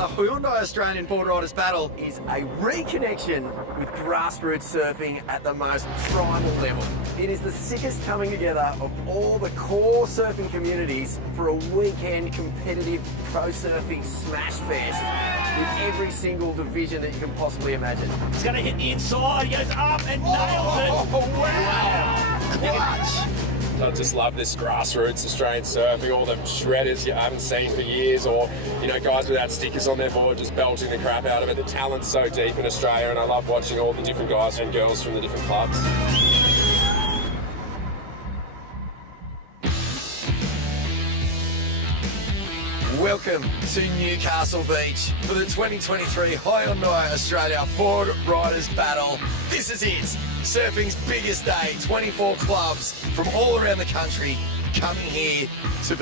the Hyundai Australian Boardriders Battle is a reconnection with grassroots surfing at the most primal level. It is the sickest coming together of all the core surfing communities for a weekend competitive pro surfing smash fest with every single division that you can possibly imagine. It's going to hit the inside, he goes up and nails it. Oh, wow! Clutch! I just love this grassroots Australian surfing, all the shredders you haven't seen for years, or, you know, guys without stickers on their board just belting the crap out of it. The talent's so deep in Australia, and I love watching all the different guys and girls from the different clubs. Welcome to Newcastle Beach for the 2023 Hyundai Australia Boardriders Battle. This is it, surfing's biggest day. 24 clubs from all around the country coming here to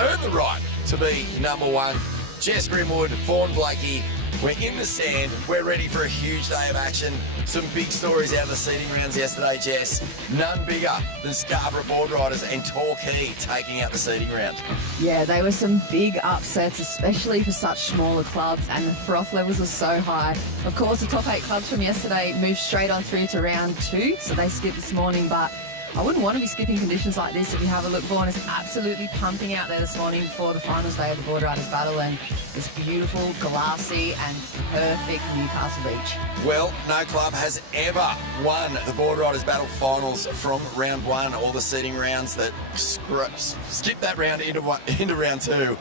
earn the right to be number one. Jess Grimwood, Vaughan Blakey, we're in the sand. We're ready for a huge day of action. Some big stories out of the seeding rounds yesterday, Jess. None bigger than Scarborough Boardriders and Torquay taking out the seeding round. Yeah, they were some big upsets, especially for such smaller clubs, and the froth levels were so high. Of course, the top 8 clubs from yesterday moved straight on through to round 2, so they skipped this morning, but I wouldn't want to be skipping conditions like this. If you have a look, Vaughan is absolutely pumping out there this morning for the finals day of the Boardriders Battle, and it's beautiful, glassy and perfect Newcastle Beach. Well, no club has ever won the Boardriders Battle finals from round 1 or the seeding rounds that skip that round into round 2.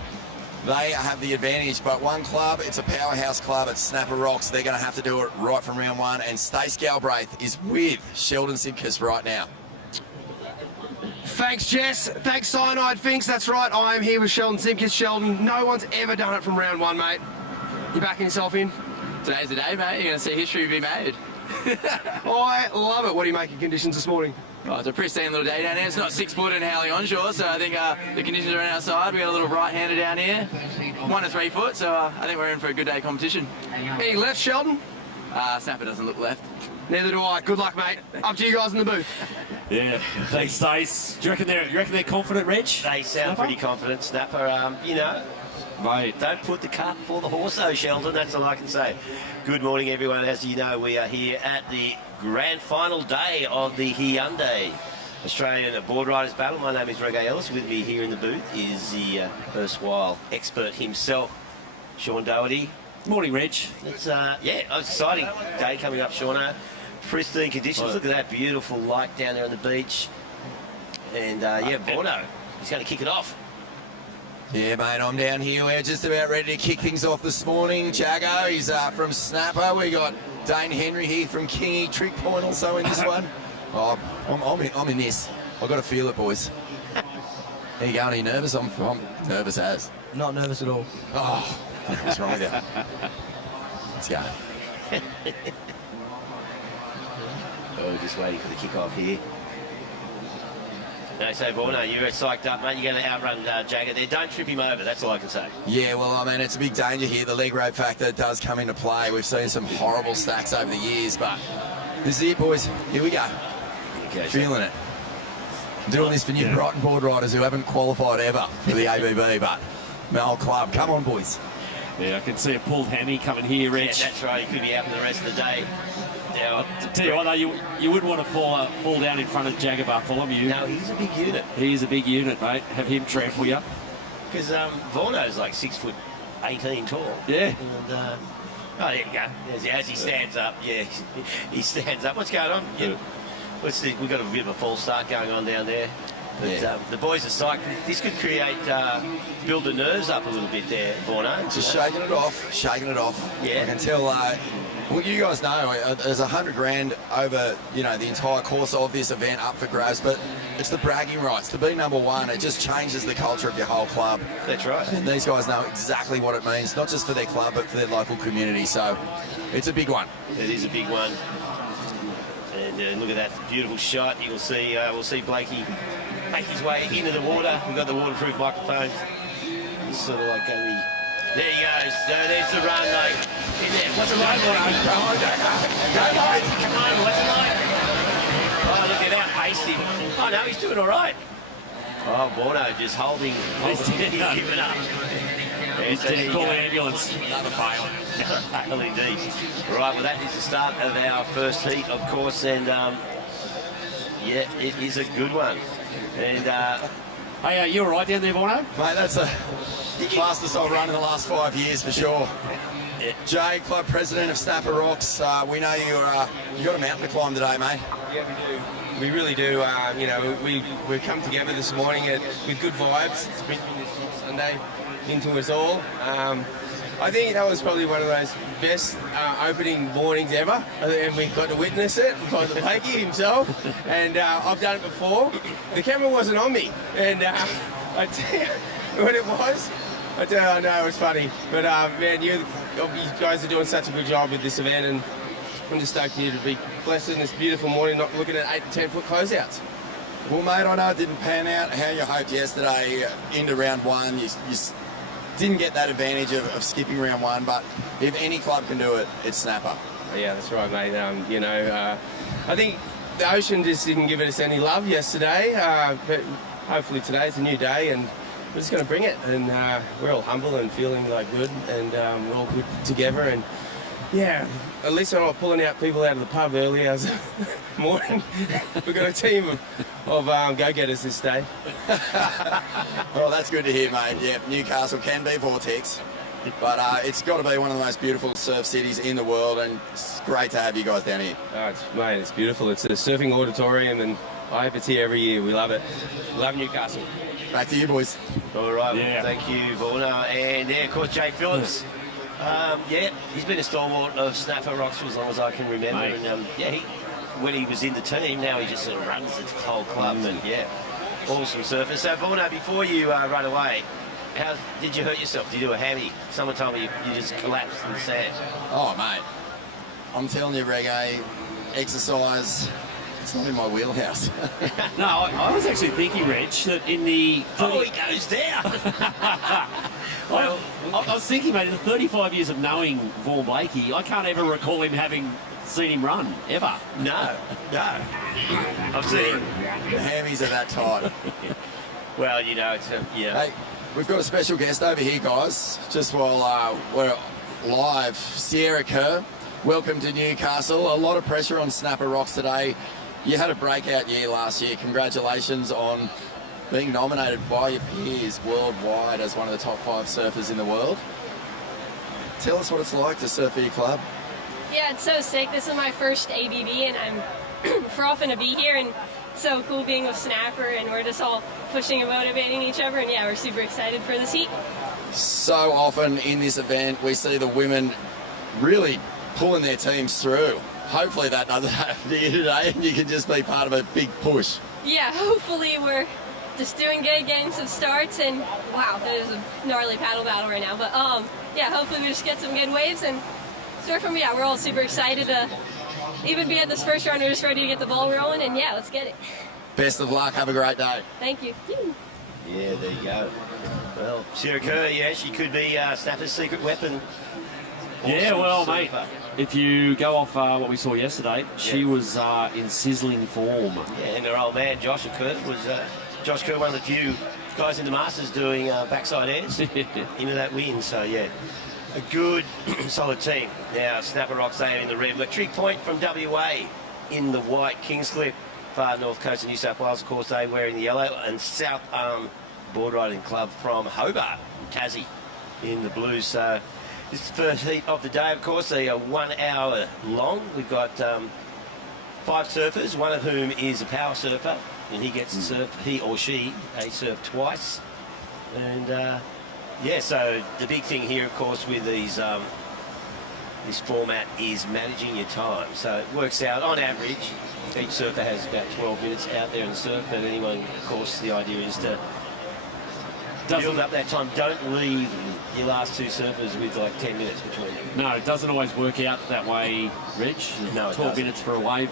They have the advantage, but one club, it's a powerhouse club, it's Snapper Rocks. They're going to have to do it right from round 1, and Stace Galbraith is with Sheldon Simkus right now. Thanks, Jess. Thanks, Cyanide Finks. That's right, I am here with Sheldon Simkus. Sheldon, no one's ever done it from round 1, mate. You backing yourself in? Today's the day, mate. You're going to see history be made. I love it. What do you make of conditions this morning? Oh, it's a pristine little day down here. It's not 6 foot in Howley onshore, so I think the conditions are on our side. We got a little right-hander down here, 1 to 3 foot, so I think we're in for a good day of competition. Any left, Sheldon? Snapper doesn't look left. Neither do I. Good luck, mate. Up to you guys in the booth. Yeah, thanks, Stace. Do you reckon they're confident, Reg? They sound pretty confident, Snapper. You know, Mate. don't put the cart before the horse, though, Sheldon. That's all I can say. Good morning, everyone. As you know, we are here at the grand final day of the Hyundai Australian Boardriders Battle. My name is Reggae Ellis. With me here in the booth is the erstwhile expert himself, Sean Doherty. Morning, Reg. It's an exciting day coming up, Sean. Pristine conditions. Look at that beautiful light down there on the beach. And Borno, he's going to kick it off. Yeah, mate, I'm down here. We're just about ready to kick things off this morning. Jago, he's from Snapper. We got Dane Henry here from Kingy. Trick Point also in this one. Oh, I'm in this. I've got to feel it, boys. How you going? Are you nervous? I'm nervous as. Not nervous at all. Oh, what's wrong with you? Let's go. Oh, just waiting for the kick-off here. No, so Borno, you're psyched up, mate. You're going to outrun Jagger there. Don't trip him over, that's all I can say. Yeah, well, I mean, it's a big danger here. The leg rope factor does come into play. We've seen some horrible stacks over the years, but this is it, boys. Here we go. Feeling it. Doing this for New Brighton Boardriders who haven't qualified ever for the ABB, but my old club. Come on, boys. Yeah, I can see a pulled hammy coming here, Reg. Yeah, that's right. He could be out for the rest of the day. Now, To tell you what, though, you wouldn't want to fall down in front of Jagger Bartholomew. No, he's a big unit. He's a big unit, mate. Have him trample you. Because Vorno's like 6'18" tall. Yeah. And, there you go. As he stands up, he stands up. What's going on? Yeah. We've got a bit of a false start going on down there. But the boys are psyched. This could build the nerves up a little bit there, Vorno. Just shaking it off. Yeah. I can tell, well, you guys know, there's $100,000 over, the entire course of this event up for grabs, but it's the bragging rights. To be number 1, it just changes the culture of your whole club. That's right. And these guys know exactly what it means, not just for their club, but for their local community. So it's a big one. It is a big one. And look at that beautiful shot. We'll see Blakey make his way into the water. We've got the waterproof microphones. It's sort of like going to be... There he goes. There's the run, like, in there. What's it like? Go on, what's it like? Oh, look at that, paced him. Oh, no, he's doing all right. Oh, Borno just holding. He's giving up. Call the ambulance. Another fail. Fail indeed. Right, well, that is the start of our first heat, of course, and yeah, it is a good one. And Hey, you all right down there, Bono? Mate, that's the fastest I've run in the last 5 years for sure. Yeah. Jay, club president of Snapper Rocks, we know you got a mountain to climb today, mate. Yeah, we do. We really do. You know, we've come together this morning with good vibes. It's been this Sunday into us all. I think that was probably one of those best opening mornings ever, and we got to witness it by the Blakey himself. And I've done it before. The camera wasn't on me, and I tell you what it was. I tell you, I know it was funny, but man, you guys are doing such a good job with this event, and I'm just stoked here to be blessed in this beautiful morning, not looking at 8 and 10 foot closeouts. Well, mate, I know it didn't pan out how you hoped yesterday into round one. You didn't get that advantage of skipping round one, but if any club can do it, it's Snapper. Yeah, that's right, mate. You know, I think the ocean just didn't give us any love yesterday, but hopefully today's a new day, and we're just going to bring it. And we're all humble and feeling like good, and we're all good together. And yeah, at least I'm not pulling out people out of the pub early hours of the morning. We've got a team of go-getters this day. Well, that's good to hear, mate. Yeah, Newcastle can be vortex, but it's got to be one of the most beautiful surf cities in the world, and it's great to have you guys down here. Mate, it's beautiful. It's a surfing auditorium, and I hope it's here every year. We love it. Love Newcastle. Back to you, boys. all right, Yeah. well, thank you, Vorno. And yeah, of course, Jake Phillips. Yeah, he's been a stalwart of Snapper Rocks for as long as I can remember. Mate. And yeah, when he was in the team, now he just sort of runs the whole club. And yeah, awesome surfer. So, Vorno, before you run away, how did you hurt yourself? Did you do a hammy? Someone told me you just collapsed in the sand. Oh, mate, I'm telling you, reggae, exercise, it's not in my wheelhouse. No, I was actually thinking, Reg, that in the... Oh, he goes down. Well, I was thinking, mate, in the 35 years of knowing Vaughan Blakey, I can't ever recall him having seen him run, ever. No. I've seen. The hammies are that tight. Well, you know, it's yeah. Hey, we've got a special guest over here, guys. Just while we're live, Sierra Kerr, welcome to Newcastle. A lot of pressure on Snapper Rocks today. You had a breakout year last year. Congratulations on being nominated by your peers worldwide as one of the top 5 surfers in the world. Tell us what it's like to surf for your club. Yeah, it's so sick. This is my first ABB, and I'm frothing to be here, and it's so cool being with Snapper, and we're just all pushing and motivating each other, and yeah, we're super excited for this heat. So often in this event, we see the women really pulling their teams through. Hopefully that doesn't happen to you today, and you can just be part of a big push. Yeah, hopefully we're just doing good, getting some starts, and wow, that is a gnarly paddle battle right now. But yeah, hopefully we just get some good waves and surf them. Yeah, we're all super excited to even be at this first round. We're just ready to get the ball rolling, and yeah, let's get it. Best of luck. Have a great day. Thank you. Yeah, there you go. Well, Sierra Kerr, yeah, she could be Snapper's secret weapon. Yeah, Awesome well, surfer. mate, if you go off what we saw yesterday, she was in sizzling form. Yeah, and her old man, Josh Kerr, was Josh Kerr, one of the few guys in the Masters doing backside airs into that win. So, yeah, a good, solid team. Now, Snapper Rocks, they are in the red. We've got Tree Point from WA in the white. Kingscliff, far north coast of New South Wales, of course, they wearing the yellow. And South Arm Boardriding Club from Hobart, Tassie, in the blue. So, this is the first heat of the day, of course. They are 1 hour long. We've got 5 surfers, one of whom is a power surfer, and he gets to surf, he or she, they surf twice. And yeah, so the big thing here, of course, with these this format is managing your time. So it works out, on average, each surfer has about 12 minutes out there in the surf, but anyone, of course, the idea is to build up that time. Don't leave your last 2 surfers with like 10 minutes between them. No, it doesn't always work out that way, Reg. No, it 12 doesn't. minutes for a wave.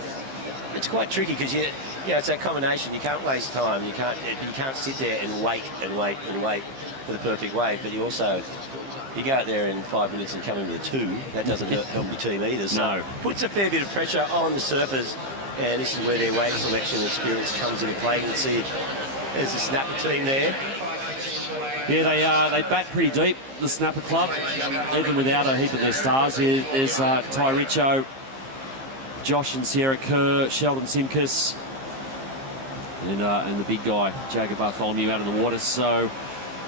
It's quite tricky because it's that combination. You can't waste time. You can't sit there and wait for the perfect wave. But you go out there in 5 minutes and come in with a 2. That doesn't help your team either. So No. puts a fair bit of pressure on the surfers, and this is where their wave selection experience comes into play. You can see there's the Snapper team there. Yeah, they bat pretty deep, the Snapper Club, even without a heap of their stars. There's Ty Richo, Josh and Sierra Kerr, Sheldon Simkus, and the big guy, Jagger Bartholomew, out of the water. So,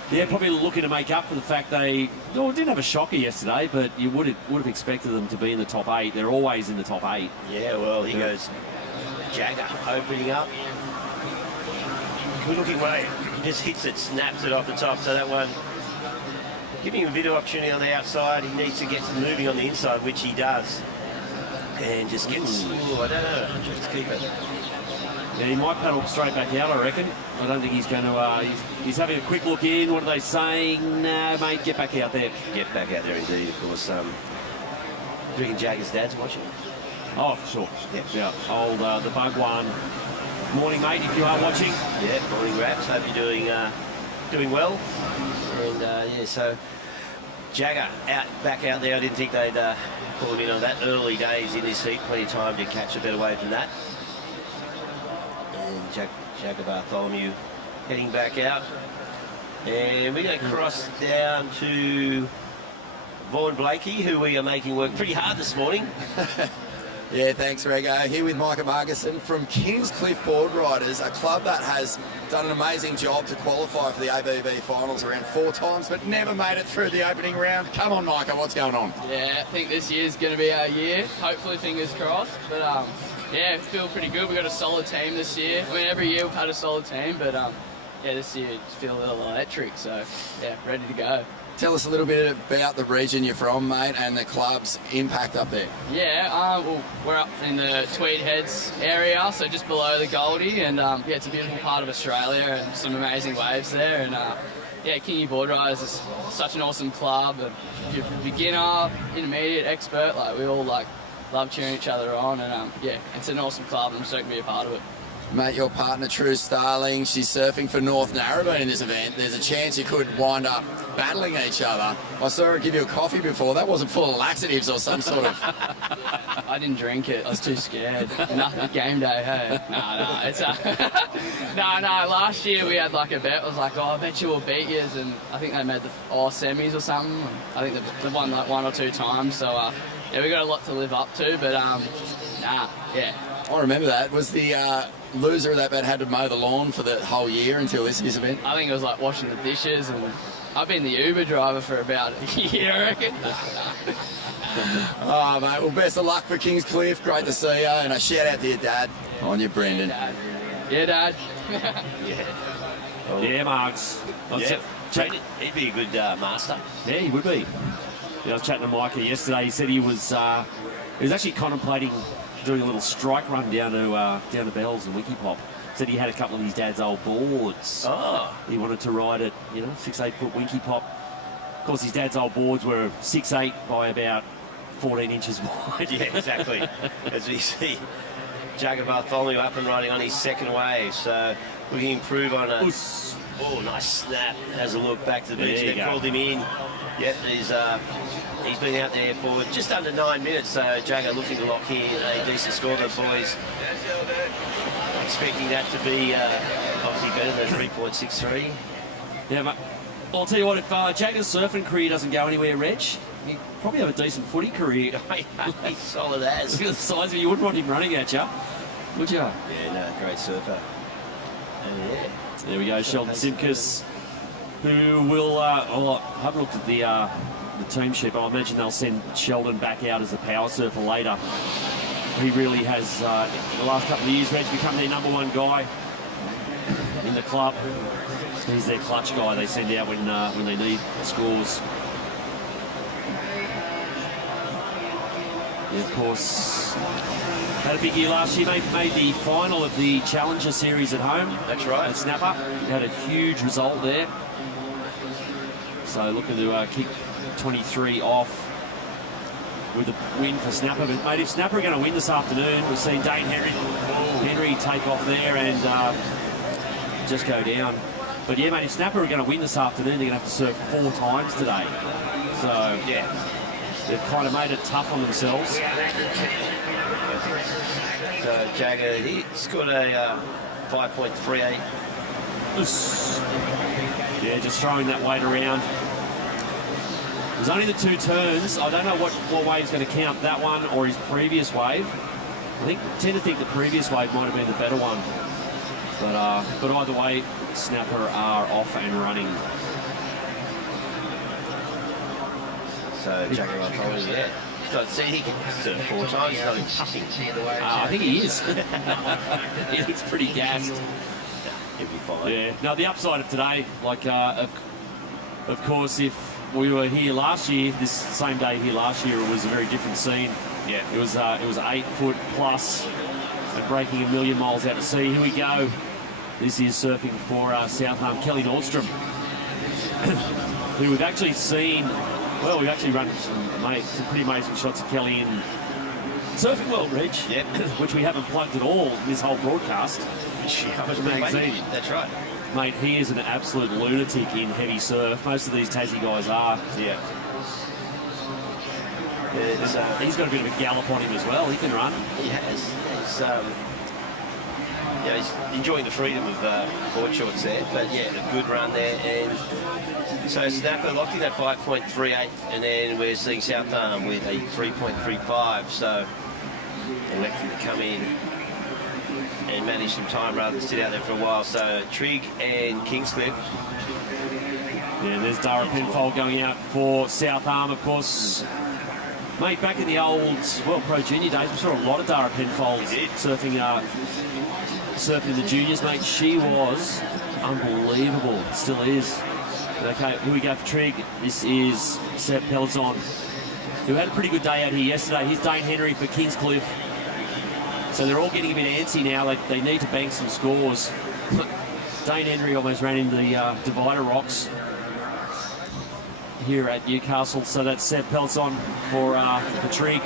yeah, probably looking to make up for the fact they didn't have a shocker yesterday, but you would have expected them to be in the top 8. They're always in the top 8. Yeah, well, he goes Jagger opening up. Good looking way. He just hits it, snaps it off the top. So that one, giving him a bit of opportunity on the outside. He needs to get moving on the inside, which he does. And just gets, I don't know, just keep it. Yeah, he might paddle straight back out, I reckon. I don't think he's going to... he's having a quick look in. What are they saying? No, mate, get back out there. Get back out there indeed, of course. Do you reckon Jagger's dad's watching? Oh, sure. Yeah. Old, the bug one. Morning, mate, if you are watching. Yeah, morning, Raps. Hope you're doing well. And, yeah, so Jagger back out there. I didn't think they'd pull him in on that early days in this heat. Plenty of time to catch a better wave than that. Jagger Bartholomew heading back out. And we're going to cross down to Vaughan Blakey, who we are making work pretty hard this morning. Yeah, thanks, Rego. Here with Micah Marguson from Kingscliff Boardriders, a club that has done an amazing job to qualify for the ABB finals around 4 times, but never made it through the opening round. Come on, Micah, what's going on? Yeah, I think this year's going to be our year. Hopefully, fingers crossed. But yeah, feel pretty good. We've got a solid team this year. I mean, every year we've had a solid team, but yeah, this year just feel a little electric. So yeah, ready to go. Tell us a little bit about the region you're from, mate, and the club's impact up there. Yeah, well, we're up in the Tweed Heads area, so just below the Goldie, and yeah, it's a beautiful part of Australia and some amazing waves there. And yeah, Kingy Boardriders is such an awesome club. And if you're a beginner, intermediate, expert, like we all love cheering each other on, and yeah, it's an awesome club. I'm stoked to be a part of it. Mate, your partner, True Starling, she's surfing for North Narrabeen in this event. There's a chance you could wind up battling each other. I saw her give you a coffee before. That wasn't full of laxatives or some sort of... I didn't drink it. I was too scared. Nothing. Game day, hey? No, it's... no, last year we had like a bet. I was like, oh, I bet you we'll beat yous. And I think they made the semis or something. I think they've won like 1 or 2 times. So, yeah, we got a lot to live up to. But, yeah. I remember that. Was the loser of that bet had to mow the lawn for the whole year until this year's event? I think it was like washing the dishes, and I've been the Uber driver for about a year, I reckon. Oh, mate, well, best of luck for Kingscliff. Great to see you, and a shout out to your dad on your Brendan. Yeah, Dad. Yeah, Marks. Yeah, he'd be a good master. Yeah, he would be. Yeah, I was chatting to Micah yesterday. He said he was actually contemplating doing a little strike run down to Bells and Wikipop. Said he had a couple of his dad's old boards. Oh. He wanted to ride it, 6-8 foot Wikipop. Of course, his dad's old boards were 6'8" by about 14 inches wide. Yeah, exactly. As we see Jagger Bartholomew up and riding on his second wave. So we can improve on a... Oh, nice snap. Has a look back to the beach. They called him in. Yep, he's been out there for just under 9 minutes. So Jagger looking to lock in a decent score. The boys expecting that to be obviously better than 3.63. Yeah, mate. I'll tell you what, if Jagger's surfing career doesn't go anywhere, Reg, he'd probably have a decent footy career. He's solid as. Look at the size of you. Wouldn't want him running at you, would you? Yeah, no, great surfer. Yeah. There we go, Sheldon Simkus, who will, I haven't looked at the team sheet, but I imagine they'll send Sheldon back out as a power surfer later. He really has, in the last couple of years, Red's become their #1 guy in the club. He's their clutch guy they send out when they need scores. Yeah, of course, had a big year last year, made the final of the Challenger Series at home. That's right. At Snapper. Had a huge result there. So looking to kick 23 off with a win for Snapper. But, mate, if Snapper are going to win this afternoon, we've seen Dane Henry take off there and just go down. But, yeah, mate, if Snapper are going to win this afternoon, they're going to have to serve 4 times today. So, yeah, they've kind of made it tough on themselves. So Jagger, he scored a 5.38. Yeah, just throwing that weight around. There's only the 2 turns. I don't know what wave's going to count, that one or his previous wave. I tend to think the previous wave might have been the better one. But either way, Snapper are off and running. So Jaguar following, yeah. So see, he can surf 4 times, he's not even puffing. I think he is. He looks pretty gassed. He'll be fine. Yeah. Now the upside of today, like of course, if we were here last year, this same day here last year, it was a very different scene. Yeah. It was 8 foot plus and breaking 1,000,000 miles out to sea. Here we go. This is surfing for South Arm, Kelly Nordstrom, who we've actually seen. Well, we've actually run some pretty amazing shots of Kelly in Surfing World, Reg. Yep. Which we haven't plugged at all this whole broadcast. Magazine. That's right. Mate, he is an absolute lunatic in heavy surf. Most of these Tassie guys are. Yeah. He's got a bit of a gallop on him as well. He can run. He has. He's enjoying the freedom of board shorts there. But yeah, a good run there. And so Snapper locked in at 5.38, and then we're seeing South Arm with a 3.35. So electing to come in and manage some time rather than sit out there for a while. So Trigg and Kingscliff. Yeah, there's Dara Penfold going out for South Arm, of course. Mate, back in the old, well, pro junior days, we saw a lot of Dara Penfold surfing the juniors, mate. She was unbelievable. Still is. Okay, here we go for Trigg. This is Seb Pelzon, who had a pretty good day out here yesterday. Here's Dane Henry for Kingscliff. So they're all getting a bit antsy now. They need to bank some scores. Dane Henry almost ran into the divider rocks here at Newcastle. So that's Seb Pelzon for Trigg.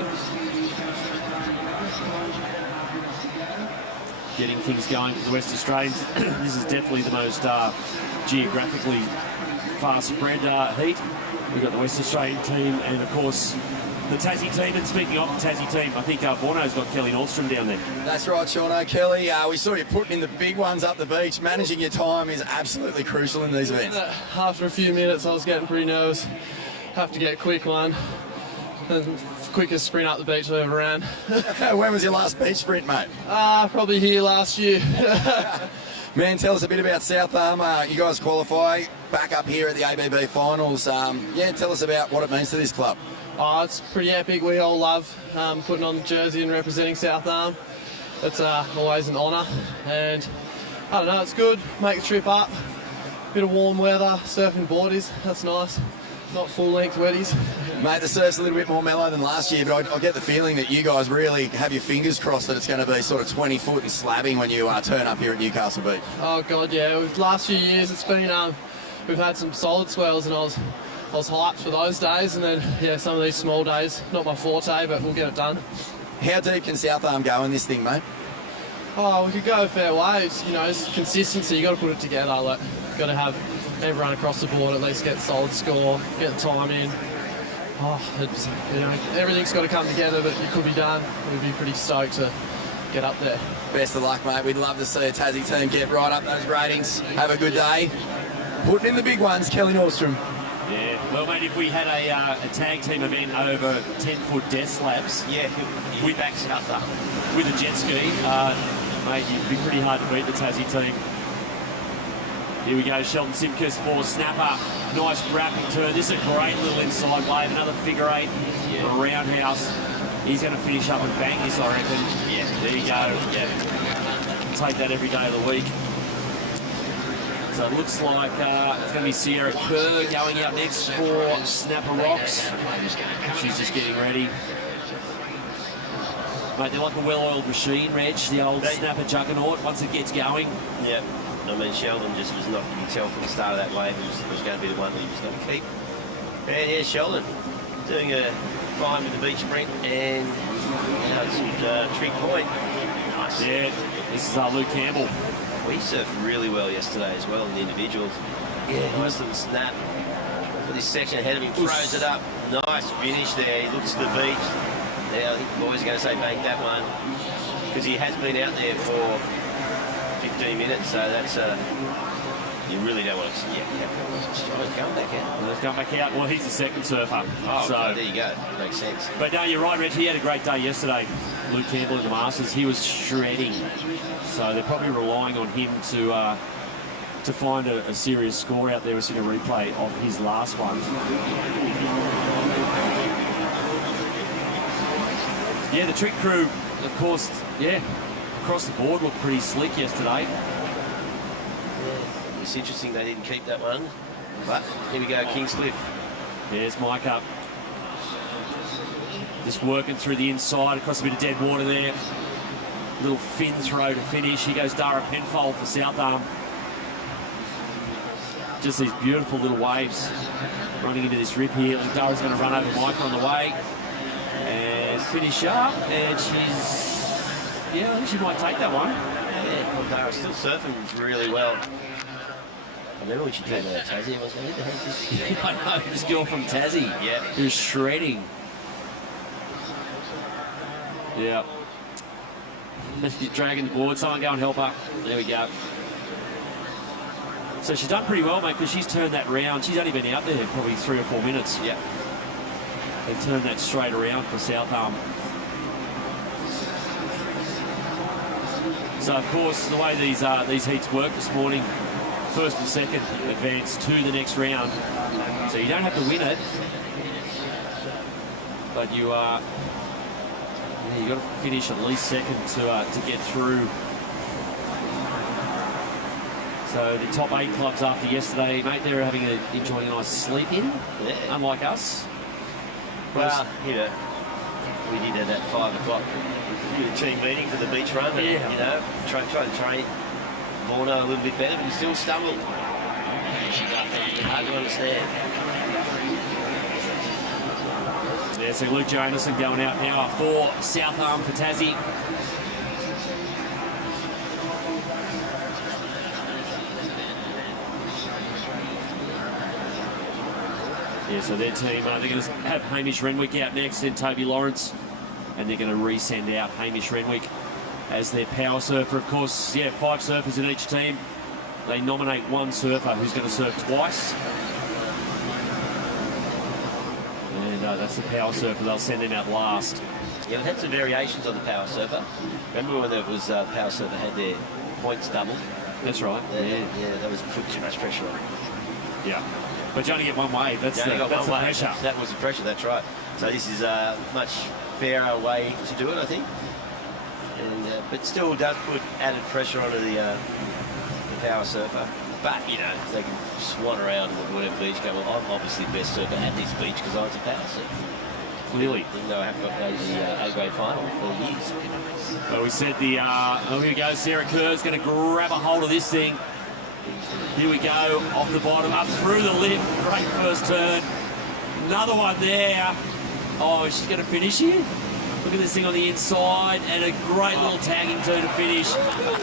Getting things going for the West Australians. This is definitely the most geographically fast spread heat. We've got the West Australian team and, of course, the Tassie team. And speaking of the Tassie team, I think Borno's got Kelly Nordstrom down there. That's right, Sean. Kelly, we saw you putting in the big ones up the beach. Managing your time is absolutely crucial in these events. After a few minutes, I was getting pretty nervous. Have to get a quick one. And quickest sprint up the beach I ever ran. When was your last beach sprint, mate? Probably here last year. Man, tell us a bit about South Arm. You guys qualify back up here at the ABB finals. Tell us about what it means to this club. It's pretty epic. We all love putting on the jersey and representing South Arm. It's always an honour, and I don't know, it's good. Make the trip up. Bit of warm weather, surfing boardies. That's nice. Not full-length wetties. Mate, the surf's a little bit more mellow than last year, but I get the feeling that you guys really have your fingers crossed that it's going to be sort of 20 foot and slabbing when you turn up here at Newcastle Beach. Oh God, yeah. The last few years, it's been we've had some solid swells, and I was hyped for those days, and then some of these small days, not my forte, but we'll get it done. How deep can South Arm go in this thing, mate? Oh, we could go a fair way. It's consistency. You got to put it together. Got to have everyone across the board at least get a solid score, get the time in. Everything's got to come together, but it could be done. We'd be pretty stoked to get up there. Best of luck, mate. We'd love to see a Tassie team get right up those ratings. Have a good day. Putting in the big ones, Kelly Nordstrom. Yeah, well, mate, if we had a tag team event over 10-foot death slabs, we back South Arm with a jet ski, mate, it'd be pretty hard to beat the Tassie team. Here we go, Sheldon Simkus for Snapper. Nice wrapping turn. This is a great little inside wave. Another figure 8, a roundhouse. He's going to finish up and bang this, I reckon. Yeah. There you go. Yeah. Take that every day of the week. So it looks like it's going to be Sierra Kerr going out next for Snapper Rocks. She's just getting ready. Mate, they're like a well-oiled machine, Reg, the old Snapper juggernaut, once it gets going. Yeah. I mean, Sheldon just was not, you can tell from the start of that wave, it was going to be the one that he was going to keep. And yeah, Sheldon doing a fine with the beach sprint and some Trigg point. Nice. Yeah, this is Luke Campbell. We surfed really well yesterday as well in the individuals. Yeah, nice little snap. This section ahead of him throws it up. Nice finish there. He looks to the beach. Now I think the boys are going to say bank that one because he has been out there for 15 minutes, so that's You really don't want to. Yeah, he's going back out. He's going back out. Well, he's the second surfer. Oh, so okay, there you go. Makes sense. But no, you're right, Reg. He had a great day yesterday. Luke Campbell in the Masters. He was shredding. So they're probably relying on him to find a serious score out there. We're seeing a replay of his last one. Yeah, the trick crew, of course, yeah, across the board looked pretty slick yesterday. It's interesting they didn't keep that one. But here we go, Kingscliff. There's Mike up. Just working through the inside, across a bit of dead water there. Little fin throw to finish. He goes Dara Penfold for South Arm. Just these beautiful little waves running into this rip here. Dara's going to run over Mike on the way. And finish up. And she's... Yeah, I think she might take that one. Yeah, well, Dara's still surfing really well. I remember when she came out of Tassie, I was like, who the hell is this? I know, this girl from Tassie. Yeah. Who's shredding. Yeah. She's dragging the board. Someone go and help her. There we go. So she's done pretty well, mate, because she's turned that round. She's only been out there probably 3 or 4 minutes. Yeah. They turned that straight around for South Arm. So, of course, the way these heats work this morning, first and second advance to the next round. So you don't have to win it, but you got to finish at least second to get through. So the top 8 clubs after yesterday, mate, they're enjoying a nice sleep in, unlike us. Well, you know, we did it at 5 o'clock. We did a team meeting for the beach run, and, you know, try to train Vorno a little bit better, but he still stumbled. Hard to understand. Yeah, so Luke Jonasson going out now for South Arm for Tassie. Yeah, so their team, they're going to have Hamish Renwick out next, then Toby Lawrence, and they're going to resend out Hamish Renwick as their power surfer. Of course, yeah, 5 surfers in each team. They nominate 1 surfer who's going to surf twice. And that's the power surfer. They'll send them out last. Yeah, we've had some variations on the power surfer. Remember when it was power surfer had their points doubled? That's right. Yeah, that was put too much pressure on. Yeah. But you only get one wave. That's the pressure. That was the pressure, that's right. So this is a much fairer way to do it, I think. And, but still does put added pressure onto the power surfer. But, you know, they can swan around whatever beach go. Well, I'm obviously the best surfer at this beach because I was a power surfer. Clearly. Even though I haven't got the A-grade final for years. Well, we said oh, here we go. Sarah Kerr's going to grab a hold of this thing. Here we go, off the bottom, up through the lip. Great first turn. Another one there. Oh, she's going to finish here. Look at this thing on the inside, and a great little tagging turn to finish.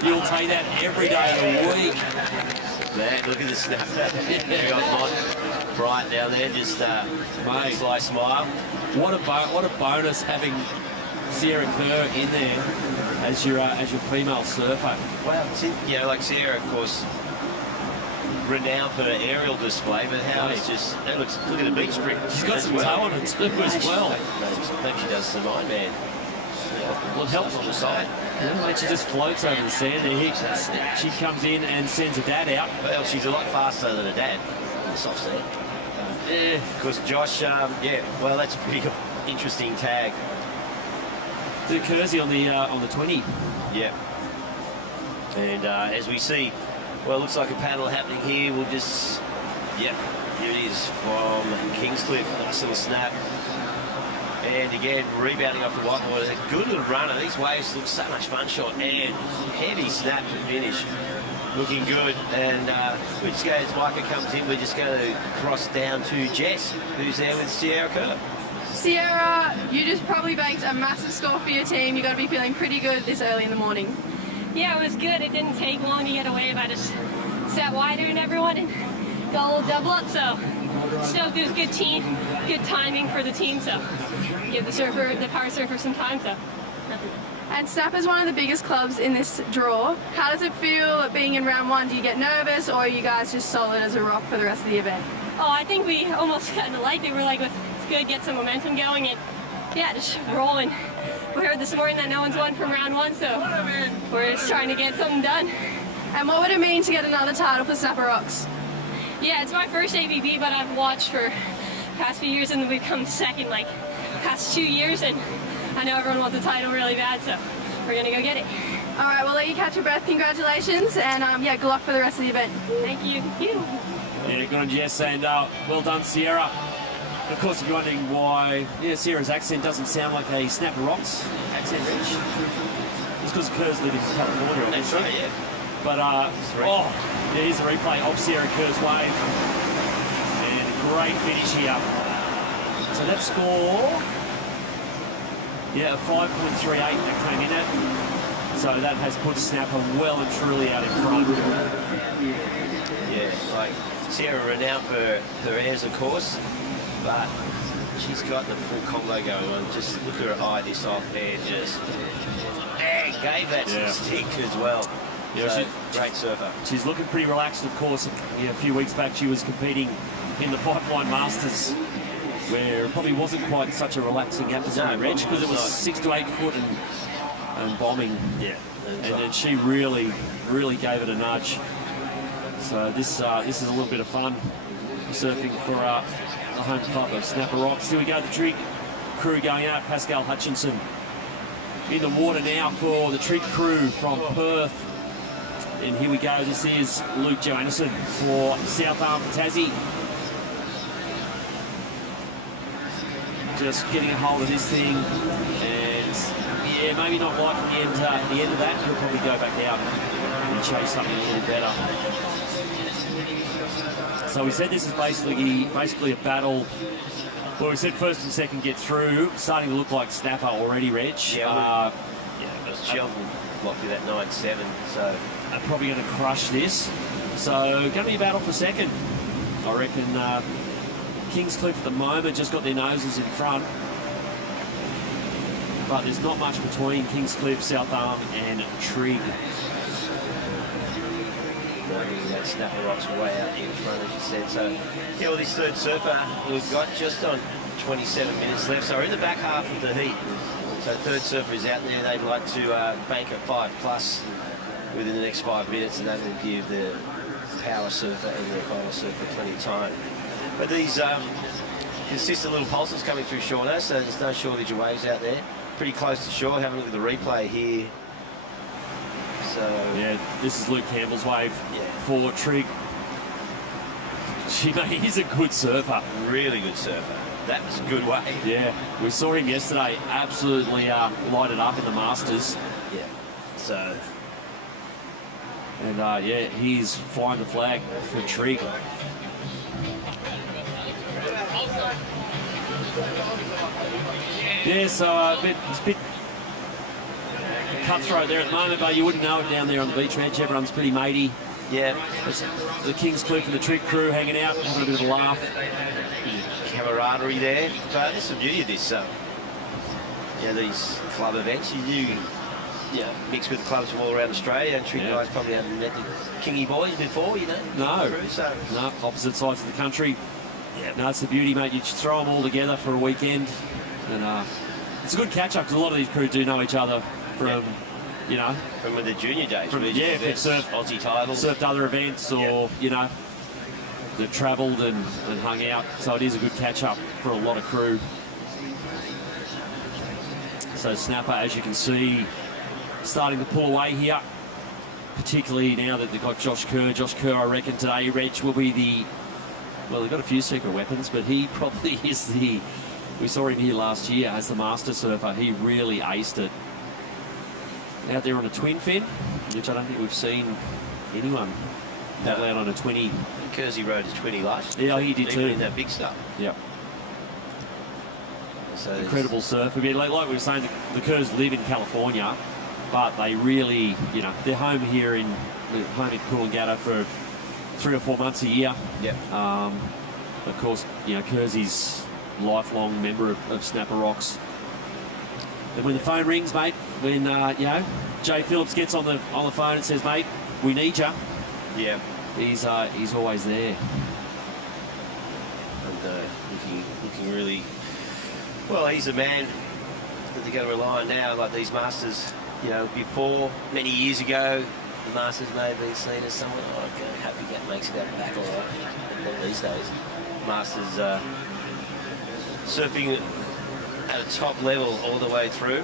You'll take that every day of the week. Man, look at this snap. You got Mike Bright down there, just sly smile. What a bonus having Sarah Kerr in there as your female surfer. Well, you know, like Sarah, of course, renowned for an aerial display, but how it's just, look at the beach strip. She's got some toe on it too as well. Maybe she does some Iron Man. Well, it helps on the side. Yeah, she just floats over the sand there. She comes in and sends her dad out. Well, she's a lot faster than her dad on the soft sand. Yeah. Because Josh, yeah, well, that's a pretty interesting tag. The Kersey on the 20. Yeah. And as we see, well, it looks like a paddle happening here. We'll just, yep, here it is from Kingscliff. Nice little snap. And again, rebounding off the whiteboard. A good little runner. These waves look so much fun shot. And heavy snap to finish. Looking good. And we just go, as Micah comes in, we're just going to cross down to Jess, who's there with Sierra Kerr. Sierra, you just probably banked a massive score for your team. You've got to be feeling pretty good this early in the morning. Yeah, it was good. It didn't take long to get a wave. I just sat wider than everyone and got a little double up. So stoked. It was good team, good timing for the team. So give the power surfer some time. So. And Snapper's one of the biggest clubs in this draw. How does it feel being in round one? Do you get nervous, or are you guys just solid as a rock for the rest of the event? Oh, I think we almost kind of liked it. We're like, it's good, get some momentum going, and yeah, just rolling. We heard this morning that no one's won from round one, so we're just trying to get something done. And what would it mean to get another title for Snapper Rocks? Yeah, it's my first ABB, but I've watched for the past few years, and we've come second like past 2 years, and I know everyone wants a title really bad, so we're gonna go get it. All right, we'll let you catch your breath. Congratulations, and yeah, good luck for the rest of the event. Thank you. Yeah, good on Jess, and well done, Sierra. Of course, if you're wondering why Sierra's accent doesn't sound like a Snapper Rocks accent, Rich, it's because Kerr's live in California. That's right, yeah. But, here's the replay of Sierra Kerr's wave. And a great finish here. So that score, a 5.38 that came in at. So that has put Snapper well and truly out in front. Yeah, like Sierra renowned for her airs, of course, but she's got the full combo going on. Just look at her eye this off there, just gave that some stick as well. Yeah, so, great surfer. She's looking pretty relaxed, of course. A few weeks back she was competing in the Pipeline Masters, where it probably wasn't quite such a relaxing atmosphere, Rich, because it was 6 to 8 foot and bombing. Yeah. And then she really gave it a nudge. So this is a little bit of fun surfing for the home club of Snapper Rocks. Here we go, the trig crew going out. Pascal Hutchinson in the water now for the trig crew from Perth. And here we go, this is Luke Johannesson for South Arm for Tassie. Just getting a hold of this thing, and maybe not liking the end of that. He'll probably go back out and chase something a little better. So we said this is basically a battle. Well, we said first and second get through. Starting to look like Snapper already, Reg. Yeah, because Sheldon locked with that 9-7, so they're probably going to crush this. So going to be a battle for second. I reckon Kingscliff at the moment just got their noses in front. But there's not much between Kingscliff, South Arm and Trig. That Snapper Rocks way out in front, as you said. So, yeah, well, this third surfer, we've got just on 27 minutes left. So we're in the back half of the heat. So third surfer is out there. They'd like to bank a 5+ within the next 5 minutes, and that will give the power surfer and the final surfer plenty of time. But these consistent little pulses coming through shore now, so there's no shortage of waves out there. Pretty close to shore. Have a look at the replay here. So yeah, this is Luke Campbell's wave for Trig. He's a good surfer. Really good surfer. That was a good wave. Yeah, we saw him yesterday absolutely light it up in the Masters. Yeah. So. And he's flying the flag for Trig. Yeah, so it's a bit cutthroat there at the moment, but you wouldn't know it down there on the beach edge. Everyone's pretty matey. Yeah. It's the Kingscliff and the Trig crew hanging out, having a bit of a laugh. Camaraderie there. But that's the beauty of this, these club events. You do mix with clubs from all around Australia, and Trig guys probably haven't met the Kingy boys before, No, no, opposite sides of the country. Yeah, no, it's the beauty, mate. You just throw them all together for a weekend, and it's a good catch-up because a lot of these crew do know each other from, from the junior days. If they've surfed Aussie titles, surfed other events, or they've travelled and hung out. So it is a good catch-up for a lot of crew. So Snapper, as you can see, starting to pull away here, particularly now that they've got Josh Kerr. Josh Kerr, I reckon today, Reg, will be well, they've got a few secret weapons, but he probably is we saw him here last year as the master surfer. He really aced it. Out there on a twin fin, which I don't think we've seen anyone paddle out on a 20. Kersey rode his 20 last year. Yeah, he did too. In that big stuff. Yep. So incredible surf. I mean, like we were saying, the Kerrs live in California, but they really, they're home here in Coolangatta for 3 or 4 months a year. Yep. Of course, Kersey's lifelong member of Snapper Rocks. And when the phone rings, mate, when you know, Jay Phillips gets on the phone and says, "Mate, we need you." Yeah. He's always there. And looking really well. He's a man that they're going to rely on now. Like these Masters, you know, before many years ago, the Masters may have been seen as someone, oh, okay, Happy Gap makes it out back all right. Not these days. Masters surfing at a top level all the way through.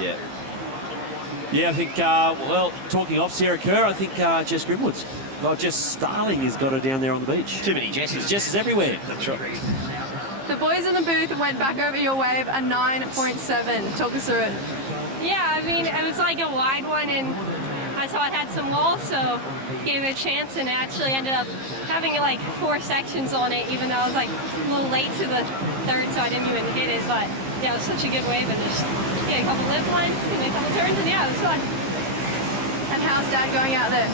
Yeah. Yeah, I think, well, talking off Sarah Kerr, I think Jess Grimwood's. Well, Jess Starling has got her down there on the beach. Too many Jesses. Jesses everywhere. That's right. The boys in the booth went back over your wave a 9.7. Talk us through it. Yeah, I mean, it was like a wide one, and I saw it had some walls, so gave it a chance, and actually ended up having like 4 sections on it, even though I was like a little late to the third, so I didn't even hit it. But yeah, it was such a good wave, and just a couple lip lines, and a couple turns, and yeah, it was fun. And how's Dad going out there?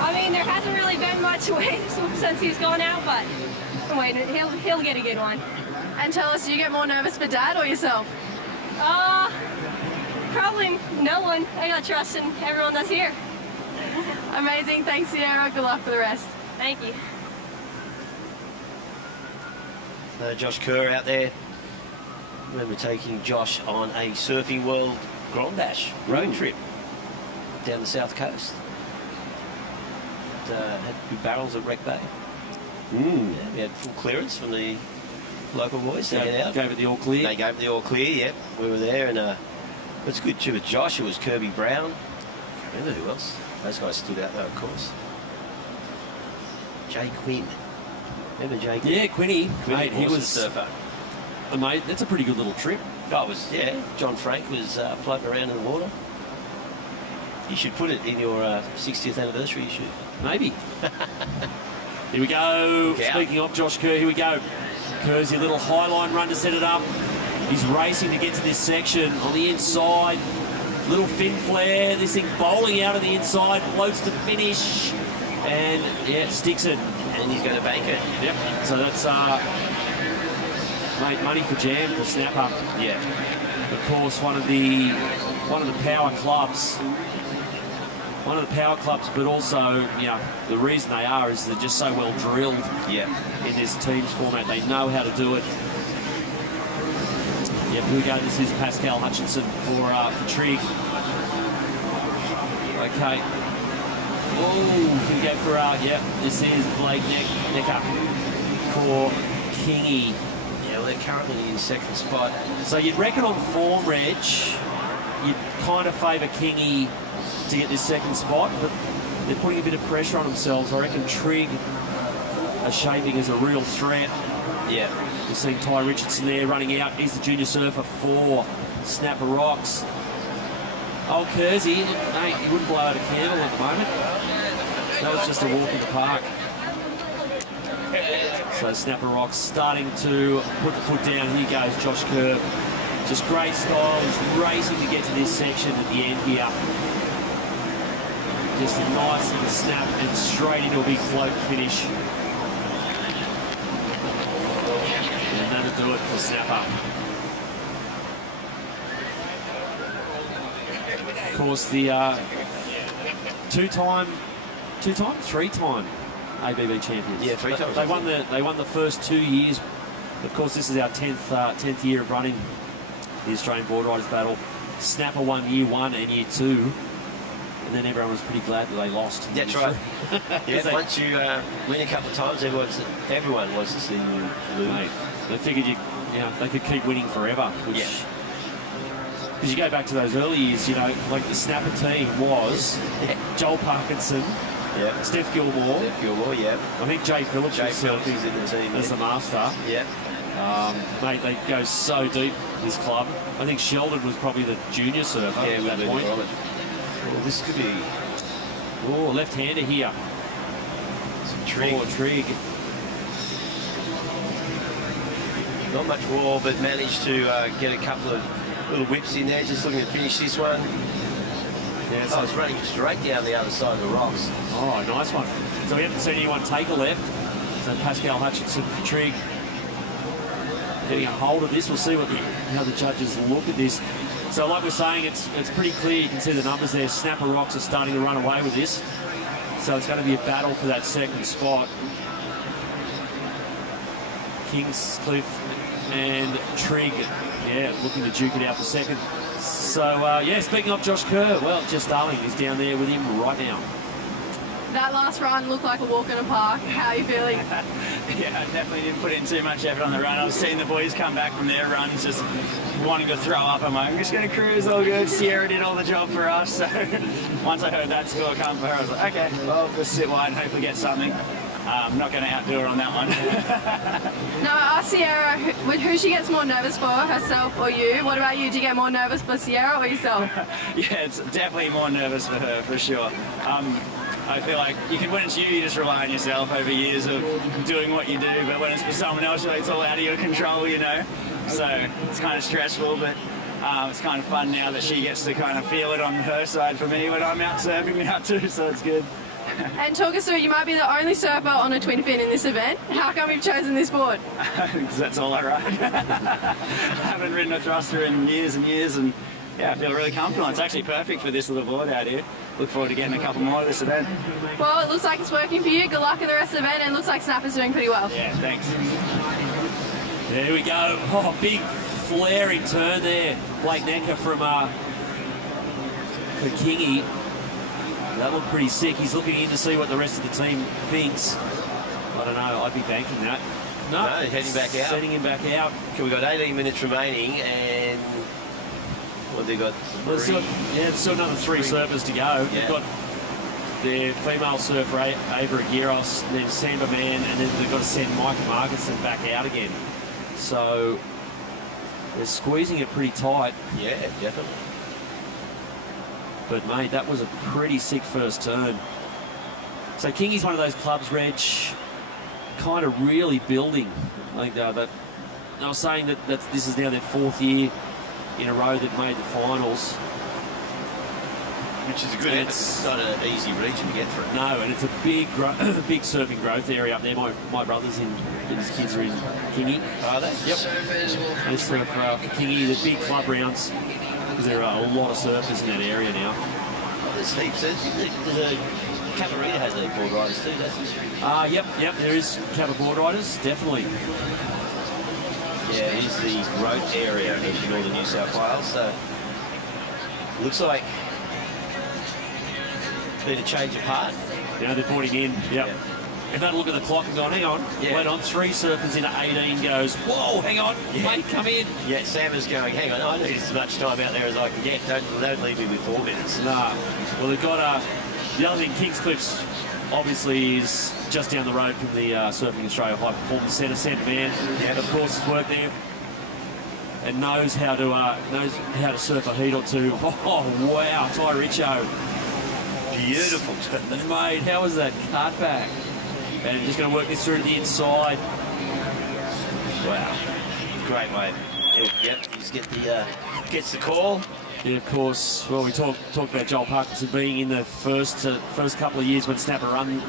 I mean, there hasn't really been much wave since he's gone out, but I'm waiting. He'll get a good one. And tell us, do you get more nervous for Dad or yourself? Probably no one. I got trust in everyone that's here. Amazing. Thanks, Sierra. Good luck for the rest. Thank you. Josh Kerr out there. Remember taking Josh on a Surfing World Grand Bash road trip down the south coast. Had good barrels at Wreck Bay. Yeah, we had full clearance from the local boys. Gave it the all clear. They gave it the all clear, yep. We were there, and it's good too with Josh. It was Kirby Brown. I can't remember who else. Those guys stood out though, of course. Jay Quinn. Remember Jay Quinn? Yeah, Quinny. Mate, he was a surfer. Mate, that's a pretty good little trip. Oh, it was, yeah. John Frank was floating around in the water. You should put it in your 60th anniversary issue. Maybe. Here we go. Speaking of Josh Kerr, here we go. Kerr's your little high line run to set it up. He's racing to get to this section on the inside. Little fin flare. This thing bowling out of the inside. Floats to finish. And, yeah, sticks it. And he's going to bank it. Yep. So that's, mate, money for jam for snap up. Yeah. Of course, one of the power clubs. One of the power clubs, but also, you know, the reason they are is they're just so well drilled in this teams format. They know how to do it. Yep, here we go. This is Pascal Hutchinson for Trig. Okay. Oh, can we go for, yep, this is Blake Necker for Kingy. Yeah, well, they're currently in second spot. So you'd reckon on form, Reg, you'd kind of favour Kingy to get this second spot, but they're putting a bit of pressure on themselves. I reckon Trig are shaping as a real threat. Yeah. We're seeing Ty Richardson there running out. He's the junior surfer for Snapper Rocks. Oh, Kersey, look, mate, he wouldn't blow out a candle at the moment. That was just a walk in the park. So Snapper Rocks starting to put the foot down. Here goes Josh Kerr. Just great style. He's racing to get to this section at the end here. Just a nice little snap and straight into a big float finish. And that'll do it for Snapper. Of course, the three-time ABB champions. Yeah, 3 times. They won the first 2 years. Of course, this is our 10th year of running the Australian Boardriders battle. Snapper won year 1 and year 2. And then everyone was pretty glad that they lost. That's right. Yeah, once you win a couple of times, everyone wants to see you lose. Mate, they figured they could keep winning forever. Which, because you go back to those early years, you know, like the Snapper team was Joel Parkinson, Steph Gilmore. I think Jay Phillips was in the team as the master. Yeah. Mate, they go so deep, this club. I think Sheldon was probably the junior surfer at that point. Well, this could be... Oh, left-hander here. Trig. Not much wall, but managed to get a couple of little whips in there. Just looking to finish this one. Yeah, so it's running straight down the other side of the rocks. Oh, nice one. So we haven't seen anyone take a left. So Pascal Hutchinson for Trig. getting a hold of this. We'll see how the judges look at this. So like we're saying, it's pretty clear. You can see the numbers there. Snapper Rocks are starting to run away with this. So it's going to be a battle for that second spot. Kingscliff and Trigg, yeah, looking to duke it out for second. So, yeah, speaking of Josh Kerr, well, Jess Darling is down there with him right now. That last run looked like a walk in the park. How are you feeling? Yeah, I definitely didn't put in too much effort on the run. I was seeing the boys come back from their runs just wanting to throw up. I'm like, I'm just going to cruise, all good. Sierra did all the job for us. So once I heard that score come for her, I was like, okay, well, just sit wide and hopefully get something. I'm not going to outdo her on that one. No, ask Sierra who she gets more nervous for, herself or you. What about you? Do you get more nervous for Sierra or yourself? Yeah, it's definitely more nervous for her, for sure. I feel like when it's you just rely on yourself over years of doing what you do, but when it's for someone else, it's all out of your control, you know. So it's kind of stressful, but it's kind of fun now that she gets to kind of feel it on her side for me when I'm out surfing now too, so it's good. And talk us through, you might be the only surfer on a twin fin in this event. How come you've chosen this board? Because that's all I ride. I haven't ridden a thruster in years and years, and yeah, I feel really comfortable. It's actually perfect for this little board out here. Look forward to getting a couple more of this event. Well, it looks like it's working for you. Good luck in the rest of the event, and it looks like Snapper's doing pretty well. Yeah, thanks. There we go. Oh, big flaring turn there. Blake Necker for Kingy. That looked pretty sick. He's looking in to see what the rest of the team thinks. I don't know. I'd be banking that. No, heading back out. Sending him back out. Okay, we've got 18 minutes remaining, and what they got? Well, there's still another three surfers to go. Yeah. They've got their female surfer, Ava Aguirre, and then Samba Man, and then they've got to send Mike Markinson back out again. So they're squeezing it pretty tight. Yeah, definitely. But, mate, that was a pretty sick first turn. So Kingy's one of those clubs, Reg, kind of really building. I think I was saying that this is now their fourth year in a row that made the finals. Which is a good. It's not an easy region to get through. No, and it's a big big surfing growth area up there. My brothers and his kids are in Kingy. Are they? Yep. They surf for Kingy, the big club rounds. There are a lot of surfers in that area now. Oh, there's heaps. There's a Cabarita has a board riders too, doesn't it? Yep. There is Cabba board riders, definitely. Yeah, it is the growth area in northern New South Wales. So looks like been a change of heart. Yeah, they brought him in. Yep. Yeah. If they look at the clock and gone, hang on, wait on, 3 surfers into 18 goes, whoa, hang on, mate, come in. Yeah, Sam is going, hang on, I need as much time out there as I can get. Don't leave me with 4 minutes. Nah. Well, they've got, the other thing, Kingscliff's obviously is just down the road from the Surfing Australia High Performance Centre. Sent man, of course, has worked there and knows how to surf a heat or two. Oh, wow, Ty Richo. Beautiful. Mate, how was that cut back? And just going to work this through to the inside. Wow, great wave. Yep, he's gets the call. Yeah, of course. Well, we talked about Joel Parkinson being in the first couple of years when Snapper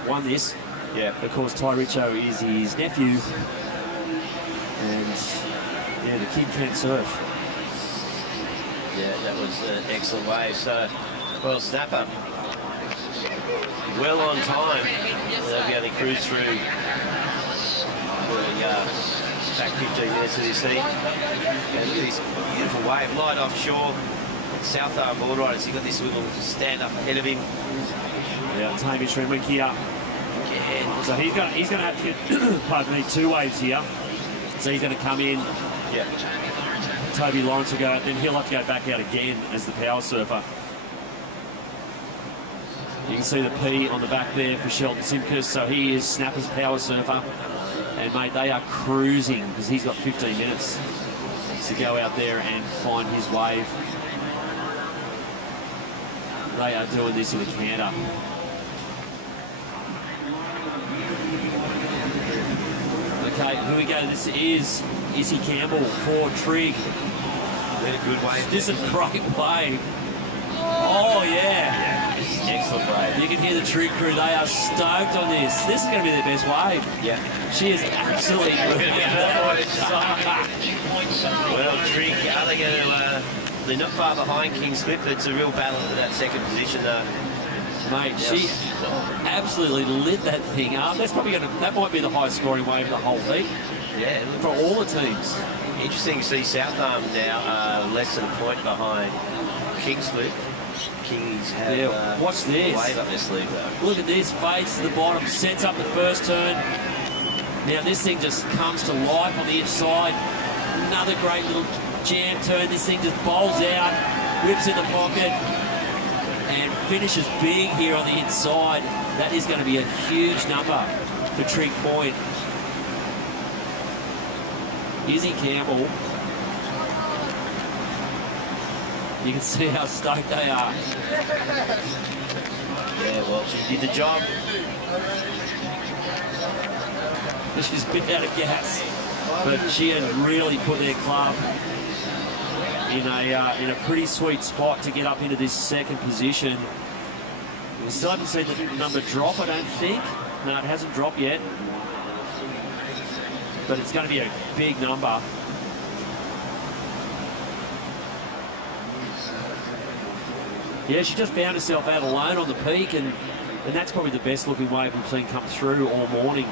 won this. Yeah. Of course, Ty Richo is his nephew, and yeah, the kid can't surf. Yeah, that was an excellent wave. So, well, Snapper, well on time. They'll be able to cruise through the back 15 minutes of this heat. And look at this beautiful wave, light offshore. South Arm board riders, you've got this little stand up ahead of him. Yeah, it's Hamish Renwick here. Yeah. So he's going to have to get, pardon me, 2 waves here. So he's going to come in. Yeah. Toby Lawrence will go out, then he'll have to go back out again as the power surfer. You can see the P on the back there for Sheldon Simkus, so he is Snapper's power surfer. And, mate, they are cruising because he's got 15 minutes to go out there and find his wave. They are doing this in a canter. Okay, here we go. This is Izzy Campbell for Trigg. Really good wave. This is a great wave. Oh, yeah. Excellent wave. You can hear the Trig crew, they are stoked on this. This is going to be their best wave. Yeah. She is absolutely Well, Trig, are they going to... they're not far behind King's Cliff. It's a real battle for that second position, though. Mate, she absolutely lit that thing up. That's probably that might be the highest scoring wave of the whole heat. Yeah. For all the teams. Interesting to see South Arm now less than a point behind Kingscliff. Kings have watch this. Wave up their sleeve, though. Look at this, face to the bottom, sets up the first turn. Now this thing just comes to life on the inside. Another great little jam turn. This thing just bowls out, whips in the pocket, and finishes big here on the inside. That is going to be a huge number for Trig Point. Izzy Campbell. You can see how stoked they are. Yeah, well, she did the job. She's a bit out of gas, but she has really put their club in a pretty sweet spot to get up into this second position. We still haven't seen the number drop, I don't think. No, it hasn't dropped yet. But it's going to be a big number. Yeah, she just found herself out alone on the peak, and that's probably the best looking wave we've seen come through all morning.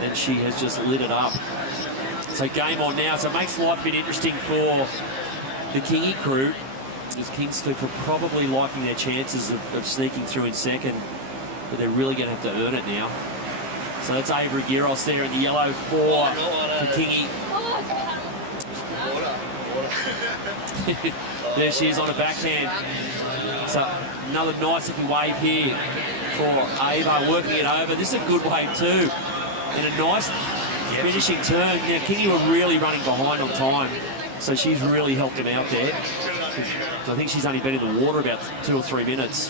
And she has just lit it up. So game on now. So it makes life a bit interesting for the Kingy crew, because Kingscliff are probably liking their chances of sneaking through in second, but they're really going to have to earn it now. So that's Avery Giros there in the yellow for Kingy. There she is on a backhand. So another nice looking wave here for Ava, working it over. This is a good wave too. And a nice finishing turn. Now Kingy were really running behind on time, so she's really helped him out there. I think she's only been in the water about 2 or 3 minutes.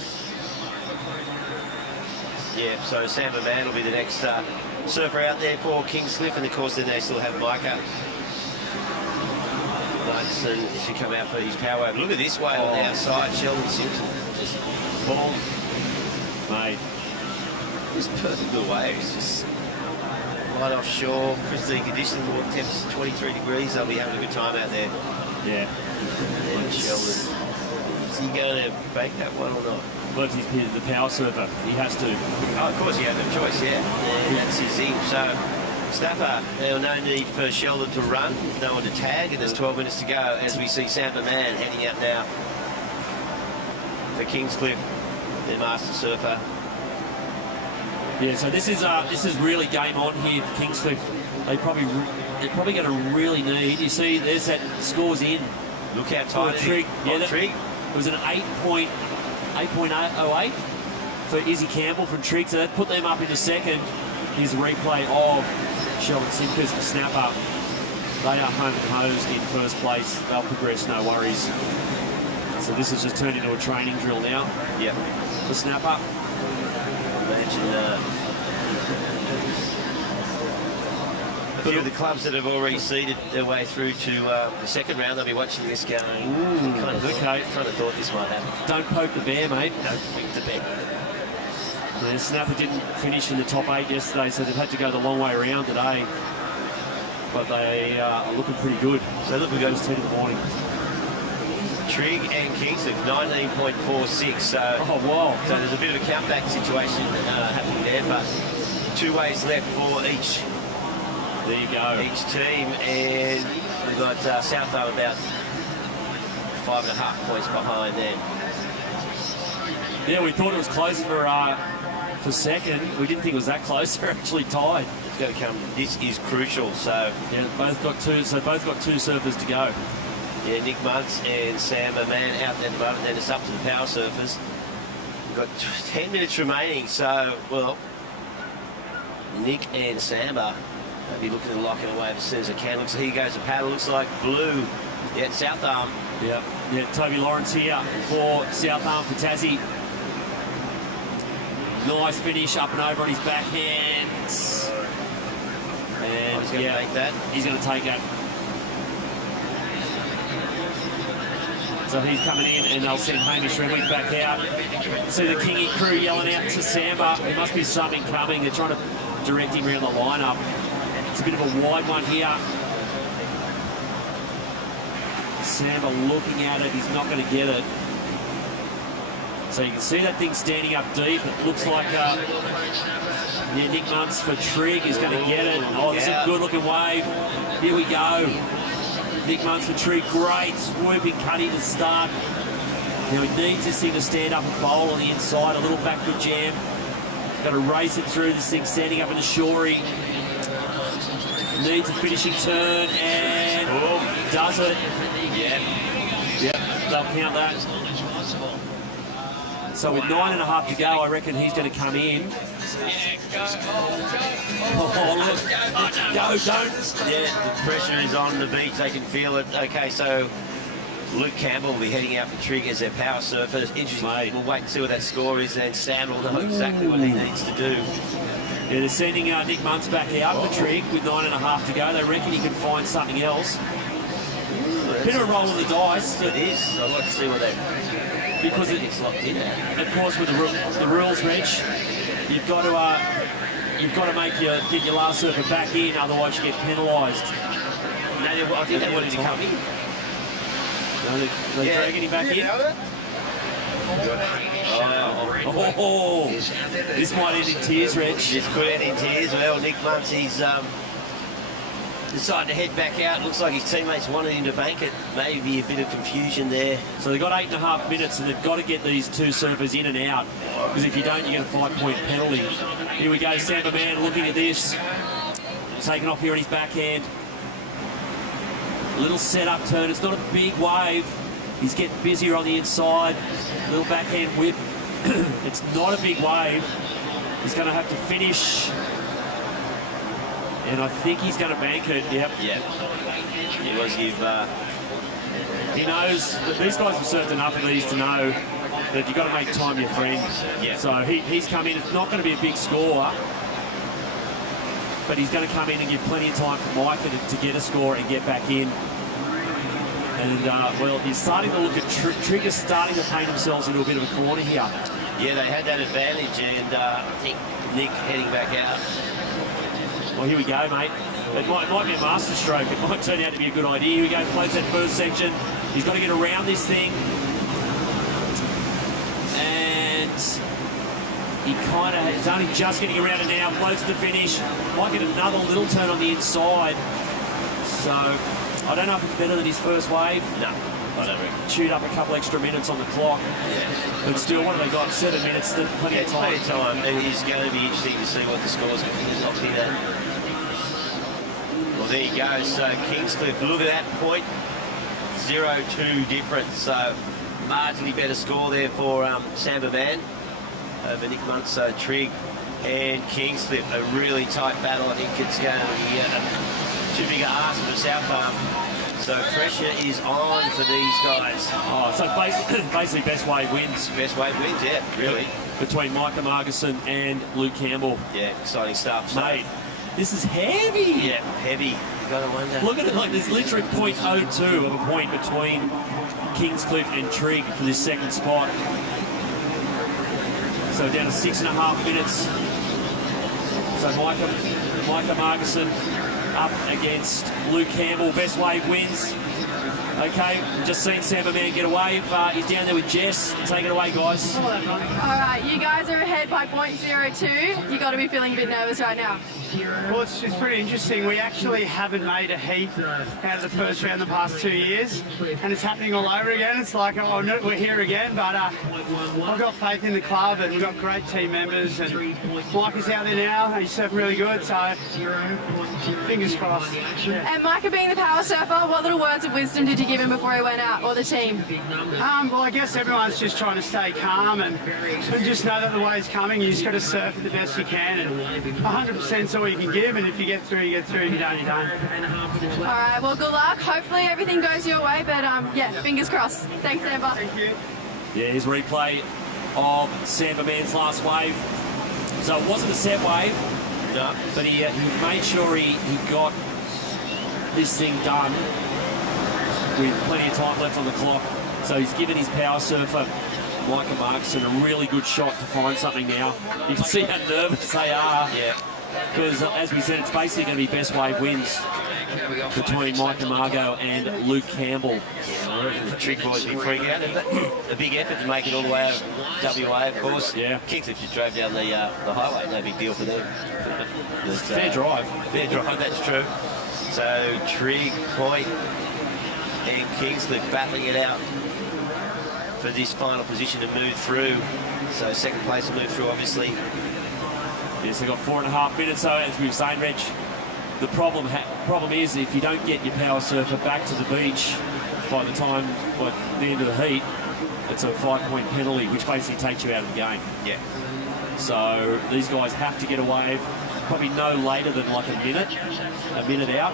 Yeah, so Sam Mann will be the next surfer out there for Kingscliff, and of course then they still have Micah Knightson should come out for his power wave. Look at this wave on the outside. Sheldon Simpson just boom. Mate. This perfect little wave. It's just right offshore, pristine conditions, water temps 23 degrees. They'll be having a good time out there. Yeah. And Sheldon, is he going to bake that one or not? Well, he's the power surfer. He has to. Oh, of course, he had no choice, yeah. And that's his thing. So, Snapper, there's no need for Sheldon to run, no one to tag, and there's 12 minutes to go as we see Sampa Man heading out now for Kingscliff, their master surfer. Yeah, so this is really game on here for Kingscliff. They're probably going to really need. You see, there's that scores in. Look how tight Trig. Yeah, Trig. It was an 8.08 for Izzy Campbell from Trig, so that put them up into second. Here's a replay of Sheldon Simkers for Snapper. They are home and hosed in first place. They'll progress, no worries. So this has just turned into a training drill now. Yep. For Snapper. Imagine a few of the clubs that have already seeded their way through to the second round, they'll be watching this going. Kind of thought this might happen. Don't poke the bear, mate. Don't poke the bear. Yeah, Snapper didn't finish in the top 8 yesterday, so they've had to go the long way around today. But they are looking pretty good. So look, we go to 10 in the morning. Trig and Kingscliff, 19.46. So, wow. So there's a bit of a countback situation happening there, but 2 ways left for each. There you go. Each team, and we've got South Arm about 5.5 points behind them. Yeah, we thought it was close for second. We didn't think it was that close. They're actually tied. It's going to come. This is crucial. So yeah, both got 2. So both got 2 surfers to go. Yeah, Nick Muntz and Sam Man out there at the moment. Then it's up to the power surfers. We've got 10 minutes remaining. So well, Nick and Samba will be looking to lock it away as soon as they can. Looks here goes the paddle. Looks like blue. Yeah, South Arm. Yeah, Toby Lawrence here for South Arm for Tassie. Nice finish up and over on his backhand. And he's going to take that. He's going to take that. So So he's coming in, and they'll send Hamish Renwick back out. See the Kingy crew yelling out to Samba. There must be something coming. They're trying to direct him around the lineup. It's a bit of a wide one here. Samba looking at it. He's not going to get it. So you can see that thing standing up deep. It looks like Nick Muntz for Trigg is going to get it. Oh, this is a good-looking wave. Here we go. Nick Muntz for Trigg. Great swooping cutting to start. Now he needs this thing to stand up and bowl on the inside. A little back foot jam. Got to race it through this thing standing up in the shorey. Needs a finishing turn and does it. Yep, they'll count that. So with 9.5 to go, I reckon he's going to come in. Oh, look. Go, don't. Yeah, the pressure is on the beach. They can feel it. Okay, so Luke Campbell will be heading out for Trigg as their power surfer. Interesting. We'll wait and see what that score is, and Sam will know exactly what he needs to do. Yeah, they're sending Nick Muntz back out for Trigg with 9.5 to go. They reckon he can find something else. Bit of a roll of the dice. It is. I'd like to see what they... Because it's locked in there. Of course, with the rules, Reg, you've got to get your last surfer back in, otherwise you get penalised. No, I think they wanted to come in. No, they're dragging him back in. Oh, this might end in tears, Reg. This could end in tears. Well, Nick Muntz, he's decided to head back out. Looks like his teammates wanted him to bank it. Maybe a bit of confusion there. So they've got 8.5 minutes, and they've got to get these two surfers in and out, because if you don't, you get a 5-point penalty. Here we go, Samba Man looking at this. Taking off here on his backhand. Little set-up turn. It's not a big wave. He's getting busier on the inside. Little backhand whip. It's not a big wave. He's going to have to finish. And I think he's going to bank it. Yep. He was give. He knows that these guys have surfed enough of these to know that you've got to make time your friend. Yeah. So he's come in. It's not going to be a big score, but he's going to come in and give plenty of time for Micah to get a score and get back in. And, well, he's starting to look at Trigg is starting to paint themselves into a bit of a corner here. Yeah, they had that advantage, and I think Nick heading back out. Well, here we go, mate. It might be a master stroke. It might turn out to be a good idea. Here we go, floats that first section. He's got to get around this thing. And he kind of is only just getting around it now. Floats to finish. Might get another little turn on the inside. So I don't know if it's better than his first wave. No, I don't reckon. Chewed up a couple extra minutes on the clock. Yeah. But still, what have they got? 7 minutes. There's plenty of time. Plenty of time. It is going to be interesting to see what the score's going to be locked in at. Well, there you go. So Kingscliff, look at that point. 0-2 difference. So marginally better score there for Samba Man over Nick Muntz. So Trigg and Kingscliff, a really tight battle. I think it's going to be too big a ask for the South Arm. So pressure is on for these guys. Oh, so basically best wave wins. Best wave wins, yeah, really. Between Micah Margison and Luke Campbell. Yeah, exciting stuff. So, mate, this is heavy. Yeah, heavy. You got to wonder. Look at it, like there's literally 0.02 of a point between Kingscliff and Trigg for this second spot. So down to 6.5 minutes. So Micah Margison up against Luke Campbell. Best wave wins. Okay, just seen Samba Man get a wave. He's down there with Jess. Take it away, guys. All right, you guys are ahead by 0.02. You got to be feeling a bit nervous right now. Well, it's pretty interesting. We actually haven't made a heat out of the first round the past 2 years, and it's happening all over again. It's like, oh, no, we're here again, but I've got faith in the club, and we've got great team members, and Mike is out there now. He's surfing really good, so fingers crossed. Yeah. And Micah being the power surfer, what little words of wisdom did you give him before he went out, or the team? Well, I guess everyone's just trying to stay calm and just know that the wave's coming. You just got to surf it the best you can, and 100% is all you can give, and if you get through, you get through. If you don't, you don't. All right, well, good luck. Hopefully everything goes your way, but yeah, fingers crossed. Thanks, Samba. Thank you. Yeah, here's a replay of Samba Man's last wave. So it wasn't a set wave, no, but he made sure he got this thing done with plenty of time left on the clock. So he's given his power surfer, Micah Markson, a really good shot to find something now. You can see how nervous they are. Yeah. Because, as we said, it's basically going to be best wave wins between Micah Margot and Luke Campbell. The Trig boys will be freaking out. A big effort to make it all the way out of WA, of course. Yeah. Kingscliff just drove down the highway, no big deal for them. But, fair drive. Fair drive, that's true. So Trig, Point and Kingscliff battling it out for this final position to move through. So second place to move through, obviously. Yes, they've got 4.5 minutes, so as we were saying, Reg, the problem is if you don't get your power surfer back to the beach by the end of the heat, it's a 5-point penalty, which basically takes you out of the game. Yeah. So these guys have to get a wave, probably no later than like a minute out,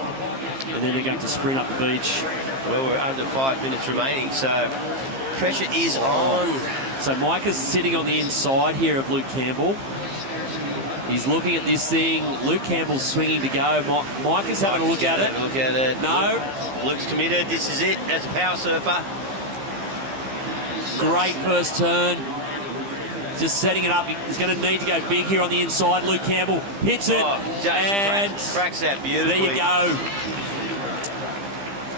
and then they're going to sprint up the beach. Well, we're under 5 minutes remaining, so pressure is on. So Micah's sitting on the inside here of Luke Campbell. He's looking at this thing. Luke Campbell's swinging to go. Micah's having a look at it. Look at it. No. Luke's committed. This is it. That's a power surfer. Great first turn. Just setting it up. He's going to need to go big here on the inside. Luke Campbell hits it. And cracks that beautifully. There you go.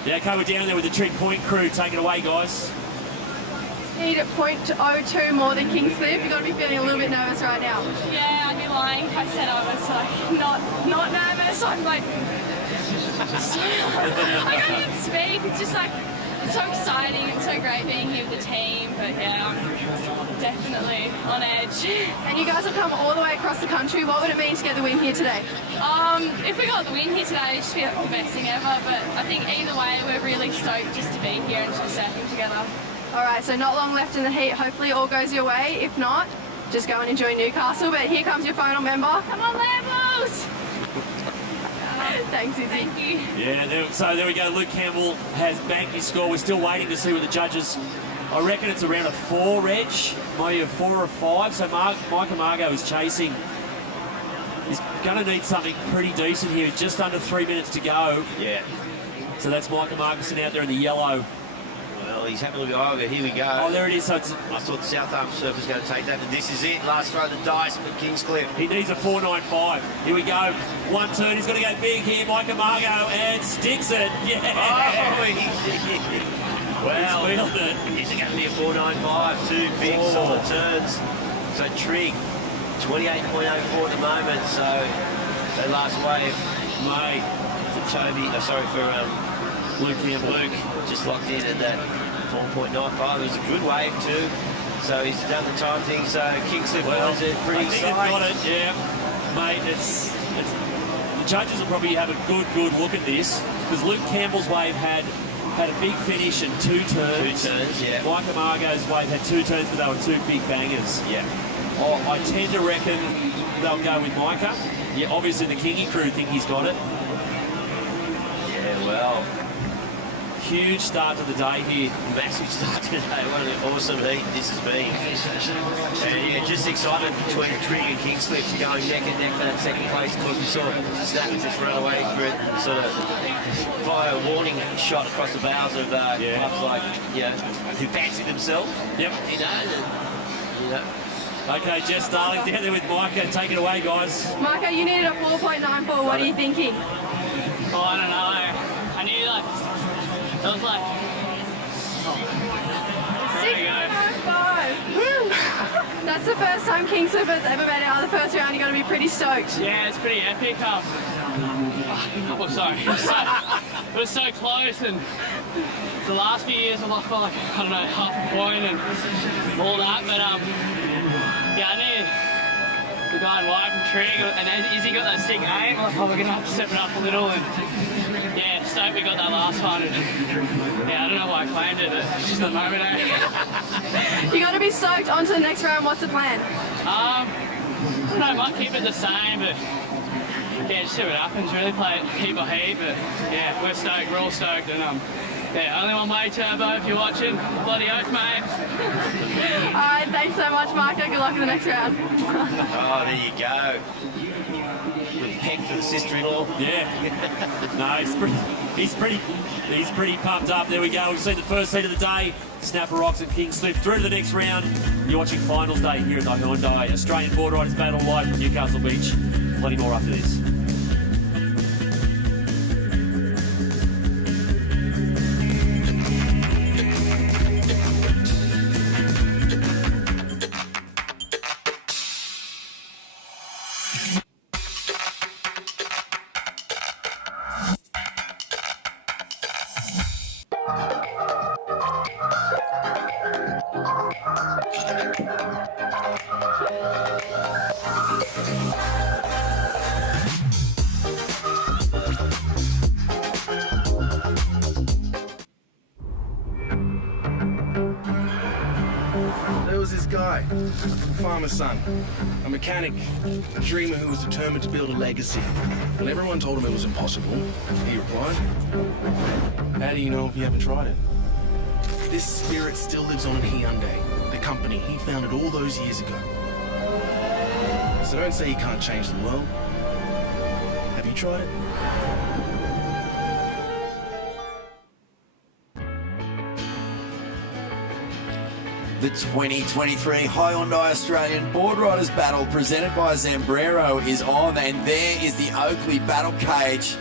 Yeah, okay, we're down there with the Trig Point crew. Take it away, guys. Need at .02 more than Kingscliff. You've got to be feeling a little bit nervous right now. Yeah, I'd be lying if I said I was like not nervous. I'm like, I can't even speak. It's just like, it's so exciting. It's so great being here with the team. But yeah, I'm definitely on edge. And you guys have come all the way across the country. What would it mean to get the win here today? If we got the win here today, it'd just be like the best thing ever. But I think either way, we're really stoked just to be here and just surfing together. All right, so not long left in the heat. Hopefully it all goes your way. If not, just go and enjoy Newcastle. But here comes your final member. Come on, Lambos! Thanks, Izzy. Thank you. Yeah, so there we go. Luke Campbell has banked his score. We're still waiting to see what the judges... I reckon it's around a 4, Reg. Maybe a 4 or a 5. So Micah Margot is chasing. He's going to need something pretty decent here. Just under 3 minutes to go. Yeah. So that's Micah Marcusson out there in the yellow. Well, he's having a look at here we go. Oh, there it is. So it's, I thought the South Arm surfer's going to take that, but this is it. Last throw of the dice for Kingscliff. He needs a 4.95. Here we go. One turn. He's got to go big here. Micah Margot and sticks it. Yeah. Oh, well, is it going to be a 4.95? Two big solid turns. So Trig, 28.04 at the moment. So that last wave, May for Toby. For Luke Campbell. Luke just locked in at that 4.95. It was a good wave too. So he's done the time thing. So Kingscliff wins it pretty they've got it, yeah. Mate, it's the judges will probably have a good look at this because Luke Campbell's wave had a big finish and 2 turns. 2 turns, yeah. Micah Margot's wave had 2 turns, but they were 2 big bangers. Yeah. I tend to reckon they'll go with Micah. Yeah, obviously the Kingy crew think he's got it. Yeah, well. Huge start to the day here. Massive start to the day. What an awesome heat this has been. And yeah, just excitement between Trig and Kingscliff going neck and neck for that second place. Of course, we saw Snap just run away for it, sort of via a warning shot across the bows of clubs like, who fancied themselves. Yep. You know. Okay, Jess Starling down there with Micah. Take it away, guys. Micah, you needed a 4.94. What are you thinking? Oh, I don't know. I knew it was like 6.05. Woo! That's the first time Kingscliff has ever made it out of the first round. You're going to be pretty stoked. Yeah, it's pretty epic. Oh, sorry. It was so close, and the last few years I've lost by like, I don't know, half a point and all that, but yeah, I knew the guy in white from Trig, and Izzy got that stick aim. Like, we're going to have to step it up a little, and yeah, stoked we got that last one. And, yeah, I don't know why I claimed it, but it's just the moment. You got to be stoked. On to the next round. What's the plan? I don't know, I might keep it the same, but yeah, just see what happens. Really play it heap or heat, but yeah, we're stoked. We're all stoked, and yeah, only one way, Turbo, if you're watching. Bloody oath, mate. All right, thanks so much, Micah. Good luck in the next round. Oh, there you go. with Peck for the sister-in-law. Yeah. No, he's pretty pumped up. There we go. We've seen the first heat of the day. Snapper Rocks and King Swift through to the next round. You're watching Finals Day here at the Hyundai Australian Board Riders Battle live from Newcastle Beach. Plenty more after this. There was this guy, farmer's son, a mechanic, a dreamer who was determined to build a legacy. When everyone told him it was impossible, he replied, "How do you know if you haven't tried it?" This spirit still lives on in Hyundai, the company he founded all those years ago. So don't say you can't change the world. Have you tried it? The 2023 Hyundai Australian Board Riders Battle presented by Zambrero is on, and there is the Oakley Battle Cage.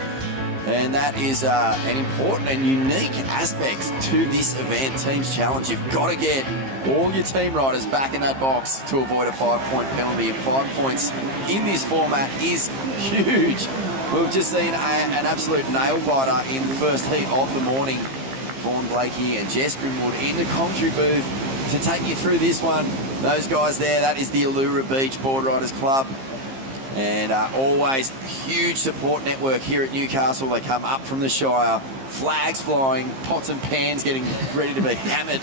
And that is an important and unique aspect to this event, Teams Challenge. You've got to get all your team riders back in that box to avoid a 5-point penalty. And 5 points in this format is huge. We've just seen an absolute nail-biter in the first heat of the morning. Vaughan Blakey and Jess Grimwood in the commentary booth to take you through this one. Those guys there, that is the Allura Beach Board Riders Club. And always huge support network here at Newcastle. They come up from the Shire, flags flying, pots and pans getting ready to be hammered.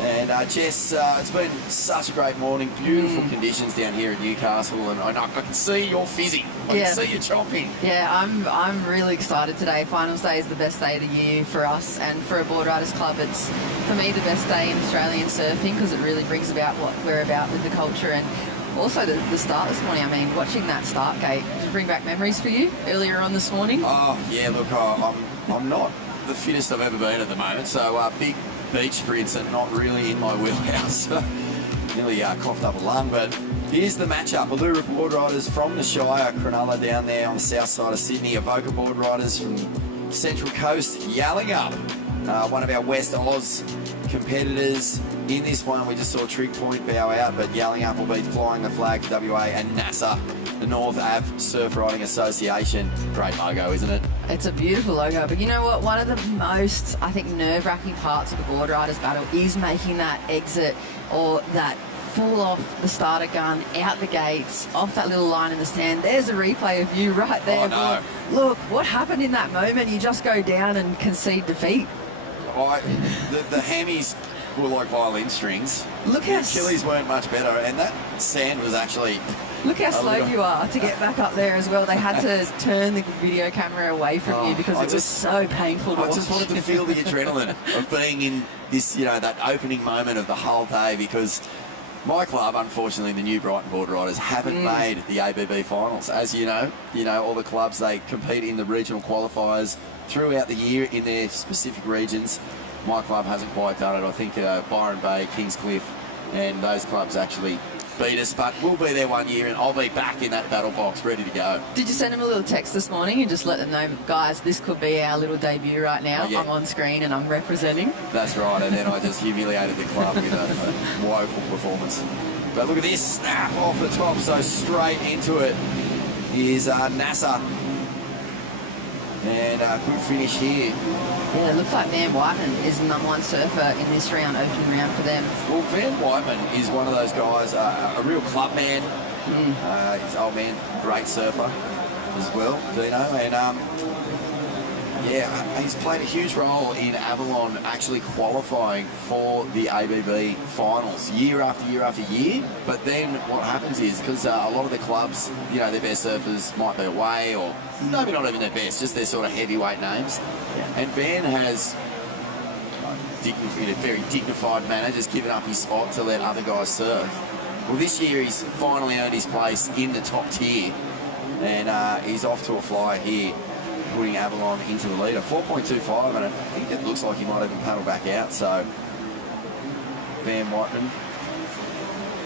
And Jess, it's been such a great morning, beautiful conditions down here at Newcastle, and I can see you're fizzy. I can see you chomping. Yeah, I'm really excited today. Finals Day is the best day of the year for us, and for a Board Riders Club, it's, for me, the best day in Australian surfing, because it really brings about what we're about with the culture. And also the start this morning, I mean, watching that start gate, did it bring back memories for you earlier on this morning? Oh, yeah, look, I'm not the fittest I've ever been at the moment, so big beach sprints are not really in my wheelhouse. Nearly coughed up a lung, but here's the matchup. Allura Board Riders from the Shire, Cronulla down there on the south side of Sydney, Avoca Board Riders from Central Coast, Yallingup, one of our West Oz competitors. In this one, we just saw Trig Point bow out, but Yallingup will be flying the flag for WA, and NASA, the North Ave Surf Riding Association. Great logo, isn't it? It's a beautiful logo, but you know what? One of the most, I think, nerve-wracking parts of the Board Riders Battle is making that exit, or that full off the starter gun, out the gates, off that little line in the stand. There's a replay of you right there. Oh, no. Look, what happened in that moment? You just go down and concede defeat. The hammies were like violin strings. Look how... The Achilles weren't much better, and that sand was actually... Look how slow you are to get back up there as well. They had to turn the video camera away from you because it was so painful to watch. I just wanted to feel the adrenaline of being in this, that opening moment of the whole day, because my club, unfortunately, the New Brighton Board Riders, haven't made the ABB finals. As you know, all the clubs, they compete in the regional qualifiers throughout the year in their specific regions. My club hasn't quite done it. I think Byron Bay, Kingscliff, and those clubs actually beat us, but we'll be there one year, and I'll be back in that battle box ready to go. Did you send them a little text this morning and just let them know, guys, this could be our little debut right now? Oh, yeah. I'm on screen and I'm representing. That's right, and then I just humiliated the club with a woeful performance. But look at this snap off the top, so straight into it is NASA. And a good finish here. Yeah, it looks like Van Whiteman is the #1 surfer in this round, opening round for them. Well, Van Whiteman is one of those guys, a real club man. He's an old man, great surfer as well, Dino. And he's played a huge role in Avalon actually qualifying for the ABB finals year after year after year. But then what happens is, because a lot of the clubs, their best surfers might be away, or maybe not even their best, just their sort of heavyweight names. And Van has, in a very dignified manner, just given up his spot to let other guys surf. Well, this year he's finally earned his place in the top tier. And he's off to a flyer here, putting Avalon into the leader. 4.25, and I think it looks like he might even paddle back out. So Van Whiteman.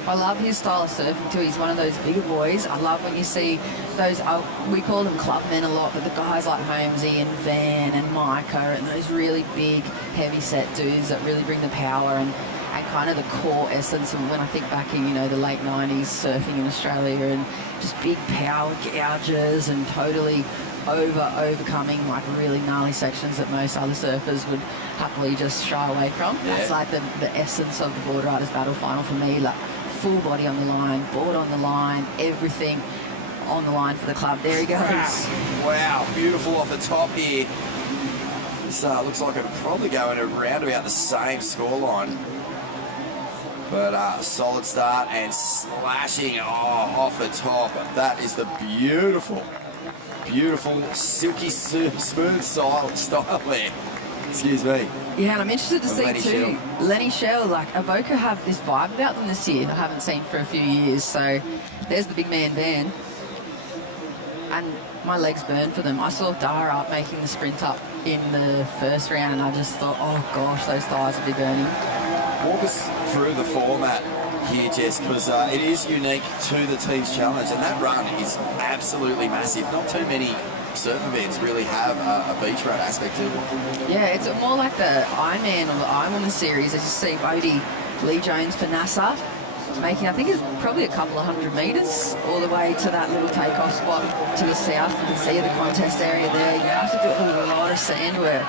I love his style of surfing too. He's one of those bigger boys. I love when you see those, we call them clubmen a lot, but the guys like Holmesy and Van and Micah and those really big, heavy set dudes that really bring the power and kind of the core essence. And when I think back in, you know, the late 90s surfing in Australia and just big power gouges and totally overcoming like really gnarly sections that most other surfers would happily just shy away from. Yeah. That's like the essence of the Boardriders Battle Final for me. Like full body on the line, board on the line, everything on the line for the club. There he goes. Wow, beautiful off the top here. This looks like it'll probably go in around about the same scoreline. But solid start and slashing off the top. That is the beautiful silky smooth style there. Excuse me. Yeah, and I'm interested to see too. Lenny Shell, like Avoca have this vibe about them this year I haven't seen for a few years. So there's the big man Van. And my legs burn for them. I saw Dara up making the sprint up in the first round and I just thought, oh gosh, those thighs would be burning. Walk us through the format here, Jess, because it is unique to the team's challenge, and that run is absolutely massive. Not too many surf events really have a beach run aspect to it. Yeah, it's more like the Ironman or the Ironwoman series. As you see, Bodie Lee Jones for NASA making, I think it's probably a couple of 100 metres all the way to that little takeoff spot to the south. You can see the contest area there. You have to do a lot of sand work.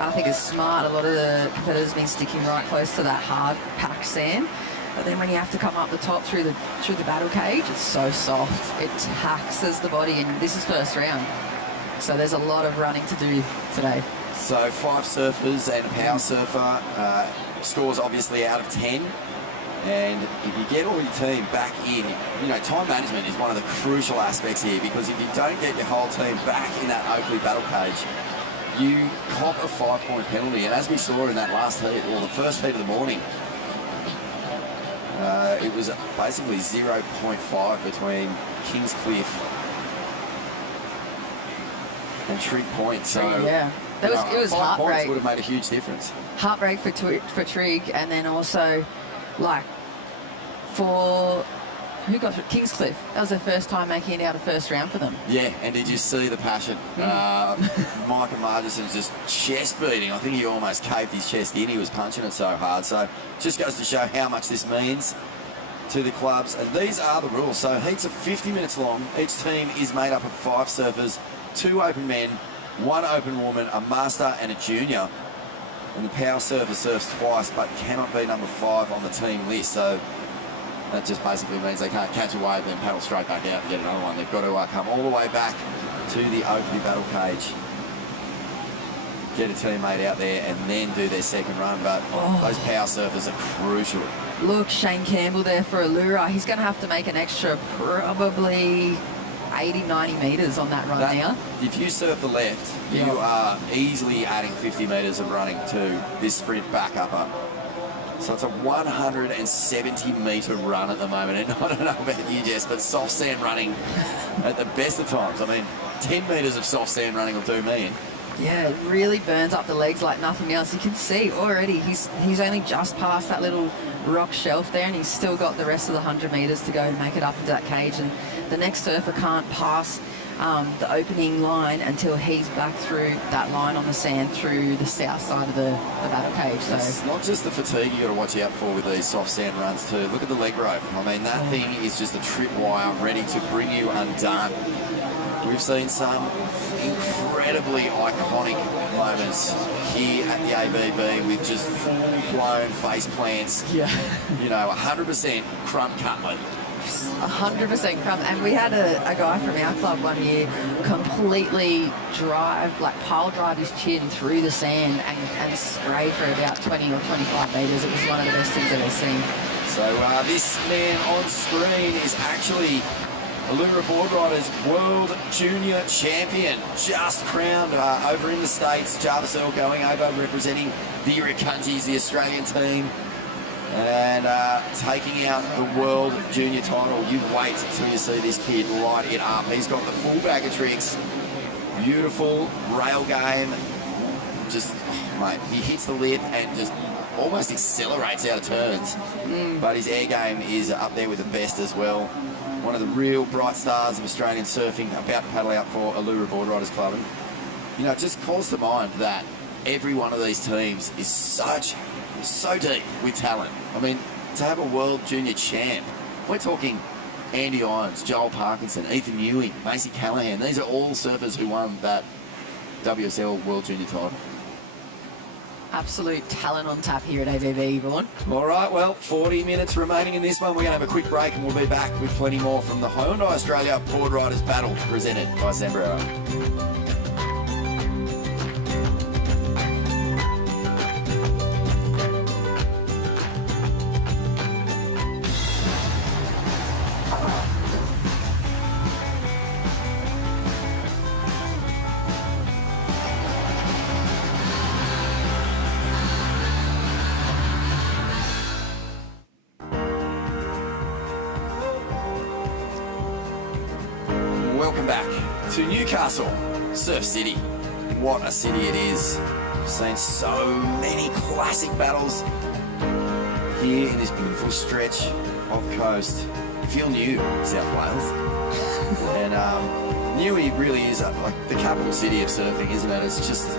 I think it's smart. A lot of the competitors have been sticking right close to that hard packed sand. But then when you have to come up the top through the battle cage, it's so soft. It taxes the body, and this is first round. So there's a lot of running to do today. So 5 surfers and a power surfer. Scores obviously out of 10. And if you get all your team back in, you know, time management is one of the crucial aspects here, because if you don't get your whole team back in that Oakley battle cage, you cop a 5-point penalty. And as we saw in that last heat, or the first heat of the morning, it was basically 0.5 between Kingscliff and Trig Point. So yeah, it was 5 heartbreak. points would have made a huge difference. Heartbreak for Trig, and then also like for who got through Kingscliff. That was their first time making it out of first round for them. Yeah, and did you see the passion? Micah Margison's just chest beating. I think he almost caved his chest in. He was punching it so hard. So just goes to show how much this means to the clubs. And these are the rules. So heats are 50 minutes long. Each team is made up of 5 surfers, 2 open men, 1 open woman, a master and a junior. And the power surfer surfs twice but cannot be number 5 on the team list. So that just basically means they can't catch a wave, then paddle straight back out and get another one. They've got to come all the way back to the Oakley battle cage, get a teammate out there, and then do their second run. But those power surfers are crucial. Look, Shane Campbell there for Allura. He's going to have to make an extra probably 80, 90 metres on that run now. If you surf the left, you are easily adding 50 metres of running to this sprint back upper. So it's a 170-metre run at the moment. And I don't know about you, Jess, but soft sand running at the best of times. I mean, 10 metres of soft sand running will do me in. Yeah, it really burns up the legs like nothing else. You can see already he's only just past that little rock shelf there, and he's still got the rest of the 100 metres to go and make it up into that cage. And the next surfer can't pass the opening line until he's back through that line on the sand through the south side of the battle cage. So it's not just the fatigue you got to watch out for with these soft sand runs too. Look at the leg rope. I mean, that thing is just a tripwire ready to bring you undone. We've seen some incredibly iconic moments here at the ABB with just full-blown face plants. Yeah. You know, 100% crump cutlet. 100% crumb. And we had a guy from our club one year completely pile drive his chin through the sand and spray for about 20 or 25 metres. It was one of the best things I've ever seen. So this man on screen is actually Allura Boardriders World Junior Champion, just crowned over in the States. Jarvis Earl going over representing the Irukandjis, the Australian team. And taking out the world junior title. You wait until you see this kid light it up. He's got the full bag of tricks. Beautiful rail game. Just, mate, he hits the lip and just almost accelerates out of turns. But his air game is up there with the best as well. One of the real bright stars of Australian surfing, about to paddle out for Allura Boardriders Club. And, you know, it just calls to mind that every one of these teams is so deep with talent. I mean, to have a world junior champ, we're talking Andy Irons, Joel Parkinson, Ethan Ewing, Macy Callahan. These are all surfers who won that WSL World Junior title. Absolute talent on tap here at AVB, Vaughan. All right, well, 40 minutes remaining in this one. We're going to have a quick break and we'll be back with plenty more from the Hyundai Australia Boardriders Battle presented by Zambrero. Welcome back to Newcastle, Surf City. What a city it is. I've seen so many classic battles here in this beautiful stretch of coast. I feel new, South Wales. And Newey really is like the capital city of surfing, isn't it? It's just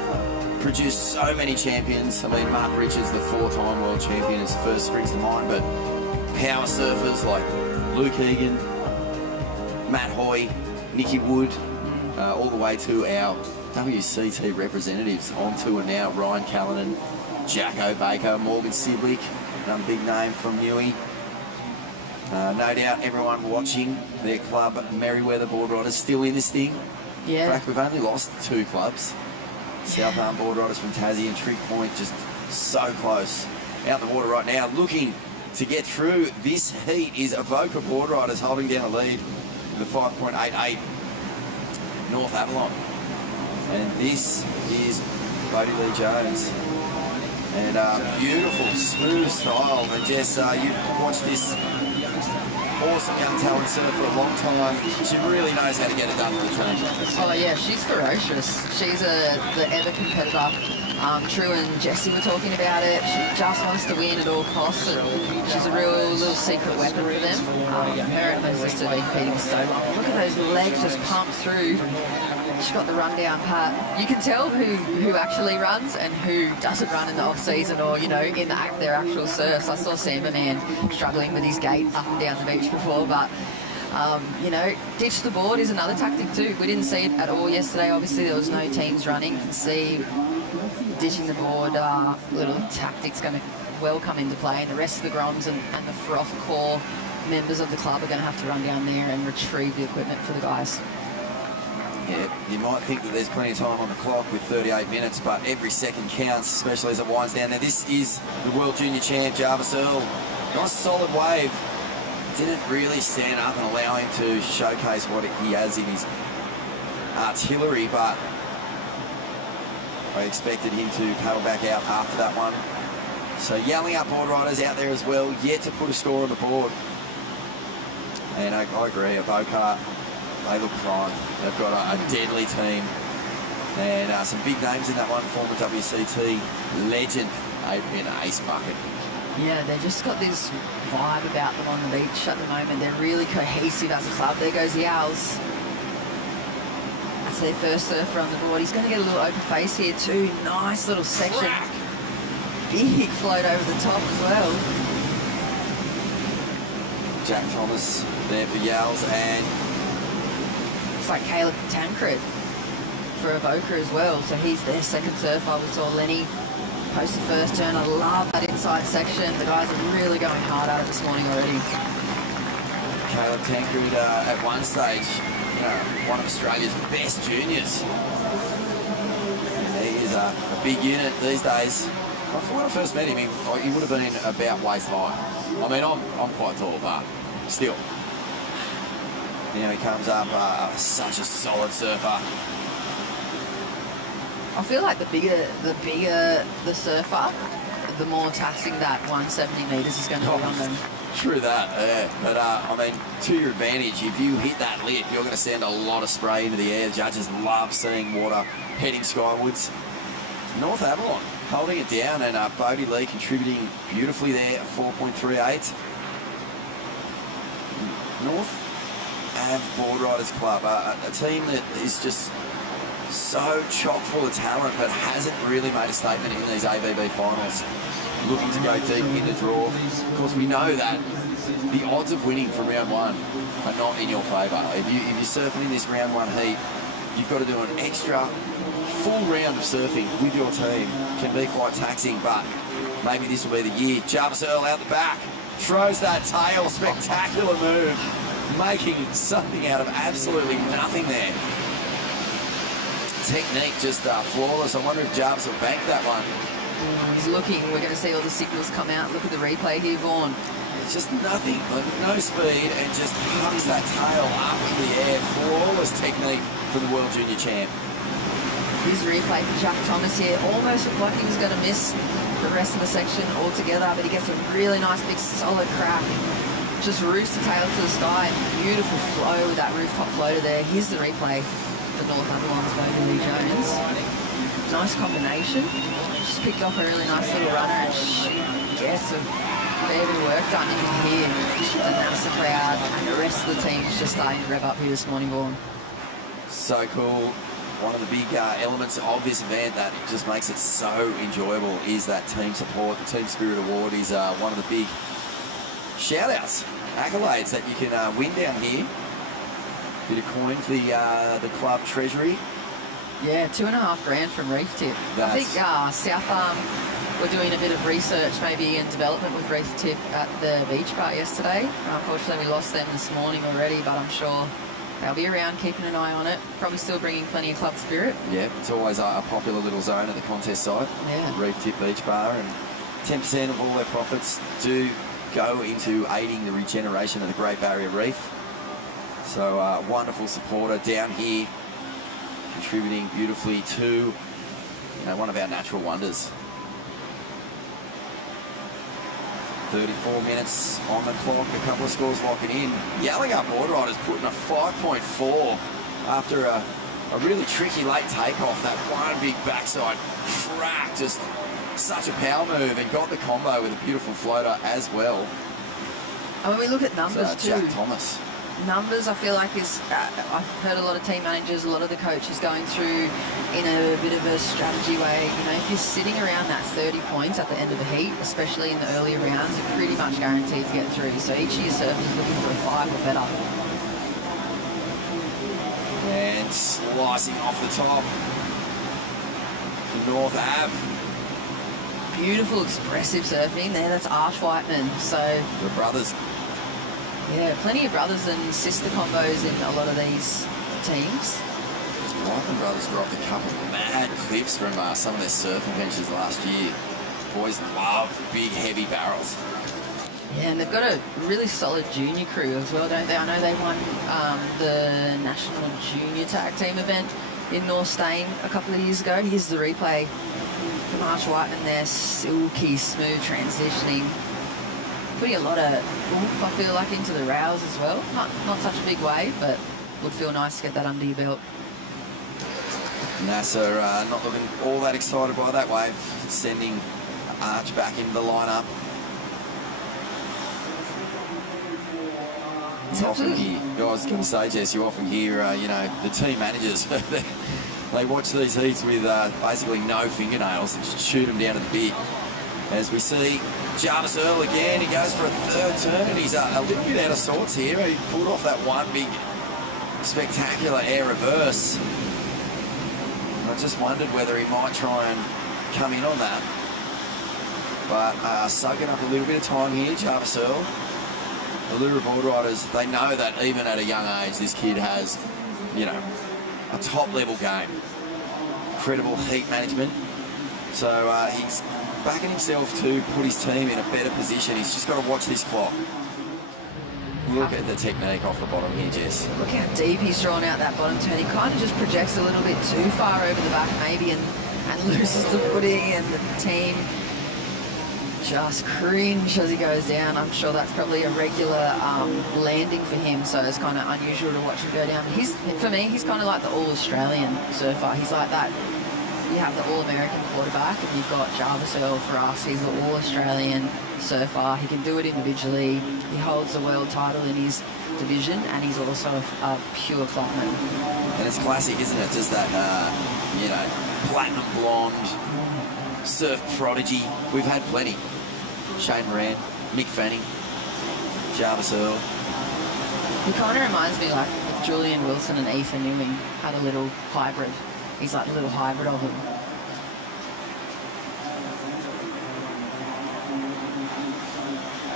produced so many champions. I mean, Mark Richards, the 4-time world champion, is the first springs to mind, but power surfers like Luke Egan, Matt Hoy, Nicky Wood, all the way to our WCT representatives on tour now. Ryan Callanan, Jacko Baker, Morgan Sidwick, another big name from Newey. No doubt everyone watching their club, Merriweather Boardriders, still in this thing. Yeah. In fact, we've only lost 2 clubs. South Arm Boardriders from Tassie and Trick Point, just so close. Out in the water right now, looking to get through this heat is Avoca Boardriders holding down the lead. The 5.88 North Avalon. And this is Bodie Lee Jones. And beautiful, smooth style. And Jess, you've watched this awesome young talent surf for a long time. She really knows how to get it done for the team. Oh yeah, she's ferocious. She's the ever competitor. True and Jessie were talking about it. She just wants to win at all costs. She's a real little secret weapon for them. Her and her sister have been competing so long. Look at those legs just pumped through. She's got the rundown pat. You can tell who actually runs and who doesn't run in the off season or, you know, in their actual surfs. I saw Samberman struggling with his gait up and down the beach before, but you know, ditch the board is another tactic too. We didn't see it at all yesterday. Obviously, there was no teams running. You can see ditching the board, little tactics going to well come into play, and the rest of the Groms and the froth core members of the club are going to have to run down there and retrieve the equipment for the guys. Yeah, you might think that there's plenty of time on the clock with 38 minutes, but every second counts, especially as it winds down. Now, this is the World Junior Champ, Jarvis Earl. Nice solid wave. Didn't really stand up and allow him to showcase what he has in his artillery, but I expected him to paddle back out after that one. So yelling up Boardriders out there as well, yet to put a score on the board. And I agree, Avoca, they look prime. They've got a deadly team. And some big names in that one, former WCT legend, Adrian Ace Bucket. Yeah, they've just got this vibe about them on the beach at the moment. They're really cohesive as a club. There goes Yowls. That's their first surfer on the board. He's going to get a little open face here too. Nice little section. Big float over the top as well. Jack Thomas there for Yowls, and it's like Caleb Tancred for Avoca as well. So he's their second surfer. We saw Lenny post the first turn. I love that inside section. The guys are really going hard at it this morning already. Caleb Tancred at one stage, you know, one of Australia's best juniors. He is a big unit these days. When I first met him, he would have been about waist high. I mean, I'm quite tall, but still. Now he comes up, such a solid surfer. I feel like the bigger the surfer, the more taxing that 170 metres is going to be on them. True that, yeah. But, I mean, to your advantage, if you hit that lip, you're going to send a lot of spray into the air. The judges love seeing water heading skywards. North Avalon holding it down, and Bodie Lee contributing beautifully there at 4.38. North Ave Boardriders Club, a team that is just so chock full of talent but hasn't really made a statement in these AVB finals. Looking to go deep in the draw. Of course, we know that the odds of winning from round one are not in your favour. If you're surfing in this round one heat, you've got to do an extra full round of surfing with your team. Can be quite taxing, but maybe this will be the year. Jarvis Earl out the back, throws that tail, spectacular move, making something out of absolutely nothing there. Technique just flawless. I wonder if Jarvis will bank that one. He's looking. We're going to see all the signals come out. Look at the replay here, Vaughan. It's just nothing, like no speed, and just hucks that tail up in the air. Flawless technique for the World Junior Champ. His replay for Jack Thomas here almost looked like he was going to miss the rest of the section altogether, but he gets a really nice big solid crack. Just roosts the tail to the sky. Beautiful flow with that rooftop floater there. Here's the replay for North Avalon's Bodie Lee Jones. Nice combination. Just picked off a really nice little runner, and she gets a fair bit of work done. You can hear the NASA crowd and the rest of the team's just starting to rev up here this morning, Vaughan. So cool. One of the big elements of this event that just makes it so enjoyable is that team support. The Team Spirit Award is one of the big shout-outs, accolades that you can win down here. Bit of coin for the club treasury. Yeah, $2.5 grand from Reef Tip. I think South Arm were doing a bit of research, maybe in development with Reef Tip at the beach bar yesterday. Unfortunately, we lost them this morning already, but I'm sure they'll be around keeping an eye on it. Probably still bringing plenty of club spirit. Yeah, it's always a popular little zone at the contest site. Yeah. Reef Tip Beach Bar, and 10% of all their profits do go into aiding the regeneration of the Great Barrier Reef. So wonderful supporter down here, contributing beautifully to one of our natural wonders. 34 minutes on the clock, a couple of scores locking in. Yelling up Boardriders putting a 5.4 after a really tricky late takeoff. That one big backside crack, just such a power move, and got the combo with a beautiful floater as well. And when we look at numbers too, Jack Thomas. Numbers, I feel like I've heard a lot of team managers, a lot of the coaches going through in a bit of a strategy way. You know, if you're sitting around that 30 points at the end of the heat, especially in the earlier rounds, you're pretty much guaranteed to get through. So each of your surfers is looking for a 5 or better. And slicing off the top for North Ave. Beautiful, expressive surfing there. That's Arch Whiteman. So the brothers. Yeah, plenty of brothers and sister combos in a lot of these teams. Whiteman brothers dropped a couple of mad clips from some of their surf adventures last year. Boys love big, heavy barrels. Yeah, and they've got a really solid junior crew as well, don't they? I know they won the National Junior Tag Team event in North Stain a couple of years ago. Here's the replay from Arch Whiteman there. Silky, smooth transitioning. Putting a lot of oomph, I feel like, into the rails as well. Not such a big wave, but would feel nice to get that under your belt. NASA not looking all that excited by that wave, sending Arch back into the lineup. It's often here, I was going to say, Jess, you often hear, the team managers, they watch these heats with basically no fingernails and just shoot them down to the bit. As we see Jarvis Earl again, he goes for a third turn. He's a little bit out of sorts here. He pulled off that one big spectacular air reverse. I just wondered whether he might try and come in on that. But sucking up a little bit of time here, Jarvis Earl. The Lura Boardriders, they know that even at a young age, this kid has, a top-level game. Incredible heat management. So he's backing himself to put his team in a better position. He's just got to watch this clock. Look at the technique off the bottom here, Jess. Look how deep he's drawn out that bottom turn. He kind of just projects a little bit too far over the back maybe and loses the footing, and the team just cringe as he goes down. I'm sure that's probably a regular landing for him, so it's kind of unusual to watch him go down. For me, he's kind of like the all-Australian surfer. He's like that. You have the all-American quarterback, and you've got Jarvis Earl for us. He's the all-Australian surfer. He can do it individually. He holds the world title in his division, and he's also a pure clubman. And it's classic, isn't it? Just that, you know, platinum blonde surf prodigy. We've had plenty. Shane Moran, Mick Fanning, Jarvis Earl. He kind of reminds me like if Julian Wilson and Ethan Ewing had a little hybrid. He's like a little hybrid of them.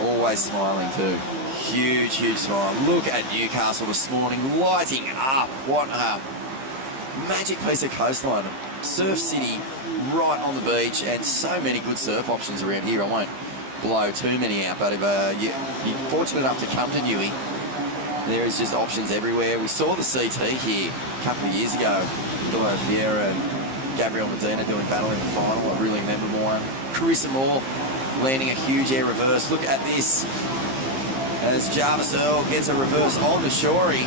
Always smiling too. Huge, huge smile. Look at Newcastle this morning, lighting up. What a magic piece of coastline. Surf City right on the beach, and so many good surf options around here. I won't blow too many out, but if you're fortunate enough to come to Newey, there is just options everywhere. We saw the CT here a couple of years ago. Dilo Fiera and Gabriel Medina doing battle in the final, a really memorable one. Carissa Moore landing a huge air reverse. Look at this. As Jarvis Earl gets a reverse on to Shorey.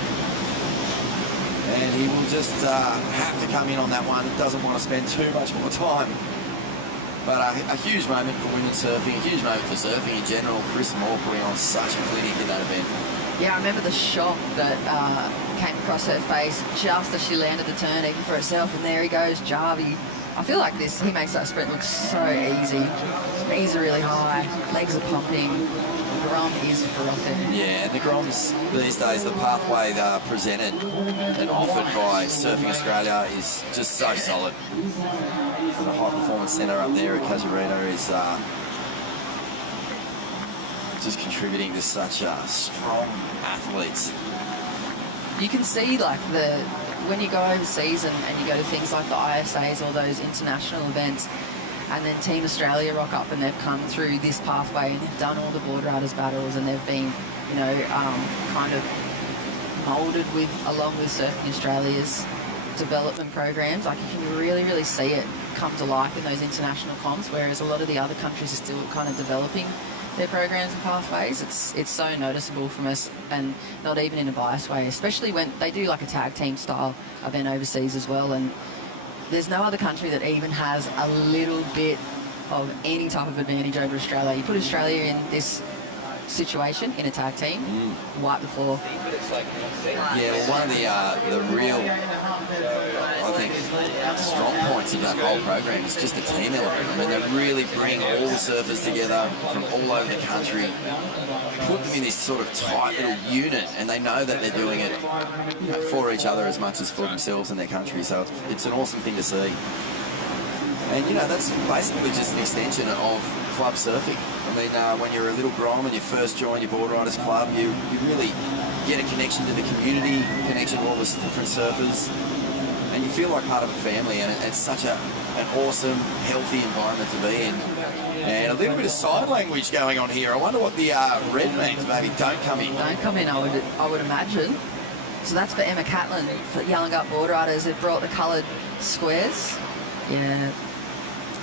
And he will just have to come in on that one. Doesn't want to spend too much more time. But a huge moment for women's surfing, a huge moment for surfing in general. Chris Moore putting on such a clinic in that event. Yeah, I remember the shock that came across her face just as she landed the turn, even for herself. And there he goes, Jarvie. I feel like he makes that sprint look so easy. Knees are really high, legs are pumping. The Grom is frothing. Yeah, the Groms these days, the pathway they are presented and offered by Surfing Australia is just so solid. And the high performance centre up there at Casuarina is just contributing to such strong athletes. You can see like when you go overseas and you go to things like the ISAs or those international events, and then Team Australia rock up and they've come through this pathway and they've done all the Boardriders battles and they've been, you know, kind of moulded along with Surfing Australia's development programs. Like you can really, really see it come to life in those international comps, whereas a lot of the other countries are still kind of developing their programs and pathways. It's so noticeable from us, and not even in a biased way, especially when they do like a tag team style event overseas as well. And there's no other country that even has a little bit of any type of advantage over Australia. You put Australia in this situation in a tag team, wipe the floor. Yeah, well, one of the real, I think, strong points of that whole program is just the team element. I mean, they really bring all the surfers together from all over the country, put them in this sort of tight little unit, and they know that they're doing it, you know, for each other as much as for themselves and their country. So it's an awesome thing to see. And, you know, that's basically just an extension of club surfing. I mean, when you're a little Grom and you first join your Boardriders club, you really get a connection to the community, connection to all the different surfers, and you feel like part of a family, and it's such an awesome, healthy environment to be in. And a little bit of sign language going on here. I wonder what the red means, maybe don't come in. Don't come in, I would imagine. So that's for Emma Catlin, for Yallingup Boardriders. They've brought the coloured squares. Yeah.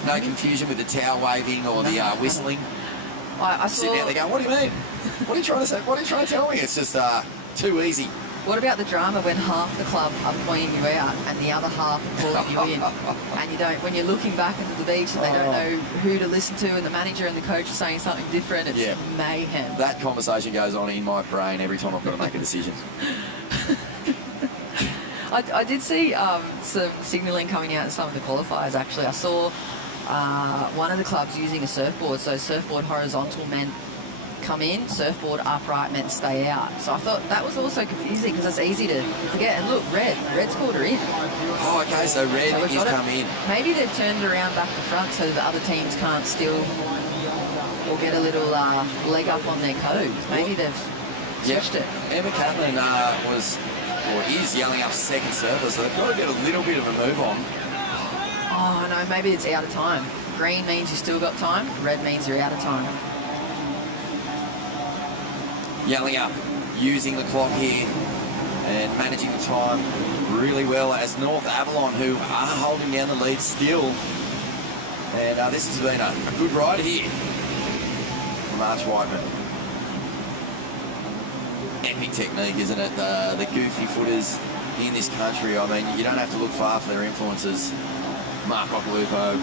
No confusion with the towel waving or the whistling. I saw... Sitting out there going, what do you mean? What are you trying to say? What are you trying to tell me? It's just too easy. What about the drama when half the club are pointing you out and the other half are calling you in? And you don't, when you're looking back into the beach and they don't know who to listen to, and the manager and the coach are saying something different, it's mayhem. That conversation goes on in my brain every time I've got to make a decision. I did see some signalling coming out in some of the qualifiers, actually. I saw one of the clubs using a surfboard, so surfboard horizontal meant come in, surfboard upright meant stay out. So I thought that was also confusing because it's easy to forget. And look, Red's called her in. Oh, okay, so Red is come in. Maybe they've turned it around back to front so the other teams can't steal or get a little leg up on their code. Maybe they've switched it. Emma Catlin is yelling up second surfer, so they've got to get a little bit of a move on. Oh, no, maybe it's out of time. Green means you still got time. Red means you're out of time. Yelling up, using the clock here and managing the time really well as North Avalon, who are holding down the lead still. And this has been a good ride here. from Arch Whiteman. Epic technique, isn't it? The goofy footers in this country, I mean, you don't have to look far for their influences. Mark Lupo,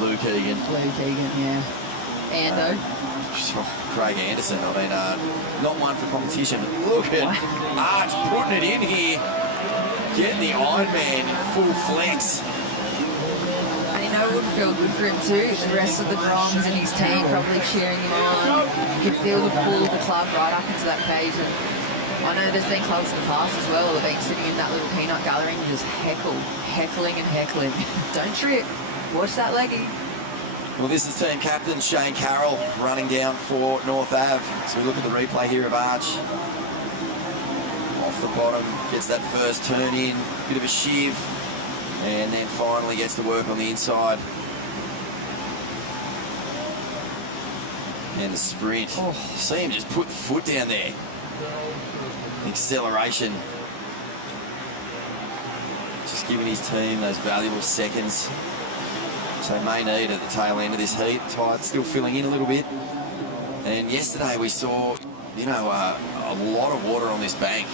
Luke Egan. Luke Egan, yeah. Ando. Craig Anderson, I mean, not one for competition, but look at Arch putting it in here, getting the Ironman in full flex. And you know it would feel good for him too. The rest of the Groms and his team probably cheering him on. You can feel the pull of the club right up into that cage. And I know there's been clubs in the past as well that have been sitting in that little peanut gallery and just heckling and heckling. Don't trip. Watch that leggy. Well, this is team captain Shane Carroll running down for North Ave. So we look at the replay here of Arch. Off the bottom, gets that first turn in, bit of a shiv, and then finally gets to work on the inside. And the sprint. See him just put the foot down there. Acceleration. Just giving his team those valuable seconds. So may need at the tail end of this heat. Tide still filling in a little bit. And yesterday we saw, you know, a lot of water on this bank.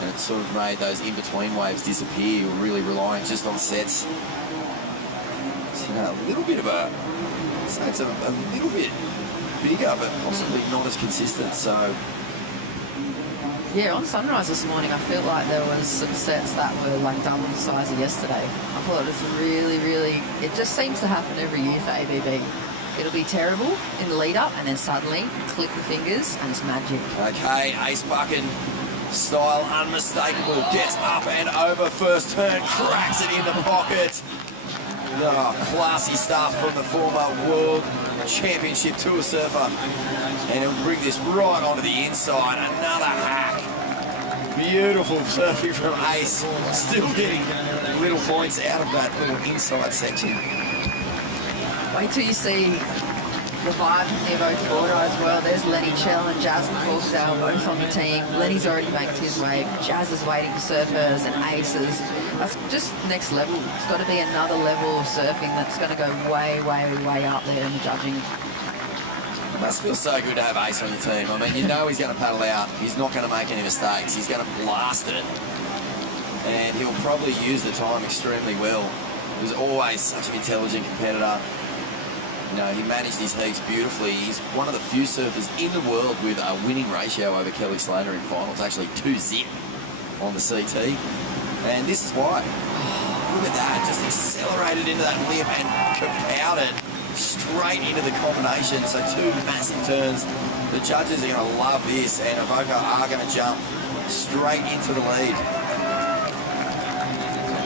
And it sort of made those in-between waves disappear. You're really relying just on sets. So, you know, a little bit of a... So it's a little bit bigger, but possibly not as consistent. So... Yeah, on Sunrise this morning, I felt like there was some sets that were like double the size of yesterday. I thought it was really, it just seems to happen every year for ABB. It'll be terrible in the lead up and then suddenly click the fingers and it's magic. Okay, Ace Buchan, style unmistakable, gets up and over first turn, cracks it in the pocket. Oh, classy stuff from the former World Championship Tour surfer. And he'll bring this right onto the inside. Another hack. Beautiful surfing from Ace. Still getting little points out of that little inside section. Wait till you see the vibe from the Evoca Border as well. There's Lenny Chell and Jasmine Corkdale both on the team. Lenny's already banked his wave. Jazz is waiting for surfers and aces. That's just next level. It's got to be another level of surfing that's going to go way up there in the judging. It must feel so good to have Ace on your team. I mean, you know he's going to paddle out. He's not going to make any mistakes. He's going to blast it. And he'll probably use the time extremely well. He was always such an intelligent competitor. You know, he managed his heats beautifully. He's one of the few surfers in the world with a winning ratio over Kelly Slater in finals. Actually 2-zip on the CT. And this is why. Look at that. Just accelerated into that lip and kapowed it straight into the combination. So two massive turns. The judges are going to love this, and Evoca are going to jump straight into the lead.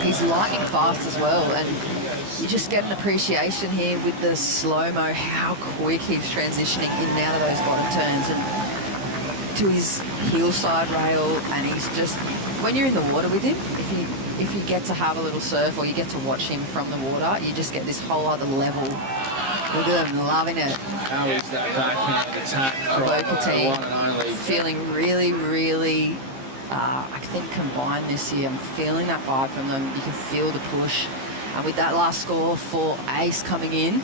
He's lightning fast as well, and you just get an appreciation here with the slow-mo, how quick he's transitioning in and out of those bottom turns and to his hillside rail. And he's just, when you're in the water with him, if you get to have a little surf or you get to watch him from the water, you just get this whole other level. Look at them loving it. How is that backhand attack from Evoca team one and only? feeling really I think combined this year. I'm feeling that vibe from them. You can feel the push. And with that last score for Ace coming in,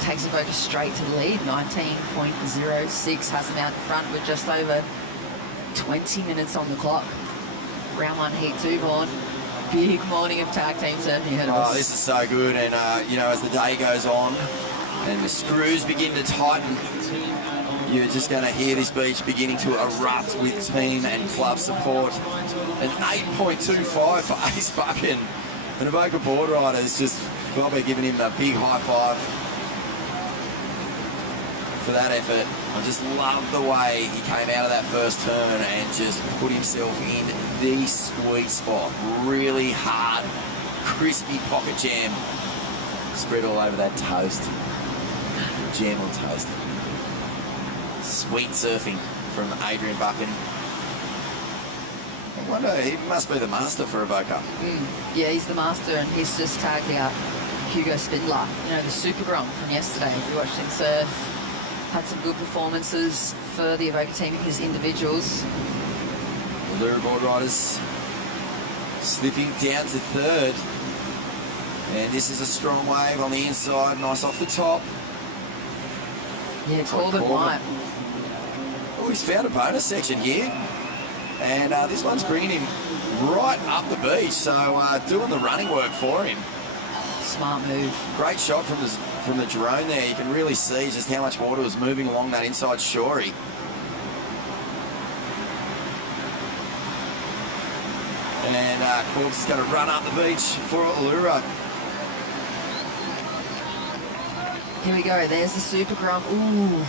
takes Evoca straight to the lead. 19.06 has them out in front with just over 20 minutes on the clock. Round one, heat two, Vaughan. Big morning of tag team surfing ahead of us. Oh, this is so good. And, you know, as the day goes on and the screws begin to tighten, you're just going to hear this beach beginning to erupt with team and club support. An 8.25 for Ace Buchan. And Evoca Boardriders just probably giving him a big high five for that effort. I just love the way he came out of that first turn and just put himself in the sweet spot. Really hard, crispy pocket jam. Spread all over that toast. Jam on toast. Sweet surfing from Adrian Buchan. I wonder, he must be the master for Evoca. Yeah, he's the master, and he's just tagged out Hugo Spindler, you know, the Super Grom from yesterday. We watched him surf. Had some good performances for the Evoca team, his individuals. The Lura Boardriders slipping down to third. And this is a strong wave on the inside, nice off the top. Yeah, Corbin White. Oh, he's found a bonus section here. And this one's bringing him right up the beach, so doing the running work for him. Smart move. Great shot from the drone there. You can really see just how much water was moving along that inside shorey. And Corbs is going to run up the beach for Allura. Here we go. There's the Super Grum. Ooh.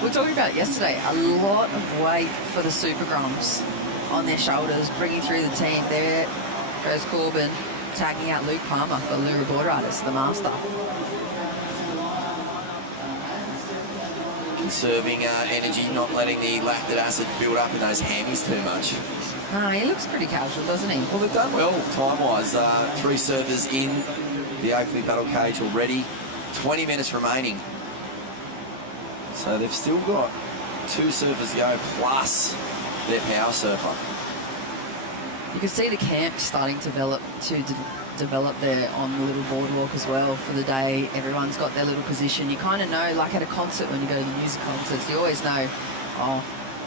We were talking about it yesterday. A lot of weight for the Super Grums on their shoulders, bringing through the team. There goes Corbin, tagging out Luke Palmer for Allura Boardriders, the master. Conserving energy, not letting the lactic acid build up in those hammies too much. No, he looks pretty casual, doesn't he? Well, they've done well time-wise. 3 surfers in the Oakley battle cage already. 20 minutes remaining. So they've still got 2 surfers to go, plus their power surfer. You can see the camp starting to develop there on the little boardwalk as well for the day. Everyone's got their little position. You kind of know, like at a concert when you go to the music concerts, you always know, oh,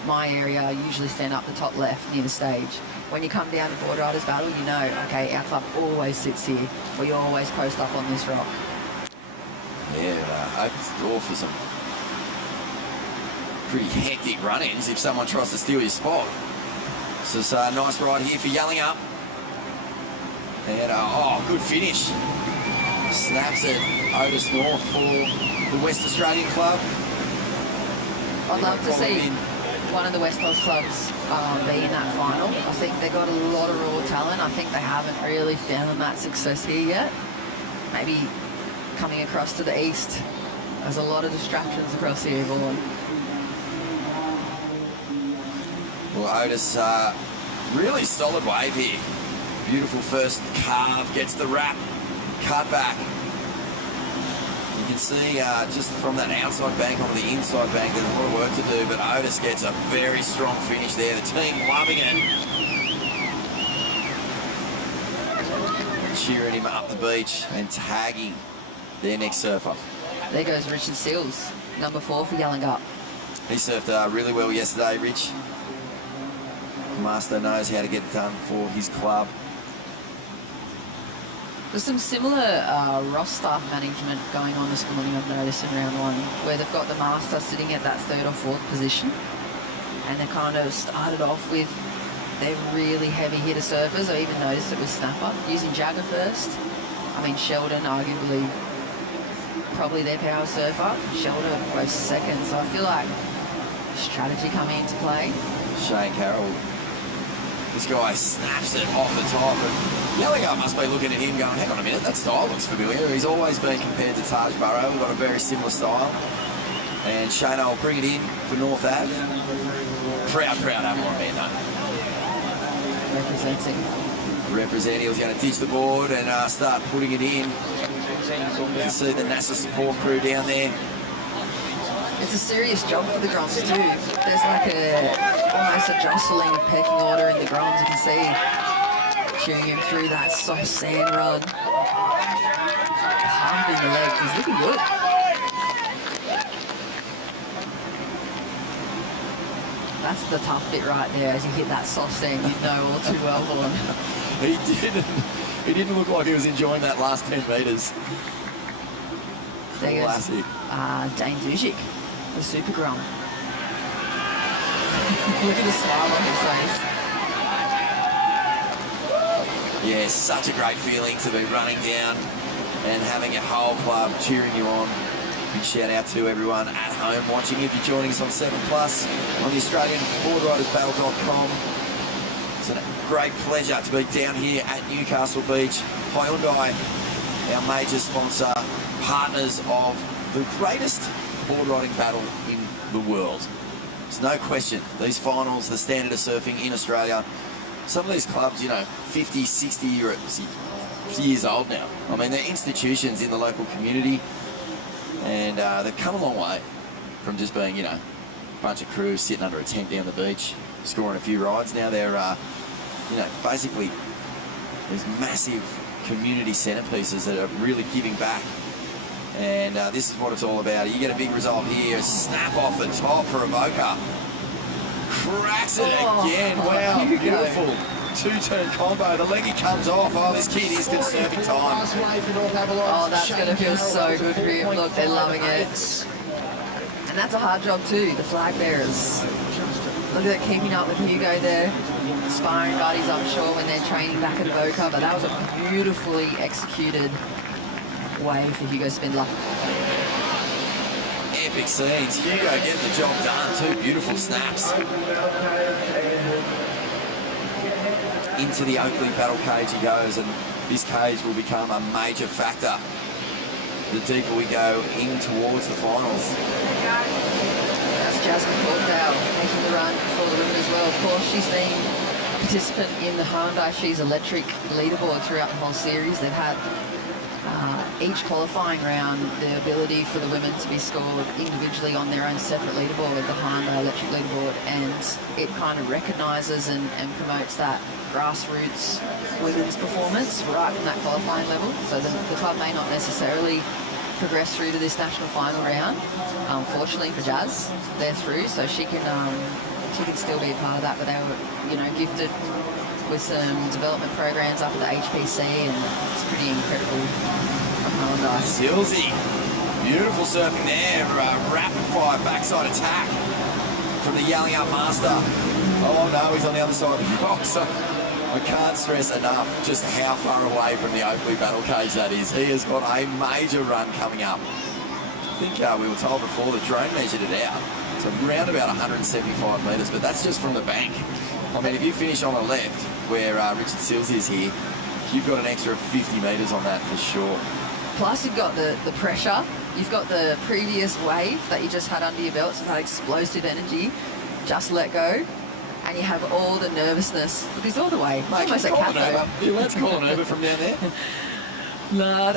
my area, I usually stand up the top left near the stage. When you come down to Boardriders Battle, you know, okay, our club always sits here. We always post up on this rock. Yeah, it opens the door for some pretty hectic run-ins if someone tries to steal your spot. So it's a nice ride here for Yelling Up. And, oh, good finish. Snaps it. Otis North for the West Australian club. I'd love to see one of the West Coast clubs be in that final. I think they've got a lot of raw talent. I think they haven't really found that success here yet. Maybe coming across to the east. There's a lot of distractions across here, Vaughan. Well, Otis, really solid wave here. Beautiful first carve, gets the wrap, cut back. You can see just from that outside bank onto the inside bank, there's a lot of work to do, but Otis gets a very strong finish there. The team loving it. Cheering him up the beach and tagging their next surfer. There goes Richard Seals, number 4 for Yelling Up. He surfed really well yesterday, Rich. Master knows how to get it done for his club. There's some similar roster management going on this morning, I've noticed, in round 1, where they've got the master sitting at that 3rd or 4th position, and they kind of started off with their really heavy hitter surfers. I even noticed it was Snapper, using Jagger first. I mean, Sheldon, arguably, probably their power surfer. Sheldon goes second, so I feel like strategy coming into play. Shane Carroll. This guy snaps it off the top. And Yelling Up must be looking at him going, hang on a minute, that style looks familiar. He's always been compared to Taj Burrow. We've got a very similar style. And Shane will bring it in for North Ave. Proud Avalon man, though. Representing. He was going to ditch the board and start putting it in. You can see the NASA support crew down there. It's a serious job for the Grums too. There's like almost a jostling of pecking order in the Grums. You can see cheering him through that soft sand run. Pumping the leg. He's looking good. That's the tough bit right there. As you hit that soft sand, you know all too well, Vaughan. He didn't look like he was enjoying that last 10 metres. There goes Classic. Dane Dujic, the Super Grum. Look at the smile on his face. Yeah, such a great feeling to be running down and having a whole club cheering you on. Big shout out to everyone at home watching. If you're joining us on 7 Plus on the Australian BoardRidersBattle.com. It's a great pleasure to be down here at Newcastle Beach. Hyundai, our major sponsor, partners of the greatest board riding battle in the world. There's no question, these finals, the standard of surfing in Australia, some of these clubs, you know, 50, 60 years old now. I mean, they're institutions in the local community, and they've come a long way from just being, you know, a bunch of crews sitting under a tent down the beach, scoring a few rides. Now they're, you know, basically these massive community centerpieces that are really giving back And this is what it's all about. You get a big result here. Snap off the top for Avoca. Cracks it again. Wow, beautiful. Two-turn combo. The leggy comes off. Oh, this kid is conserving time. Oh, that's going to feel so good for him. Look, they're loving it. And that's a hard job too, the flag bearers. Look at that, keeping up with Hugo there. Sparring buddies, I'm sure, when they're training back at Avoca. But that was a beautifully executed wave for Hugo Spindler. Epic scenes. Hugo getting the job done. Two beautiful snaps. Into the Oakley battle cage he goes, and this cage will become a major factor the deeper we go in towards the finals. That's Jasmine Hawkdale making the run for the women as well. Of course, she's been a participant in the Hyundai She's Electric leaderboard throughout the whole series. They've had each qualifying round the ability for the women to be scored individually on their own separate leaderboard, the Hyundai Electric leaderboard, and it kind of recognises and promotes that grassroots women's performance right from that qualifying level. So the club may not necessarily progress through to this national final round. Fortunately for Jazz, they're through, so she can still be a part of that. But they were, gifted with some development programs up at the HPC, and it's pretty incredible. Silsey, beautiful surfing there. Rapid fire backside attack from the yelling up master. Oh no, he's on the other side of the rock. So I can't stress enough just how far away from the Oakley battle cage that is. He has got a major run coming up. I think we were told before the drone measured it out. It's around about 175 metres, but that's just from the bank. I mean, if you finish on the left, where Richard Silsey is here, you've got an extra 50 metres on that for sure. Plus, you've got the pressure. You've got the previous wave that you just had under your belt, so that explosive energy. Just let go. And you have all the nervousness. Look, he's all the way. It's almost a cafe. Yeah, let's call an Uber from down there. No,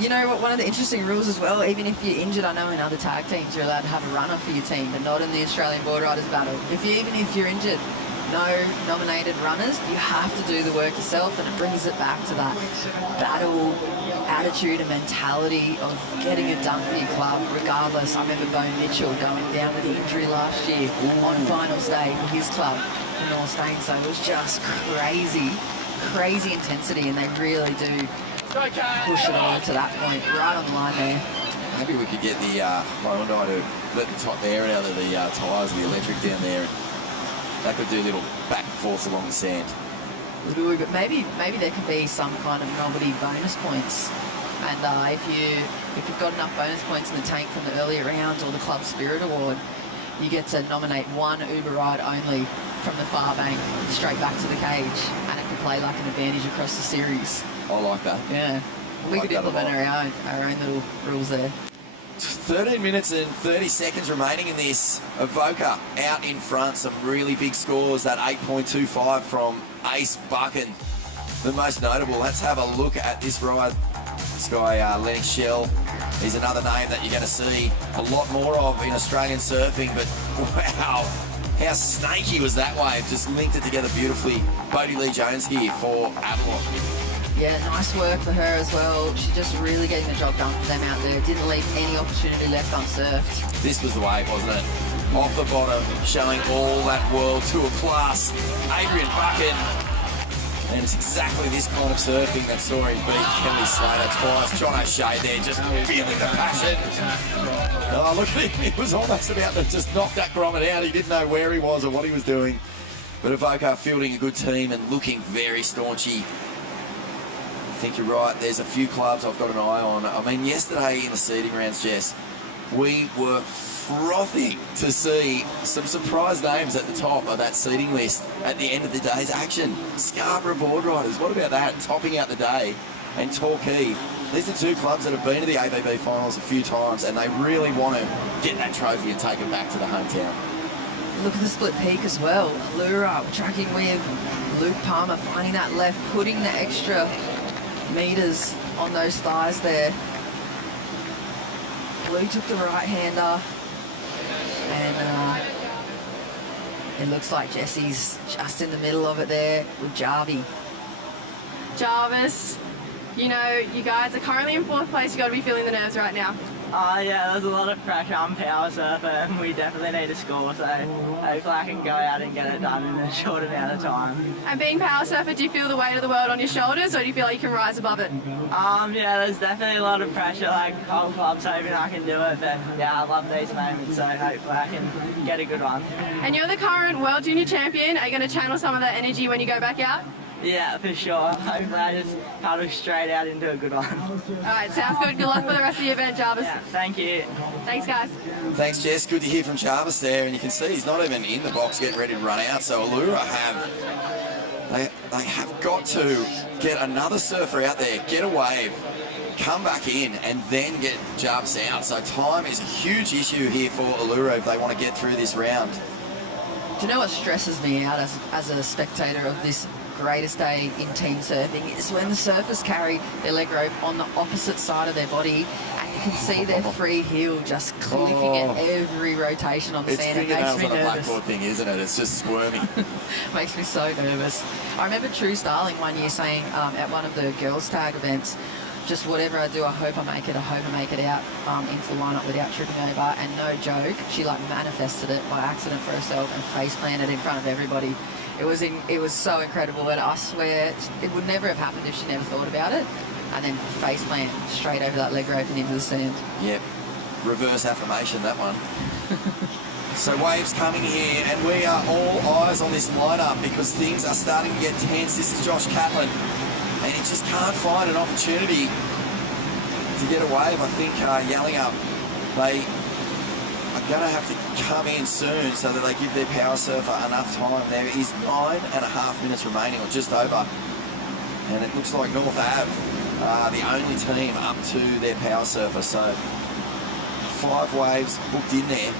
you know what? One of the interesting rules as well, even if you're injured, I know in other tag teams you're allowed to have a runner for your team, but not in the Australian Boardriders battle. Even if you're injured, no nominated runners, you have to do the work yourself, and it brings it back to that battle attitude and mentality of getting it done for your club, regardless. I remember Bo Mitchell going down with injury last year on finals day for his club, for North Stain, so it was just crazy intensity, and they really do push it on to that point, right on the line there. Maybe we could get the Hyundai to let the top air out of the tyres of the electric down there. That could do a little back and forth along the sand. But maybe there could be some kind of novelty bonus points, and if you've got enough bonus points in the tank from the earlier rounds or the Club Spirit Award, you get to nominate one Uber ride only from the far bank straight back to the cage, and it can play like an advantage across the series. I like that. Yeah, we could implement our own little rules there. 13 minutes and 30 seconds remaining in this. Avoca out in front. Some really big scores. That 8.25 from Ace Buchan, the most notable. Let's have a look at this ride. This guy, Lennox Shell, he's another name that you're going to see a lot more of in Australian surfing. But wow, how snaky was that wave? Just linked it together beautifully. Bodie Lee Jones here for Avalon. Yeah, nice work for her as well. She's just really getting the job done for them out there. Didn't leave any opportunity left unsurfed. This was the wave, wasn't it? Off the bottom, showing all that World Tour class. Adrian Buchan. And it's exactly this kind of surfing that saw him beat Kelly Slater twice. John O'Shea there, just feeling the passion. Oh, look at him. He was almost about to just knock that grommet out. He didn't know where he was or what he was doing. But Avoca fielding a good team and looking very staunchy. I think you're right. There's a few clubs I've got an eye on. I mean, yesterday in the seeding rounds, Jess, we were frothing to see some surprise names at the top of that seeding list at the end of the day's action. Scarborough Boardriders, what about that? Topping out the day. And Torquay. These are two clubs that have been to the ABB finals a few times, and they really want to get that trophy and take it back to the hometown. Look at the split peak as well. Allura tracking with Luke Palmer, finding that left, putting the extra meters on those thighs there. Blue took the right-hander, and it looks like Jessie's just in the middle of it there with Jarvis. Jarvis, You know, you guys are currently in 4th place. You've got to be feeling the nerves right now. Yeah, there's a lot of pressure on power surfer and we definitely need to score, so hopefully I can go out and get it done in a short amount of time. And being power surfer, do you feel the weight of the world on your shoulders, or do you feel like you can rise above it? Yeah, there's definitely a lot of pressure, like whole club's hoping I can do it, but yeah, I love these moments, so hopefully I can get a good one. And you're the current World Junior Champion. Are you going to channel some of that energy when you go back out? Yeah, for sure. Hopefully I just paddle straight out into a good one. Alright, sounds good. Good luck for the rest of the event, Jarvis. Yeah, thank you. Thanks, guys. Thanks, Jess. Good to hear from Jarvis there, and you can see he's not even in the box getting ready to run out. So Allura they have got to get another surfer out there, get a wave, come back in, and then get Jarvis out. So time is a huge issue here for Allura if they want to get through this round. Do you know what stresses me out as a spectator of this greatest day in team surfing is when the surfers carry their leg rope on the opposite side of their body and you can see their free heel just clicking at every rotation on the sand. It makes me nervous. It's fingernails on a blackboard thing, isn't it? It's just squirmy. Makes me so nervous. I remember True Starling one year saying at one of the girls tag events, just whatever I do, I hope I make it out into the lineup without tripping over. And no joke, she like manifested it by accident for herself and face planted in front of everybody. It was so incredible, and I swear it would never have happened if she never thought about it. And then face plant straight over that leg rope and into the sand. Yep, reverse affirmation, that one. So waves coming here, and we are all eyes on this lineup because things are starting to get tense. This is Josh Catlin, and he just can't find an opportunity to get a wave. I think Yellingup, they are going to have to come in soon so that they give their power surfer enough time. There is 9.5 minutes remaining, or just over, and it looks like North Ave are the only team up to their power surfer. So 5 waves booked in there.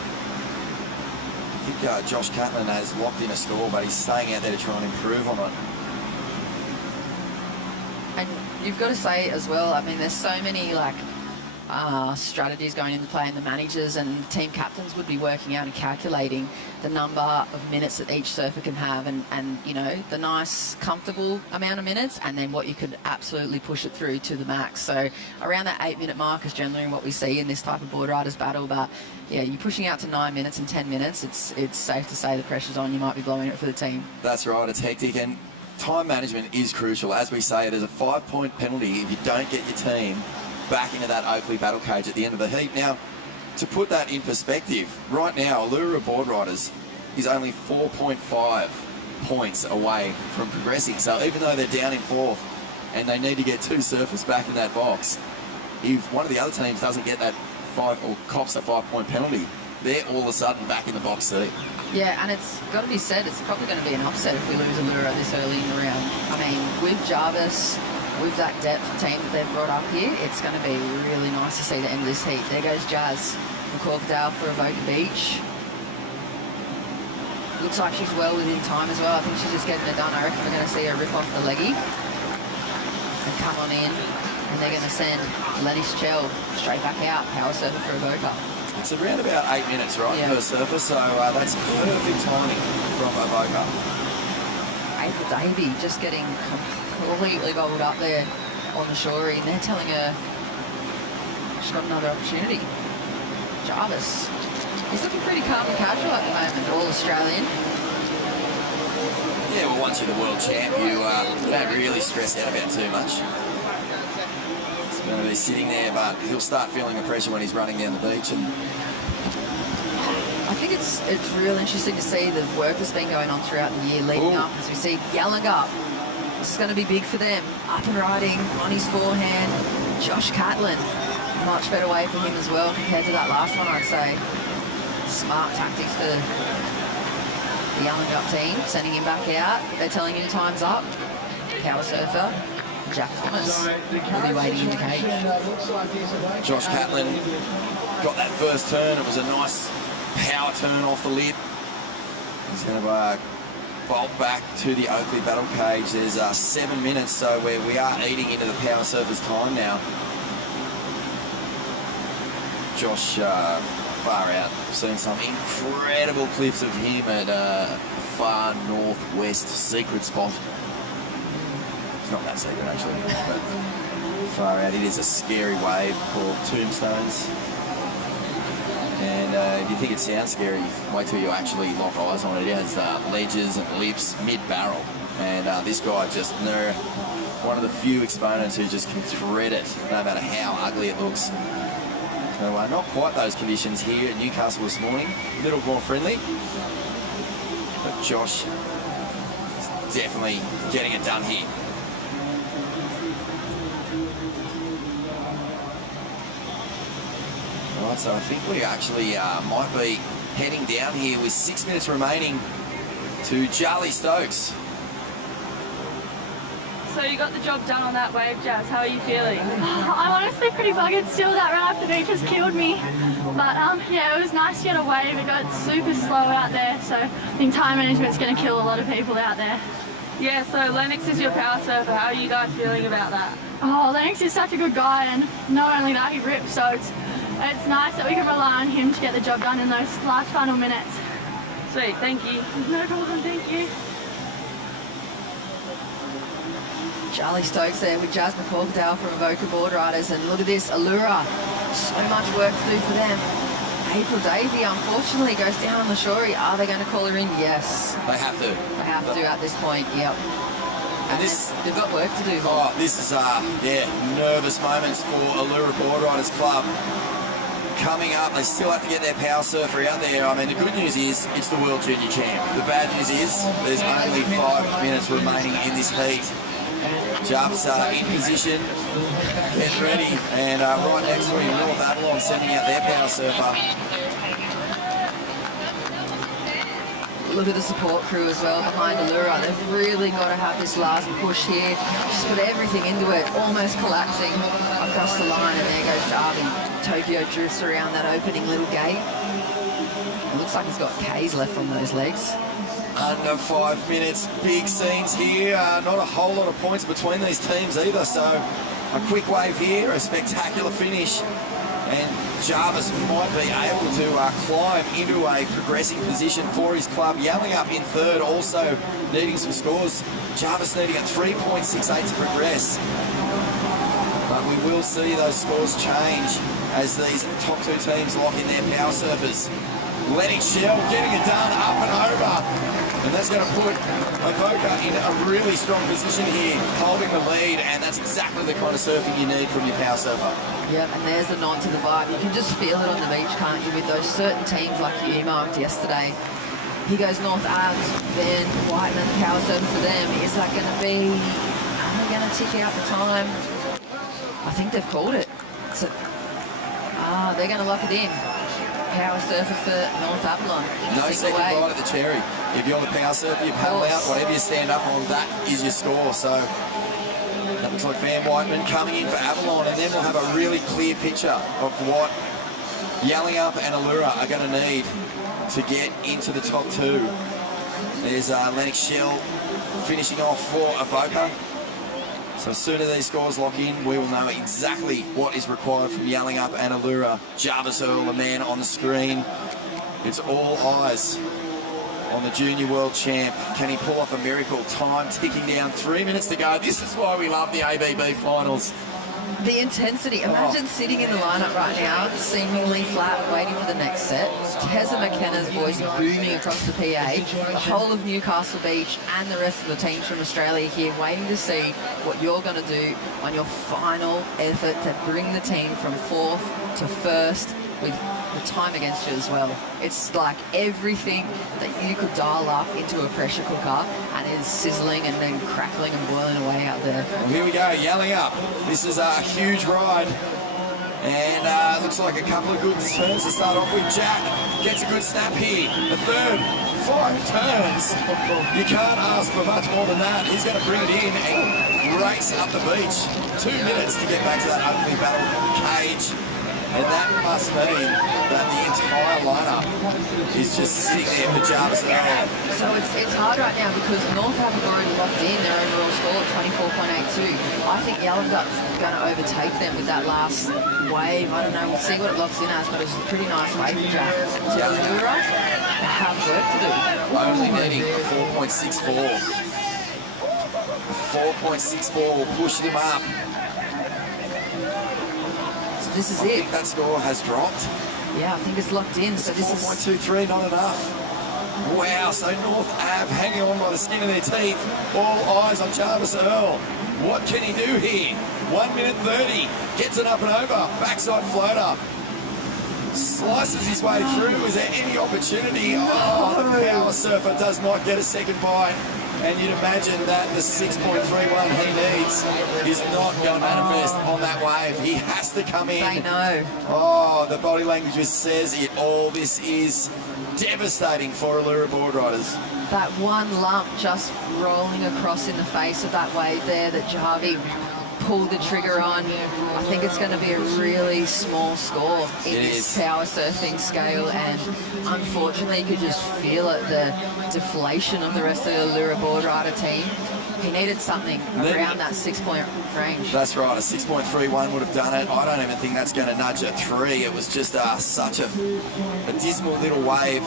I think Josh Catlin has locked in a score, but he's staying out there to try and improve on it. And you've got to say as well, I mean, there's so many like strategies going into play, and the managers and team captains would be working out and calculating the number of minutes that each surfer can have, and you know, the nice comfortable amount of minutes, and then what you could absolutely push it through to the max. So around that 8-minute mark is generally what we see in this type of board riders battle. But yeah, you're pushing out to 9 minutes and 10 minutes, it's safe to say the pressure's on. You might be blowing it for the team. That's right, it's hectic, and time management is crucial. As we say, there's a 5-point penalty if you don't get your team back into that Oakley battle cage at the end of the heat. Now, to put that in perspective, right now, Allura Boardriders is only 4.5 points away from progressing. So even though they're down in 4th and they need to get 2 surfers back in that box, if one of the other teams doesn't get that 5 or cops a 5-point penalty, they're all of a sudden back in the box seat. Yeah, and it's got to be said, it's probably going to be an upset if we lose Allura this early in the round. I mean, with Jarvis, with that depth team that they've brought up here, it's going to be really nice to see the end of this heat. There goes Jazz McCorkdale for Avoca Beach. Looks like she's well within time as well. I think she's just getting it done. I reckon we're going to see her rip off the leggy and come on in, and they're going to send Lenny Schell straight back out, power surfer for Avoca. It's around about 8 minutes, right, per surfer, so that's perfect timing from Avoca. April Davey just getting completely gobbled up there on the shore, and they're telling her she's got another opportunity. Jarvis, he's looking pretty calm and casual at the moment, all Australian. Yeah, well, once you're the world champ, you don't really stress out about too much. He's going to be sitting there, but he'll start feeling the pressure when he's running down the beach. And I think it's real interesting to see the work that's been going on throughout the year leading up, as we see Yellingup. This is going to be big for them. Up and riding on his forehand. Josh Catlin, much better way for him as well compared to that last one, I'd say. Smart tactics for the Yellingup team, sending him back out. They're telling him time's up. Power surfer Jack Thomas will be waiting in the cage. Josh Catlin got that first turn. It was a nice power turn off the lip. He's going to bolt back to the Oakley battle cage. There's 7 minutes, so we are eating into the power surfer's time now. Josh, far out. I've seen some incredible clips of him at a far northwest secret spot. It's not that secret, actually. But far out. It is a scary wave called Tombstones. And if you think it sounds scary, wait till you actually lock eyes on it. It has ledges and lips mid-barrel. And this guy just, one of the few exponents who just can thread it, no matter how ugly it looks. So not quite those conditions here at Newcastle this morning. A little more friendly. But Josh is definitely getting it done here. Right, so I think we actually might be heading down here with 6 minutes remaining to Charlie Stokes. So you got the job done on that wave, Jazz. How are you feeling? I'm honestly pretty buggered still. That run up the beach has killed me. But yeah, it was nice to get a wave. It got super slow out there, so I think time management's going to kill a lot of people out there. Yeah, so Lennox is your power surfer. How are you guys feeling about that? Oh, Lennox is such a good guy, and not only that, he rips, so it's nice that we can rely on him to get the job done in those last final minutes. Sweet, thank you. No problem, thank you. Charlie Stokes there with Jasmine Corkdale from Evoca Boardriders, and look at this, Allura. So much work to do for them. April Davey unfortunately goes down on the shore. Are they going to call her in? Yes. They have to. They have to at this point, yep. And they've got work to do. Oh, this is, nervous moments for Allura Boardriders Club. Coming up, they still have to get their power surfer out there. I mean, the good news is it's the World Junior Champ. The bad news is there's only 5 minutes remaining in this heat. Jarvis in position, getting ready, and right next to him, North Avalon sending out their power surfer. Look at the support crew as well behind Allura. They've really got to have this last push here. Just put everything into it, almost collapsing across the line, and there goes Jarvis. Tokyo drifts around that opening little gate. It looks like he's got K's left on those legs. Under 5 minutes, big scenes here. Not a whole lot of points between these teams either, so a quick wave here, a spectacular finish, and Jarvis might be able to climb into a progressing position for his club. Yelling up in third, also needing some scores. Jarvis needing a 3.68 to progress. But we will see those scores change as these top two teams lock in their power surfers. Lennox Shell getting it done up and over. And that's going to put Evoca in a really strong position here, holding the lead, and that's exactly the kind of surfing you need from your power surfer. Yep, and there's the nod to the vibe. You can just feel it on the beach, can't you, with those certain teams like you earmarked yesterday. He goes North Abs, then Whiteman, power surfer for them. Is that going to be, are they going to tick out the time? I think they've called it. So, they're going to lock it in. Power surfer for North Avalon. No second bite at the cherry. If you're the power surfer, you paddle out, whatever you stand up on, that is your score. So that looks like Van Whiteman coming in for Avalon, and then we'll have a really clear picture of what Yelling Up and Allura are going to need to get into the top two. There's Lennox Shell finishing off for Evoca. So as soon as these scores lock in, we will know exactly what is required from Yelling Up and Allura. Jarvis Earl, the man on the screen. It's all eyes on the Junior World Champ. Can he pull off a miracle? Time ticking down, 3 minutes to go. This is why we love the ABB finals. The intensity. Imagine sitting in the lineup right now, seemingly flat, waiting for the next set. Tessa McKenna's voice booming across the PA. The whole of Newcastle Beach and the rest of the teams from Australia here waiting to see what you're going to do on your final effort to bring the team from fourth to first with the time against you as well. It's like everything that you could dial up into a pressure cooker, and it's sizzling and then crackling and boiling away out there. Well, here we go, Yelling Up. This is a huge ride, and looks like a couple of good turns to start off with. Jack gets a good snap here. The third, 5 turns. You can't ask for much more than that. He's going to bring it in and race up the beach. 2 minutes to get back to that opening battle cage. And that must mean that the entire lineup is just sitting there for Jarvis Earl. So it's hard right now because North have already locked in their overall score at 24.82. I think Yelling Up's going to overtake them with that last wave. I don't know, we'll see what it locks in as, but it's a pretty nice wave for Jack. So Allura have work to do. Only needing 4.64. 4.64 will push him up. So this is I it. think that score has dropped. Yeah, I think it's locked in. So this is 4.23, not enough. Wow, so North Ave hanging on by the skin of their teeth. All eyes on Jarvis Earl. What can he do here? 1 minute 30. Gets it up and over. Backside floater. Slices his way through. Is there any opportunity? Oh, the power surfer does not get a second bite. And you'd imagine that the 6.31 he needs is not going to manifest on that wave. He has to come in. They know. Oh, the body language just says it all. This is devastating for Allura Boardriders. that one lump just rolling across in the face of that wave there that Jarvi pulled the trigger on. I think it's going to be a really small score in this power surfing scale, and unfortunately you could just feel it, the deflation of the rest of the Allura Boardrider team. He needed something around that 6-point range. That's right, a 6.31 would have done it. I don't even think that's going to nudge a 3. It was just such a dismal little wave.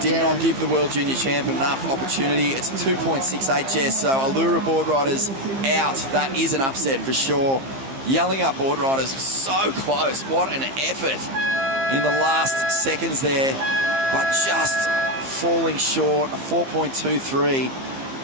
Did not give the World Junior Champ enough opportunity. It's 2.68, Jess, so Allura Boardriders out. That is an upset for sure. Yelling up Boardriders, so close. What an effort in the last seconds there, but just falling short, a 4.23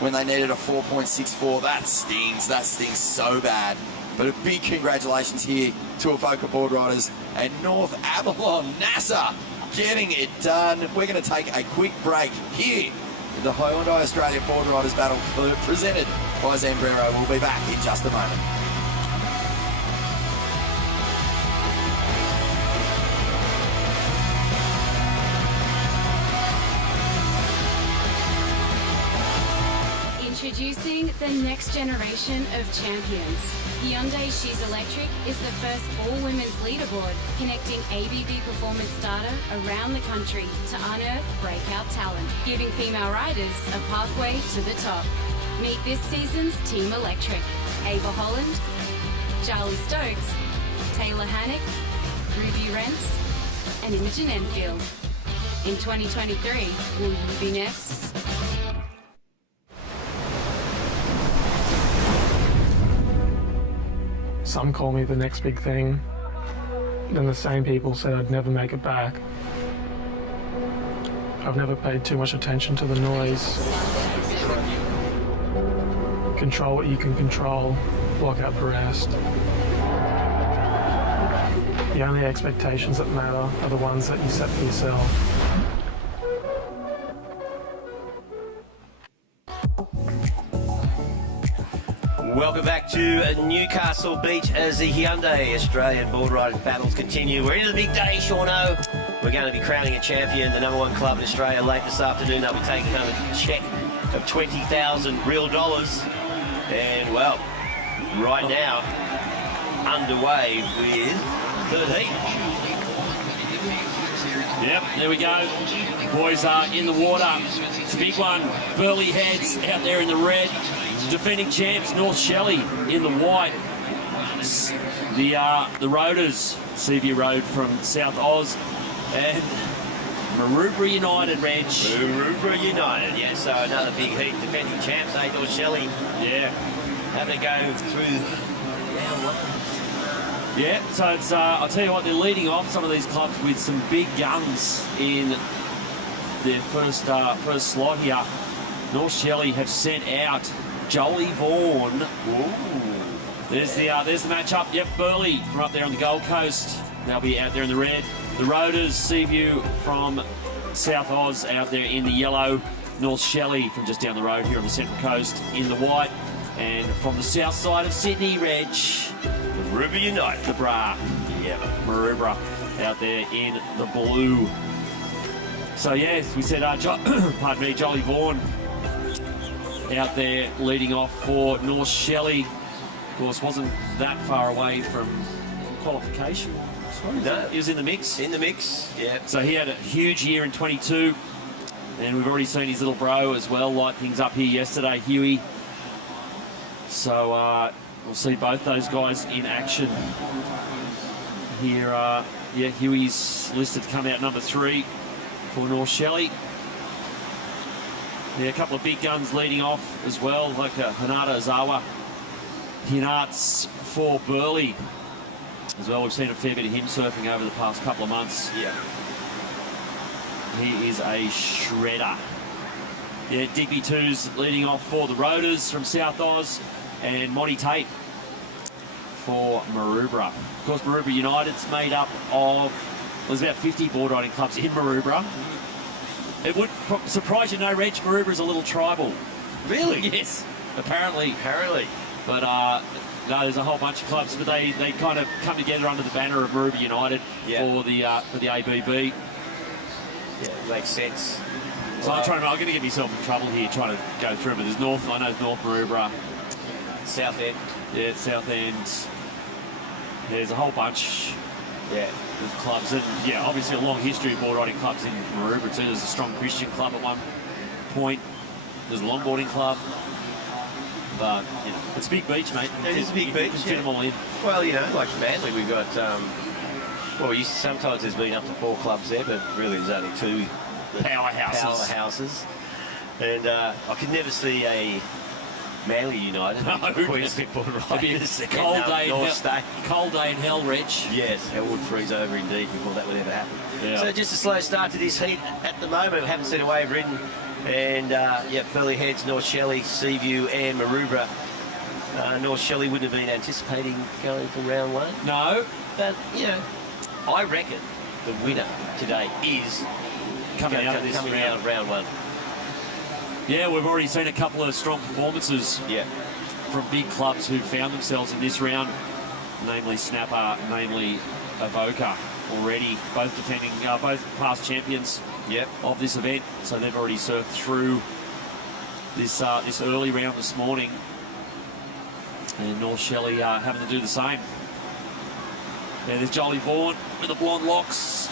when they needed a 4.64. That stings so bad. But a big congratulations here to Avoca Boardriders and North Avalon NASA getting it done. We're going to take a quick break here in the Hyundai Australia Boardriders Battle presented by Zambrero. We'll be back in just a moment. Introducing the next generation of champions. Hyundai She's Electric is the first all-women's leaderboard connecting ABB performance data around the country to unearth breakout talent, giving female riders a pathway to the top. Meet this season's Team Electric: Ava Holland, Charlie Stokes, Taylor Hannock, Ruby Rentz, and Imogen Enfield. In 2023, will you be next? Some call me the next big thing. Then the same people said I'd never make it back. I've never paid too much attention to the noise. Control what you can control, block out the rest. The only expectations that matter are the ones that you set for yourself. Welcome back to Newcastle Beach as the Hyundai Australian Boardriders battles continue. We're into the big day, Shauno. We're going to be crowning a champion, the #1 club in Australia, late this afternoon. They'll be taking home a cheque of $20,000 real dollars. And, well, right now, underway with third heat. Yep, there we go. Boys are in the water. It's a big one. Burley Heads out there in the red. Defending champs North Shelley in the white. The Roaders, Seaview Road from South Oz, and Maroubra United, Reg. Maroubra United, yeah, so another big heat. Defending champs, North Shelley. Yeah. How they go through round one? Yeah, so it's, I'll tell you what, they're leading off some of these clubs with some big guns in their first slot here. North Shelley have sent out Jolie Vaughan. Ooh. There's the matchup. Yep, Burley from up there on the Gold Coast. They'll be out there in the red. The Roaders, Seaview from South Oz out there in the yellow. North Shelley from just down the road here on the Central Coast in the white. And from the south side of Sydney, Reg, Maroubra United. The Bra. Yeah, Maroubra out there in the blue. So yes, we said, pardon me, Jolie Vaughan out there leading off for North Shelley. Of course, wasn't that far away from qualification. No, he was in the mix. In the mix, yeah. So he had a huge year in 22, and we've already seen his little bro as well light things up here yesterday, Huey. So we'll see both those guys in action here. Yeah, Huey's listed to come out number 3 for North Shelley. Yeah, a couple of big guns leading off as well, like Hinata Ozawa. Hinart's for Burley. as well. We've seen a fair bit of him surfing over the past couple of months. Yeah. He is a shredder. Yeah, Digby 2's leading off for the Roaders from South Oz, and Monty Tate for Maroubra. Of course, Maroubra United's made up of, there's about 50 board riding clubs in Maroubra. It would surprise you, no, Reg, Maroubra's a little tribal. Really? Yes, apparently. Apparently. But no, there's a whole bunch of clubs, but they kind of come together under the banner of Maroubra United for the ABB. Yeah, makes sense. So I'm going to get myself in trouble here trying to go through, but there's North, I know there's North Maroubra. South End. Yeah, South End. There's a whole bunch of clubs. And yeah, obviously a long history of board riding clubs in Maroubra too. There's a strong Christian club at one point. There's a longboarding club. But, you know, it's a big beach, mate. It is a big beach. You can fit them all in. Well, you know, like Manly, we've got, well, sometimes there's been up to 4 clubs there, but really there's only 2 powerhouses. And I could never see a Manly United. No, Queensland Boardriders. Cold day, North State. Cold day in hell, Reg. Yes, hell would freeze over indeed before that would ever happen. Yeah. So just a slow start to this heat at the moment. We haven't seen a wave ridden. And Burleigh Heads, North Shelley, Seaview and Maroubra. North Shelley wouldn't have been anticipating going for round 1. No. But, you know, I reckon the winner today is coming out of round 1. Yeah, we've already seen a couple of strong performances from big clubs who found themselves in this round, namely Snapper, namely Avoca already, both defending, both past champions of this event. So they've already surfed through this this early round this morning. And North Shelley having to do the same. Yeah, there's Jolie Vaughan with the blonde locks.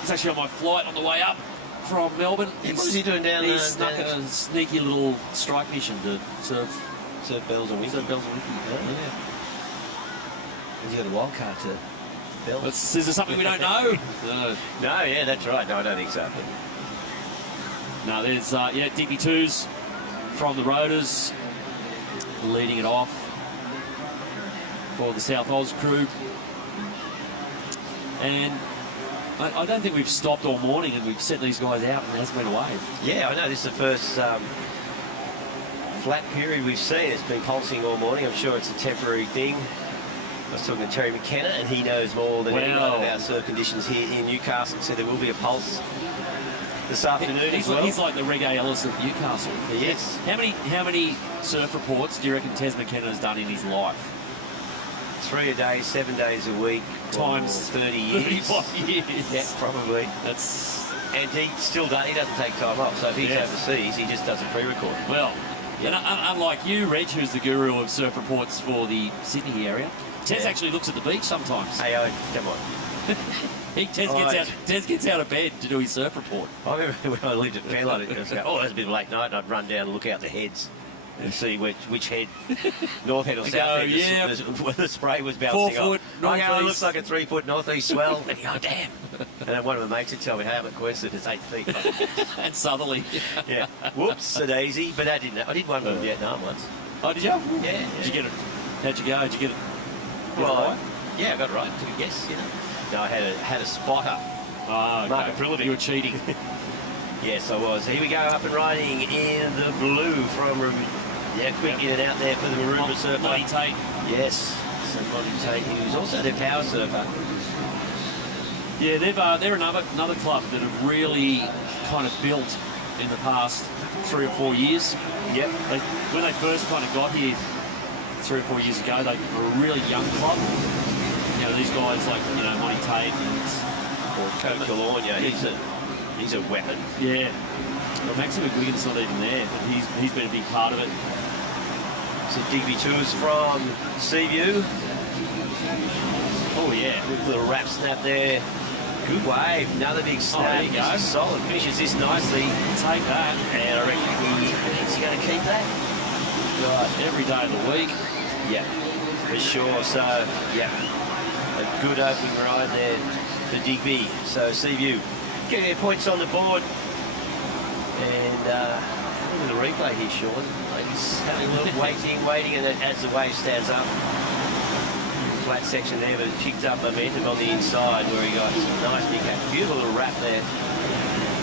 He's actually on my flight on the way up from Melbourne. What is he doing down there? He snuck a sneaky little strike mission to surf Bells and Wiki. Surf Bells and Wiki. Yeah. Has he got a wild card to Bells? Is there something we don't know? No, yeah, that's right. No, I don't think so. No, there's Digby 2's from the Roaders leading it off for the South Oz crew. And I don't think we've stopped all morning and we've sent these guys out and there hasn't been a wave. Yeah, I know. This is the first flat period we've seen. It's been pulsing all morning. I'm sure it's a temporary thing. I was talking to Terry McKenna and he knows more than anyone about surf conditions here in Newcastle. So there will be a pulse this afternoon as well. He's like the Reggae Ellis of Newcastle. Yes. How many surf reports do you reckon Tez McKenna has done in his life? 3 a day, 7 days a week. Times 30 years. 35 years. Yeah, probably. And he still does. He doesn't take time off. So if he's overseas, he just does a pre-record. Well, and unlike you, Reg, who's the guru of surf reports for the Sydney area, Tez actually looks at the beach sometimes. Hey, come on. Tez gets out of bed to do his surf report. I remember when I lived at Fairlight, it was go, oh, that's a bit of a late night, and I'd run down and look out the heads and see which head, North Head or South Head, where the spray was bouncing 4 foot, off. It looks like a 3 foot northeast swell. And you go, damn. And then one of my mates would tell me, hey, I'm at Queensland, it's 8 feet. And southerly. Yeah. Whoops, a daisy. But that didn't. I did one from Vietnam once. Oh, did you? Yeah. Did you get it? How'd you go? Did you get it? Well, yeah, I got it right. Took a guess, you know. No, I had a spotter. Oh, Mark okay. Aprility. You were cheating. Yes, I was. Here we go, up and riding in the blue from, quick in and out there for the Maroubra surfer. Monty Tate. Yes, so Monty Tate, who's also their power surfer. Yeah, they're another club that have really kind of built in the past 3 or 4 years. Yep. When they first kind of got here 3 or 4 years ago, they were a really young club. You know, these guys like, you know, Monty Tate or Coach Galornia, he's a weapon. Yeah. Well, Maxim McGuigan's not even there, but he's been a big part of it. So Digby 2's from Seaview. Oh yeah. With a little wrap snap there. Good wave, another big snap. Oh, there you go. Solid, finishes this nicely. Take that. And I reckon he's going to keep that. Right, every day of the week. Yeah, for sure. So, yeah, a good opening ride there for Digby. So Seaview getting their points on the board. And look at the replay here, Sean. He's having a look, waiting, and then as the wave stands up, flat section there, but it picked up momentum on the inside where he got some nice big catch. Beautiful little wrap there.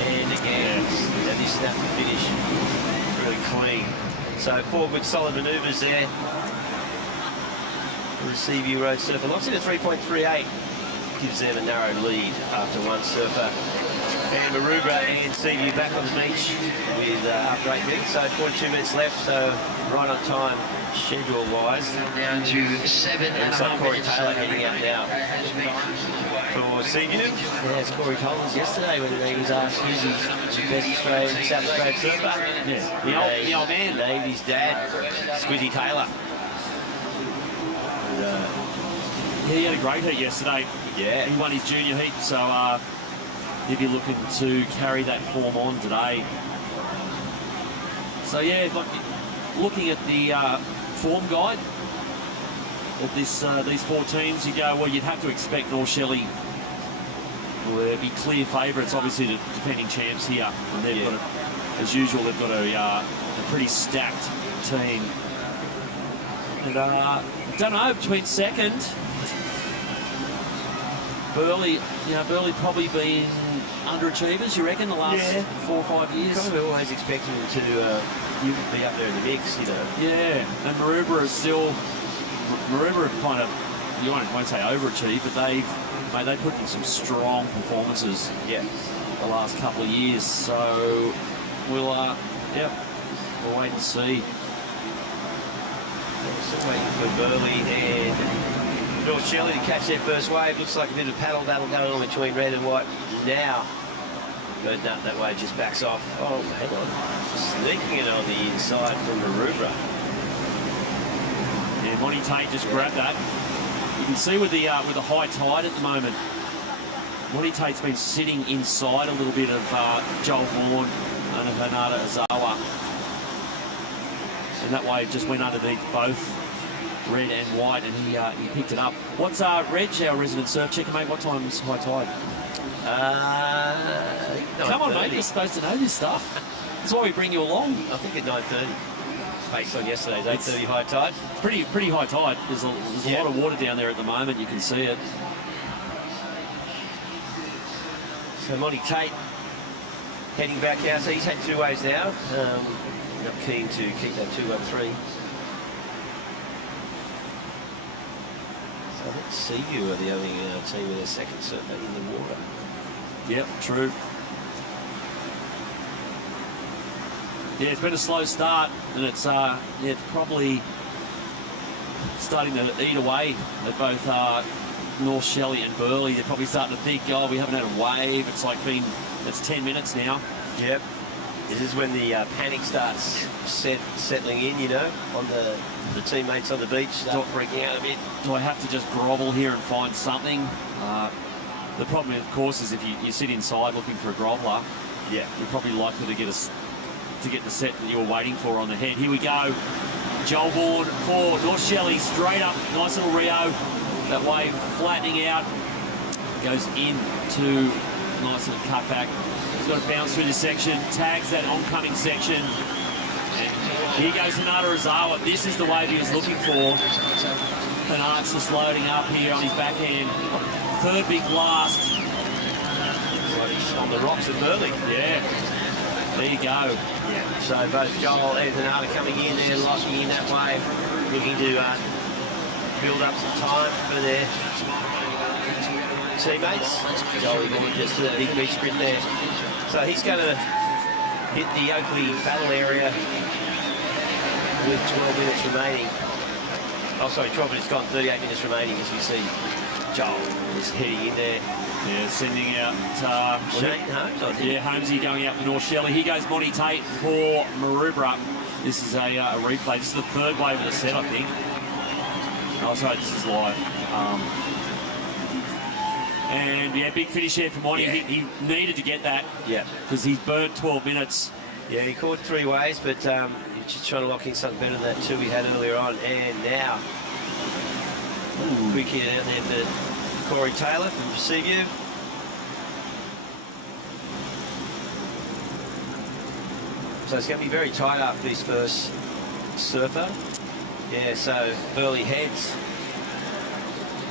And again, this snap to finish really clean. So 4 good solid manoeuvres there. The Seaview Road surfer locks in at 3.38. Gives them a narrow lead after one surfer. And Maroubra and Seaview back on the beach with after 8 minutes. So 42 minutes left, so right on time schedule-wise. Down to 7 and looks like Corey Taylor heading out now for Seaview. Yes, Corey Collins yesterday when he was asked who's his best Australian, South Australian surfer. Yeah, the old man. Named his dad, Squizzy Taylor. Yeah, he had a great heat yesterday. Yeah. He won his junior heat, so he'll be looking to carry that form on today. So yeah, like, looking at the form guide of this these 4 teams, you go, well, you'd have to expect North Shelley will be clear favourites. Obviously, the defending champs here, and they've got, as usual, they've got a pretty stacked team. And don't know, between second, Burleigh probably been underachievers, you reckon, the last 4 or 5 years? Kind of always expecting them to be up there in the mix, you know. Yeah, and Maroubra is still, Maroubra have kind of, you won't say overachieved, but they put in some strong performances the last couple of years. So we'll wait and see. Still waiting for Burleigh and North Shelley to catch their first wave. Looks like a bit of paddle battle going on between red and white now. But no, that wave just backs off. Oh, hang on. Sneaking it on the inside from Maroubra. Yeah, Monty Tate just grabbed that. You can see with the high tide at the moment, Monty Tate's been sitting inside a little bit of Joel Vaughan and Hernada Azawa. And that wave just went underneath both red and white, and he picked it up. What's Reg, our resident surf checker, mate? What time's high tide? Come on, mate, you're supposed to know this stuff. That's why we bring you along. I think at 9:30, based on yesterday's 8:30 high tide. Pretty high tide. There's a lot of water down there at the moment. You can see it. So Monty Tate heading back out. So he's had 2 waves now. Not keen to keep that 2-1-3. So let's see you are the only team with their second surfer in the water. Yep, true. Yeah, it's been a slow start, and it's probably starting to eat away at both North Shelley and Burleigh. They're probably starting to think, oh, we haven't had a wave. It's 10 minutes now. Yep. This is when the panic starts settling in, you know, on the teammates on the beach, start freaking out a bit. Do I have to just grovel here and find something? The problem, of course, is if you sit inside looking for a groveler, you're probably likely to get the set that you were waiting for on the head. Here we go. Joel Vaughan for North Shelley, straight up, nice little Rio. That wave flattening out, goes into nice little cutback. He's got to bounce through this section, tags that oncoming section. And here goes Hernada Azawa. This is the wave he was looking for. Hernada's just loading up here on his backhand. Third big blast. On the rocks at Burleigh. Yeah. There you go. Yeah. So both Joel and Hernada coming in there, locking in that wave, looking to build up some time for their teammates. Joel Vaughan just a big beach sprint there. So he's going to hit the Oakley battle area with 12 minutes remaining. Oh, sorry, 12 minutes gone, 38 minutes remaining as we see Joel is heading in there. Yeah, sending out Shane Holmes, I think. Yeah, Holmesy going out for North Shelley. Here goes Monty Tate for Maroubra. This is a replay. This is the third wave of the set, I think. Oh, sorry, this is live. And yeah, big finish here for Monty. Yeah. He needed to get that. Yeah. Because he's burnt 12 minutes. Yeah, he caught 3 waves, but he's just trying to lock in something better than that 2 he had earlier on. And now, quick hit out there for Corey Taylor from Seaview. So it's going to be very tight after this first surfer. Yeah, so Burleigh heads.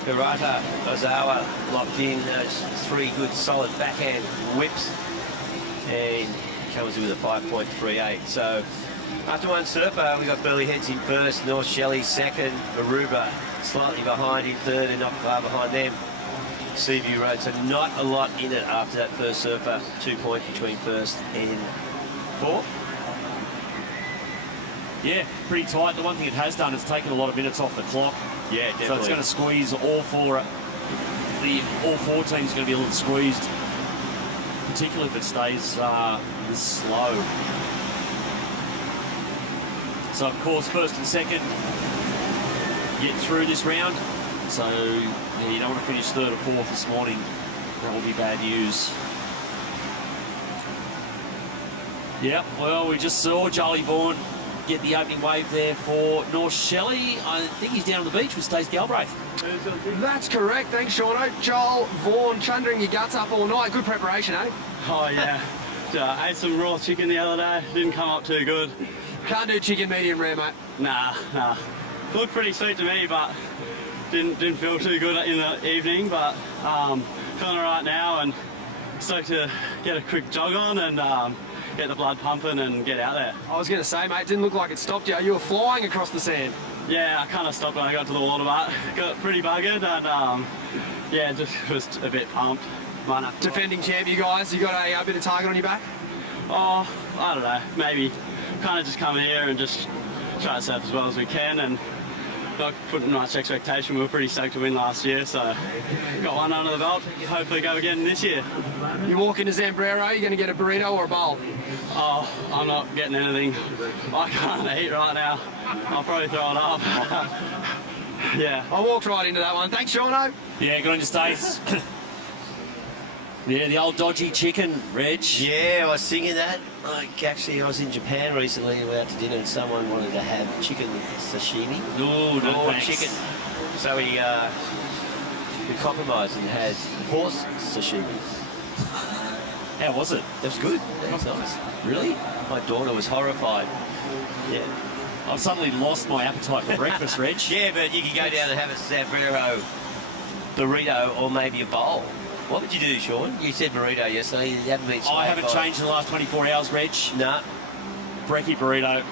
Hirata Ozawa locked in those 3 good solid backhand whips and comes in with a 5.38. So after one surfer, we got Burley Heads in first, North Shelley second, Aruba slightly behind in third and not far behind them. Seaview Road, so not a lot in it after that first surfer. 2 points between first and fourth. Yeah, pretty tight. The one thing it has done is taken a lot of minutes off the clock. Yeah, definitely. So it's going to squeeze all four teams are going to be a little squeezed, particularly if it stays this slow. So of course, first and second get through this round. So yeah, you don't want to finish third or fourth this morning. That will be bad news. Yeah, well, we just saw Charlie Vaughan get the opening wave there for North Shelley. I think he's down on the beach with Stace Galbraith. That's correct. Thanks, Shauno. Joel Vaughan, chundering your guts up all night. Good preparation, eh? Oh, yeah. Ate some raw chicken the other day. Didn't come up too good. Can't do chicken medium rare, mate. Nah. Looked pretty sweet to me, but didn't feel too good in the evening. But feeling all right now and stoked to get a quick jog on and get the blood pumping and get out there. I was going to say, mate, didn't look like it stopped you. You were flying across the sand. Yeah, I kind of stopped when I got to the water, but got pretty buggered and yeah, just was a bit pumped. Defending champ, you guys, you got a bit of target on your back? Oh, I don't know, maybe. Kind of just come here and just try to surf as well as we can and not putting much expectation. We were pretty stoked to win last year, so got one under the belt. Hopefully go again this year. You walk into Zambrero, you're going to get a burrito or a bowl? Oh, I'm not getting anything. I can't eat right now. I'll probably throw it up. Yeah. I walked right into that one. Thanks, Shauno. Yeah, good on your Stace. Yeah, the old dodgy chicken, Reg. Yeah, I was thinking that. Actually, I was in Japan recently. We went out to dinner and someone wanted to have chicken sashimi. No, thanks. Chicken. So we compromised and had horse sashimi. How was it? It was good. That was nice. Really? My daughter was horrified. Yeah. I've suddenly lost my appetite for breakfast, Reg. Yeah, but you can go down and have a Zambrero burrito or maybe a bowl. What would you do, Sean? You said burrito yesterday. You haven't been. I haven't changed in the last 24 hours, Reg. No. Brekkie burrito.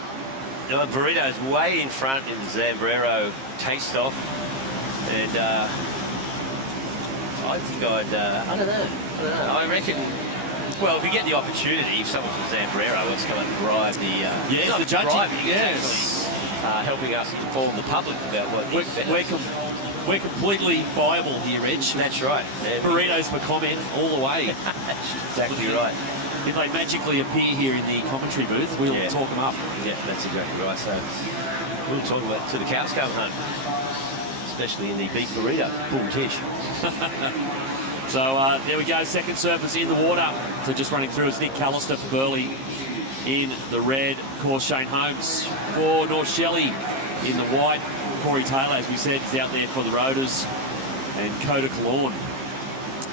No, burrito's way in front in the Zambrero taste off. And I think I don't know. I reckon, well, if you get the opportunity, if someone from Zambrero wants to come and bribe the... yes, the judging. Yes. Helping us inform the public about what is better. We're completely viable here, Reg. That's right. Burritos for comment all the way. Exactly right. If they magically appear here in the commentary booth, we'll talk them up. Yeah, that's exactly right. So we'll talk about to the cows come home, especially in the beef burrito. Boom tish. So there we go. Second surface in the water. So just running through is Nick Callister for Burley in the red. Of course, Shane Holmes for North Shelley in the white. Corey Taylor, as we said, is out there for the Roaders. And Coda Cologne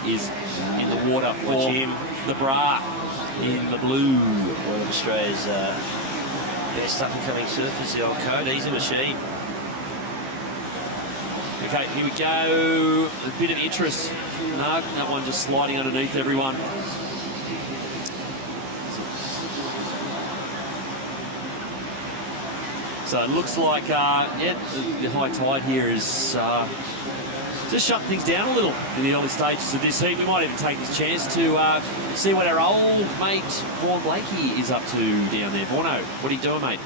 is in the water for the Bra in the blue. One of Australia's best up-and-coming surfers, the old Coda. He's a machine. Okay, here we go. A bit of interest. No, that one just sliding underneath everyone. So it looks like, yeah, the high tide here is just shutting things down a little in the early stages of this heat. We might even take this chance to see what our old mate Vaughan Blakey is up to down there. Vaughno, what are you doing, mate?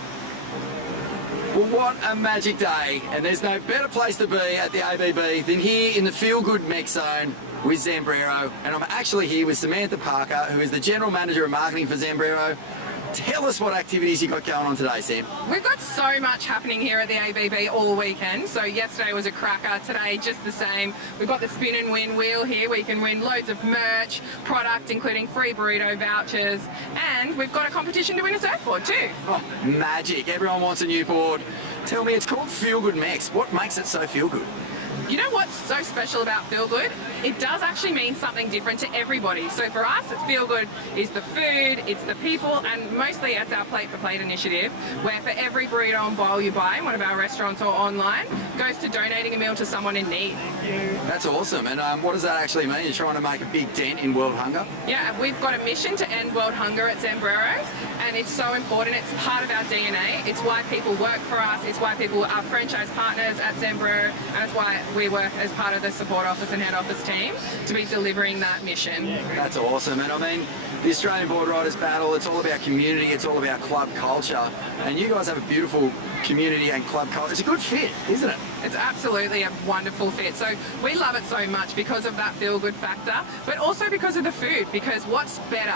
Well, what a magic day, and there's no better place to be at the ABB than here in the feel-good mech zone with Zambrero. And I'm actually here with Samantha Parker, who is the General Manager of Marketing for Zambrero. Tell us what activities you got going on today, Sam. We've got so much happening here at the ABB all weekend. So yesterday was a cracker, today just the same. We've got the spin and win wheel here where you can win loads of merch, product, including free burrito vouchers, and we've got a competition to win a surfboard too. Oh, magic. Everyone wants a new board. Tell me, it's called Feel Good Mechs. What makes it so feel good? You know what's so special about Feel Good? It does actually mean something different to everybody. So for us, Feel Good is the food, it's the people, and mostly it's our Plate for Plate initiative, where for every burrito and bowl you buy in one of our restaurants or online, goes to donating a meal to someone in need. That's awesome. And what does that actually mean? You're trying to make a big dent in world hunger? Yeah, we've got a mission to end world hunger at Zambrero, and it's so important. It's part of our DNA. It's why people work for us. It's why people are franchise partners at Zambrero, and it's why we work as part of the support office and head office team to be delivering that mission. That's awesome. And I mean, the Australian Board Riders Battle, it's all about community, it's all about club culture, and you guys have a beautiful community and club culture. It's a good fit, isn't it? It's absolutely a wonderful fit. So we love it so much because of that feel-good factor, but also because of the food, because what's better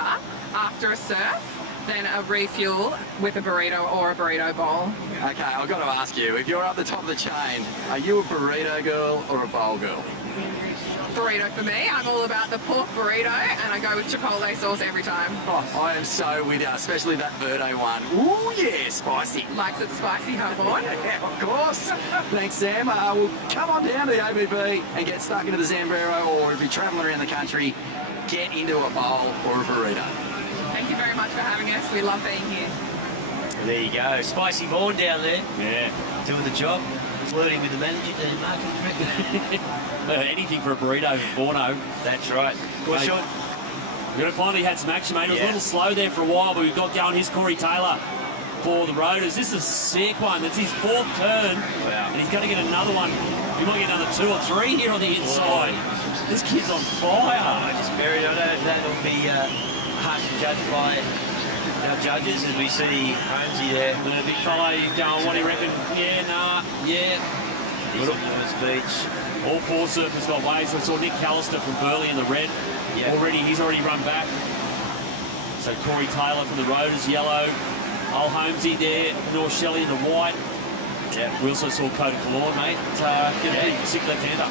after a surf than a refuel with a burrito or a burrito bowl? Okay, I've got to ask you, if you're up the top of the chain, are you a burrito girl or a bowl girl? Burrito for me. I'm all about the pork burrito, and I go with chipotle sauce every time. Oh, I am so with you, especially that Verde one. Ooh, yeah, spicy. Likes it spicy, huh, Vaughn? Yeah, of course. Thanks, Sam. We'll come on down to the ABB and get stuck into the Zambrero, or if you're travelling around the country, get into a bowl or a burrito. Thank you very much for having us. We love being here. There you go. Spicy Vaughn down there. Yeah. Doing the job. Flirting with the manager and marketing director. Anything for a burrito, Borno. That's right. Well, Mate, Sean. we're going to finally had some action, mate. It was a little slow there for a while, but we've got going. Here's Corey Taylor for the Roaders. This is a sick one. It's his fourth turn. Wow. And he's going to get another one. We might get another 2 or 3 here on the inside. Whoa. This kid's on fire. I just buried. I know that will be harshly judged by our judges as we see Holmesy there. The big fellow going, what do you reckon? Yeah, nah, yeah. He's on Lewis Beach. All 4 surfers got waves. So I saw Nick Callister from Burley in the red. Yeah. He's already run back. So Corey Taylor from the Roaders, yellow. Old Holmesy there, North Shelley in the white. Yeah. We also saw Coda Kalorn, mate. Get a big sick left-hander.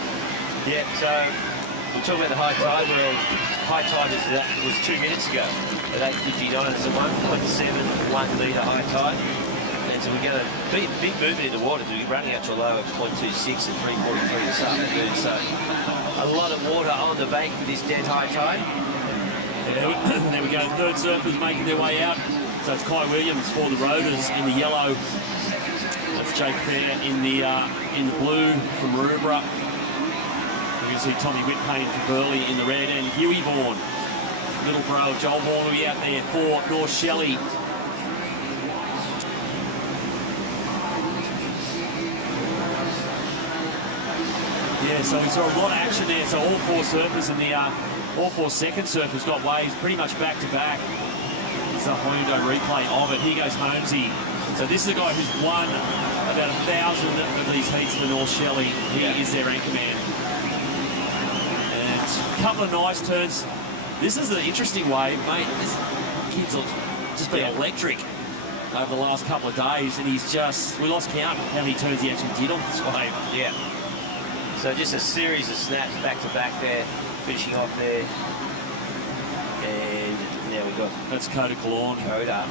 Yeah, so we'll talk about the high tide. Well, high tide was 2 minutes ago at 8:59. It's a 1.71 metre high tide. And so we're going to be big movement in the water. We're running out to a low of 0.26 and 3.43 this afternoon. So a lot of water on the bank with this dead high tide. Yeah, there we go. Third surfers making their way out. So it's Kai Williams for the Roaders in the yellow. That's Jake Fair in the blue from Maroubra. You can see Tommy Whitpayne for Burley in the red, and Huey Vaughan, little bro Joel Vaughan will be out there for North Shelley. Yeah, so we saw a lot of action there. So all 4 surfers and all 4 second surfers got waves pretty much back to back. It's a Hyundai replay of it. Here goes Holmesy. So this is a guy who's won about 1,000 of these heats for North Shelley. He is their anchor man. And a couple of nice turns. This is an interesting wave, mate. This kid's just been electric over the last couple of days, and he's just, we lost count how many turns he actually did on this wave. Yeah. So just a series of snaps back to back there, finishing off there. And now we've got... That's Coda Kalorn. Coda.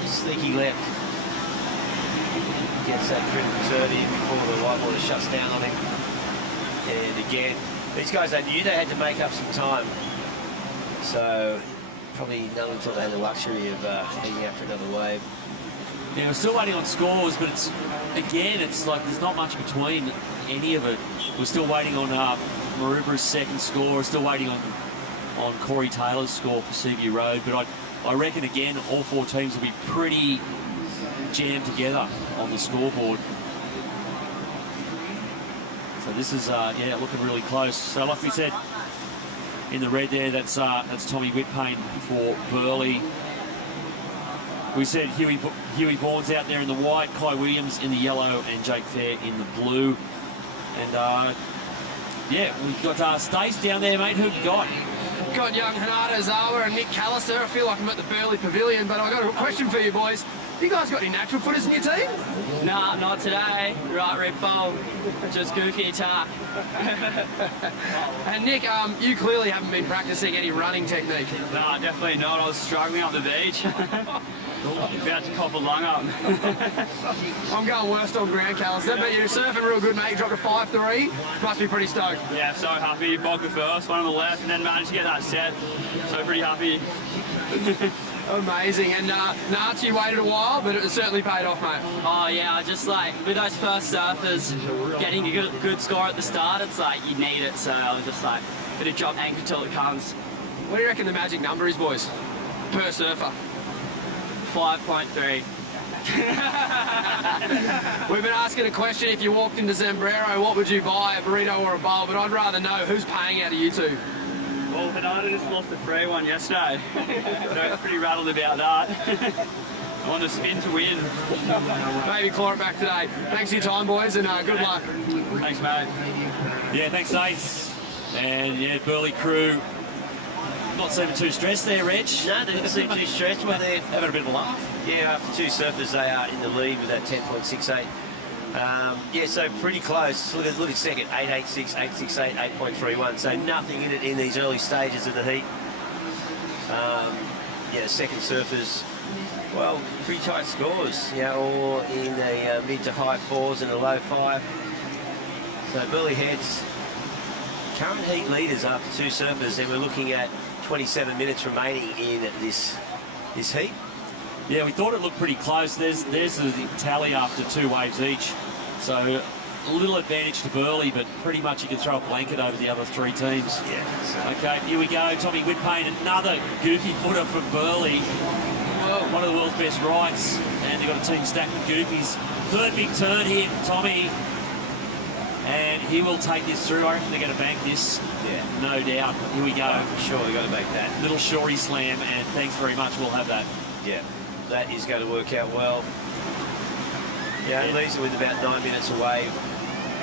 Just sneaky left. Gets that triple turn in before the white water shuts down on him. And again, these guys, they knew they had to make up some time. So probably not until they had the luxury of heading out for another wave. Yeah, we're still waiting on scores, but it's like there's not much between any of it. We're still waiting on Maroubra's second score. We're still waiting on Corey Taylor's score for Seaview Road. But I reckon, again, all 4 teams will be pretty jammed together on the scoreboard. So this is, looking really close. So like we said, in the red there, that's Tommy Whitpayne for Burley. We said Huey Vaughan's out there in the white, Kai Williams in the yellow, and Jake Fair in the blue. And we've got Stace down there, mate. Who have you got? got young Hanada Zawa and Nick Callister. I feel like I'm at the Burley Pavilion, but I've got a question for you boys. Have you guys got any natural footers in your team? Nah, not today. Right rib bowl. Just goofy attack. And Nick, you clearly haven't been practicing any running technique. Nah, definitely not. I was struggling up the beach. About to cop a lung up. I'm going worst on ground, Callister, but you're surfing real good, mate. You dropped a 5-3. Must be pretty stoked. Yeah, so happy. Bogged the first, one on the left, and then managed to get that set. So pretty happy. Amazing. And Nats, you waited a while, but it certainly paid off, mate. Oh yeah, just like with those first surfers, getting a good score at the start, it's like you need it. So I was just like, gonna drop anchor till it comes. What do you reckon the magic number is, boys? Per surfer? 5.3. We've been asking a question, if you walked into Zambrero, what would you buy, a burrito or a bowl? But I'd rather know who's paying out of you two. Well, Hanada just lost a free one yesterday. So I was pretty rattled about that. I want to spin to win. Maybe claw it back today. Thanks for your time, boys, and good luck. Thanks, mate. Yeah, thanks, Ace. And yeah, Burley crew not seeming too stressed there, Reg. No, they didn't seem too stressed. Well, they're having a bit of a laugh. Yeah, after two surfers, they are in the lead with that 10.68. Yeah, so pretty close. Look at second, 8.86, 8.68, 8.31. So nothing in it in these early stages of the heat. Yeah, second surfers, well, pretty tight scores. Yeah, all in the mid to high fours and a low five. So Burley Heads, current heat leaders after two surfers, and we're looking at 27 minutes remaining in this heat. Yeah, we thought it looked pretty close. There's the tally after two waves each. So a little advantage to Burley, but pretty much you can throw a blanket over the other three teams. Yeah. Okay, here we go. Tommy Whitpain, another goofy footer from Burley. One of the world's best rights. And they've got a team stacked with goofies. Third big turn here from Tommy. And he will take this through. I reckon they're going to bank this. Yeah. No doubt. Here we go. Oh, for sure, they've got to bank that. Little shorey slam, and thanks very much. We'll have that. Yeah, that is going to work out well. Yeah, it leaves it with about 9 minutes away.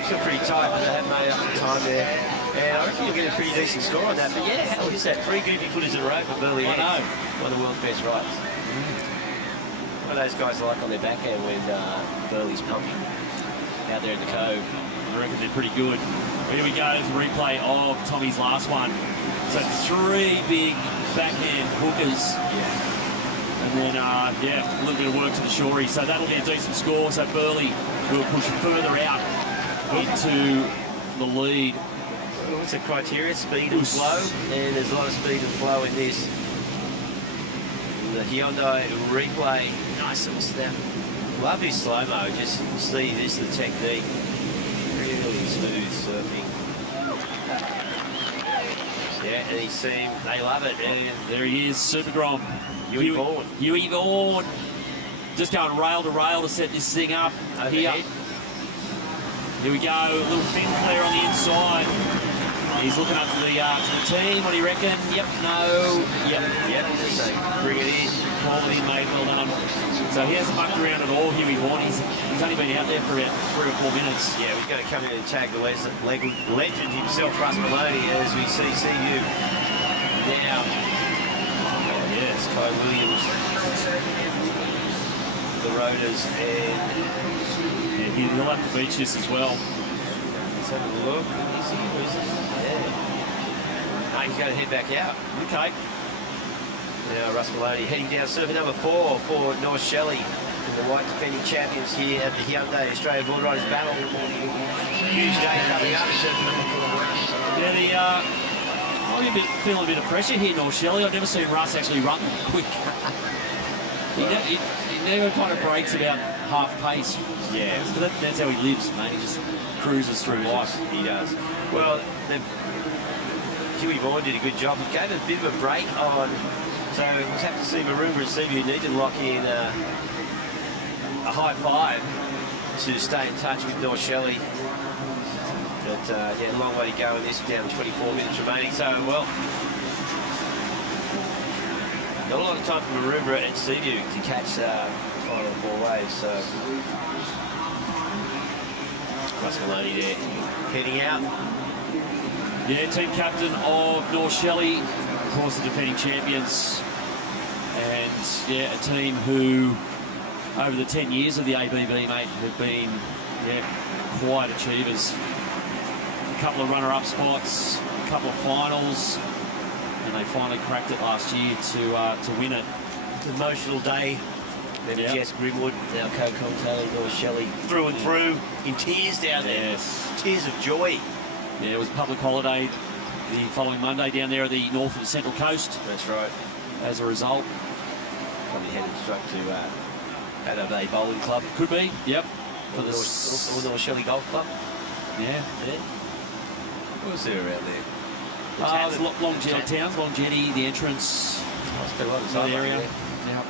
Still pretty tight, but they have made up some time there. And I reckon you'll get a pretty decent score on that. But yeah, how is that? 3 goofy footers in a row for Burley Heads. I know. One of the world's best rights. What are those guys like on their backhand when Burley's pumping out there in the cove? I reckon they're pretty good. Here we go, there's a replay of Tommy's last one. So 3 big backhand hookers. Yeah. And then, yeah, a little bit of work to the shorey. So that'll be a decent score. So Burley will push further out into the lead. What's the criteria? Speed and flow. And there's a lot of speed and flow in this. The Hyundai replay. Nice little snap. Love his slow-mo. Just see this, the technique. Really smooth surfing. Yeah, and they love it. And there he is, Super Grom. Huey Vaughan. Just going rail to rail to set this thing up. Here we go, a little fin flare on the inside. He's looking up to the team. What do you reckon? Yep, no. Yep. So bring it in. Quality, mate. Well done. So he hasn't mucked around at all, Huey Vaughan. He's only been out there for about 3 or 4 minutes. Yeah, we're going to come in and tag the legend himself, Russ Maloney, as we see you now. Oh, yes, Kai Williams, the Rotors, and he'll have to beach this as well. Let's have a look. Yeah. He's going to head back out. Okay. Now Russ Maloney heading down surfer number 4 for North Shelley, and the white defending champions here at the Hyundai Australia Boardriders Battle. Huge day coming up. Yeah, I'm feeling a bit of pressure here, North Shelley. I've never seen Russ actually run quick. He never kind of breaks about half pace. Yeah. So that's how he lives, mate. He just cruises through life. He does. Well, Huey Vaughan did a good job. He gave a bit of a break on. So we'll have to see Maroonga and Stevie who need to lock in a high 5 to stay in touch with North Shelley. But yeah, a long way to go in this, down 24 minutes remaining. So, well, not a lot of time for Maroonga and Stevie to catch the final 4 waves. So Russ Maloney there, heading out. Yeah, team captain of North Shelley, course, the defending champions. And, yeah, a team who, over the 10 years of the ABB, mate, have been, quite achievers. A couple of runner-up spots, a couple of finals, and they finally cracked it last year to win it. Emotional day. Then Jess Grimwood, now co-commentator, North Shelley, through and through, in tears down there. Yes. Tears of joy. Yeah, it was a public holiday the following Monday down there at the north of the Central Coast. That's right. As a result. Probably headed straight to Addo Bay Bowling Club. Could be, yep. For the North Shelley Golf Club. Yeah. What was there around there? Longjetty Towns, Longjetty, the entrance. The area. Yeah.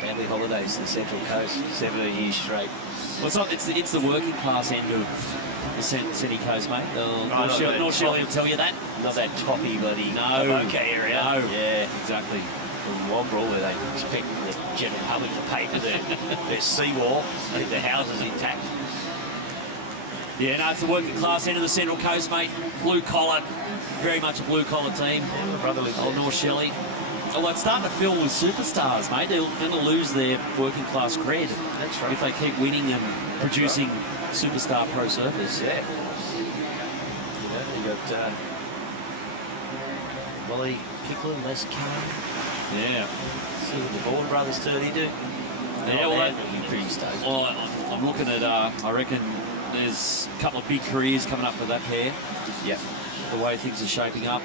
Family holidays to the Central Coast, 17 years straight. Well, it's the working class end of the Central Coast, mate. North Shelley will tell you that. Not that toppy bloody okay area. No. Yeah, exactly. From Wombrel, where they expect the general public to pay for their seawall, keep their houses intact. Yeah, no, it's the working class end of the Central Coast, mate. Blue collar, very much a blue collar team. Brotherly. Old North Shelley. Although it's starting to fill with superstars, mate. They're going to lose their working class cred. That's right. If they keep winning and producing superstar pro surfers. Yeah. You got Molly Pickler, Les Carr. Yeah. See what the Vaughan brothers turned into. Yeah, well, you're pretty stoked. Well, I'm looking at, I reckon there's a couple of big careers coming up for that pair. Yeah. The way things are shaping up.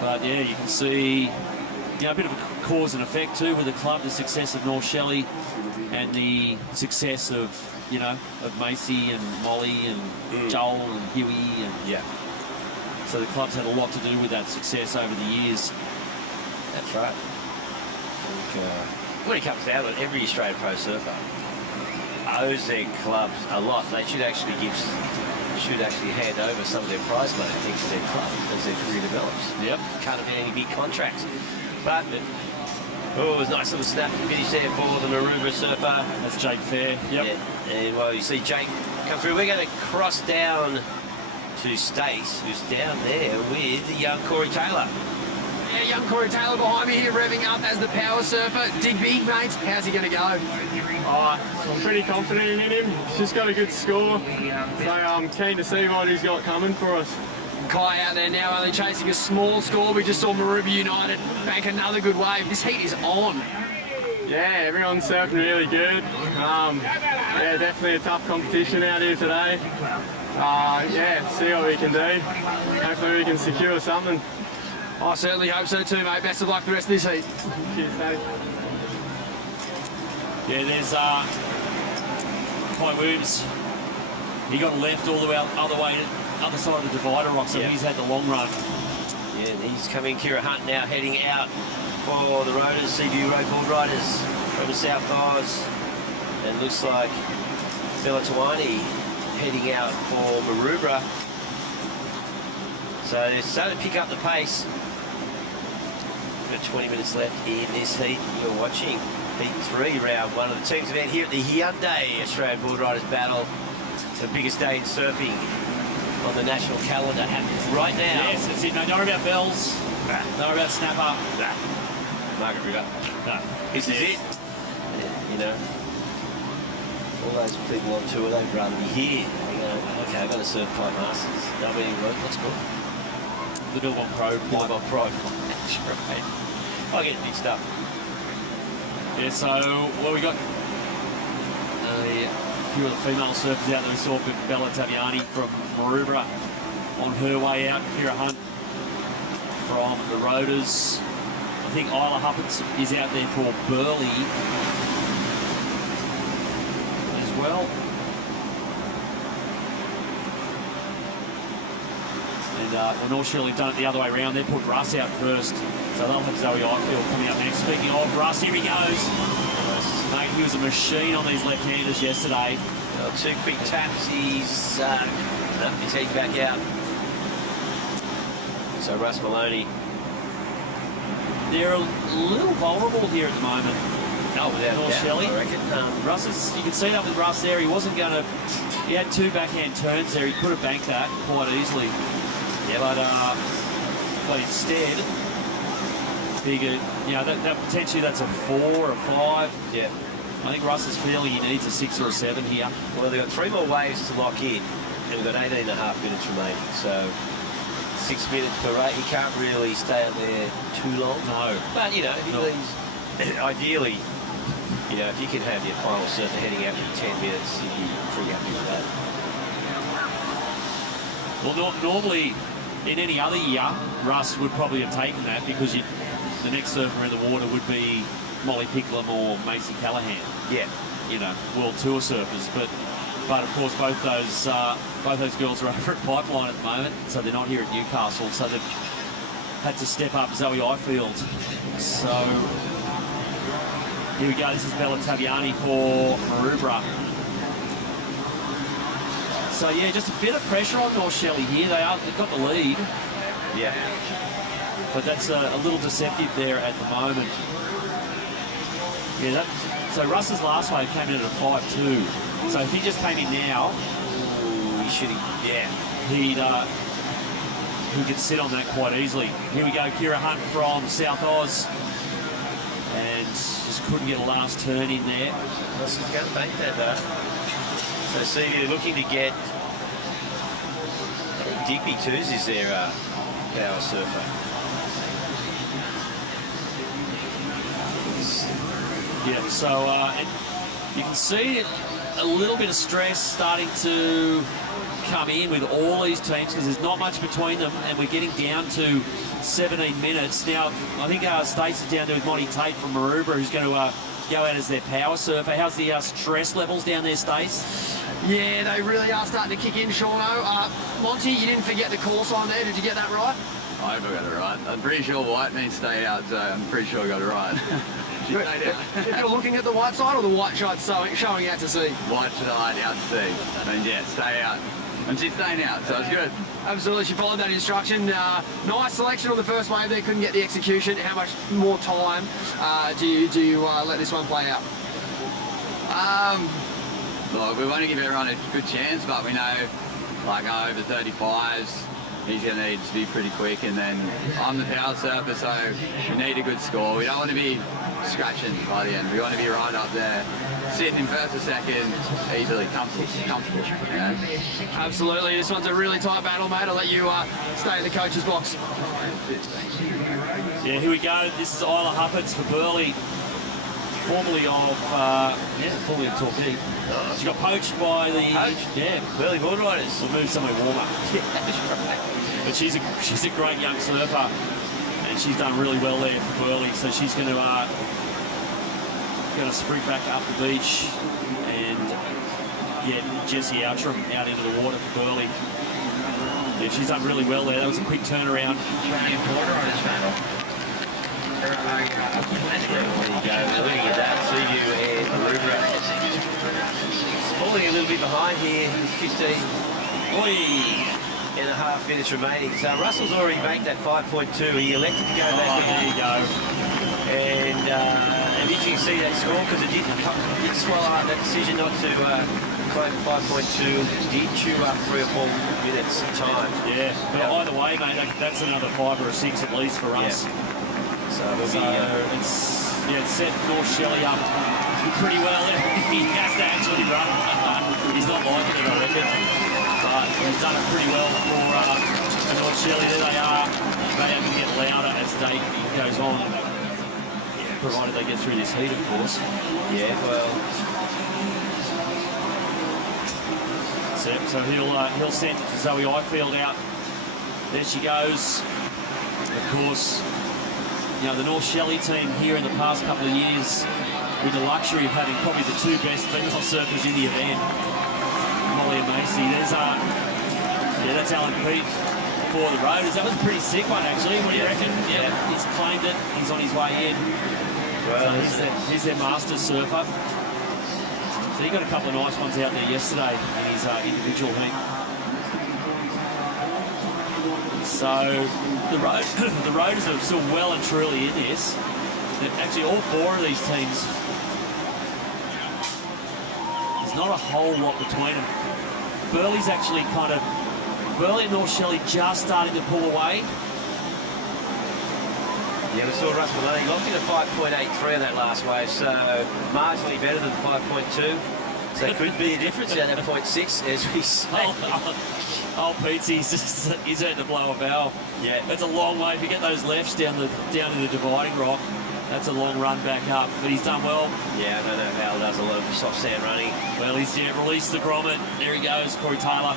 But yeah, you can see a bit of a cause and effect too with the club, the success of North Shelley and the success of, of Macy and Molly and Joel and Huey. And so the club's had a lot to do with that success over the years. That's right. When it comes down to it, every Australian pro surfer owes their clubs a lot. They should actually hand over some of their prize money, I think, to their club as their career develops. Yep. Can't have any big contracts. But, it was a nice little snap to finish there for the Maroubra surfer. That's Jake Fair. Yep. Yeah. And, well, you see Jake come through. We're going to cross down to Stace, who's down there with the young Corey Taylor. Yeah, young Corey Taylor behind me here, revving up as the power surfer. Dig big, mate. How's he going to go? I'm pretty confident in him. He's just got a good score, so I'm keen to see what he's got coming for us. Kai out there now only chasing a small score. We just saw Maroubra United bank another good wave. This heat is on. Yeah, everyone's surfing really good. Yeah, definitely a tough competition out here today. Yeah, see what we can do. Hopefully we can secure something. I certainly hope so too, mate. Best of luck for the rest of this heat. Cheers, mate. Yeah, there's Kai Williams. He got left all the way other side of the divider rock, so he's had the long run. Yeah, he's coming. Kira Hunt now heading out for the Roaders, CBU Road Boardriders from the South Oz. And looks like Bella Tawani heading out for Maroubra. So they're starting to pick up the pace. Got 20 minutes left in this heat. You're watching Heat 3, round 1 of the team's event here at the Hyundai Australian Boardriders Battle. The biggest day in surfing on the national calendar happening right now. Yes, that's it. No, don't worry about bells. Nah. Don't worry about snapper. Nah. Margaret River. No. This is it. Yeah, all those people on tour, they'd rather be here. They go, okay, I've got to surf Clyde Masters. They'll be what's called? The Billabong Pro. Billabong Pro. That's right. I'll get mixed up. Yeah, so, well, we got a few of the female surfers out there. We saw Bella Taviani from Maroubra on her way out. Kira Hunt from the Roaders. I think Isla Huppets is out there for Burley as well. And North Shelley done it the other way around. They put Russ out first. So they'll have Zoe Ifield coming up next. Speaking of Russ, here he goes. Mate, he was a machine on these left-handers yesterday. Well, 2 quick taps. He's heading back out. So Russ Maloney. They're a little vulnerable here at the moment. Oh, without North doubt, Shelley. I reckon. Russ is, you can see that with Russ there. He wasn't going to. He had 2 backhand turns there. He could have banked that quite easily. Yeah, but but instead figured, you know, that potentially that's a 4 or 5. Yeah. I think Russ is feeling he needs a 6 or a 7 here. Well, they've got 3 more waves to lock in, and we've got 18 and a half minutes remaining. So 6 minutes per rate. He can't really stay out there too long. No. But, you know, ideally, you know, if you can have your final surfer heading out in 10 minutes, you'd be pretty happy with that. Well, normally, in any other year, Russ would probably have taken that because the next surfer in the water would be Molly Picklum or Macy Callahan. Yeah. You know, World Tour surfers. But of course, both those girls are over at Pipeline at the moment, so they're not here at Newcastle. So they've had to step up Zoe Ifield. So here we go. This is Bella Taviani for Maroubra. So yeah, just a bit of pressure on North Shelley here. They've got the lead. Yeah. But that's a little deceptive there at the moment. Yeah, so Russ's last wave came in at a 5.2. So if he just came in now, he should, he could sit on that quite easily. Here we go, Kira Hunt from South Oz, and just couldn't get a last turn in there. Russell's going to bank that though. So see, they're looking to get Dippy Twos is their power surfer. Yeah, so and you can see a little bit of stress starting to come in with all these teams because there's not much between them, and we're getting down to 17 minutes. Now, I think Stacey's down there with Monty Tate from Maroubra, who's going to go out as their power surfer. How's the stress levels down there, Stace? Yeah, they really are starting to kick in, Shauno. Monty, you didn't forget the call sign there. Did you get that right? I hope I got it right. I'm pretty sure white means stay out, so I'm pretty sure I got it right. She stayed out. If you're looking at the white side or the white side showing out to sea? White side out to sea. And yeah, stay out. And she's staying out, so it's good. Absolutely, she followed that instruction. Nice selection on the first wave there, couldn't get the execution. How much more time do you let this one play out? Look, we want to give everyone a good chance, but we know, like over 35s, he's going to need to be pretty quick, and then I'm the power surfer, so we need a good score. We don't want to be scratching by the end. We want to be right up there, sitting in first or second, easily, comfortable. You know? Absolutely, this one's a really tight battle, mate. I'll let you stay in the coach's box. Yeah, here we go. This is Isla Hupperts for Burley, formerly of Torquay. She got poached by the Burley Boardriders. We'll move somewhere warmer. But she's a great young surfer, and she's done really well there for Burley. So she's going to sprint back up the beach and get Jessie Outram out into the water for Burley. Yeah, she's done really well there. That was a quick turnaround. There you go. Looking at that, CU and Maroubra. Falling a little bit behind here. 15 and a half minutes remaining. So Russell's already banked that 5.2. He elected to go back. There you go. And you can see that score because it did swallow up that decision not to claim 5.2. Did chew up 3 or 4 minutes time. Yeah, but either way, mate, that's another 5 or a 6 at least for us. Yeah. So it's set North Shelley up pretty well. He has to actually run. He's not liking it, I reckon. But he's done it pretty well for North Shelley. There they are. They have to get louder as the day goes on, provided they get through this heat, of course. Yeah, well. So he'll send Zoe Ifield out. There she goes. Of course, you know, the North Shelley team here in the past couple of years with the luxury of having probably the 2 best female surfers in the event, Molly and Macy. That's Alan Pete for the Roaders. That was a pretty sick one, actually. What do you reckon? Yeah, he's claimed it. He's on his way in. Well, so he's their master surfer. So he got a couple of nice ones out there yesterday in his individual heat. So the Roaders are still well and truly in this. Actually, all 4 of these teams, there's not a whole lot between them. Burley's actually Burley and North Shelley just starting to pull away. Yeah, we saw Russ Maloney locked in a 5.83 on that last wave, so marginally better than 5.2. So it could be a difference out of 0.6 as we say. Oh, Pete, he's had to blow a valve. Yeah. That's a long way. If you get those lefts down to the dividing rock, that's a long run back up. But he's done well. Yeah, I don't know how does a lot of soft sand running. Well, he's released the grommet. There he goes, Corey Taylor.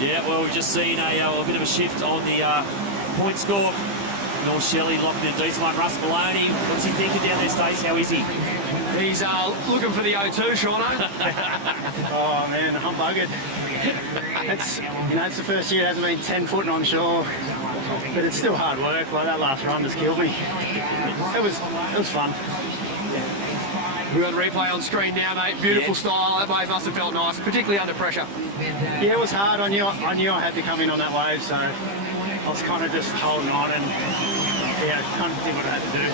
Yeah, well, we've just seen a bit of a shift on the point score. North Shelley locking in a decent one. Russ Maloney, what's he thinking down there, Stace? How is he? He's looking for the O2, Shauno. Oh man, I'm buggered. It's the first year it hasn't been 10 foot on shore, but it's still hard work. Like that last run just killed me. It was fun. We've got the replay on screen now, mate. Beautiful style. That wave must have felt nice, particularly under pressure. Yeah, it was hard. I knew I had to come in on that wave, so I was kind of just holding on and kind of did what I had to do.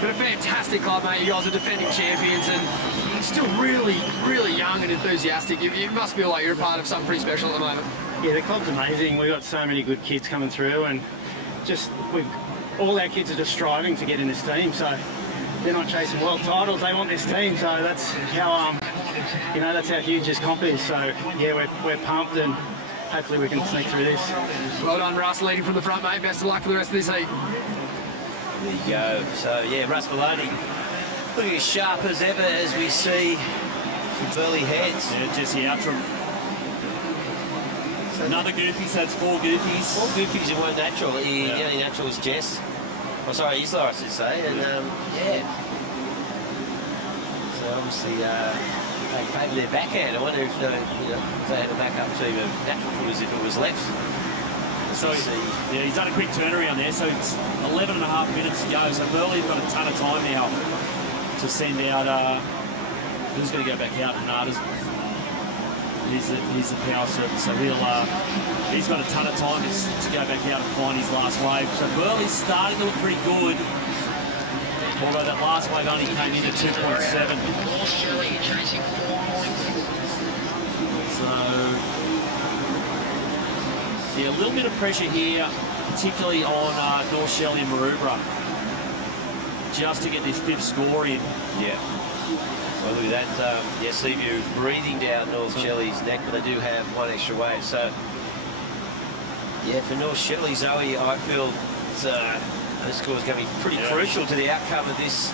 But a fantastic club, mate. You guys are defending champions and still really, really young and enthusiastic. You must feel like you're a part of something pretty special at the moment. Yeah, the club's amazing. We've got so many good kids coming through, and all our kids are just striving to get in this team. So they're not chasing world titles; they want this team. So that's how that's how huge this comp is. So yeah, we're pumped, and hopefully we can sneak through this. Well done, Russ, leading from the front, mate. Best of luck for the rest of this heat. There you go. So yeah, Russ Maloney looking as sharp as ever as we see some Burley heads. Yeah, Jesse Outram. Another goofy, so that's 4 goofies. 4 goofies in one natural. The only natural is Jess. Oh, sorry, Isla, I should say. And yeah. So obviously they favoured their backhand. I wonder if they had a back up to natural footers if it was left. So yeah, he's done a quick turnaround there. So it's 11.5 minutes to go. So Burley've got a ton of time now to send out. Who's going to go back out? Bernardes. He's the power surfer, so he's got a ton of time to go back out and find his last wave. So Burley's starting to look pretty good, although that last wave only came in at 2.7. So yeah, a little bit of pressure here, particularly on North Shelley and Maroubra, just to get this 5th score in. Yeah. Well, look at that. Yeah, Seaview breathing down North Shelley's neck, but they do have 1 extra wave. So, yeah, for North Shelley, Zoe, I feel this score is going to be pretty crucial to the outcome of this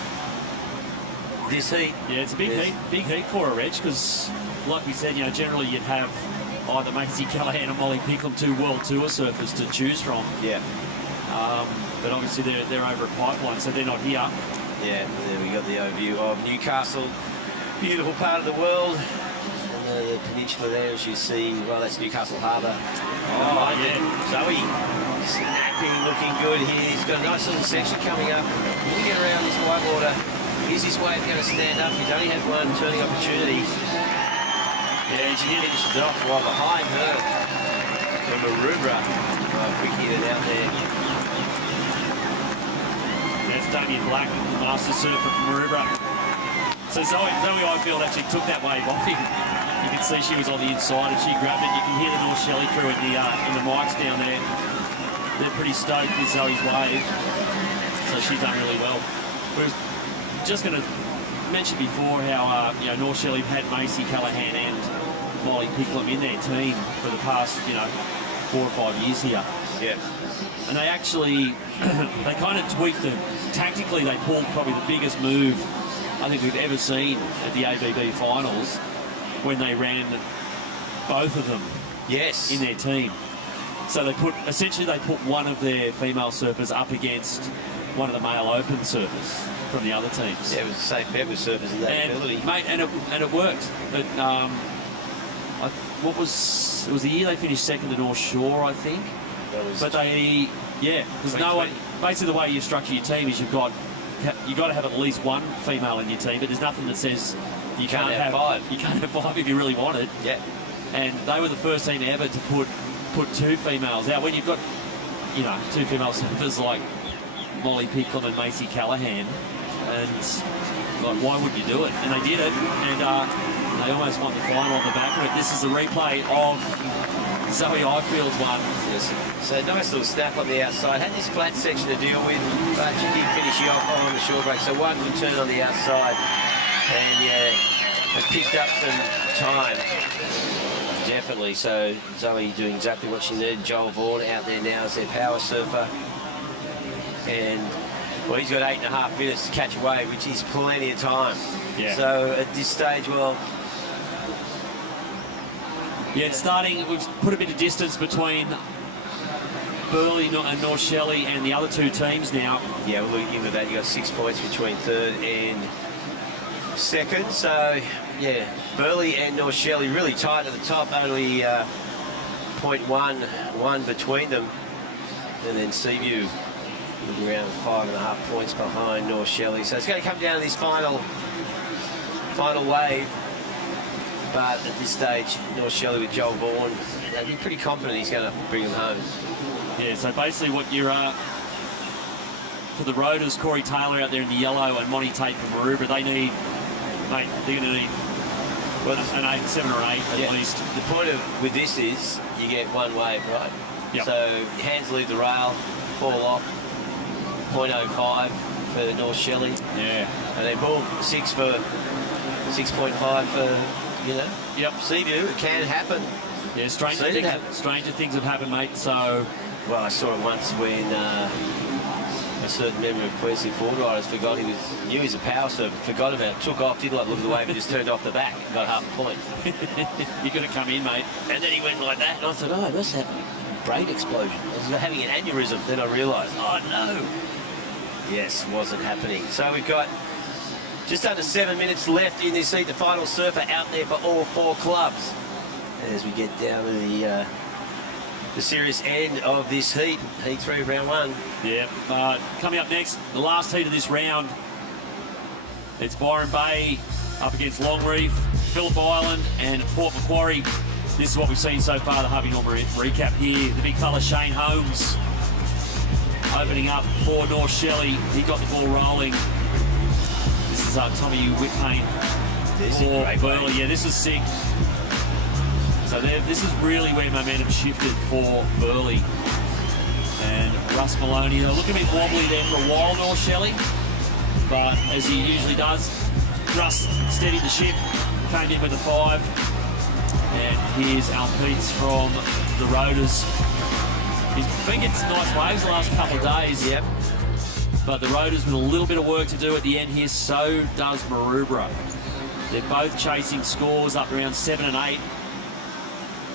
heat. Yeah, it's a big heat for her, Reg, because, like we said, generally you'd have either Maisie Callaghan or Molly Picklum, 2 World Tour surfers to choose from. Yeah. But obviously they're over at Pipeline, so they're not here. Yeah, there we got the overview of Newcastle. Beautiful part of the world. And the peninsula there, as you see, well, that's Newcastle Harbour. Oh, yeah. Zoe, snapping, looking good here. He's got a nice little section coming up. We'll get around this whitewater. Is this wave going to stand up? He's only had 1 turning opportunity. Yeah, she finishes off while behind her. From Maroubra. Quick hitter down there. That's Damien Black, master surfer from Maroubra. So Zoe Ifield actually took that wave off him. You can see she was on the inside and she grabbed it. You can hear the North Shelley crew in the mics down there. They're pretty stoked with Zoe's wave. So she's done really well. We were just going to mention before how North Shelley had Maisie Callaghan and Molly Picklum in their team for the past 4 or 5 years here. Yeah. And they actually, they kind of tweaked them. Tactically, they pulled probably the biggest move I think we've ever seen at the ABB finals when they ran both of them in their team. So they essentially put one of their female surfers up against one of the male open surfers from the other teams. Yeah, it was the same bet with surfers in that ability. Mate, and it worked. But it was the year they finished second to North Shore, I think. But because no one. Basically, the way you structure your team is you've got to have at least 1 female in your team, but there's nothing that says you can't have 5. You can't have 5 if you really want it. Yeah. And they were the first team ever to put 2 females out. When you've got 2 female surfers like Molly Picklum and Maisie Callaghan, and why would you do it? And they did it, and they almost won the final on the back of it. This is a replay of Zoe Highfield's one. Yes. So nice little snap on the outside. Had this flat section to deal with, but she did finish you off on the short break. So one good turn on the outside. And yeah, has picked up some time. Definitely. So Zoe doing exactly what she needed. Joel Vaughan out there now as their power surfer. And well, he's got 8.5 minutes to catch a wave, which is plenty of time. Yeah. So at this stage, well, yeah, it's starting. We've put a bit of distance between Burleigh and North Shelley and the other two teams now. Yeah, well, looking at that, you got 6 points between third and second. So yeah, Burleigh and North Shelley really tight at the top. Only 0.1 between them, and then Seaview looking around 5.5 points behind North Shelley. So it's going to come down to this final wave. But at this stage, North Shelley with Joel Vaughan, they'd be pretty confident he's going to bring them home. Yeah, so basically what you're for the Roaders, Corey Taylor out there in the yellow and Monty Tate from Maroubra, they need, mate, they're going to need an 8, 7 or 8 at least. The point with this is you get one wave, right? Yep. So hands leave the rail, fall off, 0.05 for North Shelley. Yeah. And then boom, 6 for 6.5 for, you know, Seaview. It can happen. Yeah, stranger things have happened, mate. So, well, I saw it once when a certain member of Queensland Boardriders forgot knew he was a power surfer, forgot about it, took off, didn't like look at the wave, and just turned off the back, got half a point. You're going to come in, mate. And then he went like that, and I thought, oh, that's that brain explosion. I was having an aneurysm. Then I realised, oh no. Yes, wasn't happening. So we've got just under 7 minutes left in this heat. The final surfer out there for all 4 clubs. As we get down to the serious end of this heat, heat 3 of round 1. Yeah, coming up next, the last heat of this round. It's Byron Bay up against Longreef, Phillip Island and Port Macquarie. This is what we've seen so far, the Harvey Norman recap here. The big fella Shane Holmes opening up for North Shelley. He got the ball rolling. This is Tommy Whitpain for Burleigh. Yeah, this is sick. So this is really where momentum shifted for Burleigh. And Russ Maloney, look a bit wobbly there for a while, North Shelley. But as he usually does, Russ steadied the ship, came in with a 5. And here's Al Peets from the Roaders. He's been getting some nice waves the last couple of days. Yep. But the Roaders with a little bit of work to do at the end here, so does Maroubra. They're both chasing scores up around 7 and 8.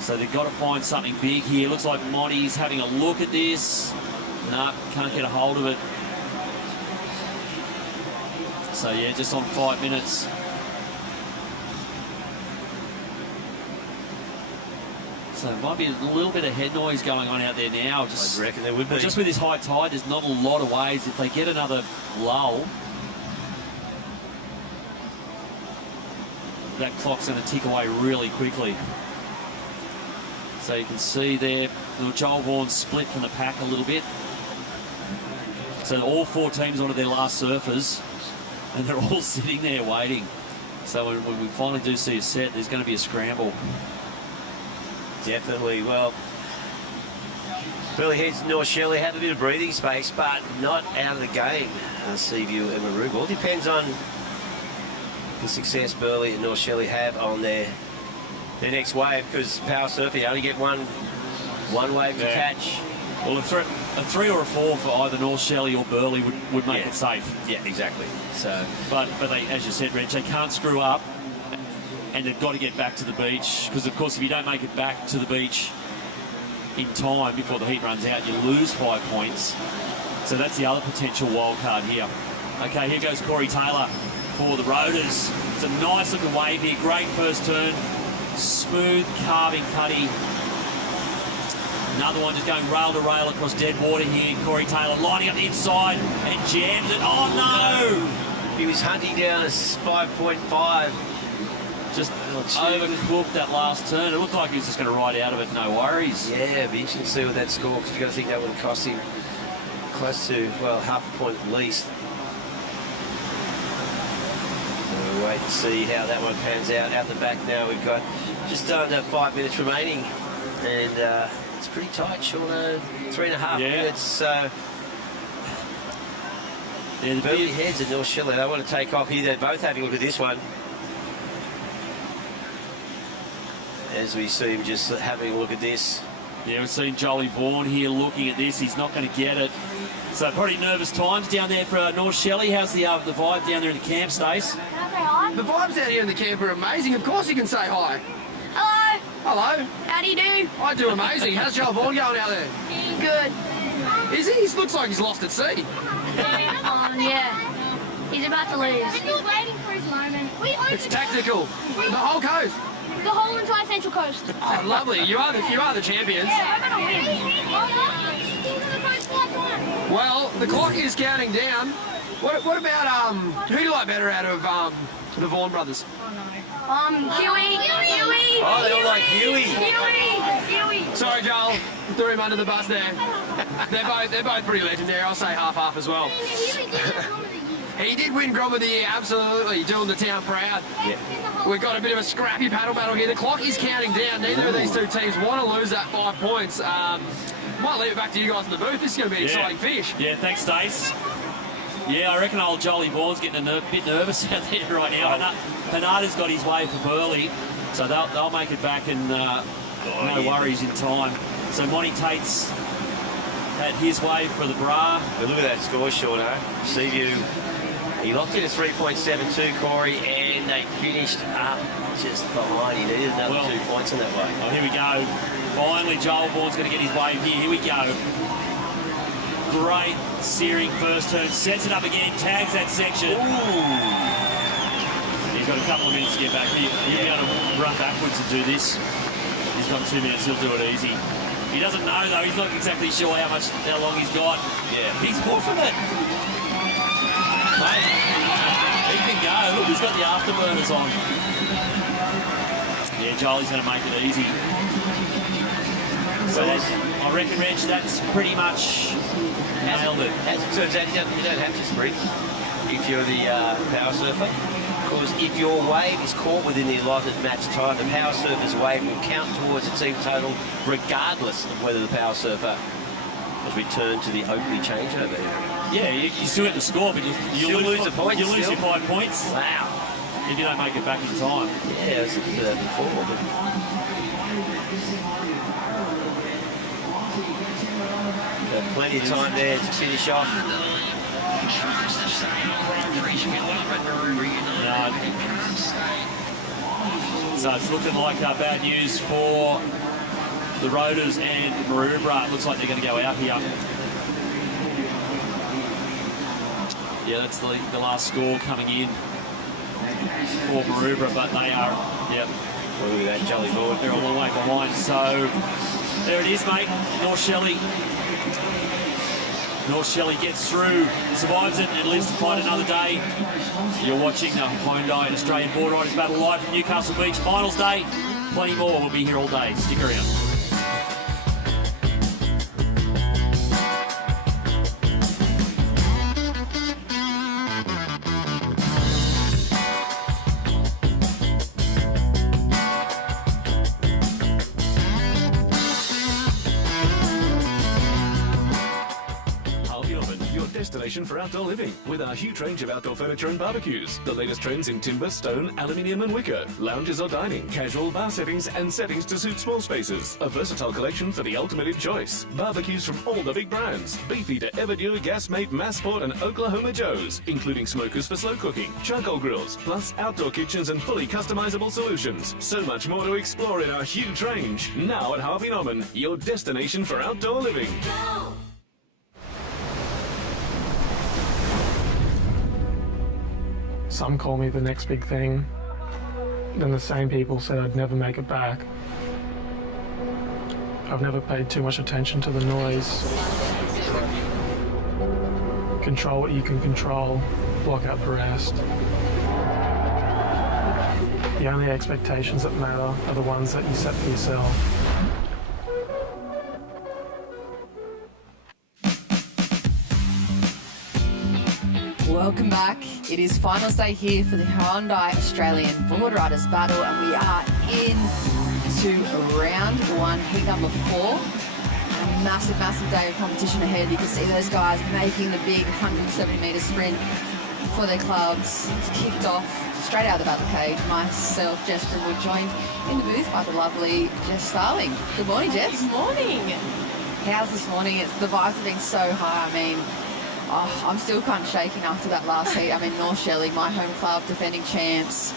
So they've got to find something big here. Looks like Monty's having a look at this. No, can't get a hold of it. So yeah, just on 5 minutes. So there might be a little bit of head noise going on out there now. Just, I reckon there would be. Just with this high tide, there's not a lot of waves. If they get another lull, that clock's going to tick away really quickly. So you can see there, little Joel Vaughan split from the pack a little bit. So all 4 teams onto their last surfers, and they're all sitting there waiting. So when we finally do see a set, there's going to be a scramble. Definitely. Well, Burleigh heads to North Shelley, have a bit of breathing space, but not out of the game. Seaview and Maroubra. All depends on the success Burleigh and North Shelley have on their next wave, because power surfing, you only get one wave to catch. Well, a 3 or a 4 for either North Shelley or Burleigh would make it safe. Yeah, exactly. So, but they, as you said, Reg, they can't screw up. And they've got to get back to the beach, because of course if you don't make it back to the beach in time before the heat runs out, you lose 5 points. So that's the other potential wild card here. Okay, here goes Corey Taylor for the Roaders. It's a nice looking wave here, great first turn, smooth carving cutty. Another one just going rail to rail across dead water here. Corey Taylor lining up the inside and jams it. Oh no! He was hunting down a 5.5. Just overcooked that last turn. It looked like he was just going to ride out of it, no worries. Yeah, it'd be interesting to see what that score, because you've got to think that would have cost him close to, well, half a point at least. So we'll wait and see how that one pans out. Out the back now, we've got just under 5 minutes remaining And it's pretty tight, Sean. 3.5 minutes. So the Burley Heads and North Shelley, they want to take off here. They're both having a look at this one. As we see him just having a look at this. Yeah, we've seen Jolly Vaughan here looking at this. He's not going to get it. So pretty nervous times down there for North Shelley. How's the vibe down there in the camp, Stace? The vibes out here in the camp are amazing. Of course you can say hi. Hello. Hello. How do you do? I do amazing. How's Joel Vaughan going out there? Good. Is he? He looks like he's lost at sea. Yeah. He's about to lose. He's waiting for his moment. It's tactical. The whole coast. The whole entire Central Coast. Oh, lovely. You are the champions. Yeah, we're gonna win. Well, the clock is counting down. What about who do you like better out of the Vaughan brothers? Huey. Oh, they all like Huey. Huey. Sorry, Joel. Threw him under the bus there. They're both pretty legendary. I'll say half as well. He did win Grom of the Year, absolutely, doing the town proud. Yeah. We've got a bit of a scrappy paddle battle here. The clock is counting down. Neither of these two teams want to lose that 5 points. Might leave it back to you guys in the booth. This is going to be an exciting fish. Yeah, thanks, Stace. Yeah, I reckon old Jolly Vaughan's getting a bit nervous out there right now. Panada's got his way for Burley, so they'll make it back and no worries in time. So Monty Tate's had his way for the bra. But look at that score, Shorto. Seaview, he locked in a 3.72, Corey, and they finished up just behind. He needed another 2 points in that way. Oh, here we go. Finally, Joel Vaughan's going to get his wave here. Here we go. Great searing first turn. Sets it up again. Tags that section. He's got a couple of minutes to get back. He'll be able to run backwards and do this. He's got 2 minutes. He'll do it easy. He doesn't know, though. He's not exactly sure how long he's got. Yeah. He's hoofing it. Mate, he can go. Look, he's got the afterburners on. Yeah, Jolie's going to make it easy. So I reckon, Reg, that's pretty much nailed it. As it turns out, you don't have to sprint if you're the power surfer. Because if your wave is caught within the allotted match time, the power surfer's wave will count towards the team total regardless of whether the power surfer has returned to the Oakley changeover area. Yeah, you still get the score, but you lose the points. You lose your 5 points. Wow. If you don't make it back in time. Yeah, it's before. But... plenty of time there to finish off. No. So it's looking like bad news for the Roaders and Maroubra. It looks like they're going to go out here. Yeah, that's the last score coming in for Maroubra, but they are, yep. Look at that, Jolly Vaughan. They're a long way behind. So there it is, mate. North Shelley. North Shelley gets through, survives it, and lives to fight another day. You're watching the Hyundai Australian Boardriders battle live from Newcastle Beach. Finals day. Plenty more. We'll be here all day. Stick around. Destination for outdoor living with our huge range of outdoor furniture and barbecues. The latest trends in timber, stone, aluminium and wicker, lounges or dining, casual bar settings and settings to suit small spaces. A versatile collection for the ultimate in choice. Barbecues from all the big brands. Beefy to Everdure, Gasmate, Massport and Oklahoma Joe's, including smokers for slow cooking, charcoal grills, plus outdoor kitchens and fully customizable solutions. So much more to explore in our huge range. Now at Harvey Norman, your destination for outdoor living. Some call me the next big thing. Then the same people said I'd never make it back. I've never paid too much attention to the noise. Control what you can control, block out the rest. The only expectations that matter are the ones that you set for yourself. Welcome back. It is finals day here for the Hyundai Australian Boardriders battle, and we are in to round one, heat number 4. Massive, massive day of competition ahead. You can see those guys making the big 170-metre sprint for their clubs. It's kicked off straight out of the battle cage. Myself, Jess Brindle, joined in the booth by the lovely Jess Starling. Good morning, Jess. Good morning. How's this morning? The vibes have been so high. I mean, I'm still kind of shaking after that last heat. I mean, North Shelley, my home club, defending champs,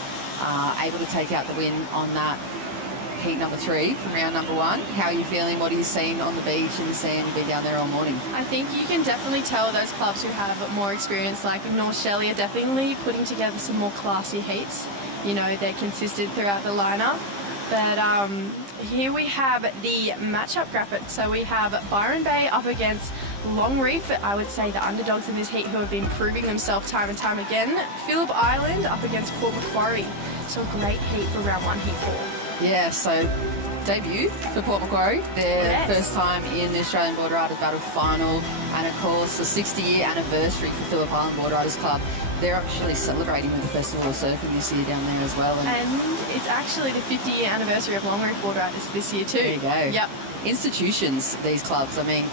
able to take out the win on that heat number 3 from round number 1. How are you feeling? What are you seeing on the beach in the sand? You've been down there all morning. I think you can definitely tell those clubs who have more experience, like North Shelley, are definitely putting together some more classy heats. You know, they're consistent throughout the lineup. But here we have the matchup graphic. So we have Byron Bay up against Long Reef, I would say the underdogs in this heat who have been proving themselves time and time again. Phillip Island up against Port Macquarie. So a great heat for round 1, heat 4. Yeah, so debut for Port Macquarie, their first time in the Australian Boardriders Battle final, and of course the 60-year anniversary for Phillip Island Boardriders Club. They're actually celebrating with the Festival of Surfing this year down there as well. And it's actually the 50-year anniversary of Long Reef Boardriders this year too. There you go. Yep. Institutions, these clubs, I mean,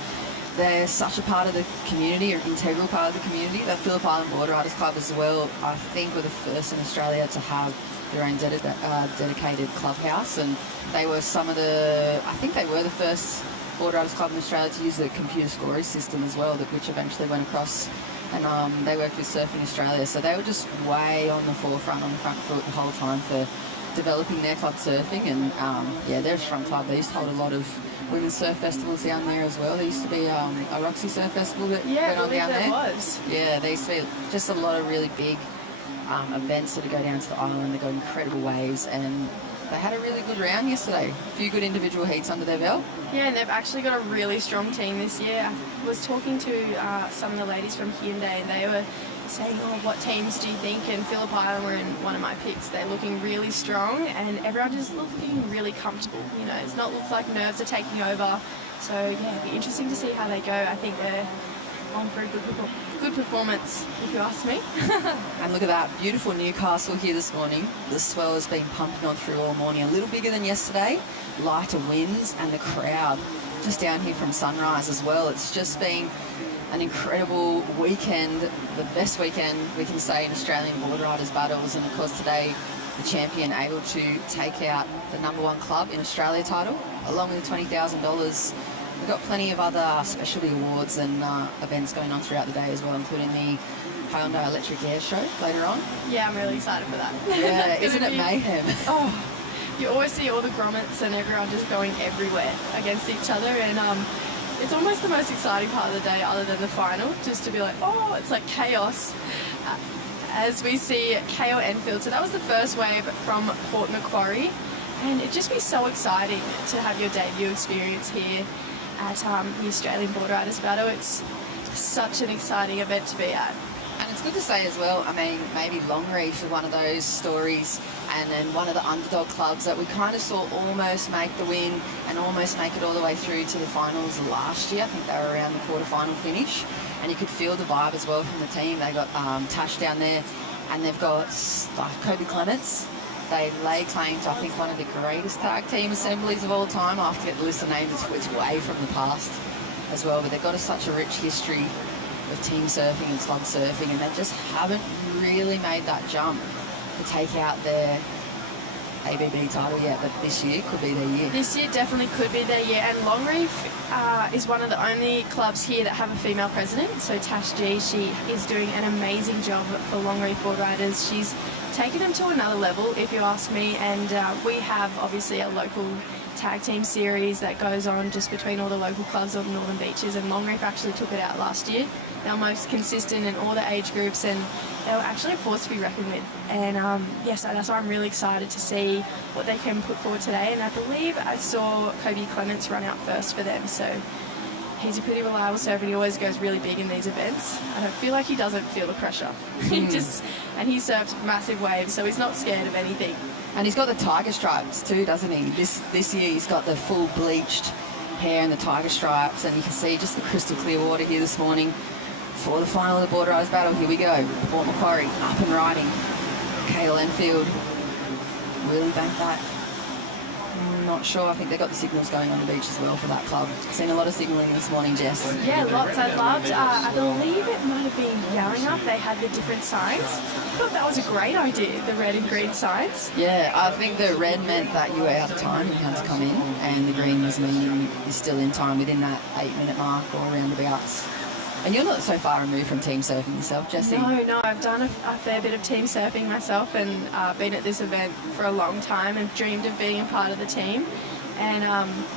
they're such a part of the community, or integral part of the community. The Phillip Island Boardriders Club as well, I think, were the first in Australia to have their own dedicated clubhouse, and they were I think they were the first Boardriders Club in Australia to use the computer scoring system as well, which eventually went across, and they worked with Surfing Australia, so they were just way on the forefront, on the front foot the whole time for developing their club surfing, and yeah, they're a strong club. They used to hold a lot of women's surf festivals down there as well. There used to be a Roxy Surf Festival that went on down there. Was. Yeah, there used to be just a lot of really big events that go down to the island. They got incredible waves, and they had a really good round yesterday. A few good individual heats under their belt. Yeah, and they've actually got a really strong team this year. I was talking to some of the ladies from Hyundai, and they were saying, oh, what teams do you think? And Phillip Island were in one of my picks. They're looking really strong, and everyone just looking really comfortable. You know, it's not look like nerves are taking over. So yeah, it'd be interesting to see how they go. I think they're on for a good performance, if you ask me. And look at that, beautiful Newcastle here this morning. The swell has been pumping on through all morning. A little bigger than yesterday, lighter winds, and the crowd just down here from sunrise as well. It's just been an incredible weekend, the best weekend we can say in Australian Boardriders battles, and of course today the champion able to take out the #1 club in Australia title along with the $20,000. We've got plenty of other specialty awards and events going on throughout the day as well, including the Hyundai Electric Air Show later on. Yeah, I'm really excited for that. Yeah, isn't it mayhem? Oh, you always see all the grommets and everyone just going everywhere against each other, and it's almost the most exciting part of the day other than the final, just to be like, oh, it's like chaos. As we see KO Enfield, so that was the first wave from Port Macquarie, and it'd just be so exciting to have your debut experience here at the Australian Boardriders Battle. It's such an exciting event to be at. And it's good to say as well, I mean, maybe Long Reef is one of those stories, and then one of the underdog clubs that we kind of saw almost make the win and almost make it all the way through to the finals last year. I think they were around the quarterfinal finish, and you could feel the vibe as well from the team. They got Tash down there, and they've got like Kobe Clements. They lay claim to, I think, one of the greatest tag team assemblies of all time. I have to get the list of names, it's way from the past as well, but they've got such a rich history of team surfing and club surfing, and they just haven't really made that jump to take out their ABB title yet, but this year could be their year. This year definitely could be their year, and Long Reef is one of the only clubs here that have a female president. So Tash G, she is doing an amazing job for Long Reef Boardriders. She's taken them to another level, if you ask me, and we have obviously a local tag team series that goes on just between all the local clubs on the Northern Beaches, and Long Reef actually took it out last year. They were most consistent in all the age groups, and they were actually a force to be reckoned with. And yes, that's why I'm really excited to see what they can put forward today. And I believe I saw Kobe Clements run out first for them, so he's a pretty reliable surfer, and he always goes really big in these events. I don't feel like he doesn't feel the pressure. And he surfs massive waves, so he's not scared of anything. And he's got the tiger stripes too, doesn't he? This year he's got the full bleached hair and the tiger stripes, and you can see just the crystal clear water here this morning for the final of the Boardriders battle. Here we go. Port Macquarie up and riding. KL Enfield really banked that not sure. I think they got the signals going on the beach as well for that club. Seen a lot of signalling this morning, Jess. Yeah, lots. I loved, I believe it might have been Yarringup. They had the different signs. I thought that was a great idea, the red and green signs. Yeah, I think the red meant that you were out of time and you had to come in, and the green was meaning you're still in time within that 8-minute mark or roundabouts. And you're not so far removed from team surfing yourself, Jessie. No, I've done a fair bit of team surfing myself and been at this event for a long time and dreamed of being a part of the team. And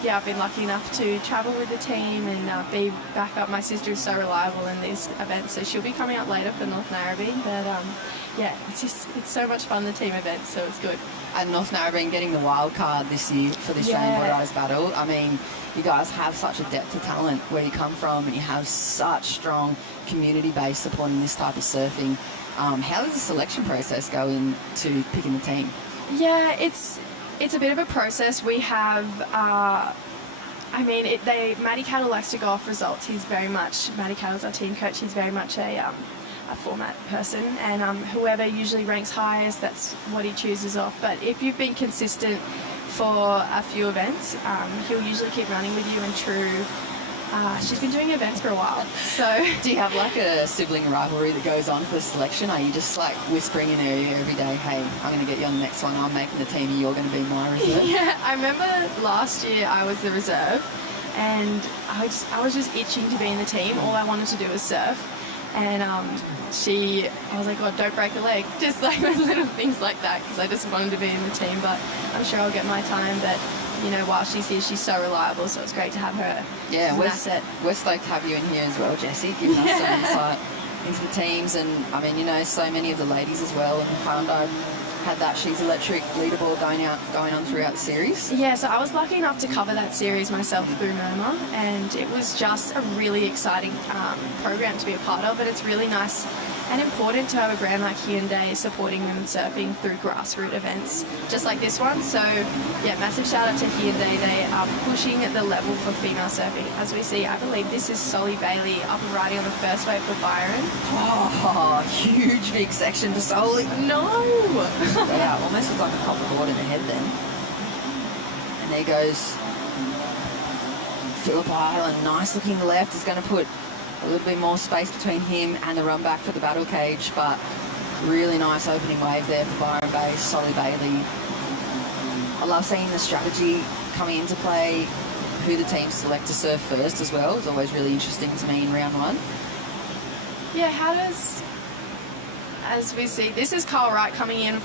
yeah, I've been lucky enough to travel with the team and be back up. My sister is so reliable in these events, so she'll be coming up later for North Narrabeen. But yeah, it's so much fun, the team events, so it's good. And North Narrabeen getting the wild card this year for the Australian Boardriders battle. I mean, you guys have such a depth of talent where you come from, and you have such strong community base supporting this type of surfing. How does the selection process go into picking the team? Yeah, it's a bit of a process. We have, Matty Cattle likes to go off results. He's very much, Matty Cattle's our team coach, he's very much a format person, and whoever usually ranks highest, that's what he chooses off. But if you've been consistent for a few events, he'll usually keep running with you, and True, she's been doing events for a while. So do you have like a sibling rivalry that goes on for the selection? Are you just like whispering in her ear every day, hey, I'm going to get you on the next one, I'm making the team and you're going to be my reserve? Yeah, I remember last year I was the reserve, and I was just itching to be in the team. All I wanted to do was surf. And I was like, God, don't break a leg. Just like little things like that, because I just wanted to be in the team. But I'm sure I'll get my time. But, you know, while she's here, she's so reliable, so it's great to have her as an asset. We're stoked to have you in here as well, Jessie, giving us some insight into the teams. And, I mean, you know, so many of the ladies as well. And Hyundai had that She's Electric leaderboard going on throughout the series. Yeah, so I was lucky enough to cover that series myself through Murmur, and it was just a really exciting program to be a part of, and it's really nice and important to have a brand like Hyundai supporting women surfing through grassroots events just like this one. So yeah, massive shout out to Hyundai. They are pushing the level for female surfing. As we see, I believe this is Solly Bailey up and riding on the first wave for Byron. Oh, huge big section for Solly. No! Yeah, almost looked like a copper board in the head then. And there goes Phillip Island. Nice looking left. Is going to put a little bit more space between him and the run back for the battle cage, but really nice opening wave there for Byron Bay, Solly Bailey. I love seeing the strategy coming into play, who the teams select to surf first as well. It's always really interesting to me in round one. Yeah, as we see, this is Carl Wright coming in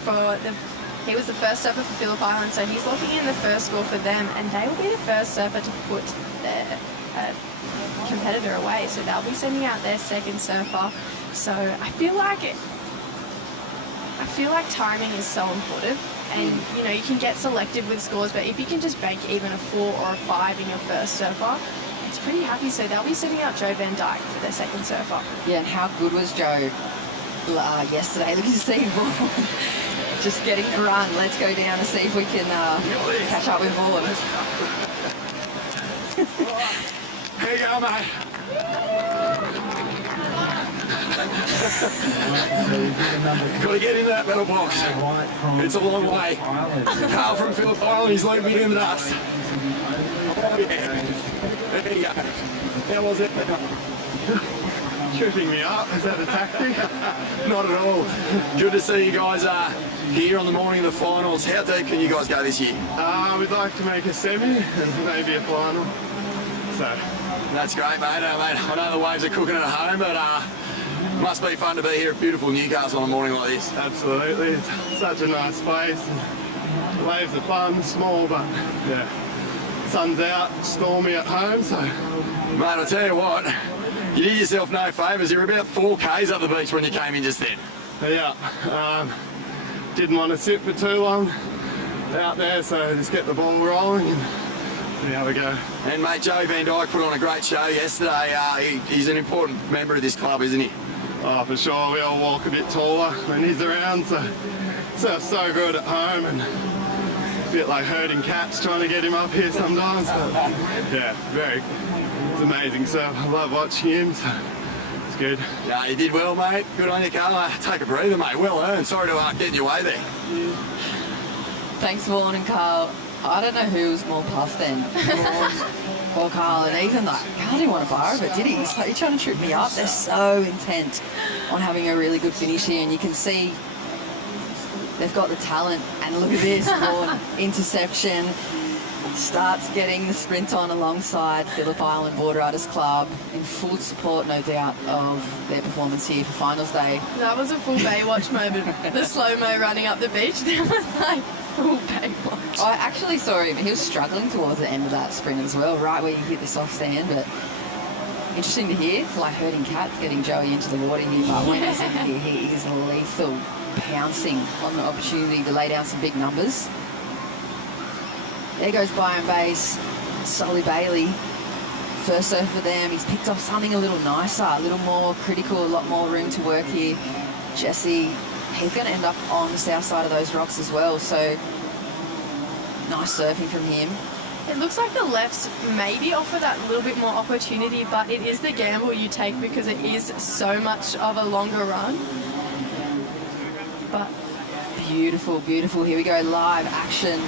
he was the first surfer for Phillip Island, so he's locking in the first score for them, and they will be the first surfer to put their competitor away, so they'll be sending out their second surfer. So I feel like timing is so important, and you know, you can get selective with scores, but if you can just bank even a 4 or a 5 in your first surfer, it's pretty happy. So they'll be sending out Joe Van Dyke for their second surfer. Yeah, and how good was Joe yesterday? Look at Steve Vaughan just getting a run. Let's go down and see if we can catch up with Vaughan. Here you go, mate. Got to get into that metal box. It's a long way. Carl from Phillip Island, he's leaving me in the dust. Oh, yeah. There you go. How was it? Tripping me up, is that a tactic? Not at all. Good to see you guys here on the morning of the finals. How deep can you guys go this year? We'd like to make a semi and maybe a final. So that's great, mate. I know the waves are cooking at home, but must be fun to be here at beautiful Newcastle on a morning like this. Absolutely. It's such a nice place. The waves are fun, small, but yeah. Sun's out, stormy at home, so. Mate, I'll tell you what, you did yourself no favours. You were about 4 Ks up the beach when you came in just then. Yeah. Didn't want to sit for too long out there, so just get the ball rolling and see how we go. And mate, Joe Van Dyke put on a great show yesterday. He's an important member of this club, isn't he? Oh, for sure. We all walk a bit taller when he's around, so surf's so good at home, and a bit like herding cats trying to get him up here sometimes. But yeah, it's amazing surf. I love watching him, so it's good. Yeah, you did well, mate. Good on you, Carl. Take a breather, mate. Well earned. Sorry to get in your way there. Thanks, Vaughan and Carl. I don't know who was more puffed then, or Carl, and even like, Carl didn't want to bar of it, did he? He's like, you're trying to trip me up. They're so intent on having a really good finish here, and you can see they've got the talent. And look at this, Vaughan, interception, starts getting the sprint on alongside Phillip Island Boardriders Club in full support, no doubt, of their performance here for finals day. That was a full Baywatch moment. The slow-mo running up the beach, that was like full Baywatch. I actually saw him, he was struggling towards the end of that sprint as well, right where you hit the soft sand, but interesting to hear, like herding cats, getting Joey into the water here, but when he's in here, he is lethal, pouncing on the opportunity to lay down some big numbers. There goes Byron Bay's Solly Bailey. First serve for them. He's picked off something a little nicer, a little more critical, a lot more room to work here. Jesse, he's going to end up on the south side of those rocks as well, so nice surfing from him. It looks like the lefts maybe offer that little bit more opportunity, but it is the gamble you take because it is so much of a longer run. But beautiful, beautiful. Here we go, live action.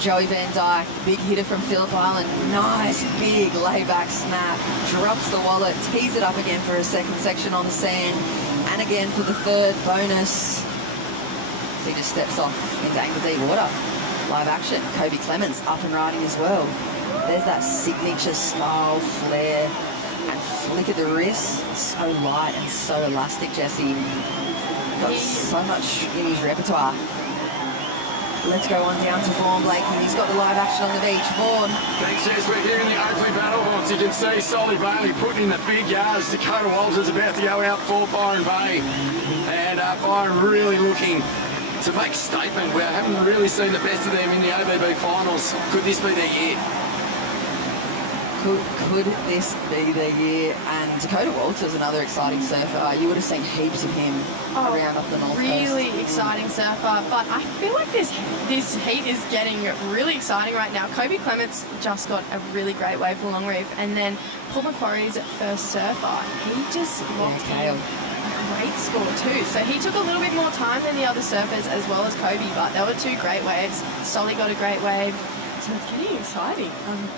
Joey Van Dyke, big hitter from Phillip Island. Nice, big layback snap. Drops the wallet, tees it up again for a second section on the sand. And again for the third bonus. So he just steps off into ankle deep water. Live action. Kobe Clements up and riding as well. There's that signature style flare and flick of the wrist. So light and so elastic, Jesse. Got so much in his repertoire. Let's go on down to Vaughan Blakey. He's got the live action on the beach. Vaughan. Thanks, Jess. We're here in the Oakley Battle Horns. You can see Solly Bailey putting in the big yards. Dakota Walters about to go out for Byron Bay. And Byron really looking to make a statement. We haven't really seen the best of them in the ABB finals. Could this be their year? Could this be their year? And Dakota Walters, another exciting surfer. You would have seen heaps of him around up the north really coast. exciting surfer, but I feel like this heat is getting really exciting right now. Kobe Clements just got a really great wave for Long Reef, and then Paul Macquarie's first surfer, he just locked in a great score too. So he took a little bit more time than the other surfers as well as Kobe, but there were two great waves. Solly got a great wave, so it's getting exciting.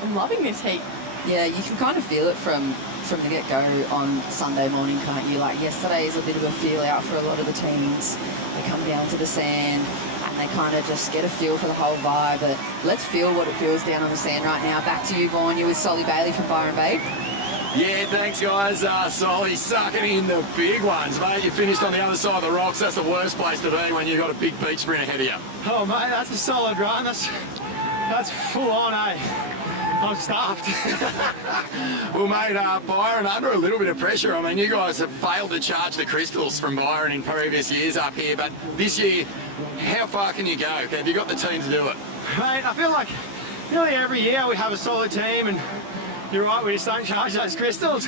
I'm loving this heat. Yeah, you can kind of feel it from the get-go on Sunday morning, can't you? Like yesterday is a bit of a feel out for a lot of the teams. They come down to the sand and they kind of just get a feel for the whole vibe. But let's feel what it feels down on the sand right now. Back to you, Vaughan. You with Solly Bailey from Byron Bay. Yeah, thanks, guys. Solly sucking in the big ones, mate. You finished on the other side of the rocks. That's the worst place to be when you've got a big beach sprint ahead of you. Oh, mate, that's a solid run. That's full on, eh? I'm stuffed. Well, mate, Byron under a little bit of pressure. I mean, you guys have failed to charge the crystals from Byron in previous years up here, but this year, how far can you go? Have you got the team to do it? Mate, I feel like nearly every year we have a solid team, and you're right, we just don't charge those crystals.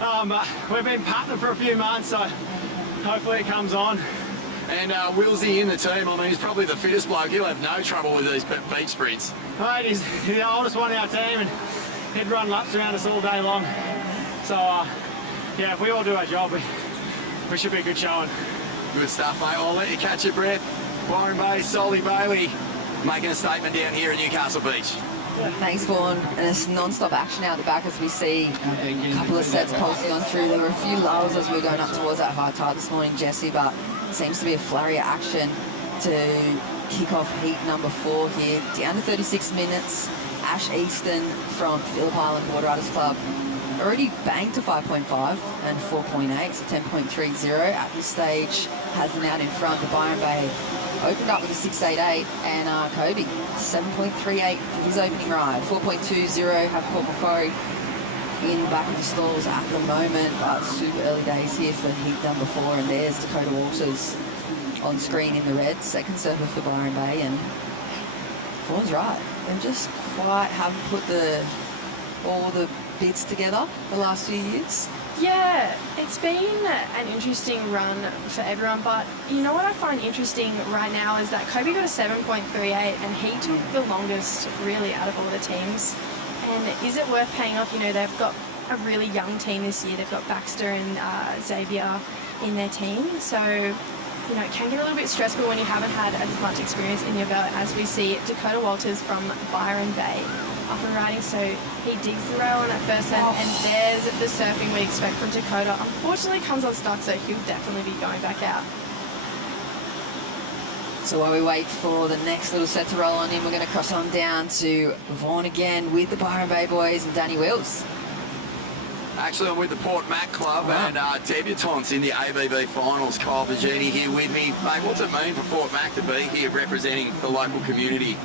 But we've been patting for a few months, so hopefully it comes on. And Willsy in the team, I mean, he's probably the fittest bloke. He'll have no trouble with these beach sprints. Mate, he's the oldest one in our team, and he'd run laps around us all day long. So, yeah, if we all do our job, we should be good showing. Good stuff, mate. I'll let you catch your breath. Byron Bay, Solly Bailey, making a statement down here at Newcastle Beach. Thanks, Vaughan. And it's non-stop action out the back as we see a couple of sets pulsing on through. There were a few lulls as we were going up towards that high tide this morning, Jesse, but seems to be a flurry of action to kick off heat number 4 here. Down to 36 minutes. Ash Easton from Phillip Island Boardriders Club already banked to 5.5 and 4.8, so 10.30 at this stage. Has them out in front. The Byron Bay opened up with a 6.88, and Kobe 7.38 for his opening ride. 4.20 have Paul Macquarie in back of the stalls at the moment, but super early days here for heat number 4, and there's Dakota Walters on screen in the red, second surfer for Byron Bay, and Vaughan's right. They just quite haven't put all the bits together the last few years. Yeah, it's been an interesting run for everyone, but you know what I find interesting right now is that Kobe got a 7.38 and he took the longest really out of all the teams. And is it worth paying off? You know, they've got a really young team this year. They've got Baxter and Xavier in their team. So you know, it can get a little bit stressful when you haven't had as much experience in your belt, as we see Dakota Walters from Byron Bay up and riding. So he digs the rail on that first end, and there's the surfing we expect from Dakota. Unfortunately, comes unstuck, so he'll definitely be going back out. So while we wait for the next little set to roll on in, we're going to cross on down to Vaughan again with the Byron Bay boys and Danny Wills. Actually, I'm with the Port Mac Club and debutantes in the ABB Finals. Kyle Virginie here with me. Mate, what's it mean for Port Mac to be here representing the local community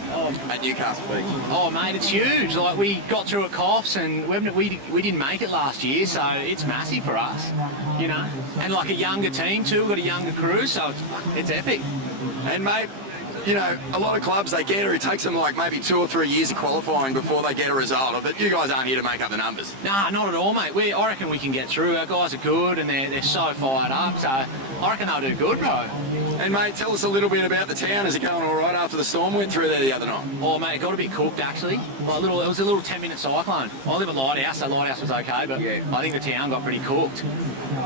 at Newcastle Beach? Oh, mate, it's huge. Like, we got through at Coffs and we didn't make it last year, so it's massive for us, you know. And like a younger team too, we've got a younger crew, so it's epic. And mate, you know, a lot of clubs, they get her, it takes them like maybe 2 or 3 years of qualifying before they get a result. But you guys aren't here to make up the numbers. Nah, not at all, mate. I reckon we can get through. Our guys are good and they're so fired up, so I reckon they'll do good, bro. And mate, tell us a little bit about the town. Is it going all right after the storm went through there the other night? Oh, mate, it got a bit cooked, actually. It was a little 10-minute cyclone. I live at Lighthouse, so Lighthouse was okay, but I think the town got pretty cooked.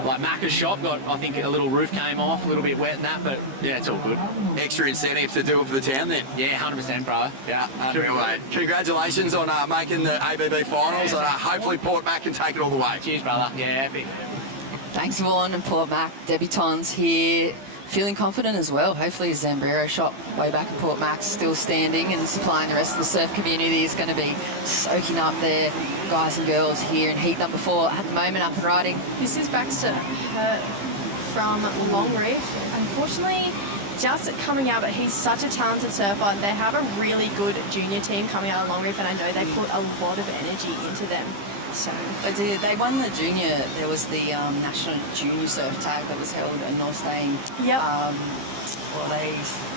Like Macca's shop got, I think, a little roof came off, a little bit wet and that, but yeah, it's all good. Extra incentive to do it for the town then? Yeah, 100%, bro. Yeah. Unreal, mate. Congratulations on making the ABB Finals, and hopefully Port Mac can take it all the way. Cheers, brother. Yeah, epic. Thanks, Vaughan and Port Mac. Debutantes here, feeling confident as well. Hopefully his Zambrero shop way back at Port Mac's still standing and supplying the rest of the surf community is going to be soaking up their guys and girls here in heat number 4 at the moment, up and riding. This is Baxter from Longreef. Unfortunately, just coming out, but he's such a talented surfer. They have a really good junior team coming out of Longreef, and I know they put a lot of energy into them. So they did. They won the junior. There was the national junior surf tag that was held in North Stain. Yep. Well, they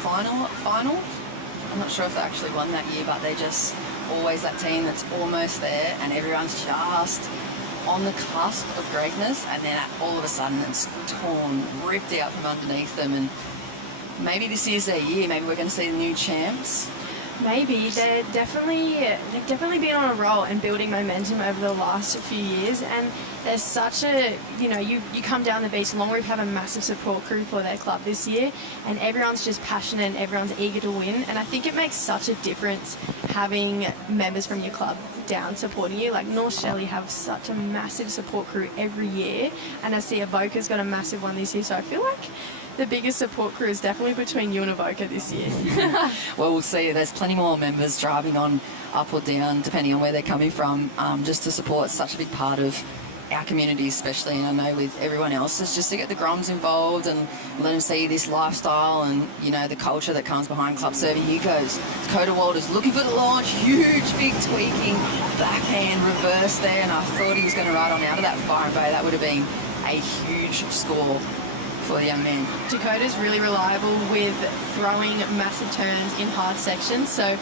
final. I'm not sure if they actually won that year, but they're just always that team that's almost there, and everyone's just on the cusp of greatness, and then all of a sudden it's torn, ripped out from underneath them, and maybe this is their year. Maybe we're going to see the new champs. Maybe. They've definitely been on a roll and building momentum over the last few years, and there's such a, you know, you come down the beach, Longreef have a massive support crew for their club this year, and everyone's just passionate and everyone's eager to win, and I think it makes such a difference having members from your club down supporting you. Like North Shelley have such a massive support crew every year, and I see Avoca's got a massive one this year, so I feel like the biggest support crew is definitely between you and Avoca this year. Well, we'll see. There's plenty more members driving on up or down, depending on where they're coming from, just to support such a big part of our community, especially, and I know with everyone else, is just to get the Groms involved and let them see this lifestyle and, you know, the culture that comes behind club surfing. Here goes Dakota Walters looking for the launch, huge big tweaking, backhand reverse there, and I thought he was going to ride on out of that for Byron Bay. That would have been a huge score for the young man. Dakota's really reliable with throwing massive turns in hard sections, so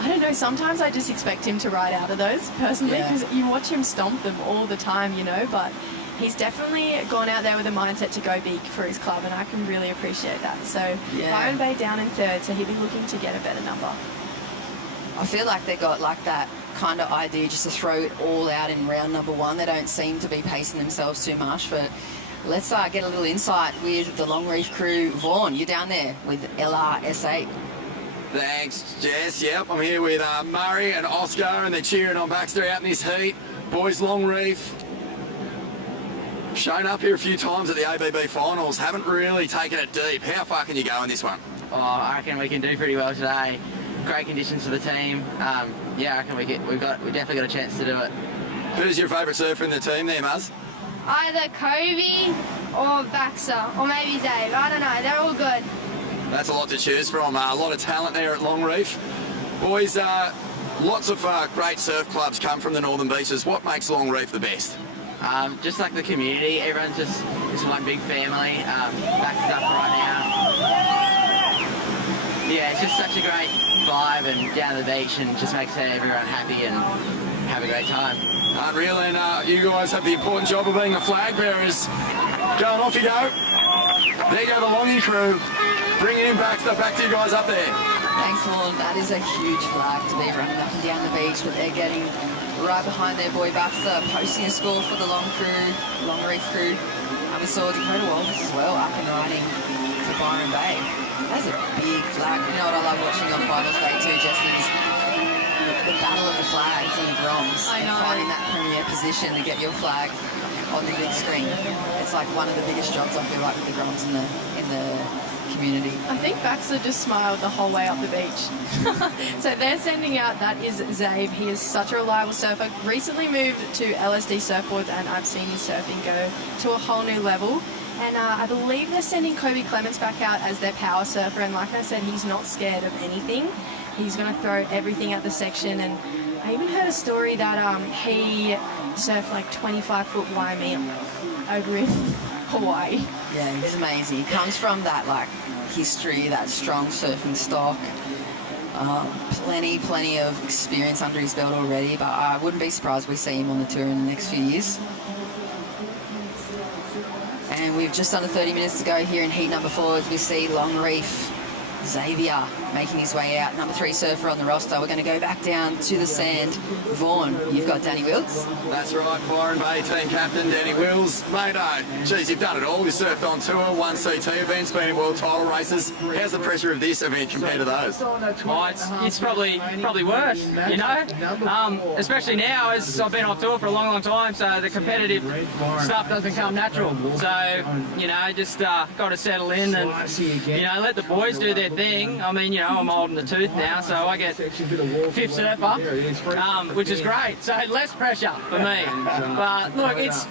I don't know, sometimes I just expect him to ride out of those personally, because you watch him stomp them all the time, you know, but he's definitely gone out there with a mindset to go big for his club, and I can really appreciate that. So Byron Bay down in 3rd, so he'll be looking to get a better number. I feel like they got like that kind of idea just to throw it all out in round number 1. They don't seem to be pacing themselves too much, but let's get a little insight with the Longreef crew. Vaughan, you're down there with LRS8. Thanks, Jess. Yep, I'm here with Murray and Oscar, and they're cheering on Baxter out in this heat. Boys, Longreef, shown up here a few times at the ABB Finals, haven't really taken it deep. How far can you go in this one? Oh, I reckon we can do pretty well today. Great conditions for the team. Yeah, I reckon we've definitely got a chance to do it. Who's your favourite surfer in the team there, Muzz? Either Kobe or Baxter, or maybe Dave. I don't know. They're all good. That's a lot to choose from. A lot of talent there at Longreef. Boys, lots of great surf clubs come from the Northern Beaches. What makes Longreef the best? Just like the community. Everyone's just one big family. Baxter's up right now. Yeah, it's just such a great vibe and down the beach, and just makes everyone happy and have a great time. Unreal, and you guys have the important job of being the flag bearers. Going off you go. There you go, the Longy crew. Bringing him back to you guys up there. Thanks, Vaughan. That is a huge flag to be running up and down the beach, but they're getting right behind their boy Baxter, posting a score for the Longreef crew. And we saw Dakota Walters as well up and riding for Byron Bay. That's a big flag. You know what I love watching on finals day too, Jesse, is the battle of the flags and the bronze. I know. Finding that premier position to get your flag on the big screen. It's like one of the biggest jobs I feel like for the Groms in the community. I think Baxter just smiled the whole way up the beach. So they're sending out, that is Zabe. He is such a reliable surfer. Recently moved to LSD surfboards, and I've seen his surfing go to a whole new level. And I believe they're sending Kobe Clements back out as their power surfer. And like I said, he's not scared of anything. He's going to throw everything at the section. And I even heard a story that he surfed like 25-foot Waimea over in Hawaii. Yeah, he's amazing. He comes from that like history, that strong surfing stock. Plenty of experience under his belt already, but I wouldn't be surprised if we see him on the tour in the next few years. And we've just under 30 minutes to go here in heat number 4 as we see Longreef Xavier making his way out, number 3 surfer on the roster. We're going to go back down to the sand. Vaughan, you've got Danny Wills. That's right, Byron Bay team captain Danny Wills. Mate, geez, you've done it all. You surfed on tour, won CT events, been in world title races. How's the pressure of this event compared to those? Oh, it's probably worse, you know, especially now as I've been off tour for a long time, so the competitive stuff doesn't come natural. So, you know, just got to settle in and, you know, let the boys do their thing. I mean, you know, I'm old in the tooth now, so I get 5th surfer, which is great. So less pressure for me. But look, it's,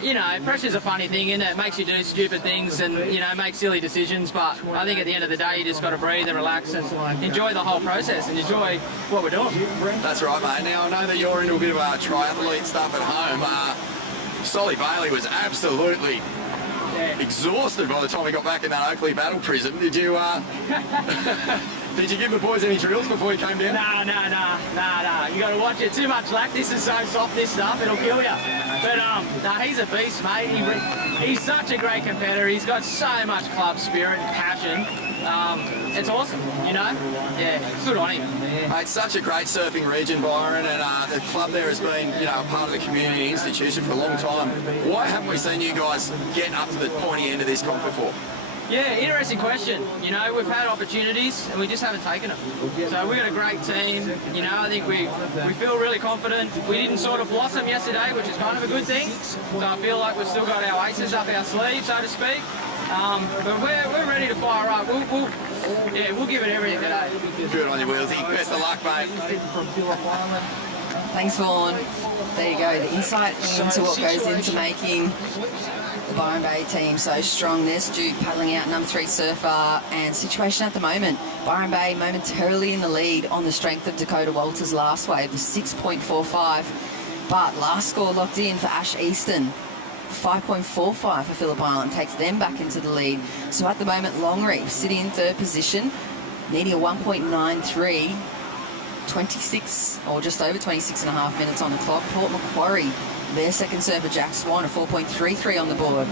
you know, pressure's a funny thing, isn't it? It makes you do stupid things and, you know, make silly decisions. But I think at the end of the day, you just got to breathe and relax and enjoy the whole process and enjoy what we're doing. That's right, mate. Now, I know that you're into a bit of triathlete stuff at home. Solly Bailey was absolutely exhausted by the time we got back in that Oakley battle prison. Did you did you give the boys any drills before you came down? Nah. You got to watch it. Too much lack. This is so soft, this stuff, it'll kill you. But nah, he's a beast, mate. He's such a great competitor. He's got so much club spirit and passion. It's awesome, you know? Yeah, good on him. It's such a great surfing region, Byron, and the club there has been, you know, a part of the community institution for a long time. Why haven't we seen you guys get up to the pointy end of this comp before? Yeah, interesting question. You know, we've had opportunities and we just haven't taken them. So we've got a great team. You know, I think we feel really confident. We didn't sort of blossom yesterday, which is kind of a good thing. So I feel like we've still got our aces up our sleeve, so to speak. But we're ready to fire up. We'll give it everything today. Good on you, Willsy. Best of luck, mate. Thanks, Vaughan. There you go, the insight into what goes into making the Byron Bay team so strong. There's Duke paddling out, number 3 surfer, and situation at the moment, Byron Bay momentarily in the lead on the strength of Dakota Walters' last wave, the 6.45, but last score locked in for Ash Easton. 5.45 for Phillip Island takes them back into the lead. So at the moment, Longreef sitting in 3rd position, needing a 1.93, 26 or just over 26 and a half minutes on the clock. Port Macquarie, their 2nd surfer Jack Swan, a 4.33 on the board.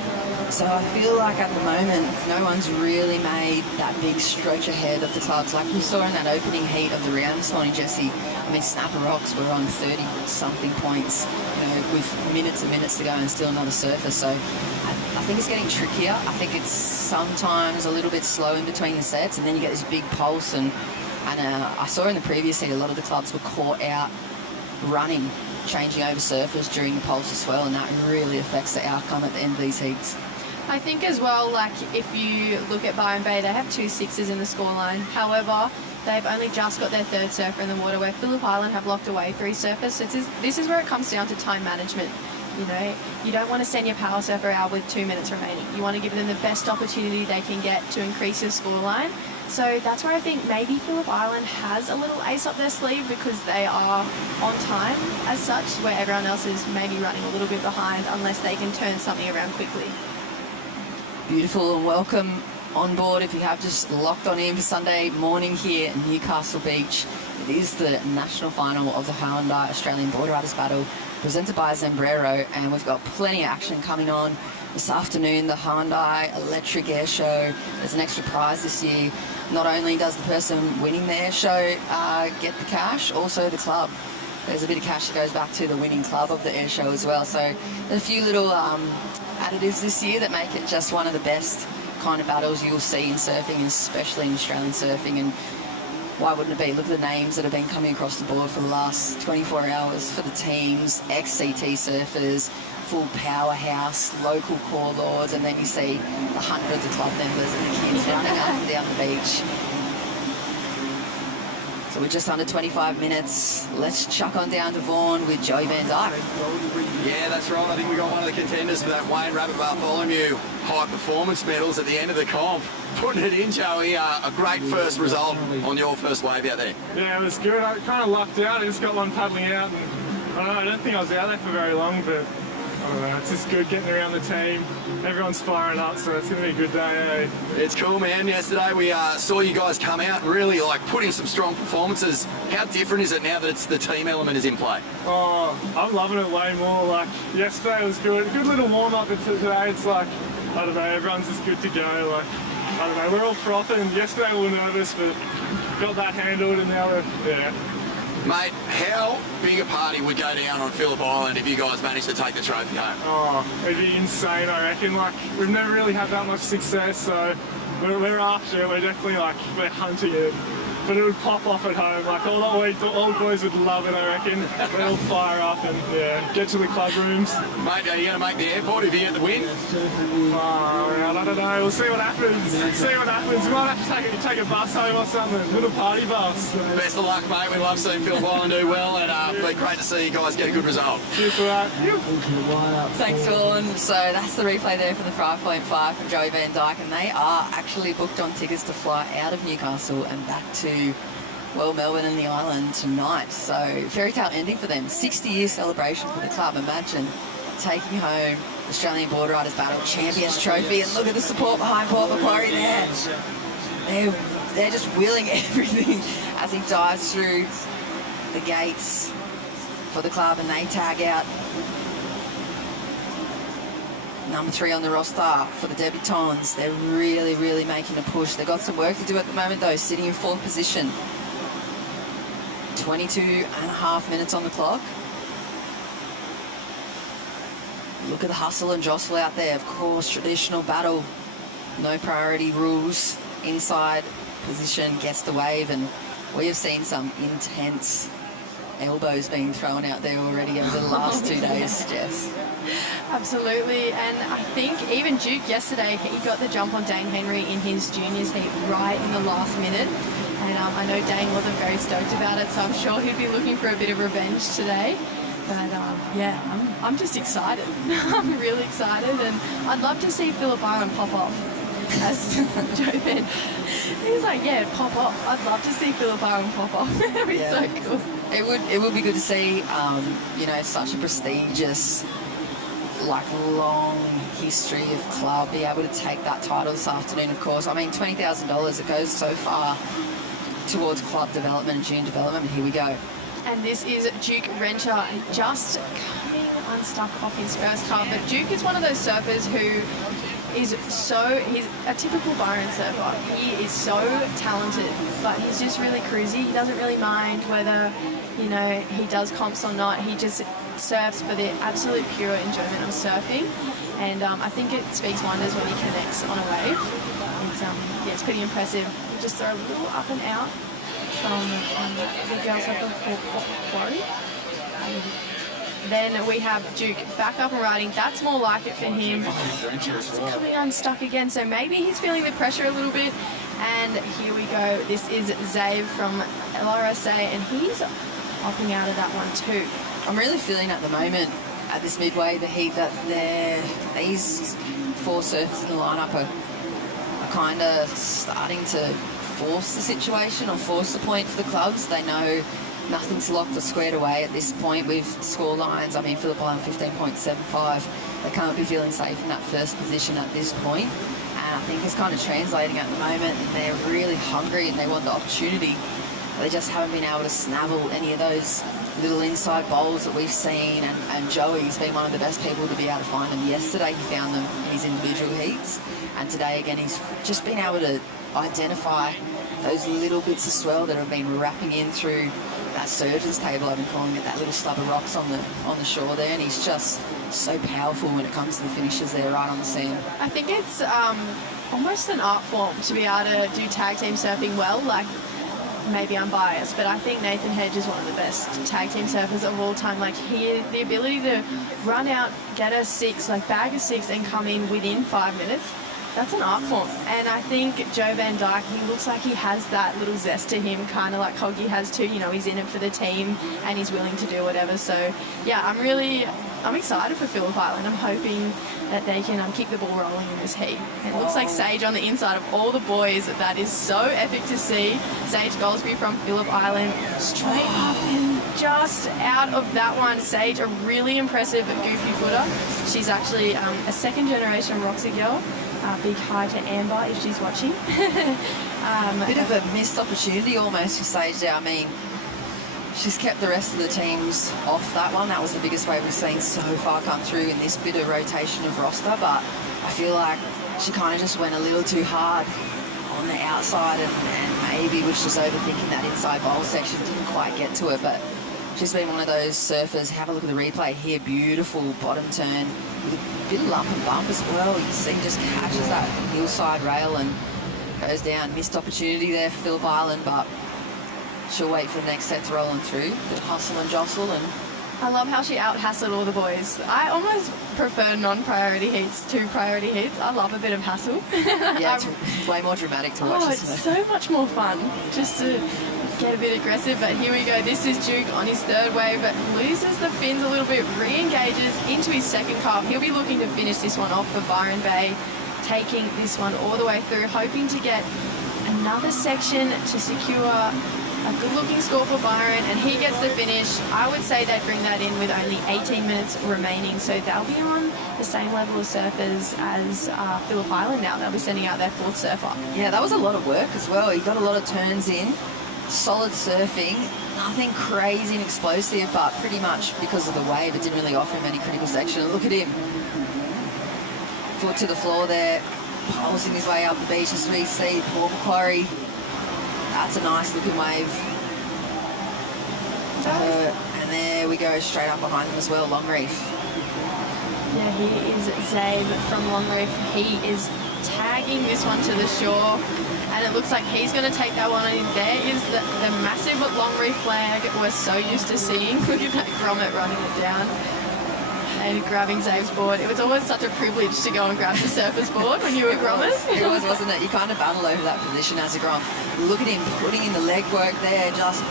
So I feel like at the moment, no one's really made that big stretch ahead of the clubs like we saw in that opening heat of the round this morning, Jesse. I mean, Snapper Rocks were on 30-something points, you know, with minutes and minutes to go and still another surfer. So I think it's getting trickier. I think it's sometimes a little bit slow in between the sets, and then you get this big pulse. And I saw in the previous heat a lot of the clubs were caught out running, changing over surfers during the pulse as well, and that really affects the outcome at the end of these heats. I think as well, like if you look at Byron Bay, they have 2 6s in the scoreline. However, they've only just got their 3rd surfer in the water, where Phillip Island have locked away 3 surfers. So this is where it comes down to time management. You know, you don't want to send your power surfer out with 2 minutes remaining. You want to give them the best opportunity they can get to increase your scoreline. So that's where I think maybe Phillip Island has a little ace up their sleeve, because they are on time as such, where everyone else is maybe running a little bit behind unless they can turn something around quickly. Beautiful, and welcome on board if you have just locked on in for Sunday morning here in Newcastle Beach. It is the national final of the Hyundai Australian Boardriders Battle, presented by Zambrero, and we've got plenty of action coming on this afternoon. The Hyundai Electric Air Show, there's an extra prize this year. Not only does the person winning the air show get the cash, also the club. There's a bit of cash that goes back to the winning club of the air show as well. So there's a few little additives this year that make it just one of the best kind of battles you'll see in surfing, especially in Australian surfing, and why wouldn't it be? Look at the names that have been coming across the board for the last 24 hours for the teams, ex-CT surfers, full powerhouse, local core lords, and then you see the hundreds of club members and the kids running up and down the beach. So we're just under 25 minutes. Let's chuck on down to Vaughan with Joey Van Dyke. Yeah, that's right. I think we got one of the contenders for that Wayne Rabbit Bartholomew high performance medals at the end of the comp. Putting it in, Joey. A great first result on your first wave out there. Yeah, it was good. I kind of lucked out. I just got one paddling out. And I don't think I was out there for very long, but I don't know, it's just good getting around the team. Everyone's firing up, so it's going to be a good day, eh? It's cool, man. Yesterday we saw you guys come out and really put in some strong performances. How different is it now that it's the team element is in play? Oh, I'm loving it way more. Yesterday was good. Good little warm-up, but today it's I don't know, everyone's just good to go. I don't know, we're all frothing. Yesterday we were nervous, but got that handled, and now yeah. Mate, how big a party would go down on Phillip Island if you guys managed to take the trophy home? Oh, it'd be insane, I reckon. We've never really had that much success, so we're after it. We're definitely we're hunting it. But it would pop off at home. All the old boys would love it, I reckon. They'd all fire up and get to the club rooms. Mate, are you going to make the airport if you get the win? I don't know. We'll see what happens. We might have to take a bus home or something. A little party bus. Best of luck, mate. We love seeing Phillip Island do well, and it'll be great to see you guys get a good result. Cheers for that. Thanks, Dawn. So that's the replay there for the 5.5 from Joey Van Dyke, and they are actually booked on tickets to fly out of Newcastle and back to Melbourne and the island tonight. So fairy tale ending for them. 60-year celebration for the club. Imagine taking home Australian Boardriders Battle Champions Trophy, and look at the support behind Paul Macquarie there. They're just wheeling everything as he dives through the gates for the club, and they tag out number 3 on the roster for the debutants. They're really, really making a push. They've got some work to do at the moment, though, sitting in 4th position. 22 and a half minutes on the clock. Look at the hustle and jostle out there. Of course, traditional battle. No priority rules. Inside position gets the wave, and we have seen some intense elbows being thrown out there already over the last 2 days, Jess. Absolutely, and I think even Duke yesterday, he got the jump on Dane Henry in his juniors heat right in the last minute, and I know Dane wasn't very stoked about it, so I'm sure he'd be looking for a bit of revenge today. But yeah, I'm just excited. I'm really excited, and I'd love to see Phillip Island pop off. As Joe said, he's like, yeah, pop off. I'd love to see Phillip Island pop off. That'd be so cool. It would be good to see, such a prestigious, long history of club be able to take that title this afternoon. Of course, I mean, $20,000. It goes so far towards club development and junior development. Here we go. And this is Duke Renshaw just coming unstuck off his first cup. But Duke is one of those surfers who he's a typical Byron surfer. He is so talented, but he's just really cruisy. He doesn't really mind whether, he does comps or not. He just surfs for the absolute pure enjoyment of surfing. And I think it speaks wonders when he connects on a wave. It's pretty impressive. He just throw a little up and out from the girl surfer for Quarry. Then we have Duke back up and riding. That's more like it for him. Just coming unstuck again, so maybe he's feeling the pressure a little bit. And here we go. This is Zave from LRSA, and he's popping out of that one too. I'm really feeling at the moment, at this midway, the heat that these 4 surfers in the lineup are kind of starting to force the situation or force the point for the clubs. They know nothing's locked or squared away at this point with score lines. I mean, Phillip Island 15.75. They can't be feeling safe in that first position at this point. And I think it's kind of translating at the moment. They're really hungry and they want the opportunity. They just haven't been able to snavel any of those little inside bowls that we've seen. And Joey's been one of the best people to be able to find them. Yesterday he found them in his individual heats. And today again he's just been able to identify those little bits of swell that have been wrapping in through that surgeon's table, I've been calling it, that little slab of rocks on the shore there, and he's just so powerful when it comes to the finishes there right on the seam. I think it's almost an art form to be able to do tag team surfing well. Like, maybe I'm biased, but I think Nathan Hedge is one of the best tag team surfers of all time. Like, the ability to run out, get a 6, like bag a 6 and come in within 5 minutes, that's an art form. And I think Joe Van Dyke, he looks like he has that little zest to him, kind of like Hoggy has too. You know, he's in it for the team and he's willing to do whatever. So, yeah, I'm excited for Phillip Island. I'm hoping that they can keep the ball rolling in this heat. And it looks like Sage on the inside of all the boys. That is so epic to see. Sage Goldsby from Phillip Island, straight up and just out of that one. Sage, a really impressive goofy footer. She's actually a second generation Roxy girl. Big hi to Amber if she's watching. Bit of a missed opportunity almost for Sage there. I mean, she's kept the rest of the teams off that one. That was the biggest wave we've seen so far come through in this bit of rotation of roster, but I feel like she kind of just went a little too hard on the outside and maybe was just overthinking that inside bowl section, didn't quite get to it, but she's been one of those surfers. Have a look at the replay here. Beautiful bottom turn with a bit of lump and bump as well. You see, just catches that hillside rail and goes down. Missed opportunity there for Phillip Island, but she'll wait for the next set to roll on through. Bit of hustle and jostle, and I love how she out-hassled all the boys. I almost prefer non-priority heats to priority heats. I love a bit of hassle. Yeah, it's way more dramatic to watch. Oh, it's so much more fun just to get a bit aggressive. But here we go. This is Duke on his third wave, but loses the fins a little bit, re-engages into his second carve. He'll be looking to finish this one off for Byron Bay, taking this one all the way through, hoping to get another section to secure a good-looking score for Byron, and he gets the finish. I would say they bring that in with only 18 minutes remaining, so they'll be on the same level of surfers as Phillip Island now. They'll be sending out their fourth surfer. Yeah, that was a lot of work as well. He got a lot of turns in, solid surfing, nothing crazy and explosive, but pretty much because of the wave, it didn't really offer him any critical section. Look at him. Foot to the floor there, pulsing his way up the beach as we see Paul Macquarie. That's a nice looking wave to her. And there we go, straight up behind them as well, Longreef. Yeah, he is Zabe from Longreef. He is tagging this one to the shore, and it looks like he's going to take that one in. There is the massive Longreef flag we're so used to seeing. Look at that grommet running it down and grabbing Zabe's board. It was always such a privilege to go and grab the surfer's board when you were grommet. It was, wasn't it? You kind of battle over that position as a grom. Look at him putting in the legwork there, just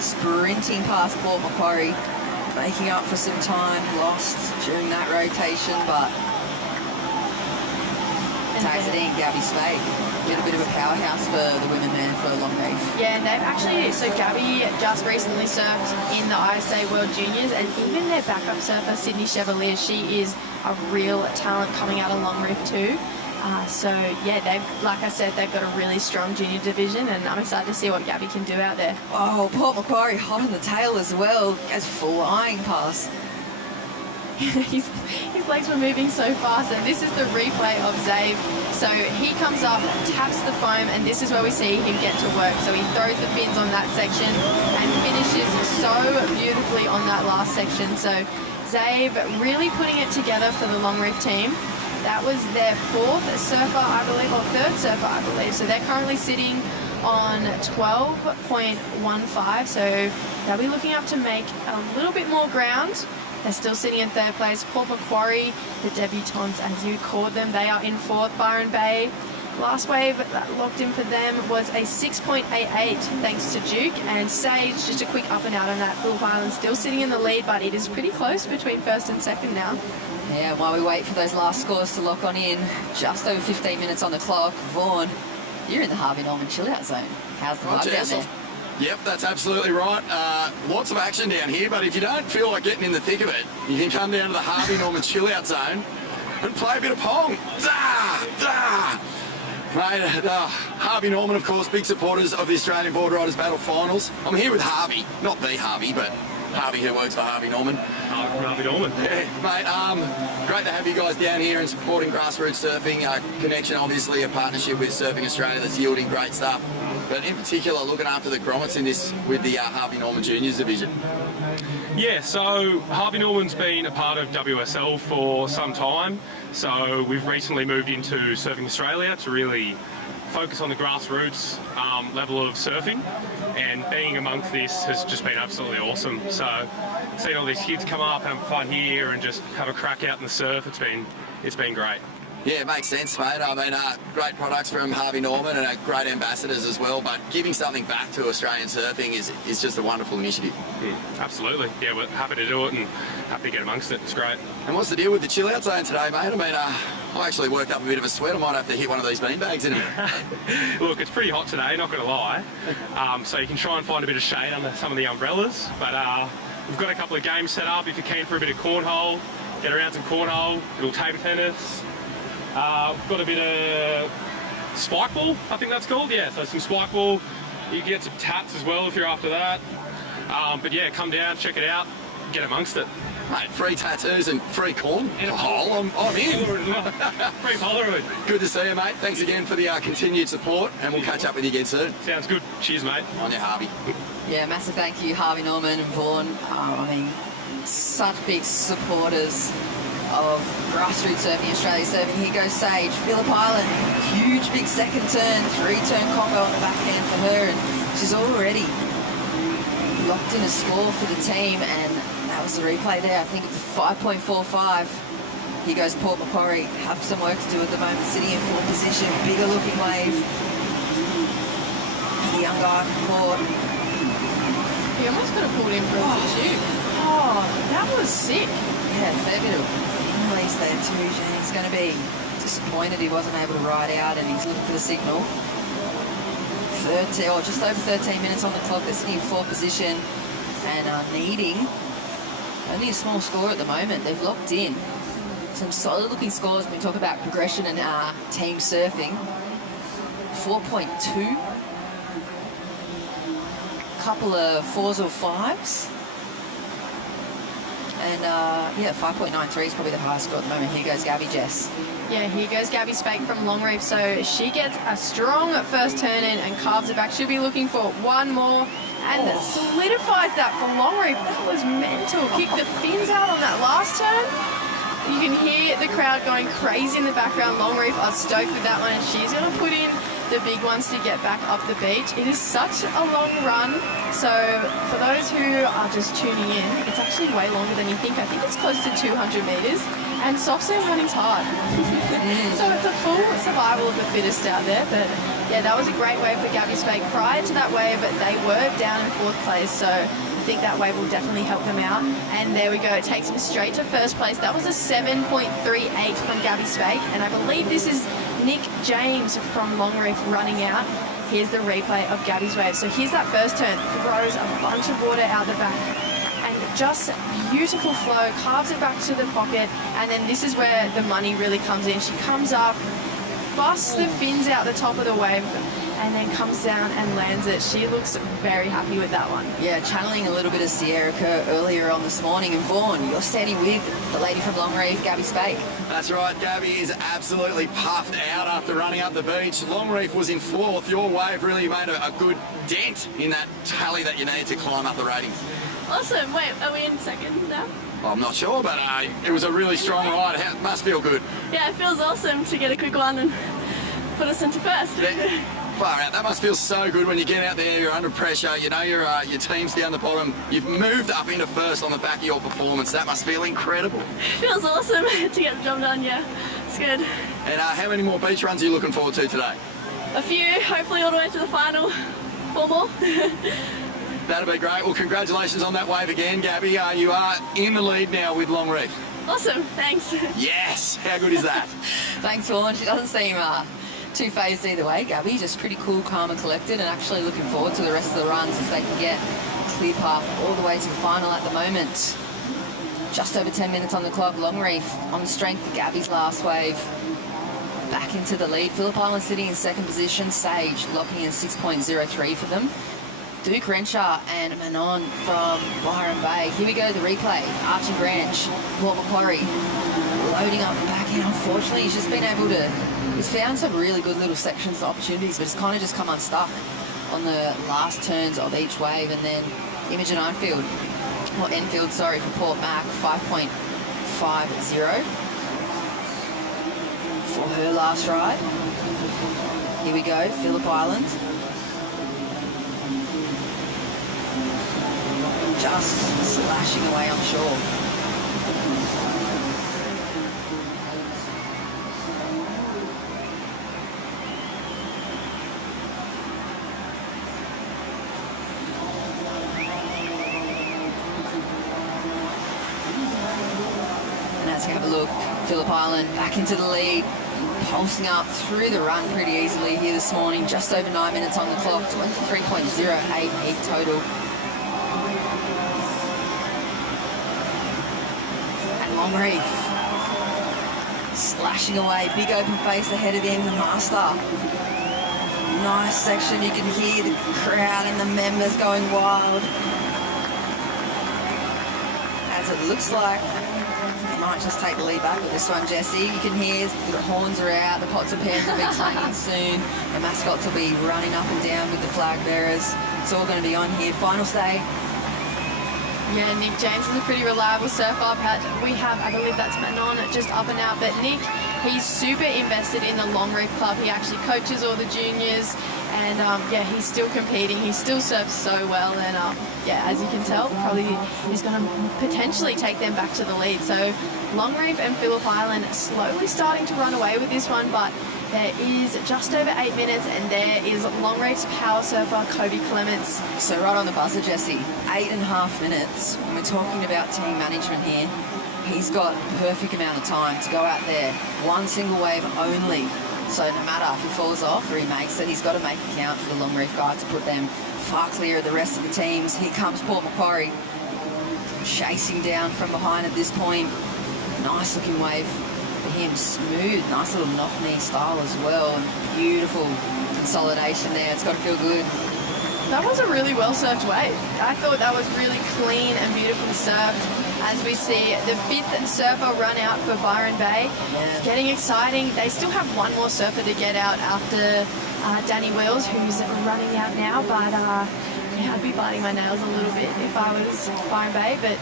sprinting past Paul Macquarie, making up for some time lost during that rotation, but tags it in, Gabby Spade. A little bit of a powerhouse for the women there for Longreef. Yeah, and they've actually, so Gabby just recently surfed in the ISA World Juniors, and even their backup surfer, Sydney Chevalier, she is a real talent coming out of Longreef too. So yeah, they've, like I said, they've got a really strong junior division, and I'm excited to see what Gabby can do out there. Oh, Paul Macquarie hot on the tail as well, goes flying past. his legs were moving so fast, and this is the replay of Zabe. So he comes up, taps the foam, and this is where we see him get to work. So he throws the fins on that section and finishes so beautifully on that last section. So Zabe really putting it together for the Longreef team. That was their fourth surfer, I believe, or third surfer, I believe. So they're currently sitting on 12.15. So they'll be looking up to make a little bit more ground. They're still sitting in third place. Port Macquarie, the debutantes, as you called them, they are in fourth. Byron Bay, last wave that locked in for them was a 6.88 thanks to Duke. And Sage, just a quick up and out on that. Phillip Island still sitting in the lead, but it is pretty close between first and second now. Yeah, while we wait for those last scores to lock on in, just over 15 minutes on the clock. Vaughan, you're in the Harvey Norman chill-out zone. How's the vibe down there? Yep, that's absolutely right. Lots of action down here, but if you don't feel like getting in the thick of it, you can come down to the Harvey Norman chill-out zone and play a bit of pong. Mate, Harvey Norman, of course, big supporters of the Australian Boardriders Battle Finals. I'm here with Harvey, not the Harvey, but Harvey who works for Harvey Norman. Harvey Norman. Yeah, mate, great to have you guys down here and supporting grassroots surfing. Connection, obviously, a partnership with Surfing Australia that's yielding great stuff. But in particular, looking after the grommets in this with the Harvey Norman Juniors division. Yeah, so Harvey Norman's been a part of WSL for some time, so we've recently moved into Surfing Australia to really focus on the grassroots level of surfing, and being amongst this has just been absolutely awesome. So seeing all these kids come up, having fun here and just have a crack out in the surf, it's been great. Yeah, it makes sense, mate. I mean, great products from Harvey Norman and great ambassadors as well, but giving something back to Australian surfing is just a wonderful initiative. Absolutely. Yeah, we're happy to do it and happy to get amongst it. It's great. And what's the deal with the chill out zone today, mate? I mean, I actually worked up a bit of a sweat. I might have to hit one of these beanbags in a minute. Look, it's pretty hot today, not going to lie. So you can try and find a bit of shade under some of the umbrellas, but we've got a couple of games set up if you're keen for a bit of cornhole, get around some cornhole, a little table tennis. We've got a bit of spike ball, I think that's called. Yeah, so some spike ball. You can get some tats as well if you're after that. But yeah, come down, check it out, get amongst it. Mate, free tattoos and free corn. I'm in. Free Polaroid. Good to see you, mate. Thanks again for the continued support, and we'll catch up with you again soon. Sounds good. Cheers, mate. On you, Harvey. Yeah, massive thank you, Harvey Norman and Vaughan. I mean, such big supporters of grassroots surfing, Australia surfing. Here goes Sage, Phillip Island, huge big second turn, 3-turn combo on the backhand for her, and she's already locked in a score for the team, and that was the replay there. I think it was 5.45. Here goes Port Macquarie, have some work to do at the moment, sitting in full position, bigger looking wave. The young guy from Port. He almost got it pulled in for a shoot. Oh, that was sick. Yeah, fair bit of Finleys there too. He's going to be disappointed he wasn't able to ride out, and he's looking for the signal. 13, or just over 13 minutes on the clock. They're sitting in fourth position and needing only a small score at the moment. They've locked in some solid looking scores when we talk about progression and team surfing. 4.2, couple of 4s or 5s. And yeah, 5.93 is probably the highest score at the moment. Here goes Gabby Jess. Yeah, here goes Gabby Spake from Longreef. So she gets a strong first turn in and carves it back. She'll be looking for one more and solidifies that for Longreef. That was mental. Kick the fins out on that last turn. You can hear the crowd going crazy in the background. Longreef are stoked with that one, and she's going to put in the big ones to get back up the beach. It is such a long run, so for those who are just tuning in, it's actually way longer than you think. I think it's close to 200 metres, and soft sand running's hard. So it's a full survival of the fittest out there, but yeah, that was a great wave for Gabby Spake. Prior to that wave, they were down in fourth place, so I think that wave will definitely help them out. And there we go, it takes them straight to first place. That was a 7.38 from Gabby Spake, and I believe this is Nick James from Longreef running out. Here's the replay of Gabby's wave. So here's that first turn, throws a bunch of water out the back, and just beautiful flow, carves it back to the pocket, and then this is where the money really comes in. She comes up, busts the fins out the top of the wave, and then comes down and lands it. She looks very happy with that one. Yeah, channeling a little bit of Sierra Kerr earlier on this morning. And Vaughan, you're standing with the lady from Longreef, Gabby Spake. That's right, Gabby is absolutely puffed out after running up the beach. Longreef was in fourth. Your wave really made a good dent in that tally that you need to climb up the ratings. Awesome. Wait, are we in second now? I'm not sure, but it was a really strong ride. It must feel good. Yeah, it feels awesome to get a quick one and put us into first. Far out. That must feel so good when you get out there, you're under pressure, you know your team's down the bottom, you've moved up into first on the back of your performance. That must feel incredible. Feels awesome to get the job done, yeah. It's good. And how many more beach runs are you looking forward to today? A few, hopefully all the way to the final. 4 more. That'll be great. Well, congratulations on that wave again, Gabby. You are in the lead now with Longreef. Awesome, thanks. Yes, how good is that? Thanks, Vaughan. She doesn't seem too phased either way, Gabby. Just pretty cool, calm and collected, and actually looking forward to the rest of the runs if they can get clear path all the way to the final at the moment. Just over 10 minutes on the clock. Longreef on the strength of Gabby's last wave. Back into the lead. Phillip Island sitting in second position. Sage locking in 6.03 for them. Duke Renshaw and Manon from Byron Bay. Here we go, the replay. Archie Branch, Port Macquarie loading up the back end. Unfortunately, he's just been able to, he's found some really good little sections of opportunities, but it's kind of just come unstuck on the last turns of each wave. And then Imogen Einfield or Enfield, sorry, for Port Mac, 5.50 for her last ride. Here we go, Phillip Island. Just slashing away on shore. And as you have a look, Phillip Island back into the lead, pulsing up through the run pretty easily here this morning. Just over 9 minutes on the clock, 23.08 heat total. And Longreef slashing away, big open face ahead of him, the master. Nice section, you can hear the crowd and the members going wild. As it looks like they might just take the lead back with this one, Jesse. You can hear the horns are out, the pots and pans will be clanging soon. The mascots will be running up and down with the flag bearers. It's all going to be on here. Final say. Yeah, Nick James is a pretty reliable surfer. We have, I believe that's Manon just up and out, but Nick, he's super invested in the Longreef Club. He actually coaches all the juniors, and yeah, he's still competing. He still surfs so well, and yeah, as you can tell, probably he's going to potentially take them back to the lead. So Longreef and Phillip Island slowly starting to run away with this one, but there is just over 8 minutes, and there is Longreef's power surfer, Kobe Clements. So right on the buzzer, Jesse, 8.5 minutes. When we're talking about team management here, he's got the perfect amount of time to go out there, one single wave only. So no matter if he falls off or he makes it, he's got to make it count for the Longreef guy to put them far clear of the rest of the teams. Here comes Port Macquarie, chasing down from behind at this point. Nice looking wave for him, smooth, nice little knock knee style as well. Beautiful consolidation there, it's got to feel good. That was a really well surfed wave. I thought that was really clean and beautifully surfed. As we see the 5th surfer run out for Byron Bay. It's getting exciting. They still have one more surfer to get out after Danny Wills, who's running out now, but yeah, I'd be biting my nails a little bit if I was Byron Bay, but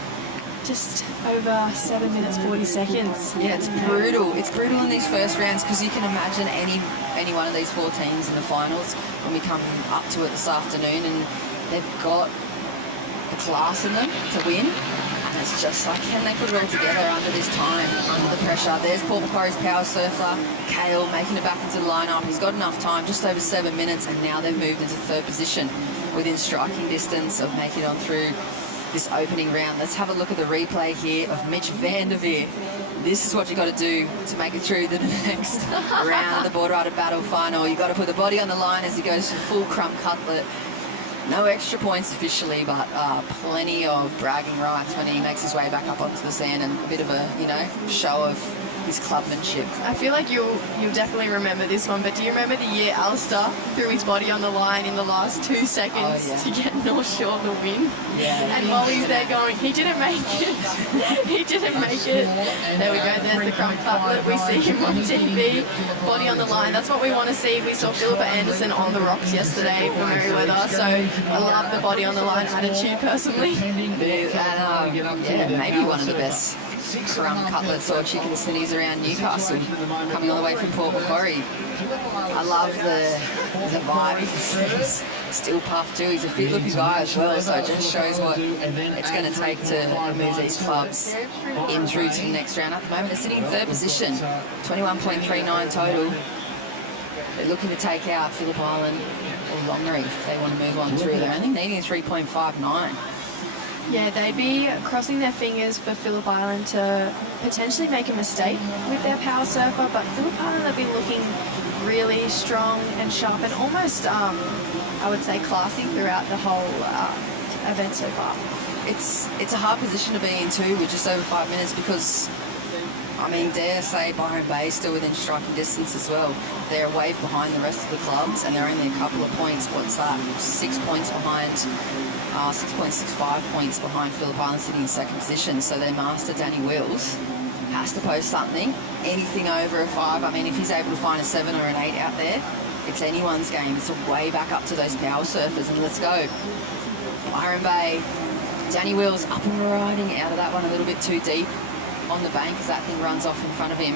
just over 7 minutes 40 seconds. Yeah, it's brutal. It's brutal in these first rounds, because you can imagine any one of these 4 teams in the finals when we come up to it this afternoon, and they've got the class in them to win. And it's just like, can they put it all together under this time, under the pressure? There's Port Macquarie's power surfer, Kale, making it back into the lineup. He's got enough time, just over 7 minutes, and now they've moved into 3rd position within striking distance of making it on through this opening round. Let's have a look at the replay here of Mitch van der Veer. This is what you got to do to make it through to the next round of the Boardrider Battle Final. You got to put the body on the line as he goes to full crumb cutlet. No extra points officially, but plenty of bragging rights when he makes his way back up onto the sand, and a bit of a, you know, show of his clubmanship. I feel like you'll definitely remember this one, but do you remember the year Alistair threw his body on the line in the last 2 seconds to get North Shore the win? Yeah. And Molly's there going, he didn't make it. He didn't make it. There we go, there's the crumb cutlet. We see him on TV, body on the line. That's what we want to see. We saw Philippa Anderson on the rocks yesterday for Merriweather, so I love the body on the line attitude personally. And yeah, maybe one of the best crumb cutlets or chicken snitties around Newcastle, coming all the way from Port Macquarie. I love the vibe. He's still puffed too. He's a fit looking guy as well, so it just shows what it's going to take to move these clubs in through to the next round. At the moment, they're sitting in 3rd position, 21.39 total. They're looking to take out Phillip Island or Longreef if they want to move on through. They're only needing a 3.59. Yeah, they'd be crossing their fingers for Phillip Island to potentially make a mistake with their power surfer, but Phillip Island have been looking really strong and sharp and almost, I would say, classy throughout the whole event so far. It's a hard position to be in too, with just over 5 minutes, because I mean, dare say Byron Bay is still within striking distance as well. They're a wave behind the rest of the clubs, and they're only a couple of points. What's that? 6 points behind. 6.65 points behind Phillip Island, sitting in 2nd position. So their master, Danny Wills, has to post something. Anything over a 5. I mean, if he's able to find a 7 or an 8 out there, it's anyone's game. It's a way back up to those power surfers. And let's go. Byron Bay Danny Wills up and riding out of that one a little bit too deep on the bank as that thing runs off in front of him.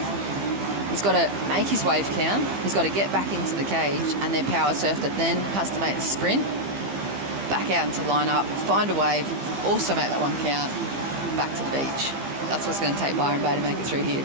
He's got to make his wave count. He's got to get back into the cage and then power surf that then has to make the sprint. Back out to line up, find a wave, also make that one count, back to the beach. That's what's going to take Byron Bay to make it through here.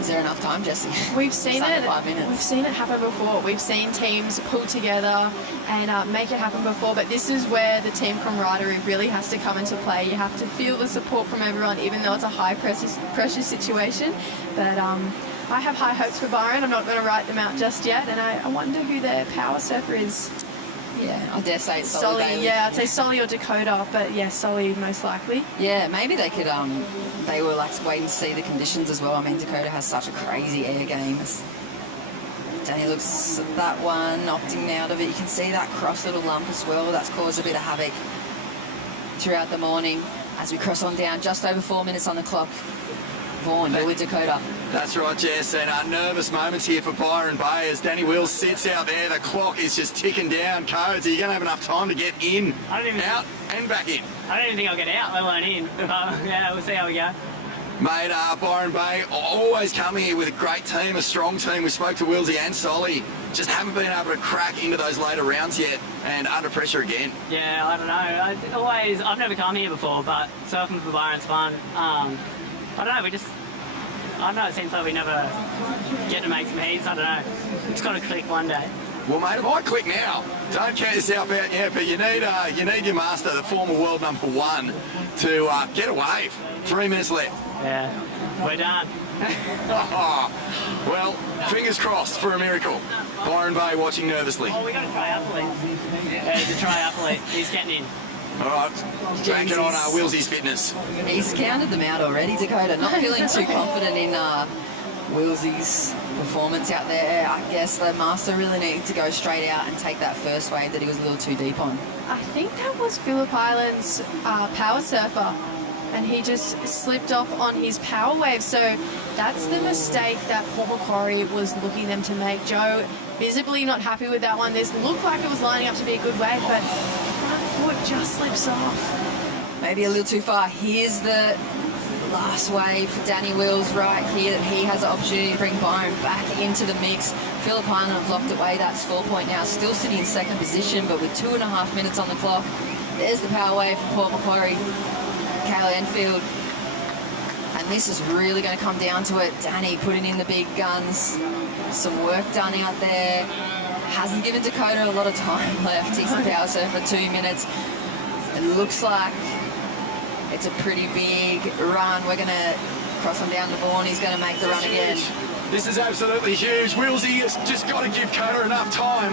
Is there enough time, Jessie? We've seen it. 5 minutes. We've seen it happen before. We've seen teams pull together and make it happen before. But this is where the team camaraderie really has to come into play. You have to feel the support from everyone, even though it's a high pressure situation. But I have high hopes for Byron. I'm not going to write them out just yet. And I wonder who their power surfer is. Yeah, I dare say it's Solly. Yeah, I'd say Solly or Dakota, but yeah, Solly most likely. Yeah, maybe they could, they were like waiting to see the conditions as well. I mean, Dakota has such a crazy air game. Danny looks at that one, opting out of it. You can see that cross little lump as well. That's caused a bit of havoc throughout the morning. As we cross on down, just over 4 minutes on the clock. Vaughan, you're with Dakota. That's right, Jess, and nervous moments here for Byron Bay as Danny Wills sits out there. The clock is just ticking down. Codes, are you going to have enough time to get in, out and back in? I don't even think I'll get out, let alone in. Yeah, we'll see how we go. Mate, Byron Bay always coming here with a great team, a strong team. We spoke to Willsy and Solly. Just haven't been able to crack into those later rounds yet, and under pressure again. Yeah, I don't know. I've never come here before, but surfing for Byron's fun. I don't know, I don't know, it seems like we never get to make some heats, I don't know. It's got to click one day. Well, mate, it might click now. Don't count yourself out yet, but you need your master, the former world #1, to get a wave. 3 minutes left. Yeah, we're done. Well, fingers crossed for a miracle. Byron Bay watching nervously. Oh, we got a triathlete. Yeah, there's a triathlete. He's getting in. All right, banking on Willsy's fitness. He's counted them out already, Dakota. Not feeling too confident in Willsy's performance out there. I guess the master really needed to go straight out and take that first wave that he was a little too deep on. I think that was Phillip Island's power surfer, and he just slipped off on his power wave. So that's the mistake that Port Macquarie was looking them to make. Joe visibly not happy with that one. This looked like it was lining up to be a good wave, but front foot just slips off. Maybe a little too far. Here's the last wave for Danny Wills right here, that he has an opportunity to bring Byron back into the mix. Phillip Island have locked away that score point now, still sitting in second position, but with 2.5 minutes on the clock. There's the power wave for Port Macquarie, Kayla Enfield. And this is really going to come down to it. Danny putting in the big guns. Some work done out there. Hasn't given Dakota a lot of time left. He's the power surfer for 2 minutes. It looks like it's a pretty big run. We're going to cross him down to Vaughan. He's going to make the run again. This is absolutely huge. Willsy has just got to give Coda enough time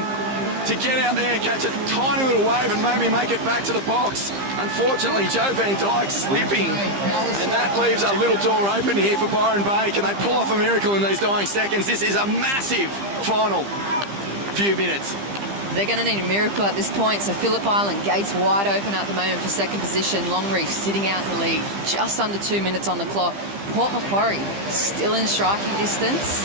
to get out there, catch a tiny little wave and maybe make it back to the box. Unfortunately, Joe Van Dyke slipping, and that leaves a little door open here for Byron Bay. Can they pull off a miracle in these dying seconds? This is a massive final few minutes. They're going to need a miracle at this point. So Phillip Island, gates wide open at the moment for second position. Longreef sitting out in the lead, just under 2 minutes on the clock. Port Macquarie still in striking distance.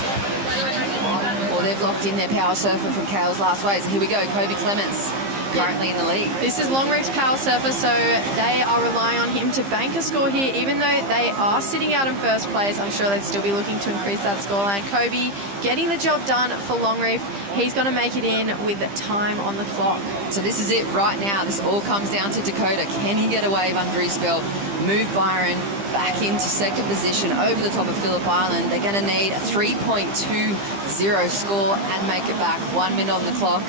Well, they've locked in their power surfer from Kale's last wave. So here we go, Kobe Clements currently in the lead. This is Longreef's power surfer, so they are relying on him to bank a score here. Even though they are sitting out in first place, I'm sure they'd still be looking to increase that scoreline. Kobe getting the job done for Longreef. He's going to make it in with time on the clock. So this is it right now. This all comes down to Dakota. Can he get a wave under his belt? Move Byron back into second position over the top of Phillip Island. They're going to need a 3.20 score and make it back. 1 minute on the clock.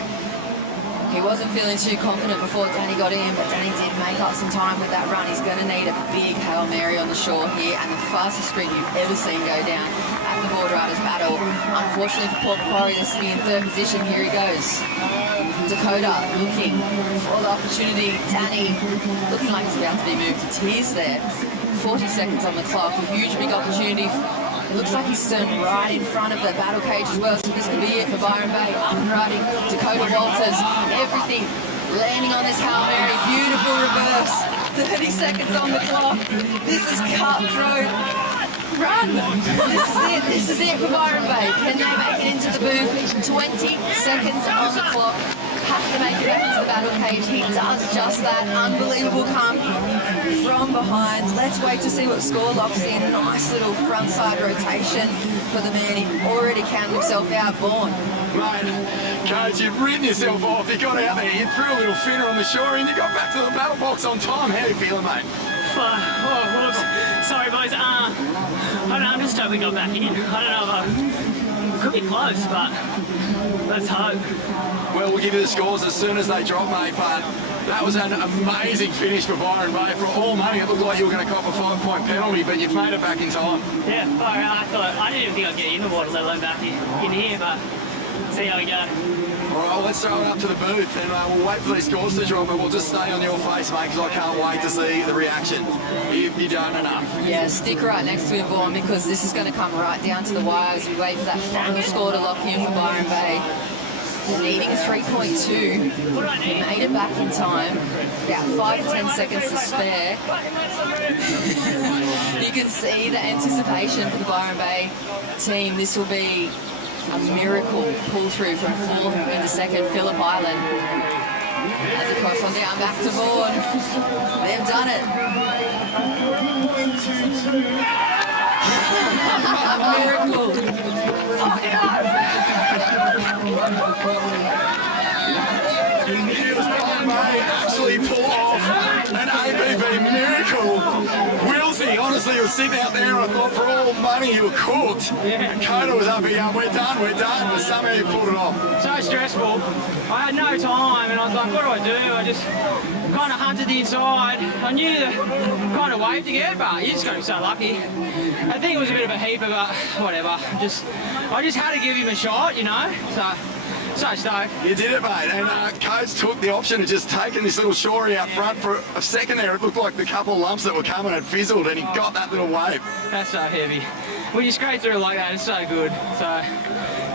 He wasn't feeling too confident before Danny got in, but Danny did make up some time with that run. He's going to need a big Hail Mary on the shore here, and the fastest sprint you've ever seen go down at the Boardriders battle. Unfortunately for Port Macquarie, they're sitting in third position. Here he goes. Dakota looking for the opportunity. Danny looking like he's about to be moved to tears there. 40 seconds on the clock. A huge big opportunity. It looks like he's turned right in front of the battle cage as well, so this could be it for Byron Bay. Up and riding, Dakota Walters, everything landing on this Hail Mary. Beautiful reverse. 30 seconds on the clock. This is cutthroat. run. This is it for Byron Bay. Can they make it into the booth? 20 seconds on the clock. Have to make it back into the battle cage. He does just that. Unbelievable come from behind. Let's wait to see what score locks in. Nice little front side rotation for the man. He already counted himself out. Vaughan. Mate, Coach, you've ridden yourself off. You got out there, you threw a little finner on the shore and you got back to the battle box on time. How are you feeling, mate? Sorry, boys. I don't know, I'm just hoping we got back in. I don't know if could be close, but let's hope. Well, we'll give you the scores as soon as they drop, mate, but that was an amazing finish for Byron Bay. For all money, it looked like you were going to cop a 5-point penalty, but you've made it back in time. Yeah, I didn't even think I'd get in the water, let alone back in here, but see how we go. All right, well, let's throw it up to the booth and we'll wait for these scores to drop and we'll just stay on your face, mate, because I can't wait to see the reaction. You've done enough. Yeah, stick right next to him, Vaughan, because this is going to come right down to the wire as we wait for that final score to lock in for Byron Bay. Needing a 3.2. He made it back in time. About 5 to 10 seconds to spare. You can see the anticipation for the Byron Bay team. This will be a miracle pull through from 4th into 2nd, Phillip Island. As it cross on down back to Vaughan. They've done it. A miracle. Actually pull off an ABB miracle. Wilsey, honestly, was sitting out there and I thought for all money you were cooked. And Coda was up here, we're done, but somehow you pulled it off. So stressful. I had no time and I was like, what do I do? I just kind of hunted the inside. I knew the kind of wave to get, but you just got to be so lucky. I think it was a bit of a heaper, but whatever. I just had to give him a shot, you know. So stoked. You did it, mate. And Coates took the option of just taking this little shorey out front for a second there. It looked like the couple lumps that were coming had fizzled, and he got that little wave. That's so heavy. When you scrape through like that, it's so good. So,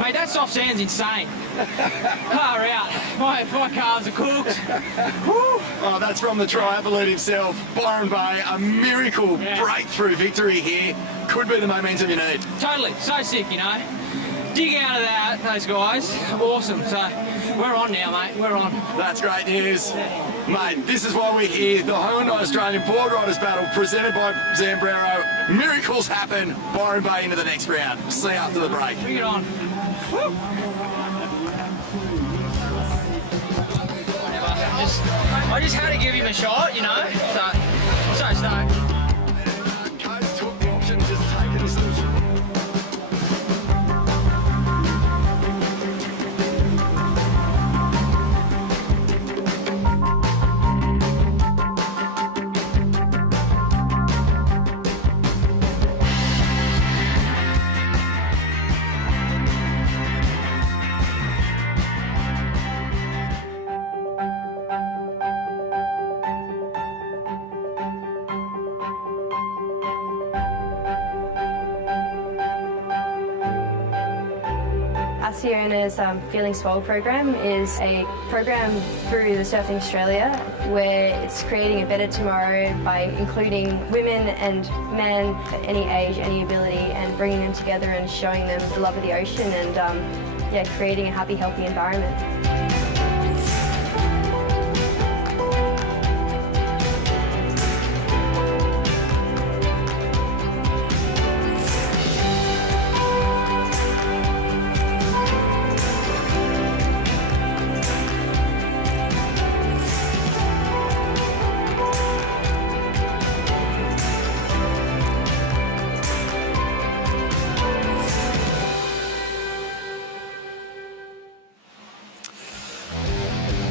mate, that soft sand's insane. Far out. My calves are cooked. Oh, that's from the triathlete himself, Byron Bay. A miracle breakthrough victory here. Could be the momentum you need. Totally. So sick, you know. Dig out of that, those guys. Awesome. So we're on now, mate. We're on. That's great news. Mate, this is why we're here. The Hyundai Australian Boardriders Battle presented by Zambrero. Miracles happen. Byron Bay into the next round. See you after the break. Bring it on. Woo. I just had to give him a shot, you know. So stoked. Coates took the option of just taking this little shot. Us here in his Feeling Swole program is a program through the Surfing Australia where it's creating a better tomorrow by including women and men at any age, any ability, and bringing them together and showing them the love of the ocean and creating a happy, healthy environment.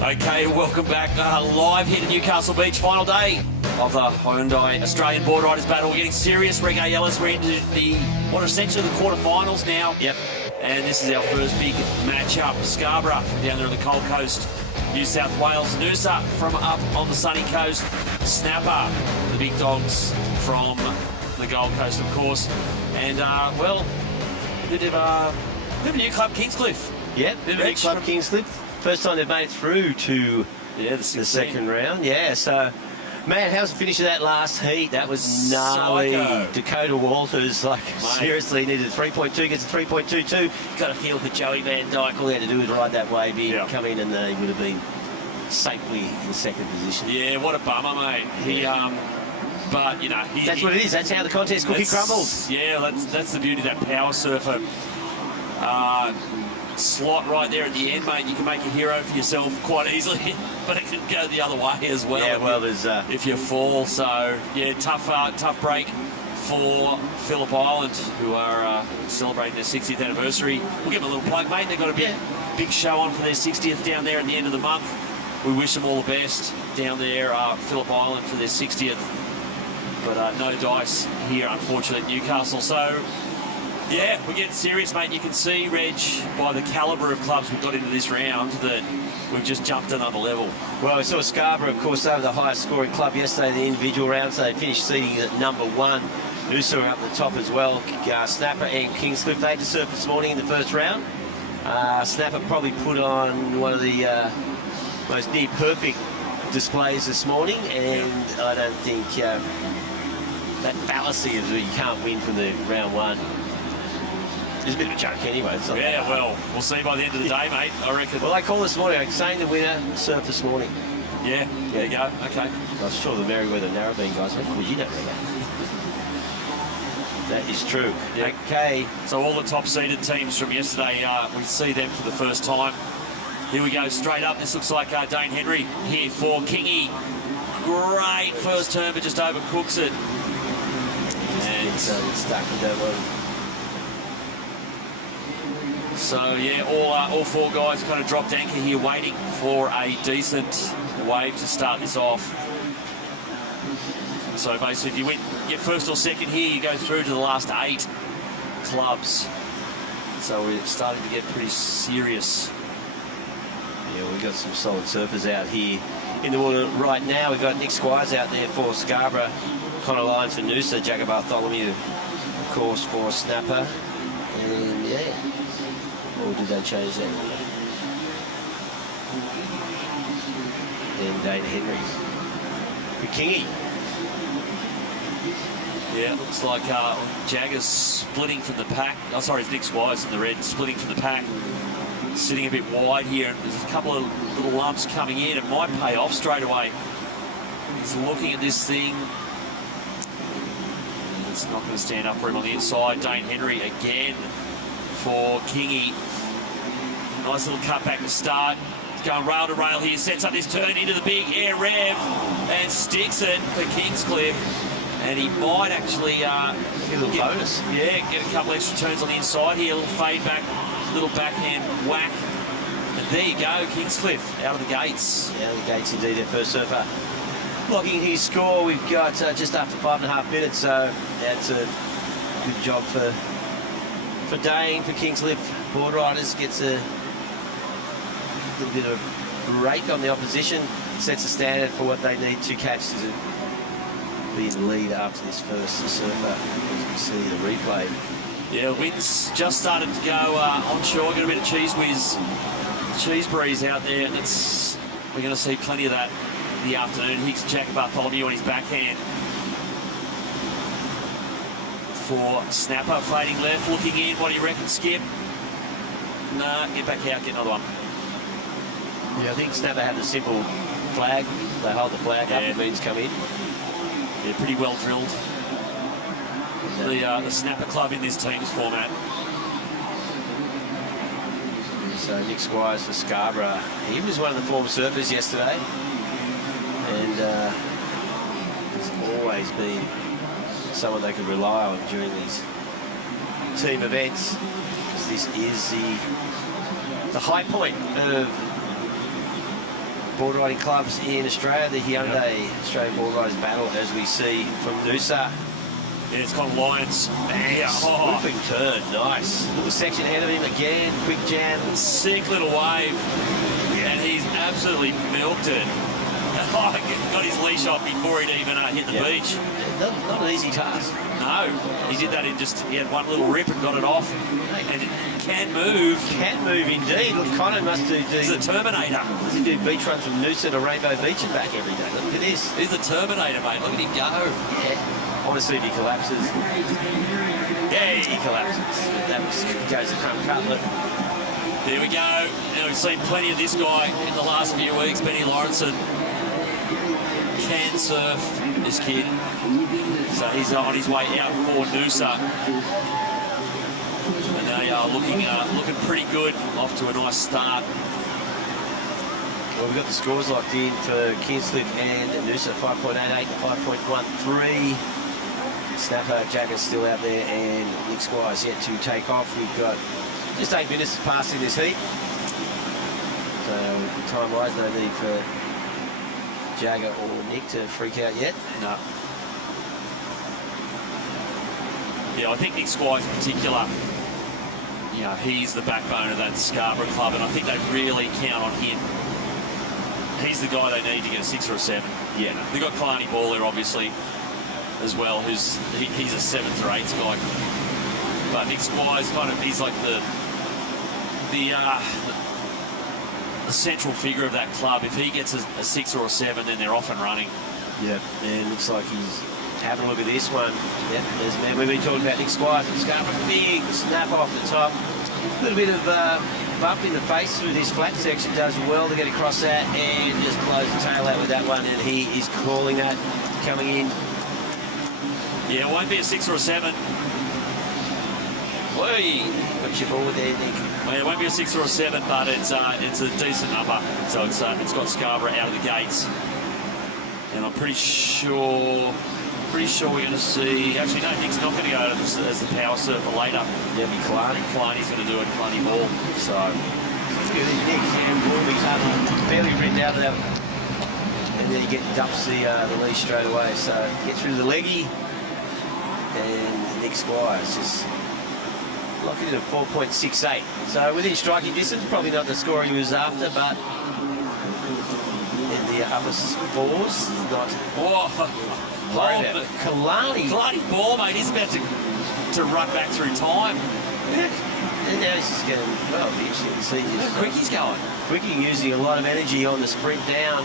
Okay, welcome back live here to Newcastle Beach. Final day of the Hyundai Australian Boardriders Battle. We're getting serious. Reggae Ellis, we're into what are essentially the quarterfinals now. Yep. And this is our first big matchup. Scarborough from down there on the Gold Coast. New South Wales. Noosa from up on the sunny coast. Snapper, the big dogs from the Gold Coast, of course. And, well, a bit of a new club, Kingscliff. Yep, new club, Kingscliff. First time they've made it through to the second round. Yeah, so Man, how's the finish of that last heat? That was gnarly. Psycho. Dakota Walters, like, seriously needed a 3.2, gets a 3.22. Got a feel for Joey Van Dyke. All he had to do was ride that wave in, come in, and they would have been safely in second position. Yeah, what a bummer, mate. He, but, you know... That's what it is. That's how the contest cookie crumbles. Yeah, that's the beauty of that power surfer. Slot right there at the end, mate. You can make a hero for yourself quite easily, but it can go the other way as well. Yeah, well, there's... if you fall, so, yeah, tough break for Phillip Island, who are celebrating their 60th anniversary. We'll give them a little plug, mate. They've got a big show on for their 60th down there at the end of the month. We wish them all the best down there, Phillip Island, for their 60th. But no dice here, unfortunately, at Newcastle. So, yeah, we're getting serious, mate. You can see, Reg, by the calibre of clubs we've got into this round, that we've just jumped another level. Well, we saw Scarborough, of course, over the highest scoring club yesterday in the individual rounds. They finished seeding at number 1. Noosa up the top as well. Snapper and Kingscliff, they just surfed this morning in the first round. Snapper probably put on one of the most near perfect displays this morning, and I don't think that fallacy of you can't win from the round 1 is a bit of a joke anyway. Yeah, well, we'll see by the end of the day, mate, I reckon. Well, they call this morning, saying the winner surfed this morning. Yeah, there you go, okay. I'm sure the Merriweather Narrabeen guys went, well, you don't know that. That is true. Yeah. Okay. So all the top-seeded teams from yesterday, we see them for the first time. Here we go, straight up. This looks like Dane Henry here for Kingy. Great first turn, but just overcooks it. And stuck with that one. So yeah, all 4 guys kind of dropped anchor here, waiting for a decent wave to start this off. So basically, if you win your first or second here, you go through to the last 8 clubs. So we're starting to get pretty serious. Yeah, we've got some solid surfers out here in the water right now. We've got Nick Squires out there for Scarborough, Connor Lyons for Noosa, Jagger Bartholomew, of course, for Snapper. And yeah, or did they change that? And Dane Henry for Kingy. Yeah, it looks like Jagger's splitting from the pack. Oh, sorry, it's Nick Squires in the red, splitting from the pack. Sitting a bit wide here. There's a couple of little lumps coming in. It might pay off straight away. He's looking at this thing. It's not going to stand up for him on the inside. Dane Henry again for Kingy. Nice little cutback to start. Going rail to rail here. Sets up this turn into the big air rev and sticks it for Kingscliff. And he might actually get a little bonus. Yeah, get a couple extra turns on the inside here. A little fade back, little backhand whack. And there you go, Kingscliff out of the gates. Out of the gates indeed, their first surfer. Locking his score, we've got just after 5.5 minutes, so that's a good job for Dane, for Kingscliff. Boardriders gets a little bit of a break on the opposition, sets a standard for what they need to catch to be in the lead after this first surfer. As you can see the replay. Yeah, wind's just started to go onshore. Got a bit of cheese breeze out there. And we're going to see plenty of that in the afternoon. Hicks and Jack Bartholomew on his backhand. For Snapper, fading left, looking in. What do you reckon, Skip? Nah, get back out, get another one. Yeah, I think Snapper had the simple flag. They hold the flag up, the beans come in. Yeah, pretty well drilled. The Snapper club in this team's format. So Nick Squires for Scarborough. He was one of the former surfers yesterday. And has always been someone they could rely on during these team events. Because this is the high point of board riding clubs in Australia, the Hyundai Australian Board Riders Battle, as we see from Noosa. Yeah, it's got Lyons. Man, swooping turn, nice. Little section ahead of him again, quick jam. Sick little wave. Yeah. And he's absolutely milked it. got his leash off before he'd even hit the beach. Not an easy task. No, he did that in he had one little rip and got it off. And it can move. Can move indeed. Look, Connor must do... He's the Terminator. Does he do beach runs from Noosa to Rainbow Beach and back every day? Look at this. He's the Terminator, mate. Look at him go. Yeah. I want to see if he collapses. Yeah, he collapses. That goes to Crumb Cutlet. There we go. Now, we've seen plenty of this guy in the last few weeks. Benny Lawrenson can surf, this kid. So he's on his way out for Noosa. And they are looking pretty good. Off to a nice start. Well, we've got the scores locked in for Kingscliff and Noosa, 5.88 and 5.13. Snapper, Jagger's still out there, and Nick Squire's yet to take off. We've got just 8 minutes to pass in this heat. So, time-wise, no need for Jagger or Nick to freak out yet. No. Yeah, I think Nick Squires in particular, you know, he's the backbone of that Scarborough club, and I think they really count on him. He's the guy they need to get a 6 or a 7. Yeah. They've got Kalani Baller, obviously, as well, he's a 7th or 8th guy. But Nick Squires he's like the central figure of that club. If he gets a 6 or a 7, then they're off and running. Yeah, and it looks like he's having a look at this one. Yep, there's man. We've been talking about Nick Squires and Scarborough. Big snap off the top. A little bit of bump in the face through this flat section. Does well to get across that and just close the tail out with that one. And he is calling that coming in. Yeah, it won't be a 6 or a 7. Whee! Got your board there, Nick. Well, it won't be a 6 or a 7, but it's a decent number. So it's got Scarborough out of the gates. And I'm pretty sure we're going to see... Actually, no, Nick's not going to go as the power surfer later. Yeah, be Kalani. Kalani's going to do it, Kalani Ball. So... Nick, he's barely ridden out of that. And then he dumps the leash straight away. So gets through the leggy. And Nick Squires just locked it in at 4.68. So within striking distance, probably not the score he was after, but in the upper fours, not. Kalani Ball, mate, he's about to run back through time. And now he's just going, well, it'll be interesting to see how quick he's going. Quickie using a lot of energy on the sprint down.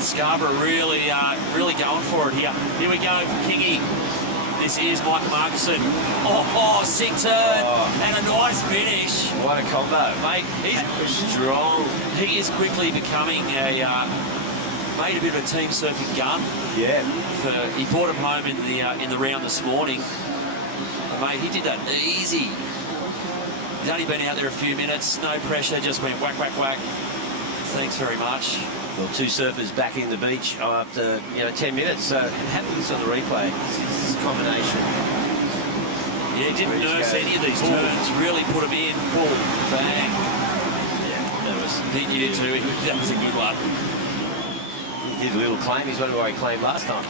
Scarborough really going for it here. Here we go for Kingy. This is Mike Markison. Oh, sick turn and a nice finish. What a combo, mate. He's strong. He is quickly becoming made a bit of a team surfing gun. Yeah. He brought him home in the round this morning. Mate, he did that easy. He's only been out there a few minutes, no pressure, just went whack, whack, whack. Thanks very much. Well, 2 surfers back in the beach after 10 minutes. So have this on the replay. This combination. Yeah, he didn't nurse any of these turns. Really put them in. Pull, bang. Yeah, that was. He did too. That was a good one. He did a little claim. He's wondering why he claimed last time.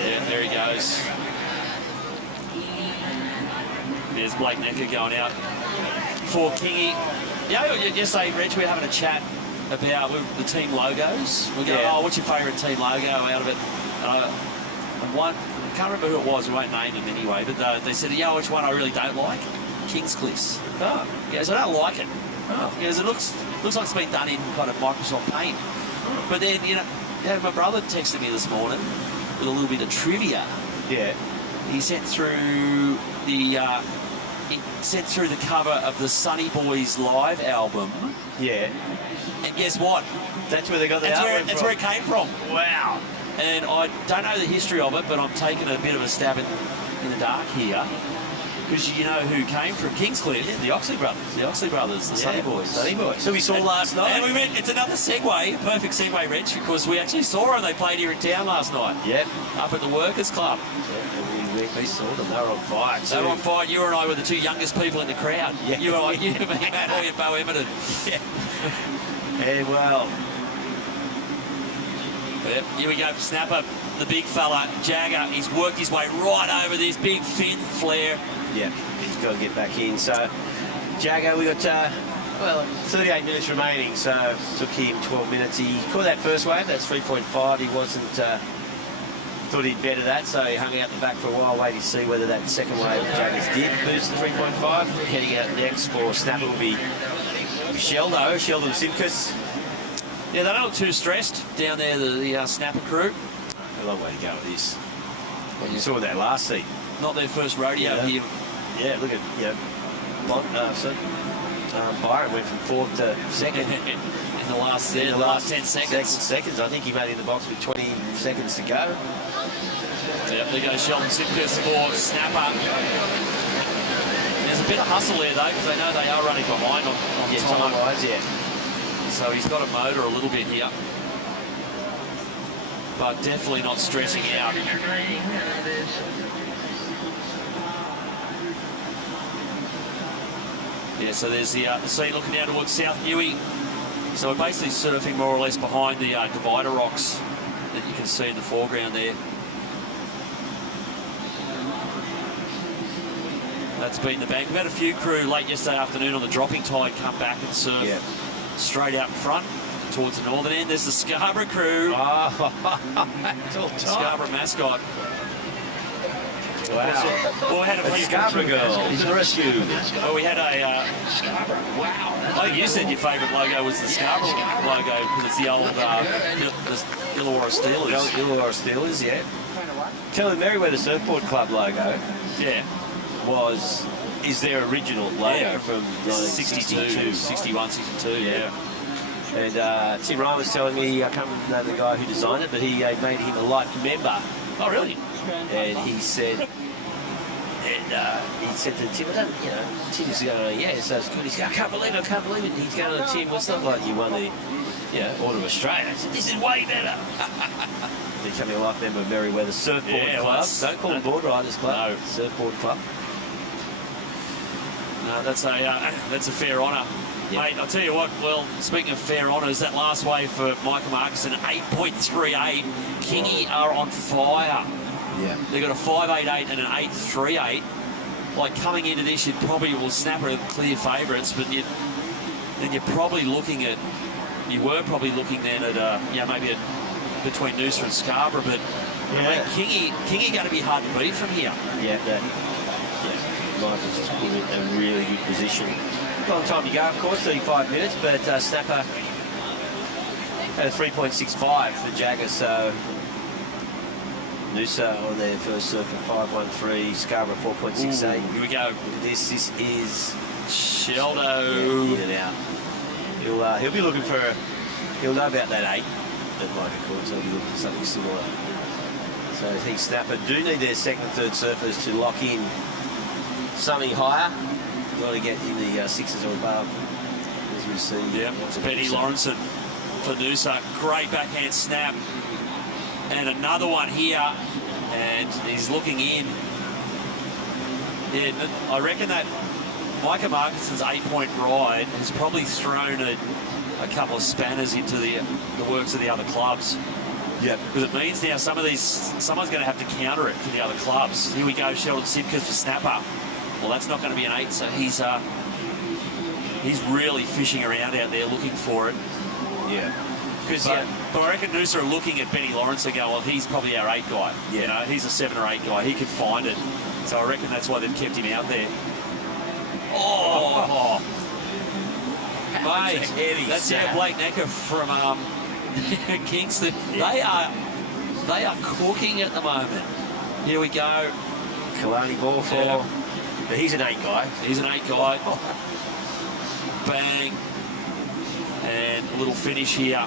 Yeah, there he goes. There's Blake Necker going out for Kingy. Yeah, yesterday, Reg, we were having a chat about the team logos. We're going, what's your favourite team logo out of it? One, I can't remember who it was, we won't name them anyway, but they said, which one I really don't like? Kingscliff's. Oh. Yeah, so I don't like it. Oh. Because it looks like it's been done in kind of Microsoft Paint. But then, my brother texted me this morning with a little bit of trivia. Yeah. He sent through the cover of the Sunny Boys live album. Yeah. And guess what? That's where they got the album from. That's where it came from. Wow. And I don't know the history of it, but I'm taking a bit of a stab in the dark here. Because you know who came from Kingscliff? Yeah, the Oxley Brothers. The Oxley Brothers, the Sunny Boys. Sunny Boys. So we saw last night. And we went, it's another segue, a perfect segue, Rich, because we actually saw them. They played here in town last night. Yep. Up at the Workers Club. We saw them. They were on fire. They were on fire. You and I were the 2 youngest people in the crowd. Yeah. You and me, Matt, or your Bo Emmerton. Yeah. And well. Yep, here we go for Snapper, the big fella, Jagger. He's worked his way right over this big fin flare. Yeah, he's got to get back in. So, Jagger, we got Well, 38 minutes remaining, so took him 12 minutes. He caught that first wave, that's 3.5. He wasn't, thought he'd better that, so he hung out the back for a while, waiting to see whether that second wave the Jaggers did boost to 3.5. Heading out next for Snapper will be Sheldon Simkus. Yeah, they don't look too stressed down there, the Snapper crew. A long way to go with this. Well, you saw that last seat. Not their first rodeo here. Yeah, look at, Byron went from 4th to 2nd. in the last 10 seconds. I think he made it in the box with 20 seconds to go. Yep, there goes Sheldon Simkus for Snapper. There's a bit of hustle there, though, because they know they are running behind on time. So he's got to motor a little bit here. But definitely not stressing out. Yeah, so there's the scene looking down towards South Newey. So we're basically surfing more or less behind the divider rocks that you can see in the foreground there. That's been the bank. We've had a few crew late yesterday afternoon on the dropping tide come back and surf straight out in front towards the northern end. There's the Scarborough crew. It's all tight. Scarborough mascot. Wow. Well, we had a few Scarborough girl is the rescue. Well, we had a... wow. I think you said your favourite logo was the Scarborough logo because it's the old the Illawarra Steelers. The Illawarra Steelers, yeah. Tell them Merriweather Surfboard Club logo. Yeah. Is their original logo from 62, 61, 62, yeah. And Tim Ryan was telling me, I can't remember the guy who designed it, but he made him a life member. Oh, really? And he said, to Tim, Tim's going, yeah, so it's good. He said, I can't believe it. And he's going, Tim, well, it's not like you won the Order of Australia. I said, this is way better. Becoming a life member of Merriweather Surfboard Club. Don't call them Boardriders Club. No. Surfboard Club. No, that's a fair honour. Yep. Mate, I'll tell you what, well, speaking of fair honours, that last wave for Micah Markson, 8.38. Kingy are on fire. Yeah. They've got a 5.88 and an 8.38. Like, coming into this, you probably will Snapper clear favourites, but then you're probably looking at, you were probably looking then at, maybe between Noosa and Scarborough, but Kingy going to be hard to beat from here. Michael's just put in a really good position. Long time to go, of course, 35 minutes, but Snapper had a 3.65 for Jaggers, so Noosa on their first surf at 5.13, Scarborough 4.68. Here we go. This is Sheldo. In and out. He'll be looking for, he'll know about that 8 that Micah caught, so he'll be looking for something similar. So I think Snapper do need their second and third surfers to lock in something higher. You want to get in the 6s or above, as we see. Yeah, it's Benny Lawrenson for Noosa. Great backhand snap. And another one here. And he's looking in. Yeah, I reckon that Micah Markinson's 8-point ride has probably thrown a couple of spanners into the works of the other clubs. Yeah. Because it means now someone's going to have to counter it for the other clubs. Here we go, Sheldon Simkus for Snapper. Well, that's not going to be an 8, so he's really fishing around out there looking for it. Yeah. But I reckon Noosa are looking at Benny Lawrence and go, well, he's probably our 8 guy. Yeah. You know, he's a 7 or 8 guy. He could find it. So I reckon that's why they've kept him out there. Oh! Mate, that's Blake Necker from Kingston. They are cooking at the moment. Here we go. Kalani ball for... But he's an 8 guy. He's an 8 guy. Bang. And a little finish here.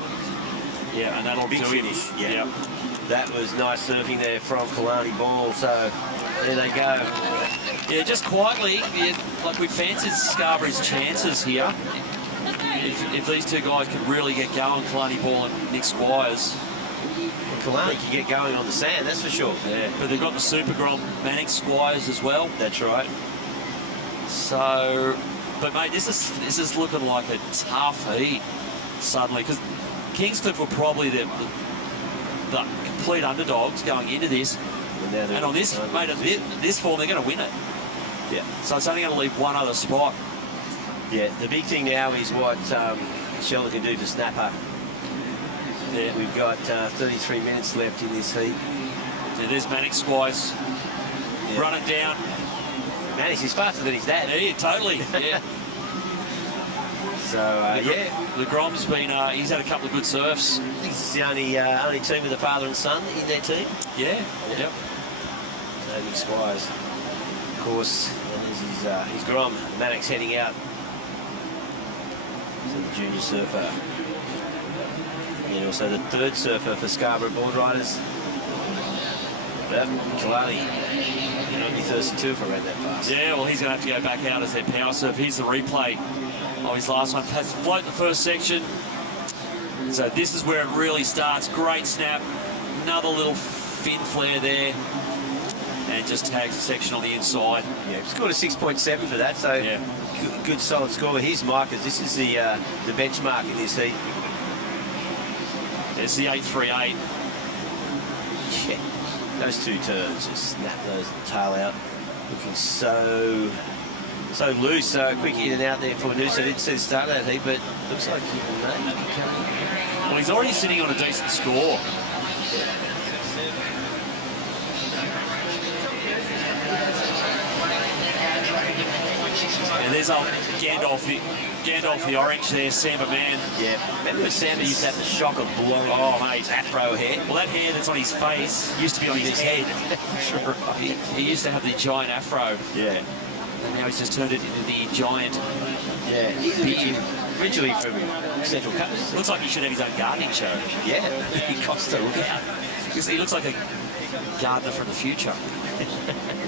Yeah, and that'll big do finish. It. Yeah. Yep. That was nice surfing there from Kalani Ball. So there they go. Yeah, just quietly, like we fancied Scarborough's chances here. If these two guys can really get going, Kalani Ball and Nick Squires. Kalani can get going on the sand, that's for sure. Yeah, but they've got the Super Grom Manning Squires as well. That's right. So, but mate, this is looking like a tough heat suddenly, because Kingscliff were probably the complete underdogs going into this, and on this, mate, this form they're going to win it. Yeah. So it's only going to leave one other spot. Yeah, the big thing now is what Sheldon can do for snapper. Yeah, we've got 33 minutes left in this heat. Yeah, there's Mannix Squires running down. Mannix is faster than his dad. Yeah, totally. Yeah. So, the Grom's been, he's had a couple of good surfs. I think it's the only team with a father and son in their team. Yeah, yep. So Nick Squires, of course, there's his Grom. Mannix heading out. So the junior surfer. And also the third surfer for Scarborough Boardriders. Yep, Kalani. You know, be thirsty too if I ran that fast. Yeah, well, he's going to have to go back out as their power surf. Here's the replay of his last one. Has to float the first section. So this is where it really starts. Great snap. Another little fin flare there. And just tags the section on the inside. Yeah, scored a 6.7 for that, so yeah. Good solid score. Here's Micah's. This is the benchmark in this heat. There's the 838. Yeah, those two turns just snap those tail out. Looking so loose. Quick in and out there for Noosa. I didn't see the start of that heat, but looks like he may be coming. Well, he's already sitting on a decent score. And there's old Gandalf the orange there, Samba man. Yeah, remember when Samba used to have the shock of blonde, afro hair? Well, that hair that's on his face used to be on his head. He used to have the giant afro. Yeah. And now he's just turned it into the giant. Yeah, he's originally from Central Coast. Looks like he should have his own gardening show. Yeah, Costa, look out. Because he looks like a gardener from the future.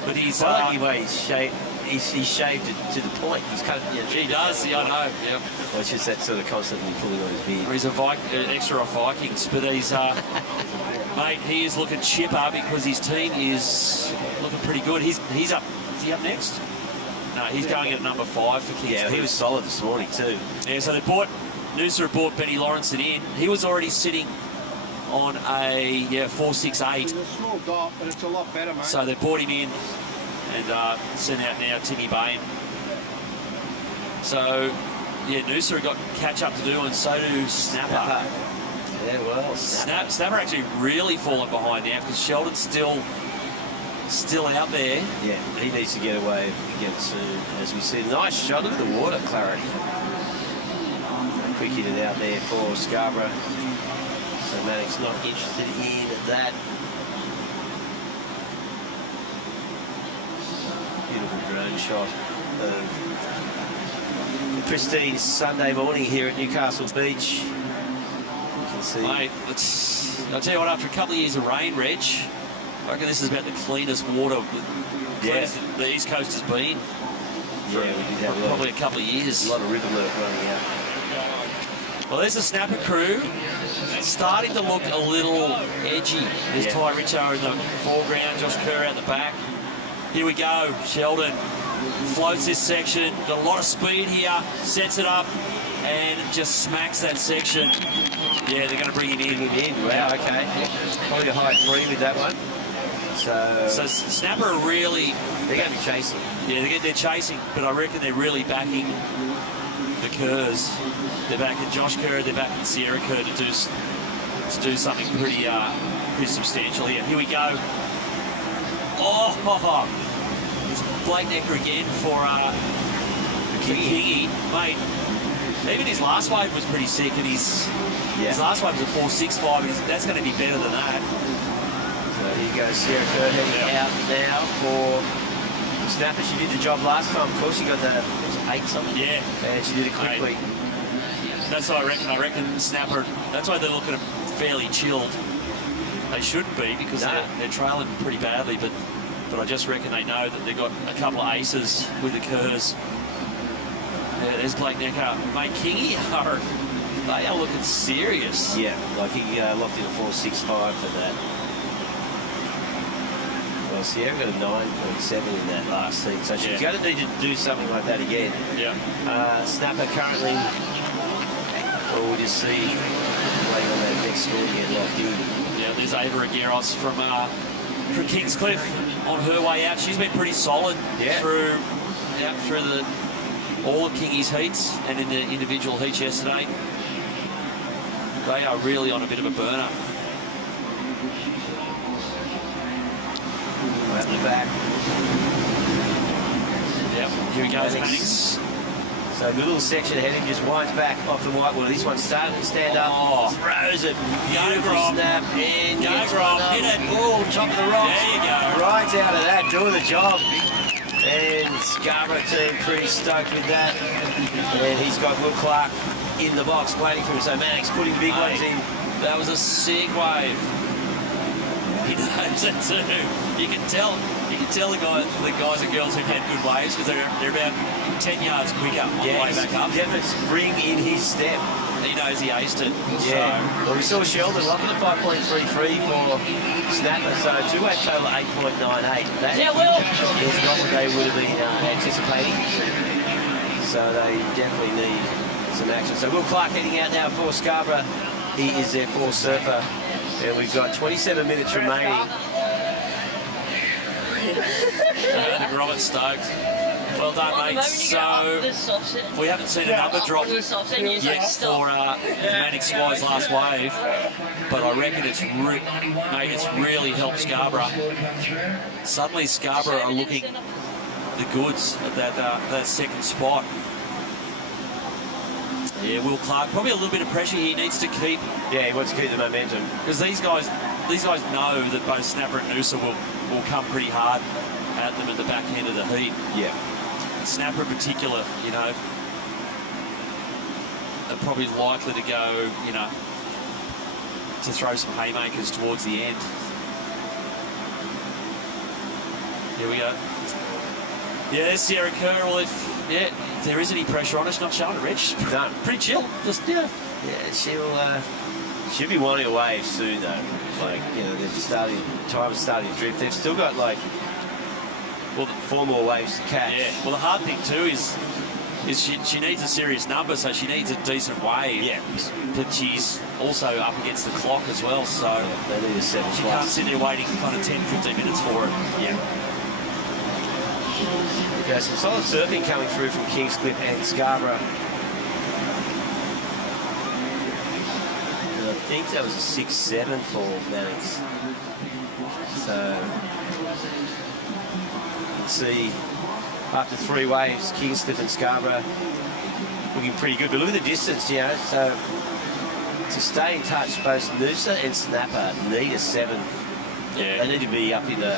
But he's... I like the way he's shaved. He's shaved it to the point. He's cut it. He does, yeah, I know. Yep. Well, it's just that sort of constantly pulling on his beard. Or he's an extra off Vikings, but he's... mate, he is looking chipper because his team is looking pretty good. He's up. Is he up next? No, he's going at number 5 for Kingston. Yeah, he was solid this morning too. Yeah, so Noosa brought Benny Lawrenson in. He was already sitting on a 468. It's a small dot, but it's a lot better, mate. So they brought him in and sent out now Timmy Bain. So, yeah, Noosa got catch up to do, and so do Snapper. Yeah, well, Snapper actually really fallen behind now because Sheldon's still out there. Yeah, he needs to get away again soon. As we see, nice shot of the water clarity. Quick hit it out there for Scarborough. So Mannix not interested in that. Beautiful drone shot of a pristine Sunday morning here at Newcastle Beach. You can see. Mate, I'll tell you what, after a couple of years of rain, Reg, I reckon this is about the cleanest water the East Coast has been. Yeah, we did have probably a couple of years. A lot of river work running out. Well, there's the Snapper crew. Starting to look a little edgy. There's Ty Richo in the foreground, Josh Kerr out the back. Here we go. Sheldon floats this section. Got a lot of speed here. Sets it up and just smacks that section. Yeah, they're going to bring him in. Wow, okay. Probably a high 3 with that one. So Snapper are really... They're going to be chasing. Yeah, they're chasing, but I reckon they're really backing the Kerrs. They're backing Josh Kerr, they're backing Sierra Kerr to do something pretty substantial here. Here we go. Oh, it's Blake Necker again for Kingy. Mate, even his last wave was pretty sick, and his last wave was a 4.65. That's going to be better than that. So here goes Sierra Kerr heading out now for Snapper. She did the job last time. Of course, she got the 8 something. Yeah. And she did it quickly. That's what I reckon. I reckon Snapper, that's why they're looking fairly chilled. They shouldn't be because they're trailing pretty badly, but I just reckon they know that they've got a couple of aces with the Kerrs. Yeah, there's Blake Necker. Mate, Kingy they are looking serious. Yeah, like he locked in a 4.65 for that. Well, Sierra got a 9.7 in that last heat, so she's going to need to do something like that again. Yeah. Snapper currently, well, we'll just see waiting on that next score to get locked in. Yeah, there's Ava Aguirre from Kingscliff on her way out. She's been pretty solid through the all of Kingy's heats and in the individual heats yesterday. They are really on a bit of a burner. At the back. Yep, here he goes, Mannix. So a little section ahead, he just winds back off the whitewater. This one's starting to stand up. Throws it. Beautiful snap. And go, Grom. Hit it. Oh, top of the rocks. There you go. Right out of that, doing the job. And Scarborough team pretty stoked with that. And he's got Will Clark in the box waiting for him. So Mannix putting big ones in. That was a sick wave. He knows it too. You can tell the guys and girls who've had good waves because they're about 10 yards quicker on the way back up. Definitely spring in his step. He knows he aced it. Yeah. So. Well, we saw Sheldon locking at 5.33 for Snapper, so two-way total 8.98. That is not what they would have been anticipating. So they definitely need some action. So Will Clark heading out now for Scarborough. He is their fourth surfer. And we've got 27 minutes remaining. And Robert stoked. Well done, mate. So we haven't seen a number drop yet for Mannix Sky's last wave, but I reckon it's really helped Scarborough. Suddenly Scarborough are looking the goods at that second spot. Yeah, Will Clark, probably a little bit of pressure he needs to keep. Yeah, he wants to keep the momentum. Because these guys know that both Snapper and Noosa will come pretty hard at them at the back end of the heat. Yeah. Snapper in particular, you know, are probably likely to go, you know, to throw some haymakers towards the end. Here we go. Yeah, Sierra Kerr, well, if there is any pressure on her, she's not showing it, Rich. No. Pretty chill. Just, yeah. Yeah, she'll be wanting a wave soon, though. Like, you know, time is starting to drift. They've still got, like, well, 4 more waves to catch. Yeah, well, the hard thing, too, is she needs a serious number, so she needs a decent wave. Yeah. But she's also up against the clock as well, so they need a 7 she can't sit there waiting kind of 10, 15 minutes for it. Yeah. Okay, some solid surfing coming through from Kingscliff and Scarborough. And I think that was a 6-7 for Mannix. So you can see after 3 waves, Kingscliff and Scarborough looking pretty good. But look at the distance, you know. So to stay in touch, both Noosa and Snapper need a 7. Yeah. They need to be up in the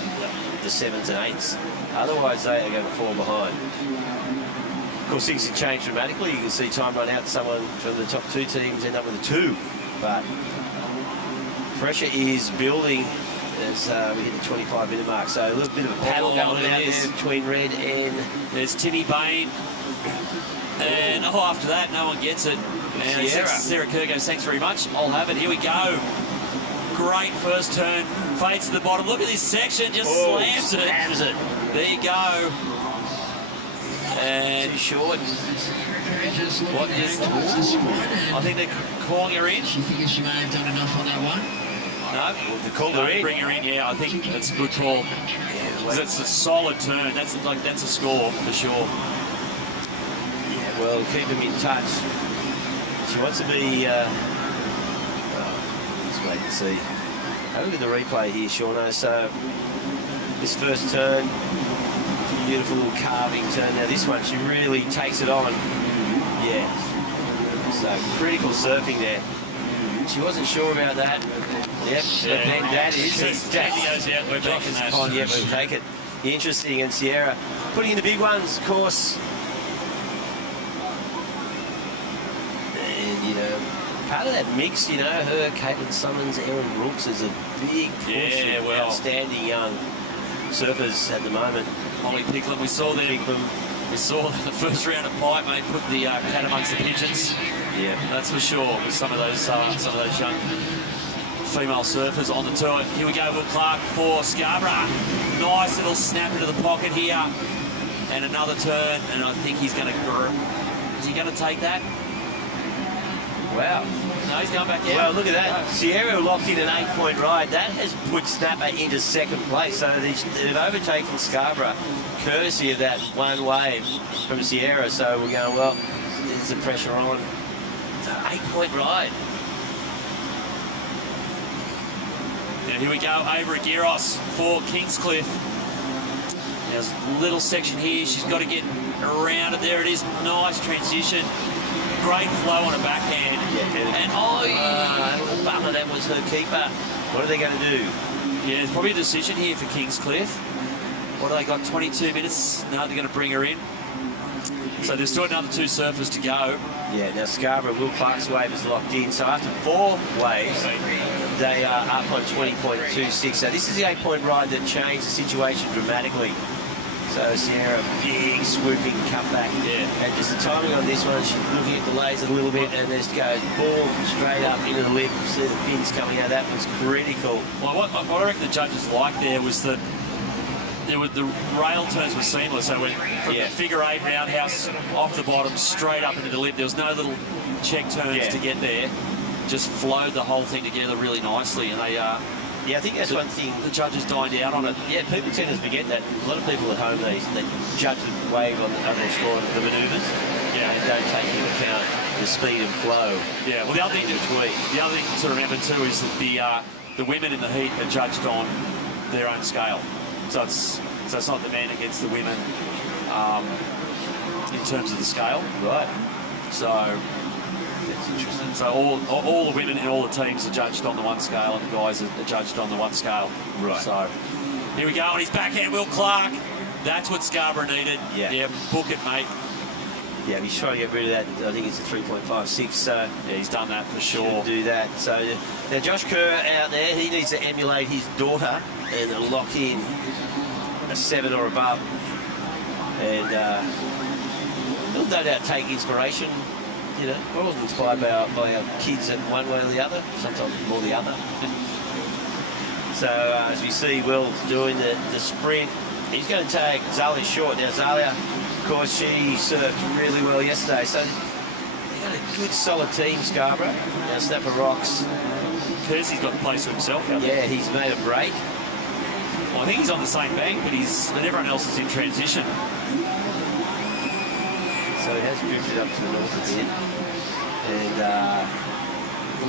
7s and 8s. Otherwise, they are going to fall behind. Of course, things have changed dramatically. You can see time run out. Someone from the top 2 teams end up with a 2. But pressure is building as we hit the 25-minute mark. So a little bit of a paddle going out there between Red and... There's Timmy Bain. And after that, no one gets it. And Sarah Kerr goes, thanks very much. I'll have it. Here we go. Great first turn. Fades to the bottom. Look at this section. Just slams it. Slams it. There you go. And too short. What is? I think they're calling her in. She figures she may have done enough on that one. No, they called her in. Bring her in. Yeah, I think that's a good call. Because it's a solid turn. That's a score for sure. Yeah, well, keep them in touch. She wants to be. Let's wait and see. Have a look at the replay here, Shauno. So this first turn, beautiful little carving turn. Now this one, she really takes it on. Yeah. So critical surfing there. She wasn't sure about that. Yep. But then that is. We're taking that. Oh, yeah, we'll take it. Interesting. And Sierra putting in the big ones, of course. And you know, part of that mix, you know, her, Caitlin Summons, Erin Brooks is a big push of outstanding young surfers at the moment. Molly Picklum, we saw them. We saw the first round of pipe, mate, put the cat amongst the pigeons. Yeah, that's for sure. With some of those young female surfers on the tour. Here we go, Will Clark for Scarborough. Nice little snap into the pocket here, and another turn. And I think he's going to. Is he going to take that? Wow. No, No, he's going back out. Well, look at that. Sierra locked in an 8-point ride. That has put Snapper into second place. So they've overtaken Scarborough, courtesy of that one wave from Sierra. So we're going, well, there's the pressure on. It's an 8-point ride. Now here we go, over at Giros for Kingscliff. There's a little section here. She's got to get around it. There it is. Nice transition. Great flow on a backhand. Yeah, and bummer, that was her keeper. What are they going to do? Yeah, it's probably a decision here for Kingscliff. What do they got? 22 minutes. No, they're going to bring her in. So there's still another 2 surfers to go. Yeah, now Scarborough, Will Clark's wave is locked in. So after 4 waves, they are up on 20.26. So this is the 8-point ride that changed the situation dramatically. So Sierra, big swooping cutback. Yeah. And just the timing on this one, she's looking at the laser a little bit and just goes ball straight up into the lip. See the fins coming out. That was critical. Well, what I reckon the judges liked there was that the rail turns were seamless. So from the figure 8 roundhouse off the bottom straight up into the lip. There was no little check turns to get there. Just flowed the whole thing together really nicely, and they. Yeah, I think that's one thing. The judges dined out on it. Yeah, people tend to forget that. A lot of people at home, they judge the wave on their score of the manoeuvres. Yeah. And don't take into account the speed and flow. Yeah, well, the other thing to remember too is that the women in the heat are judged on their own scale. So it's not the men against the women in terms of the scale. Right. So that's interesting. So all the women in all the teams are judged on the one scale, and the guys are judged on the one scale. Right. So here we go, and he's backhand Will Clark. That's what Scarborough needed. Yeah, book it, mate. Yeah, he's trying to get rid of that. I think it's a 3.56. So yeah, he's done that for sure. Do that. So now Josh Kerr out there, he needs to emulate his daughter and lock in a 7 or above. And he'll no doubt take inspiration. You know, we're all inspired by our kids in one way or the other, sometimes more the other. So as we see Will doing the sprint, he's going to take Zalia short. Now Zalia, of course, she surfed really well yesterday, so they've got a good solid team, Scarborough. Now Snapper rocks. Kersey's got the place to himself out there. Yeah, he's made a break. Well, I think he's on the same bank, but everyone else is in transition. So he has drifted up to the north of it. And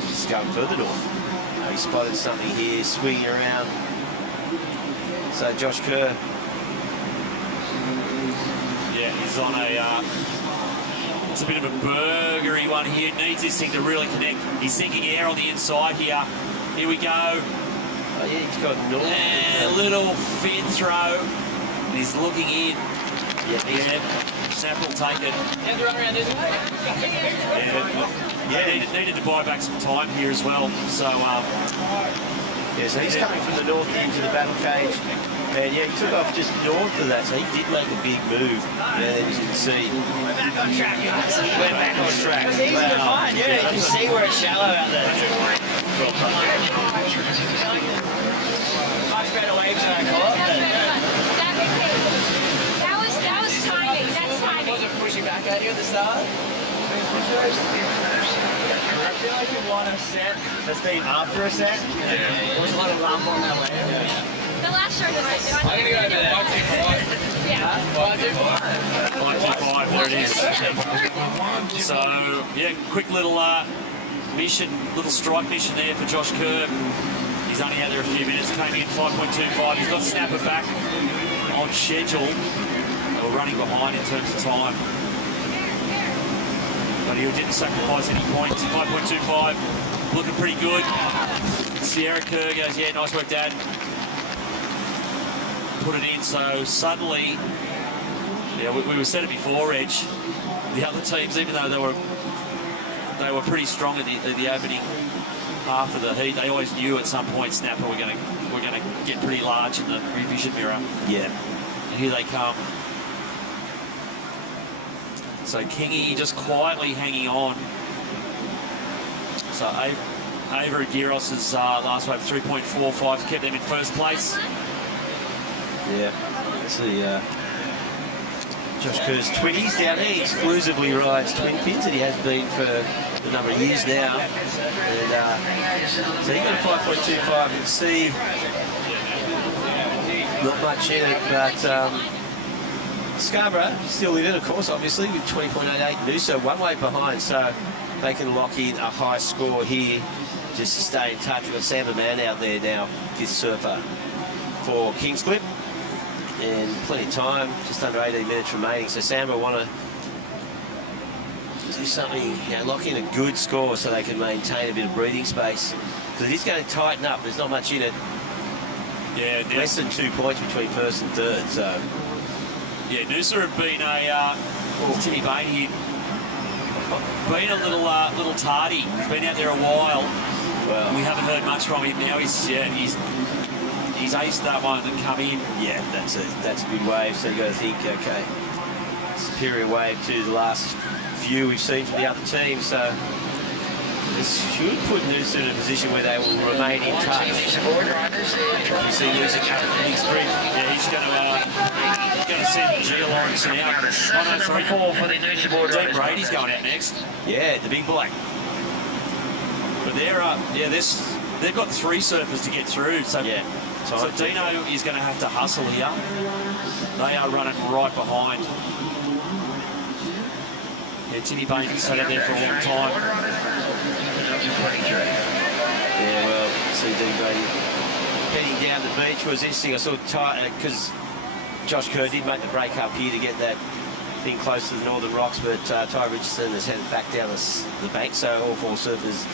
he's going further north. He spotted something here, swinging around. So Josh Kerr. Yeah, he's on it's a bit of a burgery one here. Needs this thing to really connect. He's sinking air on the inside here. Here we go. Oh, yeah, he's got north. And a little fin throw. And he's looking in. Yeah. Snapper will take it. Yeah, run around this way. Yeah, needed to buy back some time here as well. So, yeah, so he's coming from the north into the battle cage. And yeah, he took off just north of that, so he did make a big move. Yeah, as you can see. We're back on track, guys. We're back on track. It was easy to find, yeah. You can see where it's shallow out there. Much better waves than I thought. That was timing. That's timing. Was it pushing back at you at the start? I feel like you won a set that's been after a set. There was a lot of lump on that wave. The last shot was like, I'm going to go over there. 525. Yeah. 525, there it is. So, yeah, quick little mission, little strike mission there for Josh Kerr. He's only out there a few minutes, came in 5.25. He's got Snapper back on schedule. We're running behind in terms of time. But he didn't sacrifice any points. 5.25, looking pretty good. Sierra Kerr goes, yeah, nice work, Dad. Put it in, so suddenly, yeah, we said it before, Reg, the other teams, even though they were pretty strong at the opening half of the heat, they always knew at some point Snapper we're going to get pretty large in the revision mirror. Yeah. And here they come. So Kingy just quietly hanging on. So Ava Aguirre's last wave 3.45 kept them in first place. Yeah, let's see. Josh Kerr's twinnies down there. He exclusively rides twin pins, and he has been for a number of years now. And so he got a 5.25 and C. Not much in it, but Scarborough still in it, of course, obviously, with 20.88. Noosa one way behind, so they can lock in a high score here just to stay in touch. We've got Sam the Man out there now, fifth surfer for Kingscliff. And plenty of time, just under 18 minutes remaining. So Sam will want to do something, lock in a good score so they can maintain a bit of breathing space. Because it is going to tighten up. There's not much in it. Yeah, less than 2 points between first and third. So yeah, Noosa have been Timmy Bain here, been a little tardy. He's been out there a while. Well, we haven't heard much from him now. He's aced that one and come in. Yeah, that's a good wave. So you got to think, okay, superior wave to the last few we've seen from the other team. So this should put Noosa in a position where they will remain in touch. You see Noosa coming to the big sprint. Yeah, he's going to send Gia Lawrence out. Oh no, sorry. Dean Brady's going out next. Yeah, the big black. But they've got 3 surfers to get through. So yeah. So Dino is going to have to hustle here. They are running right behind. Yeah, Timmy Bain sat out there for a long time. Yeah, well, see Dean Brady heading down the beach was interesting. I saw because Josh Kerr did make the break up here to get that thing close to the Northern Rocks, but Ty Richardson has headed back down the bank, so all 4 surfers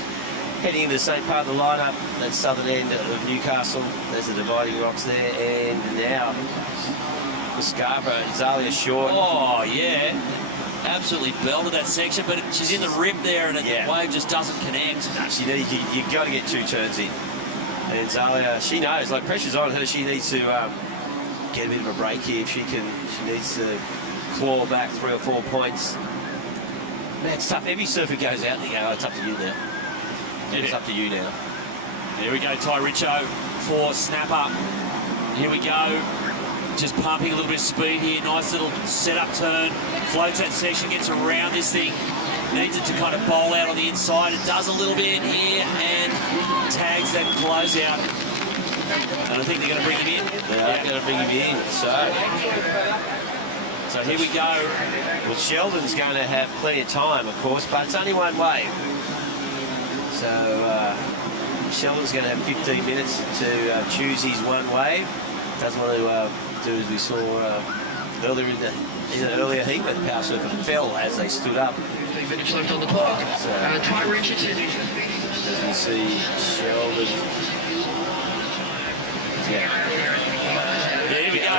heading into the same part of the lineup, that southern end of Newcastle. There's the dividing rocks there, and now for Scarborough, Zalia short. Oh, yeah. Absolutely belted that section, but she's in the rip there, and the wave just doesn't connect. No, you've got to get 2 turns in. And Zalia, she knows, like, pressure's on her. She needs to get a bit of a break here if she can. She needs to claw back 3 or 4 points. Man, it's tough. Every surfer goes out and they go, oh, it's up to you now. It's up to you now. There we go, Ty Richo for snapper. Here we go. Just pumping a little bit of speed here. Nice little setup turn. Floats that section, gets around this thing. Needs it to kind of bowl out on the inside. It does a little bit here and tags that closeout. And I think they're going to bring him in. They're going to bring him in. So here we go. Well, Sheldon's going to have plenty of time, of course, but it's only one wave. So Sheldon's going to have 15 minutes to choose his one wave. Doesn't want to do as we saw earlier in the earlier heat where the power surfer fell as they stood up. 3 minutes left on the clock. Try Richardson. You see Sheldon. Yeah, here we go.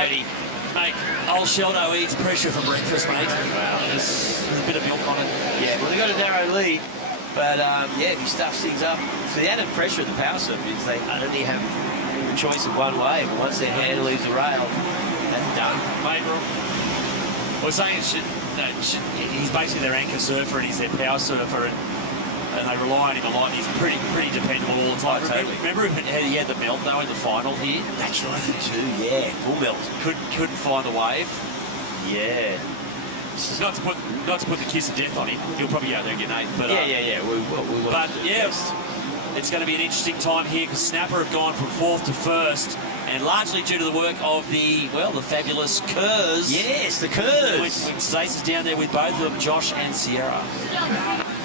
Mate, old Sheldo eats pressure for breakfast, mate. Wow. There's a bit of milk on it. Yeah, well, they've got a narrow lead. But, if he stuffs things up, so the added pressure of the power surf is they only have a choice of one wave. And once their hand leaves the rail, that's done. Mate, we're saying he's basically their anchor surfer and he's their power surfer, and they rely on him a lot. He's pretty dependable all the time. Totally. Remember he had the melt, though, in the final here? That's right, too, yeah. Full melt. Couldn't find the wave. Yeah. Not to put the kiss of death on him. He'll probably go out there and get an 8th. But, it's going to be an interesting time here because Snapper have gone from 4th to 1st, and largely due to the work of the fabulous Kerrs. Yes, the Kerrs. With Stace is down there with both of them, Josh and Sierra.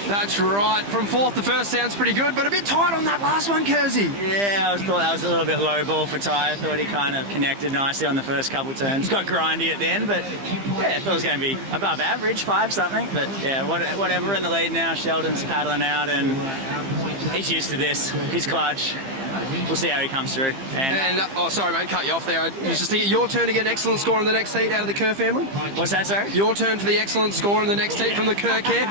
That's right. From 4th to 1st sounds pretty good, but a bit tight on that last one, Kersey. Yeah, I thought that was a little bit low ball for Ty. I thought he kind of connected nicely on the first couple turns. Got grindy at the end, but yeah, I thought it was going to be above average, 5 something. But yeah, whatever, in the lead now. Sheldon's paddling out, and he's used to this. He's clutch. We'll see how he comes through. And sorry, mate, cut you off there. I was just thinking, your turn to get an excellent score in the next heat out of the Kerr family? What's that, sir? Your turn for the excellent score in the next heat from the Kerr kid?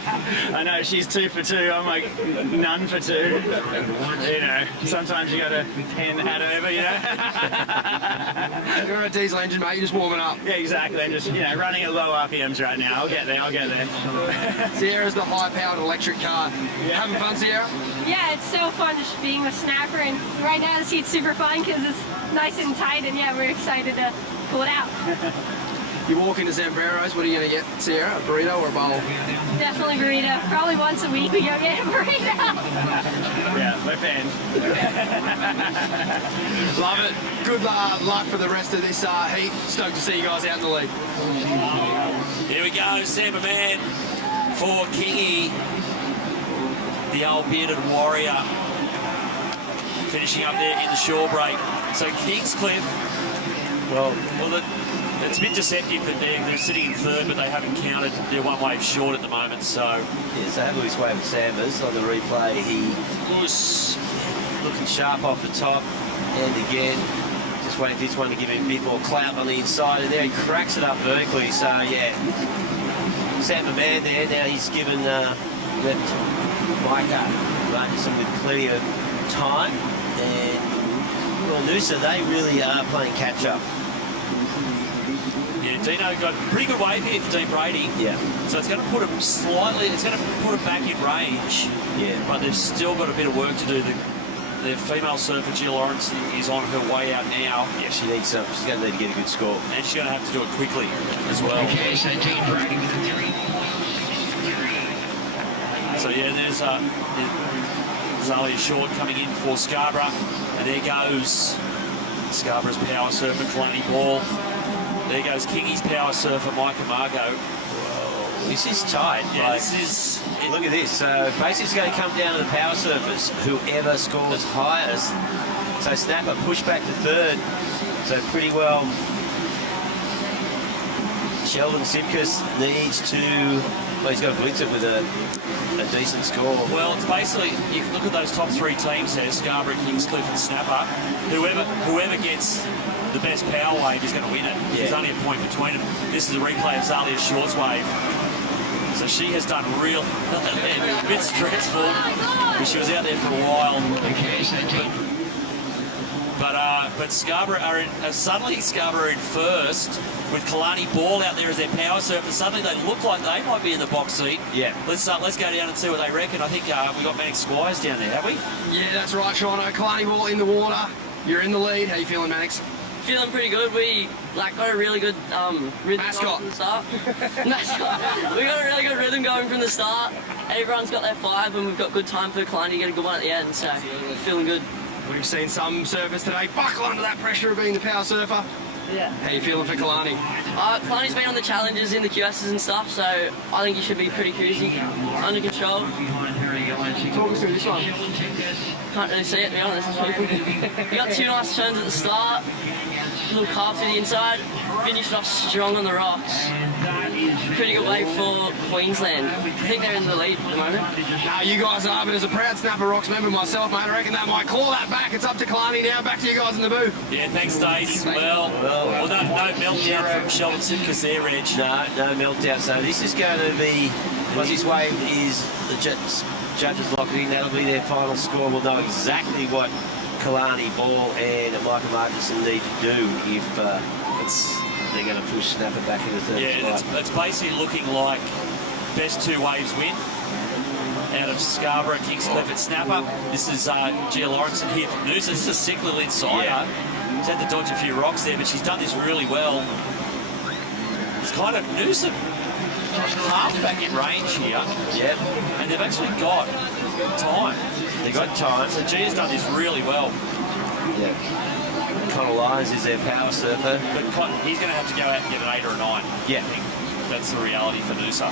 I know, she's 2 for 2. I'm like, none for 2. You know, sometimes you got to pen hat over, you know? You're a diesel engine, mate. You're just warming up. Yeah, exactly. I'm just, running at low RPMs right now. I'll get there. Sierra's the high-powered electric car. Having fun, Sierra? Yeah, it's so fun just being with Snapper, and right now the seat's super fun because it's nice and tight, and yeah, we're excited to pull it out. You walk into Zambrero's, what are you going to get, Sierra? A burrito or a bowl? Definitely burrito. Probably once a week we go get a burrito. Yeah, we're fans. Love it. Good luck for the rest of this heat. Stoked to see you guys out in the lead. Here we go, Sam Man for Kingy, the old bearded warrior, finishing up there in the shore break. So Kingscliff, well, it's a bit deceptive that they're sitting in third, but they haven't counted. They're one wave short at the moment, so... Yeah, so have a look with Sanders on the replay. He was looking sharp off the top, and again, just waiting for this one to give him a bit more clout on the inside, and there he cracks it up vertically, so yeah. Sam Man there, now he's given left Micah Martinson with plenty of time, and well, Noosa, they really are playing catch-up. Yeah, Dino got a pretty good wave here for Dean Brady. Yeah. So it's going to put him slightly, it's going to put him back in range. Yeah. But they've still got a bit of work to do. The female surfer, Jill Lawrence, is on her way out now. Yeah, she needs some. She's going to need to get a good score. And she's going to have to do it quickly as well. Okay, so Dean Brady with a 3. So yeah, there's Zalia Short coming in for Scarborough. And there goes Scarborough's power surfer, Kalani Ball. There goes Kingy's power surfer, Micah Margot. Whoa, this is tight. Yeah, this is... Look at this. Basically, it's going to come down to the power surfers. Whoever scores highest. So Snapper pushed back to third. So pretty well. Sheldon Simkus needs to... Well, he's got to blitz it with a decent score. Well, it's basically, you can look at those top three teams there, Scarborough, Kingscliff and Snapper. Whoever gets the best power wave is going to win it. Yeah. There's only a point between them. This is a replay of Zalia Short's wave. So she has done real, a bit stressful, but she was out there for a while. But Scarborough are in, suddenly Scarborough are in first with Kalani Ball out there as their power surfer. Suddenly they look like they might be in the box seat. Yeah. Let's go down and see what they reckon. I think we got Mannix Squires down there, have we? Yeah, that's right, Sean. Kalani Ball in the water. You're in the lead. How you feeling, Mannix? Feeling pretty good. We got a really good rhythm Mascot. from the start. Mascot. We got a really good rhythm going from the start. Everyone's got their 5, and we've got good time for Kalani to get a good one at the end. So feeling good. We've seen some surfers today buckle under that pressure of being the power surfer. Yeah. How you feeling for Kalani? Kalani's been on the challenges in the QSs and stuff, so I think he should be pretty cruisy, under control. Talk us through this one. Can't really see it, to be honest. We got 2 nice turns at the start, a little carve to the inside, finished off strong on the rocks. Pretty good wave for Queensland. I think they're in the lead at the moment. No, you guys are, but as a proud Snapper Rocks member myself, mate, I reckon that might claw that back. It's up to Kalani now. Back to you guys in the booth. Yeah, thanks, Stace. Well, no meltdown from Sheldon Simkus there, Reg. No meltdown. So this is going to be, once this wave is, the judges locked in, that'll be their final score. We'll know exactly what Kalani Ball and Micah Martinson need to do if they're going to push Snapper back into third. Yeah, it's basically looking like best 2 waves win out of Scarborough, Kingscliff and Snapper. This is Gia Lawrence here from Noosa. This is a sick little insider. Yeah. She's had to dodge a few rocks there, but she's done this really well. It's kind of Noosa half back in range here. Yep. And they've actually got time. They've got time. So Gia's done this really well. Yeah. Connor Lyons is their power surfer. But he's going to have to go out and get an 8 or a 9. Yeah. I think that's the reality for Noosa.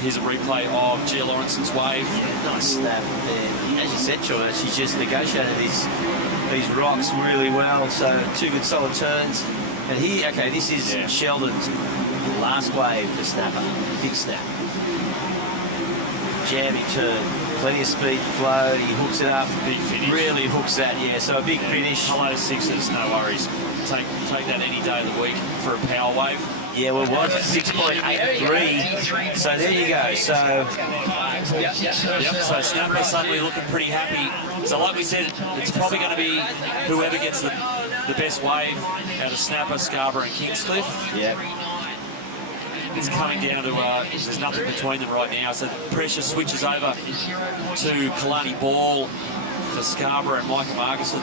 Here's a replay of Gia Lawrence's wave. Yeah, nice snap there. As you said, Sean, she's just negotiated these rocks really well. So 2 good solid turns. And here, okay, this is Sheldon's last wave for Snapper. Big snap. Jamming turn. Plenty of speed, flow, he hooks it up. Big finish. Really hooks that, yeah, so a big finish. Hello, Sixers, no worries. Take that any day of the week for a power wave. Yeah, well, it was 6.83, so there you go. So, so Snapper suddenly looking pretty happy. So like we said, it's probably going to be whoever gets the best wave out of Snapper, Scarborough and Kingscliff. Yeah. It's coming down to, there's nothing between them right now, so the pressure switches over to Kalani Ball for Scarborough and Micah Marguson.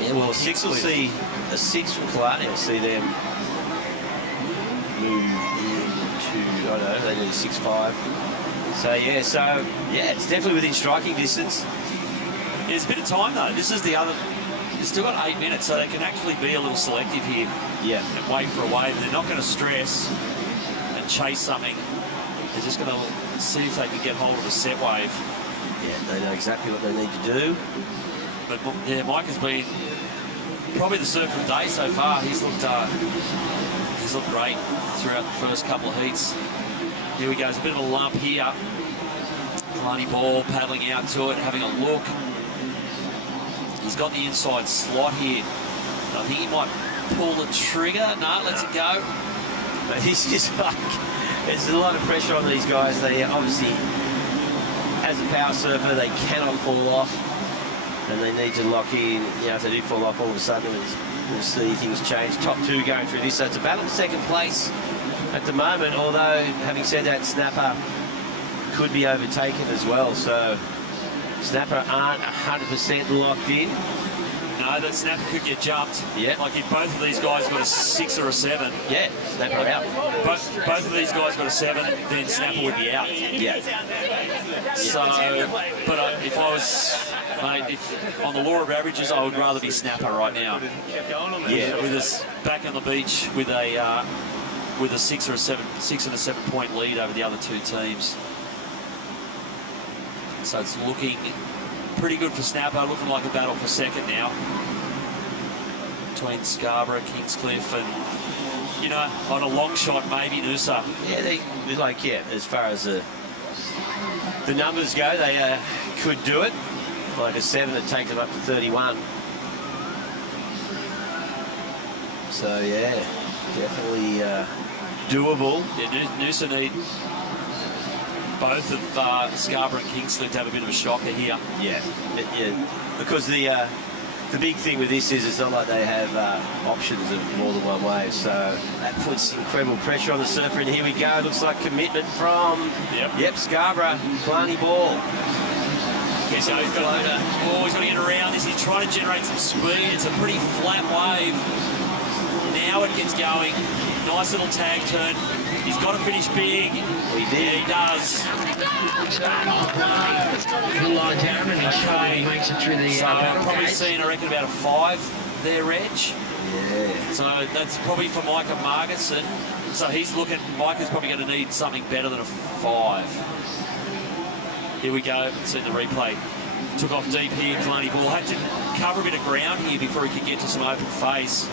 Yeah, well, 6 will see, a 6 from Kalani will see them I know. They need a 6.5. So it's definitely within striking distance. There's a bit of time though. This is the other. You've still got 8 minutes, so they can actually be a little selective here. Yeah. And wait for a wave. They're not going to stress and chase something. They're just going to see if they can get hold of a set wave. Yeah, they know exactly what they need to do. But yeah, Mike has been probably the surfer of the day so far. He's looked great throughout the first couple of heats. Here we go. There's a bit of a lump here. Kalani Ball paddling out to it, having a look. He's got the inside slot here. I think he might pull the trigger. No, lets it go. But he's just like, there's a lot of pressure on these guys. They obviously, as a power surfer, they cannot fall off. And they need to lock in. You know, if they do fall off, all of a sudden we'll see things change. Top 2 going through this. So it's a battle for second place at the moment. Although, having said that, Snapper could be overtaken as well. So Snapper aren't 100% locked in. No, that Snapper could get jumped. Yeah. Like if both of these guys got a 6 or a 7. Yeah, Snapper out. Both of these guys got a 7, then Snapper would be out. Yeah. So, but if I was, mate, if on the law of averages, I would rather be Snapper right now. Yeah. With us back on the beach with a 6 or a 7, 6 and a 7 point lead over the other 2 teams. So it's looking pretty good for Snapper, looking like a battle for second now. Between Scarborough, Kingscliff and, you know, on a long shot, maybe Noosa. Yeah, they're like, as far as the numbers go, they could do it. Like a 7 that takes them up to 31. So, yeah, definitely doable. Yeah, Noosa need both of Scarborough and Kingscliff to have a bit of a shocker here. Yeah, because the big thing with this is it's not like they have options of more than one wave, so that puts incredible pressure on the surfer. And here we go. Looks like commitment from Scarborough. Kalani Ball. He's got to get around this. He's trying to generate some speed. It's a pretty flat wave. Now it gets going. Nice little tag turn. He's got to finish big. He did. Yeah, he does. Okay. Makes it through the so I'm probably seeing, I reckon, about a 5 there, Reg. Yeah. So that's probably for Micah Margetson. So he's looking, Micah's probably going to need something better than a 5. Here we go. See the replay. Took off deep here, Kalani Ball. Had to cover a bit of ground here before he could get to some open face.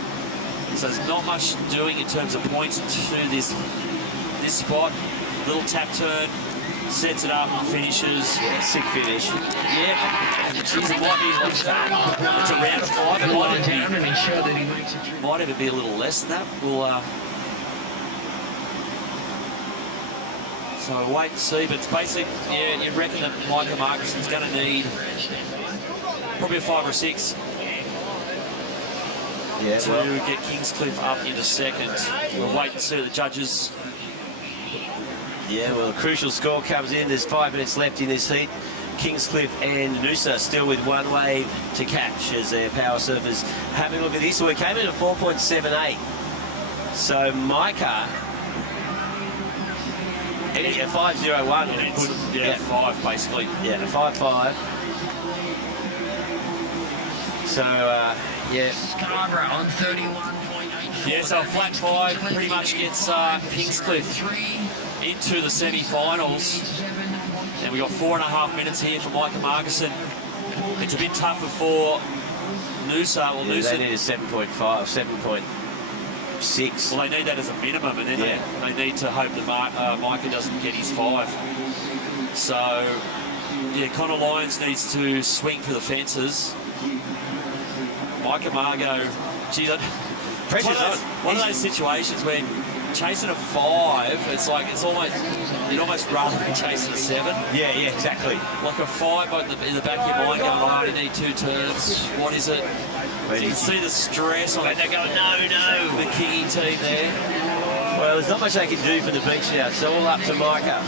So there's not much doing in terms of points to this spot. Little tap turn, sets it up, finishes. Yeah, sick finish. Yeah. Geez, it might be, it's around a 5. It might even be a little less than that. We'll so wait and see, but it's basically, yeah, you'd reckon that Micah Markeson's going to need probably a 5 or a 6 to get Kingscliff up into second. We'll wait and see the judges. Yeah, well, a crucial score comes in. There's 5 minutes left in this heat. Kingscliff and Noosa still with 1 wave to catch as their power surfers having a look at this. So we came in at 4.78. So Micah, a 5.01. Yeah, 5 basically. Yeah, a 5.5. So, yeah. Scarborough on 31.8. Yeah, so a flat 5 pretty much gets Kingscliff into the semi-finals. And we've got 4.5 minutes here for Micah Margeson. It's a bit tougher for Noosa. Well, yeah, Noosa, they need a 7.5, 7.6. Well, they need that as a minimum, and then they need to hope that Micah doesn't get his 5. So, yeah, Connor Lyons needs to swing for the fences. Micah Margot, geez, one of those situations when chasing a 5, it's like you'd almost rather be chasing a 7. Yeah, exactly. Like a 5 in the back of your mind going, I only need 2 turns. What is it? So you can see the stress on they're going, no. The Kingy team there. Well, there's not much they can do for the beach now. It's all up to Micah.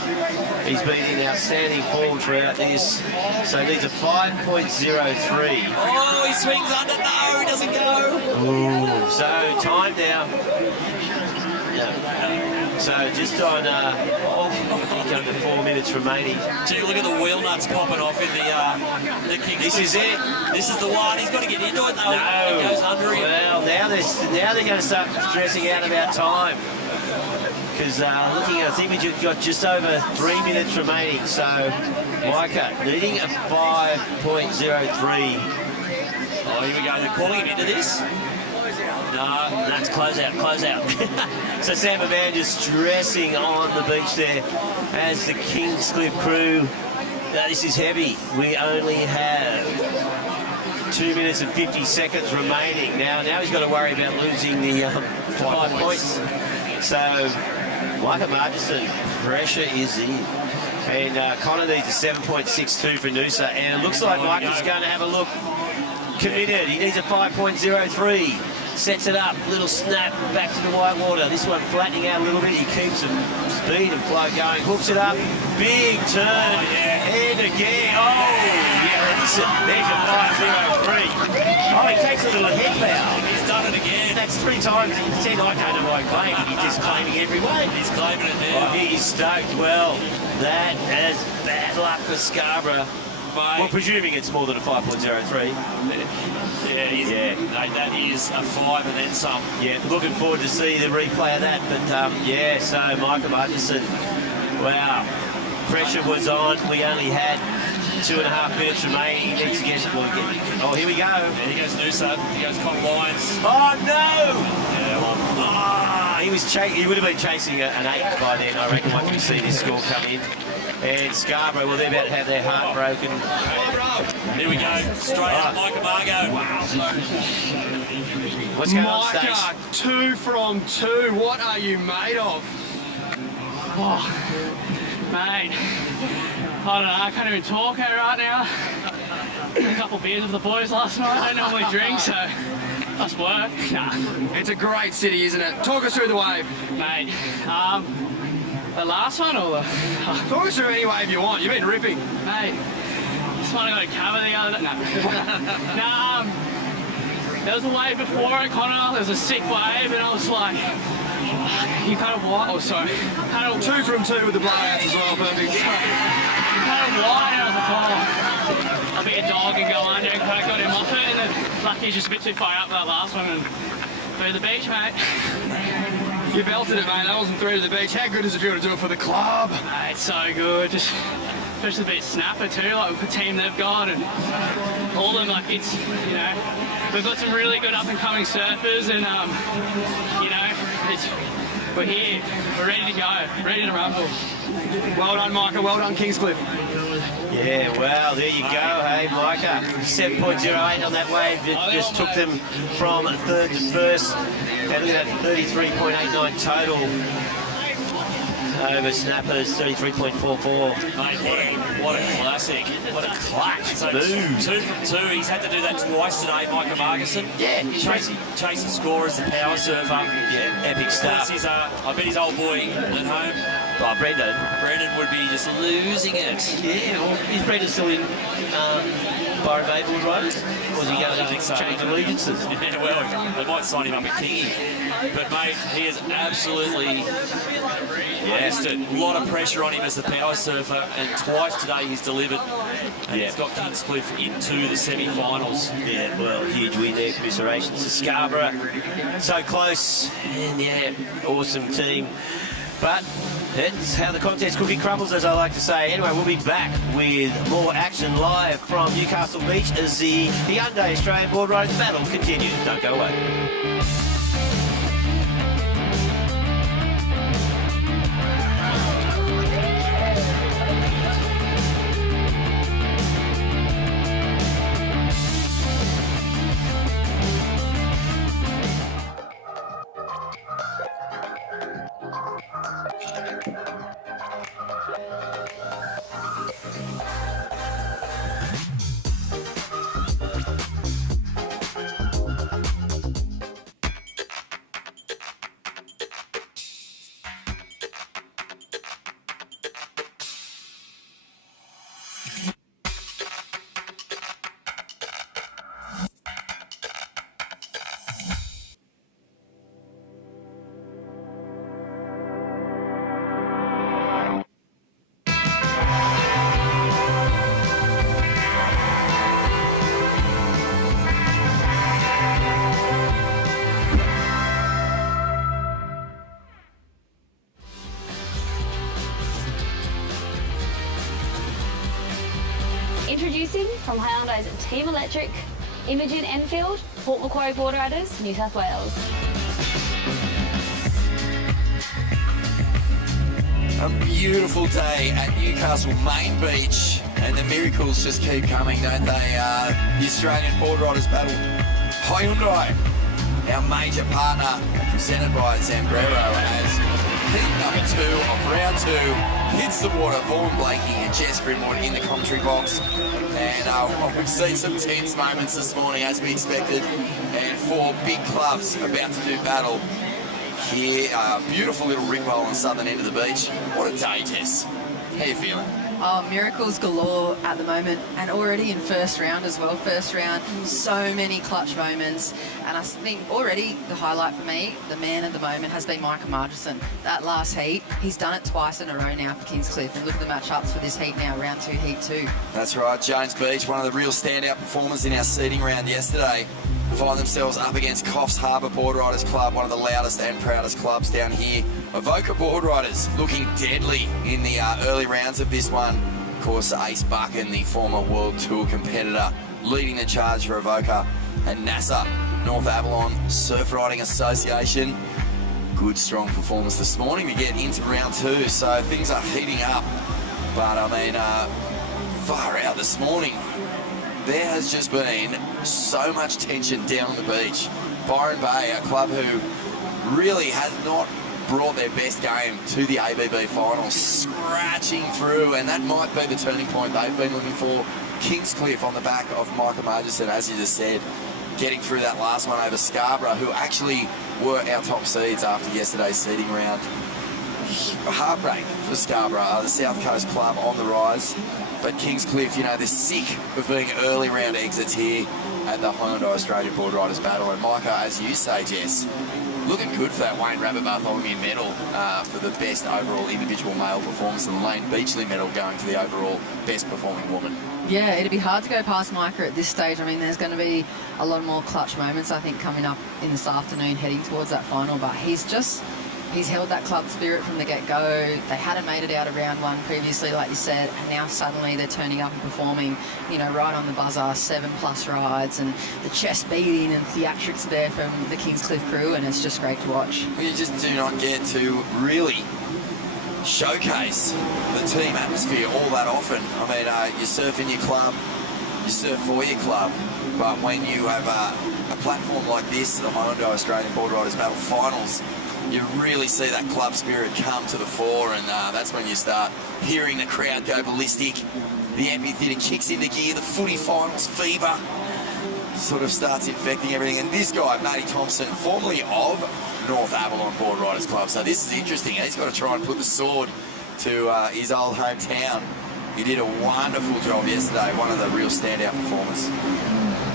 He's been in outstanding form throughout this. So he needs a 5.03. Oh, he swings under. No, he doesn't go. Ooh. So time now. So just on, I think under 4 minutes remaining. Gee, look at the wheel nuts popping off in the King's. This is it. This is the one. He's got to get into it though. No. It goes under him. Well, now they're going to start stressing out about time. Because looking at, I think we've got just over 3 minutes remaining. So Micah leading a 5.03. Oh, here we go. They're calling him into this. No, that's close out. So Sam Van just stressing on the beach there as the Kingscliff crew. This is heavy. We only have 2 minutes and 50 seconds remaining. Now he's got to worry about losing the 5 points. So Micah Margison, pressure is in. And Connor needs a 7.62 for Noosa. And it looks like Micah's going to have a look. Committed. He needs a 5.03. Sets it up, little snap back to the white water. This one flattening out a little bit. He keeps some speed and flow going. Hooks it up. Big turn. And again. Oh, yeah, there's a 5.03. Oh, he takes a little head bow. He's done it again. That's 3 times. He said, I don't know why I'm claiming. He's just claiming every wave. He's claiming it now. Oh, he's stoked. Well, that is bad luck for Scarborough. Well, presuming it's more than a 5.03. Yeah, that is a 5 and then some. Yeah, looking forward to see the replay of that. But yeah, so Micah Margison, wow, pressure was on. We only had 2.5 minutes remaining. He needs to get. Oh, here we go. There he goes Noosa. He goes Connor Lyons. Oh no! He would have been chasing an 8 by then, I reckon, once we see this score come in. And Scarborough, well, they're about to have their heart broken. Here we go, straight up, Micah Margo. What's going on, Micah, Stace? 2 from 2. What are you made of? Oh, mate. I don't know, I can't even talk right now. Had a couple beers with the boys last night. I don't normally drink, so must work. Nah. It's a great city, isn't it? Talk us through the wave. Mate, the last one or the... Talk us through any wave you want. You've been ripping. Mate, this one I got a cover the other day. No. There was a wave before it, Connor. There was a sick wave, and I was like, you kind of white. Oh, sorry. Kind of 2 from 2 with the blowouts as well. Perfect. Kind of wide out of the ball. I'll be a dog and go under and kind of got him off it, and then lucky he's just a bit too far up for that last one and through the beach, mate. You belted it, mate. That wasn't 3 to the beach. How good does it feel to do it for the club? Mate, it's so good. Just especially a bit snapper too, like with the team they've got, and all of them, like it's, you know, we've got some really good up and coming surfers, and you know, we're here, we're ready to go, ready to rumble. Well done, Micah. Well done, Kingscliff. Yeah, well, there you go, hey, Micah. 7.08 on that wave. It just took them from 3rd to 1st. And look at that, 33.89 total over Snappers, 33.44. Mate, what a classic. What a clutch. So Boom. 2 from 2. He's had to do that twice today, Micah Margison. Yeah, he's chase the score as the power surfer. Yeah, epic stuff. I bet his old boy at home. Oh, Brendan would be just losing it. Yeah, well, is Brendan still in Byron Bay Boardriders? Or is he going to change allegiances? Yeah, well, they might sign him up at Kingy. But, mate, he is absolutely blasted. A lot of pressure on him as the power surfer, and twice today he's delivered. And he's got Kingscliff into the semi-finals. Yeah, well, huge win there. Commiserations to Scarborough. So close. And, yeah, awesome team. But it's how the contest cookie crumbles, as I like to say. Anyway, we'll be back with more action live from Newcastle Beach as the Hyundai Australian Boardriders battle continues. Don't go away. Introducing from Hyundai's Team Electric, Imogen Enfield, Port Macquarie Boardriders, New South Wales. A beautiful day at Newcastle Main Beach, and the miracles just keep coming, don't they? The Australian Boardriders battle. Hyundai, our major partner, presented by Zambrero, as heat number 2 of round 2 hits the water. Vaughan Blakey and Jess Brimwood in the commentary box, and we've seen some tense moments this morning, as we expected, and 4 big clubs about to do battle here. Beautiful little rickroll on the southern end of the beach. What a day, Jess. How you feeling? Oh, miracles galore at the moment, and already in first round as well. First round, so many clutch moments, and I think already the highlight for me, the man at the moment, has been Micah Margison. That last heat, he's done it twice in a row now for Kingscliff, and look at the matchups for this heat now, round 2, heat 2. That's right, Jones Beach, one of the real standout performers in our seeding round yesterday, find themselves up against Coffs Harbour Boardriders Club, one of the loudest and proudest clubs down here. Avoca Boardriders looking deadly in the early rounds of this one. Of course, Ace Buchan, the former World Tour competitor, leading the charge for Avoca. And NASA, North Avalon Surf Riding Association. Good, strong performance this morning to get into round 2. So things are heating up. But, I mean, far out this morning. There has just been so much tension down on the beach. Byron Bay, a club who really has not brought their best game to the ABB finals, scratching through, and that might be the turning point they've been looking for. Kingscliff on the back of Micah Margison, as you just said, getting through that last one over Scarborough, who actually were our top seeds after yesterday's seeding round. Heartbreak for Scarborough, the South Coast club on the rise. But Kingscliff, you know, they're sick of being early round exits here at the Hyundai Australian Boardriders battle. And Micah, as you say, Jess, looking good for that Wayne Rabbit Bartholomew medal for the best overall individual male performance, and Lane Beachley medal going to the overall best performing woman. Yeah, it'd be hard to go past Micah at this stage. I mean, there's going to be a lot more clutch moments, I think, coming up in this afternoon, heading towards that final. But he's held that club spirit from the get-go. They hadn't made it out of round 1 previously, like you said, and now suddenly they're turning up and performing, you know, right on the buzzer, 7+ rides, and the chest beating and theatrics there from the Kingscliff crew, and it's just great to watch. You just do not get to really showcase the team atmosphere all that often. I mean, you surf in your club, you surf for your club, but when you have a platform like this, the Hyundai Australian Boardriders Battle Finals, you really see that club spirit come to the fore, and that's when you start hearing the crowd go ballistic. The amphitheatre kicks into gear, the footy finals fever sort of starts infecting everything. And this guy, Matty Thompson, formerly of North Avalon Boardriders Club, so this is interesting. He's got to try and put the sword to his old hometown. He did a wonderful job yesterday, one of the real standout performers.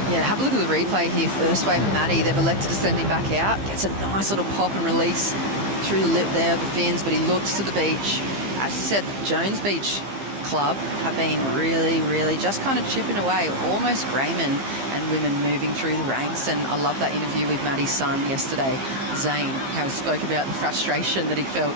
Yeah, have a look at the replay here. First wave of Matty, they've elected to send him back out. Gets a nice little pop and release through the lip there of the fins, but he looks to the beach. As you said, the Jones Beach Club have been really just kind of chipping away, almost Grayman and women moving through the ranks. And I love that interview with Matty's son yesterday, Zane, how he spoke about the frustration that he felt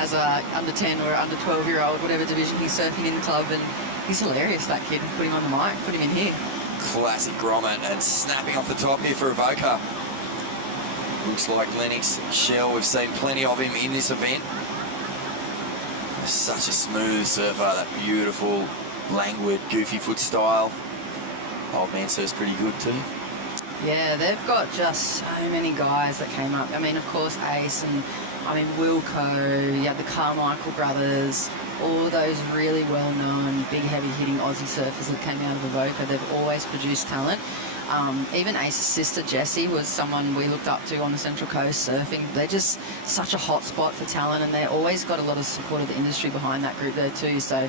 as a under 10 or under 12-year-old, whatever division he's surfing in the club. And he's hilarious, that kid. Put him on the mic, put him in here. Classic grommet, and snapping off the top here for Avoca. Looks like Lennox Shell. We've seen plenty of him in this event. Such a smooth surfer, that beautiful, languid, goofy foot style. Old man surfs pretty good too. Yeah, they've got just so many guys that came up. I mean, of course, Ace and, I mean, Wilco, you have the Carmichael brothers, all those really well-known, big, heavy-hitting Aussie surfers that came out of Avoca. They've always produced talent. Even Ace's sister, Jessie, was someone we looked up to on the Central Coast surfing. They're just such a hot spot for talent, and they've always got a lot of support of the industry behind that group there too. So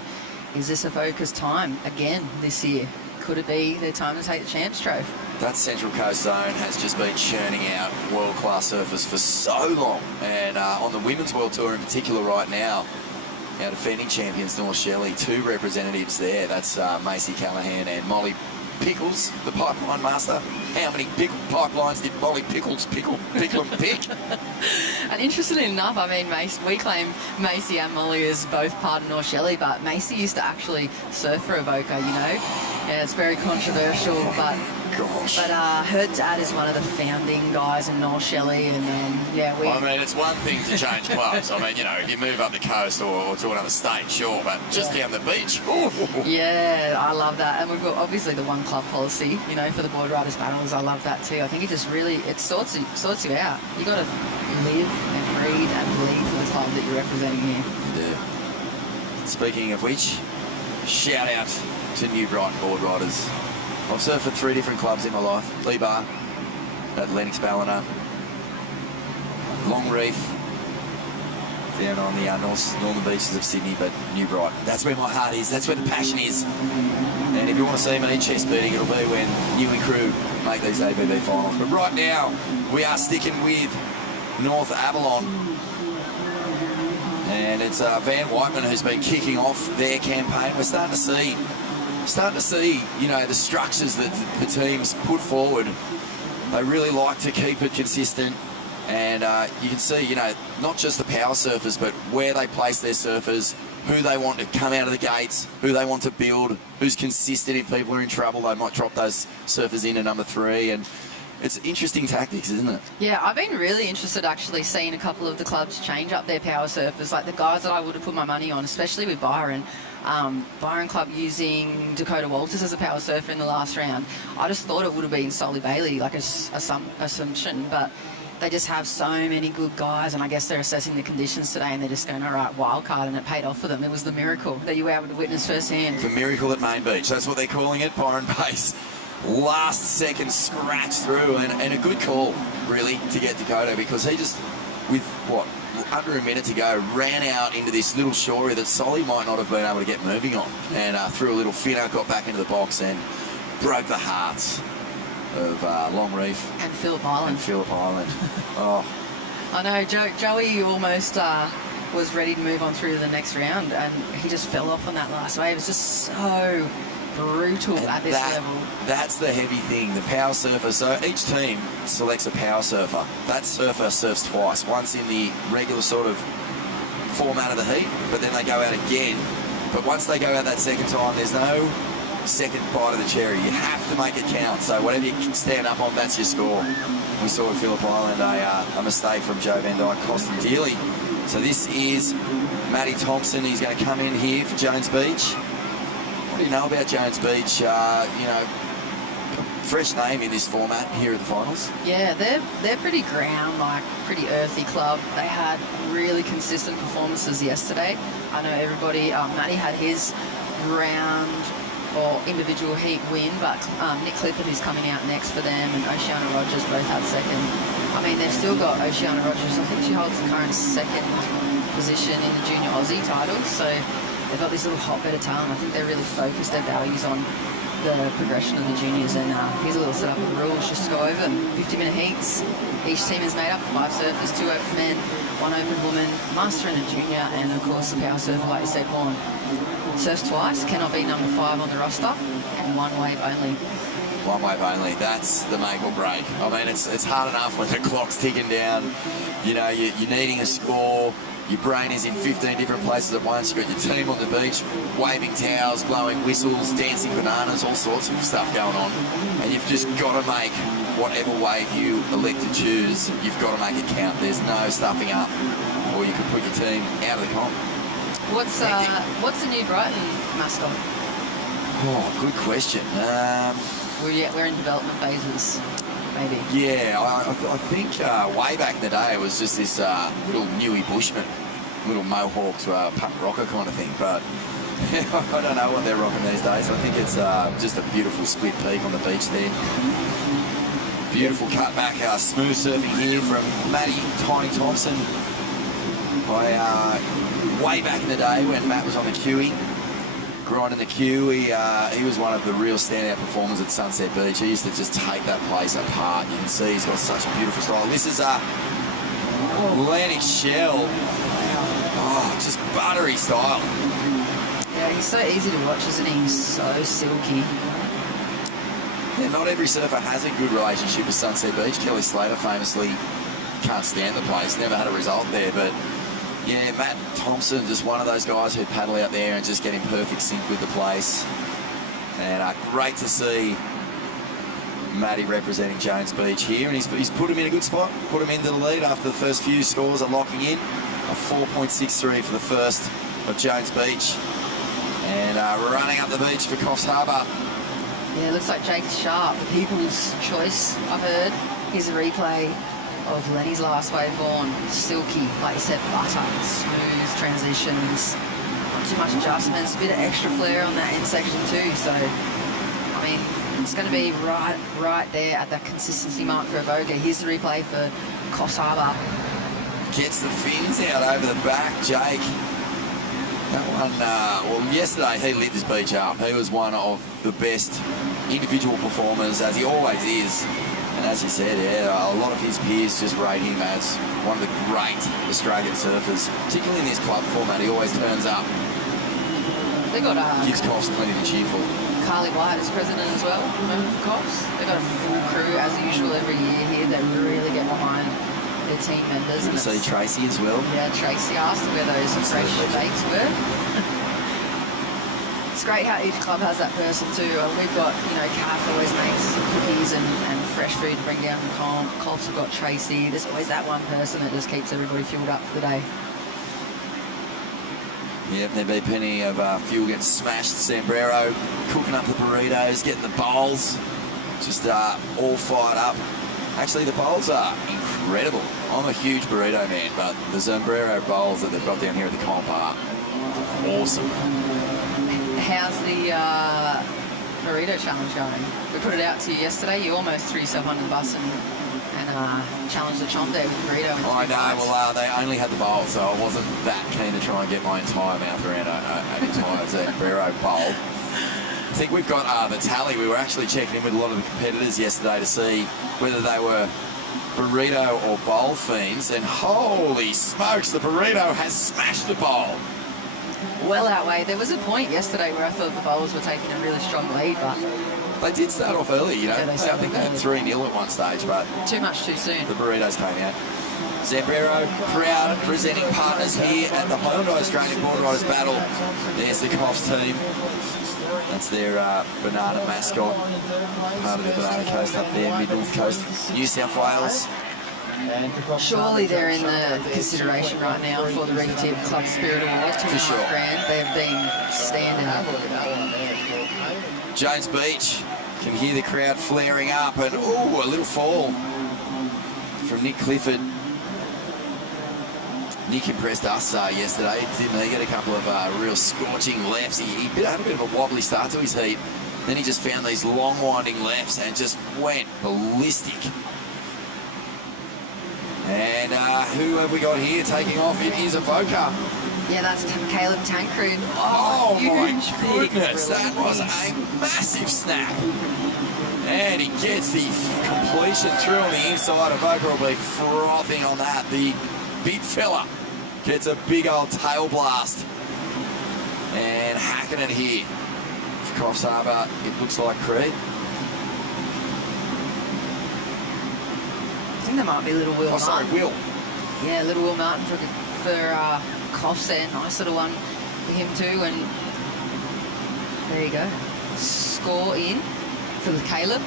is this Avoca's time again this year? Could it be their time to take the Champs Trophy? That Central Coast zone has just been churning out world-class surfers for so long, and on the Women's World Tour in particular right now, our defending champions, North Shelley, 2 representatives there. That's Macy Callahan and Molly Pickles, the pipeline master. How many pickle pipelines did Molly Pickles pick? And interestingly enough, I mean, we claim Macy and Molly as both part of North Shelley, but Macy used to actually surf for Avoca, you know. Yeah, it's very controversial, but her dad is one of the founding guys in North Shelley, and I mean, it's one thing to change clubs. I mean, you know, if you move up the coast or to another state, sure, but just down the beach. Yeah, I love that. And we've got obviously the one club policy, you know, for the Boardriders battles. I love that too. I think it just really, it sorts you out. You got to live and breathe and bleed for the club that you're representing here. Yeah. Speaking of which, shout out to New Brighton Boardriders. I've surfed for 3 different clubs in my life. Lee Bar at Lennox Ballina, Long Reef down on the northern beaches of Sydney, but New Brighton. That's where my heart is. That's where the passion is. And if you want to see me chest beating, it'll be when you and crew make these ABB finals. But right now, we are sticking with North Avalon. And it's Van Whiteman who's been kicking off their campaign. We're starting to see, you know, the structures that the teams put forward. They really like to keep it consistent. And you can see, you know, not just the power surfers, but where they place their surfers, who they want to come out of the gates, who they want to build, who's consistent. If people are in trouble, they might drop those surfers into number 3. And it's interesting tactics, isn't it? Yeah, I've been really interested actually seeing a couple of the clubs change up their power surfers, like the guys that I would have put my money on, especially with Byron. Byron Club using Dakota Walters as a power surfer in the last round. I just thought it would have been Solly Bailey, like assumption, but they just have so many good guys, and I guess they're assessing the conditions today and they're just going, all right, wild card, and it paid off for them. It was the miracle that you were able to witness firsthand. The miracle at Main Beach, that's what they're calling it. Byron Pace, last second scratch through, and a good call, really, to get Dakota, because he just, with what, under a minute to go, ran out into this little shorey that Solly might not have been able to get moving on, and threw a little finner, got back into the box and broke the hearts of Long Reef and Phillip Island. Oh, I know. Joey almost was ready to move on through to the next round, and he just fell off on that last wave. It was just so brutal at this level. That's the heavy thing, the power surfer. So each team selects a power surfer. That surfer surfs twice, once in the regular sort of format of the heat, but then they go out again. But once they go out that second time, there's no second bite of the cherry. You have to make it count. So whatever you can stand up on, that's your score. We saw with Phillip Island a mistake from Joe Van Dyke cost him dearly. So this is Matty Thompson. He's going to come in here for Jones Beach. What do you know about Jones Beach? You know, fresh name in this format here at the finals. Yeah, they're pretty ground-like, pretty earthy club. They had really consistent performances yesterday. I know everybody, Matty had his round or individual heat win, but Nick Clifford, who's coming out next for them, and Oceana Rogers both had second. I mean, they've still got Oceana Rogers. I think she holds the current second position in the Junior Aussie titles, so they've got this little hotbed of talent. I think they really focused their values on the progression of the juniors, and here's a little setup of the rules just to go over them. 50-minute heats. Each team is made up of 5 surfers, 2 open men, 1 open woman, master and a junior, and of course the power surfer, like you said, Vaughn. Surfs twice, cannot be number 5 on the roster, and 1 wave only. 1 wave only, that's the make or break. I mean, it's hard enough when the clock's ticking down. You know, you're needing a score. Your brain is in 15 different places at once. You've got your team on the beach, waving towels, blowing whistles, dancing bananas, all sorts of stuff going on. And you've just got to make whatever wave you elect to choose, you've got to make it count. There's no stuffing up, or you could put your team out of the comp. What's the New Brighton mascot? Oh, good question. We're in development phases, maybe. Yeah, I think way back in the day it was just this little Newy Bushman, little mohawked punk rocker kind of thing, but I don't know what they're rocking these days. I think it's just a beautiful split peak on the beach there. Beautiful cutback, smooth surfing here from Matty Tiny Thompson. Way back in the day when Matt was on the queuing, grinding the queue, he was one of the real standout performers at Sunset Beach. He used to just take that place apart. You can see he's got such a beautiful style. This is Atlantic Shell. Oh, just buttery style. Yeah, he's so easy to watch, isn't he? He's so silky. Yeah, not every surfer has a good relationship with Sunset Beach. Kelly Slater famously can't stand the place, never had a result there, but yeah, Matt Thompson, just one of those guys who paddle out there and just get in perfect sync with the place. And great to see Matty representing Jones Beach here, and he's put him in a good spot, put him into the lead after the first few scores are locking in. A 4.63 for the first of Jones Beach. And running up the beach for Coffs Harbour. Yeah, it looks like Jake Sharp, the people's choice, I've heard. Here's a replay of Lenny's last wave on. Silky, like you said, butter, smooth transitions, not too much adjustments, a bit of extra flair on that end section too. So, I mean, it's going to be right there at that consistency mark for Avoca. Here's the replay for Coffs Harbour. Gets the fins out over the back, Jake. That one, well, yesterday he lit this beach up. He was one of the best individual performers, as he always is. And as you said, yeah, a lot of his peers just rate him as one of the great Australian surfers, particularly in this club format. He always turns up. They got gives Coffs plenty to cheer for. Carly White as president as well, remember, for Coffs. They've got a full crew as usual every year here that really get behind their team members. And see Tracy as well. Yeah, Tracy asked where those fresh bakes were. It's great how each club has that person too. We've got, you know, Kath always makes cookies and fresh food to bring down from comp. Coffs have got Tracy. There's always that one person that just keeps everybody fueled up for the day. Yep, there'd be plenty of fuel getting smashed. Zambrero cooking up the burritos, getting the bowls, just all fired up. Actually, the bowls are incredible. I'm a huge burrito man, but the Zambrero bowls that they've got down here at the comp are awesome. How's the burrito challenge going? We put it out to you yesterday. You almost threw yourself under the bus and challenged the chomp there with the burrito. I know, well, they only had the bowl, so I wasn't that keen to try and get my entire mouth around an entire Zambrero bowl. I think we've got the tally. We were actually checking in with a lot of the competitors yesterday to see whether they were burrito or bowl fiends, and holy smokes, the burrito has smashed the bowl. Well outweighed. There was a point yesterday where I thought the bowls were taking a really strong lead, but they did start off early, you know. Yeah, I think they had 3-0 at one stage, but too much too soon. The burritos came out. Zambrero, proud presenting partners here at the Hyundai Australian Boardriders Battle. There's the Coffs team. That's their banana mascot, part of the Banana Coast up there, mid-north coast, New South Wales. Surely they're in the consideration right now for the Reef Tip Club Spirit Award, $2.5 grand. They have been standout. Jones Beach, can hear the crowd flaring up, and ooh, a little fall from Nick Clifford. Nick impressed us yesterday, didn't he? Get a couple of real scorching lefts. He had a bit of a wobbly start to his heat. Then he just found these long winding lefts and just went ballistic. And who have we got here taking off? It is Avoca. Yeah, that's Caleb Tancred. Oh my huge, goodness, that was a massive snap. And he gets the completion through on the inside. Avoca will be frothing on that. The big fella gets a big old tail blast. And hacking it here for Coffs Harbour, it looks like Creed. I think there might be Little Will Martin. Sorry, Will. Yeah, Little Will Martin for Coffs there. Nice little one for him too. And there you go. Score in for the Caleb.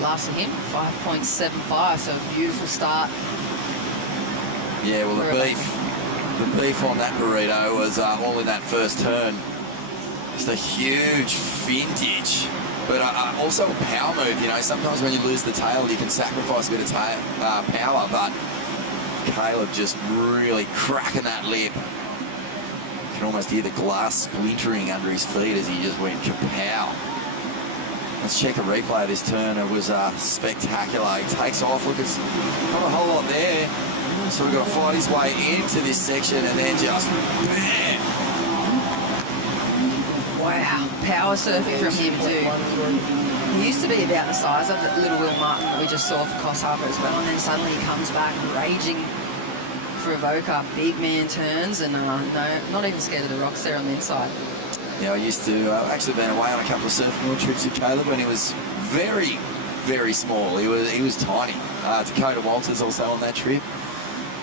Last of him, 5.75. So a beautiful start. Yeah, well, the beef on that burrito was all in that first turn. Just a huge vintage, but also a power move. You know, sometimes when you lose the tail, you can sacrifice a bit of power, but Caleb just really cracking that lip. You can almost hear the glass splintering under his feet as he just went kapow. Let's check a replay of this turn. It was spectacular. He takes off. Look, it's not a whole lot there. So we've got to fight his way into this section and then just bam. Wow, power surfing from him too. He used to be about the size of the Little Will Martin that we just saw for Coffs Harbour as well, and then suddenly he comes back raging for Avoca. Big man turns and no, not even scared of the rocks there on the inside. Yeah, I used to actually been away on a couple of surfing trips with Caleb when he was very, very small. He was tiny. Dakota Walters also on that trip.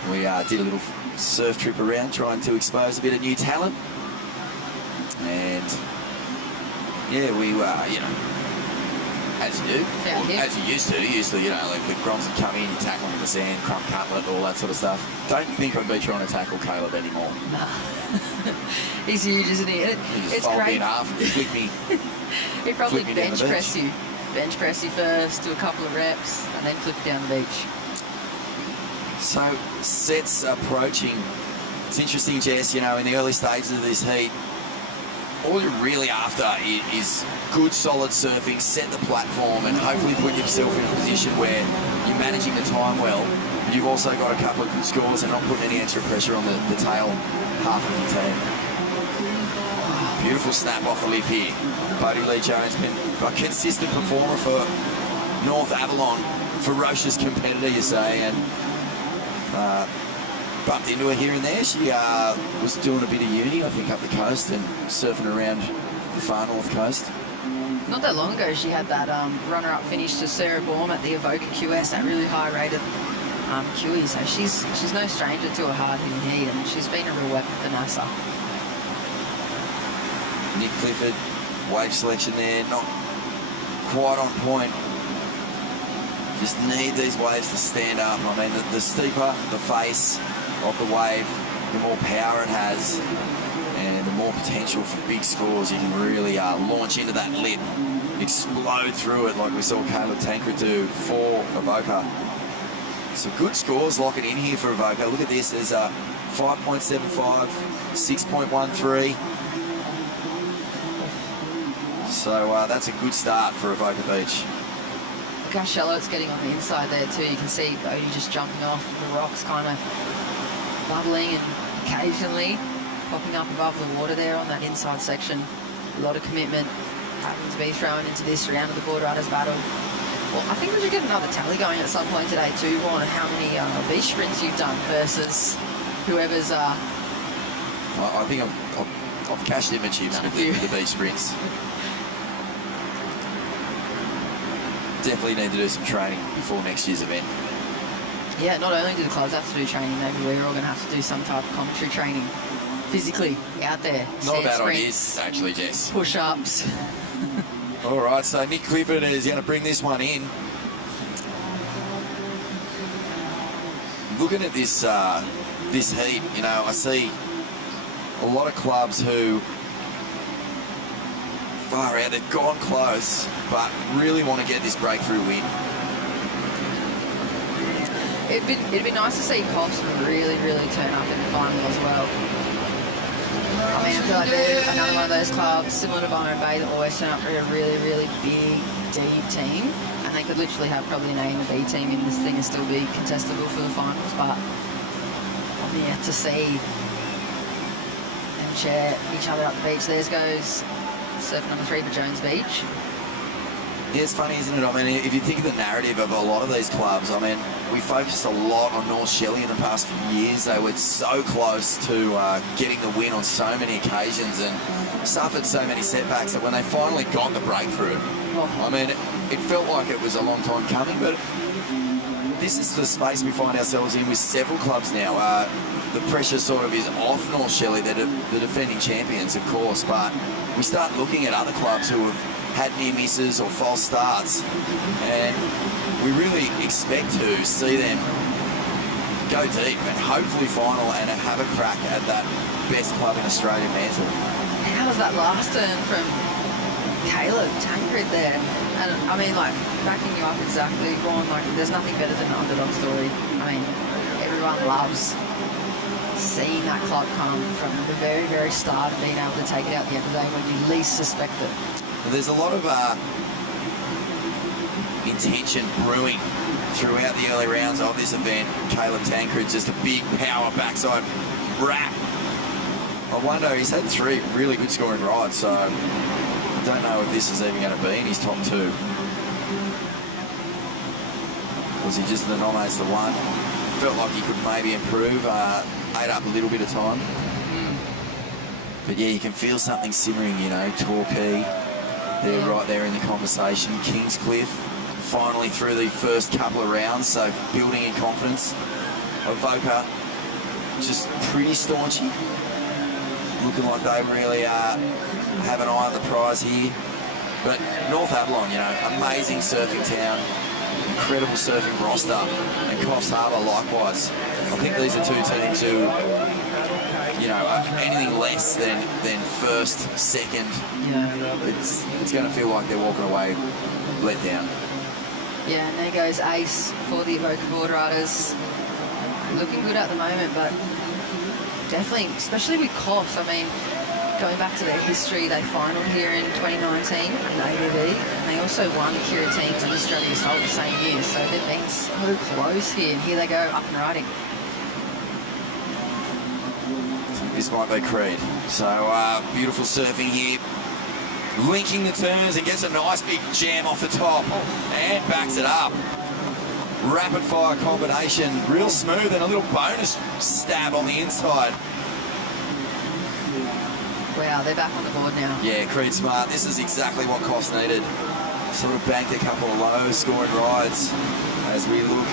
We did a little surf trip around trying to expose a bit of new talent. And yeah, we were, you know, as you do, as you used to, you know, like the Groms would come in, you tackle him in the sand, crump cutlet, all that sort of stuff. Don't think I'd be trying to tackle Caleb anymore. Nah. He's huge, isn't he? It's fold me in half and flick me. He'd probably flip me down the bench press you first, do a couple of reps, and then flip you down the beach. So, sets approaching. It's interesting, Jess, you know, in the early stages of this heat, all you're really after is good, solid surfing, set the platform, and hopefully put yourself in a position where you're managing the time well, but you've also got a couple of good scores and not putting any extra pressure on the tail half of the team. Beautiful snap off the lip here. Bodie Lee Jones been a consistent performer for North Avalon. Ferocious competitor, you say, and bumped into her here and there. She was doing a bit of uni, I think, up the coast and surfing around the far north coast. Not that long ago, she had that runner-up finish to Sarah Baum at the Evoca QS, that really high-rated QE. So she's no stranger to a hard-hitting heat, and she's been a real weapon for NASA. Nick Clifford, wave selection there, not quite on point. Just need these waves to stand up. I mean, the steeper the face of the wave, the more power it has and the more potential for big scores. You can really launch into that lip, explode through it like we saw Caleb Tankred do for Evoca. Some good scores locking in here for Evoca. Look at this, there's a 5.75, 6.13. So that's a good start for Evoca Beach. Look how shallow it's getting on the inside there too. You can see Bodie just jumping off the rocks, kind of bubbling and occasionally popping up above the water there on that inside section. A lot of commitment having to be thrown into this round of the Boardriders battle. Well, I think we should get another tally going at some point today too, on how many beach sprints you've done versus whoever's... I think I've cashed in my chips with the beach sprints. Definitely need to do some training before next year's event. Yeah, not only do the clubs have to do training, maybe we're all going to have to do some type of commentary training physically out there. Not a bad idea, actually, Jess. Push-ups. All right, so Nick Clifford is going to bring this one in. Looking at this this heat, you know, I see a lot of clubs who far out, they've gone close, but really want to get this breakthrough win. It'd be nice to see Coffs really, really turn up in the final as well. I mean, I feel like they're another one of those clubs, similar to Byron Bay, that always turn up for a really, really big, deep team, and they could literally have probably an A and a B team in this thing and still be contestable for the finals, but I'm yet to see them share each other up the beach. There goes surf number 3 for Jones Beach. Yeah, it's funny, isn't it? I mean, if you think of the narrative of a lot of these clubs, I mean, we focused a lot on North Shelley in the past few years. They were so close to getting the win on so many occasions and suffered so many setbacks that when they finally got the breakthrough, I mean, it felt like it was a long time coming, but this is the space we find ourselves in with several clubs now. The pressure sort of is off North Shelley. They're the defending champions, of course, but we start looking at other clubs who have had near misses or false starts, and we really expect to see them go deep and hopefully final and have a crack at that best club in Australia mantle. How was that last turn from Caleb Tankred there? And I mean, like, backing you up exactly, Ron, like, there's nothing better than an underdog story. I mean, everyone loves seeing that club come from the very, very start and being able to take it out the end of the day when you least suspect it. There's a lot of intention brewing throughout the early rounds of this event. Caleb Tankred, just a big power backside wrap. I wonder, he's had 3 really good scoring rides, so I don't know if this is even going to be in his top 2. Was he just nominates the 1? Felt like he could maybe improve, ate up a little bit of time. But yeah, you can feel something simmering, you know, Torquay. They're right there in the conversation. Kingscliff, finally through the first couple of rounds, so building in confidence. Avoca just pretty staunchy, looking like they really have an eye on the prize here. But North Avalon, you know, amazing surfing town, incredible surfing roster, and Coffs Harbour likewise. I think these are two teams who, you know, anything less than first, second, it's going to feel like they're walking away let down. Yeah, and there goes ace for the Avoca Boardriders. Looking good at the moment, but definitely, especially with Coffs, I mean, going back to their history, they finaled here in 2019 in the ABB, and they also won Kira Teams and Australia Assault the same year, so they've been so close here, and here they go up and riding. This might be Creed. So beautiful surfing here. Linking the turns and gets a nice big jam off the top and backs it up. Rapid fire combination, real smooth, and a little bonus stab on the inside. Wow, they're back on the board now. Yeah, Creed smart. This is exactly what Coffs needed. Sort of banked a couple of low scoring rides as we look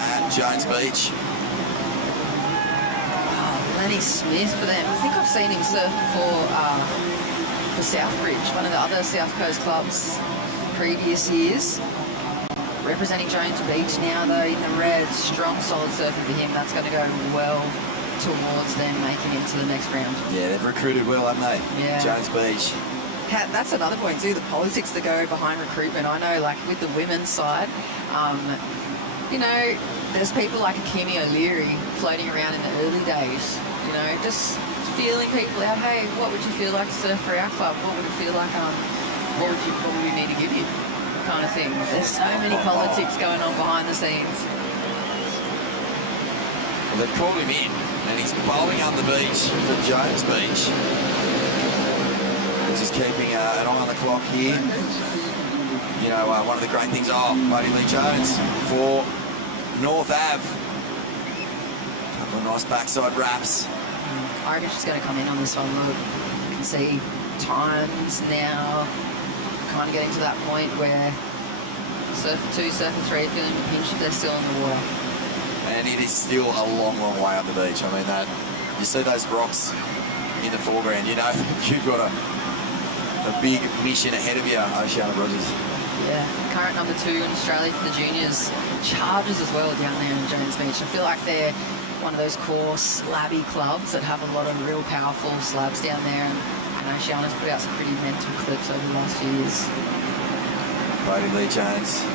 at Jones Beach. Lenny Smith for them. I think I've seen him surf before for Southbridge, one of the other South Coast clubs previous years. Representing Jones Beach now though in the red. Strong solid surfing for him. That's going to go well towards them making it to the next round. Yeah, they've recruited well, haven't they? Yeah. Jones Beach. That's another point too, the politics that go behind recruitment. I know, like with the women's side, you know, there's people like Akimi O'Leary floating around in the early days, you know, just feeling people out, hey, what would you feel like to surf for our club? What would it feel like, what would we need to give you? Kind of thing. There's so many politics going on behind the scenes. Well, they've called him in, and he's bowling up the beach for Jones Beach. Just keeping an eye on the clock here. You know, one of the great things, Bodie Lee Jones for North Ave. A couple of nice backside wraps. I reckon she's going to come in on this one. Look, you can see times now kind of getting to that point where surfer 2, surfer 3 feeling the pinch if they're still in the water. And it is still a long, long way up the beach. I mean, that you see those rocks in the foreground, you know you've got a big mission ahead of you, Oceana Rogers. Yeah, current number 2 in Australia for the juniors. Chargers as well down there in Jones Beach. I feel like they're one of those core slabby clubs that have a lot of real powerful slabs down there, and Oceana's put out some pretty mental clips over the last few years. Bodie Lee Jones.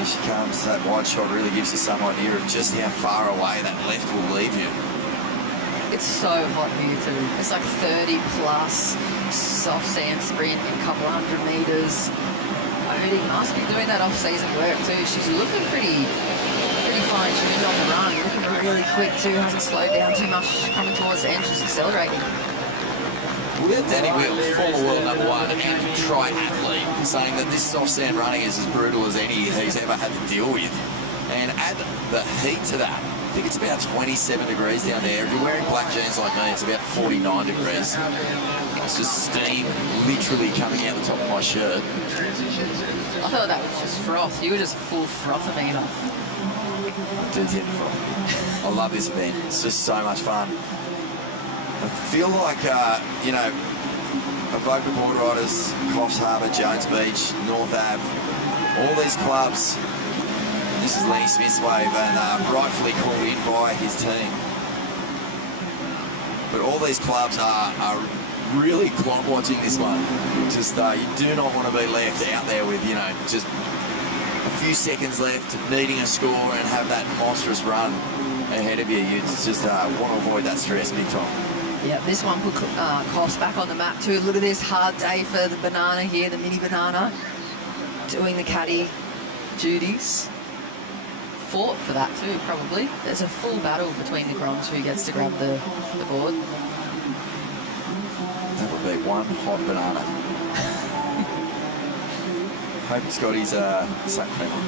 Here she comes. That wide shot really gives you some idea of just how far away that left will leave you. It's so hot here too. It's like 30 plus, soft sand sprint, a couple of 100 meters. Bodie must be doing that off-season work too. She's looking pretty fine-tuned on the run. Looking really quick too. Hasn't slowed down too much coming towards the end. She's accelerating. We had Danny Will, former world number 1 and triathlete, saying that this soft sand running is as brutal as any he's ever had to deal with. And add the heat to that. I think it's about 27 degrees down there. If you're wearing black jeans like me, it's about 49 degrees. It's just steam literally coming out the top of my shirt. I thought that was just froth. You were just full frothometer. Dude's hitting froth. I love this event. It's just so much fun. I feel like, you know, Avoca Boardriders, Coffs Harbour, Jones Beach, North Ave, all these clubs. This is Lenny Smith's wave, and rightfully called in by his team. But all these clubs are really clock watching this one. Just you do not want to be left out there with, you know, just a few seconds left, needing a score and have that monstrous run ahead of you. You just want to avoid that stress big time. Yeah, this one put Coffs back on the map too. Look at this hard day for the banana here, the mini banana, doing the caddy duties. Fought for that too, probably. There's a full battle between the Grons who gets to grab the board. That would be one hot banana. Hope he's got his sun cream on.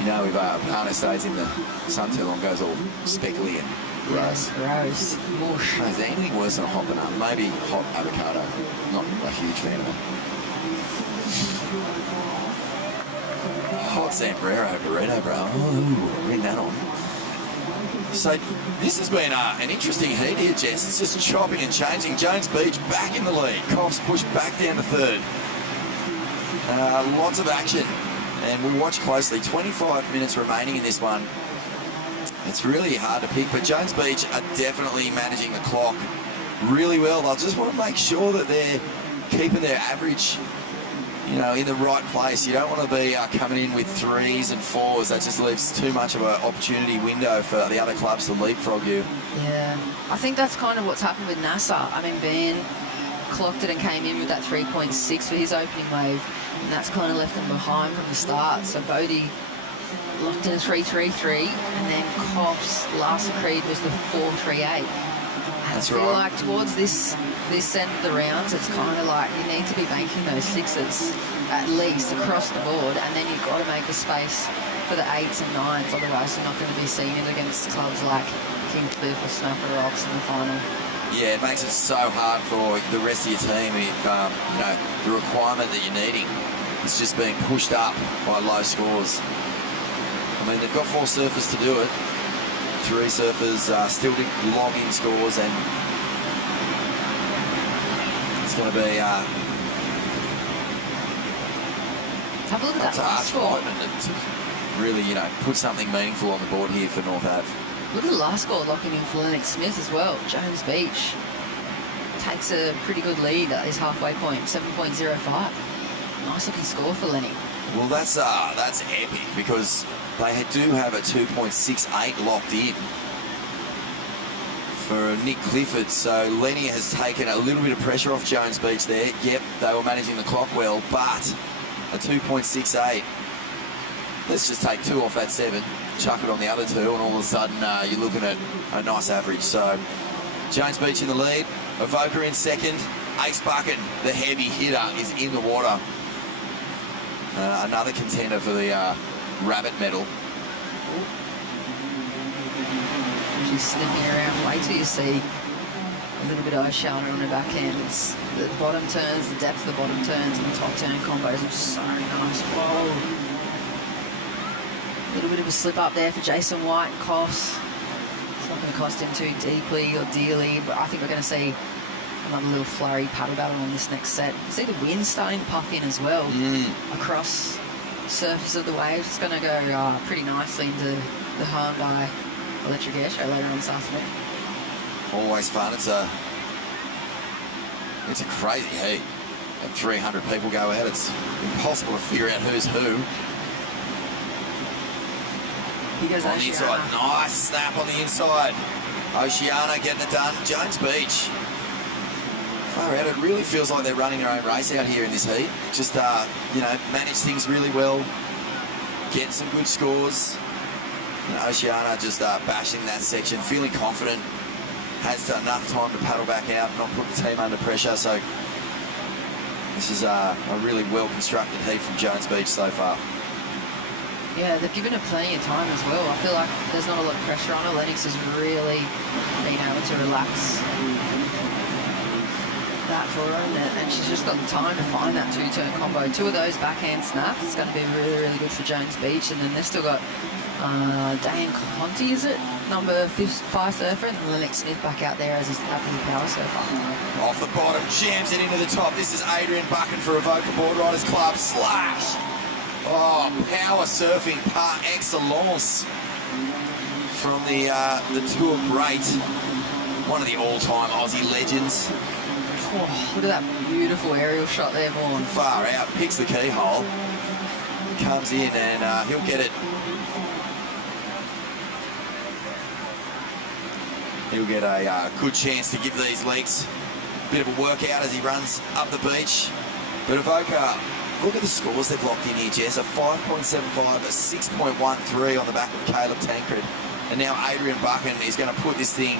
You know, if a banana stays in the sun too long, goes all speckly and gross. Yeah, gross. Mush. Is there anything worse than a hot banana? Maybe hot avocado. Not a huge fan of it. Hot Zambrero burrito, bro. Oh, bring that on. So this has been an interesting heat here, Jess. It's just chopping and changing. Jones Beach back in the lead. Coffs pushed back down to third. Lots of action. And we watch closely. 25 minutes remaining in this one. It's really hard to pick, but Jones Beach are definitely managing the clock really well. They'll just want to make sure that they're keeping their average, you know, in the right place. You don't want to be coming in with 3s and 4s. That just leaves too much of an opportunity window for the other clubs to leapfrog you. Yeah, I think that's kind of what's happened with Nassau. I mean, Van clocked it and came in with that 3.6 for his opening wave, and that's kind of left them behind from the start. So Bodie locked in a 3.33, and then Cobbs last agreed was the 4.38. That's I feel right. like towards this end of the rounds, it's kind of like you need to be making those 6s at least across the board, and then you've got to make the space for the 8s and 9s. Otherwise, you're not going to be seeing it against clubs like Kingscliff or Snapper Rocks in the final. Yeah, it makes it so hard for the rest of your team if you know, the requirement that you're needing is just being pushed up by low scores. I mean, they've got 4 surfers to do it. 3 surfers still did log in scores, and it's going to be have a look at that last score. To really, you know, put something meaningful on the board here for North Ave. Look at the last score locking in for Lennox Smith as well. Jones Beach takes a pretty good lead at his halfway point, 7.05. Nice looking score for Lenny. Well, that's epic, because they do have a 2.68 locked in for Nick Clifford. So Lenny has taken a little bit of pressure off Jones Beach there. Yep, they were managing the clock well, but a 2.68. Let's just take 2 off that 7, chuck it on the other 2, and all of a sudden you're looking at a nice average. So Jones Beach in the lead, Avoca in second, Ace Bucket, the heavy hitter, is in the water. Another contender for the Rabbit medal. She's sniffing around. Wait till you see a little bit of Oceana on her backhand. It's the bottom turns, the depth of the bottom turns, and the top turn combos are just so nice. Whoa. A little bit of a slip up there for Jason White and Coffs. It's not going to cost him too deeply or dearly, but I think we're going to see another little flurry paddle battle on this next set. You see the wind starting to puff in as well across the surface of the waves. It's going to go pretty nicely into the Hyundai electric air show later on this afternoon. Always fun. It's a crazy heat. And 300 people go out. It's impossible to figure out who's who. He goes on the inside. Nice snap on the inside. Oceana getting it done. Jones Beach. Far out. It really feels like they're running their own race out here in this heat. Just, you know, manage things really well. Get some good scores. And Oceana just bashing that section, feeling confident. Has enough time to paddle back out, not put the team under pressure. So this is a really well-constructed heat from Jones Beach so far. Yeah, they've given her plenty of time as well. I feel like there's not a lot of pressure on her. Lennox has really been able to relax that for her, and she's just got time to find that 2-turn combo. 2 of those backhand snaps. It's going to be really, really good for Jones Beach. And then they've still got Dan Conti, is it? Number 5 surfer, and Lennox Smith back out there as his power surfer. Off the bottom, jams it into the top. This is Adrian Buchan for Avoca Boardriders Club. Slash! Oh, power surfing par excellence from the Tour great. One of the all-time Aussie legends. Oh, look at that beautiful aerial shot there, Vaughan. Far out, picks the keyhole, comes in, and he'll get it. He'll get a good chance to give these legs a bit of a workout as he runs up the beach. But Avoca, look at the scores they've locked in here, Jess. A 5.75, a 6.13 on the back of Caleb Tancred. And now Adrian Buchan is going to put this thing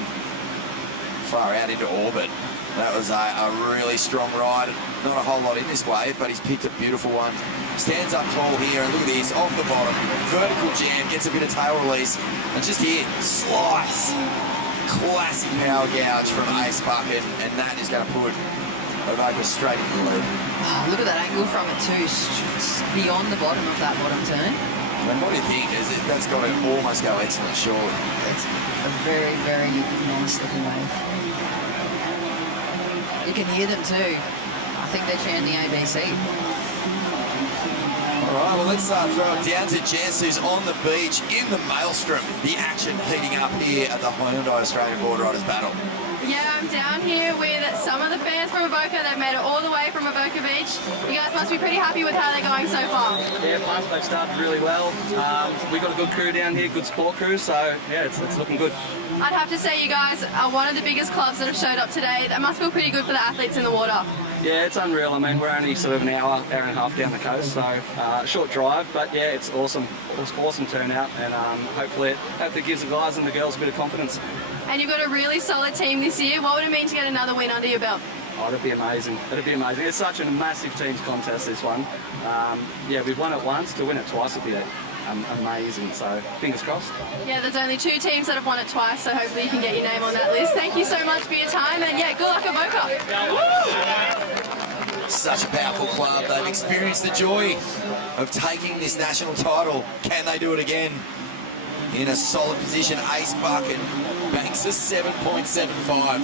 far out into orbit. That was a really strong ride. Not a whole lot in this wave, but he's picked a beautiful one. Stands up tall here, and look at this, off the bottom. Vertical jam, gets a bit of tail release. And just here, slice. Classic power gouge from Ace Bucket, and that is going to put Avoca straight into the lead. Oh, look at that angle from it too. It's beyond the bottom of that bottom turn. And what do you think? That's got to almost go excellent, surely. It's a very, very nice looking wave. You can hear them too. I think they're chanting ABC. All right, well, let's throw it down to Jess, who's on the beach in the maelstrom. The action heating up here at the Hyundai Australian Boardriders Battle. Yeah, I'm down here with some of the fans from Avoca. They've made it all the way from Avoca Beach. You guys must be pretty happy with how they're going so far. Yeah, plus they've started really well. We've got a good crew down here, good sport crew, so yeah, it's looking good. I'd have to say you guys are one of the biggest clubs that have showed up today. That must feel pretty good for the athletes in the water. Yeah, it's unreal. I mean, we're only sort of an hour and a half down the coast, so short drive, but yeah, it's awesome. It was awesome turnout, and hopefully it gives the guys and the girls a bit of confidence. And you've got a really solid team this year. What would it mean to get another win under your belt? Oh, that'd be amazing. That'd be amazing. It's such a massive teams contest, this one. Yeah, we've won it once. To win it twice would be amazing. So fingers crossed. Yeah, there's only 2 teams that have won it twice, so hopefully you can get your name on that list. Thank you so much for your time, and yeah, good luck at Avoca. Such a powerful club. They've experienced the joy of taking this national title. Can they do it again? In a solid position, Ace Bucket banks a 7.75.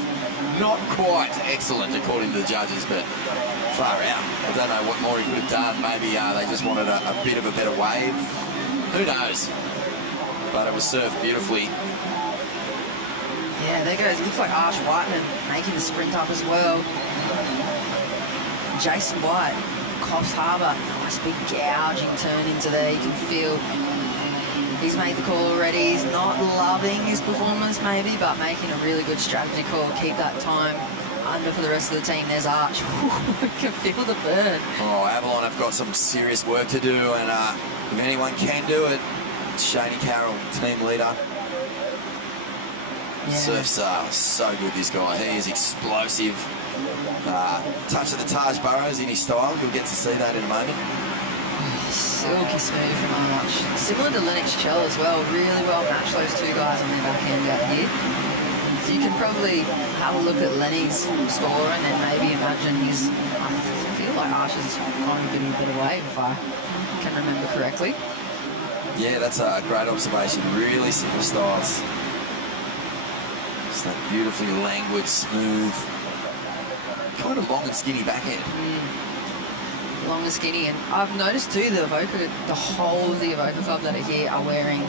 Not quite excellent according to the judges, but far out. I don't know what more he could have done. Maybe they just wanted a bit of a better wave. Who knows? But it was surfed beautifully. Yeah, there goes. Looks like Arch Whiteman making the sprint up as well. Jason White, Coffs Harbour. Nice big gouging turn into there. You can feel he's made the call already. He's not loving his performance maybe, but making a really good strategy call. Keep that time under for the rest of the team. There's Arch. You can feel the burn. Oh, Avalon have got some serious work to do, and if anyone can do it, it's Shaney Carroll, team leader. Yeah. Surfs so good, this guy. He is explosive. Touch of the Taj Burrows in his style. You'll get to see that in a moment. Silky smooth from Arch. Similar to Lennox Chell as well. Really well matched, those 2 guys on their back end out here. So you can probably have a look at Lenny's score and then maybe imagine his... I feel like Arch is kind of getting a better wave if I can remember correctly. Yeah, that's a great observation. Really similar styles. Just that beautifully languid, smooth, kind of long and skinny backhand. Long and skinny, and I've noticed too the whole of the Avoca Club that are here are wearing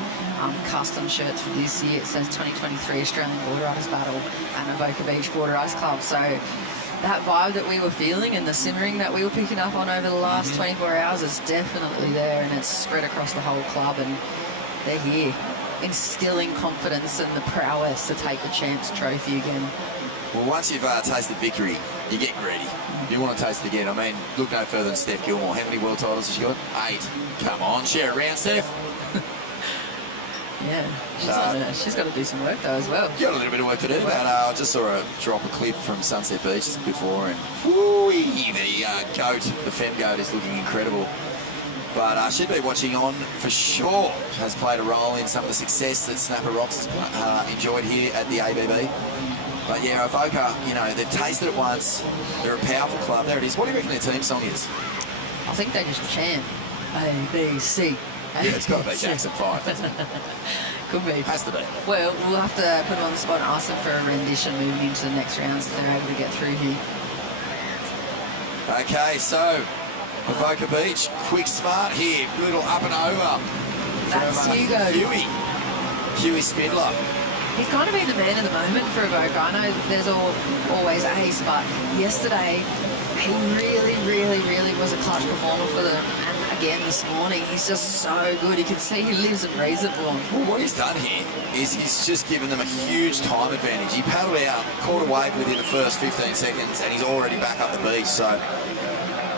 custom shirts for this year. It says 2023 Australian Boardriders Battle and Avoca Beach Boardriders Club. So that vibe that we were feeling and the simmering that we were picking up on over the last 24 hours is definitely there, and it's spread across the whole club, and they're here instilling confidence and the prowess to take the Champs Trophy again. Well, once you've tasted victory, you get greedy. You want to taste it again. I mean, look no further than Steph Gilmore. How many world titles has she got? 8. Come on, share it around, Steph. Yeah, she's got to do some work though as well. Got a little bit of work to do, but I just saw her drop a clip from Sunset Beach before, and whoo-wee, the goat, the fem goat, is looking incredible. But she'd be watching on for sure. Has played a role in some of the success that Snapper Rocks has enjoyed here at the ABB. But yeah, Avoca, you know, they've tasted it once. They're a powerful club. There it is. What do you reckon their team song is? I think they just chant ABC. Yeah, it's got to be Jackson 5. Could be. Has to be. Well, we'll have to put them on the spot and ask them for a rendition moving into the next round so they're able to get through here. Okay, so Avoca Beach, quick smart here, little up and over. That's Hugo. Huey Spindler. He's kind of been the man of the moment for Avoca. I know there's always Ace, but yesterday he really was a clutch performer for them. And again this morning, he's just so good. You can see he lives and breathes it for them. Well, what he's done here is he's just given them a huge time advantage. He paddled out, caught a wave within the first 15 seconds, and he's already back up the beach. So,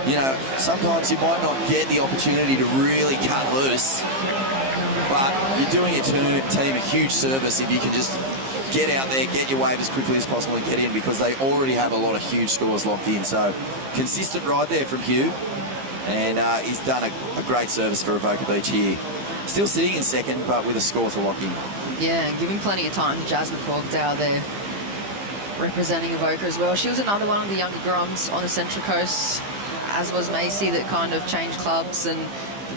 you know, sometimes you might not get the opportunity to really cut loose, but you're doing your team a huge service if you can just get out there, get your wave as quickly as possible and get in, because they already have a lot of huge scores locked in. So consistent ride there from Hugh, and he's done a great service for Avoca Beach here. Still sitting in second, but with a score to lock in. Yeah, giving plenty of time to Jasmine Corkdale there. representing Avoca as well. She was another one of the younger Groms on the Central Coast, as was Macy, that kind of changed clubs and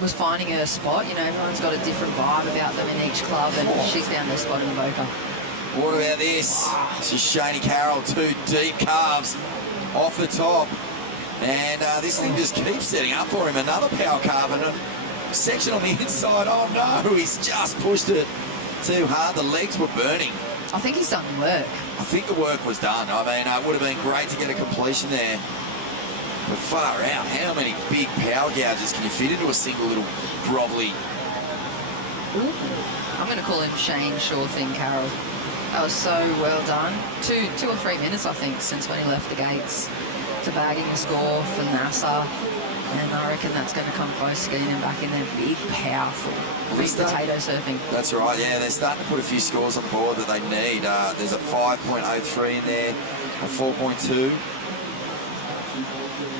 was finding her spot. You know, everyone's got a different vibe about them in each club, and she's found her spot in Avoca. What about this? This is Shani Carroll, 2 deep calves off the top. And this thing just keeps setting up for him. Another power carve and a section on the inside. Oh no, he's just pushed it too hard. The legs were burning. I think he's done the work. I think the work was done. I mean, it would have been great to get a completion there. But far out, how many big power gouges can you fit into a single little grovelly? I'm going to call him Shane Sure Thing Carroll. That was so well done. Two or 3 minutes, I think, since when he left the gates to bagging the score for NASA. And I reckon that's going to come close to getting him back in there. Big, powerful, big potato surfing. That's right, yeah. They're starting to put a few scores on board that they need. There's a 5.03 in there, a 4.2.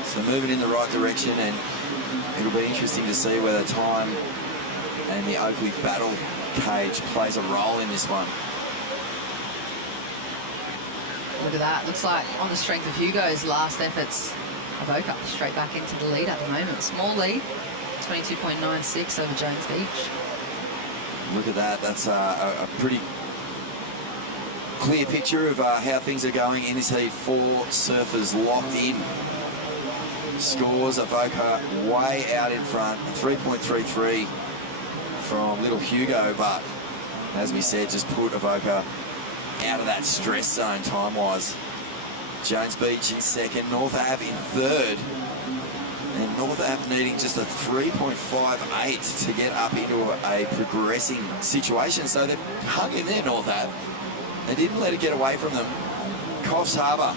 So moving in the right direction, and it'll be interesting to see whether time and the Oakley battle cage plays a role in this one. Look at that. Looks like on the strength of Hugo's last efforts, Avoca straight back into the lead at the moment. Small lead, 22.96 over Jones Beach. Look at that. That's a pretty clear picture of how things are going in this heat. 4 surfers locked in. Scores Avoca way out in front. 3.33 from little Hugo, but as we said, just put Avoca out of that stress zone time-wise. Jones Beach in second, North Ave in third. And North Ave needing just a 3.58 to get up into a progressing situation. So they've hung in there, North Ave. They didn't let it get away from them. Coffs Harbour.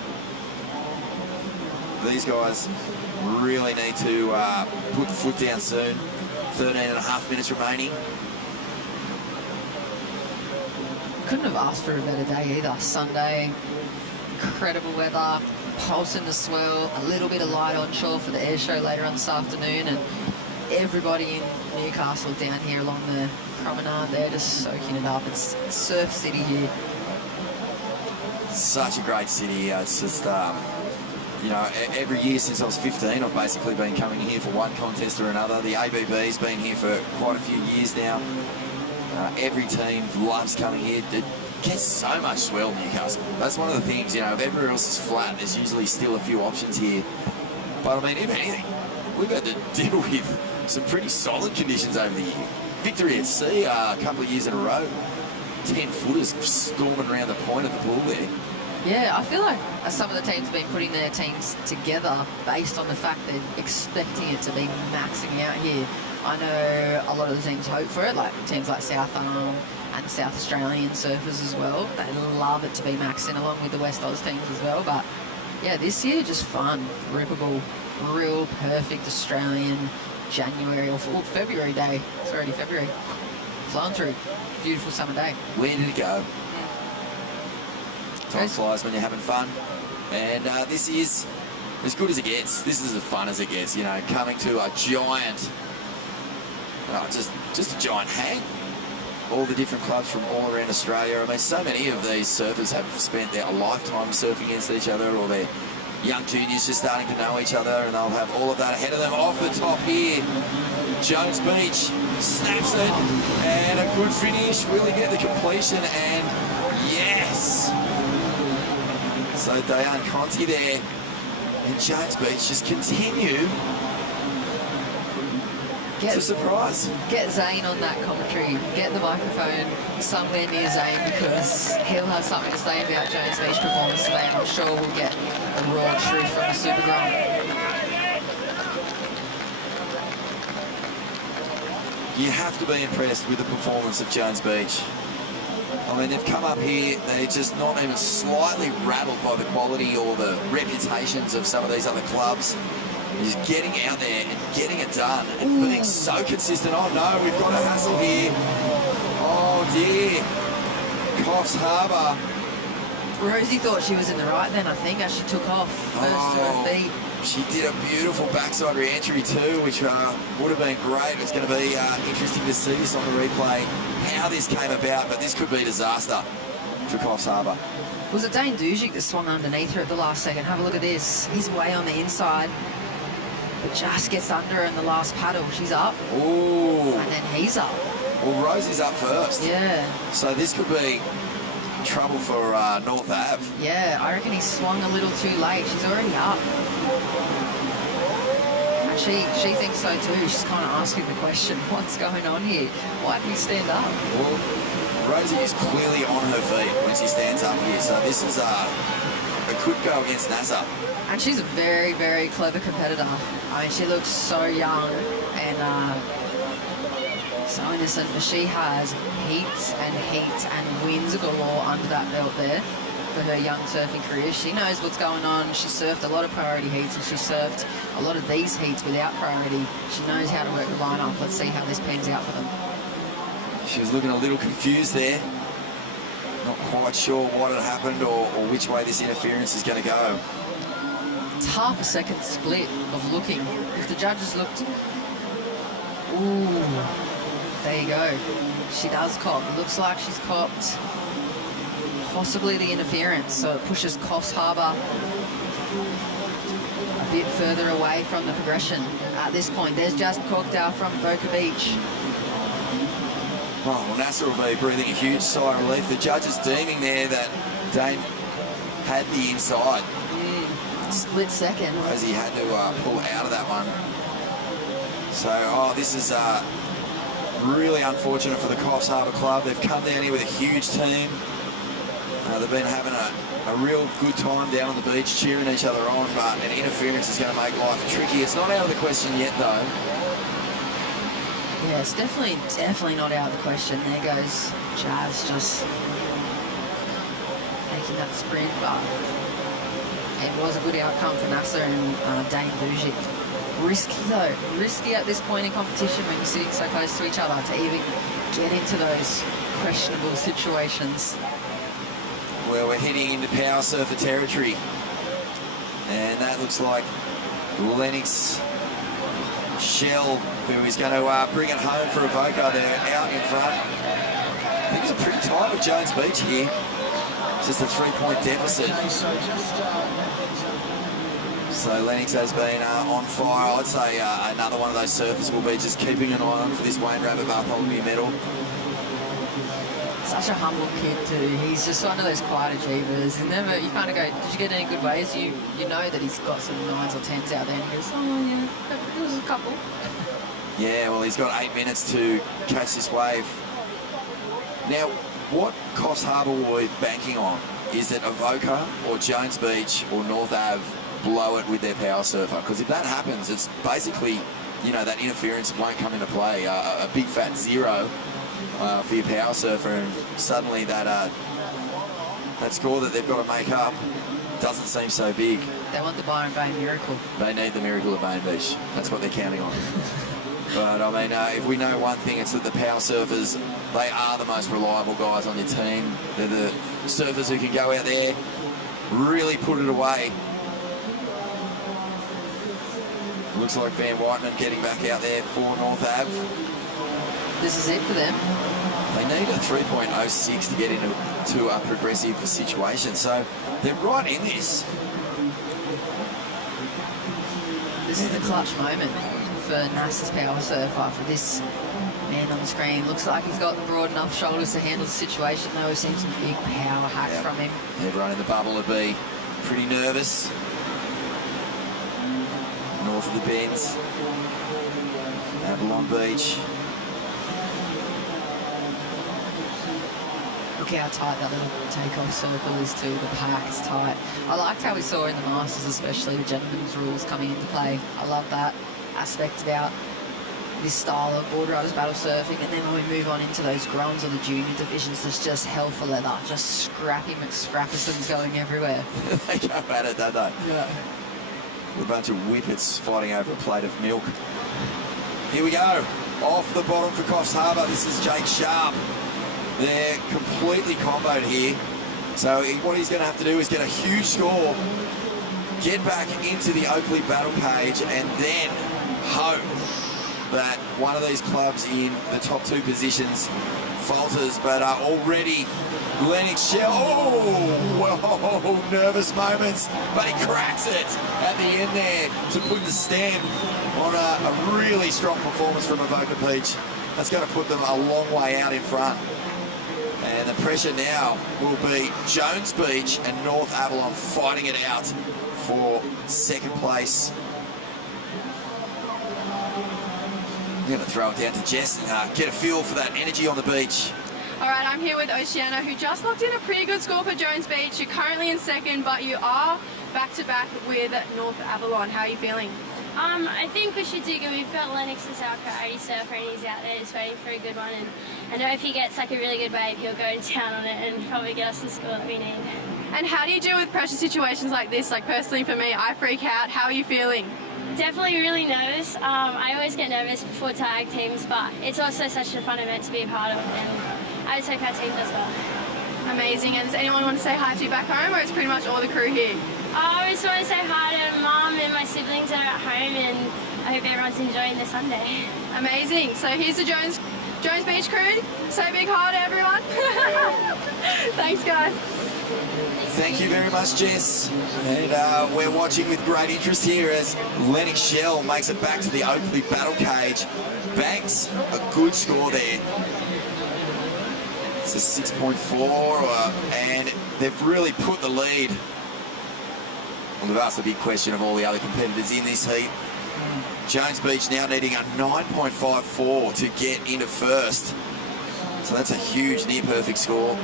These guys really need to put the foot down soon. 13.5 minutes remaining. Couldn't have asked for a better day either. Sunday, incredible weather, pulse in the swell, a little bit of light onshore for the air show later on this afternoon, and everybody in Newcastle down here along the promenade, they're just soaking it up. It's surf city here. Such a great city. It's just, you know, every year since I was 15, I've basically been coming here for one contest or another. The ABB's been here for quite a few years now. Every team loves coming here. It gets so much swell in Newcastle. That's one of the things, you know, if everywhere else is flat, there's usually still a few options here. But I mean, if anything, we've had to deal with some pretty solid conditions over the year. Victory at Sea a couple of years in a row. 10-footers storming around the point of the pool there. Yeah, I feel like some of the teams have been putting their teams together based on the fact they're expecting it to be maxing out here. I know a lot of the teams hope for it, like teams like South Arm and the South Australian surfers as well. They love it to be maxing along with the West Oz teams as well. But yeah, this year just fun, rippable, real perfect Australian January or February day. It's already February. Flown through. Beautiful summer day. Where did it go? Time flies when you're having fun. And this is as good as it gets. This is as fun as it gets, you know, coming to a giant, just a giant hang. All the different clubs from all around Australia. I mean, so many of these surfers have spent their lifetime surfing against each other, or their young juniors just starting to know each other, and they'll have all of that ahead of them. Off the top here, Jones Beach snaps it, and a good finish. Will he get the completion? And yes! So Diane Conti there, and Jones Beach just continue to surprise. Get Zane on that commentary. Get the microphone somewhere near Zane, because he'll have something to say about Jones Beach performance today, and I'm sure we'll get a raw truth from the Super Grom. You have to be impressed with the performance of Jones Beach. I mean, they've come up here, they're just not even slightly rattled by the quality or the reputations of some of these other clubs. Just getting out there and getting it done and being so consistent. Oh no, we've got a hassle here. Oh dear. Coffs Harbour. Rosie thought she was in the right then, I think, as she took off first to her feet. She did a beautiful backside re-entry too, which would have been great. It's going to be interesting to see this on the replay, how this came about, but this could be disaster for Coffs Harbour. Was it Dane Dujic that swung underneath her at the last second? Have a look at this. He's way on the inside, but just gets under her in the last paddle. She's up. Ooh. And then he's up. Well, Rosie's up first. Yeah. So this could be trouble for North Ave. Yeah, I reckon he swung a little too late. She's already up. And she thinks so too. She's kind of asking the question, what's going on here? Why didn't he stand up? Well, Rosie is clearly on her feet when she stands up here. So this is it could go against NASA. And she's a very, very clever competitor. I mean, she looks so young and so innocent, but she has heats and wins galore under that belt there for her young surfing career. She knows what's going on. She surfed a lot of priority heats and she surfed a lot of these heats without priority. She knows how to work the lineup. Let's see how this pans out for them. She was looking a little confused there. Not quite sure what had happened or which way this interference is going to go. It's half a second split of looking. If the judges looked... Ooh, there you go. She does cop. It looks like she's copped possibly the interference, so it pushes Coffs Harbour a bit further away from the progression at this point. There's just Cogdale from Boca Beach. Oh, well, NASA will be breathing a huge sigh of relief. The judge is deeming there that Dane had the inside. Split second. Rosie had to pull out of that one. So, this is really unfortunate for the Coffs Harbour Club. They've come down here with a huge team. They've been having a real good time down on the beach, cheering each other on, but an interference is going to make life tricky. It's not out of the question yet, though. Yeah, it's definitely not out of the question. There goes Jazz just making that sprint, but it was a good outcome for NASA and Dane Dujic. Risky though, risky at this point in competition when you're sitting so close to each other to even get into those questionable situations. Well, we're heading into power surfer territory, and that looks like Lennox Shell, who is going to bring it home for Avoca. They're out in front. I think it's a pretty tight with Jones Beach here. It's just a 3-point deficit. So Lennox has been on fire. I'd say another one of those surfers will be just keeping an eye on for this Wayne Rabbit Bartholomew medal. Such a humble kid too. He's just one of those quiet achievers. And never, you kind of go, did you get any good waves? You know that he's got some 9s or 10s out there. And he goes, oh yeah, there was a couple. Yeah, well, he's got 8 minutes to catch this wave. Now, what Coffs Harbour were banking on is that Avoca or Jones Beach or North Ave blow it with their power surfer. Because if that happens, it's basically, you know, that interference won't come into play. A big fat 0 for your power surfer, and suddenly that score that they've got to make up doesn't seem so big. They want the Byron Bay miracle. They need the miracle of Bayne Beach. That's what they're counting on. But I mean, if we know one thing, it's that the power surfers, they are the most reliable guys on your team. They're the surfers who can go out there, really put it away. Looks like Van Whiteman getting back out there for North Ave. This is it for them. They need a 3.06 to get into a progressive situation, so they're right in this. This is the clutch moment for NASA's power surfer, for this man on the screen. Looks like he's got broad enough shoulders to handle the situation, though. We've seen some big power hacks from him. Everyone in the bubble would be pretty nervous. North of the bends, Avalon Beach. Look how tight that little takeoff circle is too. The pack is tight. I liked how we saw in the Masters, especially the gentlemen's rules coming into play. I love that aspect about this style of Boardriders battle surfing. And then when we move on into those Grons or the junior divisions, there's just hell for leather, just scrappy McScrappersons going everywhere. They go at it, don't they? Yeah. A bunch of whippets fighting over a plate of milk. Here we go. Off the bottom for Coffs Harbour. This is Jake Sharp. They're completely comboed here. So what he's going to have to do is get a huge score, get back into the Oakley battle cage, and then hope that one of these clubs in the top 2 positions falters, but already Lennox Shell, whoa, nervous moments, but he cracks it at the end there to put the stamp on a really strong performance from Avoca Peach. That's going to put them a long way out in front. And the pressure now will be Jones Beach and North Avalon fighting it out for second place. I'm going to throw it down to Jess and get a feel for that energy on the beach. All right, I'm here with Oceana, who just locked in a pretty good score for Jones Beach. You're currently in second, but you are back-to-back with North Avalon. How are you feeling? I think we should do good. We've got Lennox's our priority surfer, and he's out there just waiting for a good one. And I know if he gets like a really good wave, he'll go down on it and probably get us the score that we need. And how do you deal with pressure situations like this? Like personally for me, I freak out. How are you feeling? Definitely really nervous. I always get nervous before tag teams, but it's also such a fun event to be a part of, and I just hope our team does well. Amazing. And does anyone want to say hi to you back home, or it's pretty much all the crew here? I just want to say hi to Mum and my siblings that are at home, and I hope everyone's enjoying their Sunday. Amazing. So here's the Jones Beach crew. Say a big hi to everyone. Thanks, guys. Thank you very much, Jess. And we're watching with great interest here as Lennox Shell makes it back to the Oakley battle cage. Banks a good score there. It's a 6.4, and they've really put the lead. Well, they've asked the big question of all the other competitors in this heat. Jones Beach now needing a 9.54 to get into first. So that's a huge near-perfect score.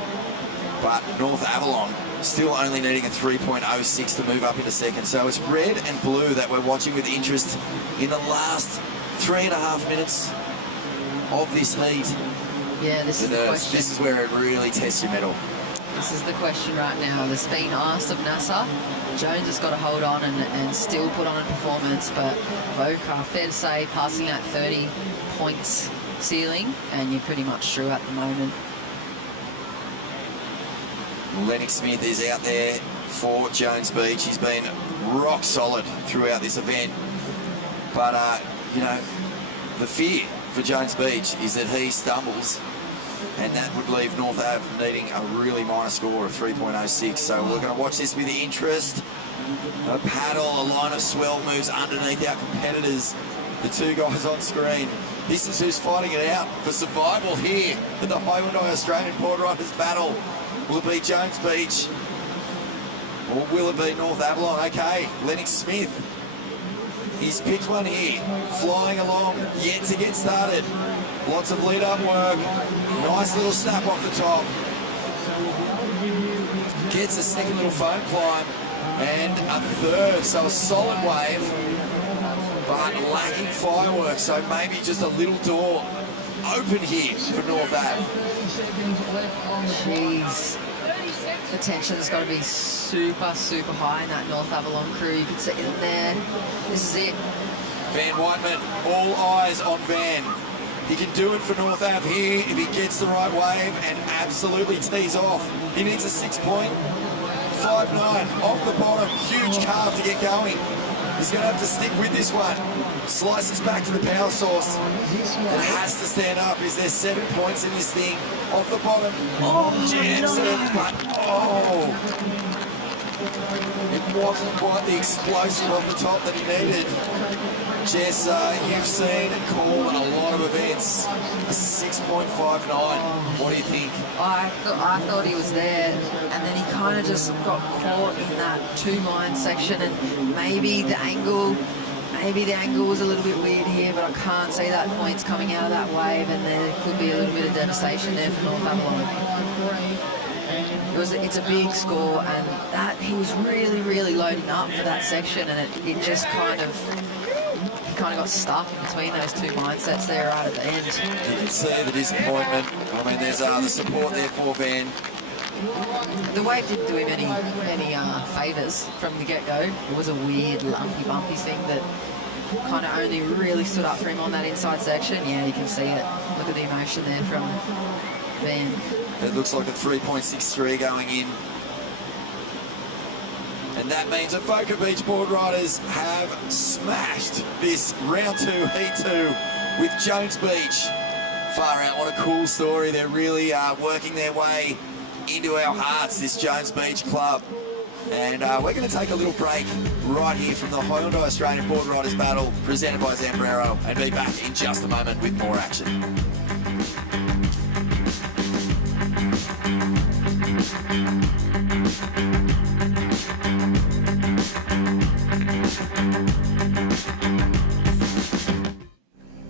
But North Avalon still only needing a 3.06 to move up into second. So it's red and blue that we're watching with interest in the last 3.5 minutes of this heat. Yeah, this is the question. This is where it really tests your mettle. This is the question right now. That's been asked of NASA. Jones has got to hold on and still put on a performance, but Voca, fair to say, passing that 30 points ceiling, and you're pretty much through at the moment. Lennox Smith is out there for Jones Beach. He's been rock solid throughout this event. But, you know, the fear for Jones Beach is that he stumbles, and that would leave North Ave needing a really minor score of 3.06. So we're going to watch this with interest. A paddle, a line of swell moves underneath our competitors. The two guys on screen. This is who's fighting it out for survival here at the Hyundai Australian Boardriders battle. Will it be Jones Beach, or will it be North Avalon? Okay, Lennox Smith. He's picked one here, flying along, yet to get started. Lots of lead-up work. Nice little snap off the top. Gets a second little foam climb and a third, so a solid wave, but lacking fireworks, so maybe just a little door open here for North Ave. Jeez. The tension's got to be super, super high in that North Avalon crew. You can see it there. This is it. Van Whiteman, all eyes on Van. He can do it for North Ave here if he gets the right wave and absolutely tees off. He needs a 6.59 off the bottom. Huge carve to get going. He's going to have to stick with this one. Slices back to the power source. It has to stand up. Is there 7 points in this thing? Off the bottom. Oh, jams it, but oh. It wasn't quite the explosive off the top that he needed. Jess, you've seen and called a lot of events. A 6.59. What do you think? I thought he was there, and then he kind of just got caught in that two-line section, and maybe the angle was a little bit weird here, but I can't see that points coming out of that wave, and there could be a little bit of devastation there for North Avalon. It's a big score, and that he was really, really loading up for that section, and it just kind of got stuck in between those two mindsets there right at the end. You can see the disappointment. I mean, there's the support there for Van. The wave didn't do him any favours from the get-go. It was a weird lumpy, bumpy thing that kind of only really stood up for him on that inside section. Yeah, you can see it. Look at the emotion there from Van. It looks like a 3.63 going in. And that means that Avoca Beach Boardriders have smashed this round 2, heat 2 with Jones Beach Far out, what a cool story. They're really working their way into our hearts, this Jones Beach club. And we're going to take a little break right here from the Hyundai Australian Board Riders Battle presented by Zambrero and be back in just a moment with more action.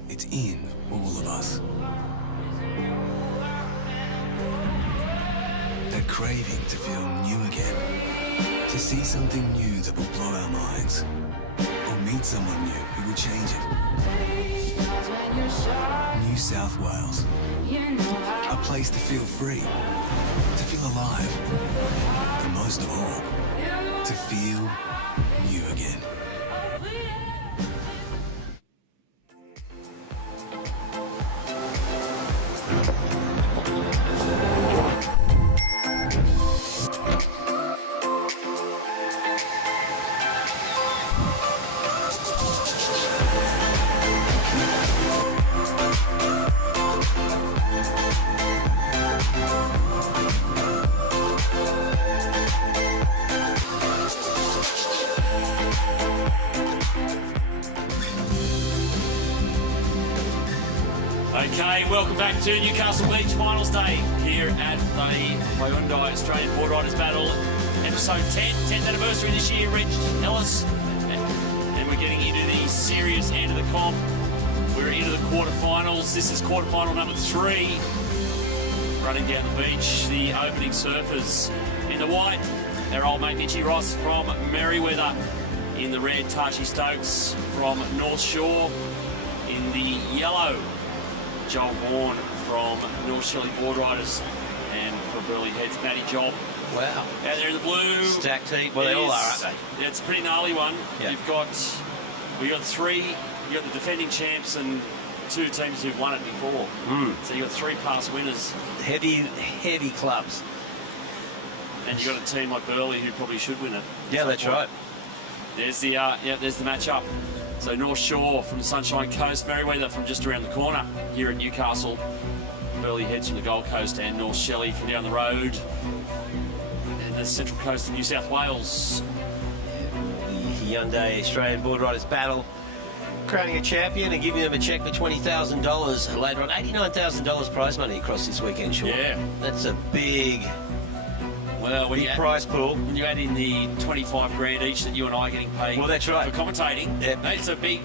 It's in all of us. That craving to feel new again. To see something new that will blow our minds. Or meet someone new who will change it. New South Wales. A place to feel free. To feel alive. And most of all, to feel new again. Okay, welcome back to Newcastle Beach Finals Day here at the Hyundai Australian Board Riders Battle, episode 10, 10th anniversary this year. Reg Ellis, and we're getting into the serious end of the comp. We're into the quarterfinals. This is quarterfinal number 3. Running down the beach, the opening surfers in the white, our old mate Mitchy Ross from Merriweather. In the red, Tashi Stokes from North Shore. In the yellow, Joel Vaughan from North Shelley Board Riders, and for Burleigh Heads, Matty Job. Wow. Out there in the blue. Stacked heat. Well, they all are, aren't they? Yeah, it's a pretty gnarly one. Yeah. We got 3. You got the defending champs and 2 teams who've won it before. So you got 3 past winners. Heavy clubs. And you got a team like Burleigh who probably should win it. Yeah, that's right. There's the there's the matchup. So North Shore from the Sunshine Coast, Merriweather from just around the corner here at Newcastle, Burleigh Heads from the Gold Coast, and North Shelley from down the road, and the Central Coast of New South Wales. The Hyundai Australian Board Riders Battle, crowning a champion and giving them a cheque for $20,000 later on. $89,000 prize money across this weekend, Sean. Yeah. That's a big... Well, when you prize pool. When you add in the 25 grand each that you and I are getting paid, well, that's right, for commentating, it's a big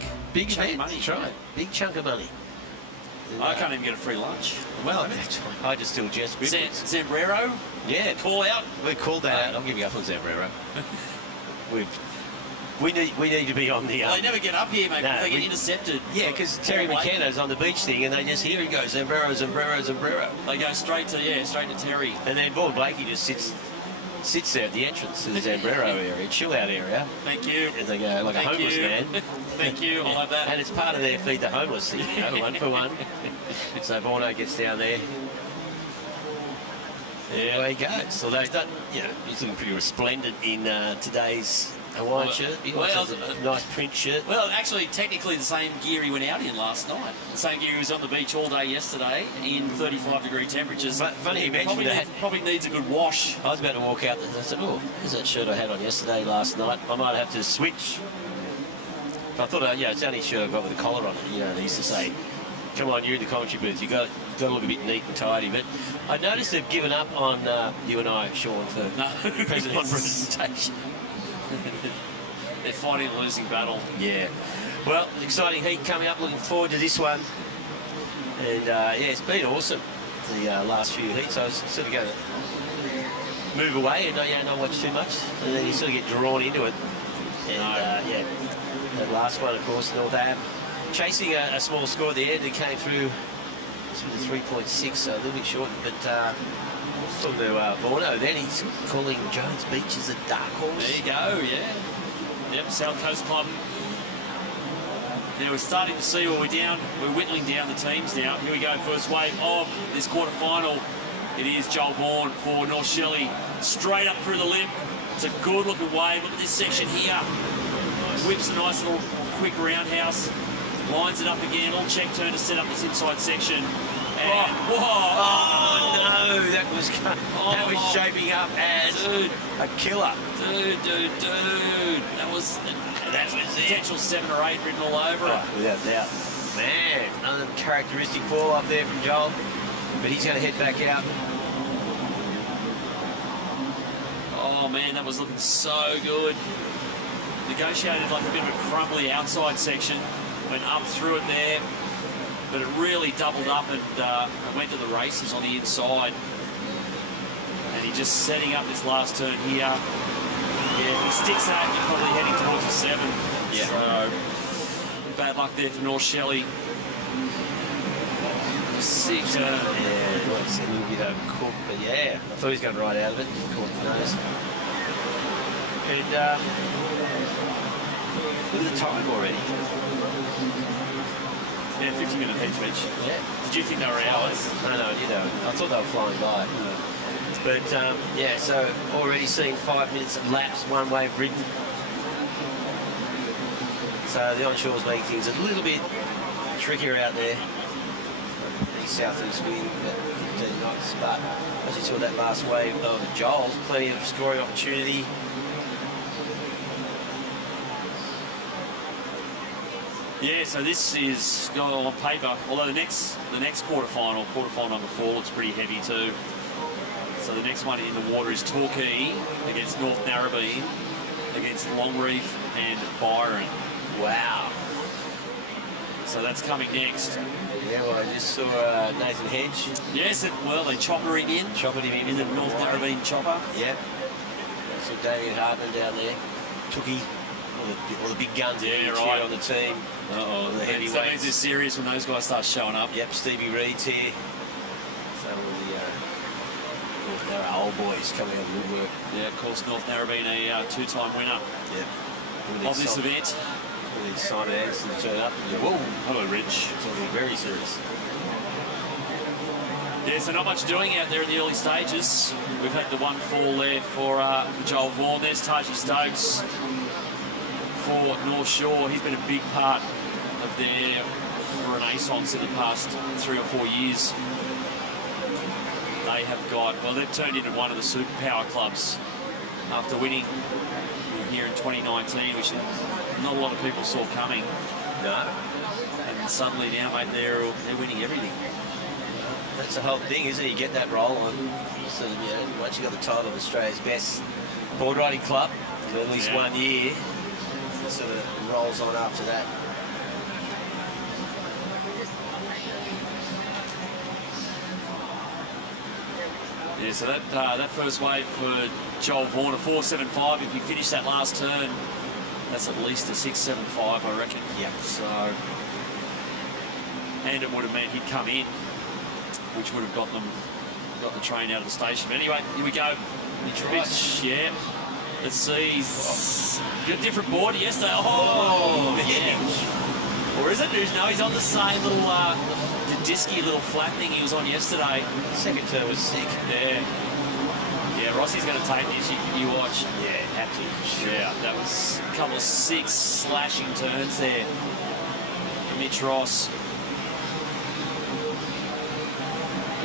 chunk of money. That's right, big chunk of money. I can't even get a free lunch. Well, I just still just Zambrero. Yeah, call out. We called that out. I'll give you up on Zambrero. We need to be on the. Well, they never get up here, mate. No, they get intercepted. Yeah, because Terry McKenna's on the beach thing, and they just hear it go Zambrero, Zambrero, Zambrero. They go straight to Terry, and then Vaughan Blakey just sits there at the entrance to the Zambrero area, chill out area. Thank you. And they go like a homeless man. Thank you. I'll have that. And it's part of their feed the homeless thing, you know, 1 for 1. So Bourno gets down there. There he goes. Although he's done, he's looking pretty resplendent in today's Hawaiian shirt. He also has a nice print shirt. Well, actually, technically the same gear he went out in last night. The same gear he was on the beach all day yesterday in 35-degree temperatures. But funny you mentioned that. Probably needs a good wash. I was about to walk out and I said, oh, there's that shirt I had on yesterday, last night. I might have to switch. I thought, it's the only shirt I've got with a collar on it. They used to say, come on, you're in the commentary booth, you've got to look a bit neat and tidy. But I noticed they've given up on you and I, Sean, for presentation. They're fighting a losing battle. Yeah. Well, exciting heat coming up. Looking forward to this one. And, it's been awesome, the last few heats. I was sort of going to move away and not watch too much. And then you sort of get drawn into it. And, that last one, of course, North Ave, chasing a small score at the end. It came through with a 3.6, so a little bit short. But talking to Bourno, then he's calling Jones Beach as a dark horse. There you go, yeah. Yep, South Coast Club. Now we're starting to see we're whittling down the teams now. Here we go, first wave of this quarterfinal. It is Joel Vaughan for North Shelley. Straight up through the lip. It's a good looking wave. Look at this section here. Whips a nice little quick roundhouse. Lines it up again. Little check turn to set up this inside section. And, oh no, that was shaping up as a killer. Dude. That was potential 7 or 8 written all over it. Without doubt. Man, uncharacteristic ball up there from Joel, but he's going to head back out. Oh man, that was looking so good. Negotiated like a bit of a crumbly outside section, went up through it there, but it really doubled up and went to the races on the inside. And he's just setting up this last turn here. Yeah, if he sticks that, you're probably heading towards the 7. Yeah. So, bad luck there for North Shelley. 6 turn. Yeah, like I said, a little bit overcooked, but yeah, I thought he was going right out of it. Caught the nose. And look at the time already. Yeah, 50-minute heats each. Yeah. Did you think they were hours? No, you know, I thought they were flying by. But yeah, so already seen 5 minutes of laps, one wave ridden. So the onshore's making things a little bit trickier out there. The southeast wind at 15 knots, but as you saw that last wave of Joel, plenty of scoring opportunity. Yeah, so this is going on paper, although the next quarterfinal number 4, looks pretty heavy too. So the next one in the water is Torquay against North Narrabeen, against Longreef and Byron. Wow. So that's coming next. Yeah, well, I just saw Nathan Hedge. Yes, well, they chopper him in. Choppered him in the North Narrabeen chopper. Yep. So Damien Hartman down there. Tookie, all the big guns right on the team. Uh-oh, the heavyweights. That means it's serious when those guys start showing up. Yep, Stevie Reed's here. So all the old boys coming out of the woodwork. Yeah, of course, North Narrabeen, a 2-time winner of this event. Simon Anderson to turn up. And whoa, hello, Rich. Something very serious. Yeah, so not much doing out there in the early stages. We've had the one fall there for Joel Vaughan. There's Taji Stokes for North Shore. He's been a big part of their renaissance in the past 3 or 4 years. They have got, well, they've turned into one of the superpower clubs after winning here in 2019, which not a lot of people saw coming. No. And suddenly now, mate, they're winning everything. That's the whole thing, isn't it? You get that roll on. So, you know, once you got the title of Australia's best board riding club for at least 1 year, it sort of rolls on after that. Yeah, so that first wave for Joel Vaughan, a 4.75. If you finish that last turn, that's at least a 6.75, I reckon. Yeah. So, and it would have meant he'd come in, which would have got the train out of the station. But anyway, here we go. Mitch, yeah. Let's see. Got a different board yesterday. Oh, yeah. Or is it? No, he's on the same little the disky little flat thing he was on yesterday. Second turn was sick. Yeah. Yeah, Rossi's going to take this. You watch. Yeah, had to. Sure. Yeah, that was a couple of 6 slashing turns there for Mitch Ross.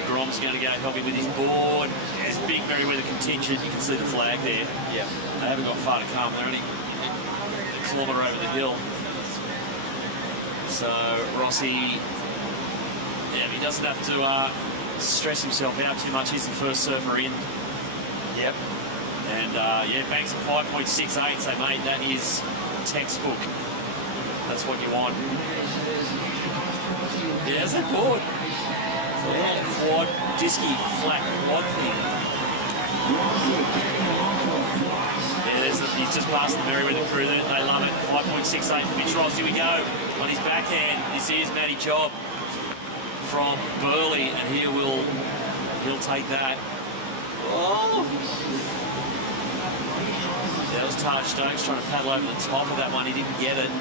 Grom's going to go help him with his board. There's big Merryweather contingent. You can see the flag there. Yeah. They haven't got far to come. They're only a kilometre over the hill. So Rossi, yeah, he doesn't have to stress himself out too much. He's the first surfer in. Yep. And yeah, banks at 5.68. So mate, that is textbook. That's what you want. Yeah, that's a board. Yeah, quad, disky, flat quad thing. Yeah, he's just passed the Merryweather crew there. They love it. 5.68 for Mitch Ross. Here we go. On his backhand, this is Matty Job from Burleigh, and he'll take that. Oh! That was Taj Stokes trying to paddle over the top of that one. He didn't get it.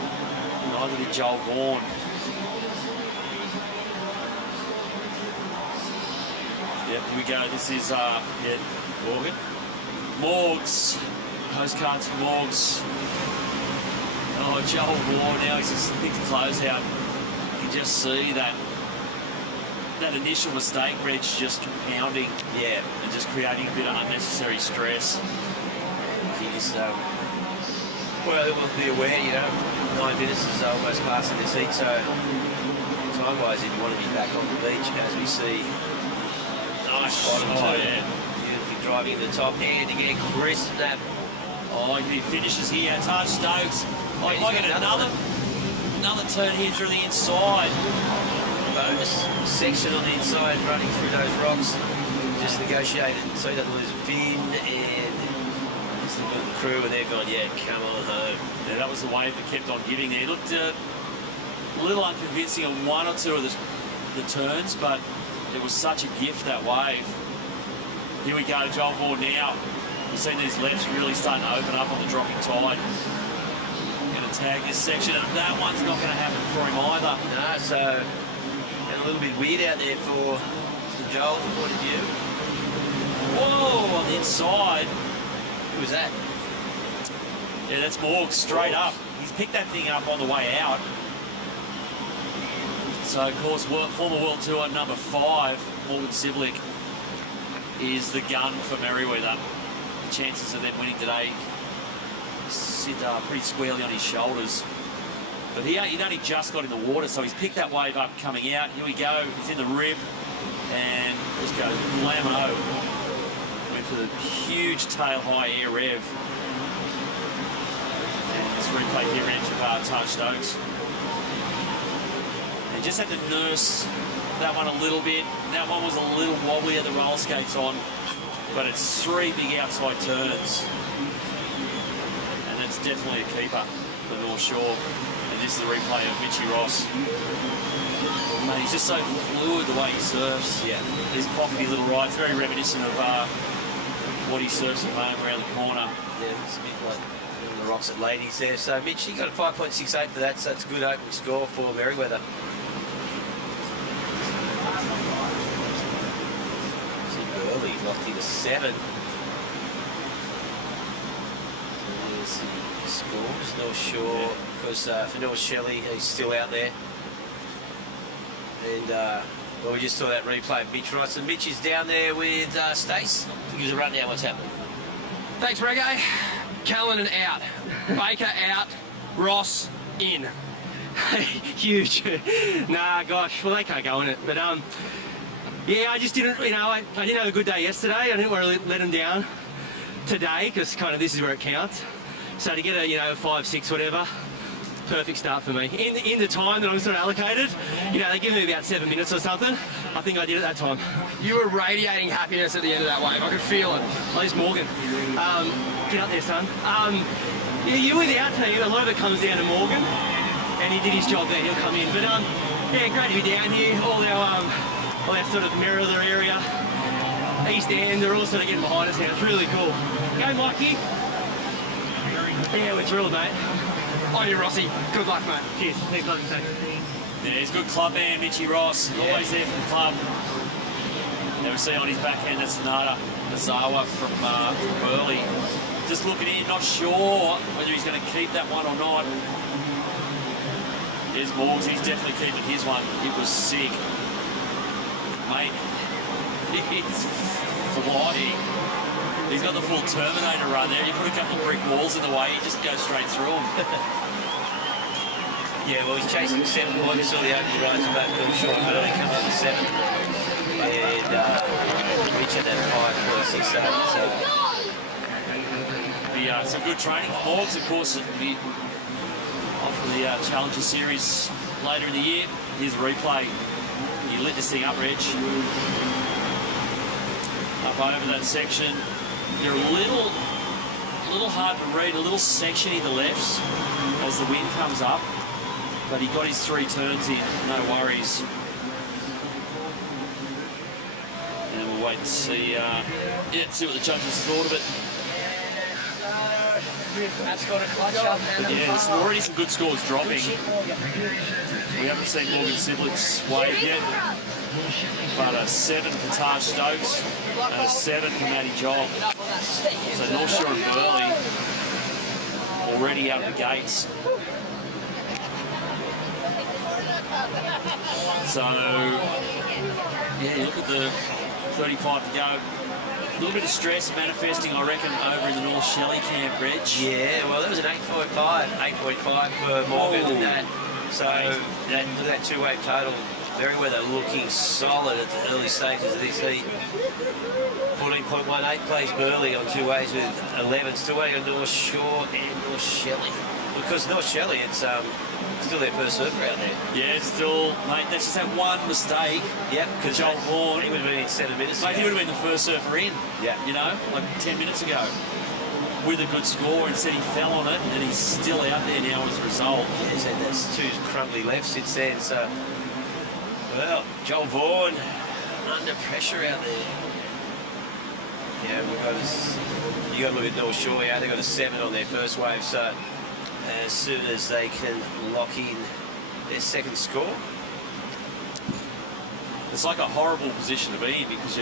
Neither did Joel Vaughan. Yep, here we go. This is Morgan. Morgs. Postcards for Morgs. Oh, Joel Vaughan now he's just picked the close out. You can just see that that initial mistake, Reg, just compounding. Yeah. And just creating a bit of unnecessary stress. He's, well, it will be aware, you know, 9 minutes is almost passing this heat, so time-wise, he'd want to be back on the beach, as we see. Nice bottom two. Yeah. Beautifully driving in the top hand again, crisp that. Oh, he finishes here. Taj Stokes. Oh, he might get another turn here through the inside. Bonus section on the inside, running through those rocks. Just negotiated so he doesn't lose a pin, and just the crew, and they're going, yeah, come on home. Yeah, that was the wave that kept on giving there. He looked a little unconvincing on one or two of the turns, but it was such a gift, that wave. Here we go, Joel Moore now. We've seen these lefts really starting to open up on the dropping tide. Going to tag this section, and that one's not going to happen for him either. No, so and a little bit weird out there for Joel's point of view. Whoa, on the inside. Who was that? Yeah, that's Morg straight up. He's picked that thing up on the way out. So, of course, former World Tour number 5, Morgan Siblick, is the gun for Merriweather. The chances of them winning today sit pretty squarely on his shoulders. But he'd only just got in the water, so he's picked that wave up coming out. Here we go. He's in the rib, and just goes blammo. Went for the huge tail-high air rev. And this replay here, Reg, of Taj Stokes. He just had to nurse that one a little bit. That one was a little wobbly at the roller skates on, but it's 3 big outside turns. And it's definitely a keeper for North Shore. And this is the replay of Mitchie Ross. Man, he's just so fluid the way he surfs. Yeah. These pockety little rides, very reminiscent of what he surfs at home around the corner. Yeah, it's a bit like the rocks at Ladies there. So Mitch, he got a 5.68 for that, so that's a good opening score for Merriweather. Early locked into 7. There's the scores. North Shore, because for North Shelley, he's still out there. And well, we just saw that replay of Mitch Ross, and Mitch is down there with Stace. Give us a rundown what's happening. Thanks, Reggae. Callanan out. Baker out. Ross in. Huge. Nah, gosh. Well, they can't go in it. But yeah, I just didn't. You know, I didn't have a good day yesterday. I didn't want to let them down today, because kind of this is where it counts. So to get a 5, 6, whatever. Perfect start for me. In the time that I'm sort of allocated, they give me about 7 minutes or something. I think I did at that time. You were radiating happiness at the end of that wave. I could feel it. Oh, there's Morgan. Get up there, son. Yeah, you with our team, a lot of it comes down to Morgan, and he did his job there. He'll come in. But yeah, great to be down here. All our sort of Merriweather area, East End, they're all sort of getting behind us now. It's really cool. Go, Mikey. Yeah, we're thrilled, mate. On you, Rossi. Good luck, mate. Cheers. Thanks, love you. Yeah, he's a good club man, Mitchie Ross. Always there for the club. Never see on his backhand, that's Nazawa from Burley. Just looking in, not sure whether he's going to keep that one or not. There's Morgs, he's definitely keeping his one. It was sick. Mate, he's flying. He's got the full Terminator run there. You put a couple of brick walls in the way, he just goes straight through them. Yeah, well, he's chasing 7 points, saw the opening rides back to Sean Burley come up with 7. And Mitch had that 5.68. So. Some good training. Morgs, of course, will be off for the Challenger Series later in the year. Here's a replay. He lit this thing up, Reg. Up over that section. They're a little hard to read, a little sectiony the lefts as the wind comes up. But he got his 3 turns in, no worries. And we'll wait and see, see what the judges thought of it. That's got a clutch up. Yeah, there's already some good scores dropping. We haven't seen Morgan Siblick's wave yet. But a 7 for Taj Stokes and a 7 for Matty Job. So North Shore and Burley already out of the gates. So Yeah, you look at the 35 to go. A little bit of stress manifesting, I reckon, over in the North Shelley camp, Reg. Yeah, well, that was an 8.5 for Morgan and that. So that two-way total, very weather looking solid at the early stages of this heat. 14.18 plays Burley on two ways with 11. Still waiting on North Shore and North Shelley. Because North Shelley, it's still their first surfer out there. Yeah, still, mate, they just had one mistake. Yep, because Joel Vaughan. He would have been in 7 minutes Mate, ago. he would have been the first surfer in. Yeah. You know, like 10 minutes ago. With a good score, and said he fell on it, and he's still out there now as a result. Yeah, he's had those two crumbly left since then, so... Well, Joel Vaughan under pressure out there. Yeah, you got to look at North Shore, yeah, they got a 7 on their first wave, so as soon as they can lock in their second score. It's like a horrible position to be in because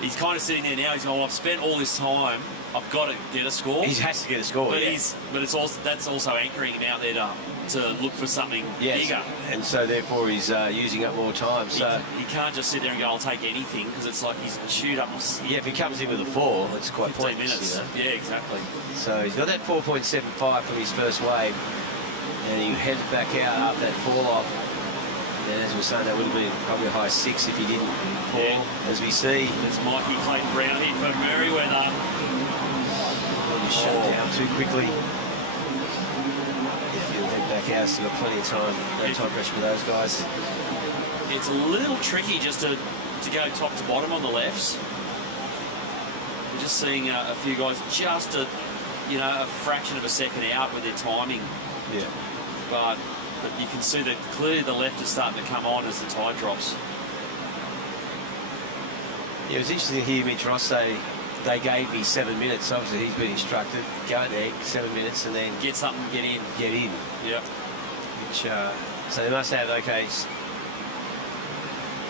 he's kind of sitting there now. He's going, well, I've spent all this time. I've got to get a score. He has to get a score, but yeah. But it's also that's also anchoring him out there to look for something bigger. And so therefore he's using up more time. So he can't just sit there and go, I'll take anything, because it's like he's chewed up. Yeah, if he comes in with a 4, it's quite 15 pointless. minutes. You know? Yeah, exactly. So he's got that 4.75 from his first wave, and he heads back out up that fall off. And as we were saying, that would have been probably a high 6 if he didn't fall, as we see. It's Mikey Clayton Brown here for Merriweather. He shut down too quickly. He'll head back out, still got plenty of time. No time pressure for those guys. It's a little tricky just to go top to bottom on the lefts. We're just seeing a few guys just a fraction of a second out with their timing. Yeah. But you can see that clearly the left is starting to come on as the tide drops. Yeah, it was interesting to hear Mitch Ross say they gave me 7 minutes. Obviously, he's been instructed, go in there, 7 minutes, and then get something, get in. Get in. Yep. Which, so they must have, okay,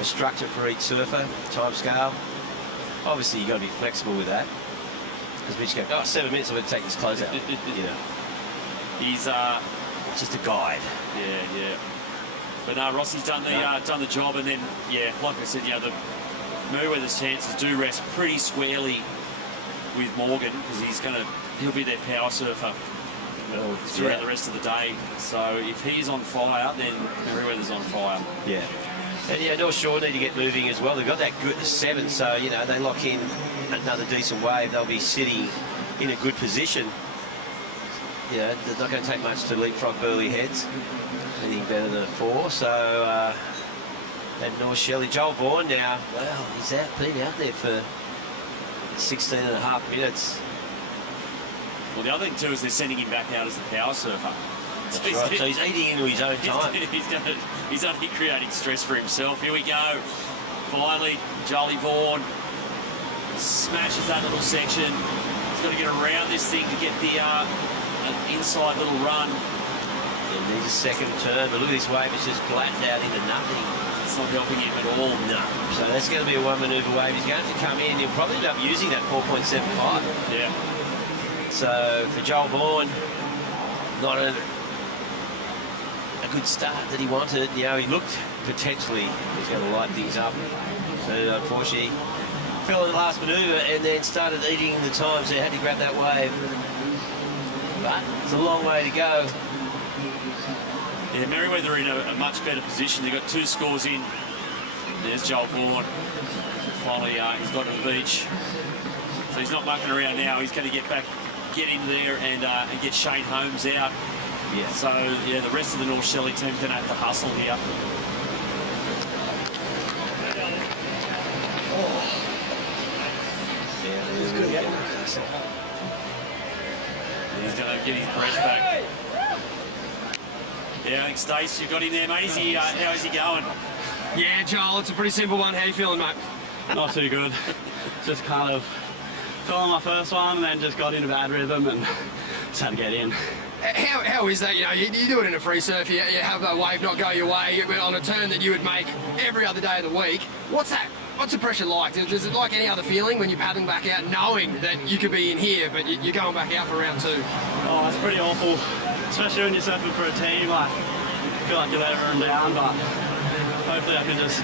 a structure for each surfer, time scale. Obviously, you've got to be flexible with that. Because Mitch goes, 7 minutes, I'm going to take this close out. You know. He's just a guide. Yeah. But no, Rossi's done the job, and then like I said, the Merriweather's chances do rest pretty squarely with Morgan, because he'll be their power surfer throughout the rest of the day. So if he's on fire, then Merriweather's on fire. Yeah. And North Shore need to get moving as well. They've got that good 7, so they lock in another decent wave. They'll be sitting in a good position. They're not going to take much to leapfrog Burley heads. Anything better than a 4. So and North Shelley, Joel Vaughan now, well, he's been out there for 16.5 minutes. Well, the other thing too is they're sending him back out as the power surfer. That's right. So he's eating into his own time. He's only creating stress for himself. Here we go. Finally, Jolie Vaughan smashes that little section. He's got to get around this thing to get the an inside little run. He needs a second turn, but look at this wave, it's just flattened out into nothing. It's not helping him at all. No. So that's going to be a 1 maneuver wave. He's going to have to come in. He'll probably end up using that 4.75. Yeah. So for Joel Vaughan, not a good start that he wanted. He looked potentially he's going to light things up. So unfortunately, fell in the last maneuver and then started eating the time, so he had to grab that wave. But it's a long way to go. Yeah, Merriweather are in a much better position. They've got 2 scores in. There's Joel Vaughan. Finally, he's got to the beach. So he's not mucking around now. He's going to get in there and get Shane Holmes out. Yeah. So, the rest of the North Shelley team's going to have to hustle here. Yeah, he's good. He's going to get his breath back. Yeah, I think Stace, you got him there, mate. How is he going? Yeah, Joel, it's a pretty simple one. How you feeling, mate? Not too good. Just kind of fell on my first one and then just got into bad rhythm and just had to get in. How is that? You do it in a free surf, you have a wave not go your way on a turn that you would make every other day of the week. What's that? What's the pressure like? Is it like any other feeling when you're paddling back out knowing that you could be in here but you're going back out for round 2? Oh, it's pretty awful, especially when you're surfing for a team. I feel like you let everyone down, but hopefully I can just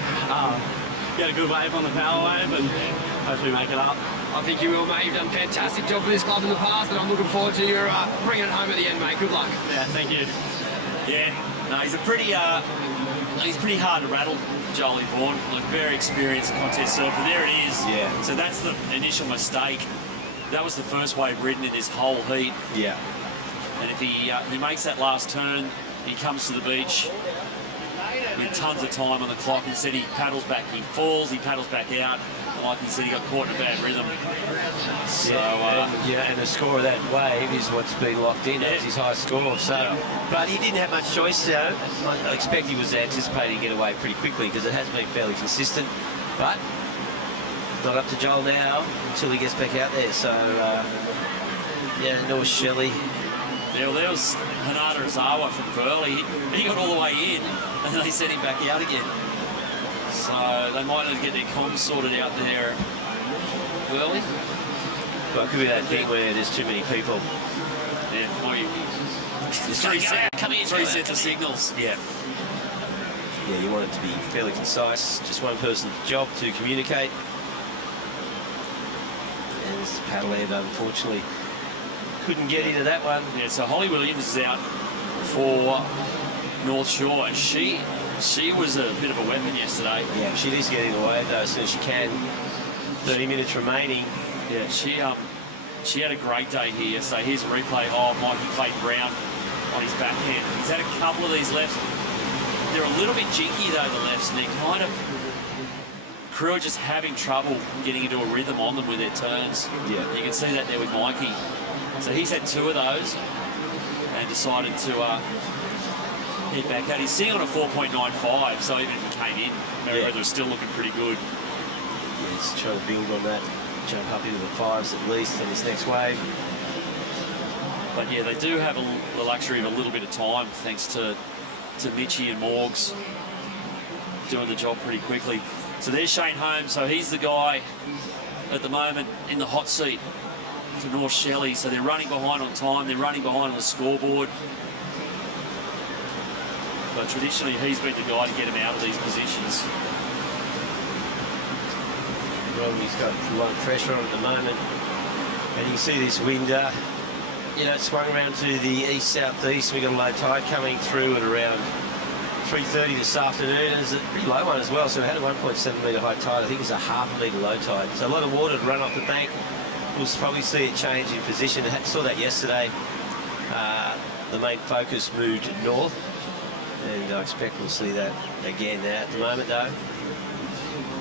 get a good wave on the power wave and hopefully make it up. I think you will, mate. You've done a fantastic job for this club in the past, and I'm looking forward to your bringing it home at the end, mate. Good luck. Yeah, thank you. Yeah, no, he's pretty hard to rattle, Jolie Vaughan. Like, very experienced contest surfer. There it is. Yeah. So that's the initial mistake. That was the first wave ridden in this whole heat. Yeah. And if he makes that last turn, he comes to the beach with tons of time on the clock. Instead, he paddles back. He falls. He paddles back out. Like he said, he got caught in a bad rhythm. So, and the score of that wave is what's been locked in. That was his high score. So, but he didn't have much choice. I expect he was anticipating to get away pretty quickly because it has been fairly consistent. But not up to Joel now until he gets back out there. So, yeah, North Shelley. Yeah, well, there was Hanada Azawa from Burley. He got all the way in, and they sent him back out again. So they might need to get their comms sorted out there early. Well, it could be that thing where there's too many people. Yeah, there's three sets of signals. Yeah. Yeah, you want it to be fairly concise. Just one person's job to communicate. And this paddle end, unfortunately, couldn't get into that one. Yeah, so Holly Williams is out for North Shore, and she was a bit of a weapon yesterday. Yeah, she needs to get in the way though as soon as she can. 30 minutes remaining. Yeah, she had a great day here yesterday. Here's a replay of Mikey Clayton Brown on his backhand. He's had a couple of these lefts. They're a little bit jinky though, the lefts, and they're kind of, crew are just having trouble getting into a rhythm on them with their turns. Yeah. You can see that there with Mikey. So he's had two of those and decided to head back out. He's sitting on a 4.95, so even if he came in, Merriweather is still looking pretty good. Yeah, he's trying to build on that, jump up into the fives at least on this next wave. But yeah, they do have the luxury of a little bit of time thanks to Mitchie and Morgs doing the job pretty quickly. So there's Shane Holmes, so he's the guy at the moment in the hot seat for North Shelley. So they're running behind on time, they're running behind on the scoreboard. But traditionally, he's been the guy to get him out of these positions. Well, he's got a lot of pressure on at the moment. And you can see this wind, you know, it swung around to the east-southeast. We got a low tide coming through at around 3:30 this afternoon. It's a pretty low one as well, so we had a 1.7 metre high tide. I think it's a ½ metre low tide. So a lot of water to run off the bank. We'll probably see it change in position. I saw that yesterday. The main focus moved north, and I expect we'll see that again now. At the moment, though,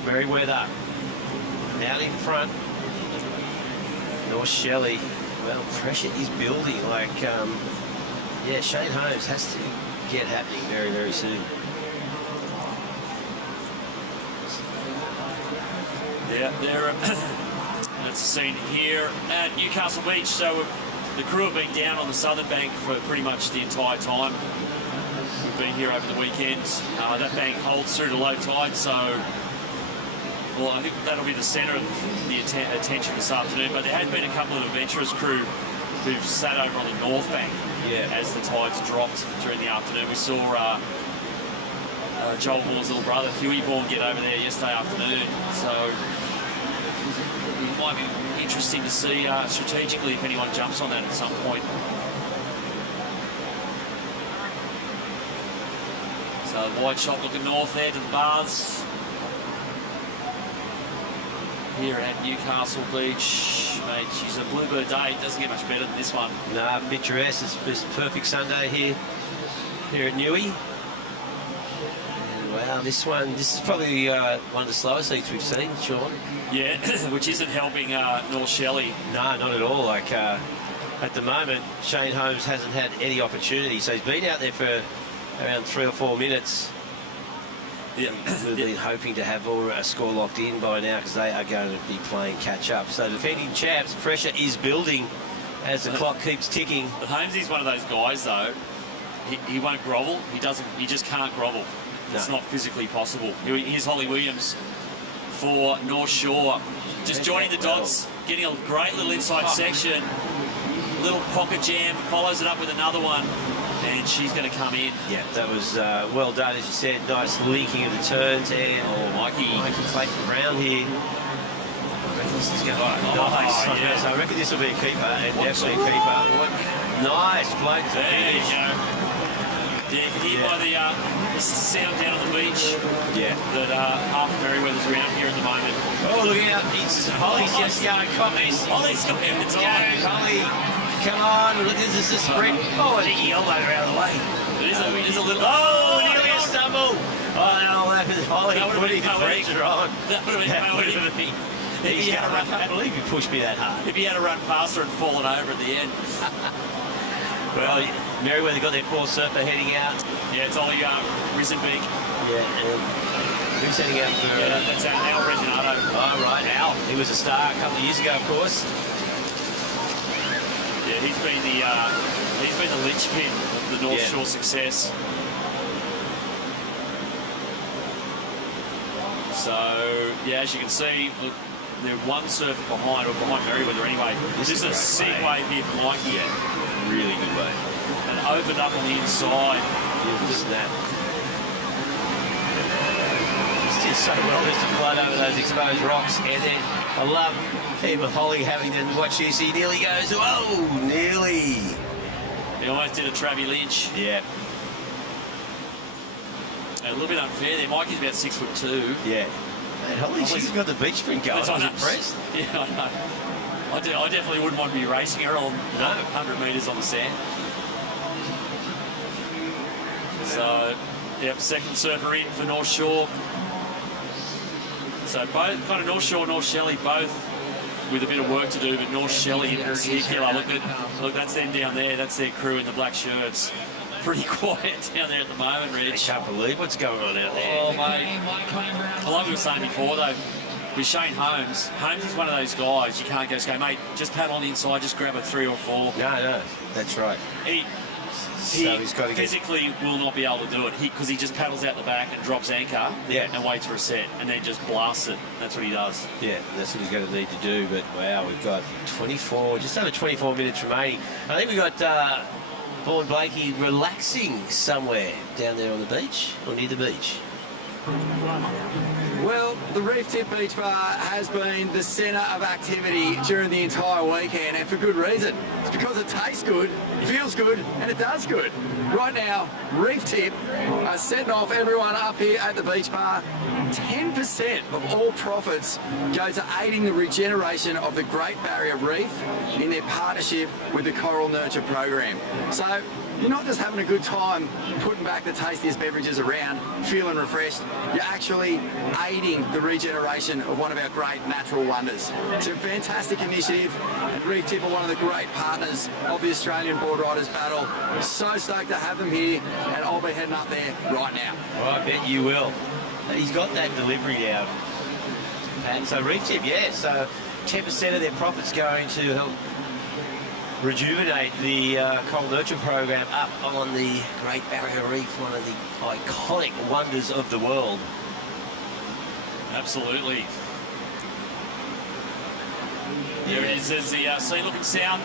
Merriweather out in front. North Shelley, well, pressure is building. Like, yeah, Shane Holmes has to get happening very, very soon. Yeah, they're that's the scene here at Newcastle Beach. So the crew have been down on the southern bank for pretty much the entire time. We've been here over the weekend. That bank holds through to low tide, so well, I think that'll be the centre of the attention this afternoon. But there had been a couple of adventurous crew who've sat over on the north bank as the tides dropped during the afternoon. We saw Joel Vaughan's little brother, Huey Vaughan, get over there yesterday afternoon. So it might be interesting to see strategically if anyone jumps on that at some point. So wide shot looking north there to the baths. Here at Newcastle Beach, mate, she's a bluebird day. It doesn't get much better than this one. Nah, picturesque. It's perfect Sunday here at Newey. And wow, this is probably one of the slowest heats we've seen, Sean. Yeah, which isn't helping North Shelley. No, not at all. Like at the moment, Shane Holmes hasn't had any opportunity, so he's been out there for around 3 or 4 minutes. Yeah. We've been hoping to have a score locked in by now because they are going to be playing catch up. So defending champs, pressure is building as the clock keeps ticking. But Holmesy's one of those guys though. He won't grovel. He just can't grovel. It's not physically possible. Here's Holly Williams for North Shore, just joining the dots, getting a great little inside section, little pocket jam, follows it up with another one, and and she's going to come in. Yeah, that was well done, as you said. Nice linking of the turns, and Mikey taking ground here. I reckon this is going to nice. Yeah. So I reckon this will be a keeper, and definitely a keeper. Nice bloke to finish. Yeah, here by the sound down on the beach. Yeah. That half Merryweather's around here at the moment. Oh, look out. Holly's just going copies. Holly's got him. It's on. Holly, come on. Look, this is a sprint. Oh, I think he elbowed her out of the way. It is a little... Oh, nearly a stumble. Oh, no, that was Holly putting the pressure on. That would have been I believe he pushed me that hard. If he had to run past her and fallen over at the end. Well, Merryweather got their poor surfer heading out. Yeah, it's Ollie Risenbeek. Yeah, and who's heading out for... that's Al Reginato. Oh, right, Al. He was a star a couple of years ago, of course. Yeah, he's been the linchpin of the North Shore success. So, yeah, as you can see, look, they're one surfer behind Merryweather anyway. This is a sick wave here for Mikey. Yeah, really good wave. And opened up on the inside. Yeah, just that. Just did so well just to flood over those exposed rocks. And then I love even Holly having to watch this. He nearly goes, oh, nearly. He almost did a Travie Lynch. Yeah. A little bit unfair there. Mikey's about 6'2". Yeah. And Holly, she's got the beach sprint going. I was impressed. Yeah, I know. I definitely wouldn't want to be racing her on 100 metres on the sand. So, yep, second surfer in for North Shore. So both, kind of North Shore, North Shelley, both with a bit of work to do, but North Shelley in particular. Look, that's them down there. That's their crew in the black shirts. Pretty quiet down there at the moment, Reg. I can't believe what's going on out there. Oh, mate. Like we were saying before, though, with Shane Holmes, Holmes is one of those guys you can't go, mate, just paddle on the inside, just grab a 3 or 4. No, that's right. He he's got to physically will not be able to do it because he just paddles out the back and drops anchor and waits for a set and then just blasts it. That's what he does. Yeah, that's what he's going to need to do. But, wow, we've got just over 24 minutes remaining. I think we've got... Vaughan Blakey relaxing somewhere down there on the beach or near the beach. Well, the Reef Tip Beach Bar has been the centre of activity during the entire weekend, and for good reason. It's because it tastes good, feels good, and it does good. Right now, Reef Tip are setting off everyone up here at the beach bar. 10% of all profits go to aiding the regeneration of the Great Barrier Reef in their partnership with the Coral Nurture Program. So you're not just having a good time putting back the tastiest beverages around, feeling refreshed, you're actually aiding the regeneration of one of our great natural wonders. It's a fantastic initiative, and Reef Tip are one of the great partners of the Australian Boardriders Battle. So stoked to have them here, and I'll be heading up there right now. Well, I bet you will. He's got that delivery now. And so Reef Tip, so 10% of their profits going to help rejuvenate the Coral Nurture Program up on the Great Barrier Reef, one of the iconic wonders of the world. Absolutely. There it is, there's the sea looking south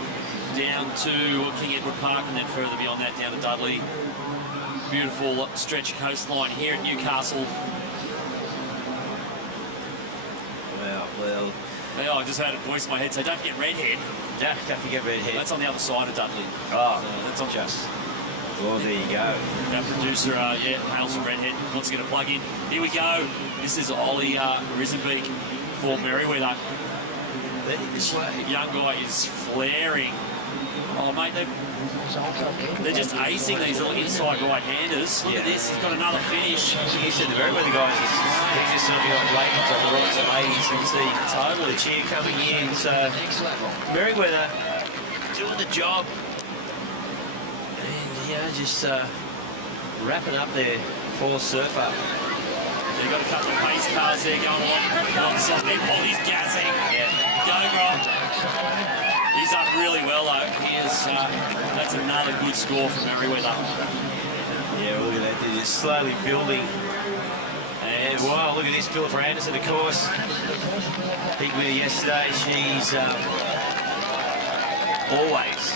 down to King Edward Park and then further beyond that down to Dudley. Beautiful stretch of coastline here at Newcastle. Well, I just heard a voice in my head say, don't forget Redhead. Don't forget Redhead. That's on the other side of Dudley. Oh, so that's on just. Well, there you go. Our producer, hails from Redhead, wants to get a plug in. Here we go. This is Ollie Risenbeek for Merryweather. This young guy is flaring. Oh, mate, they're just acing these little inside right-handers. Look at this, he's got another finish. You said the Merryweather guys, they're just serving up ladies on the right of ladies. You can see the cheer coming in. So Merryweather doing the job. And, just wrapping up their 4 surfer. They've got a couple of pace cars there going on. He's gassing. Yeah. Go, Grom. He's up really well, though. That's another good score for Merryweather. Yeah, look at that. They're just slowly building. And, wow, look at this. Philippa Anderson, of course. Big winner yesterday. She's always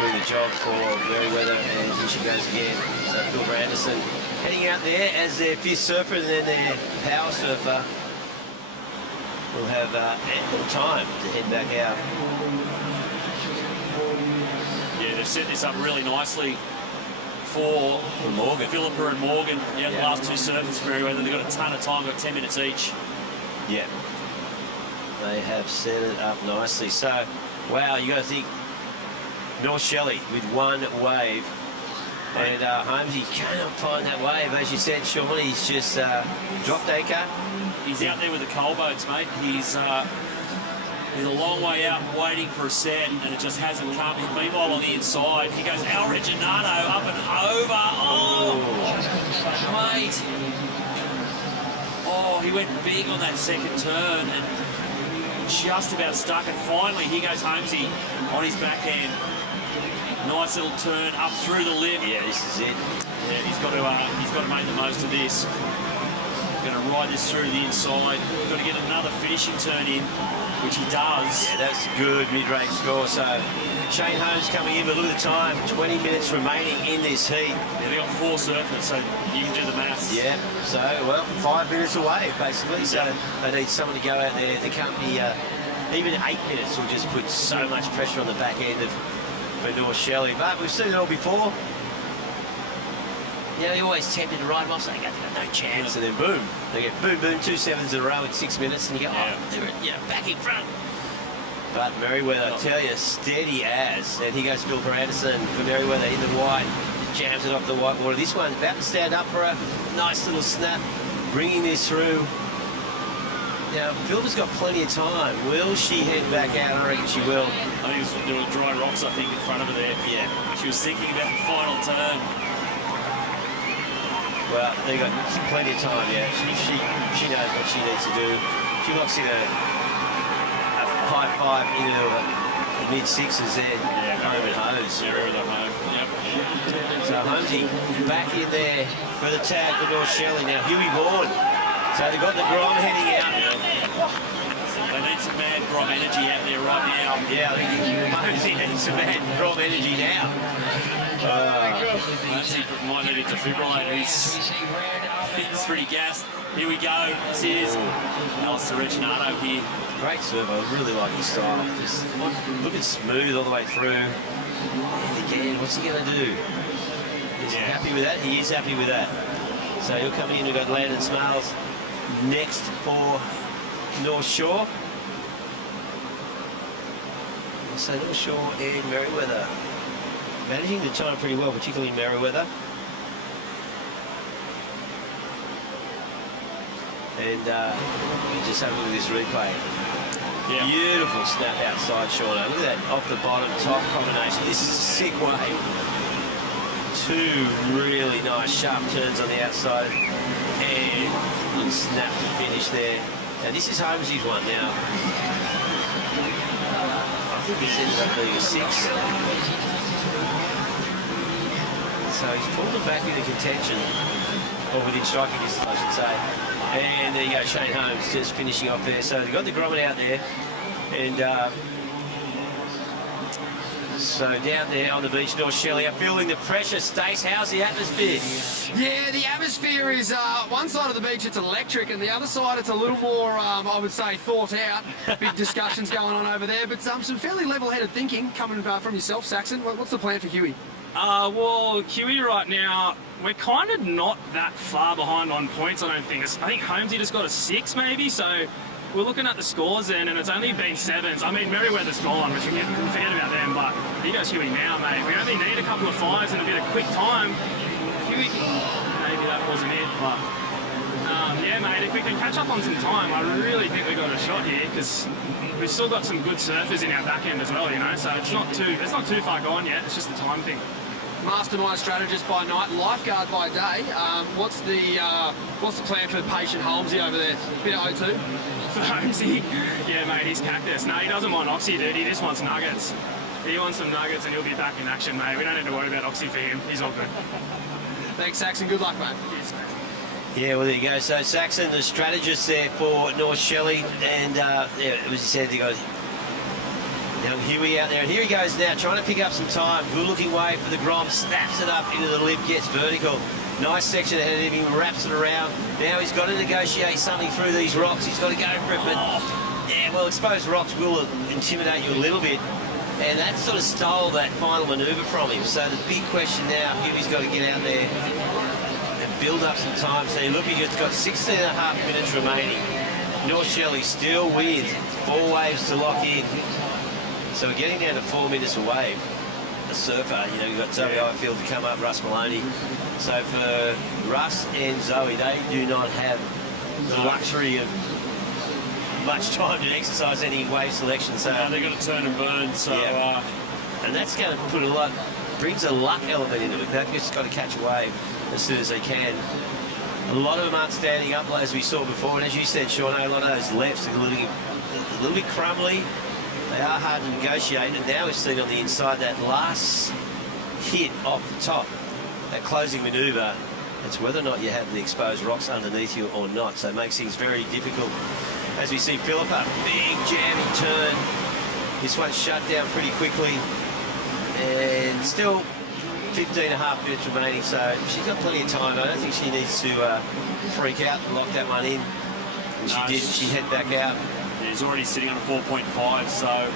doing the job for Merriweather, and here she goes again. So Phil Anderson heading out there as their fifth surfer, and then their power surfer will have ample time to head back out. Yeah, they've set this up really nicely for Morgan. Philippa and Morgan. Yeah, the last two surfers for Merriweather. They've got a ton of time, got 10 minutes each. Yeah. They have set it up nicely. So, wow, you got to think North Shelley with one wave. And Holmesy cannot find that wave. As you said, Sean, he's just dropped anchor. He's out there with the coal boats, mate. He's a long way out waiting for a set, and it just hasn't come. Meanwhile, on the inside, he goes Al Reginato up and over. Oh, mate. Oh, he went big on that second turn and just about stuck. And finally, here goes Holmesy on his backhand. Nice little turn up through the lip. Yeah, this is it. Yeah, he's got to make the most of this. Going to ride this through the inside. Got to get another finishing turn in, which he does. Yeah, that's good mid-range score. So Shane Holmes coming in, but look at the time. 20 minutes remaining in this heat. Yeah, they've got 4 surfers, so you can do the maths. Yeah, so, well, 5 minutes away, basically. So they need someone to go out there. They can't be, even 8 minutes will just put so much pressure on the back end of for North Shelley. But we've seen it all before. You know, you're always tempted to ride them off, so they got no chance, and then boom. They get boom, boom, 2 sevens in a row in 6 minutes, and you go, oh, they're back in front. But Merriweather, I tell you, steady as. And here goes Philippa Anderson for Merriweather in the white. Jams it off the white water. This one's about to stand up for a nice little snap, bringing this through. Now, Philippa's got plenty of time. Will she head back out? I reckon she will. I think there were dry rocks, I think, in front of her there. Yeah. She was thinking about the final turn. Well, they got plenty of time, yeah. She knows what she needs to do. She locks in a high 5 into the mid-6s there. Yeah, home and hose. Yeah, over the home. Yep. So Holmesy back in there for the tag for North Shelley. Now Huey Vaughan. So they've got the Grom heading out. They need some mad Grom energy out there right now. Yeah, I think Holmesy needs some mad Grom energy now. Holmesy might need a defibrillator. He's pretty gassed. Here we go. This is Alistair Reginato here. Great serve. I really like his style. Just looking smooth all the way through. And again, what's he going to do? Is he happy with that? He is happy with that. So he'll come in. We've got Landon Smiles next for North Shore. So North Shore and Merriweather managing the time pretty well, particularly Merriweather. And just have a look at this replay. Yeah. Beautiful snap outside Shauna. Look at that off the bottom, top combination. This is a sick wave. 2 really nice sharp turns on the outside. And little snap to finish there. Now this is Holmesy's one now. I think this ended up being a 6. So he's pulled it back into contention, or within striking distance, I should say. And there you go, Shane Holmes just finishing off there. So they've got the Grommet out there. And so down there on the beach, North Shelley are feeling the pressure. Stace, how's the atmosphere? Yeah, the atmosphere is, one side of the beach it's electric, and the other side it's a little more, I would say, thought out. Big discussions going on over there, but some fairly level-headed thinking coming from yourself, Saxon. What's the plan for Huey? Well, Huey right now, we're kind of not that far behind on points, I don't think. I think Holmesy just got a 6 maybe, so we're looking at the scores then, and it's only been 7s. I mean, Merriweather's gone, which we can forget about them, but here goes Huey now, mate. We only need a couple of 5s and a bit of quick time. Huey, maybe that wasn't it, but yeah, mate, if we can catch up on some time, I really think we got a shot here, because we've still got some good surfers in our back end as well, you know, so it's not too far gone yet, it's just the time thing. Mastermind strategist by night, lifeguard by day. What's the plan for patient Holmesy over there? Bit of O2? For Holmesy? Yeah, mate, he's cactus. No, he doesn't want Oxy, dude. He just wants nuggets. He wants some nuggets and he'll be back in action, mate. We don't need to worry about Oxy for him. He's all good. Thanks, Saxon. Good luck, mate. Cheers, mate. Yeah, well, there you go. So Saxon, the strategist there for North Shelley, and yeah, as you said, you guys, Young Huey out there, and here he goes now, trying to pick up some time. Good looking wave for the Grom, snaps it up into the lip, gets vertical. Nice section ahead of him, wraps it around. Now he's got to negotiate something through these rocks. He's got to go for it, but yeah, well, exposed rocks will intimidate you a little bit. And that sort of stole that final manoeuvre from him. So the big question now, Huey's got to get out there and build up some time. So look, he's got 16.5 minutes remaining. North Shelley still with 4 waves to lock in. So we're getting down to 4 minutes a wave. The surfer, you know, you've got Zoe Ifield to come up, Russ Maloney. So for Russ and Zoe, they do not have the luxury of much time to exercise any wave selection. So they've got to turn and burn. So yeah. And that's going to put brings a luck element into it. They've just got to catch a wave as soon as they can. A lot of them aren't standing up as we saw before, and as you said, Sean, a lot of those lefts are a little bit crumbly. They are hard to negotiate, and now we've seen on the inside that last hit off the top, that closing manoeuvre. It's whether or not you have the exposed rocks underneath you or not, so it makes things very difficult. As we see Philippa, big jamming turn. This one's shut down pretty quickly, and still 15.5 minutes remaining, so she's got plenty of time. I don't think she needs to freak out and lock that one in. And she did. She head back out. He's already sitting on a 4.5, so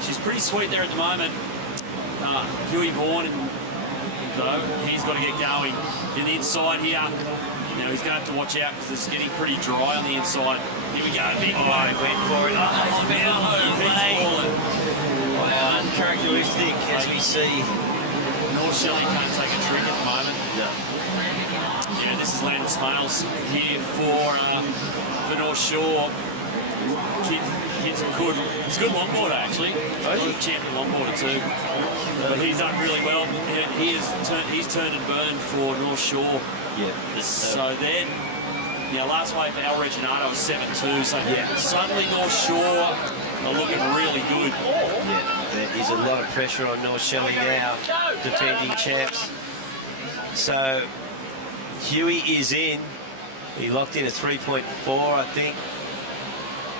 she's pretty sweet there at the moment. Huey Vaughan, though, he's got to get going. In the inside here, now he's going to have to watch out because it's getting pretty dry on the inside. Here we go, big wave. Went for it. Wow, uncharacteristic as we see. North Shelley can't take a trick at the moment. No. Yeah, this is Landon Smales here for North Shore. Kid's good. He's a good longboarder, actually. Champion longboarder too. But he's done really well. He's turned and burned for North Shore. Yeah. So then, last wave for Al Reginato was 7-2. So suddenly North Shore are looking really good. Yeah, there is a lot of pressure on North Shelley now, defending champs. So Huey is in. He locked in a 3.4, I think.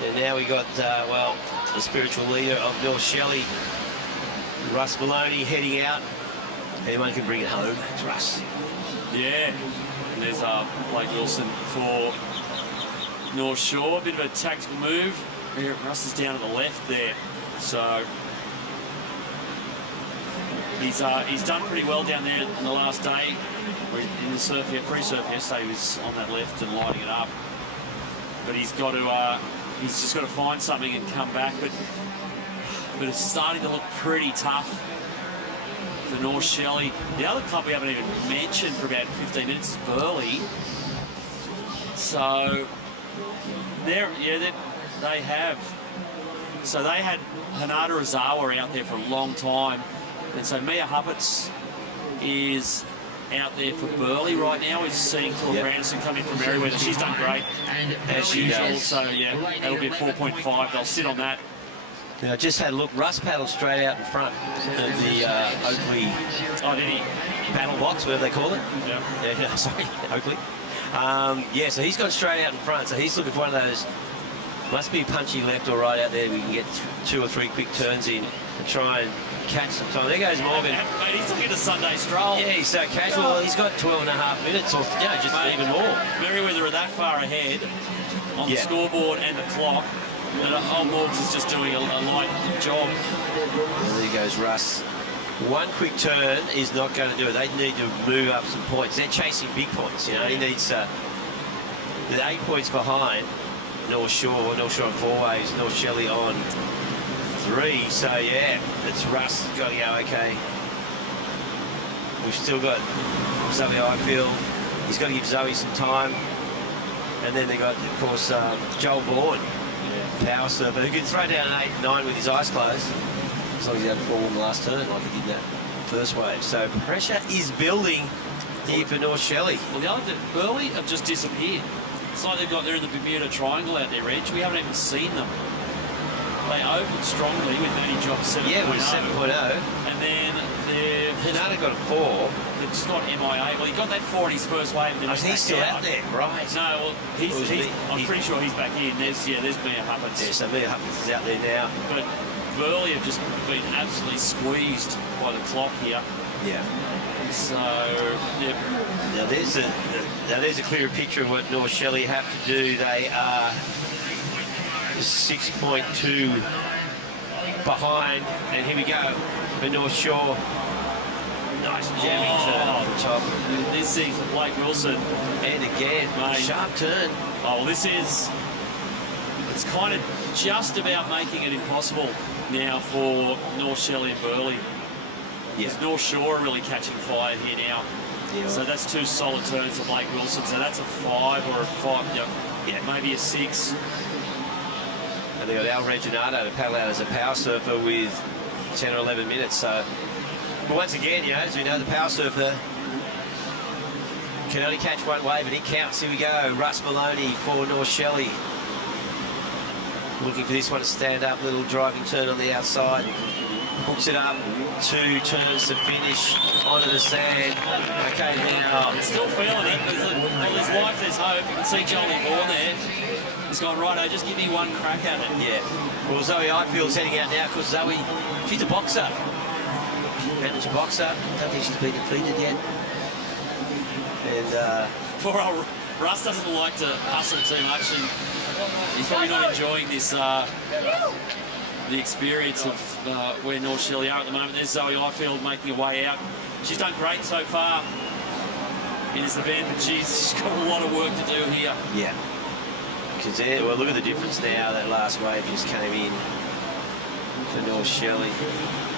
And now we got, the spiritual leader of North Shelley, Russ Maloney, heading out. Anyone can bring it home. It's Russ. Yeah. And there's Blake Wilson for North Shore. A bit of a tactical move. Russ is down to the left there. So he's done pretty well down there in the last day. In the surf, pre-surf yesterday, he was on that left and lighting it up. But he's got to... He's just got to find something and come back, but it's starting to look pretty tough for North Shelley. The other club we haven't even mentioned for about 15 minutes is Burleigh. So they have. So they had Hanada Ozawa out there for a long time, and so Mia Huppets is out there for Burleigh right now. We're seeing Phil Branderson come in from Merriweather. She's done great as usual. So yeah, that'll be at 4.5. They'll sit on that. Now, I just had a look. Russ paddled straight out in front of the Oakley paddle box, whatever they call it. Yeah, sorry, Oakley. So he's gone straight out in front. So he's looking for one of those. Must be punchy left or right out there. We can get 2 or 3 quick turns in and try and catch some time. There goes Morgan. Mate, he's looking at a Sunday stroll. Yeah, he's so casual. Well, he's got 12.5 minutes, or just even more. Merriweather are that far ahead on the scoreboard and the clock. And old Morgs is just doing a light job. Well, there goes Russ. One quick turn is not going to do it. They need to move up some points. They're chasing big points. He needs the 8 points behind North Shore on 4 waves. North Shelley on 3. So yeah, it's Russ got to go okay. We've still got Zoe Ifield. He's got to give Zoe some time. And then they got, of course, Joel Vaughan, power surfer, who can throw down an 8, 9 with his eyes closed, as long as he hadn't fallen on the last turn like he did that first wave. So pressure is building here for North Shelley. Well, the other thing, Burleigh have just disappeared. It's like they've got there in the Bermuda Triangle out there, Reg. We haven't even seen them. They opened strongly with Matty Job 7.0. Yeah, with 7.0. And then they've... Hanada got a 4. They've just got MIA. Well, he got that 4 in his first wave. And then he's still out there, right? No, well, I'm pretty sure he's back in. There's Mia Huppets. Yeah, so Mia Huppets is out there now. But Burley have just been absolutely squeezed by the clock here. Yeah. So, yep. Now there's a clearer picture of what North Shelley have to do. They are 6.2 behind, and here we go for North Shore. Nice jamming turn off the top. This is Blake Wilson. And again, mate. Sharp turn. Oh, it's kind of just about making it impossible now for North Shelley and Burley. Because North Shore are really catching fire here now. Yeah. So that's 2 solid turns for Blake Wilson. So that's a 5 or a 5, maybe a 6. And they got Al Reginato to paddle out as a power surfer with 10 or 11 minutes. So, but once again, as we know, the power surfer can only catch one wave, and it counts. Here we go. Russ Maloney for North Shelley. Looking for this one to stand up. Little driving turn on the outside. Hooks it up. 2 turns to finish onto the sand. Okay, now. Still feeling it. There's life, there's hope. You can see Jolie Moore there. He's gone, righto, just give me one crack at it. Yeah. Well, Zoe Ifield's heading out now because Zoe, she's a boxer. Amateur boxer. I don't think she's been defeated yet. And poor old Russ doesn't like to hustle too much. He's probably not enjoying this, the experience of where North Shelley are at the moment. There's Zoe Ifield making her way out. She's done great so far in this event, but she's got a lot of work to do here. Yeah. Because well, look at the difference now. That last wave just came in for North Shelley.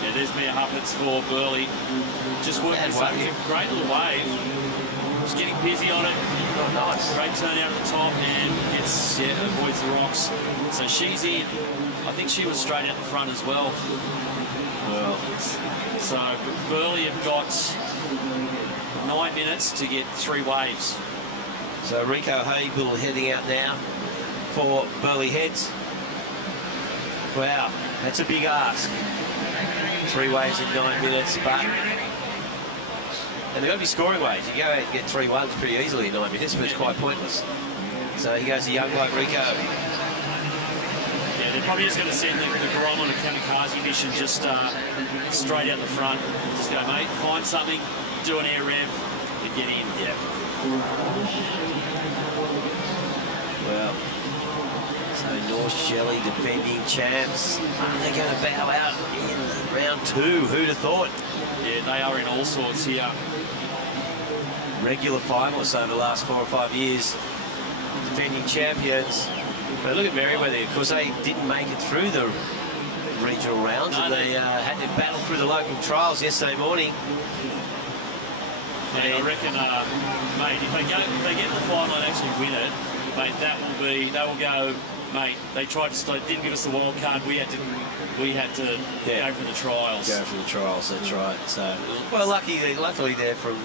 Yeah, there's Mia Huppets for Burley. Just working this up. Great little wave. Just getting busy on it. Oh, nice. Great turn out at the top and avoids the rocks. So she's in. I think she was straight out the front as well. So Burley have got 9 minutes to get 3 waves. So Rico Hagel heading out now for Burley Heads. Wow, that's a big ask. 3 waves in 9 minutes, but and they've got to be scoring waves. You go out and get 3 ones pretty easily in 9 minutes, but it's quite pointless. So here goes the young bloke Rico. Yeah, they're probably just going to send the Grom on a kamikaze mission just straight out the front. Just go, mate, find something, do an air rev, and get in. Yeah. Well, so North Shelley, defending champs, are they going to bow out in round 2? Who'd have thought? Yeah, they are in all sorts here. Regular finalists over the last 4 or 5 years, defending champions. But look at Merriweather, of course they didn't make it through the regional rounds, and they had to battle through the local trials yesterday morning. And I reckon, mate, if they get to the final and actually win it, mate, they will go, mate, they didn't give us the wild card, we had to go for the trials. Go for the trials, that's right. So, well, luckily they're from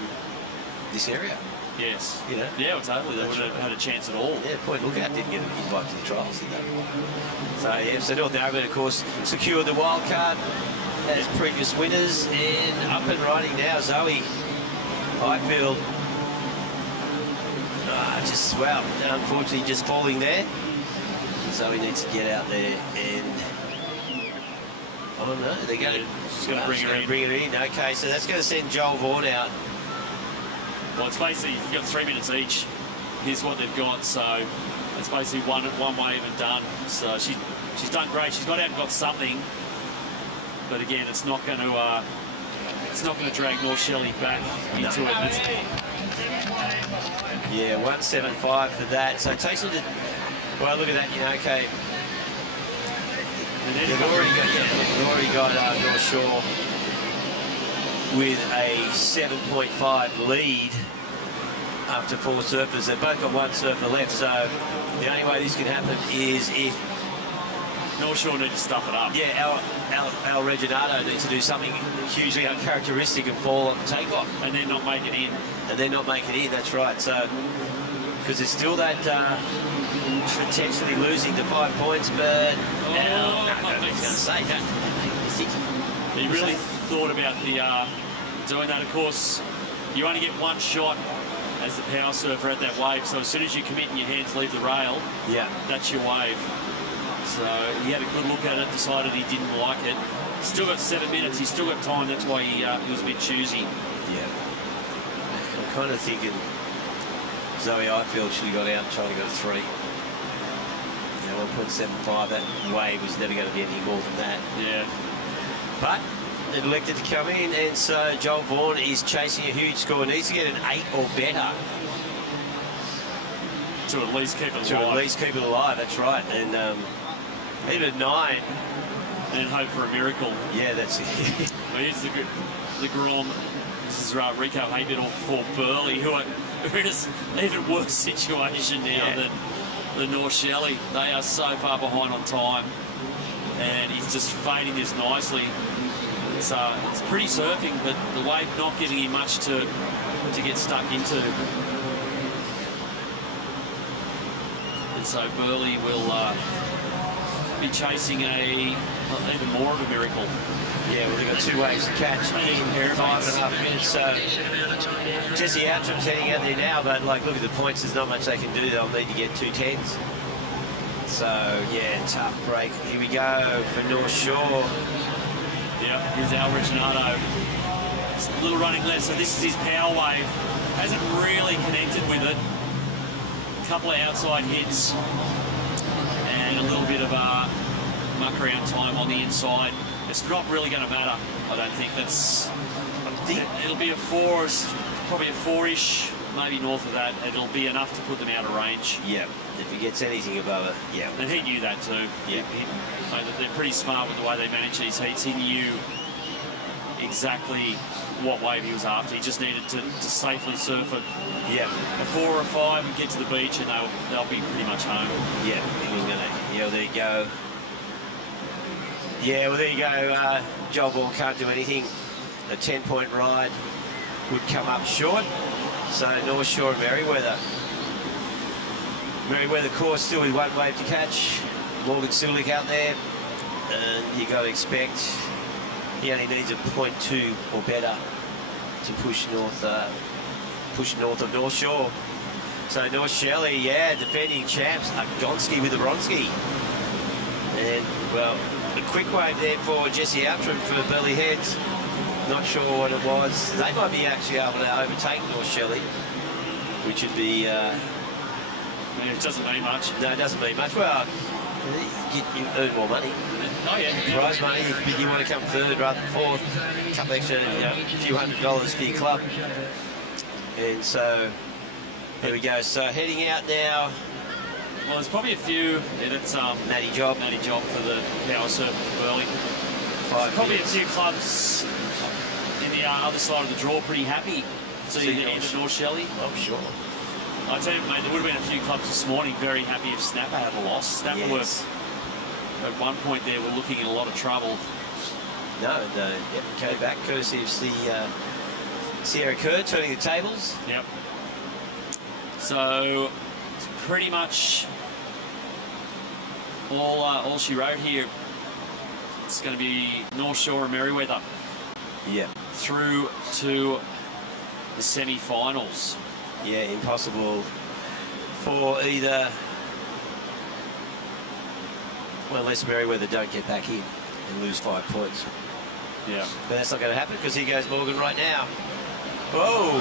this area. Yes. Yeah. Yeah, well, totally. They wouldn't have had a chance at all. Yeah, Point Lookout didn't get an invite to the trials, did they? So North Narrabeen, of course, secured the wild card as previous winners, and up and riding now, Zoe Highfield. Unfortunately just falling there. Zoe needs to get out there and they're going to bring her in. Okay, so that's going to send Joel Vaughan out. Well, it's basically, you've got 3 minutes each. Here's what they've got, so it's basically one wave and done. So she's done great. She's got out and got something, but again, it's not going to drag North Shelley back into it. Yeah, 175 for that. So it takes them to. Well, look at that. Okay. They've already got North Shore with a 7.5 lead after 4 surfers. They've both got 1 surfer left, so the only way this can happen is if North Shore need to stuff it up. Yeah, Al Reginato needs to do something hugely uncharacteristic and fall on the takeoff. And then not make it in. That's right. So, because there's still that potentially losing to 5 points, but He really thought about doing that. Of course, you only get 1 shot as the power surfer at that wave, so as soon as you commit and your hands leave the rail, that's your wave. So he had a good look at it, decided he didn't like it. Still got 7 minutes, he's still got time, that's why he was a bit choosy. Yeah. I'm kind of thinking Zoe Eichfeld should have got out and tried to go to 3. 1.75, that wave was never going to be any more than that. Yeah. But it elected to come in, and so Joel Vaughan is chasing a huge score. Needs to get an 8 or better. To at least keep it alive. To at least keep it alive, that's right. And even a 9. And hope for a miracle. Yeah, that's it. Well, here's the Grom. This is Rico Haybiddle for Burleigh, who are in an even worse situation now than North Shelley. They are so far behind on time, and he's just fading this nicely. It's pretty surfing, but the wave not giving him much to get stuck into. And so Burleigh will be chasing even more of a miracle. Yeah, well, they've got 2 waves to catch in 5.5 minutes. So Jesse Outram's heading out there now, but like, look at the points. There's not much they can do. They'll need to get 2 10s. So yeah, tough break. Here we go for North Shore. Yeah, here's Al Reginato. It's a little running left, so this is his power wave. Hasn't really connected with it. A couple of outside hits and a little bit of a muck around time on the inside. It's not really going to matter, I don't think. It'll be a 4, probably a 4-ish, maybe north of that. It'll be enough to put them out of range. Yeah, if he gets anything above it, yeah. And he knew that too. Yeah. They're pretty smart with the way they manage these heats. He knew exactly what wave he was after. He just needed to safely surf it. Yeah. A 4 or a 5 and get to the beach, and they'll be pretty much home. Yeah, he was going to. Yeah, there you go. Yeah, well, there you go. Joel Vaughan can't do anything. A 10-point ride would come up short. So North Shore and Merriweather. Merriweather course still with 1 wave to catch. Morgan Sillick out there. And you got to expect he only needs a 0.2 or better to push north of North Shore. So North Shelley, yeah, defending champs, Gonski with the Bronski. And, well, a quick wave there for Jesse Outram for Burleigh Heads. Not sure what it was. They might be actually able to overtake North Shelley, which would be... it doesn't mean much. No, it doesn't mean much. Well, you earn more money. Oh, yeah. Prize money, if you want to come 3rd rather than 4th. A couple extra, a few $100 for your club. And so, there we go. So, heading out now. Well, there's probably a few. Yeah, that's Matty Job for the power surf for Burleigh. Probably a few clubs in the other side of the draw pretty happy to see the end of North Shelley. I'm sure. I tell you, mate, there would have been a few clubs this morning very happy if Snapper had a loss. Snapper was, at one point there, were looking in a lot of trouble. No, came back courtesy of the Sierra Kerr turning the tables. Yep. So, it's pretty much all she wrote here. It's going to be North Shore and Merriweather. Yeah. Through to the semi-finals. Yeah, impossible for either. Well, unless Merriweather don't get back in and lose 5 points. Yeah. But that's not going to happen because here goes Morgan right now. Whoa!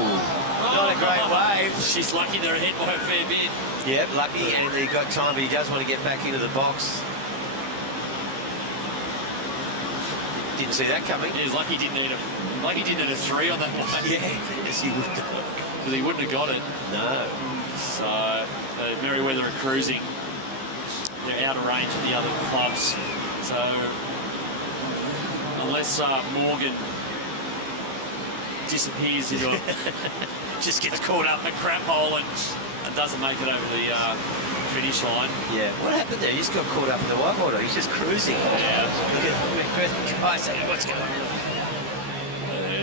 Not a great wave. She's lucky they're ahead by a fair bit. Yeah, lucky, and he got time, but he does want to get back into the box. Didn't see that coming. He was lucky he didn't need a 3 on that one. Yeah, yes, he would have. Because he wouldn't have got it. No. So, Merriweather are cruising. They're out of range of the other clubs. So, unless Morgan disappears into a... just gets caught up in a crap hole and doesn't make it over the finish line. Yeah. What happened there? He just got caught up in the whitewater. He's just cruising. Yeah. Look at the guy saying, what's going on?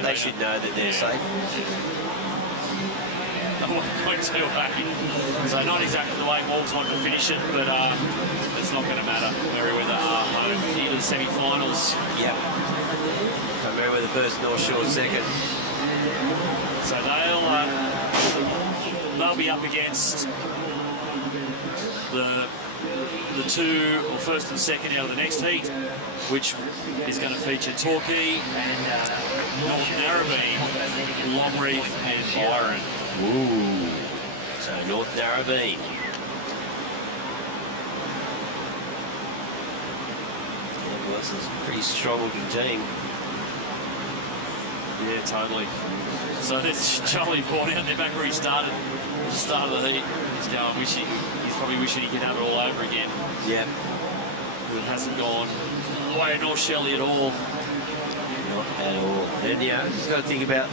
They should know that they're safe. 1.28. So not exactly the way Morgs wanted to finish it, but it's not going to matter. Merriweather are home into the semi-finals. Yep. So Merriweather first, North Shore second. So they'll be up against the the first and second out of the next heat, which is going to feature Torquay and North Narrabeen, Longreef and Byron. Ooh. So North Narrabeen. Yeah, well, this is a pretty strong looking team. Yeah, totally. So there's Charlie Vaughan out there back where he started at the start of the heat. He's going, he's probably wishing he could have it all over again. Yep. But it hasn't gone way North Shelley at all. Not at all. And yeah, just got to think about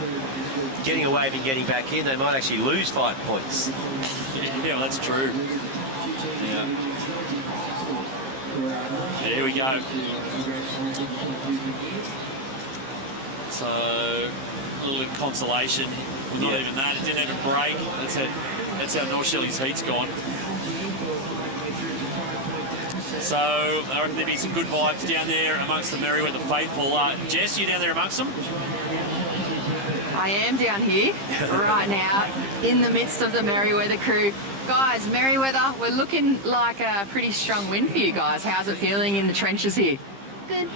getting a wave and getting back in. They might actually lose 5 points. Yeah, well, that's true. Yeah. Here we go. So, a little bit of consolation. Well, not even that. It didn't have a break. That's how North Shelley's heat's gone. So, I reckon there'll be some good vibes down there amongst the Merriweather faithful. Jess, you down there amongst them? I am down here right now in the midst of the Merriweather crew. Guys, Merriweather, we're looking like a pretty strong win for you guys. How's it feeling in the trenches here? Good.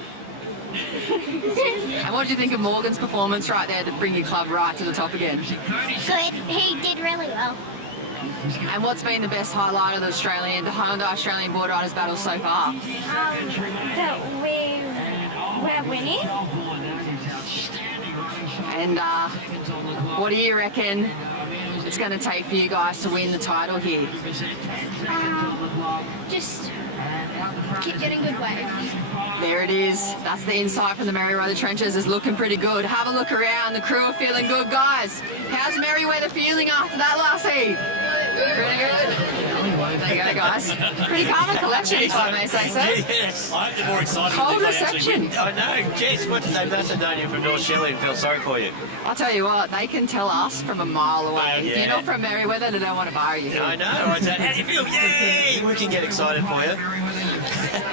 And what do you think of Morgan's performance right there to bring your club right to the top again? Good. He did really well. And what's been the best highlight of the Hyundai Australian Boardriders battle so far? That we're winning. And what do you reckon it's going to take for you guys to win the title here? Just keep getting good waves. There it is. That's the insight from the Merriweather trenches. Is looking pretty good. Have a look around. The crew are feeling good, guys. How's Merriweather feeling after that last heat? Pretty good. There you go, guys. Pretty calm and collected, if I may say so. Yes. I hope they're more excited. Cold if they actually reception. win. I know, Jess, they must have known you from North Shelley and felt sorry for you. I'll tell you what, they can tell us from a mile away. Yeah. You're not from Merriweather, they don't want to borrow you. I know. How do you feel? Yay! We can get excited for you.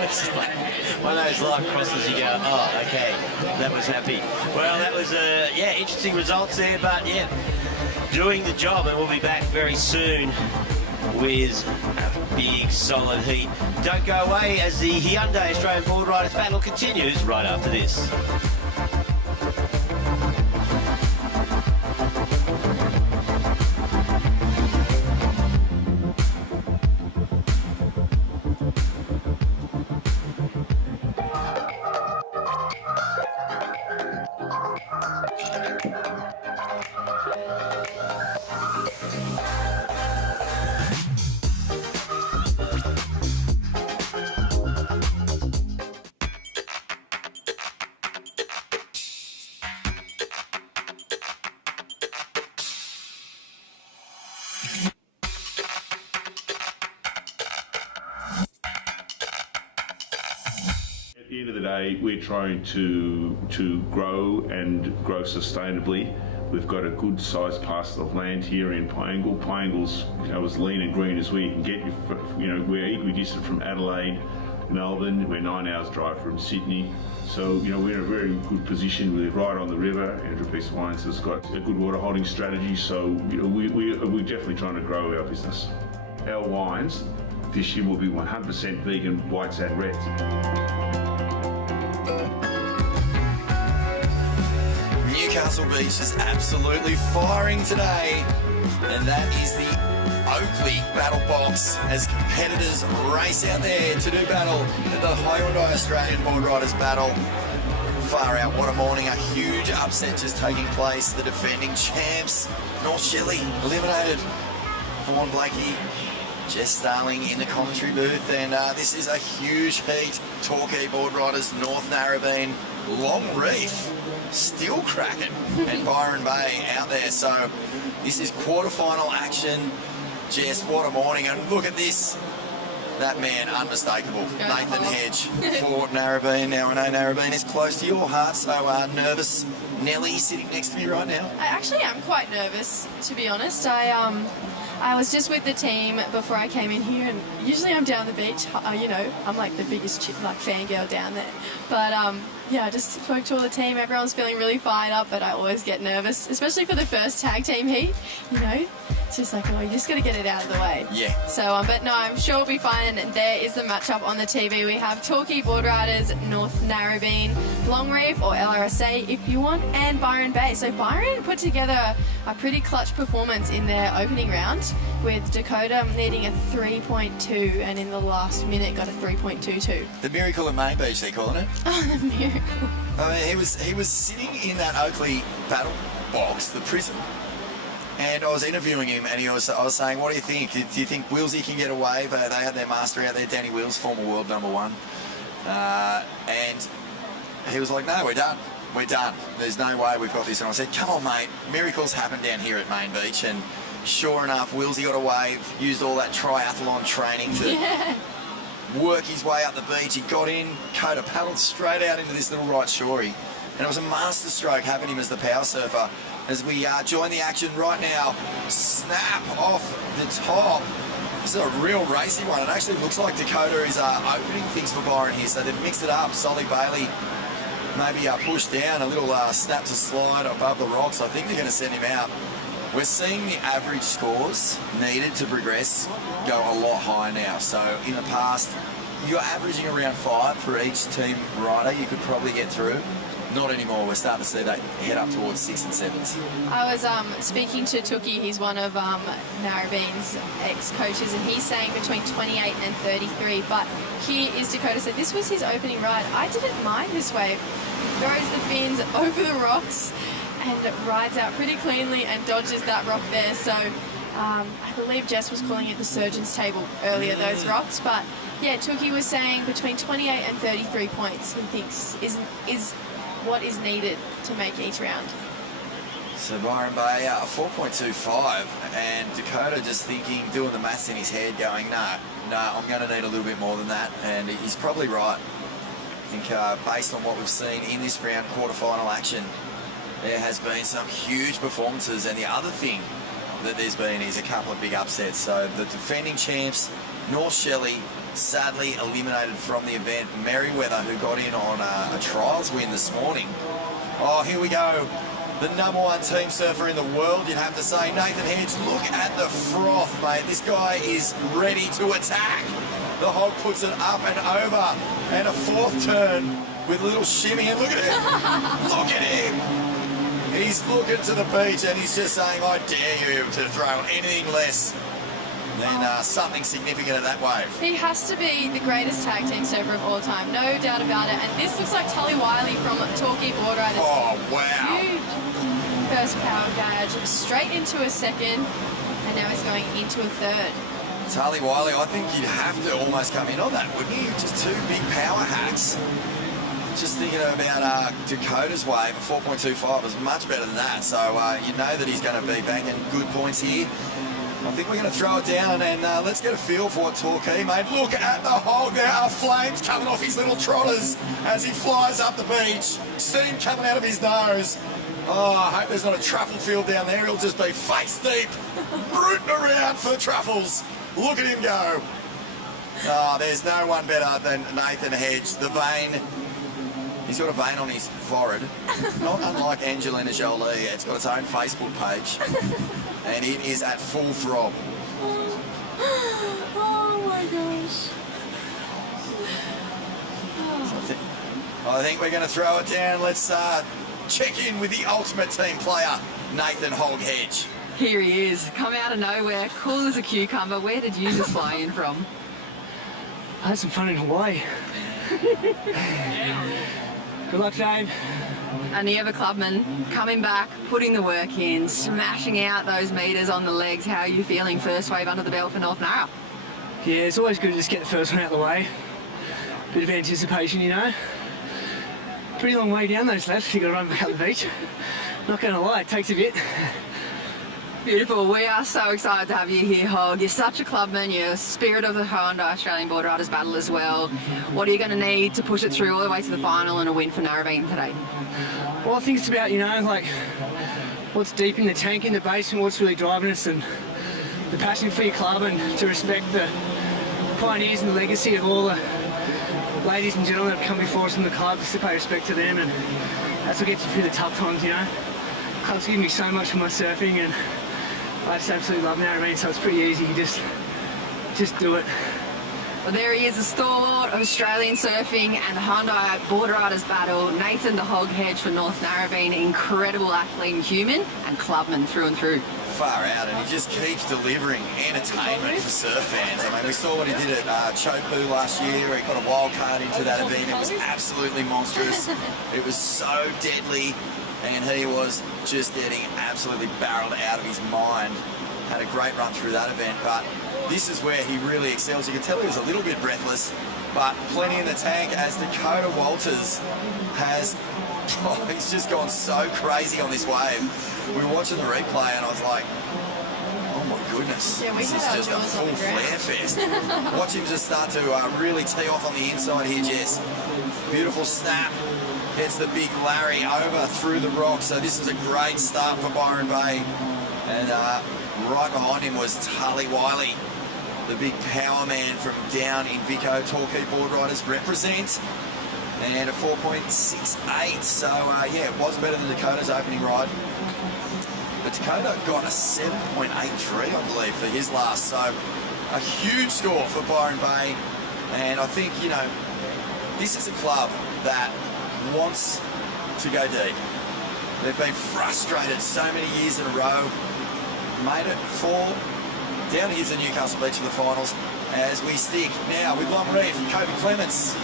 It's like one of those live crosses you go, oh, okay, that was happy. Well, that was, interesting results there, but yeah, doing the job, and we'll be back very soon with a big, solid heat. Don't go away as the Hyundai Australian Boardriders battle continues right after this. At the end of the day, we're trying to grow and grow sustainably. We've got a good sized parcel of land here in Piangel. Piangel's as lean and green as we can get. We're equidistant from Adelaide, Melbourne. We're 9 hours drive from Sydney. So we're in a very good position. We're right on the river. Andrew Peace Wines has got a good water holding strategy. So we're definitely trying to grow our business. Our wines this year will be 100% vegan whites and reds. Newcastle Beach is absolutely firing today, and that is the Oakley Battle Box as competitors race out there to do battle at the Hyundai Australian Boardriders battle. Far out, what a morning, a huge upset just taking place. The defending champs, North Shelley, eliminated. Vaughan Blakey, Jess Starling in the commentary booth, and this is a huge heat. Torquay Boardriders, North Narrabeen, Longreef still cracking, and Byron Bay out there. So this is quarterfinal action. Jess, what a morning, and look at this. That man, unmistakable. Nathan Hedge for Narrabeen. Now I know Narrabeen is close to your heart, so nervous. Nelly sitting next to me right now. I actually am quite nervous, to be honest. I was just with the team before I came in here, and usually I'm down the beach. I'm like the biggest fangirl down there. But Yeah, I just spoke to all the team. Everyone's feeling really fired up, but I always get nervous, especially for the first tag team heat. You know, it's just like, oh, you just got to get it out of the way. Yeah. So, but no, I'm sure we'll be fine. And there is the matchup on the TV. We have Torquay Boardriders, North Narrabeen, Longreef or LRSA if you want, and Byron Bay. So Byron put together a pretty clutch performance in their opening round with Dakota needing a 3.2 and in the last minute got a 3.22. The miracle of Main Beach, they're calling it. Oh, the miracle. I mean, he was sitting in that Oakley battle box, the prison, and I was interviewing him, and I was saying, what do you think? Do you think Willsey can get away? They had their master out there, Danny Wills, former world #1, and he was like, no, we're done. We're done. There's no way we've got this. And I said, come on, mate. Miracles happen down here at Main Beach. And sure enough, Willsey got a wave, used all that triathlon training to work his way up the beach. He got in, Coda paddled straight out into this little right shorey. And it was a master stroke having him as the power surfer. As we join the action right now, snap off the top. This is a real racy one. It actually looks like Dakota is opening things for Byron here. So they've mixed it up. Solly Bailey maybe pushed down, a little snap to slide above the rocks. I think they're going to send him out. We're seeing the average scores needed to progress go a lot higher now. So in the past, you're averaging around 5 for each team rider. You could probably get through. Not anymore. We're starting to see that head up towards 6s and 7s. I was speaking to Tookie. He's one of Narrabeen's ex-coaches, and he's saying between 28 and 33. But here is Dakota said this was his opening ride. I didn't mind this wave. He throws the fins over the rocks and rides out pretty cleanly and dodges that rock there. So I believe Jess was calling it the surgeon's table earlier, those rocks. But yeah, Tookie was saying between 28 and 33 points he thinks is what is needed to make each round. So Byron Bay, 4.25, and Dakota just thinking, doing the maths in his head, going, no, I'm going to need a little bit more than that, and he's probably right. I think based on what we've seen in this round quarterfinal action, there has been some huge performances, and the other thing that there's been is a couple of big upsets. So the defending champs, North Shelley, sadly eliminated from the event. Merriweather, who got in on a trials win this morning. Oh, here we go. The #1 team surfer in the world, you'd have to say. Nathan Hedge, look at the froth, mate. This guy is ready to attack. The hog puts it up and over. And a fourth turn with a little shimmy. And look at him. Look at him. He's looking to the beach and he's just saying, I dare you to throw anything less than something significant at that wave. He has to be the greatest tag team surfer of all time, no doubt about it. And this looks like Tully Wiley from Torquay Boardriders. Oh, wow. Huge first power gauge, straight into a second, and now he's going into a third. Tully Wiley, I think you'd have to almost come in on that, wouldn't you? Just two big power hacks. Just thinking about Dakota's wave, 4.25 is much better than that. So you know that he's going to be banging good points here. I think we're going to throw it down and let's get a feel for what Torquay made. Look at the hog. There are flames coming off his little trotters as he flies up the beach. Steam coming out of his nose. Oh, I hope there's not a truffle field down there. He'll just be face deep, rooting around for the truffles. Look at him go. Oh, there's no one better than Nathan Hedge. The vein. He's got a vein on his forehead. Not unlike Angelina Jolie. It's got its own Facebook page. And it is at full throb. Oh my gosh. I think we're going to throw it down. Let's check in with the ultimate team player, Nathan Hog Hedge. Here he is, come out of nowhere, cool as a cucumber. Where did you just fly in from? I had some fun in Hawaii. Good luck, Dave. And the ever clubman coming back, putting the work in, smashing out those meters on the legs. How are you feeling? First wave under the belt for North Narra. Yeah, it's always good to just get the first one out of the way. Bit of anticipation, you know. Pretty long way down those left. You got to run back up the beach. Not going to lie, it takes a bit. Beautiful. We are so excited to have you here, Hog. You're such a clubman. You're a spirit of the Hyundai Australian Boardriders battle as well. What are you going to need to push it through all the way to the final and a win for Narrabeen today? Well, I think it's about, you know, like what's deep in the tank in the basement, what's really driving us, and the passion for your club, and to respect the pioneers and the legacy of all the ladies and gentlemen that have come before us in the club, just to pay respect to them, and that's what gets you through the tough times, you know. The club's given me so much for my surfing, and I just absolutely love Narrabeen, so it's pretty easy. You just do it. Well, there he is, a stalwart of Australian surfing and the Hyundai Boardriders battle. Nathan the Hog Hedge for North Narrabeen, incredible athlete and human, and clubman through and through. Far out, and he just keeps delivering entertainment for surf fans. I mean, we saw what he did at Chopu last year. He got a wild card into that event. It was absolutely monstrous. It was so deadly, and he was just getting absolutely barreled out of his mind. Had a great run through that event, but this is where he really excels. You can tell he was a little bit breathless, but plenty in the tank as Dakota Walters has, he's just gone so crazy on this wave. We were watching the replay and I was like, oh my goodness, yeah, this is just a full flare fest. Watch him just start to really tee off on the inside here, Jess. Beautiful snap. Gets the big Larry over through the rock. So this is a great start for Byron Bay. And right behind him was Tully Wiley, the big power man from down in Vico. Torquay Boardriders represent. And a 4.68. So yeah, it was better than Dakota's opening ride. But Dakota got a 7.83, I believe, for his last. So a huge score for Byron Bay. And I think, you know, this is a club that wants to go deep. They've been frustrated so many years in a row. Made it 4 down here to Newcastle Beach for the finals. As we stick now with Long Reef, Kobe Clements.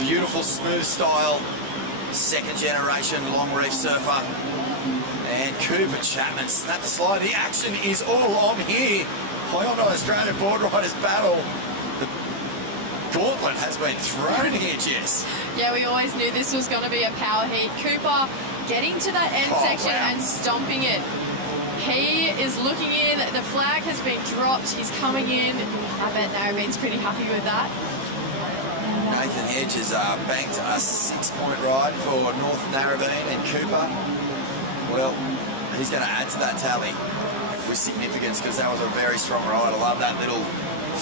Beautiful smooth style, second generation Long Reef surfer. And Cooper Chapman snapped the slide. The action is all on here. Hyundai Australian Boardriders battle. The gauntlet has been thrown here, Jess. Yeah, we always knew this was going to be a power heat. Cooper getting to that end section and stomping it. He is looking in. The flag has been dropped. He's coming in. I bet Narrabeen's pretty happy with that. Nathan Hedge has banked a 6-point ride for North Narrabeen, and Cooper, well, he's going to add to that tally with significance because that was a very strong ride. I love that little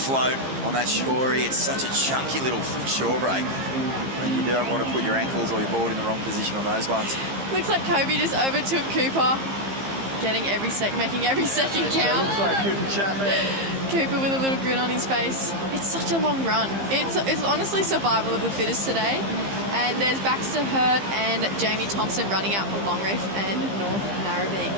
float on that shorey. It's such a chunky little shore break. You don't want to put your ankles or your board in the wrong position on those ones. Looks like Kobe just overtook Cooper, making every second count. Cooper with a little grin on his face. It's such a long run. It's honestly survival of the fittest today. And there's Baxter Hurt and Jamie Thompson running out for Long Reef and North Narrabeen.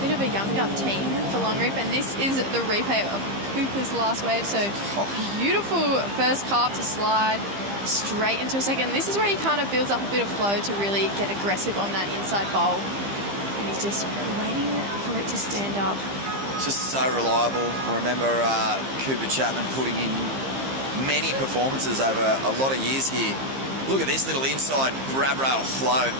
Bit of a young gun team for Long Reef, and this is the replay of Cooper's last wave. So beautiful first carve to slide straight into a second. This is where he kind of builds up a bit of flow to really get aggressive on that inside bowl. And he's just waiting for it to stand up. Just so reliable. I remember Cooper Chapman putting in many performances over a lot of years here. Look at this little inside grab rail float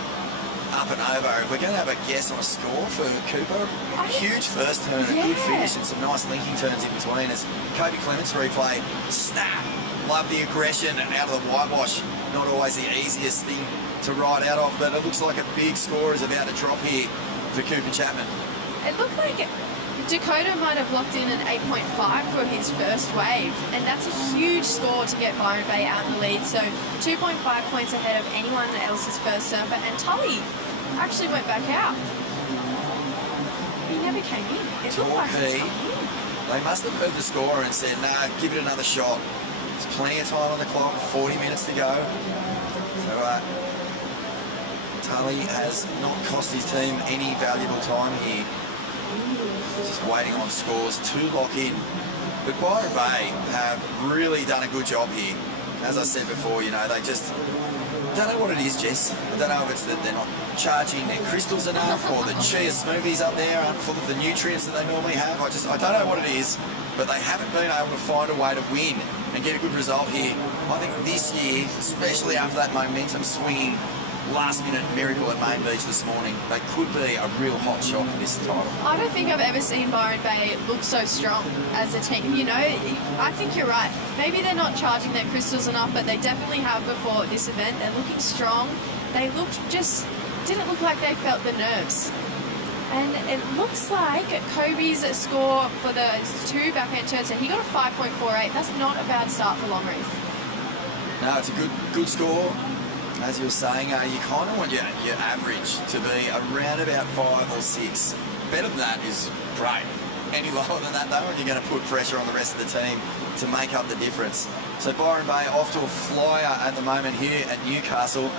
up and over. If we're going to have a guess on a score for Cooper, a huge first turn, a good finish, and some nice linking turns in between. As Kobe Clements replay, snap. Love the aggression out of the whitewash. Not always the easiest thing to ride out of, but it looks like a big score is about to drop here for Cooper Chapman. It looked like Dakota might have locked in an 8.5 for his first wave, and that's a huge score to get Byron Bay out in the lead. So 2.5 points ahead of anyone else's first surfer, and Tully actually went back out. He never came in. It looked like he was coming in. They must have heard the score and said, nah, give it another shot. There's plenty of time on the clock, 40 minutes to go. So Tully has not cost his team any valuable time here. Just waiting on scores to lock in. But Byron Bay have really done a good job here. As I said before, you know, they just don't know what it is, Jess. I don't know if it's that they're not charging their crystals enough or the chia smoothies up there aren't full of the nutrients that they normally have. I don't know what it is, but they haven't been able to find a way to win and get a good result here. I think this year, especially after that momentum swinging last-minute miracle at Main Beach this morning, they could be a real hot shot for this title. I don't think I've ever seen Byron Bay look so strong as a team. You know, I think you're right. Maybe they're not charging their crystals enough, but they definitely have before this event. They're looking strong. They didn't look like they felt the nerves. And it looks like Kobe's score for the 2 backhand turns, so he got a 5.48. That's not a bad start for Longreef. No, it's a good score. As you were saying, you kind of want your average to be around about 5 or 6. Better than that is great. Any lower than that, though, and you're going to put pressure on the rest of the team to make up the difference. So Byron Bay off to a flyer at the moment here at Newcastle.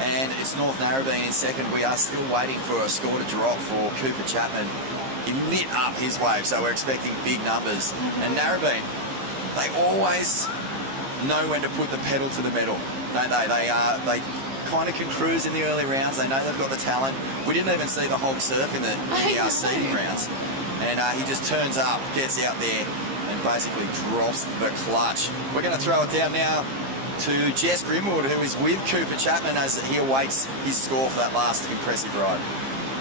And it's North Narrabeen in second. We are still waiting for a score to drop for Cooper Chapman. He lit up his wave, so we're expecting big numbers. And Narrabeen, they always know when to put the pedal to the metal, don't they? They kind of can cruise in the early rounds. They know they've got the talent. We didn't even see the hog surf in the seeding rounds. And he just turns up, gets out there, and basically drops the clutch. We're going to throw it down now to Jess Grimwood, who is with Cooper Chapman as he awaits his score for that last impressive ride.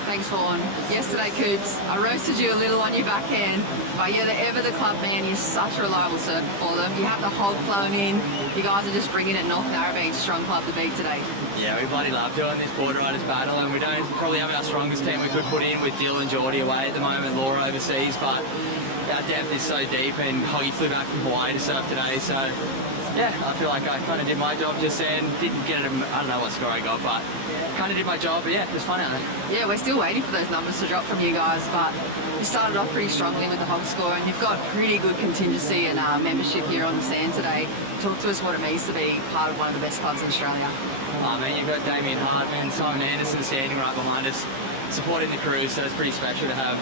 Thanks, Vaughan. Yesterday, Coops, I roasted you a little on your backhand, but you're ever the club man. You're such a reliable surfer for them. You have the hog flowing in. You guys are just bringing it North Narrabeen, strong club to beat today. Yeah, we bloody love doing this Boardriders battle, and we don't probably have our strongest team we could put in with Dylan and Geordie away at the moment, Laura overseas, but our depth is so deep, and Hoggy flew back from Hawaii to surf today, so yeah, I feel like I kind of did my job just then. Didn't get it, I don't know what score I got, but kind of did my job, but yeah, it was fun out there. Yeah, we're still waiting for those numbers to drop from you guys, but you started off pretty strongly with the hog score, and you've got pretty good contingency and membership here on the sand today. Talk to us what it means to be part of one of the best clubs in Australia. Oh man, you've got Damien Hartman, Simon Anderson standing right behind us, supporting the crew, so it's pretty special to have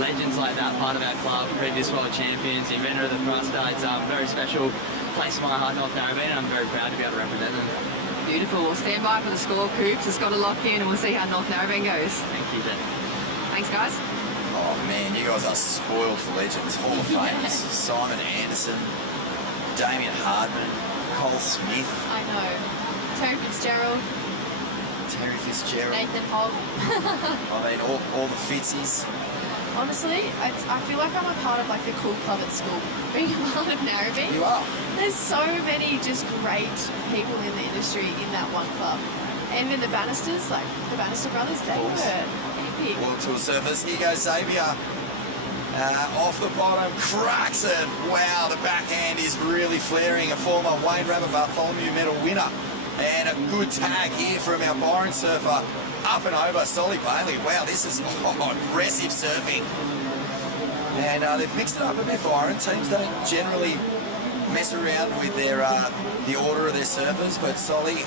legends like that part of our club, previous world champions, the inventor of the thruster. It's a very special place in my heart, North Narrabeen, and I'm very proud to be able to represent them. Beautiful. We'll stand by for the score, Coops. It's got to lock in, and we'll see how North Narrabeen goes. Thank you, Jen. Thanks, guys. Oh man, you guys are spoiled for legends, Hall of Famers. Simon Anderson, Damien Hardman, Cole Smith. I know. Terry Fitzgerald. Nathan Hogg. I mean, all the Fitzies. Honestly, I feel like I'm a part of like the cool club at school. Being a part of Narrabeen. You are. There's so many just great people in the industry in that one club. And then the Bannisters, like the Bannister brothers, they were epic. World Tour surfers. Here goes Xavier. Off the bottom, cracks it. Wow, the backhand is really flaring. A former Wayne Rabbit Bartholomew medal winner. And a good tag here from our Byron surfer. Up and over, Solly Bailey. Wow, this is aggressive surfing. And they've mixed it up a bit, Byron. Teams don't generally mess around with their the order of their surfers, but Solly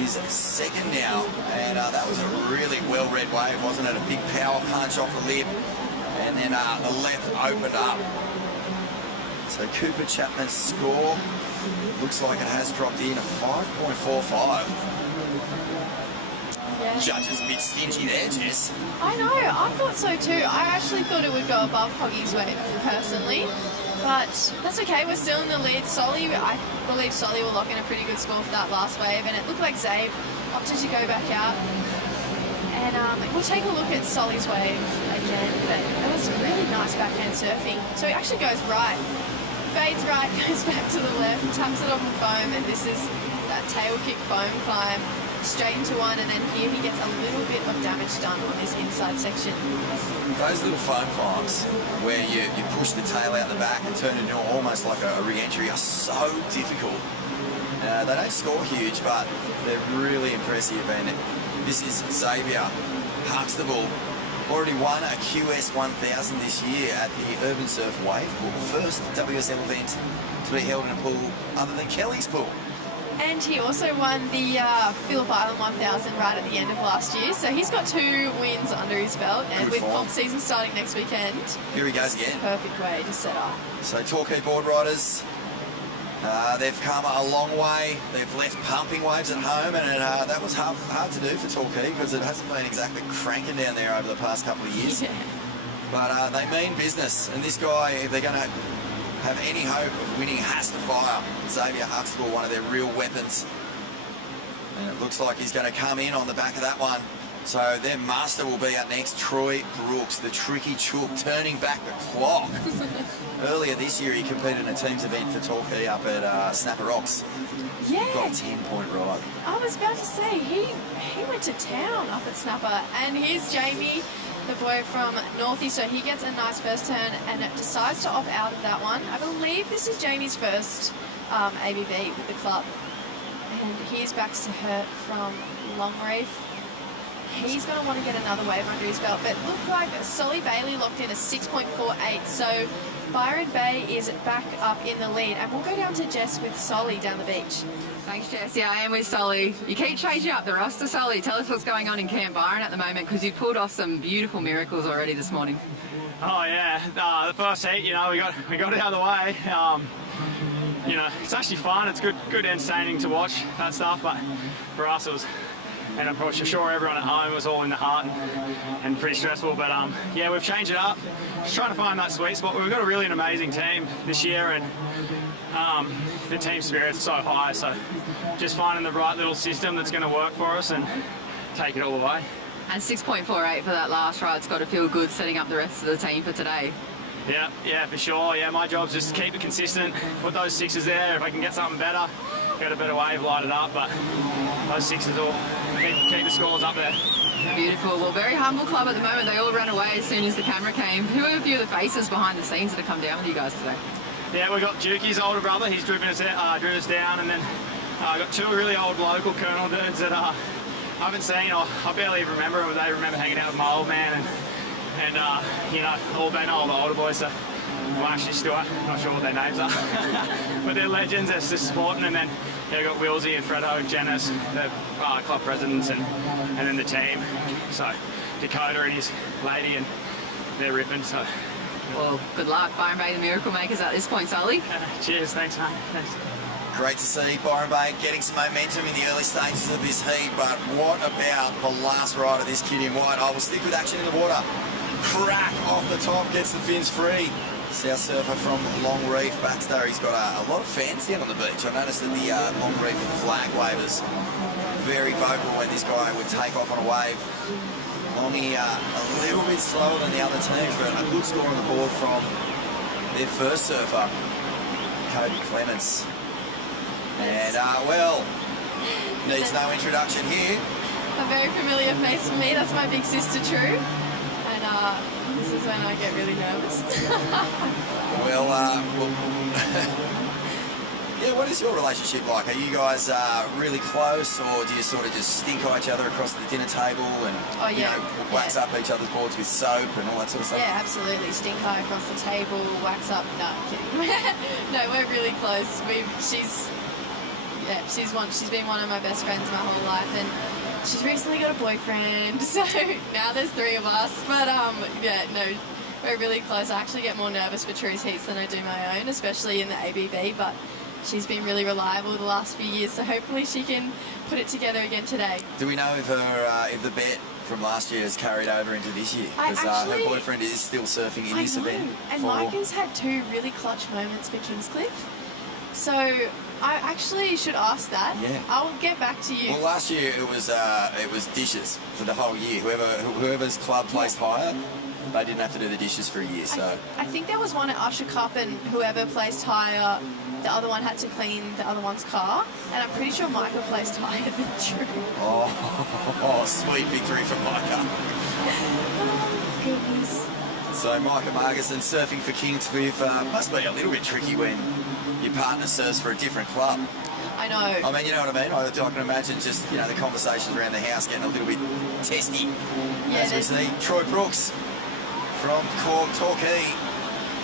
is second now. And that was a really well-read wave, wasn't it? A big power punch off the lip. And then the left opened up. So Cooper Chapman's score looks like it has dropped in a 5.45. Yeah. Judges a bit stingy there, Jess. I know, I thought so too. I actually thought it would go above Hoggy's wave, personally. But that's okay, we're still in the lead. Solly, I believe Solly will lock in a pretty good score for that last wave, and it looked like Zabe opted to go back out. And we'll take a look at Solly's wave again, but it was really nice backhand surfing. So he actually goes right, fades right, goes back to the left, taps it on the foam, and this is that tail kick foam climb straight into one, and then here he gets a little bit of damage done on this inside section. Those little foam climbs where you push the tail out the back and turn it into almost like a re-entry are so difficult. They don't score huge, but they're really impressive, and this is Xavier Huxtable. Already won a QS 1000 this year at the Urban Surf Wave Pool, the first WSL event to be held in a pool other than Kelly's pool. And he also won the Phillip Island 1000 right at the end of last year. So he's got 2 wins under his belt. And Good with form. comp season starting next weekend, Here he goes this is again. the perfect way to set up. So Torquay Boardriders, they've come a long way. They've left pumping waves at home, and that was hard to do for Torquay because it hasn't been exactly cranking down there over the past couple of years. Yeah. But they mean business, and this guy, if they're going to have any hope of winning, has to fire. Xavier Huxtable, one of their real weapons. And it looks like he's going to come in on the back of that one. So their master will be up next, Troy Brooks, the tricky chook, turning back the clock. Earlier this year, he competed in a teams event for Torquay up at Snapper Rocks. Yeah. Got a 10-point ride. I was about to say, he went to town up at Snapper, and here's Jamie, the boy from Northie, so he gets a nice first turn and decides to opt out of that one. I believe this is Jamie's first ABB with the club. And here's Baxter Hurt from Longreef. He's going to want to get another wave under his belt, but looked like Solly Bailey locked in a 6.48, so Byron Bay is back up in the lead, and we'll go down to Jess with Solly down the beach. Thanks, Jess. Yeah, I am with Solly. You keep changing up the roster, Solly. Tell us what's going on in Camp Byron at the moment, because you've pulled off some beautiful miracles already this morning. Oh yeah, the first heat, you know, we got it out of the way. You know, it's actually fun. It's good entertaining to watch that stuff. But for us, it was, and I'm sure everyone at home was all in the heart and pretty stressful. But yeah, we've changed it up. Just trying to find that sweet spot. We've got a really amazing team this year, and the team spirit's so high. So just finding the right little system that's going to work for us and take it all the way. And 6.48 for that last ride's got to feel good setting up the rest of the team for today. Yeah, for sure. Yeah, my job's just to keep it consistent, put those sixes there. If I can get something better, get a better wave, light it up. But those sixes will keep the scores up there. Beautiful. Well, very humble club at the moment. They all ran away as soon as the camera came. Who are a few of the faces behind the scenes that have come down with you guys today? Yeah, we've got Dukey's older brother. He's driven us down, and then I got two really old local Colonel dudes that I haven't seen, or I barely even remember them. They remember hanging out with my old man, and you know, all been all the older boys. So, well, actually, still not sure what their names are, but they're legends. They're just sporting, and then we've got Wilsey and Fredo and Janice, the club presidents, and then the team. So Dakota and his lady, and they're ripping. So. Well, good luck, Byron Bay, the miracle makers at this point, Solly. Cheers, thanks, mate. Thanks. Great to see Byron Bay getting some momentum in the early stages of this heat, but what about the last ride of this kid in white? I will stick with action in the water. Crack off the top, gets the fins free. South surfer from Longreef, Baxter. He's got a lot of fans down on the beach. I noticed that the Longreef flag wavers very vocal when this guy would take off on a wave. Longy a little bit slower than the other teams, but a good score on the board from their first surfer, Cody Clements. And, well, needs no introduction here. A very familiar face for me. That's my big sister, True. And this is when I get really nervous. Well, yeah, what is your relationship like? Are you guys really close, or do you sort of just stink at each other across the dinner table and you know, wax up each other's boards with soap and all that sort of stuff? Yeah, absolutely. Stink eye across the table, wax up. No, I'm kidding. No, we're really close. She's been one of my best friends my whole life, and she's recently got a boyfriend, so now there's three of us. But yeah, no, we're really close. I actually get more nervous for True's heats than I do my own, especially in the ABB, but she's been really reliable the last few years, so hopefully she can put it together again today. Do we know if the bet from last year has carried over into this year? Because her boyfriend is still surfing in this event. And Micah's had two really clutch moments for Kingscliff, so I actually should ask that. Yeah. I'll get back to you. Well, last year it was dishes for the whole year. Whoever's club placed higher, they didn't have to do the dishes for a year. So I think there was one at Usher Cup, and whoever placed higher, the other one had to clean the other one's car. And I'm pretty sure Micah placed higher than Drew. Oh, sweet victory for Micah. Oh, goodness. So Micah Marguson surfing for Kingscliff must be a little bit tricky when your partner surfs for a different club. I know. I mean, you know what I mean? I can imagine just, you know, the conversations around the house getting a little bit testy. Yeah, as we see Troy Brooks from Torquay.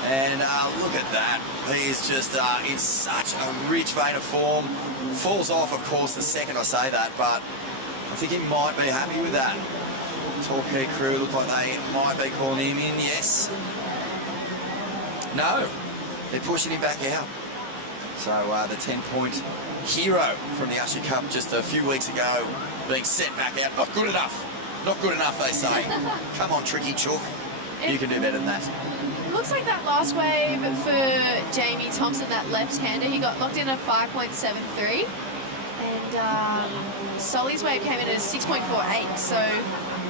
And look at that. He is just in such a rich vein of form. Falls off, of course, the second I say that, but I think he might be happy with that. Torquay crew look like they might be calling him in, yes. No, they're pushing him back out. So the 10-point hero from the Usher Cup just a few weeks ago being sent back out. Not good enough. Not good enough, they say. Come on, Tricky Chook. You can do better than that. Looks like that last wave for Jamie Thompson, that left-hander, he got locked in at 5.73. And Solly's wave came in at 6.48, so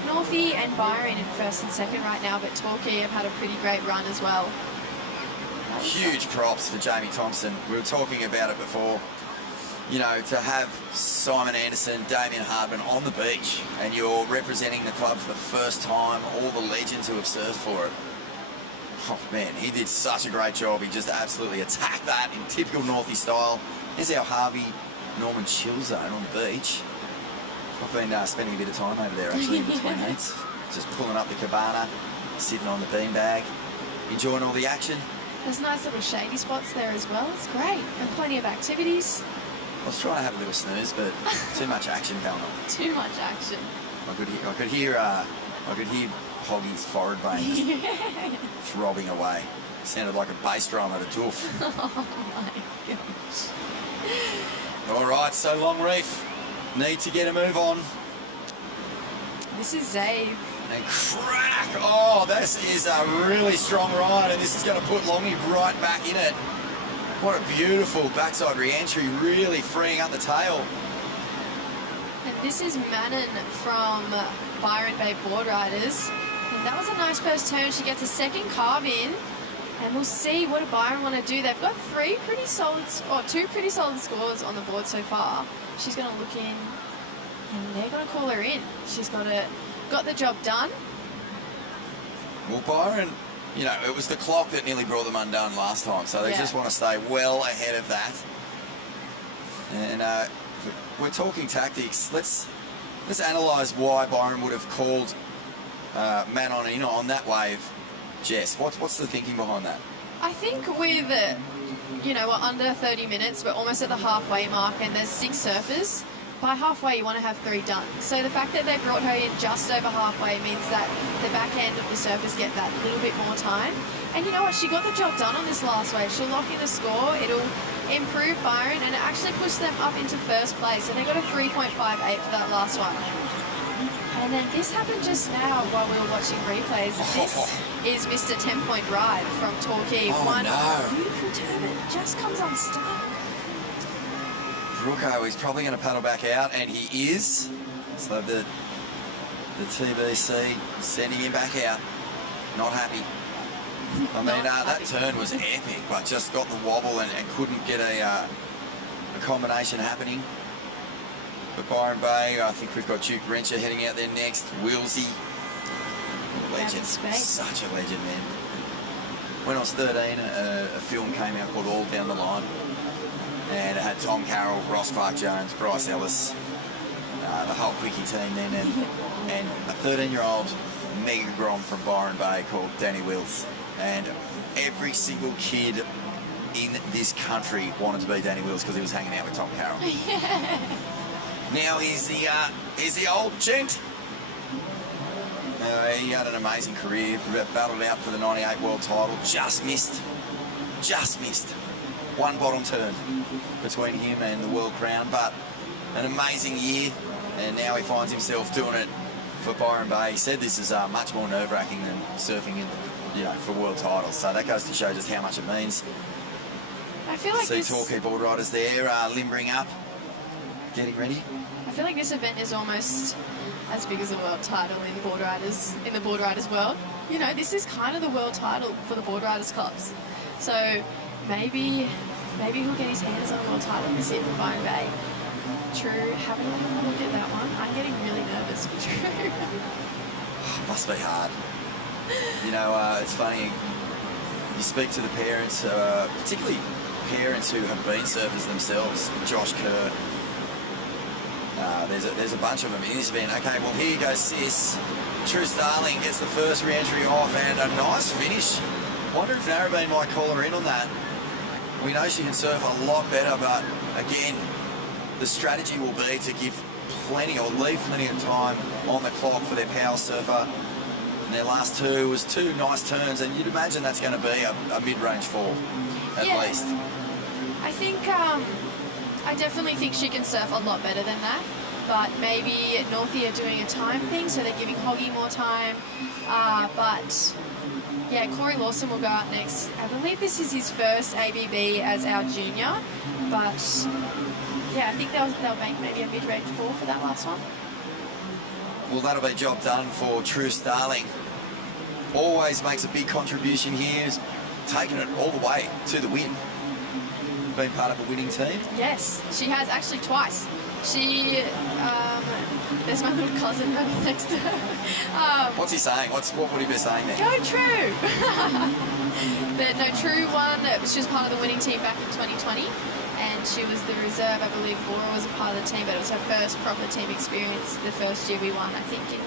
Northie and Byron in first and second right now, but Torquay have had a pretty great run as well. Huge props for Jamie Thompson. We were talking about it before. You know, to have Simon Anderson, Damien Hardman on the beach, and you're representing the club for the first time, all the legends who have served for it. Oh man, he did such a great job. He just absolutely attacked that in typical Northie style. Here's our Harvey Norman chill zone on the beach. I've been spending a bit of time over there actually in between heats. Just pulling up the cabana, sitting on the beanbag, enjoying all the action. There's nice little shady spots there as well. It's great. And plenty of activities. I was trying to have a little snooze, but too much action going on. Too much action. I could hear Hoggy's forward vein throbbing away. Sounded like a bass drum at a doof. Oh my gosh. All right, so Longreef need to get a move on. This is Zave. And crack! Oh, this is a really strong ride, and this is going to put Longy right back in it. What a beautiful backside re-entry, really freeing up the tail. And this is Manon from Byron Bay Boardriders. And that was a nice first turn. She gets a second carve in. And we'll see what Byron want to do. They've got two pretty solid scores on the board so far. She's going to look in, and they're going to call her in. She's got the job done. Well, Byron, you know, it was the clock that nearly brought them undone last time, so they just want to stay well ahead of that. And we're talking tactics. Let's analyse why Byron would have called Manon in on that wave. Jess, what's the thinking behind that? I think with, you know, we're under 30 minutes, we're almost at the halfway mark, and there's 6 surfers. By halfway, you want to have 3 done. So the fact that they brought her in just over halfway means that the back end of the surfers get that little bit more time. And you know what? She got the job done on this last wave. She'll lock in the score. It'll improve Byron, and it actually pushed them up into first place. So they got a 3.58 for that last one. And then this happened just now while we were watching replays. This is Mr. 10-point ride from Torquay. Oh, no. Beautiful turn. It just comes unstuck. Brooko, he's probably going to paddle back out, and he is. So the TBC sending him back out. Not happy. I mean, that turn was epic, but just got the wobble and couldn't get a combination happening. But Byron Bay, I think we've got Duke Wrencher heading out there next. Wilsey, legend, such a legend, man. When I was 13, a film came out called All Down the Line, and it had Tom Carroll, Ross Clark-Jones, Bryce Ellis, the whole quickie team then, and a 13-year-old mega grom from Byron Bay called Danny Wills. And every single kid in this country wanted to be Danny Wills because he was hanging out with Tom Carroll. Now he's the old gent. He had an amazing career, battled out for the 98 world title, just missed. One bottom turn between him and the world crown, but an amazing year, and now he finds himself doing it for Byron Bay. He said this is much more nerve-wracking than surfing for world titles, so that goes to show just how much it means. I feel like Torquay Boardriders there, limbering up, getting ready. I feel like this event is almost as big as a world title in the Boardriders world. You know, this is kind of the world title for the Boardriders clubs. So maybe he'll get his hands on a world title this year for Byron Bay. True, haven't even looked at that one. I'm getting really nervous for True. Must be hard. You know, it's funny, you speak to the parents, particularly parents who have been surfers themselves, Josh Kerr, there's a bunch of them in this event. Okay, well here goes Sis. True Starling gets the first re-entry off, and a nice finish. Wonder if Narrabeen might call her in on that. We know she can surf a lot better, but again, the strategy will be to give plenty or leave plenty of time on the clock for their power surfer. And their last two was 2 nice turns, and you'd imagine that's going to be a mid-range fall, at least. I think, I definitely think she can surf a lot better than that, but maybe Northie are doing a time thing, so they're giving Hoggy more time. But yeah, Corey Lawson will go out next. I believe this is his first ABB as our junior, but yeah, I think they'll make maybe a mid-range fall for that last one. Well, that'll be job done for True Starling. Always makes a big contribution here. Has taken it all the way to the win. Been part of a winning team. Yes, she has actually twice. She, there's my little cousin running next to her. What's he saying? What would he be saying there? Go True! But no, True won. She was part of the winning team back in 2020, and she was the reserve. I believe Laura was a part of the team, but it was her first proper team experience the first year we won, I think in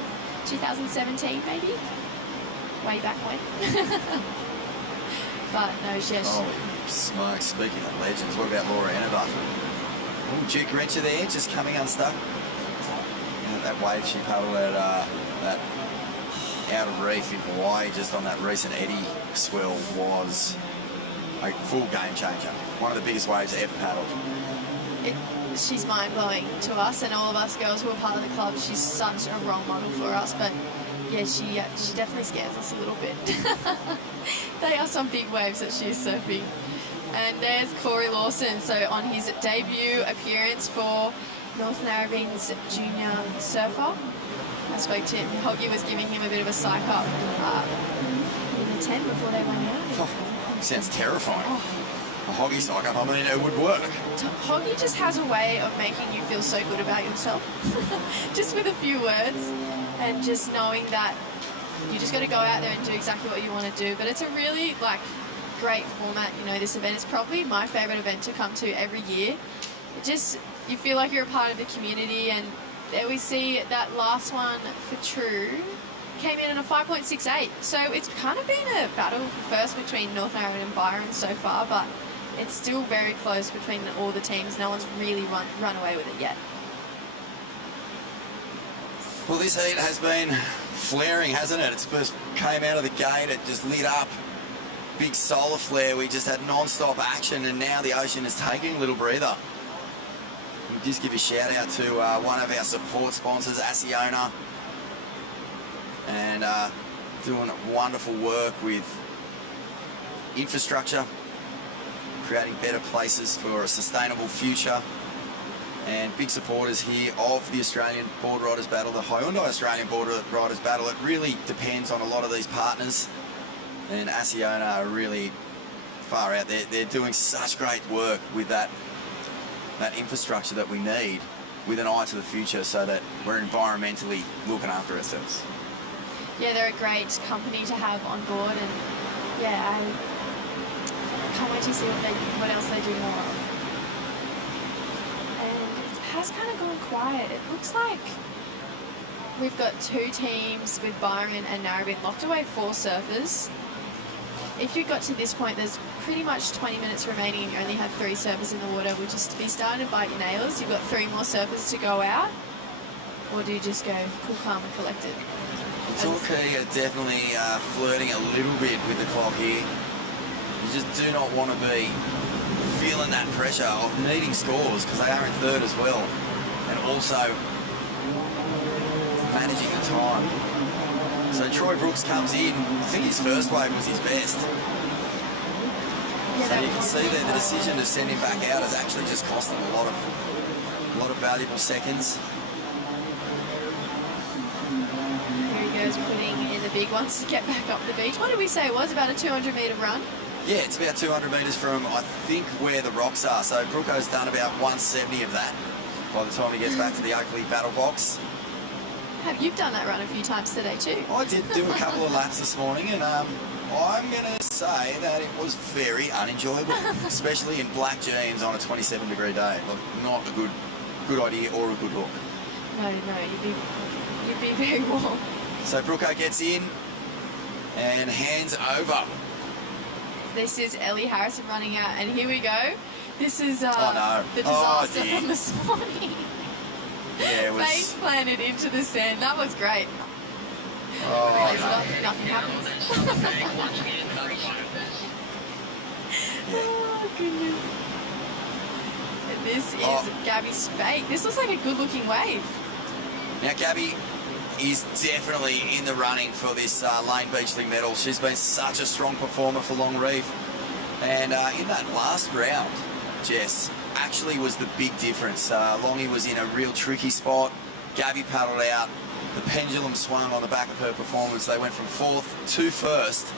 2017 maybe? Way back when. But no, yes. Oh, smoke. Speaking of legends, what about Laura Ennerbach? Oh, Duke Wrencher there, just coming unstuck. And that wave she paddled at that outer reef in Hawaii, just on that recent eddy swell, was a full game changer. One of the biggest waves ever paddled. She's mind-blowing to us and all of us girls who are part of the club. She's such a role model for us, but yeah, she definitely scares us a little bit. They are some big waves that she's surfing. And there's Corey Lawson, so on his debut appearance for North Narrabeen's junior surfer. I spoke to him. Hoggy was giving him a bit of a psych up in the tent before they went out. Oh, sounds terrifying. A Hoggy psych up, I mean, it would work. Hoggy just has a way of making you feel so good about yourself. Just with a few words and just knowing that you just got to go out there and do exactly what you want to do. But it's a really, great format, you know, this event. It's probably my favourite event to come to every year. You feel like you're a part of the community, and there we see that last one for True came in at a 5.68. So it's kind of been a battle for first between North Narrabeen and Byron so far, but it's still very close between all the teams. No one's really run away with it yet. Well, this heat has been flaring, hasn't it? It first came out of the gate, it just lit up. Big solar flare, we just had non-stop action, and now the ocean is taking a little breather. We'll just give a shout out to one of our support sponsors, Asiona, and doing wonderful work with infrastructure, creating better places for a sustainable future, and big supporters here of the Australian Board Riders Battle, the Hyundai Australian Board Riders Battle. It really depends on a lot of these partners, and Asiona are really far out. They're doing such great work with that infrastructure that we need, with an eye to the future, so that we're environmentally looking after ourselves. Yeah, they're a great company to have on board, and yeah, I can't wait to see what else they do more of. And it has kind of gone quiet. It looks like we've got two teams with Byron and Narrabeen locked away 4 surfers. If you got to this point, there's pretty much 20 minutes remaining and you only have 3 surfers in the water, which is to be starting to bite your nails. You've got 3 more surfers to go out, or do you just go cool, calm and collected? Torquay are definitely flirting a little bit with the clock here. You just do not want to be feeling that pressure of needing scores, because they are in 3rd as well, and also managing the time. So Troy Brooks comes in. I think his first wave was his best. So you can see there the decision to send him back out has actually just cost them a lot of valuable seconds. Here he goes, putting in the big ones to get back up the beach. What did we say it was? About a 200-metre run? Yeah, it's about 200 metres from, I think, where the rocks are. So Brooko's done about 170 of that by the time he gets back to the Oakley battle box. You've done that run a few times today too. I did do a couple of laps this morning, and I'm going to say that it was very unenjoyable, especially in black jeans on a 27-degree day. Look, not a good idea or a good look. No, you'd be very warm. So Brooko gets in and hands over. This is Ellie Harrison running out, and here we go. This is the disaster from this morning. Yeah, it was... Face planted into the sand. That was great. Nothing happens. Oh, goodness. And this is Gabby Spake. This looks like a good-looking wave. Now, Gabby is definitely in the running for this Lane Beachling medal. She's been such a strong performer for Long Reef. And in that last round, Jess, actually was the big difference. Longy was in a real tricky spot. Gabby paddled out the pendulum swung on the back of her performance. They went from 4th to 1st,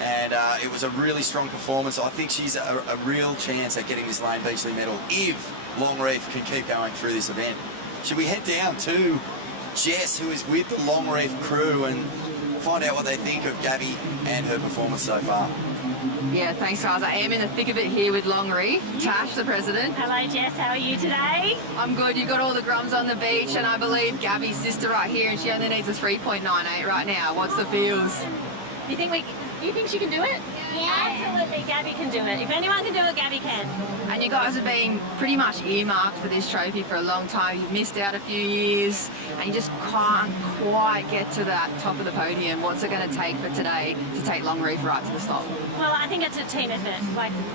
and it was a really strong performance. I think she's a real chance at getting this Lane Beachley medal if Longreef can keep going through this event. Should we head down to Jess, who is with the Longreef crew, and find out what they think of Gabby and her performance so far? Yeah, thanks guys. I am in the thick of it here with Longreef. Tash, the president. Hello Jess, how are you today? I'm good. You've got all the grums on the beach, and I believe Gabby's sister right here, and she only needs a 3.98 right now. What's the feels? You think she can do it? Yeah. Absolutely, Gabby can do it. If anyone can do it, Gabby can. And you guys have been pretty much earmarked for this trophy for a long time. You've missed out a few years, and you just can't quite get to that top of the podium. What's it going to take for today to take Longreef right to the top? Well, I think it's a team effort.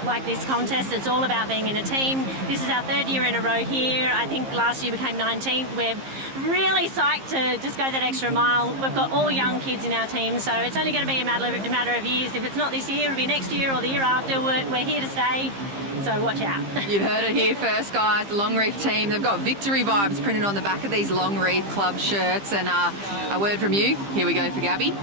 Like this contest, it's all about being in a team. This is our 3rd year in a row here. I think last year we came 19th. We're really psyched to just go that extra mile. We've got all young kids in our team, so it's only going to be a matter of years. If it's not this year, it'll be next year or the year after. We're here to stay, so watch out. You've heard it here first, guys. The Longreef team, they've got victory vibes printed on the back of these Longreef Club shirts. And a word from you. Here we go for Gabby.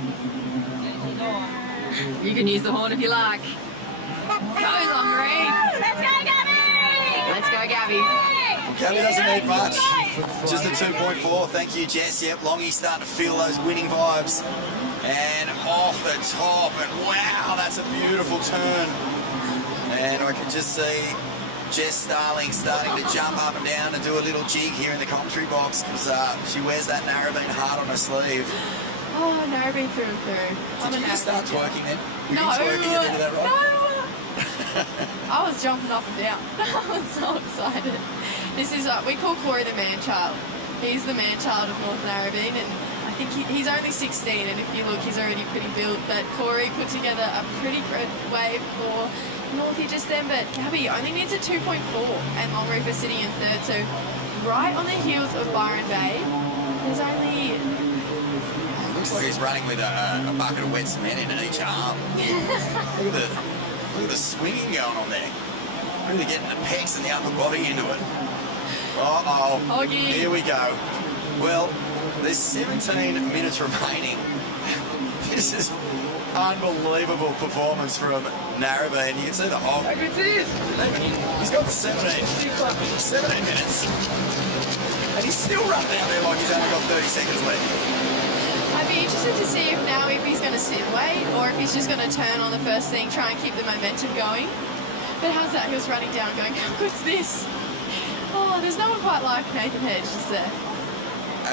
You can use the horn if you like. Go Longreef! Let's go, Gabby! Let's go, Gabby. Well, Gabby doesn't need much. Just a 2.4. Thank you, Jess. Yep, Longie's starting to feel those winning vibes. And off the top, and wow, that's a beautiful turn. And I can just see Jess Starling starting to jump up and down and do a little jig here in the commentary box, because she wears that Narrabeen heart on her sleeve. Oh, Narrabeen through and through. Did you just start twerking then? No, twerking at the end of that, right? no. I was jumping up and down. I was so excited. This is, we call Corey the man-child. He's the man-child of North Narrabeen, and I think he's only 16, and if you look, he's already pretty built. But Corey put together a pretty great wave for Northie just then, but Gabby only needs a 2.4, and Longreef is sitting in 3rd, so right on the heels of Byron Bay. There's only... Looks like he's running with a bucket of wet cement in each arm. Look at the swinging going on there. Really getting the pecs and the upper body into it. Uh-oh. Here we go. Well, there's 17 minutes remaining. This is unbelievable performance from Narrabeen. You can see the hog. He's got 17 minutes. And he's still running out there like he's only got 30 seconds left. I'd be interested to see if he's going to sit and wait, or if he's just going to turn on the first thing, try and keep the momentum going. But how's that? He was running down going, how good's this? Oh, there's no one quite like Nathan Hedge, is there?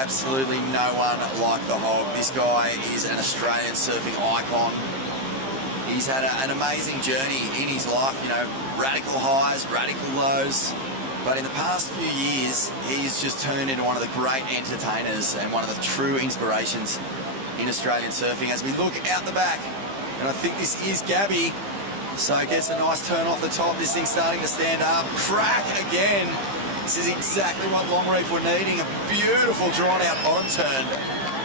Absolutely no one like the hog. This guy is an Australian surfing icon. He's had an amazing journey in his life, you know, radical highs, radical lows. But in the past few years, he's just turned into one of the great entertainers and one of the true inspirations in Australian surfing. As we look out the back, and I think this is Gabby, so gets a nice turn off the top. This thing's starting to stand up. Crack again. This is exactly what Longreef were needing. A beautiful drawn-out bottom turn.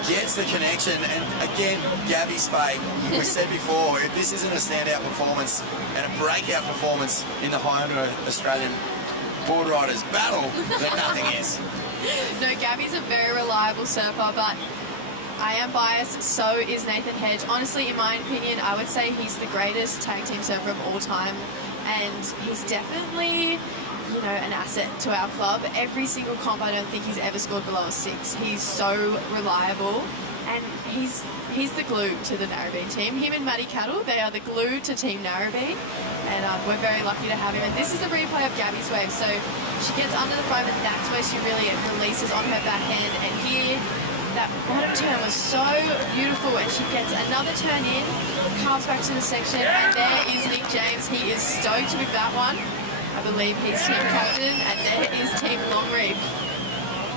Gets the connection, and again, Gabby Spake. We said before, if this isn't a standout performance and a breakout performance in the Hyundai Australian Boardriders battle, then nothing is. No, Gabby's a very reliable surfer, but I am biased, so is Nathan Hedge. Honestly, in my opinion, I would say he's the greatest tag team surfer of all time, and he's definitely, you know, an asset to our club. Every single comp, I don't think he's ever scored below a 6. He's so reliable, and he's the glue to the Narrabeen team. Him and Maddie Cattle, they are the glue to Team Narrabeen, and we're very lucky to have him. And this is a replay of Gabby's wave, so she gets under the foam, and that's where she really releases on her backhand. And here, that bottom turn was so beautiful, and she gets another turn in, comes back to the section, and there is Nick James. He is stoked with that one. I believe he's team captain, and there is Team Longreef.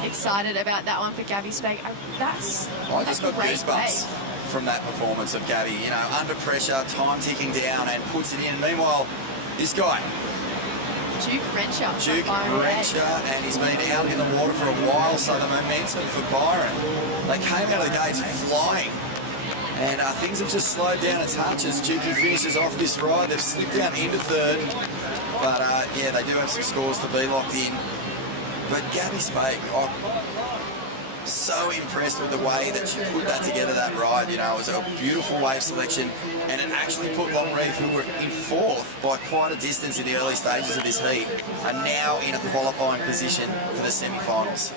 Excited about that one for Gabby Spake. I just got goosebumps from that performance of Gabby. You know, under pressure, time ticking down, and puts it in. Meanwhile, this guy, Duke Renshaw, and he's been out in the water for a while, so the momentum for Byron. They came out of the gates flying, and things have just slowed down a touch as Dukey finishes off this ride. They've slipped down into 3rd, but yeah, they do have some scores to be locked in. But Gabby Spake, so impressed with the way that she put that together, that ride. You know, it was a beautiful wave selection, and it actually put Longreef, who were in 4th by quite a distance in the early stages of this heat, are now in a qualifying position for the semi-finals.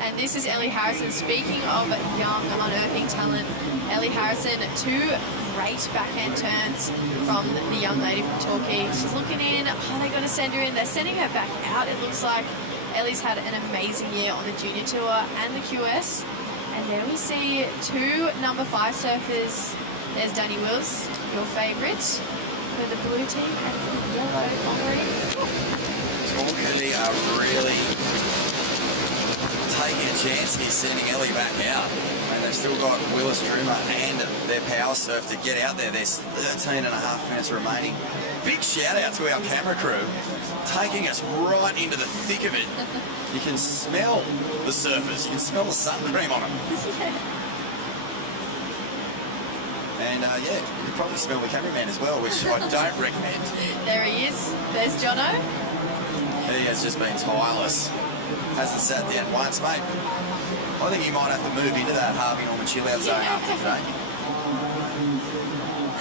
And this is Ellie Harrison. Speaking of young, unearthing talent, Ellie Harrison, 2 great backhand turns from the young lady from Torquay. She's looking in. Oh, they got to send her in. They're sending her back out. It looks like Ellie's had an amazing year on the junior tour and the QS. And there we see 2 number 5 surfers. There's Danny Wills, your favourite, for the blue team, and for the yellow Longreef. Torquay are really taking a chance here, sending Ellie back out. And they've still got Willis Druma and their power surf to get out there. There's 13 and a half minutes remaining. Big shout out to our camera crew, taking us right into the thick of it. You can smell the surfers, you can smell the sun cream on them. And yeah, you can probably smell the cameraman as well, which I don't recommend. There he is. There's Jono. He has just been tireless. Hasn't sat down once, mate. I think he might have to move into that Harvey Norman chill-out zone after today.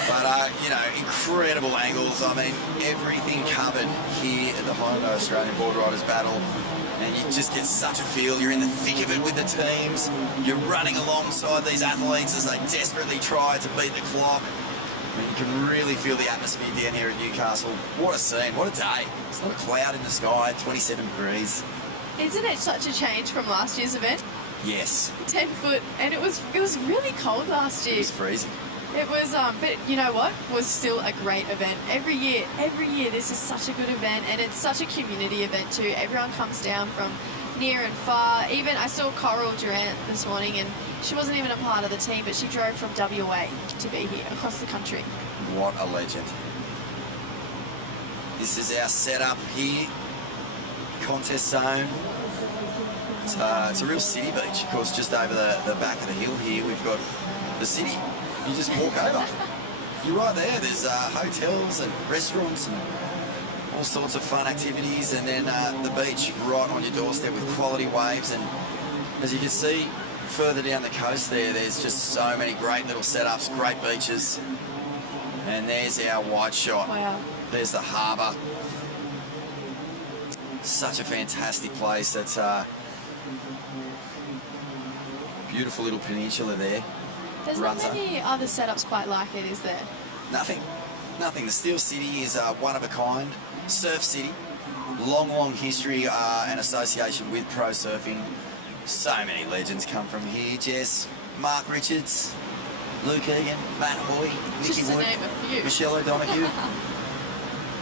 But, you know, incredible angles. I mean, everything covered here at the Hyundai Australian Board Riders Battle. And you just get such a feel. You're in the thick of it with the teams. You're running alongside these athletes as they desperately try to beat the clock. I mean, you can really feel the atmosphere down here at Newcastle. What a scene, what a day. It's not a cloud in the sky, 27 degrees. Isn't it such a change from last year's event? Yes. 10 foot, and it was really cold last year. It was freezing. It was, but you know what? It was still a great event. Every year, this is such a good event, and it's such a community event too. Everyone comes down from near and far. Even I saw Coral Durant this morning, and she wasn't even a part of the team, but she drove from WA to be here across the country. What a legend. This is our setup here. Contest zone. It's a real city beach. Of course, just over the back of the hill here, we've got the city. You just walk over. You're right there. There's hotels and restaurants and all sorts of fun activities, and then the beach right on your doorstep with quality waves. And as you can see further down the coast there's just so many great little setups, great beaches. And there's our wide shot. Wow. There's the harbour. Such a fantastic place. That's beautiful little peninsula there. There's not many other setups quite like it, is there? Nothing. The Steel City is one of a kind. Surf City. Long history and association with pro surfing. So many legends come from here. Jess, Mark Richards, Luke Egan, Matt Hoy, Nicky Just to Wood, name a few. Michelle O'Donoghue.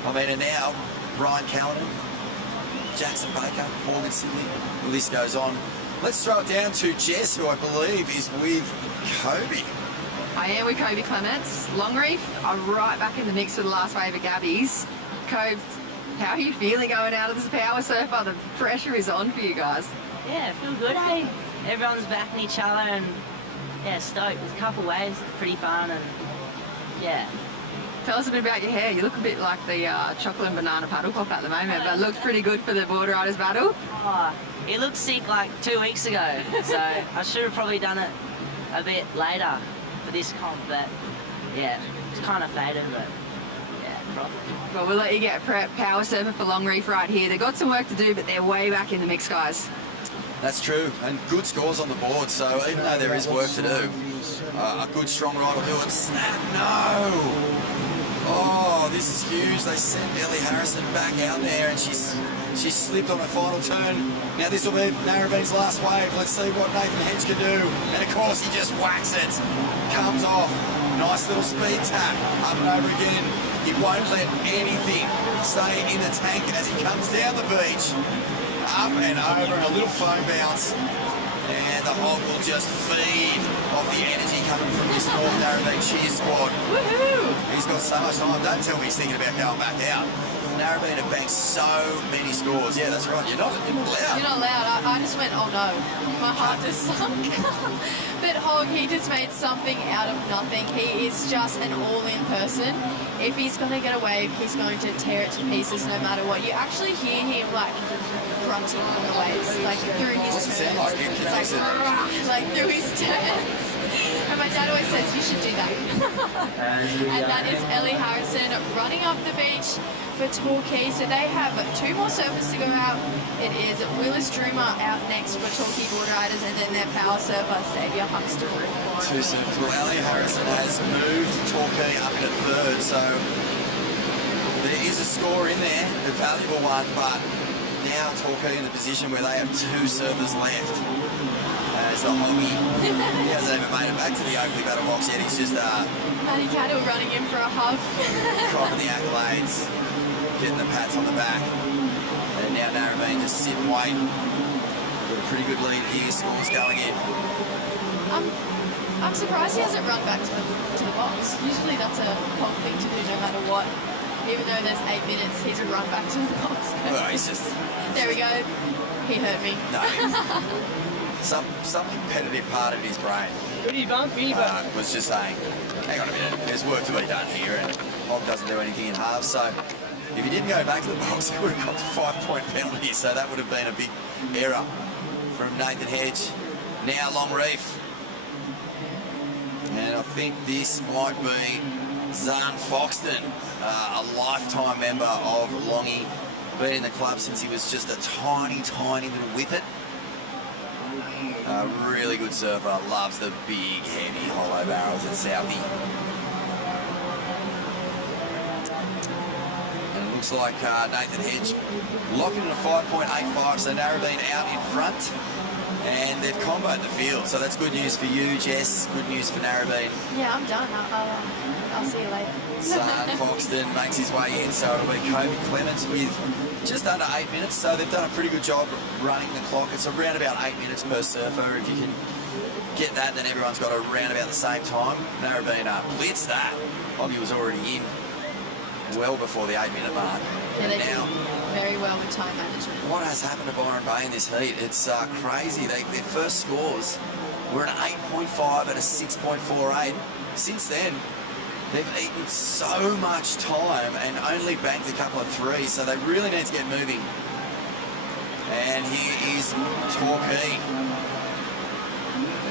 I mean, and now Brian Callanan, Jackson Baker, Morgan Sidley. The list goes on. Let's throw it down to Jess, who I believe is with Kobe. I am with Kobe Clements. Longreef are right back in the mix for the last wave of Gabbies. Kobe, how are you feeling going out of this power surfer? The pressure is on for you guys. Yeah, I feel good, eh? Everyone's backing each other and yeah, stoked. There's a couple waves, pretty fun, and yeah. Tell us a bit about your hair. You look a bit like the chocolate and banana paddle pop at the moment, but it looks pretty good for the Boardriders battle. Oh, it looked sick like 2 weeks ago, so I should have probably done it a bit later for this comp, but yeah, it's kind of faded, but yeah, probably. Well, we'll let you get prep. Power surfer for Longreef right here. They've got some work to do, but they're way back in the mix, guys. That's true, and good scores on the board, so even though there is work to do, a good strong ride will do it. Snap, no! Oh, this is huge. They sent Ellie Harrison back out there, and she slipped on her final turn. Now this will be Narrabeen's last wave. Let's see what Nathan Hedge can do. And of course he just whacks it. Comes off. Nice little speed tap. Up and over again. He won't let anything stay in the tank as he comes down the beach. Up and over, and a little foam bounce. And the hog will just feed off the energy coming from this North Narrabeen cheer squad. Woohoo! He's got so much time. Don't tell me he's thinking about going back out. Narrabeen have banked so many scores. Yeah, that's right. You're not allowed. You're not allowed. I just went, oh no. My heart just sunk. But Hogg, he just made something out of nothing. He is just an all-in person. If he's going to get a wave, he's going to tear it to pieces no matter what. You actually hear him like grunting on the waves, like through his What's it sound like? turns. Like through his turns. And my dad always says, you should do that. And that is Ellie Harrison running up the beach for Torquay. So they have 2 more surfers to go out. It is Willis Druma out next for Torquay Boardriders, and then their power surfer, Xavier Huxtable. 2 surfers. Well, Ellie Harrison has moved Torquay up into 3rd, so there is a score in there, a valuable one, but now Torquay in the position where they have 2 surfers left. As the Hoggy, he hasn't even made it back to the Oakley Battle Box yet. He's just Matty Cattle running in for a hug. cropping the accolades, getting the pats on the back. And now Narrabeen just sit and wait. Got a pretty good lead here, scores going in. I'm surprised he hasn't run back to the box. Usually that's a Hogg thing to do no matter what. Even though there's 8 minutes, he's a run back to the box. Well, he's just... There we go. He hurt me. No. Some competitive part of his brain was just saying, hang on a minute, there's work to be done here, and Hogg doesn't do anything in half, so if he didn't go back to the box, he would have got the 5-point penalty, so that would have been a big error from Nathan Hedge. Now Long Reef, and I think this might be Zahn Foxton, a lifetime member of Longy, been in the club since he was just a tiny little whippet. Really good surfer, loves the big, heavy, hollow barrels at Southie. And it looks like Nathan Hedge locking in a 5.85, so Narrabeen out in front. And they've comboed the field, so that's good news for you, Jess. Good news for Narrabeen. Yeah, I'm done. I'll see you later. Zahn Foxton makes his way in, so it'll be Kobe Clements with just under 8 minutes. So they've done a pretty good job running the clock. It's around about 8 minutes per surfer. If you can get that, then everyone's got around about the same time. Narrabeen blitzed that. Hoggy was already in well before the 8 minute mark. Yeah, they now, do very well with time management. what has happened to Byron Bay in this heat? It's crazy. Their first scores were an 8.5 and a 6.48. Since then, they've eaten so much time and only banked a couple of 3s, so they really need to get moving. And here is Torquay.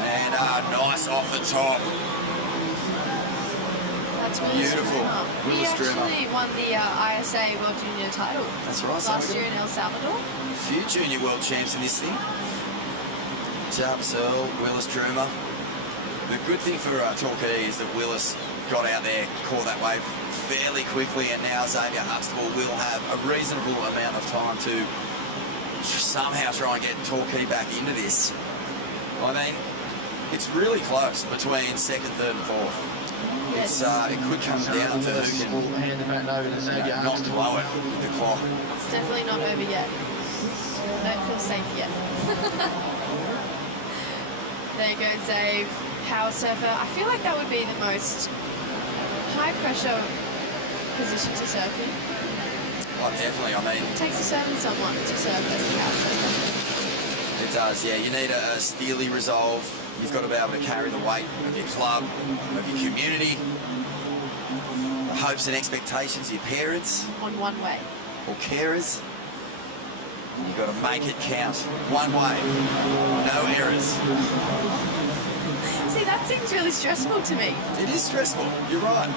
And nice off the top. That's Willis Beautiful. Druma. He Willis Druma. actually won the ISA World Junior title. That's right. Last year in El Salvador. A few junior world champs in this thing. Jarvis Earl, Willis Druma. The good thing for Torquay is that Willis got out there, caught that wave fairly quickly, and now Xavier Huxtable will have a reasonable amount of time to somehow try and get Torquay back into this. I mean, it's really close between 2nd, 3rd and 4th. It's, it could come down to who can not blow it with the clock. It's definitely not over yet. Don't feel safe yet. There you go, Zave. Power surfer. I feel like that would be the most high pressure position to surf in. Oh, definitely. I mean, It takes a certain someone to surf as the power surfer. it does, yeah. You need a steely resolve. You've got to be able to carry the weight of your club, of your community, the hopes and expectations of your parents On one way. or carers. And you've got to make it count. One way, no errors. See, that seems really stressful to me. It is stressful, you're right.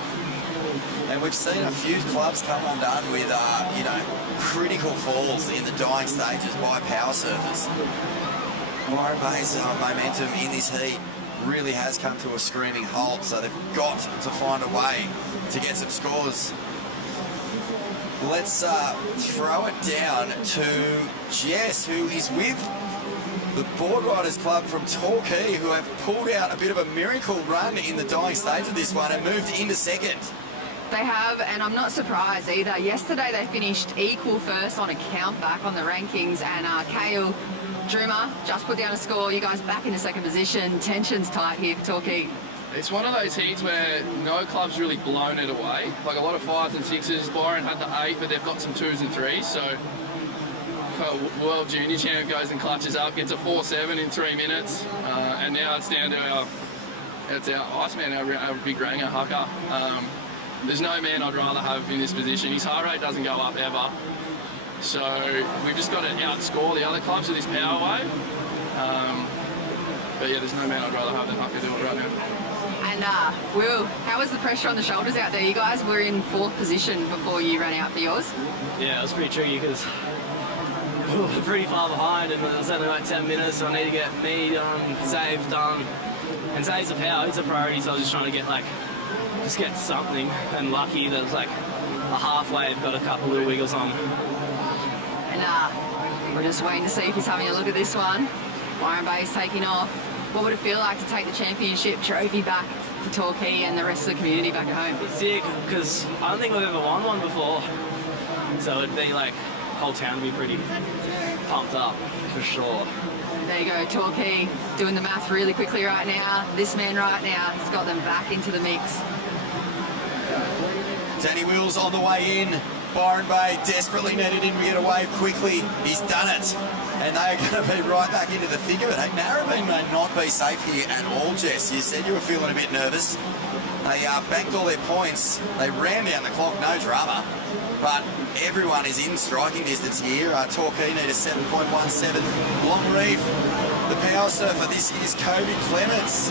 And we've seen a few clubs come undone with, you know, critical falls in the dying stages by power surfers. Byron Bay's momentum in this heat really has come to a screaming halt, so they've got to find a way to get some scores. Let's throw it down to Jess, who is with the Boardriders Club from Torquay, who have pulled out a bit of a miracle run in the dying stage of this one and moved into 2nd. They have, and I'm not surprised either. Yesterday they finished equal first on a count back on the rankings, and Kale Druma just put down a score. You guys back into 2nd position. Tension's tight here for Torquay. It's one of those heats where no club's really blown it away. Like a lot of 5s and 6s. Byron had the 8, but they've got some 2s and 3s. So World Junior Champ goes and clutches up, gets a 4-7 in 3 minutes, and now it's down to our Iceman, our big Ranger, Hucker. There's no man I'd rather have in this position. His heart rate doesn't go up ever. So we've just got to outscore the other clubs with this power wave. But yeah, there's no man I'd rather have than Hucker do it right now. And Will, how was the pressure on the shoulders out there? You guys were in 4th position before you ran out for yours. Yeah, it was pretty tricky because we're pretty far behind and there's only like 10 minutes, so I need to get me done, Save done. And Save's a power, it's a priority, so I was just trying to get just get something, and lucky that it was like a half wave, got a couple little wiggles on. And we're just waiting to see if he's having a look at this one. Byron Bay's taking off. What would it feel like to take the championship trophy back to Torquay and the rest of the community back at home? It's sick, because I don't think we've ever won one before. So it'd be like, the whole town would be pretty pumped up, for sure. There you go, Torquay doing the math really quickly right now. This man right now has got them back into the mix. Danny Wills on the way in. Byron Bay desperately needed him to get away quickly. He's done it. And they're going to be right back into the thick of it. Hey, Narrabeen may not be safe here at all, Jess. You said you were feeling a bit nervous. They banked all their points. They ran down the clock, no drama. But everyone is in striking distance here. Torquay need a 7.17. Longreef, the power surfer. This is Kobe Clements.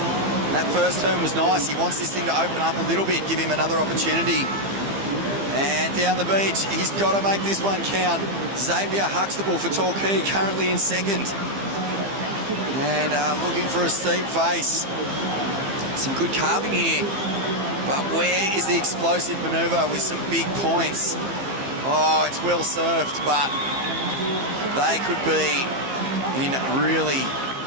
That first turn was nice. He wants this thing to open up a little bit, give him another opportunity. And down the beach, he's got to make this one count. Xavier Huxtable for Torquay, currently in 2nd. And looking for a steep face. Some good carving here. But where is the explosive manoeuvre with some big points? Oh, it's well surfed, but they could be in really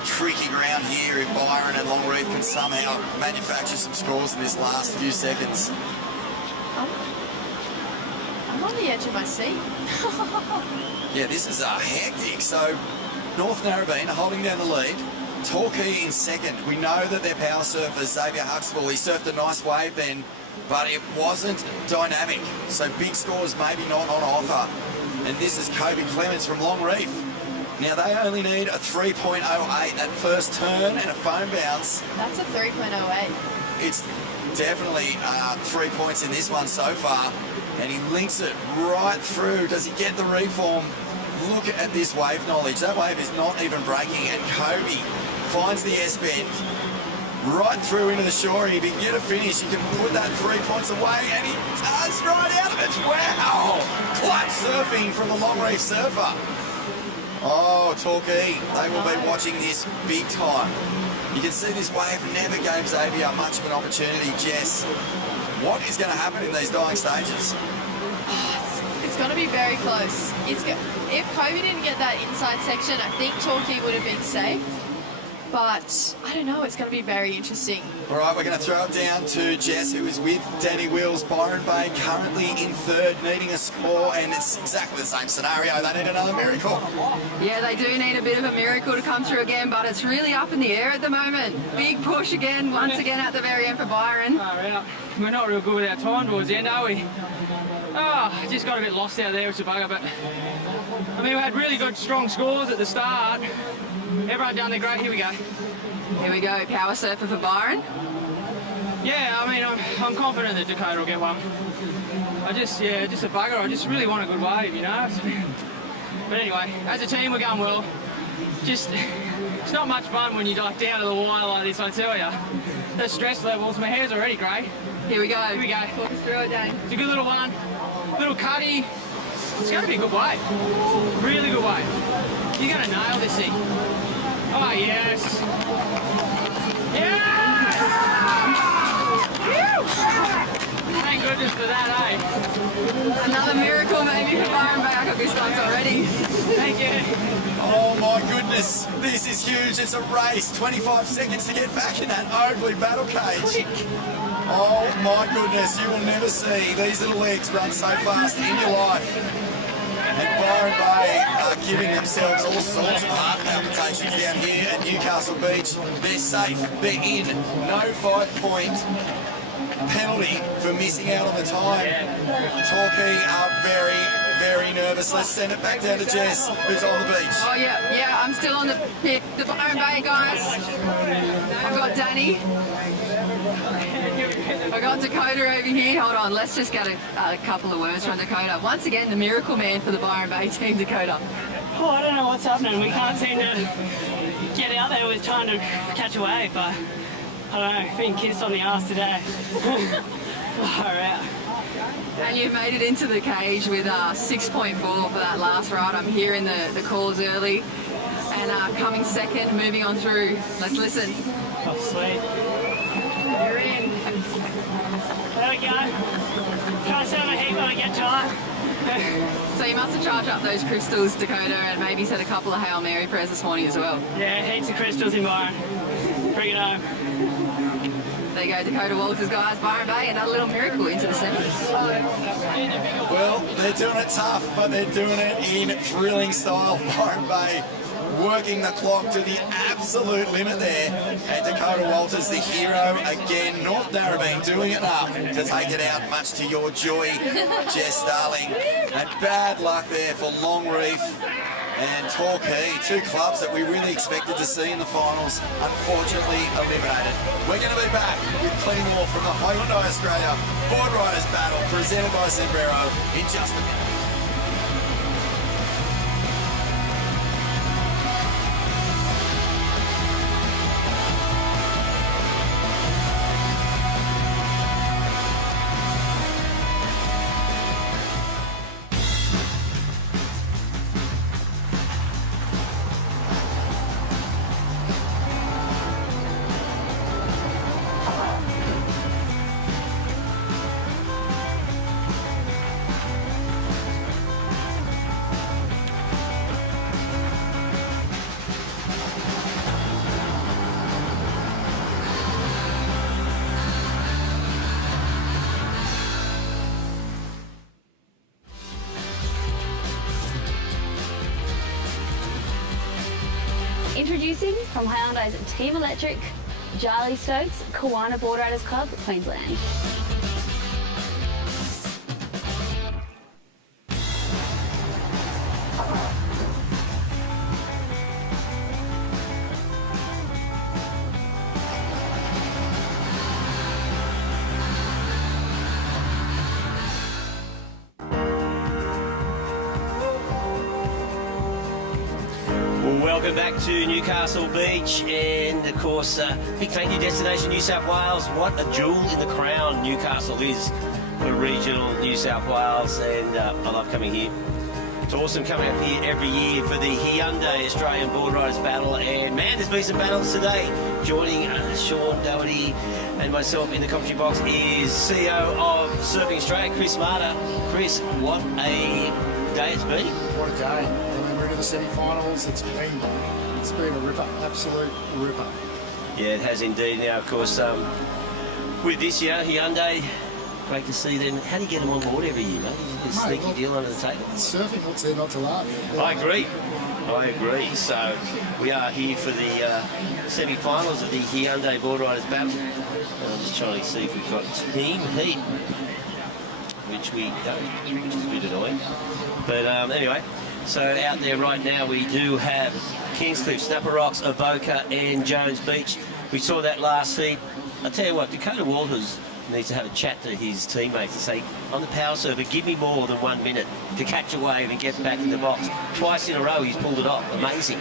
tricky ground here if Byron and Longreef can somehow manufacture some scores in this last few seconds. I'm on the edge of my seat. Yeah, this is hectic. So North Narrabeen holding down the lead. Torquay in 2nd. We know that their power surfer, Xavier Huxtable, he surfed a nice wave then, but it wasn't dynamic. So big scores maybe not on offer. And this is Kobe Clements from Longreef. Now they only need a 3.08 at first turn and a foam bounce. That's a 3.08. It's definitely 3 points in this one so far. And he links it right through. Does he get the reform? Look at this wave knowledge. That wave is not even breaking, and Kobe finds the S-bend right through into the shore. If he can get a finish, he can put that 3 points away, and he does right out of it. Wow! Clutch surfing from the Longreef surfer. Oh, Torquay, they will be watching this big time. You can see this wave never gave Xavier much of an opportunity. Jess, what is going to happen in these dying stages? It's going to be very close. If Kobe didn't get that inside section, I think Torquay would have been safe. But I don't know, it's going to be very interesting. All right, we're going to throw it down to Jess, who is with Danny Wills. Byron Bay currently in 3rd, needing a score, and it's exactly the same scenario. They need another miracle. Yeah, they do need a bit of a miracle to come through again, but it's really up in the air at the moment. Big push again, once again at the very end for Byron. We're not real good with our time towards the end, are we? Just got a bit lost out there, which is a bugger, but I mean, we had really good, strong scores at the start. Everyone down there great. Here we go. Here we go, power surfer for Byron. Yeah, I mean, I'm confident that Dakota will get one. Just a bugger. I just really want a good wave, you know. But anyway, as a team, we're going well. It's not much fun when you dive down to the wire like this, I tell you. The stress levels, my hair's already grey. Here we go. Here we go. Talk us through it, Dane. It's a good little one. Little cutty. It's going to be a good wave. Really good wave. You're going to nail this thing. Oh, yes. Yeah! Thank goodness for that, eh? Another miracle maybe for Byron Bay. I got goosebumps already. Thank you. Oh my goodness, this is huge. It's a race. 25 seconds to get back in that Oakley battle cage. Quick. Oh my goodness, you will never see these little legs run so fast in your life. And Byron Bay are giving themselves all sorts of heart palpitations down here at Newcastle Beach. They're safe, they're in. No 5-point penalty for missing out on the time. Torquay are very nervous. Let's send it back down to Jess, who's on the beach. Oh, yeah, I'm still on the Byron Bay, guys. I've got Danny. I got Dakota over here. Hold on, let's just get a couple of words from Dakota. Once again, the miracle man for the Byron Bay team, Dakota. Oh, I don't know what's happening. We can't seem to get out there with trying to catch a wave, but I don't know, being kissed on the arse today. Far out. And you've made it into the cage with 6.4 for that last ride. I'm hearing the calls early. And coming second, moving on through. Let's listen. Oh, sweet. You're in. There we go. Try to set my heat when I get tight. So you must have charged up those crystals, Dakota, and maybe said a couple of Hail Mary prayers this morning as well. Yeah, heaps of crystals in Byron. Bring it home. There you go, Dakota Walters, guys. Byron Bay, another little miracle into the semis. Well, they're doing it tough, but they're doing it in thrilling style. Byron Bay working the clock to the absolute limit there. And Dakota Walters, the hero again. North Narrabeen doing enough to take it out, much to your joy, Jess Starling. And bad luck there for Longreef and Torquay, two clubs that we really expected to see in the finals, unfortunately eliminated. We're going to be back with plenty more from the Hyundai Australia Boardriders battle presented by Zambrero in just a minute. Introducing from Hyundai's Team Electric, Charlie Stokes, Kawana Boardriders Club, Queensland. Welcome back to Newcastle Beach, and of course, big thank you destination New South Wales. What a jewel in the crown Newcastle is for regional New South Wales, and I love coming here. It's awesome coming up here every year for the Hyundai Australian Boardriders battle, and man, there's been some battles today. Joining Sean Doherty and myself in the commentary box is CEO of Surfing Australia, Chris Marta. Chris, what a day it's been. What a day. We're into the semi-finals. It's been a ripper, absolute ripper. Yeah, it has indeed. Now, of course, with this year, Hyundai, great to see them. How do you get them on board every year, mate? A sneaky deal under the table. Surfing looks there not to laugh. I agree. So we are here for the semi-finals of the Hyundai Boardriders battle. I'm just trying to see if we've got team heat, which we don't, which is a bit annoying. But anyway. So out there right now we do have Kingscliff, Snapper Rocks, Avoca and Jones Beach. We saw that last heat. I'll tell you what, Dakota Walters needs to have a chat to his teammates and say, on the power surfer, give me more than 1 minute to catch a wave and get back in the box. Twice in a row he's pulled it off. Amazing.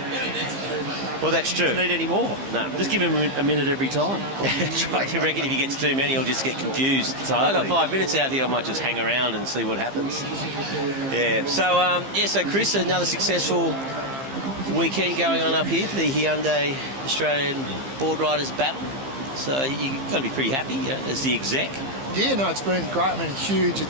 Well, that's true. Don't need any more. No, just give him a minute every time. That's right. I reckon if he gets too many, he'll just get confused. So I've got 5 minutes out here. I might just hang around and see what happens. Yeah. So, so Chris, another successful weekend going on up here for the Hyundai Australian Boardriders battle. So you've got to be pretty happy, as the exec. Yeah, no, it's been great. I mean, a huge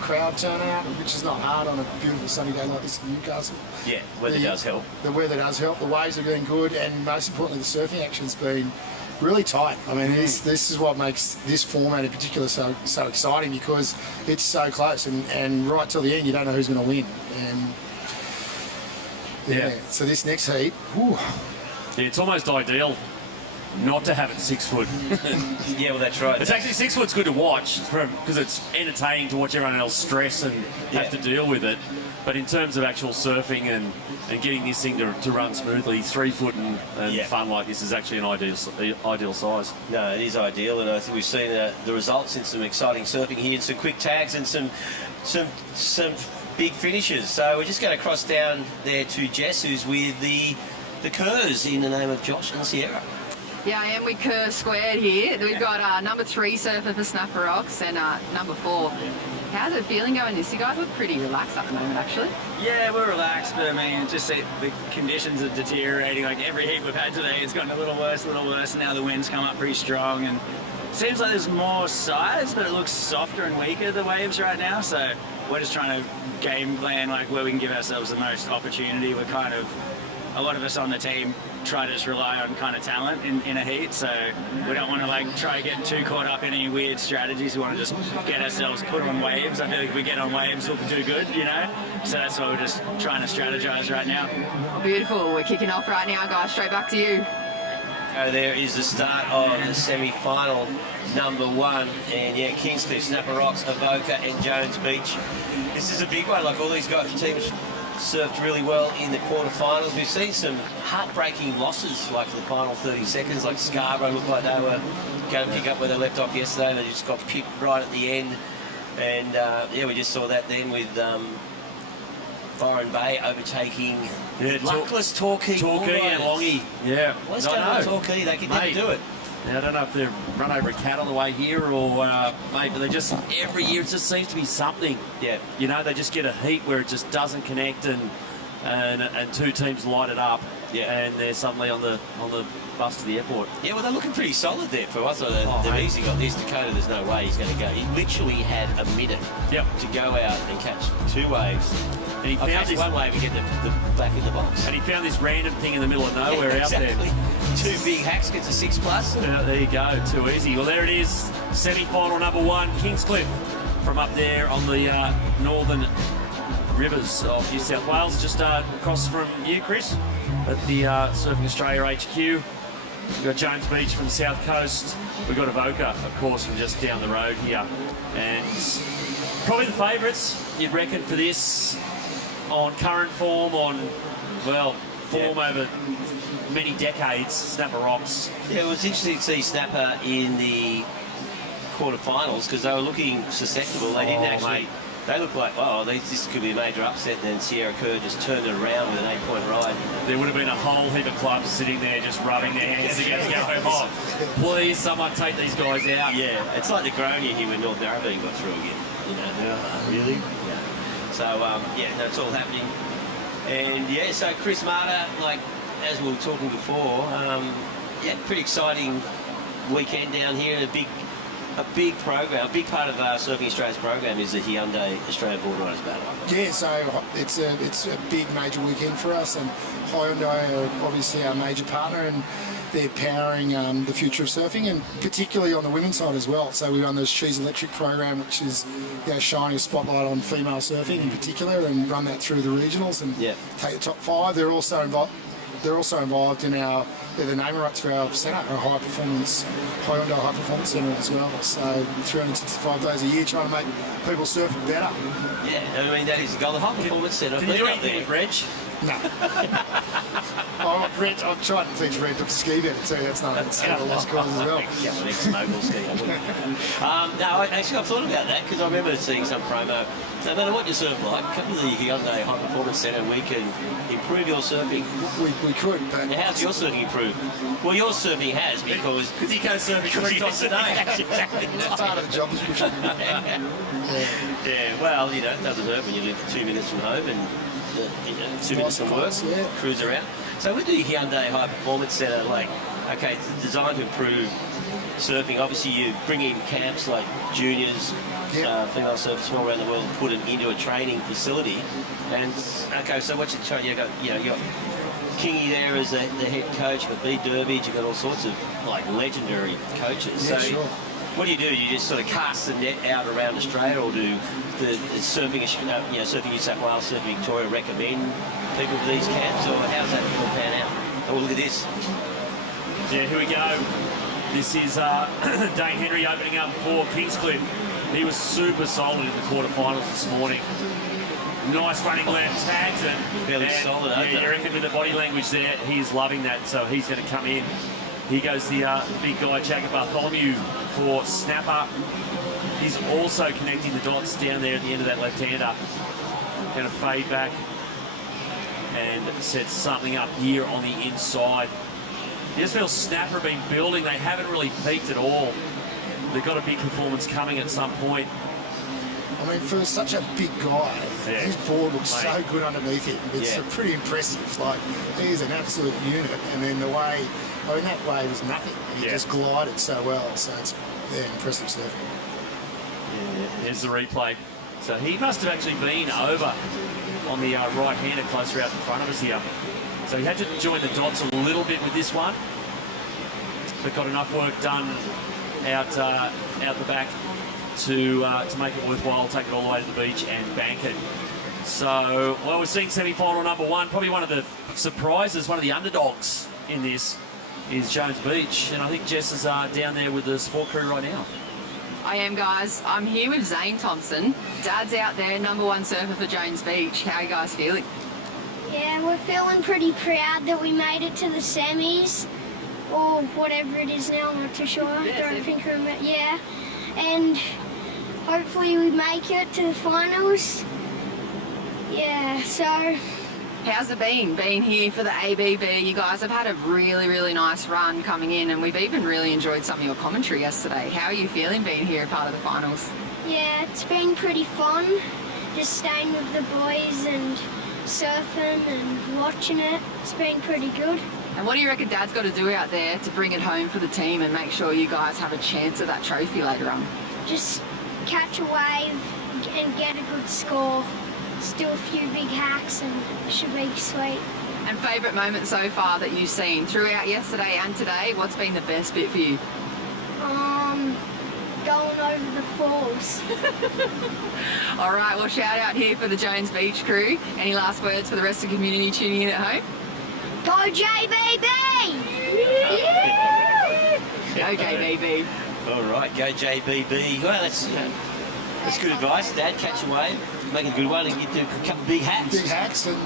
crowd turnout, which is not hard on a beautiful sunny day like this in Newcastle. Yeah, weather does help. The weather does help. The waves have been good, and most importantly, the surfing action's been really tight. I mean, this is what makes this format in particular so exciting, because it's so close, and right till the end you don't know who's going to win. And so this next heat, whew. Yeah, it's almost ideal not to have it 6 foot. Yeah, well, that's right. It's actually 6 foot's good to watch because it's entertaining to watch everyone else stress and have to deal with it. But in terms of actual surfing and getting this thing to run smoothly, 3 foot and fun like this is actually an ideal size. No, it is ideal, and I think we've seen the results in some exciting surfing here, and some quick tags and some big finishes. So we're just going to cross down there to Jess, who's with the Kerrs in the name of Josh and Sierra. Yeah, I am with Kerr squared here. We've got number 3 surfer for Snapper Rocks and number 4. How's it feeling going this? You guys look pretty relaxed at the moment, actually. Yeah, we're relaxed, but I mean, just the conditions are deteriorating. Like every heat we've had today, it's gotten a little worse. Now the wind's come up pretty strong, and it seems like there's more size, but it looks softer and weaker, the waves right now. So we're just trying to game plan like where we can give ourselves the most opportunity. We're kind of, a lot of us on the team try to just rely on kind of talent in a heat, so we don't want to like try getting too caught up in any weird strategies. We want to just get ourselves put on waves. I feel like if we get on waves, we'll do good, you know? So that's what we're just trying to strategize right now. Beautiful. We're kicking off right now, guys. Straight back to you. There is the start of the semi-final, number 1, and yeah, Kingscliff, Snapper Rocks, Avoca and Jones Beach. This is a big one. Like all these teams surfed really well in the quarterfinals. We've seen some heartbreaking losses, like the final 30 seconds, like Scarborough looked like they were going to pick up where they left off yesterday. They just got picked right at the end. And yeah, we just saw that then with Byron Bay overtaking luckless Torquay and Longy. Yeah. What's going on with Torquay? They can never do it. Yeah, I don't know if they've run over a cat on the way here or, mate, but they just, every year it just seems to be something. Yeah. You know, they just get a heat where it just doesn't connect and 2 teams light it up. Yeah. And they're suddenly on the bus to the airport. Yeah, well, they're looking pretty solid there for us. They've easily got this. Dakota, there's no way he's going to go. He literally had a minute to go out and catch 2 waves. And he found this one wave and get the back in the box. And he found this random thing in the middle of nowhere out there. 2 big hacks gets a 6+. Yeah, there you go, too easy. Well, there it is, semi-final number 1, Kingscliff, from up there on the northern rivers of New South Wales, just across from you, Chris, at the Surfing Australia HQ. We've got Jones Beach from the south coast. We've got Avoca, of course, from just down the road here. And probably the favourites, you'd reckon, for this, on current form, form over many decades, Snapper Rocks. Yeah, it was interesting to see Snapper in the quarterfinals because they were looking susceptible. They didn't actually. They looked like, this could be a major upset, and then Sierra Kerr just turned it around with an 8-point ride. There would have been a whole heap of clubs sitting there just rubbing their hands together going, please, someone take these guys out. Yeah, it's like the Gronia here when North Narrabeen got through again. You know, really? Yeah. So, that's all happening. And, yeah, so Chris Marta, like, as we were talking before, pretty exciting weekend down here, and a big program. A big part of Surfing Australia's program is the Hyundai Australian Boardriders Battle. Yeah, so it's a big major weekend for us, and Hyundai are obviously our major partner, and they're powering the future of surfing, and particularly on the women's side as well. So we run the She's Electric program, which is shining a spotlight on female surfing in particular, and run that through the regionals and take the top 5. They're also involved in they're the naming rights for our centre, our Hyundai High Performance Centre as well. So 365 days a year trying to make people surf better. Yeah, I mean, that is the goal. The High Performance Centre. Did you do anything with Reg? No. I've tried to teach Red to ski better too. That's not a lost cause as well. Yeah, an ex-mogul ski. I've thought about that because I remember seeing some promo. No matter what you surf like, come to the Hyundai High Performance Centre, we can improve your surfing. We could, but how's your surfing improved? Well, your surfing has because he goes surfing 3 times a day. Exactly. That's part of the job description. Yeah. Well, it doesn't hurt when you live 2 minutes from home and 2 minutes from work, cruise around. So with the Hyundai High Performance Centre, it's designed to improve surfing. Obviously, you bring in camps like juniors, female surfers from all around the world, and put them into a training facility. And so what you're trying, you got Kingy there as the head coach. You've got B. Durbidge, you've got all sorts of like legendary coaches. Yeah, so sure. what do? You just sort of cast the net out around Australia, or do the Surfing New South Wales, Surfing Victoria recommend people to these camps, or how does that all pan out? Oh, look at this. Yeah, here we go. This is Dane Henry opening up for Kingscliff. He was super solid in the quarterfinals this morning. Nice running left, tags it. Fairly solid, yeah, you reckon with the body language there, he's loving that, so he's going to come in. Here goes the big guy, Jacob Bartholomew, for snapper. He's also connecting the dots down there at the end of that left-hander. Going to fade back and set something up here on the inside. You just feel snapper have been building. They haven't really peaked at all. They've got a big performance coming at some point. I mean, for such a big guy, his board looks so good underneath him. It's pretty impressive. Like, he's an absolute unit. And then the way, I mean, that wave was nothing. He just glided so well. So it's impressive surfing. Yeah, here's the replay. So he must have actually been over on the right-hander closer out in front of us here. So he had to join the dots a little bit with this one, but got enough work done out the back to make it worthwhile, take it all the way to the beach and bank it. So, well, we're seeing semi-final number one. Probably one of the surprises, one of the underdogs in this is Jones Beach. And I think Jess is down there with the sport crew right now. I am, guys. I'm here with Zane Thompson. Dad's out there, #1 surfer for Jones Beach. How are you guys feeling? Yeah, we're feeling pretty proud that we made it to the semis, or whatever it is now, I'm not too sure. I don't think I remember. Yeah, and hopefully we make it to the finals. Yeah, so... How's it been being here for the ABB? You guys have had a really, really nice run coming in, and we've even really enjoyed some of your commentary yesterday. How are you feeling being here, part of the finals? Yeah, it's been pretty fun, just staying with the boys and surfing and watching it. It's been pretty good. And what do you reckon Dad's got to do out there to bring it home for the team and make sure you guys have a chance at that trophy later on? Just catch a wave and get a good score. Still a few big hacks and it should be sweet. And favourite moment so far that you've seen throughout yesterday and today? What's been the best bit for you? Going over the falls. All right, well, shout out here for the Jones Beach crew. Any last words for the rest of the community tuning in at home? Go JBB! Go JBB. All right, go JBB. Well, that's good advice, Dad. Catch a wave, make a good one, and get a couple of big hacks. Big hacks and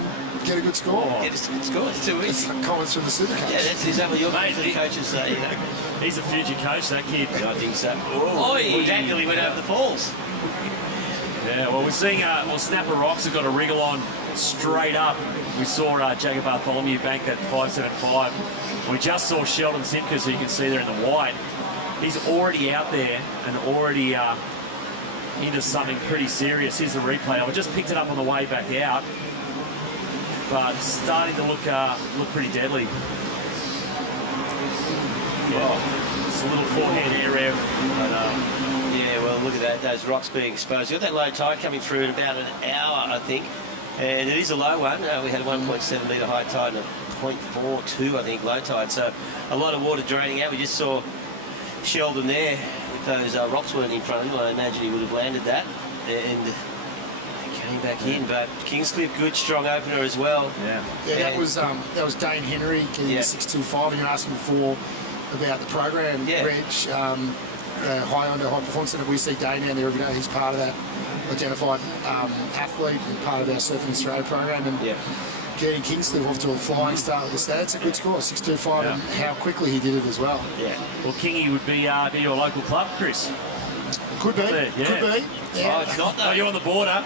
get a good score. Get a good score. It's too easy. Comments from the super coach. Yeah, that's exactly your coaches say. You know. He's a future coach, that kid. Yeah, I think so. Oh, Dad nearly went over the falls. Yeah, well, we're seeing Snapper Rocks have got a wriggle on straight up. We saw Jacob Bartholomew bank that 5.75. We just saw Sheldon Simkus, who you can see there in the white. He's already out there and already into something pretty serious. Here's the replay. I just picked it up on the way back out, but starting to look pretty deadly. Yeah, it's a little forehand air rev. But, yeah, well, look at that. Those rocks being exposed. You've got that low tide coming through in about an hour, I think. And it is a low one. We had a 1.7 metre high tide and a 0.42, I think, low tide. So a lot of water draining out. We just saw Sheldon there. If those rocks weren't in front of him, I imagine he would have landed that. And came back in. But Kingscliff, good, strong opener as well. Yeah, that was Dane Henry getting the 6.25, and you're asking before about the program, Reg. High performance center. We see Dane down there every day. He's part of that identified athlete and part of our Surfing Australia program. And getting Kingscliff off to a flying start with the stats, a good score, 6.25, and how quickly he did it as well. Yeah. Well, Kingy would be your local club, Chris. Could be. Yeah. Could be. Yeah. Oh, it's not though. Oh, you're on the border.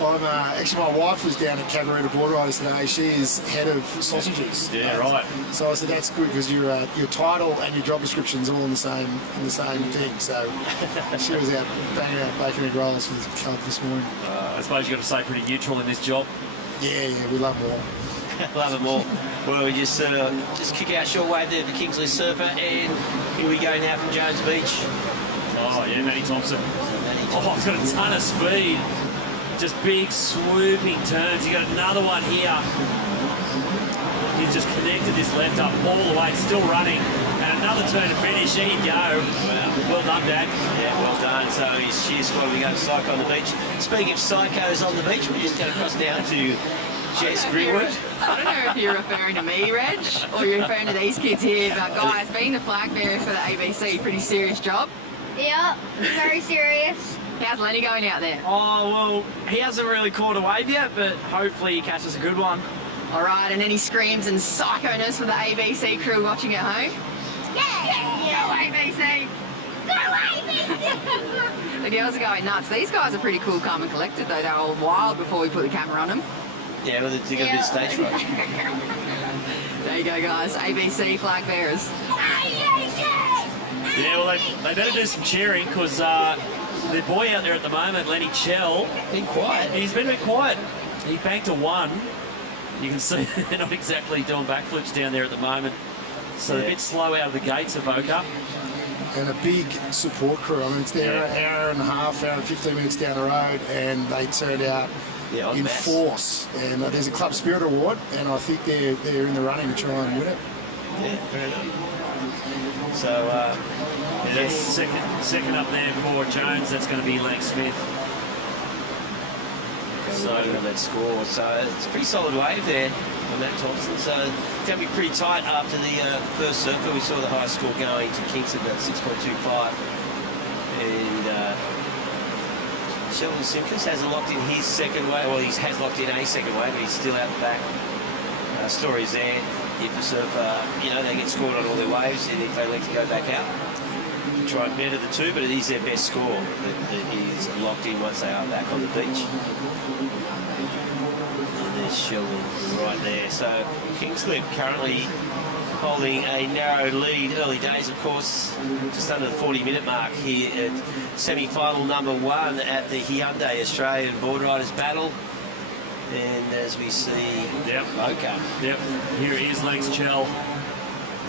I'm actually, my wife was down at Cabarita Boardriders today. She is head of sausages. Yeah, right. So I said that's good because your title and your job description's all in the same thing. So she was out banging out bacon and rolls for the club this morning. I suppose you've got to stay pretty neutral in this job. Yeah, we love them all. Love them all. Well, we just kick out short wave there for Kingsley Surfer, and here we go now from Jones Beach. Oh, yeah, Matty Thompson. Oh, he's got a ton of speed. Just big swooping turns. You got another one here. He's just connected this left up all the way. It's still running. And another turn to finish. There you go. Wow. Well done, Dad. Yeah, well done. So his cheer squad, we go to Psycho on the beach. Speaking of psychos on the beach, we're just going to cross down to Jess Greenwood. I don't know if you're referring to me, Reg, or you're referring to these kids here, but guys, being the flag bearer for the ABC, pretty serious job. Yeah, very serious. How's Lenny going out there? Oh, well, he hasn't really caught a wave yet, but hopefully he catches a good one. All right, and any screams and psychoness from the ABC crew watching at home? Yeah. Go ABC! Go ABC! The girls are going nuts. These guys are pretty cool, calm and collected, though. They're all wild before we put the camera on them. Yeah, well, they got a bit of stage fright. There you go, guys. ABC flag bearers. Yeah, well, they better do some cheering because their boy out there at the moment, Lenny Chell, been quiet. He's been a bit quiet. He banked a 1. You can see they're not exactly doing backflips down there at the moment. So they're a bit slow out of the gates of Oka. And a big support crew. I mean, it's there an hour and a half, hour and 15 minutes down the road, and they turned out in force. And there's a Club Spirit Award, and I think they're in the running to try and win it. Yeah, fair enough. So, that's second up there for Jones. That's going to be Lang Smith. So on that score. So it's a pretty solid wave there for Matt Thompson. So it's going to be pretty tight after the first circle. We saw the high score going to Kingston at 6.25. And Sheldon Simkins hasn't locked in his second wave. Well, he has locked in a second wave, but he's still out the back. Stories there. If the surfer, they get scored on all their waves, and if they like to go back out, try and better the 2, but it is their best score that is locked in once they are back on the beach. And there's Sheldon right there. So Kingscliff currently holding a narrow lead. Early days, of course, just under the 40-minute mark here at semi-final number 1 at the Hyundai Australian Boardriders Battle. And as we see, Oka. Yep, here is Lex Chell.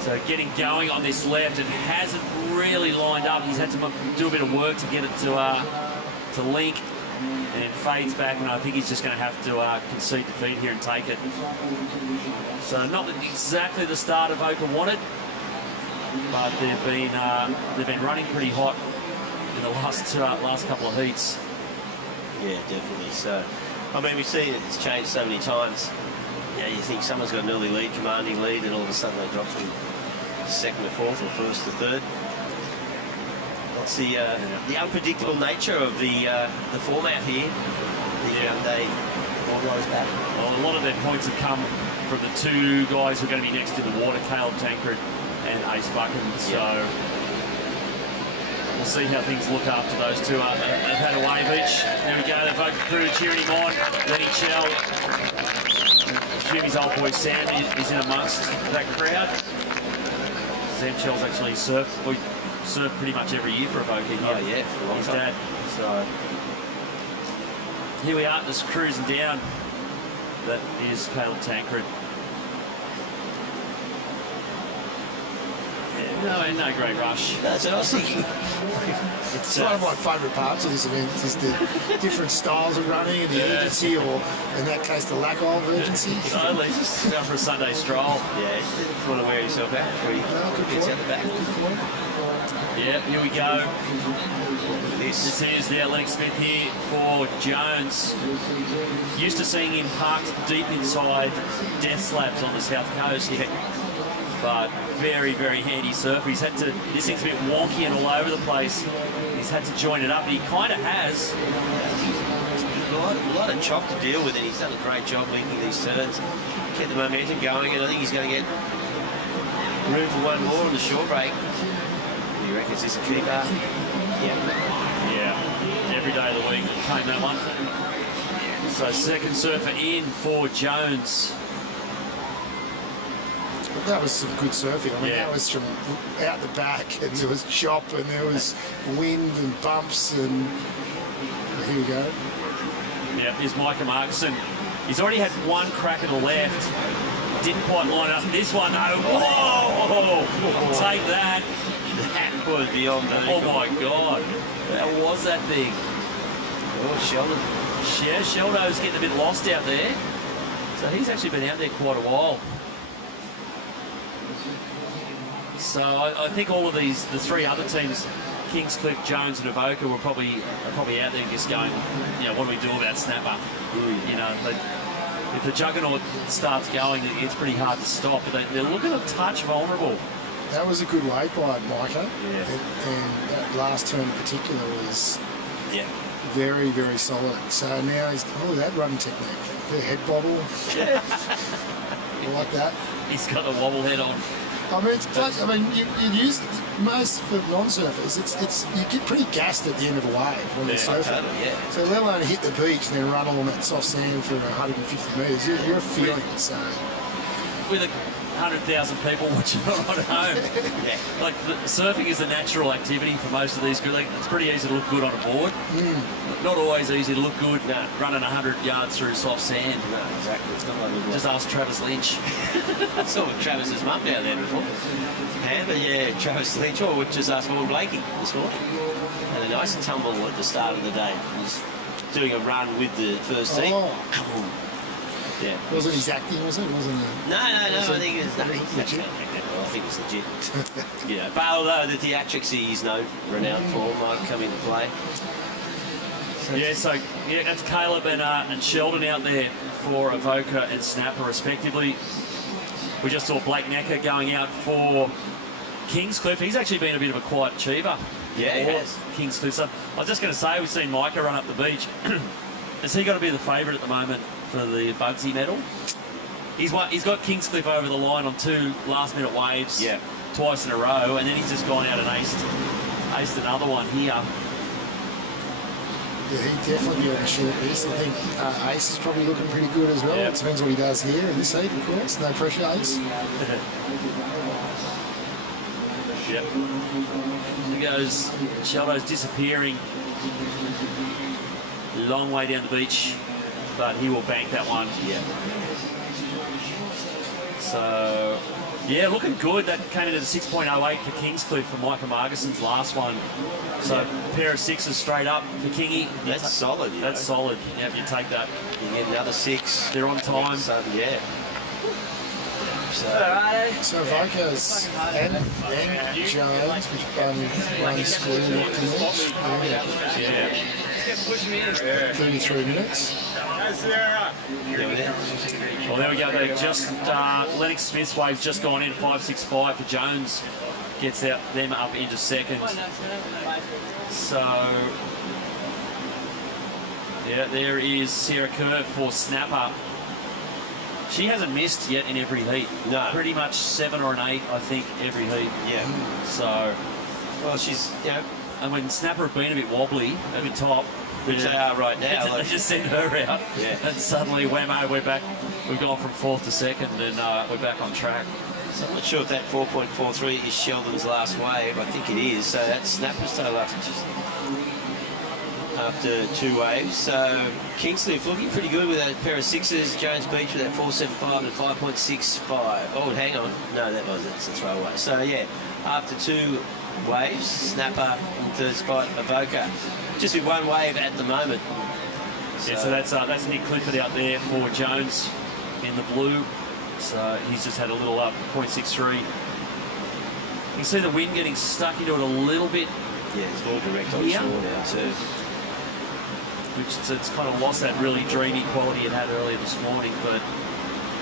So getting going on this left, and hasn't really lined up. He's had to do a bit of work to get it to link, and it fades back, and I think he's just going to have to concede defeat here and take it. So not exactly the start of Oka wanted, but they've been running pretty hot in the last couple of heats. Yeah, definitely. So, I mean, we've seen it's changed so many times. You think someone's got an early lead, commanding lead, and all of a sudden they drop from second to fourth or first to third. That's the unpredictable nature of the format here. The Hyundai Boardriders Battle. Well, a lot of their points have come from the 2 guys who are going to be next in the water, Caleb Tancred and Ace Buchan. So we'll see how things look after those 2 have had a wave each. There we go, the Vocal crew cheering him on. Lenny Chell. His old boy Sam is in amongst that crowd. Sam Chell's actually surfed pretty much every year for Avoca here. Oh yeah, for a long his time. dad. So here we are, just cruising down. That is Caleb Tancred. No great rush. That's what I was thinking. It's one of my favourite parts of this event is the different styles of running and the urgency, or in that case, the lack of urgency. Totally, just going for a Sunday stroll. Yeah, he didn't want to wear himself out before he gets out the back. Yeah, here we go. This is the Lennox Smith here for Jones. Used to seeing him parked deep inside death slabs on the south coast. But very, very handy surfer. He's had to, this thing's a bit wonky and all over the place. He's had to join it up, but he kind of has. A lot of chop to deal with, and he's done a great job linking these turns. Kept the momentum going, and I think he's going to get room for one more on the short break. He reckons this a keeper? Yeah, every day of the week, claim that one. So second surfer in for Jones. That was some good surfing. I mean, that was from out the back, and there was chop, and there was wind and bumps, and here we go. Yeah, here's Micah Markson. He's already had one crack at the left. Didn't quite line up. This one, no. Whoa! Take that. That was beyond that. Oh my God. How was that thing? Oh, Sheldon. Yeah, Sheldon's getting a bit lost out there. So he's actually been out there quite a while. So I think all of these, the three other teams, Kingscliff, Jones and Avoca, are probably out there just going, you know, what do we do about Snapper? You know, if the juggernaut starts going, it's pretty hard to stop. But they're looking a touch vulnerable. That was a good wave by Micah, and that last turn in particular was very, very solid. So now he's that run technique, the head bobble, I like that. He's got the wobble head on. I mean, it's like, you use most for non-surfers. It's you get pretty gassed at the end of a wave when you're surfing. So let alone hit the beach and then run along that soft sand for 150 metres. You're feeling it. So with 100,000 people watching it at home, like surfing is a natural activity for most of these groups. Like, it's pretty easy to look good on a board. Not always easy to look good running 100 yards through soft sand. No, exactly. It's not like just ask Travis Lynch. I saw Travis's mum down there before. But Travis Lynch, or just asked Vaughan Blakey this morning. And a nice tumble at the start of the day. He was doing a run with the first team. Yeah. Wasn't his acting, was it? Wasn't it? No. I think it was legit. I think it's legit. Yeah, but although the theatrics he's renowned for might come into play. So that's Caleb and Sheldon out there for Avoca and Snapper respectively. We just saw Blake Necker going out for Kingscliff. He's actually been a bit of a quiet achiever. Yeah, he has. Kingscliff. So I was just going to say, we've seen Micah run up the beach. Is he going to be the favourite at the moment for the Bugsy medal? He's got Kingscliff over the line on 2 last-minute waves twice in a row, and then he's just gone out and aced another one here. Yeah, he'd definitely be on the short list. I think Ace is probably looking pretty good as well. It depends what he does here in this heat, of course. No pressure, Ace. There goes Sheldo's disappearing. Long way down the beach, but he will bank that one. So, looking good. That came in at a 6.08 for Kingscliff for Micah Margison's last one. So, pair of sixes straight up for Kingy. That's solid. That's solid. Yep, you take that. You get another 6. They're on time. So Avoca's and Jones with one score locked in each. 33 minutes. Well, there we go. They just Lennox Smith's wave's just gone in 5.65 for Jones. Gets them up into second. So there is Sarah Kerr for Snapper. She hasn't missed yet in every heat. No. Pretty much 7 or an 8, I think, every heat. Yeah. So, well, she's, and when Snapper have been a bit wobbly at the top, which they are right now. They just send her out, and suddenly, whammo, we're back. We've gone from 4th to 2nd, and we're back on track. So I'm not sure if that 4.43 is Sheldon's last wave. I think it is. So that's Snapper's total after 2 waves. So Kingscliff looking pretty good with that pair of 6s. Jones Beach with that 4.75 and 5.65. Oh, hang on. No, it's a throwaway. So after 2 waves, Snapper in 3rd spot, Avoca. Just with 1 wave at the moment. So that's Nick Clifford out there for Jones in the blue. So he's just had a little up, 0.63. You can see the wind getting stuck into it a little bit. Yeah, it's more direct on shore now too. Which it's kind of lost that really dreamy quality it had earlier this morning, but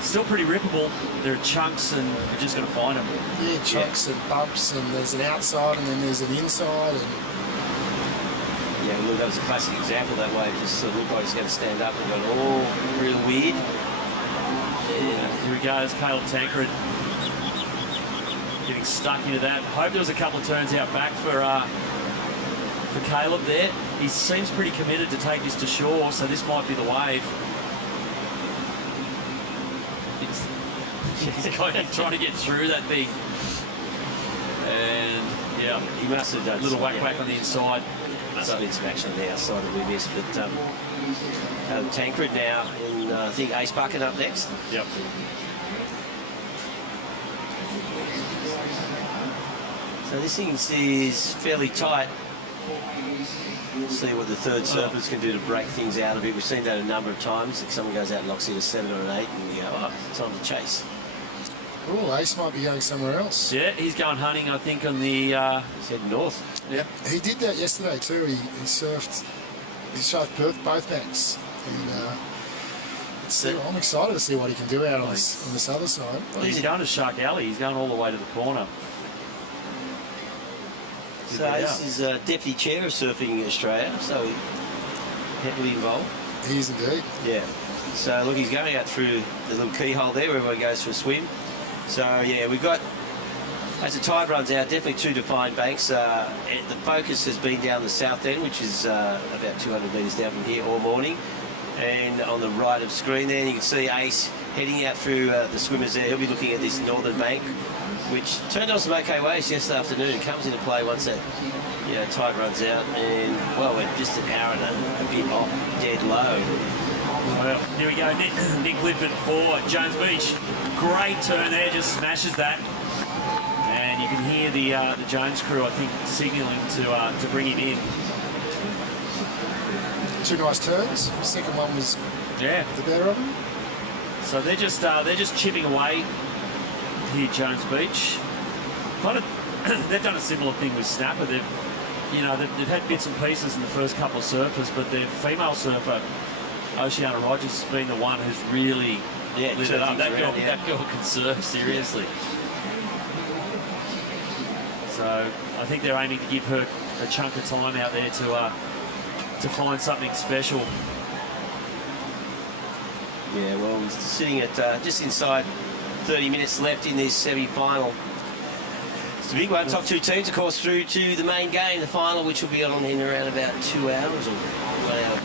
still pretty rippable. There are chunks, and we're just going to find them. Yeah, chunks and bumps, and there's an outside, and then there's an inside. And yeah, look, that was a classic example. That wave just sort of looked like it's going to stand up and got all real weird. Here he goes, Caleb Tancred getting stuck into that. Hope there was a couple of turns out back for Caleb there. He seems pretty committed to take this to shore, so this might be the wave. He's kind of trying to get through that thing. And he must have done a little whack on the inside. Must have been some action on the outside that we missed, but Tancred now, and I think Ace Bucket up next. Yep. So this thing is fairly tight. See what the third surfers can do to break things out of it. We've seen that a number of times. If someone goes out and locks in a 7 or an 8, and you go, oh, time to chase. Oh, Ace might be going somewhere else. Yeah, he's going hunting, I think, on the... He's heading north. Yep. He did that yesterday too. He surfed both banks. And, I'm excited to see what he can do out on this other side. Well, he's going to Shark Alley. He's going all the way to the corner. So this is Deputy Chair of Surfing Australia, so heavily involved. He is indeed. Yeah. So look, he's going out through the little keyhole there where everyone goes for a swim. So yeah, we've got, as the tide runs out, definitely two defined banks. The focus has been down the south end, which is about 200 metres down from here all morning. And on the right of screen there, you can see Ace heading out through the swimmers there. He'll be looking at this northern bank, which turned on some okay waves yesterday afternoon. Comes into play once that tide runs out. And, well, we're just an hour and a bit off dead low. Well, here we go. Nick Clifford for Jones Beach. Great turn there, just smashes that. And you can hear the Jones crew, I think, signalling to bring him in. Two nice turns. The second one was the better of them. So they're just chipping away here, Jones Beach. They've done a similar thing with Snapper. They've had bits and pieces in the first couple of surfers, but their female surfer, Oceana Rogers, has been the one who's really lit it up. That girl can surf seriously. So I think they're aiming to give her a chunk of time out there to find something special. Yeah, well, we're sitting at just inside 30 minutes left in this semi-final. It's a big one. Top two teams, of course, through to the main game, the final, which will be on in around about 2 hours or 1 hour,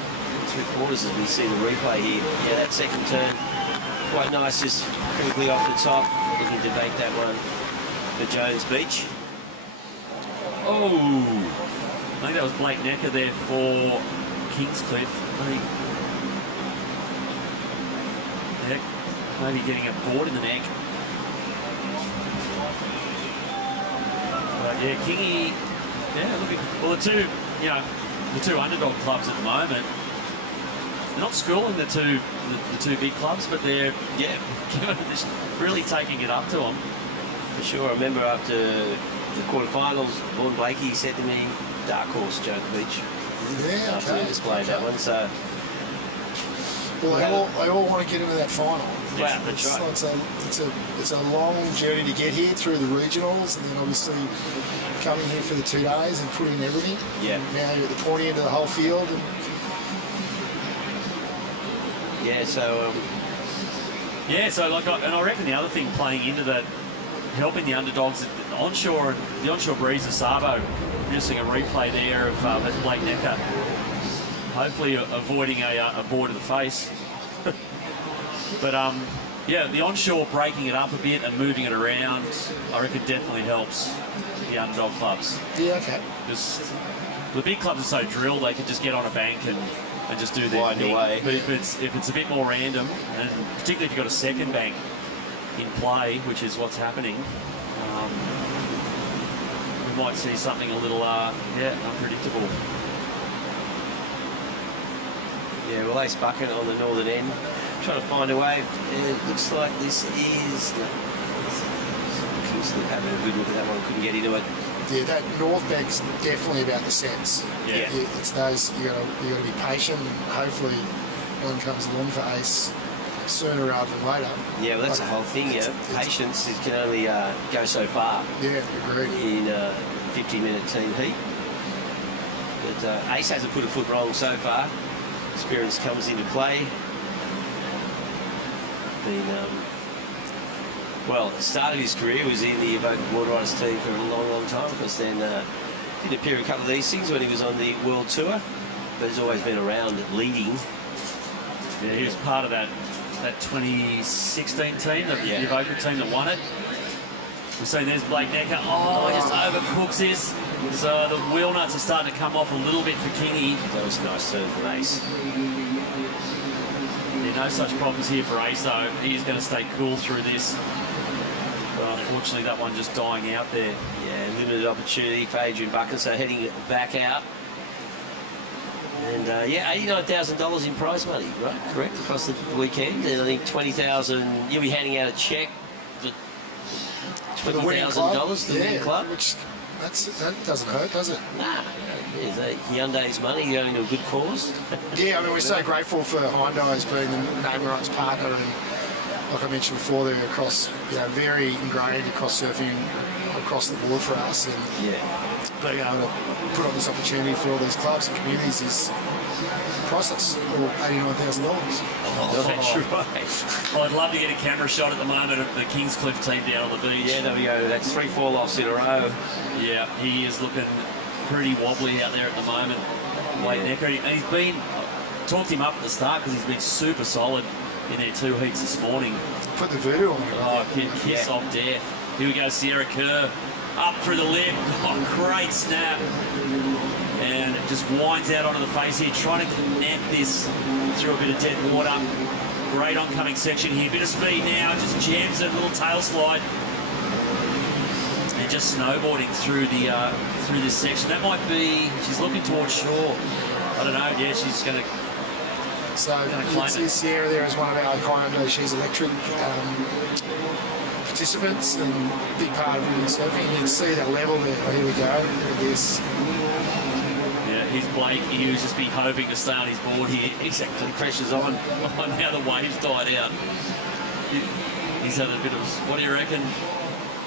3/4 as we see the replay here. Yeah, that second turn, quite nice, just quickly off the top, looking to bank that one for Jones Beach. Oh, I think that was Blake Necker there for Kingscliff. Maybe getting a board in the neck. But yeah, Kingy, well, the two underdog clubs at the moment, they're not schooling the two big clubs, but they're really taking it up to them. For sure. I remember after the quarterfinals, Vaughan Blakey said to me, dark horse Jones Beach. Yeah, after he displayed that one. So, well, they all want to get into that final. Yeah, that's right. It's a long journey to get here through the regionals, and then obviously coming here for the 2 days and putting in everything. Yeah. Now you're at the pointy end of the whole field. So I reckon the other thing playing into that, helping the underdogs, the onshore breeze of Sabo, missing a replay there of Blake Necker, hopefully avoiding a board to the face. But the onshore breaking it up a bit and moving it around, I reckon definitely helps the underdog clubs. Yeah, okay. Just the big clubs are so drilled they can just get on a bank and just do their thing. Away. But if it's a bit more random, and particularly if you've got a second bank in play, which is what's happening, we might see something a little unpredictable. yeah, well, Ace Bucket on the northern end, trying to find a way. It looks like this is Kingsley having a good look at that one, couldn't get into it. Yeah, that north bank's definitely about the sets. Yeah. It's those, you got to be patient, and hopefully one comes along for Ace sooner rather than later. Yeah, well, that's the whole thing. Patience can only go so far. Yeah, agreed. In a 50-minute team heat. But Ace hasn't put a foot wrong so far. Experience comes into play. Well, the start of his career was in the Evoca Boardriders team for a long, long time, because then did appear in a couple of these things when he was on the World Tour, but he's always been around leading. Yeah, he was part of that 2016 team, the Evoca team that won it. We've seen there's Blake Necker. Oh, he just overcooks this. So the wheel nuts are starting to come off a little bit for Kingy. That was a nice turn from Ace. Yeah, no such problems here for Ace, though. He's going to stay cool through this. But unfortunately, that one just dying out there. Yeah, limited opportunity for Adrian Bucket, so heading back out. And $89,000 in prize money, right? Correct, across the weekend. And I think $20,000. You'll be handing out a cheque For the winning $20,000 to the winning club. Which that doesn't hurt, does it? Nah. Hyundai's money going to a good cause. Yeah, I mean, we're so grateful for Hyundai as being the name rights partner, and like I mentioned before, they're across, very ingrained across surfing across the board for us, and being able to put on this opportunity for all these clubs and communities is priceless, or $89,000. Oh, that's right. Well, I'd love to get a camera shot at the moment of the Kingscliff team down on the beach. Yeah, there we go. That's 3-4 losses in a row. Yeah, he is looking pretty wobbly out there at the moment. Wade Necker, and he's been, talked him up at the start because he's been super solid in their 2 heats this morning. Put the voodoo on him. Oh, kiss of death. Here we go, Sierra Kerr up through the lip. Oh, great snap. And it just winds out onto the face here, trying to connect this through a bit of dead water. Great oncoming section here. Bit of speed now, just jams it, a little tail slide. And just snowboarding through the through this section. That might be, she's looking towards shore. I don't know, yeah, she's going to. So you see Sierra there as one of our Hyundai She's Electric participants and a big part of women surfing. You can see that level there. Oh, here we go. Look at this. Yeah, here's Blake. He was just be hoping to stay on his board here. Exactly. Pressure's on. Now the waves died out. He's had a bit of, what do you reckon?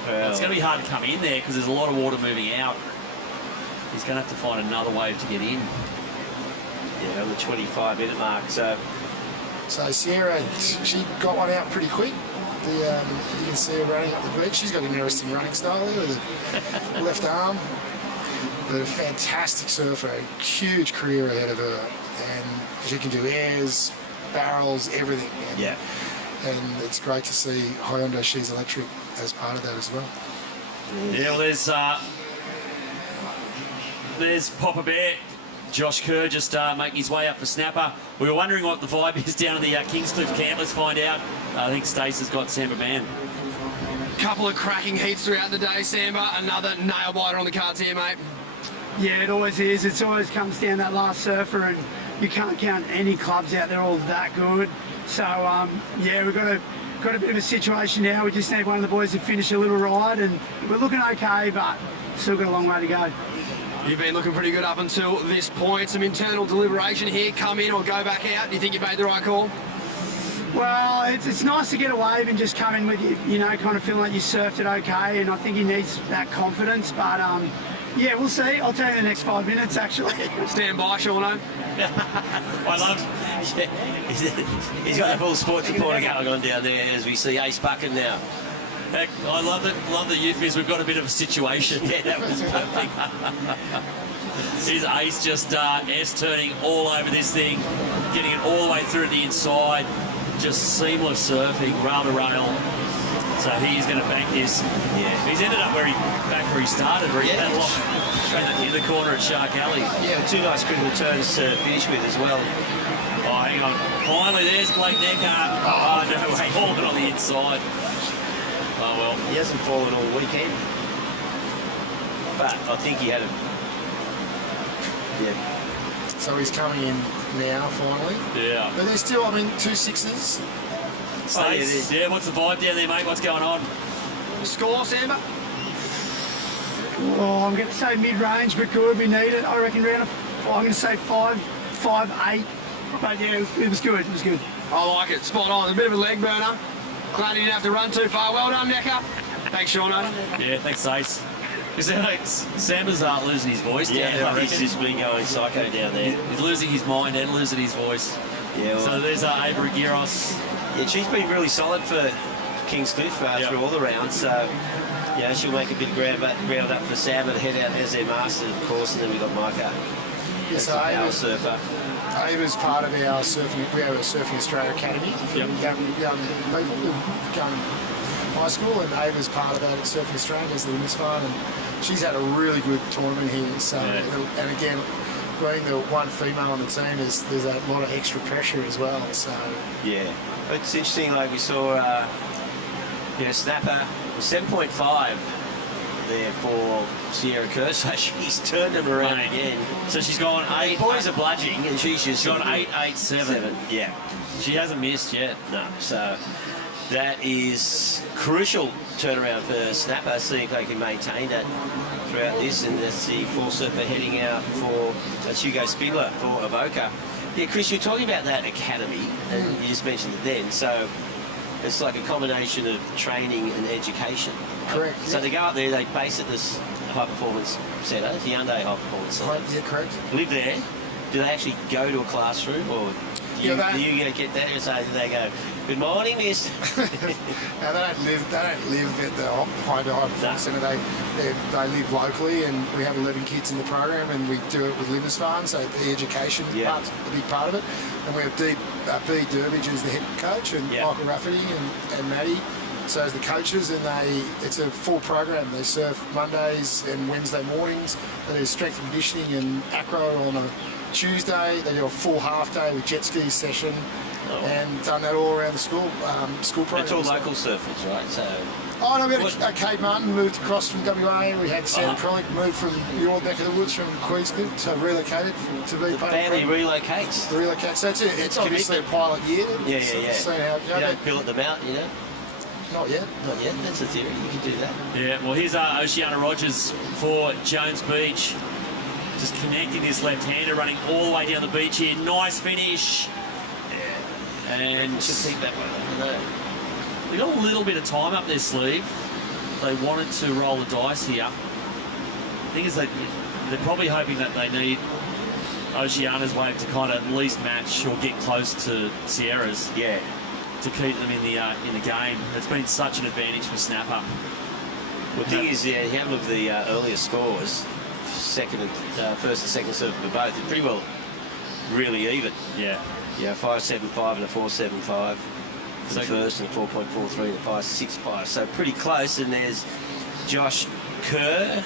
Well, it's going to be hard to come in there because there's a lot of water moving out. He's going to have to find another wave to get in. Yeah, on the 25-minute mark. So Sierra, she got one out pretty quick. You can see her running up the beach. She's got an interesting running style there with the left arm. But a fantastic surfer, a huge career ahead of her. And she can do airs, barrels, everything. And it's great to see Hyundai She's Electric as part of that as well. Yeah, well, there's Papa Bear. Josh Kerr just making his way up for snapper. We were wondering what the vibe is down at the Kingscliff camp. Let's find out. I think Stace has got Samba Man. Couple of cracking heats throughout the day, Samba. Another nail biter on the cards here, mate. Yeah, it always is. It always comes down that last surfer, and you can't count any clubs out there all that good. So, yeah, we've got a bit of a situation now. We just need one of the boys to finish a little ride, and we're looking okay, but still got a long way to go. You've been looking pretty good up until this point. Some internal deliberation here. Come in or go back out. Do you think you made the right call? Well, it's nice to get a wave and just come in with, kind of feeling like you surfed it okay, and I think he needs that confidence, but yeah, we'll see. I'll tell you in the next 5 minutes, actually. Stand by, Shauno. I love. Yeah, he's got a full sports reporter going on down there as we see Ace bucking now. Heck, I love it. Love the euphemism. We've got a bit of a situation. Yeah, that was perfect. Here's Ace just S-turning all over this thing, getting it all the way through the inside. Just seamless surfing, rail to rail. So he's going to bank this. Yeah, he's ended up back where he started, where he had off in the corner at Shark Alley. Yeah, 2 nice critical turns to finish with as well. Oh, hang on. Finally, there's Blake Necker. Oh, no, he's falling on the inside. Oh, well. He hasn't fallen all weekend. But I think he had a... Yeah. So he's coming in now, finally. Yeah. But there's still, 2 sixes. Stace, yeah, what's the vibe down there, mate? What's going on? Score, Samba? Oh, I'm going to say mid-range, but good. We need it. I reckon round I'm going to say 5-8. But yeah, it was good. It was good. I like it. Spot on. A bit of a leg burner. Glad he didn't have to run too far. Well done, Necker. Thanks, Shauno. Yeah, thanks, Ace. Samba's losing his voice. Yeah, he's just been going psycho down there. He's losing his mind and losing his voice. Yeah. Well, so there's Ava Aguirre. Yeah, she's been really solid for Kingscliff through all the rounds. So, yeah, she'll make a bit of ground up for Samba to head out as their master, of course, and then we've got Micah. Yeah, so our surfer. Ava's part of our surfing. We have a Surfing Australia Academy for young people who go in high school, and Ava's part of that at Surfing Australia as the Miss Farm, and she's had a really good tournament here. So, and again, being the one female on the team, there's a lot of extra pressure as well. So yeah, it's interesting. Like we saw, Snapper was 7.5 there for Sierra Kerr, so she's turned them around again. So she's gone 8. Boys are bludging, and she's just gone 8-8-7. Yeah. She hasn't missed yet. No, so that is crucial turnaround for Snapper, see if they can maintain that throughout this, and that's the 4-surfer heading out for Hugo Spindler for Avoca. Yeah, Chris, you're talking about that academy, and you just mentioned it then, so it's like a combination of training and education. Correct. So they go up there, they base at this high-performance centre, the Hyundai high-performance centre. Yeah, correct. Live there. Do they actually go to a classroom, or do you get there and say, they go, "Good morning, miss"? No, they don't live at the Hyundai Performance Centre. They live locally, and we have 11 kids in the program, and we do it with Lindisfarne, so the education part's a big part of it. And we have B. Durbridge as the head coach, and Michael Rafferty and Maddie. So as the coaches, and it's a full program. They surf Mondays and Wednesday mornings. They do strength and conditioning and acro on a Tuesday. They do a full half day with jet ski session, and done that all around the school program. It's all local surfers, right? So. Oh no, we had Kate Martin moved across from WA. We had Sam Krolick moved from your neck of the woods from Queenscliff, so relocated to be part of the family relocates. So it's obviously a pilot year. Yeah. So how, you don't billet them out, you know. Not yet. Not yet. That's a theory. You can do that. Yeah. Well, here's Oceana Rogers for Jones Beach. Just connecting this left-hander, running all the way down the beach here. Nice finish. And just keep that one. They got a little bit of time up their sleeve. They wanted to roll the dice here. The thing is, they're probably hoping that they need Oceana's wave to kind of at least match or get close to Sierra's. Yeah. To keep them in the game. It's been such an advantage for Snapper. Well, the thing is, you have a look at the earlier scores. First and second serve for both. It's pretty well really even. Yeah. Yeah, 5.75 and a 4.75 for the first, and 4.43 and a 5.65. So pretty close. And there's Josh Kerr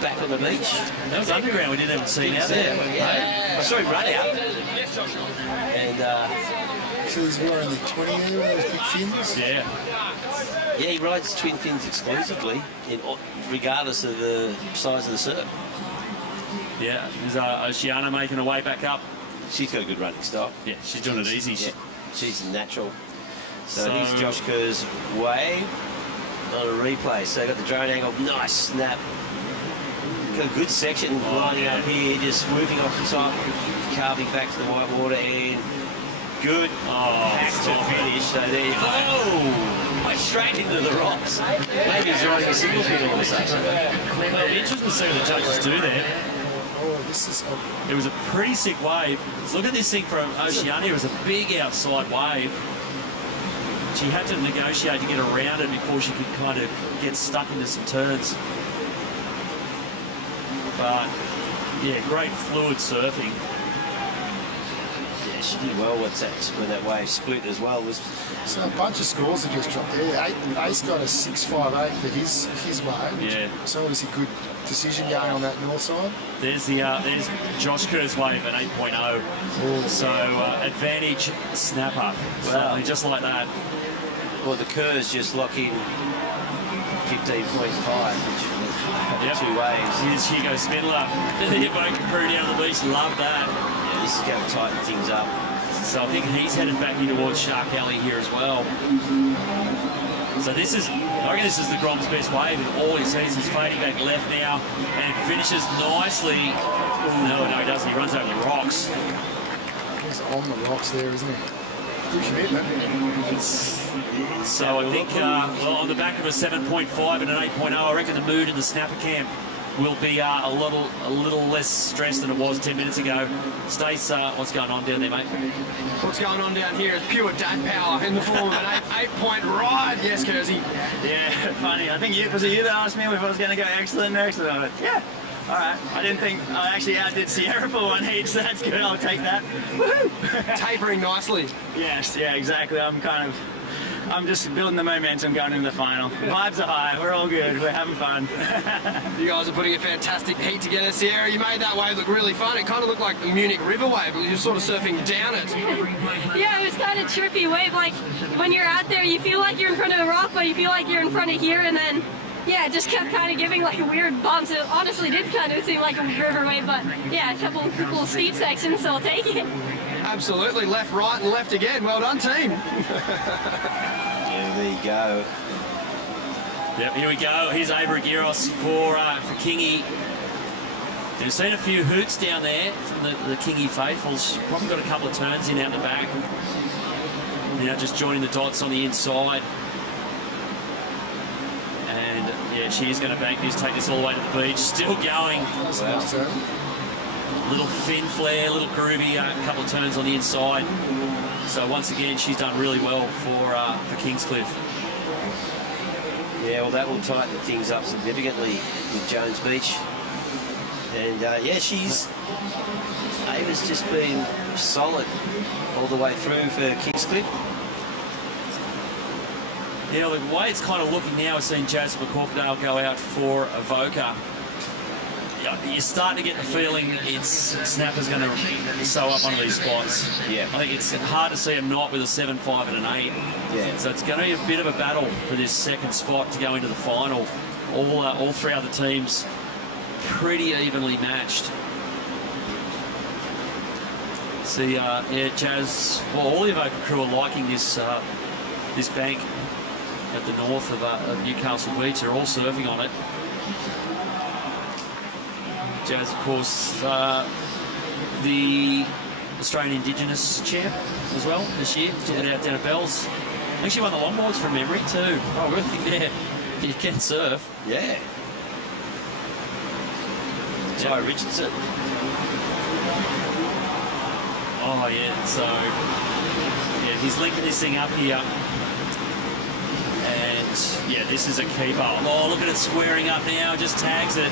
back on the beach. That was underground. We didn't even see him out there. Yeah. I saw him run out. And so he's wearing the 20 there, one of those big fins. Yeah. Yeah, he rides twin fins exclusively, regardless of the size of the surf. Yeah, there's Oceana making her way back up. She's got a good running style. Yeah, she's doing it easy. Yeah, she's natural. So here's Josh Kerr's wave on a replay. So got the drone angle, nice snap. Got a good section lining up here, just swooping off the top, carving back to the white water, and good hack to finish. So there you go. Went straight into the rocks. Maybe he's riding a single fin all of a sudden. It'll be interesting to see what the judges do there. It was a pretty sick wave. Look at this thing from Oceania. It was a big outside wave. She had to negotiate to get around it before she could kind of get stuck into some turns. But yeah, great fluid surfing. Yeah, she did well when that wave split as well. So a bunch of scores have just dropped there. Ace got a 6.58 for his wave. Yeah. So obviously good decision going on that north side. There's Josh Kerr's wave at 8.0. So advantage Snapper. Wow. So just like that. Well, the Kerrs just lock in 15.5, which two waves. Here's Hugo Spindler. The Avoca crew down the beach. Love that. Yeah, this is going to tighten things up. So I think he's headed back in towards Shark Alley here as well. So I reckon this is the Grom's best wave, and all he sees is fading back left now and finishes nicely. No, he doesn't. He runs over the rocks. He's on the rocks there, isn't he? Good commitment. So I think, on the back of a 7.5 and an 8.0, I reckon the mood in the Snapper camp will be a little less stressed than it was 10 minutes ago. Stace, what's going on down there, mate? What's going on down here is pure dad power in the form of an 8-point ride. Yes, Kersey. Yeah, funny. I think was it you that asked me if I was going to go excellent next? And I went, yeah. All right. I didn't think I actually outdid Sierra for one heat, so that's good. I'll take that. Woohoo! Tapering nicely. Yes, yeah, exactly. I'm just building the momentum going into the final. Vibes are high. We're all good. We're having fun. You guys are putting a fantastic heat together. Sierra, you made that wave look really fun. It kind of looked like the Munich River wave. You were sort of surfing down it. Yeah, it was kind of trippy wave. Like when you're out there, you feel like you're in front of a rock, but you feel like you're in front of here, and then yeah, it just kept kind of giving like a weird bumps. It honestly did kind of seem like a river wave, but yeah, a couple little steep sections, so I'll take it. Absolutely, left, right, and left again. Well done, team. Yeah, there you go. Yep, here we go. Here's Ava Aguirre for Kingy. We've seen a few hoots down there from the Kingy faithfuls. Probably got a couple of turns in out the back. Now just joining the dots on the inside. And yeah, she is going to bank this, take this all the way to the beach. Still going. Wow. Little fin flare, little groovy, a couple of turns on the inside. So once again, she's done really well for Kingscliff. Yeah, well, that will tighten things up significantly with Jones Beach. And yeah, Ava's just been solid all the way through for Kingscliff. Yeah, the way it's kind of looking now, we're seeing Jazz McCorkdale go out for Avoca. You're starting to get the feeling Snapper's going to sew up one of these spots. Yeah. I think it's hard to see a knot with a 7, 5 and an 8. Yeah. So it's going to be a bit of a battle for this second spot to go into the final. All three other teams pretty evenly matched. See, yeah, Jazz, well, all the Avoca crew are liking this this bank at the north of Newcastle Beach. They're all surfing on it. Jazz, of course, the Australian Indigenous champ as well this year. Took it out down at Bells. I think she won the longboards from memory too. Oh, really? Yeah. You can surf. Yeah. Ty Richardson. Oh, yeah. So, yeah, he's linking this thing up here. And, yeah, this is a keeper. Oh, look at it squaring up now. Just tags it.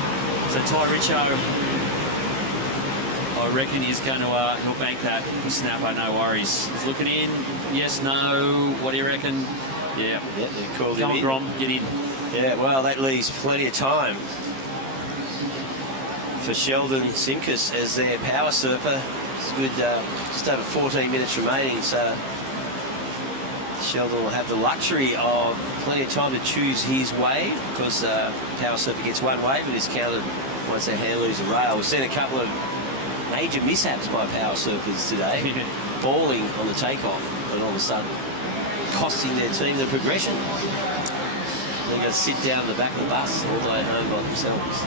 So Ty Richo, I reckon he's going to he'll bank that for Snapper, no worries. He's looking in. Yes, no. What do you reckon? Yeah. Yeah, they're called Come him on, in. Grom, get in. Yeah, well, that leaves plenty of time for Sheldon Simkus as their power surfer. It's good, just over 14 minutes remaining, so Sheldon will have the luxury of plenty of time to choose his wave, because power surfer gets one wave and is counted once their hand leaves the rail. We've seen a couple of major mishaps by power surfers today, balling on the takeoff, and all of a sudden costing their team the progression. They're going to sit down the back of the bus all the way home by themselves.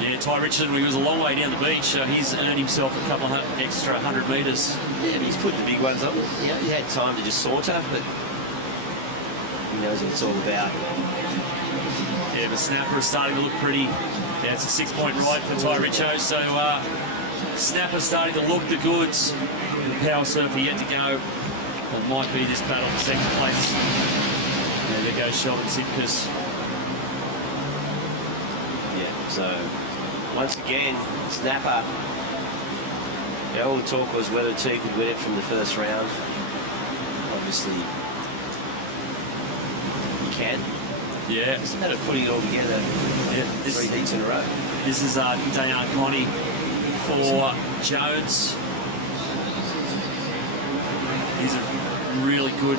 Yeah, Ty Richardson, he was a long way down the beach, so he's earned himself a couple of extra 100 metres. Yeah, but he's put the big ones on. He had time to just saunter, but he knows what it's all about. Yeah, but Snapper is starting to look pretty. Yeah, it's a 6-point ride for Ty Richo, so Snapper's starting to look the goods. The power surfer yet to go. It might be this battle for second place. And there goes Sheldon Simkus. Yeah, so once again, Snapper. All the talk was whether the team could win it from the first round. Obviously, you can. Yeah. It's a matter of putting it all together. Yeah, 3 heats in a row. This is Dayan Connie for Jones. He's a really good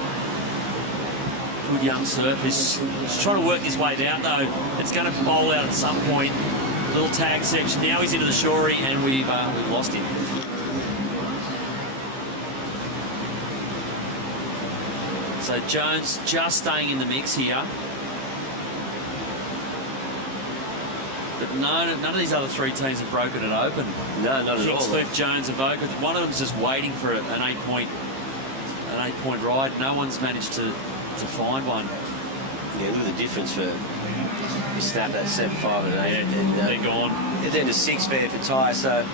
young surfer. He's trying to work his way out though. It's going to bowl out at some point. Little tag section. Now he's into the shorey and we've lost him. So Jones just staying in the mix here. But none of these other three teams have broken it open. No, not at all. Kingscliff, Jones, and Avoca. One of them's just waiting for an 8-point ride. No one's managed to find one. Yeah, look at the difference for you snap that 7, 5, and 8, and they're gone. And then the 6 there for Ty. So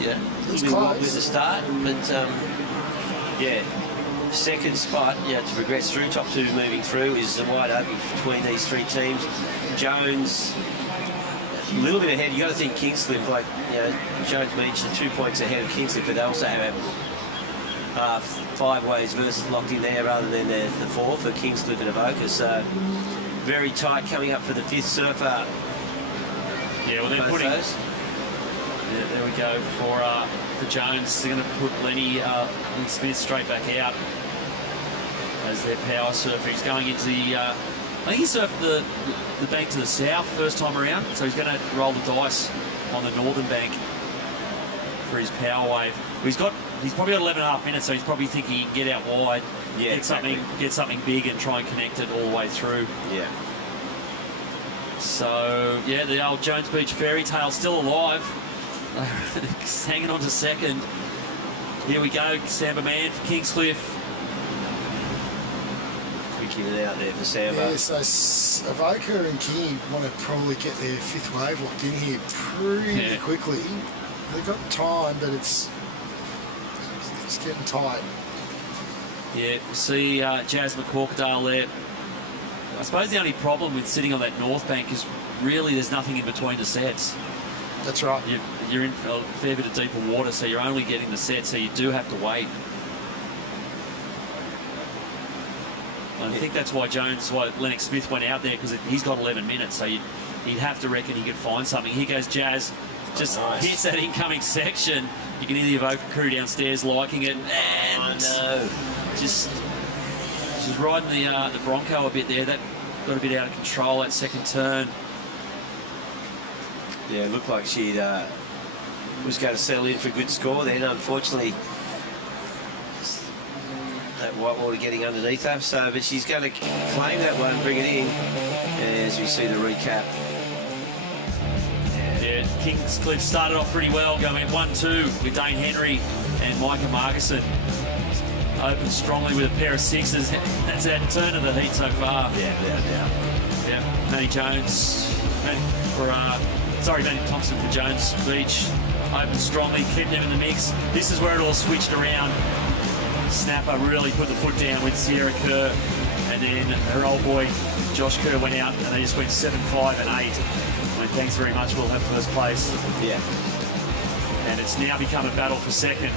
yeah, a little bit wobbly at the start, but yeah. Second spot, to progress through, top 2 moving through, is wide open between these 3 teams. Jones, a little bit ahead. You got to think Kingscliff, Jones Beach are 2 points ahead of Kingscliff, but they also have 5 ways versus locked in there rather than the 4 for Kingscliff and Avoca. So very tight coming up for the 5th surfer. Yeah, well, they're putting. Yeah, there we go for Jones. They're going to put Lenny Smith straight back out. as their power surfer. He's going into the, I think he surfed the bank to the south first time around, so he's going to roll the dice on the northern bank for his power wave. He's probably got 11.5 minutes, so he's probably thinking he can get out wide, get something big and try and connect it all the way through. Yeah. So, yeah, the old Jones Beach fairy tale still alive. Hanging on to second. Here we go, Samba Man for Kingscliff. Quick in and out there for Samba. Yeah, so Avoca and King want to probably get their fifth wave locked in here pretty quickly. They've got time, but it's getting tight. Yeah, see Jazz McCorkdale there. I suppose the only problem with sitting on that north bank is really there's nothing in between the sets. That's right. You're in a fair bit of deeper water, so you're only getting the set, so you do have to wait. And I think that's why Lennox Smith went out there, because he's got 11 minutes, so you'd have to reckon he could find something. Here goes Jazz, just hits that incoming section. You can hear the Evoca crew downstairs liking it, and just she's riding the Bronco a bit there. That got a bit out of control, that second turn. Yeah, it looked like she was going to settle in for a good score then. Unfortunately, that whitewater getting underneath her. So, but she's going to claim that one and bring it in. As we see the recap. Yeah, Kingscliff started off pretty well, going 1-2 with Dane Henry and Micah Markison. Opened strongly with a pair of sixes. That's our turn of the heat so far. Yeah. Matty Thompson for Jones Beach. Opened strongly, kept them in the mix. This is where it all switched around. Snapper really put the foot down with Sierra Kerr, and then her old boy Josh Kerr went out, and they just went 7-5 and 8. And thanks very much, we'll have first place. Yeah. And it's now become a battle for second.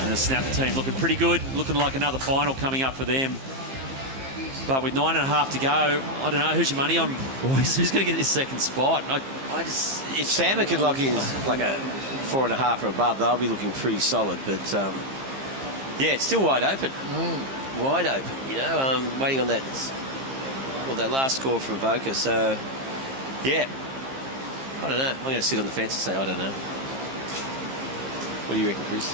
And the Snapper team looking pretty good, looking like another final coming up for them. But with 9.5 to go, I don't know, who's your money on, boys? Who's going to get this second spot? If Samba could lock in like a 4.5 or above, they'll be looking pretty solid. But yeah, it's still wide open. Wide open, you know, waiting on that last score from Avoca. So, yeah, I don't know. I'm going to sit on the fence and say, I don't know. What do you reckon, Chris?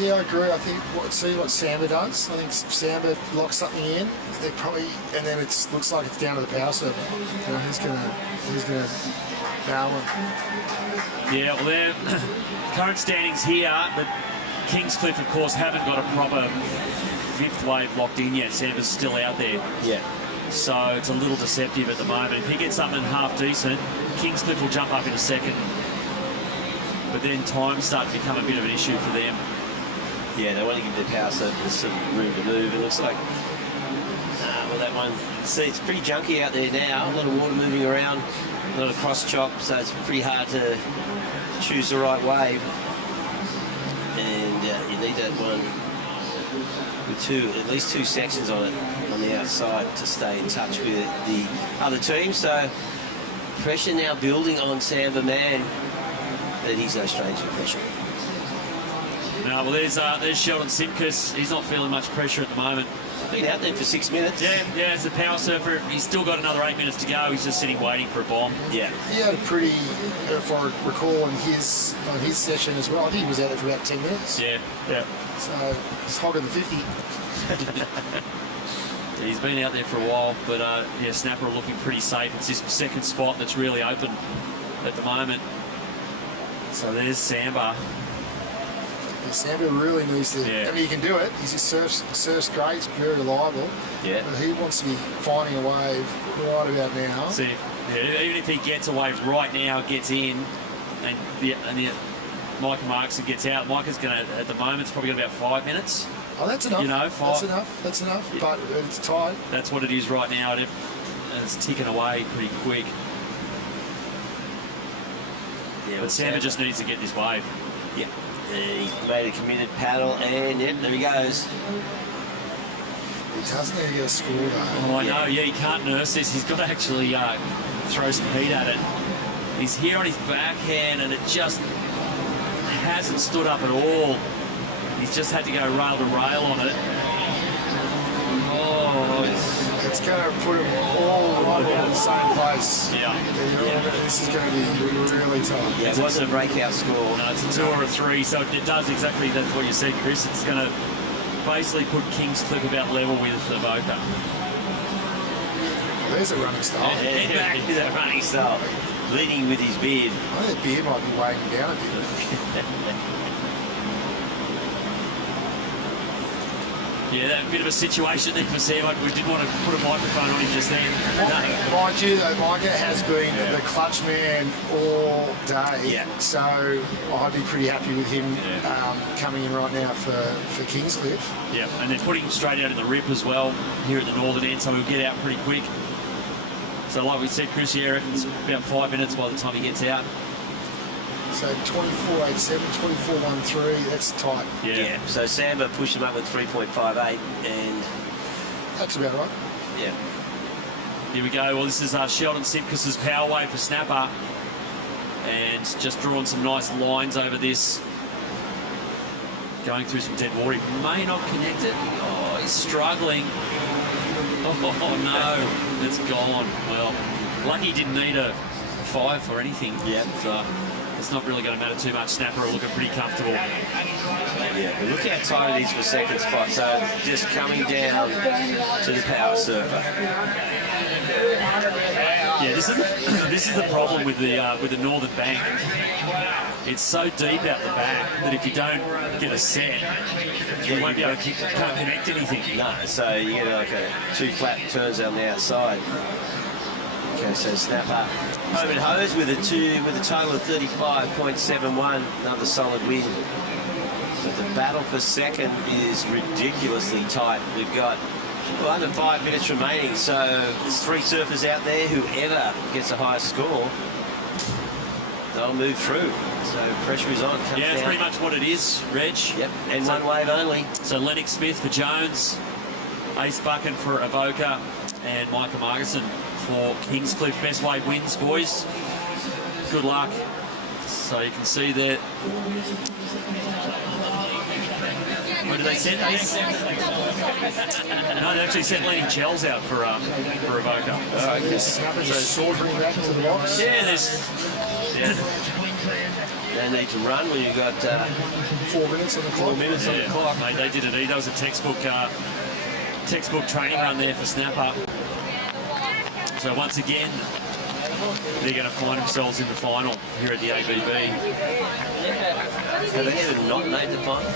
Yeah, I agree. I think see what Samba does. I think Samba locks something in. They probably, and then it looks like it's down to the power server. You know, he's gonna power them. Yeah, well, they're current standings here, but Kingscliff, of course, haven't got a proper fifth wave locked in yet. Samba's still out there. Yeah. So it's a little deceptive at the moment. If he gets something half decent, Kingscliff will jump up in a second. But then times start to become a bit of an issue for them. Yeah, they want to give their power surfers some room to move. It looks like, well, that one, see, it's pretty junky out there now. A lot of water moving around, a lot of cross chop, so it's pretty hard to choose the right wave. And you need that one with at least two sections on it on the outside to stay in touch with the other team. So pressure now building on Samba Man, but he's no stranger to pressure. No, well, there's Sheldon Simkus. He's not feeling much pressure at the moment. Been out there for 6 minutes. Yeah, as the power surfer, he's still got another 8 minutes to go. He's just sitting waiting for a bomb. Yeah. He had a pretty, if I recall, on his session as well. I think he was out there for about 10 minutes. Yeah. So he's hogging the 50. Yeah, he's been out there for a while, but yeah, Snapper looking pretty safe. It's his second spot that's really open at the moment. So there's Samba. Samba really needs to. Yeah. I mean, he can do it. He just surfs great. He's very reliable. Yeah. But he wants to be finding a wave right about now. See, yeah, even if he gets a wave right now, gets in, and the Micah Markson gets out, Micah's going to, at the moment, it's probably got about 5 minutes. Oh, that's enough. You know, That's enough. Yeah. But it's tight. That's what it is right now, and it's ticking away pretty quick. Yeah, but Samba just needs to get this wave. Yeah. He's made a committed paddle, and yep, there he goes. He doesn't need to get a score, though. Oh, I know, yeah, he can't nurse this. He's got to actually throw some heat at it. He's here on his backhand, and it just hasn't stood up at all. He's just had to go rail to rail on it. Oh, it's going to put them all right in the same place. Yeah. This is going to be really tough. Yeah, it wasn't a breakout score. No, it's a 2 or a 3, so it does exactly that's what you said, Chris. It's going to basically put Kingscliff about level with Avoca. There's a running style. Yeah, he's a running style. Leading with his beard. I think the beard might be weighing him down a bit. Yeah, that bit of a situation there for Sam. We didn't want to put a microphone on him just then. No. Mind you, though, Micah has been the clutch man all day. Yeah. So I'd be pretty happy with him coming in right now for Kingscliff. Yeah, and they're putting him straight out in the rip as well here at the northern end, so he'll get out pretty quick. So like we said, Chris here reckons about 5 minutes by the time he gets out. So 24.87, 24.13, that's tight. Yeah. So Samba pushed him up with 3.58, and that's about right. Yeah. Here we go. Well, this is Sheldon Simkis's power wave for snapper, and just drawing some nice lines over this. Going through some dead water. He may not connect it. Oh, he's struggling. Oh no, it's gone. Well, lucky he didn't need a 5 or anything. Yeah. So it's not really going to matter too much. Snapper are looking pretty comfortable. Yeah, look how tight it is for second spot. So just coming down to the power surfer. Yeah, this is the problem with the northern bank. It's so deep out the back that if you don't get a set, you won't be able to can't connect anything. No, so you get like 2 flat turns on the outside. Okay, so snapper home and hose with a total of 35.71, another solid win. But the battle for second is ridiculously tight. We've got under 5 minutes remaining, so there's 3 surfers out there. Whoever gets the highest score, they'll move through. So pressure is on. Yeah, it's pretty much what it is, Reg. Yep, and so, one wave only. So Lennox Smith for Jones, Ace Buchan for Avoca, and Micah Margison for Kingscliff. Best wave wins, boys. Good luck. So you can see there. Where did they send Ace? No, they actually sent Lenny Chells out for Avoca. So sauntering back to the box. Yeah, there's. Yeah. They need to run when you've got 4 minutes on the clock. 4 minutes on the clock. Mate, they did it. That was a textbook training run there for snapper. So once again, they're going to find themselves in the final here at the ABB. Have they ever not made the final?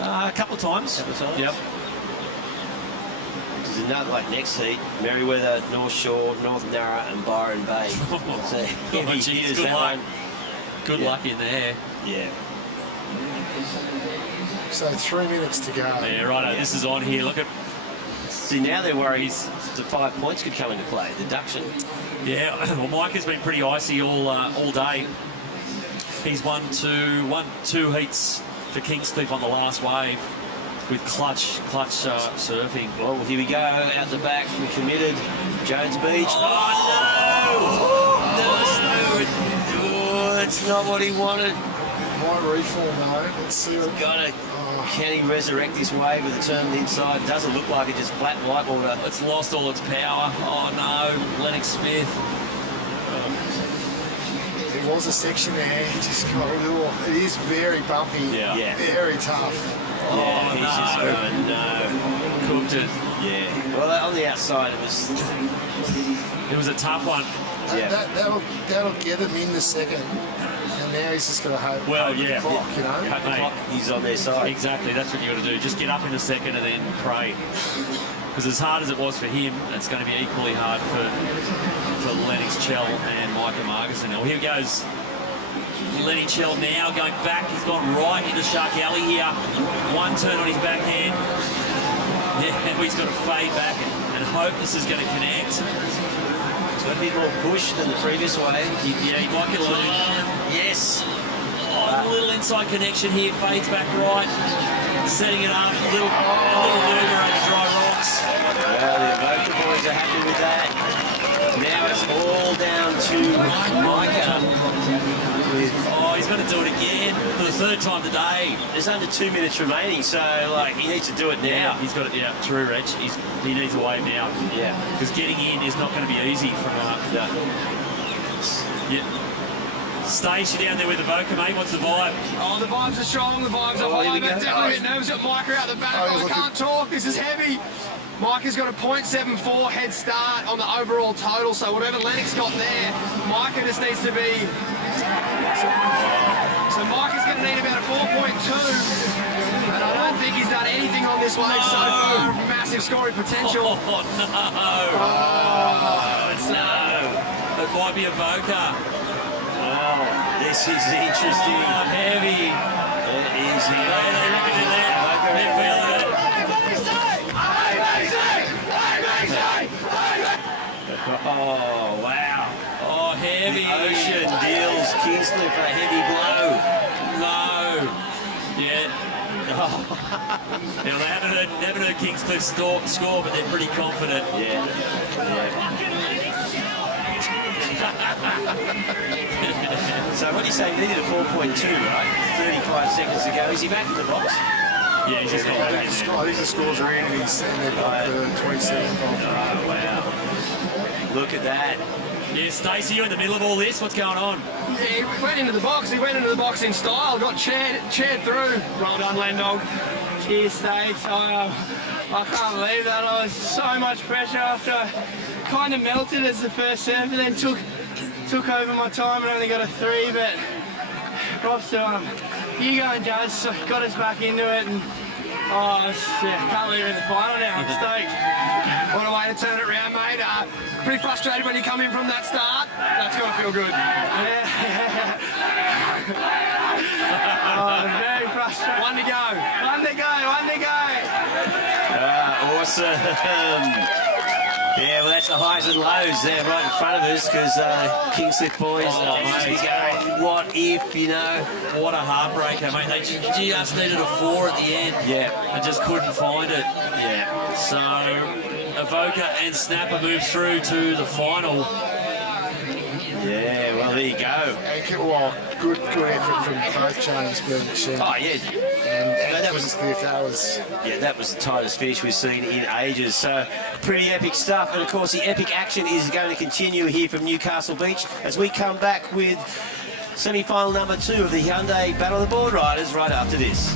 A couple of times. Yep. There's another, like next heat, Merriweather, North Shore, North Narra and Byron Bay. So Good luck. Good luck in there. Yeah. So 3 minutes to go. Yeah, right. This is on here. Look at. See, now they're worried the 5 points could come into play. Deduction. Yeah. Well, Mike has been pretty icy all day. He's won two heats for Kingscliff on the last wave with clutch surfing. Well, here we go out the back from committed Jones Beach. No, it's not what he wanted. Might reform though. Let's see what. Can he resurrect this wave with a turn on the inside? Doesn't look like it, just flat white water. It's lost all its power. Oh no, Lennox Smith. There was a section there, just got a little. It is very bumpy. Yeah. Very tough. Yeah, he's just going, no. Cooked it. Yeah. Well, on the outside, it was a tough one. That'll get him in the second. And now he's just going to hope. Well, the clock, you know. Hope the clock, he's on their side. Exactly. That's what you got to do. Just get up in the second and then pray. Because as hard as it was for him, it's going to be equally hard for Lennox Chell and Micah Margison. Well, here goes Lenny Chell now going back. He's gone right into Shark Alley here. One turn on his backhand. Yeah, he's got to fade back and hope this is going to connect. It's got a bit more push than the previous wave. Yeah, he might get a little. Yes. A little inside connection here. Fades back right. Setting it up. A little maneuver over dry rocks. Well, the Avoca boys are happy with that. Now it's all down to Micah. with... Oh, he's going to do it again for the third time today. There's under 2 minutes remaining, so, like, he needs to do it now. Yeah, he's got it, yeah, true, Reg. He needs a wave now. Yeah. Because getting in is not going to be easy from... Yeah. Stacey down there with the Avoca, mate. What's the vibe? Oh, the vibes are strong, the vibes are high, but definitely a bit nervous. Got Micah out the back. I can't talk, this is heavy. Micah's got a .74 head start on the overall total, so whatever Lennox got there, Micah just needs to be... So Micah's going to need about a 4.2, and I don't think he's done anything on this wave so far. Massive scoring potential. Oh, no. No. It might be Avoca. Wow, this is interesting. Oh, heavy. It is heavy. They're looking in there. They're feeling it. Oh, wow. Oh, heavy. The Ocean deals Kingscliff a heavy blow. No. Yeah. Oh. Yeah, they haven't heard Kingscliff score, but they're pretty confident. Yeah. So what do you say? Needed a 4.2, right? 35 seconds to go. Is he back in the box? Yeah, he's just not back in there. I think the scores are in, and he's in there by the 27th. Oh, wow. Look at that. Yeah, Stacey, you're in the middle of all this. What's going on? Yeah, he went into the box. He went into the box in style. Got chaired through. Well done, Lendog. Cheers, Stace. I can't believe that. I was so much pressure after I kind of melted as the first serve, and then took over my time and only got a 3. But props to Hugo and Jazz got us back into it, and can't believe we're in the final now. I'm stoked. What a way to turn it around, mate. Pretty frustrated when you come in from that start. That's got to feel good. Yeah. Very frustrated. One to go. Awesome. Yeah, well, that's the highs and lows there right in front of us, because Kingscliff boys must be going, what if, you know? What a heartbreaker, mate. They just needed a 4 at the end. Yeah. And just couldn't find it. Yeah. So, Avoca and Snapper move through to the final. Yeah, well, there you go. Well, good effort from both James and Shem. Oh, yeah. And that was Kingscliff, that was the tightest finish we've seen in ages. So, pretty epic stuff. And, of course, the epic action is going to continue here from Newcastle Beach as we come back with semi-final number 2 of the Hyundai Battle of the Boardriders right after this.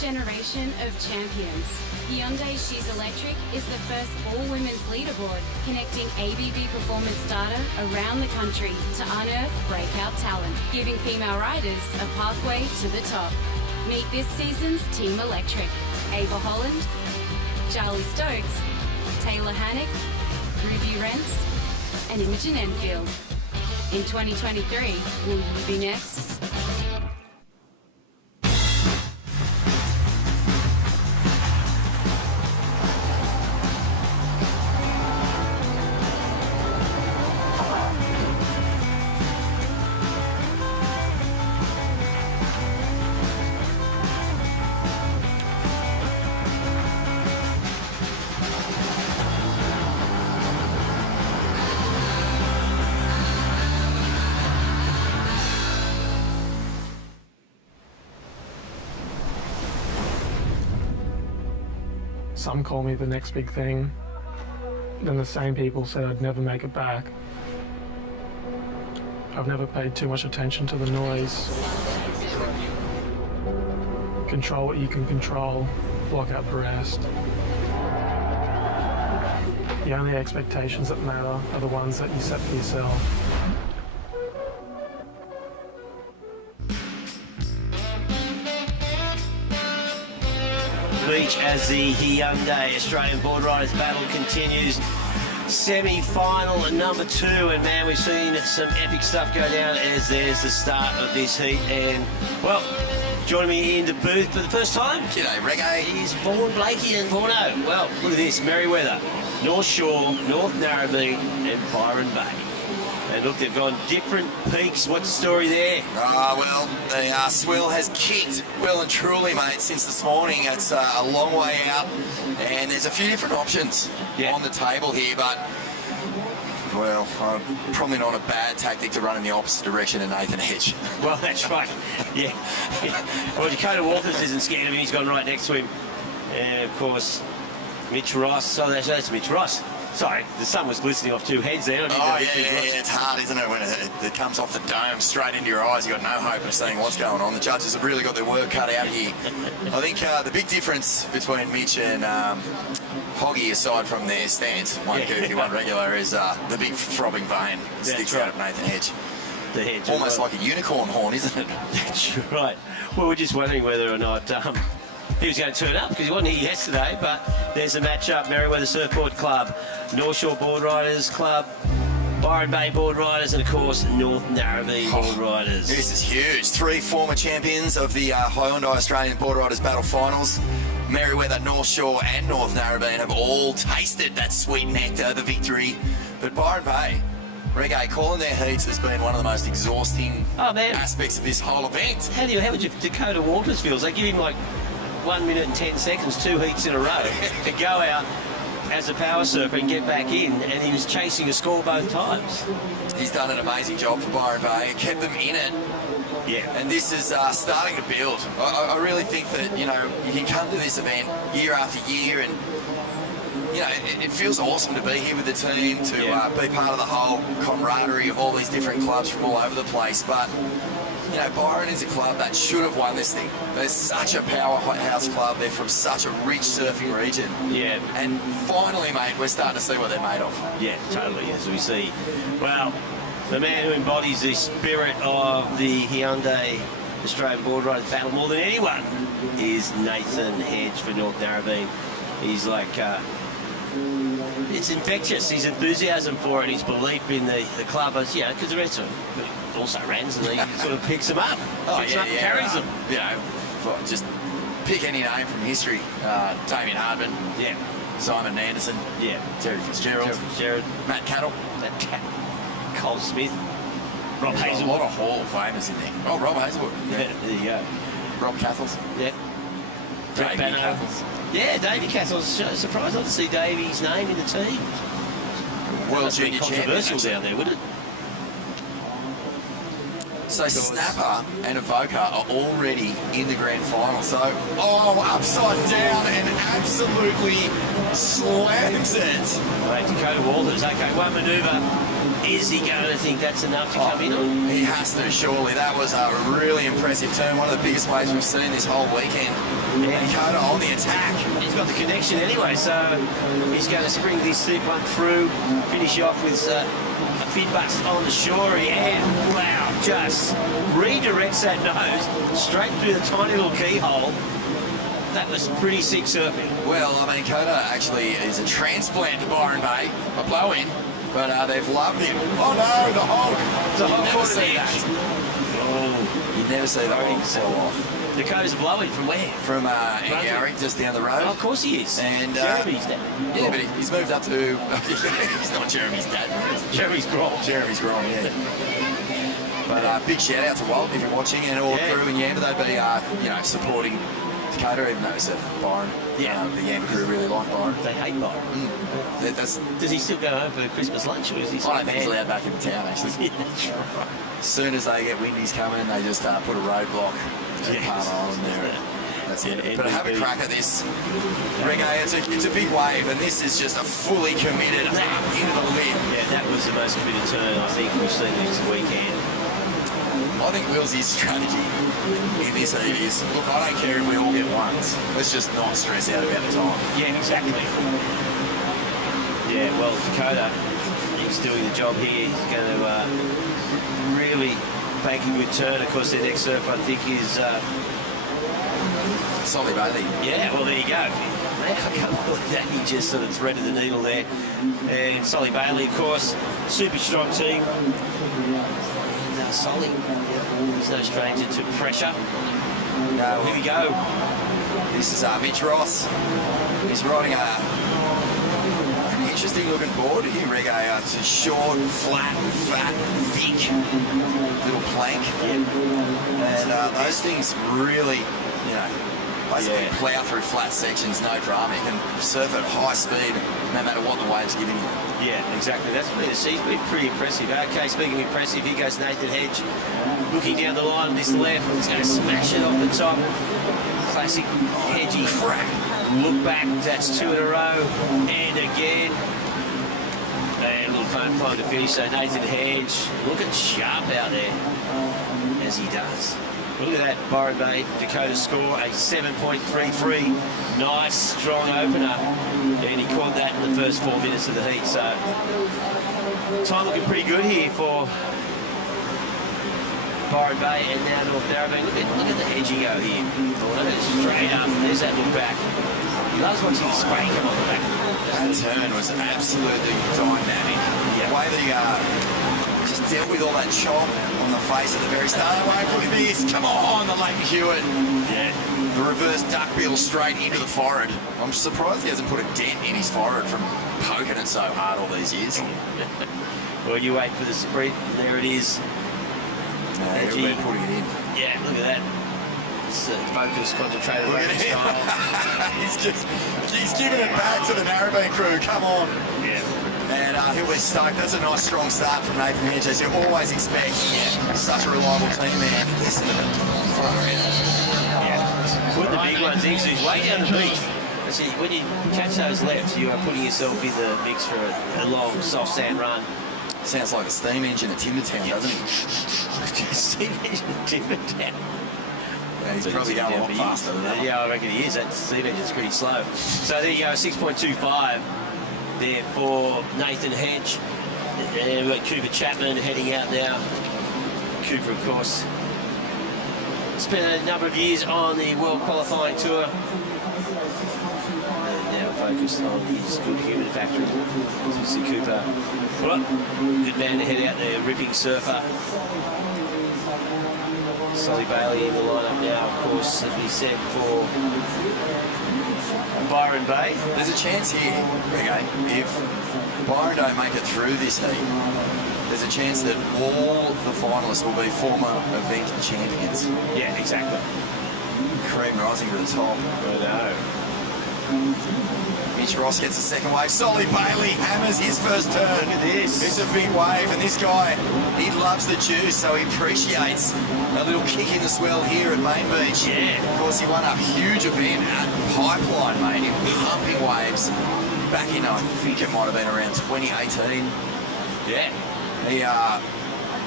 Generation of champions. Hyundai She's Electric is the first all-women's leaderboard connecting ABB performance data around the country to unearth breakout talent, giving female riders a pathway to the top. Meet this season's Team Electric. Ava Holland, Charlie Stokes, Taylor Hannock, Ruby Rentz, and Imogen Enfield. In 2023, will you be next? Some call me the next big thing. Then the same people said I'd never make it back. I've never paid too much attention to the noise. Control what you can control, block out the rest. The only expectations that matter are the ones that you set for yourself. Beach as the Hyundai Australian Boardriders battle continues. Semi-final number 2, and man, we've seen some epic stuff go down as there's the start of this heat. And well, joining me in the booth for the first time, G'day, Reggae. is Vaughan Blakey and Vaughno. Well, look at this, Merryweather. North Shore, North Narrabeen and Byron Bay. And look, they've gone different peaks. What's the story there? Well, the swill has kicked well and truly, mate, since this morning. It's a long way out, and there's a few different options on the table here, but, well, probably not a bad tactic to run in the opposite direction of Nathan Hedge. Well, that's right. Yeah. Well, Dakota Walters isn't scared of him. He's gone right next to him. And, of course, Mitch Ross. Oh, that's Mitch Ross. Sorry, the sun was glistening off two heads there. Oh, yeah, it's hard, isn't it, when it comes off the dome straight into your eyes. You've got no hope of seeing what's going on. The judges have really got their work cut out here. I think the big difference between Mitch and Hoggy, aside from their stance, one goofy, one regular, is the big throbbing vein that sticks out of Nathan Hedge. The hedge. Almost like a unicorn horn, isn't it? That's right. Well, we're just wondering whether or not he was going to turn up, because he wasn't here yesterday, but there's a match-up. Merriweather Surfboard Club, North Shore Boardriders Club, Byron Bay Boardriders, and of course North Narrabeen Boardriders. This is huge. 3 former champions of the Hyundai Australian Boardriders Battle Finals. Merriweather, North Shore and North Narrabeen have all tasted that sweet nectar, the victory. But Byron Bay, Reggae, calling their heats has been one of the most exhausting aspects of this whole event. How would you Dakota Walters feels? They give him like 1 minute and 10 seconds, 2 heats in a row to go out as a power surfer and get back in, and he was chasing a score both times. He's done an amazing job for Byron Bay, kept them in it. Yeah. And this is starting to build. I really think that, you know, you can come to this event year after year, and, you know, it feels awesome to be here with the team, to be part of the whole camaraderie of all these different clubs from all over the place. But, you know, Byron is a club that should have won this thing. They're such a powerhouse club. They're from such a rich surfing region. Yeah. And finally, mate, we're starting to see what they're made of. Yeah, totally, as we see. Well, the man who embodies the spirit of the Hyundai Australian Boardriders battle more than anyone is Nathan Hedge for North Narrabeen. He's like, it's infectious. His enthusiasm for it, his belief in the club, because the rest of them also runs, and he sort of picks them up. Carries them. You know, just pick any name from history. Damien Hardman. Yeah. Simon Anderson. Yeah. Terry Fitzgerald. Matt Cattle. Cole Smith. Rob There's Hazelwood. A lot of Hall of Famers in there. Oh, Rob Hazelwood. Yeah, there you go. Rob Cathles. Yeah. Davey Cathles. Yeah, Davey Cathles. Surprised not to see Davey's name in the team. World Junior controversial down there, would it? So Snapper and Avoca are already in the grand final. So, upside down and absolutely slams it. Right, Dakota Walters. Okay, one manoeuvre. Is he going to think that's enough to come in on? He has to, surely. That was a really impressive turn. One of the biggest waves we've seen this whole weekend. Yeah. Dakota on the attack. He's got the connection anyway, so he's going to spring this steep one through, finish off with a fin bust on the shore. Yeah, wow, just redirects that nose straight through the tiny little keyhole. That was pretty sick surfing. Well, I mean, Dakota actually is a transplant to Byron Bay, a blow-in, but they've loved him. Oh no, the hog! You never see that. Oh, you never see the hog fall off. Dakota's blowing from where? From Gary, just down the road. Oh, of course he is. And Jeremy's dad. Yeah, but he's moved up to... he's not Jeremy's dad. Jeremy's Grom. Jeremy's Grom, yeah. But big shout out to Walt if you're watching, and all the crew in Yamba. They'd be, you know, supporting Dakota, even though it's Byron. Yeah. The Yamba crew really like Byron. They hate Byron. Does he still go home for Christmas lunch, or is he? I don't think he's allowed back in the town, actually. Yeah, that's right. As soon as they get windies coming, they just put a roadblock. Palm Island there. That's it. But have a crack at this. Reggae, it's a big wave, and this is just a fully committed up into the lid. Yeah, that was the most committed turn I think we've seen this weekend. I think Wills's strategy in this heat is, look, I don't care if we all get ones. Let's just not stress out about the time. Yeah, exactly. Yeah, well, Dakota, he's doing the job here. He's going to really make a good turn. Of course, their next surf, I think, is... Solly Bailey. Yeah, well, there you go. Man, I can't believe that. He just sort of threaded the needle there. And Solly Bailey, of course, super strong team. And Solly, he's no stranger to pressure. No, here we go. This is Mitch Ross. He's riding a interesting looking board here, Reggae. It's a short, flat, fat, thick little plank. And those things really, you know, basically plough through flat sections, no drama. You can surf at high speed no matter what the wave's giving you. Yeah, exactly. That's been been pretty impressive. Okay, speaking of impressive, here goes Nathan Hedge. Looking down the line on this left, he's going to smash it off the top. Classic Hedgy look back, that's 2 in a row, and again. And a little foam climb to finish, so Nathan Hedge looking sharp out there, as he does. Look at that, Byron Bay, Dakota score, a 7.33. Nice, strong opener. And he caught that in the first 4 minutes of the heat. So, time looking pretty good here for Byron Bay and now North Narrabeen. Look at the edgy go here. Straight up, there's that look back. He loves watching the spray come on the back. That turn was absolutely dynamic. The way that he just dealt with all that chop on the face at the very start. Look at this, come on, the Leighton Hewitt. Yeah. The reverse duckbill straight into the forehead. I'm surprised he hasn't put a dent in his forehead from poking it so hard all these years. Well, you wait for the sprint, there it is. We're putting it in. Yeah, look at that. It's focus, concentrated. Look at him. he's giving it back to the Narrabeen crew, come on. Yeah. And he'll be stoked. That's a nice strong start from Nathan Hedge, as you always expect. Such a reliable team man. Listen to him. Put the big ones in, so he's way down the beach. See, when you catch those lefts, you are putting yourself in the mix for a long, soft sand run. Sounds like a steam engine at Timbertown, doesn't it? Steam engine at Timbertown. Yeah, he's probably going a lot faster than that. Yeah, I reckon he is. That steam engine's pretty slow. So there you go, 6.25 there for Nathan Hedge. And we've got Cooper Chapman heading out now. Cooper, of course, spent a number of years on the World Qualifying Tour. And now focused on his good human factory. As we see Cooper. Well, good man to head out there, ripping surfer. Solly Bailey in the lineup now, of course, as we said, for Byron Bay. There's a chance here, Reggae, if Byron don't make it through this heat, there's a chance that all the finalists will be former event champions. Yeah, exactly. Cream rising to the top. I know. Mitch Ross gets a second wave. Solly Bailey hammers his first turn. Look at this. It's a big wave, and this guy, he loves the juice, so he appreciates a little kick in the swell here at Main Beach. Yeah. Of course, he won a huge event at Pipeline, mate, in pumping waves back in, I think it might have been around 2018. Yeah. He,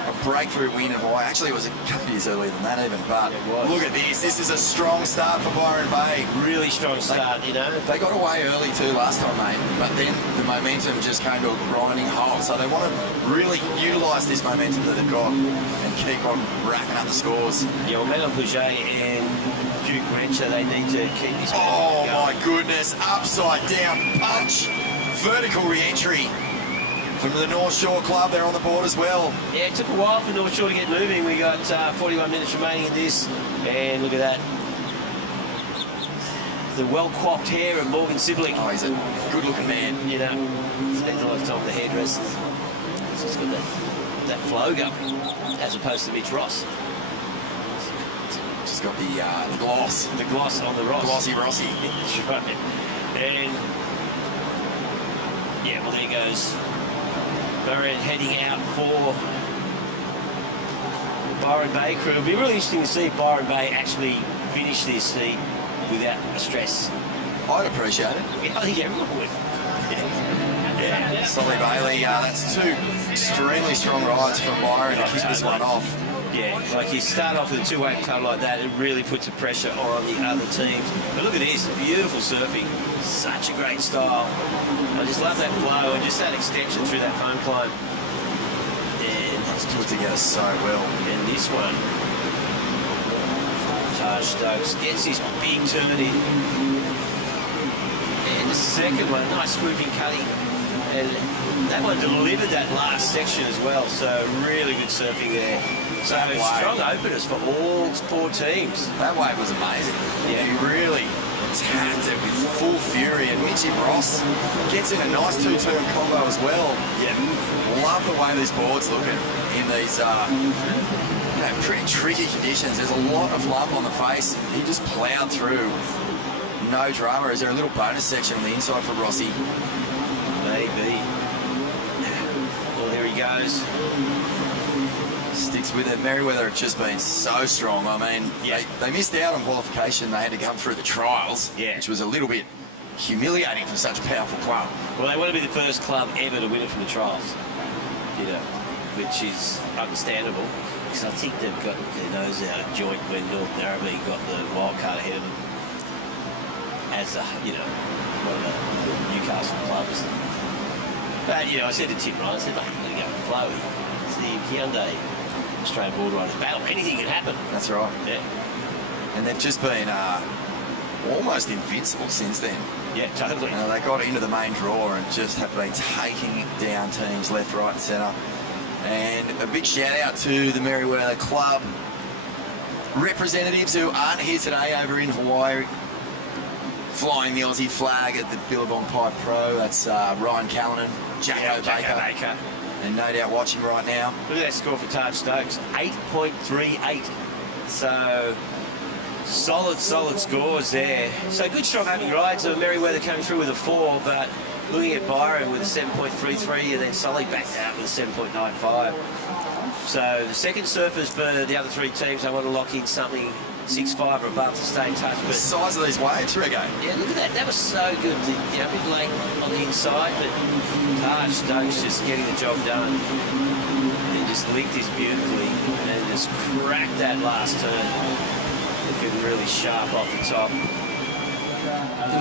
a breakthrough win of Hawaii. Actually, it was a couple of years earlier than that even, but look at this. This is a strong start for Byron Bay. Really strong start, you know. They got away early too last time, mate, but then the momentum just came to a grinding halt. So they want to really utilise this momentum that they've got and keep on racking up the scores. Yeah, well, Manon Pouget and Duke Rencher, they need to keep this. Oh, my goodness. Upside down punch. Vertical re-entry. From the North Shore Club, they're on the board as well. Yeah, it took a while for North Shore to get moving. We got 41 minutes remaining in this, and look at that. The well-coiffed hair of Morgan Sibley. Oh, he's a good-looking man. You know, spends a lot of time with the hairdressers. He's got that flow going, as opposed to Mitch Ross. Just got the gloss. The gloss on the Ross. Glossy Rossi. That's right. And, yeah, well, there goes Burren heading out for Byron Bay crew. It'll be really interesting to see if Byron Bay actually finish this heat without a stress. I'd appreciate it. Yeah, I think everyone would. Yeah. Solly Bailey, that's two extremely strong rides from Byron to kick this one off. Yeah, like you start off with a two-way club like that, it really puts the pressure on the other teams. But look at this, beautiful surfing. Such a great style. I just love that flow and just that extension through that foam climb. And it's put together so well. And this one, Taj Stokes gets this big turn in. And the second one, nice swooping cutting. And that one delivered that last section as well. So really good surfing there. So strong openers for all four teams. That wave was amazing. Yeah. You really attacked it with full fury, and Mitchie Ross gets in a nice two-turn combo as well. Yeah. Love the way this board's looking in these pretty tricky conditions. There's a lot of lump on the face. He just ploughed through. No drama. Is there a little bonus section on the inside for Rossi? Maybe. Well, there he goes. Sticks with it. Merriweather have just been so strong. I mean, they missed out on qualification. They had to come through the trials, which was a little bit humiliating for such a powerful club. Well, they want to be the first club ever to win it from the trials, you know, which is understandable, because I think they've got their nose out of joint when North Narrabeen got the wild card ahead of them as a, you know, one of the Newcastle clubs. But, you know, I said to Tim Ryan, I said, I'm going to go with Flowy. It's the Hyundai Australian Boardriders battle. Anything can happen. That's right. Yeah. And they've just been almost invincible since then. Yeah, totally. They got into the main draw and just have been taking down teams left, right and centre. And a big shout out to the Merriweather Club representatives who aren't here today over in Hawaii, flying the Aussie flag at the Billabong Pipe Pro. That's Ryan Callanan, Jacko Baker. And no doubt watching right now. Look at that score for Taj Stokes, 8.38. So solid scores there. So good strong opening rides. So Merriweather coming through with a 4, but looking at Byron with a 7.33, and then Solly backed out with a 7.95. So the second surfers for the other three teams, they want to lock in something 6.5 or above to stay in touch. But the size of these waves, Rego. Yeah, look at that. That was so good. You know, a bit late on the inside, but Taj Stokes just getting the job done. He just linked this beautifully and just cracked that last turn. Looking really sharp off the top.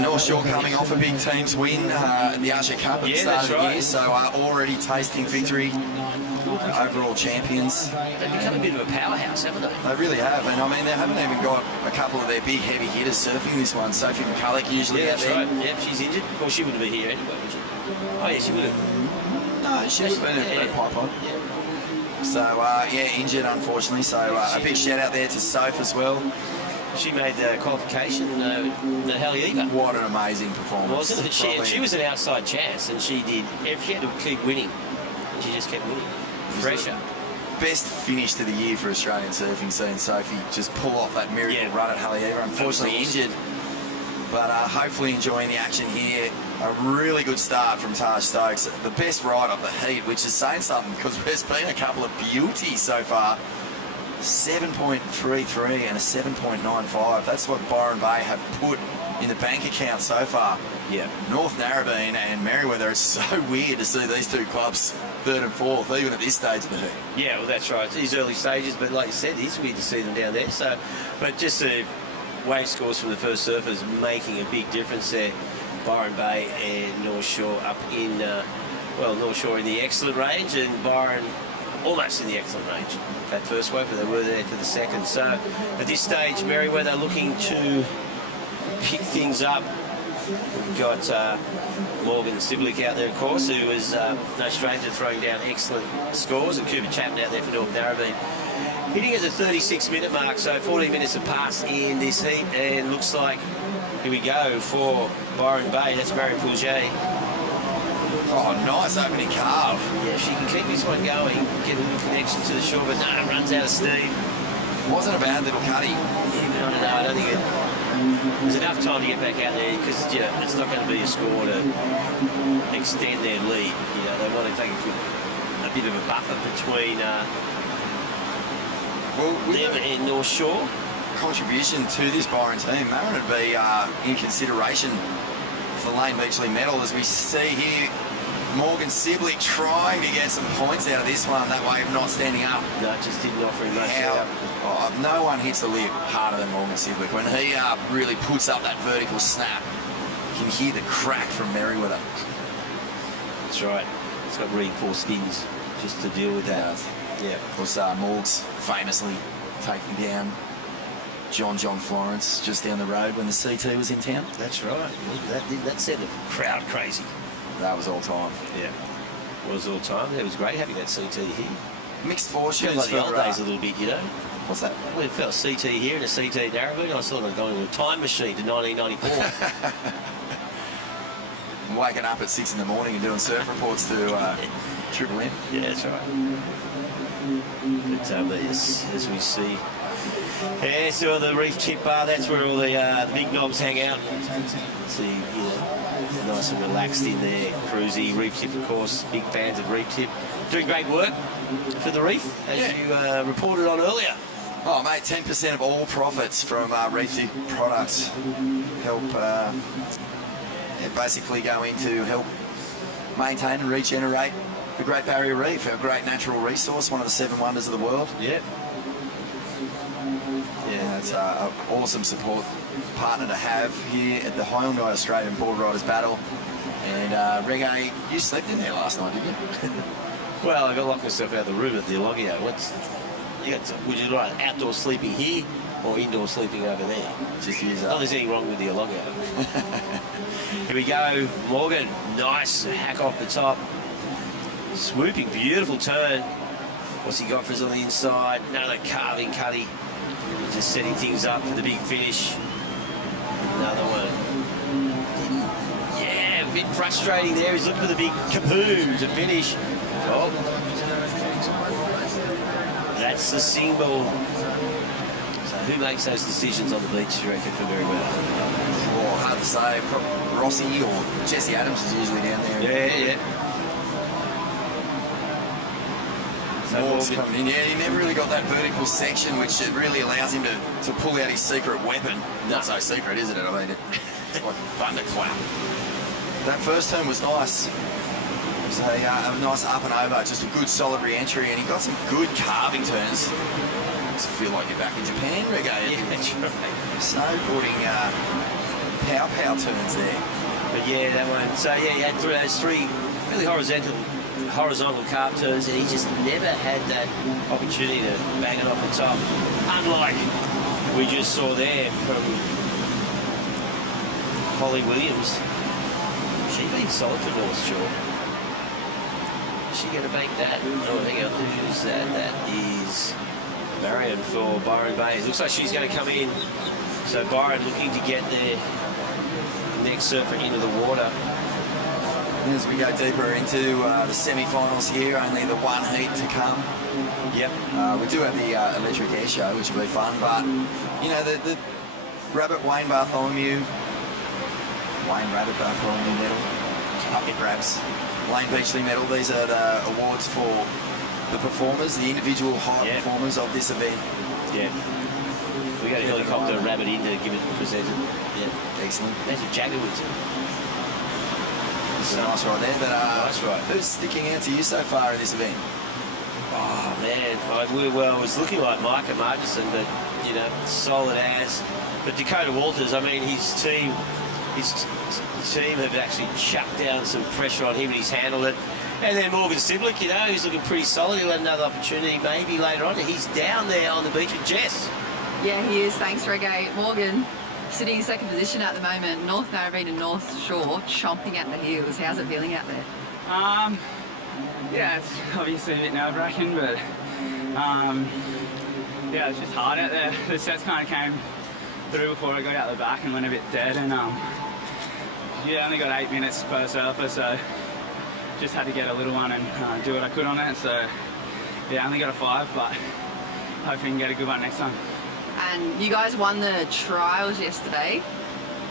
North Shore coming off a big team's win, the Usher Cup at the start of the year, so already tasting victory. Overall champions. They've become a bit of a powerhouse, haven't they? They really have, and I mean, they haven't even got a couple of their big heavy hitters surfing this one. Sophie McCulloch usually that's right. Yep, she's injured. Well, she wouldn't be here anyway, would she? Oh, yeah, she would have. No, she would have been at Pipe On. Yeah. So, injured, unfortunately. So, a big shout out there to Soph as well. She made the qualification, the Helieva. What an amazing performance. Wasn't it? She was an outside chance, and she had to keep winning. She just kept winning. Pressure. Best finish to the year for Australian surfing, seeing Sophie just pull off that miracle run at Helieva. Unfortunately injured, but hopefully enjoying the action here. A really good start from Taj Stokes. The best ride of the heat, which is saying something because there's been a couple of beauties so far. 7.33 and a 7.95. That's what Byron Bay have put in the bank account so far. Yeah. North Narrabeen and Merriweather, it's so weird to see these two clubs third and fourth, even at this stage of the heat. Yeah, well, that's right. It's these early stages, but like you said, it's weird to see them down there. So, but just the wave scores from the first surfers making a big difference there. Byron Bay and North Shore up in, North Shore in the excellent range, and Byron almost in the excellent range. That first wave, but they were there for the second. So at this stage, Merriweather looking to pick things up. We've got Morgan Siblick out there, of course, who is no stranger throwing down excellent scores, and Cooper Chapman out there for North Narrabeen. Hitting at the 36-minute mark, so 14 minutes have passed in this heat, and looks like, here we go, for Byron Bay, that's Marion Pouget. Oh, nice opening carve. Yeah, she can keep this one going, get a little connection to the shore, but no, runs out of steam. Wasn't a bad little cutty. Yeah, no, I don't think there's enough time to get back out there, because it's not going to be a score to extend their lead. You know, they want to take a bit of a buffer between them and North Shore. Contribution to this Byron team, Marin would be in consideration for the Lane Beachley medal, as we see here. Morgan Sibley trying to get some points out of this one, that way of not standing up. No, just didn't offer him much. No one hits the lip harder than Morgan Sibley. When he really puts up that vertical snap, you can hear the crack from Merriweather. That's right. It's got reinforced fins just to deal with that. Yeah. Of course, Morgs famously taking down John Florence just down the road when the CT was in town. That's right. That set the crowd crazy. That was all time. Yeah, it was all time. It was great having that CT here. Mixed fortunes like for the old days a little bit, you know. What's that? We've got a CT here and a CT Narrabeen. I thought I'd gone in a time machine to 1994. Waking up at 6 in the morning and doing surf reports to Triple M. Yeah, that's right. But yes, as we see, yeah, so the reef tip bar, that's where all the big knobs hang out. See, you know, nice and relaxed in there. Cruisy, reef tip, of course, big fans of reef tip. Doing great work for the reef, as you reported on earlier. Oh, mate, 10% of all profits from reef tip products help basically go into help maintain and regenerate the Great Barrier Reef, our great natural resource, one of the 7 wonders of the world. Yeah. Yeah, it's an awesome support partner to have here at the Hyundai Australian Board Riders Battle. And Reggae, you slept in there last night, didn't you? Well, I got locked myself out of the room at the Elogio. Would you like outdoor sleeping here or indoor sleeping over there? Just use that. Not there's anything wrong with the Elogio. Here we go, Morgan. Nice hack off the top. Swooping, beautiful turn. What's he got for us on the inside? Another carving cutty. Just setting things up for the big finish. Another one. Yeah, a bit frustrating there. He's looking for the big kaboom to finish. Oh, that's the single. So who makes those decisions on the beach, you reckon, for very well? Oh, hard to say. Rossi or Jesse Adams is usually down there. Yeah. Morg's coming in. Yeah, he never really got that vertical section, which it really allows him to pull out his secret weapon. Not so secret, isn't it? I mean, it's like a thunderclap. That first turn was nice. It was a nice up and over, just a good solid re-entry, and he got some good carving turns. Just feel like you're back in Japan, Reggae. Yeah, that's right. Snowboarding pow turns there. But yeah, that one. So yeah, he had those 3 really horizontal carve turns, and he just never had that opportunity to bang it off the top. Unlike we just saw there from Holly Williams. She been solid for North Shore. Is she going to bank that? Oh, hang on, who's that? That is Marion for Byron Bay. Looks like she's going to come in. So Byron looking to get their next surfer into the water. As we go deeper into the semi-finals here, only the 1 heat to come. Yep. We do have the electric air show, which will be fun, but, you know, the Rabbit Wayne Bartholomew medal, up it grabs, Lane Beachley medal, these are the awards for the performers, the individual high performers of this event. Yeah. We got a helicopter rabbit in to give it presented. Yeah. Excellent. That's a Jaggerwood. It's a nice ride there, but nice ride. Who's sticking out to you so far in this event? Oh man, it was looking like Micah Marginson, but you know, solid as. But Dakota Walters, I mean, his team have actually chucked down some pressure on him, and he's handled it. And then Morgan Siblick, you know, he's looking pretty solid. He'll have another opportunity maybe later on. He's down there on the beach with Jess. Yeah, he is. Thanks, Reggae. Morgan sitting in second position at the moment. North Narrabeen and North Shore chomping at the heels. How's it feeling out there? Yeah, it's obviously a bit nerve-wracking, but yeah, it's just hard out there. The sets kind of came through before I got out the back and went a bit dead, and yeah, only got 8 minutes per surfer, so just had to get a little one and do what I could on it. So yeah, only got a 5, but hope we can get a good one next time. And you guys won the trials yesterday.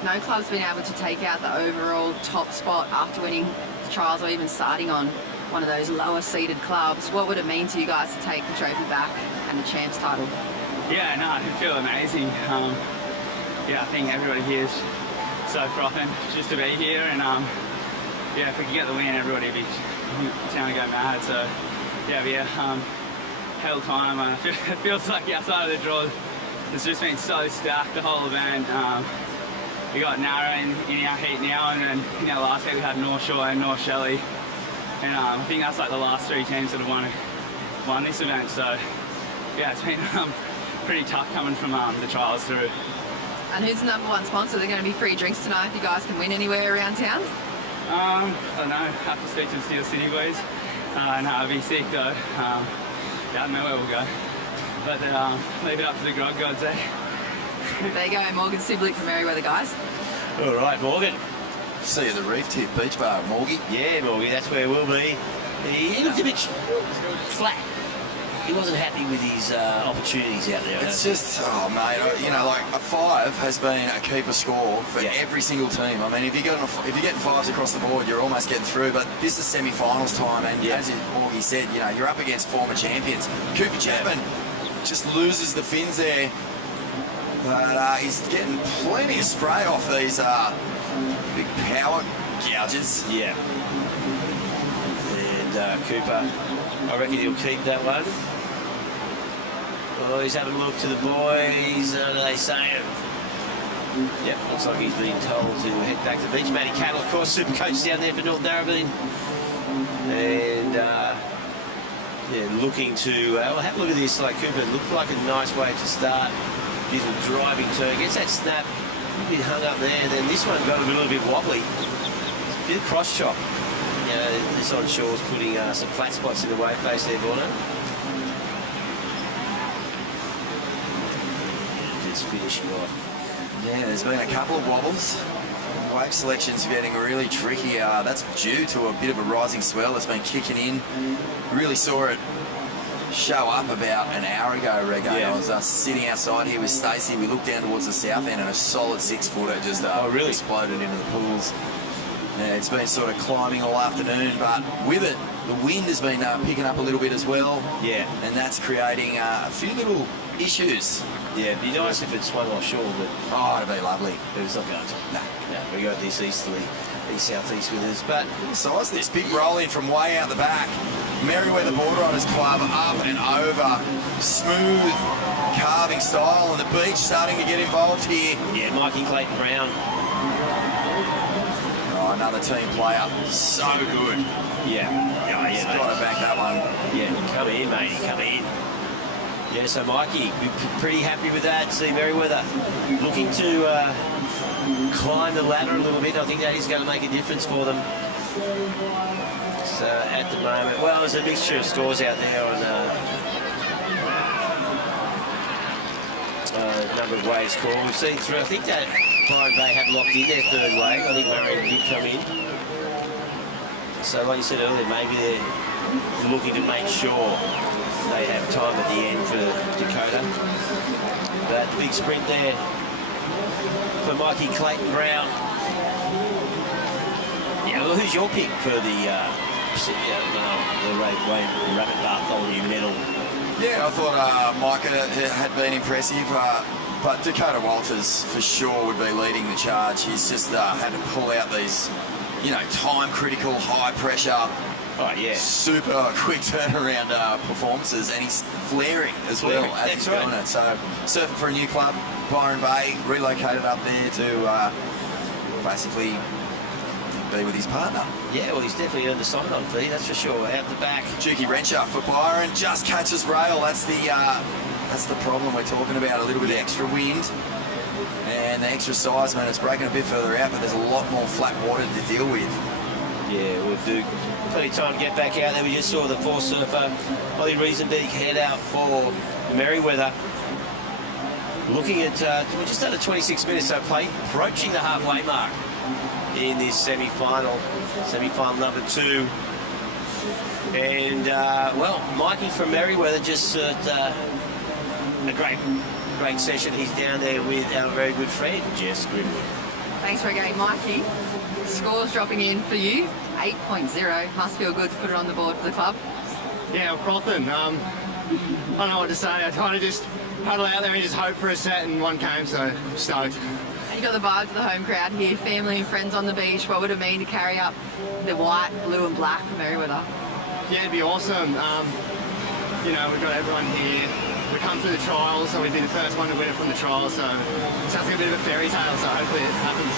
No club's been able to take out the overall top spot after winning the trials or even starting on one of those lower seeded clubs. What would it mean to you guys to take the trophy back and the champs title? Yeah, no, I feel amazing. Yeah, I think everybody here is so frothing just to be here, and yeah, if we could get the win, everybody would be going to go mad. So yeah, hell time. It feels like outside of the draw, it's just been so stacked the whole event. We got Narra in our heat now, and then in our last heat we had North Shore and North Shelley, and I think that's like the last 3 teams that have won this event. So yeah, it's been pretty tough coming from the trials through. And who's the #1 sponsor? They're going to be free drinks tonight if you guys can win anywhere around town? I don't know, have to speak to the Steel City boys. No, it'll be sick though. Yeah, I don't know where we'll go. but leave it up to the grog gods, eh? There you go, Morgan Siblick from Merryweather, guys. All right, Morgan. See you at the Reef Tip Beach Bar, Morgie. Yeah, Morgie, that's where we'll be. He looked a bit flat. He wasn't happy with his opportunities out there. It's just, oh mate, you know, like a 5 has been a keeper score for every single team. I mean, if you're getting 5s across the board, you're almost getting through. But this is semi-finals time, and as Morgie said, you know, you're up against former champions. Cooper Chapman just loses the fins there, but he's getting plenty of spray off these big power gouges. Yeah. And Cooper, I reckon he'll keep that one. Oh, he's having a look to the boys. What are they saying? Yep, looks like he's been told to head back to the beach. Matty Cattle, of course, super coach down there for North Narrabeen. And looking to, well, have a look at this. Like Cooper, looked like a nice way to start. His driving turn, gets that snap, a bit hung up there. Then this one got a little bit wobbly. It's a bit of cross chop. You know, this on shore's putting some flat spots in the wave face there, Borno. Just finishing off. Yeah, there's been a couple of wobbles. Wave selection's getting really tricky. That's due to a bit of a rising swell that's been kicking in. Really saw it show up about an hour ago, Rego. Yeah. I was sitting outside here with Stacey. We looked down towards the south end and a solid 6-footer just really exploded into the pools. Yeah, it's been sort of climbing all afternoon, but with it, the wind has been picking up a little bit as well. Yeah. And that's creating a few little issues. Yeah, it'd be nice if it swung offshore, but... Oh, it'd be lovely. But it's not going to. No, we got this easterly, southeast with us. But besides this, big roll in from way out the back. Merryweather Boardriders Club up and over. Smooth carving style, and the beach starting to get involved here. Yeah, Mikey Clayton Brown. Oh, another team player. So good. Yeah. He's got to back that one. Yeah, come in, mate. Come in. Yeah, so Mikey, we're pretty happy with that. See Merryweather looking to climb the ladder a little bit. I think that is going to make a difference for them. So at the moment, well, there's a mixture of scores out there on a number of waves called. We've seen through, I think that Byron Bay had locked in their third wave. I think Marion did come in. So like you said earlier, maybe they're looking to make sure they have time at the end for Dakota. That big sprint there for Mikey Clayton Brown. Yeah, well, who's your pick for the Rabbit Bartholomew medal? Yeah, I thought Micah had been impressive, but Dakota Walters for sure would be leading the charge. He's just had to pull out these, you know, time-critical, high-pressure, super quick turnaround performances, and he's flaring as well as he's doing it. So, surfing for a new club, Byron Bay, relocated up there to basically be with his partner. Yeah, well, he's definitely earned the sign-on fee, that's for sure. Out the back, Juki Wrencher for Byron, just catches rail. That's the problem we're talking about. A little bit of extra wind and the extra size, man. It's breaking a bit further out, but there's a lot more flat water to deal with. Yeah, we'll do plenty of time to get back out there. We just saw the four surfer Ollie Riesenbeek head out for Merryweather. Looking at, we're just under 26 minutes, so approaching the halfway mark in this semi-final number 2. And, well, Mikey from Merryweather just surfed a great session. He's down there with our very good friend, Jess Grimwood. Thanks, Reggae. Mikey, scores dropping in for you, 8.0. Must feel good to put it on the board for the club. Yeah, I'm frothing. I don't know what to say. I kind of just paddle out there and just hope for a set, and one came, so I'm stoked. You got the vibe of the home crowd here, family and friends on the beach. What would it mean to carry up the white, blue and black for Merryweather? Yeah, it'd be awesome. You know, we've got everyone here. We come through the trials, so we'd be the first one to win it from the trials, so it sounds like a bit of a fairy tale, so hopefully it happens.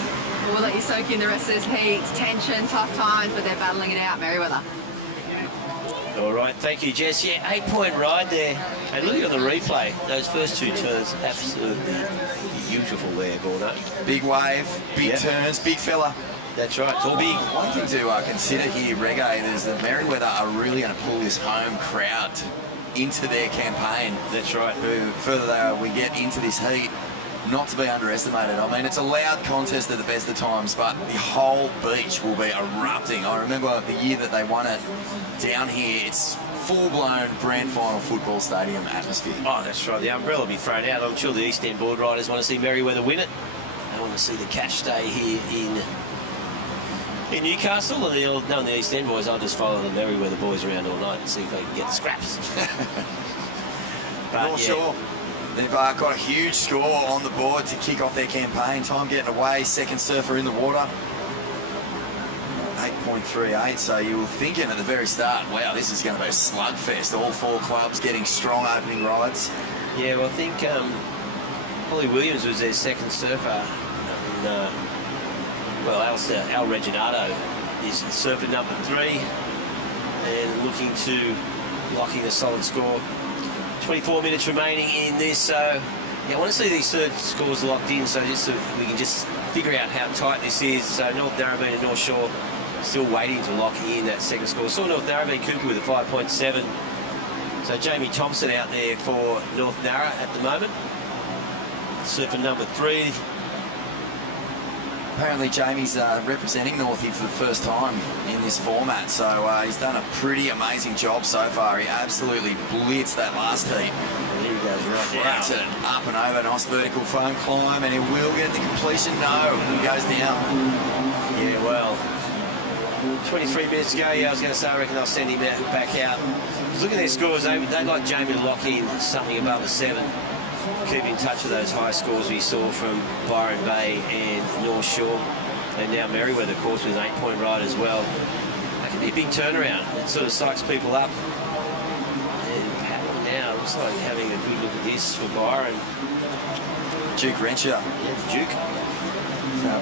We'll let you soak in the rest of this heat. Tension, tough times, but they're battling it out, Merryweather. All right, thank you, Jess. Yeah, 8-point ride there. And looking at the replay, those first 2 turns, absolutely beautiful there, Borno. Big wave, big turns, big fella. That's right, it's all big. One thing to consider here, Reggae, is that Merryweather are really going to pull this home crowd into their campaign. That's right. The further we get into this heat, not to be underestimated. I mean, it's a loud contest at the best of times, but the whole beach will be erupting. I remember the year that they won it down here. It's full-blown grand final football stadium atmosphere. Oh, that's right. The umbrella will be thrown out. I'm sure the East End Boardriders want to see Merriweather win it. They want to see the cash stay here in Newcastle, and knowing the East End boys, I'll just follow the Merriweather boys around all night and see if they can get the scraps. But, sure. They've got a huge score on the board to kick off their campaign. Time getting away, second surfer in the water. 8.38, so you were thinking at the very start, wow, this is going to be a slugfest. All four clubs getting strong opening rides. Yeah, well, I think Holly Williams was their second surfer. Al Reginato is surfer number 3 and looking to locking a solid score. 24 minutes remaining in this, so yeah, I want to see these third scores locked in, so just so we can just figure out how tight this is. So North Narrabeen and North Shore still waiting to lock in that second score. Saw North Narrabeen Cooper with a 5.7. So Jamie Thompson out there for North Narra at the moment. Surfer number 3. Apparently Jamie's representing Northie for the first time in this format, so he's done a pretty amazing job so far. He absolutely blitzed that last heat. And here he goes right now. Cracks it up and over, nice vertical foam climb, and he will get the completion. No, he goes down. Yeah, well, 23 minutes ago, I was going to say, I reckon they'll send him back out. Look at their scores, they'd like Jamie to lock in something above a 7. Keep in touch with those high scores we saw from Byron Bay and North Shore, and now Merriweather, of course, with an 8-point ride as well. That can be a big turnaround. It sort of psychs people up. And paddling now, looks like having a good look at this for Byron. Duke Renshaw. Yeah, Duke.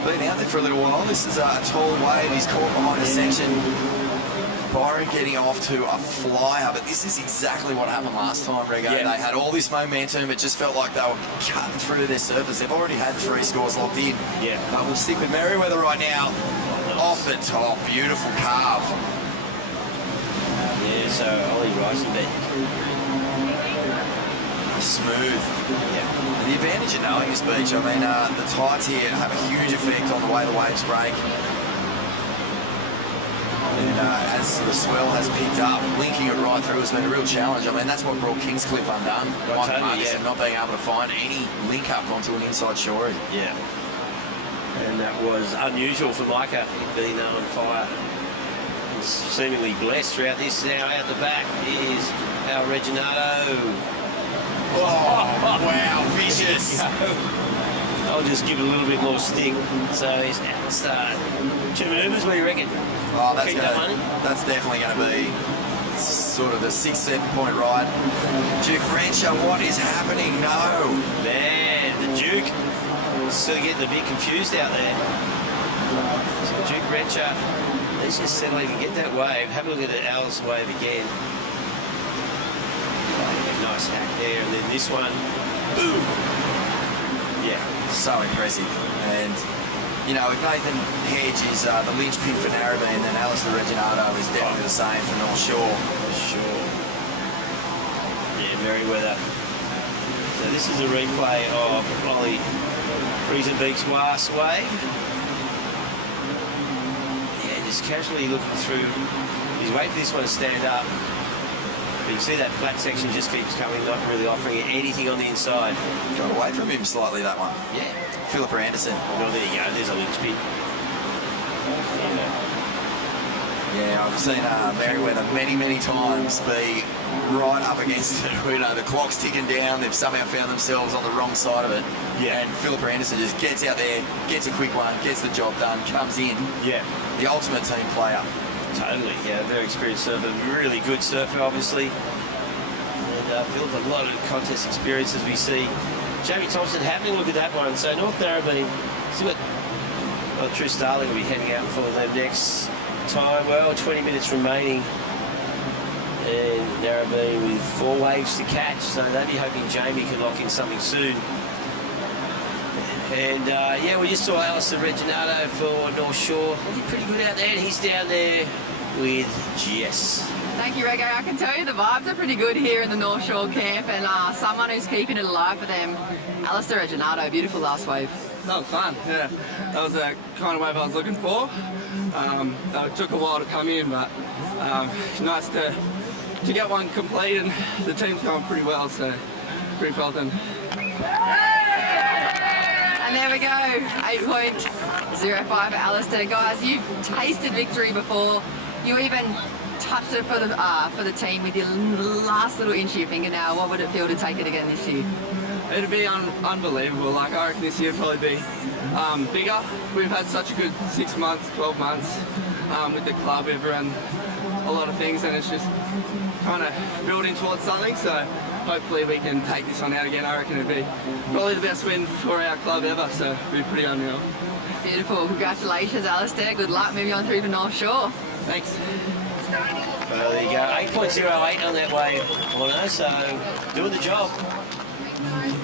Been out there for a little while. This is a tall wave. He's caught behind a section. Byron getting off to a flyer, but this is exactly what happened last time, Rego. Yeah. They had all this momentum. It just felt like they were cutting through their surface. They've already had 3 scores locked in. Yeah. But we'll stick with Merriweather right now. Off the top, beautiful carve. Yeah, so Ollie Risenbeck. Smooth. Yeah. The advantage of knowing this beach, I mean, the tides here have a huge effect on the way the waves break. And as the swell has picked up, linking it right through has been a real challenge. I mean, that's what brought Kingscliff undone. Mike Martin not being able to find any link up onto an inside shorey. Yeah. And that was unusual for Micah, being on fire. He's seemingly blessed throughout this. Now out the back is Al Reginato. Oh, wow, vicious. I'll just give it a little bit more stick. So he's out the start. 2 manoeuvres, what do you reckon? Oh, that's definitely going to be sort of the 6-7 point ride. Duke Renshaw, what is happening? No. Man, the Duke still getting a bit confused out there. So Duke Renshaw, let's just settle and get that wave. Have a look at the Al's wave again. Oh, nice hack there, and then this one, boom. Yeah. So impressive. And you know, if Nathan Hedge is the linchpin for Narrabeen, then Alistair Reginato is definitely the same for North Shore. For sure. Yeah, Merriweather. So this is a replay of Ollie Riesenbeek's last wave. Yeah, just casually looking through. He's waiting for this one to stand up. But you see that flat section just keeps coming, not really offering it anything on the inside. Got away from him slightly, that one. Yeah. Philippa Anderson. Well, there you go. There's a linchpin. Yeah, I've seen Merriweather many times be right up against it. You know, the clock's ticking down. They've somehow found themselves on the wrong side of it. Yeah. And Philippa Anderson just gets out there, gets a quick one, gets the job done, comes in. Yeah. The ultimate team player. Totally. Yeah, very experienced surfer. Really good surfer, obviously. And Philip, a lot of contest experience as we see. Jamie Thompson having a look at that one. So North Narrabeen, see what True Starling will be heading out for them next time. Well, 20 minutes remaining. And Narrabeen with 4 waves to catch. So they'll be hoping Jamie can lock in something soon. And yeah, we just saw Alistair Reginato for North Shore. Looking pretty good out there. And he's down there with Jess. Thank you, Reggae. I can tell you the vibes are pretty good here in the North Shore camp, and someone who's keeping it alive for them, Alistair Regginato. Beautiful last wave. That was fun, yeah. That was the kind of wave I was looking for. It took a while to come in, but nice to get one complete, and the team's going pretty well, so pretty well done. And there we go, 8.05 for Alistair. Guys, you've tasted victory before. You even touched it for the team with your last little inch of your fingernail. What would it feel to take it again this year? It'd be unbelievable. Like, I reckon this year would probably be bigger. We've had such a good 6 months, 12 months with the club. We've run a lot of things, and it's just kind of building towards something. So hopefully we can take this one out again. I reckon it'd be probably the best win for our club ever. So it'd be pretty unreal. Beautiful. Congratulations, Alistair. Good luck moving on through the North Shore. Thanks. Well, there you go. 8.08 on that wave, Bono, so doing the job.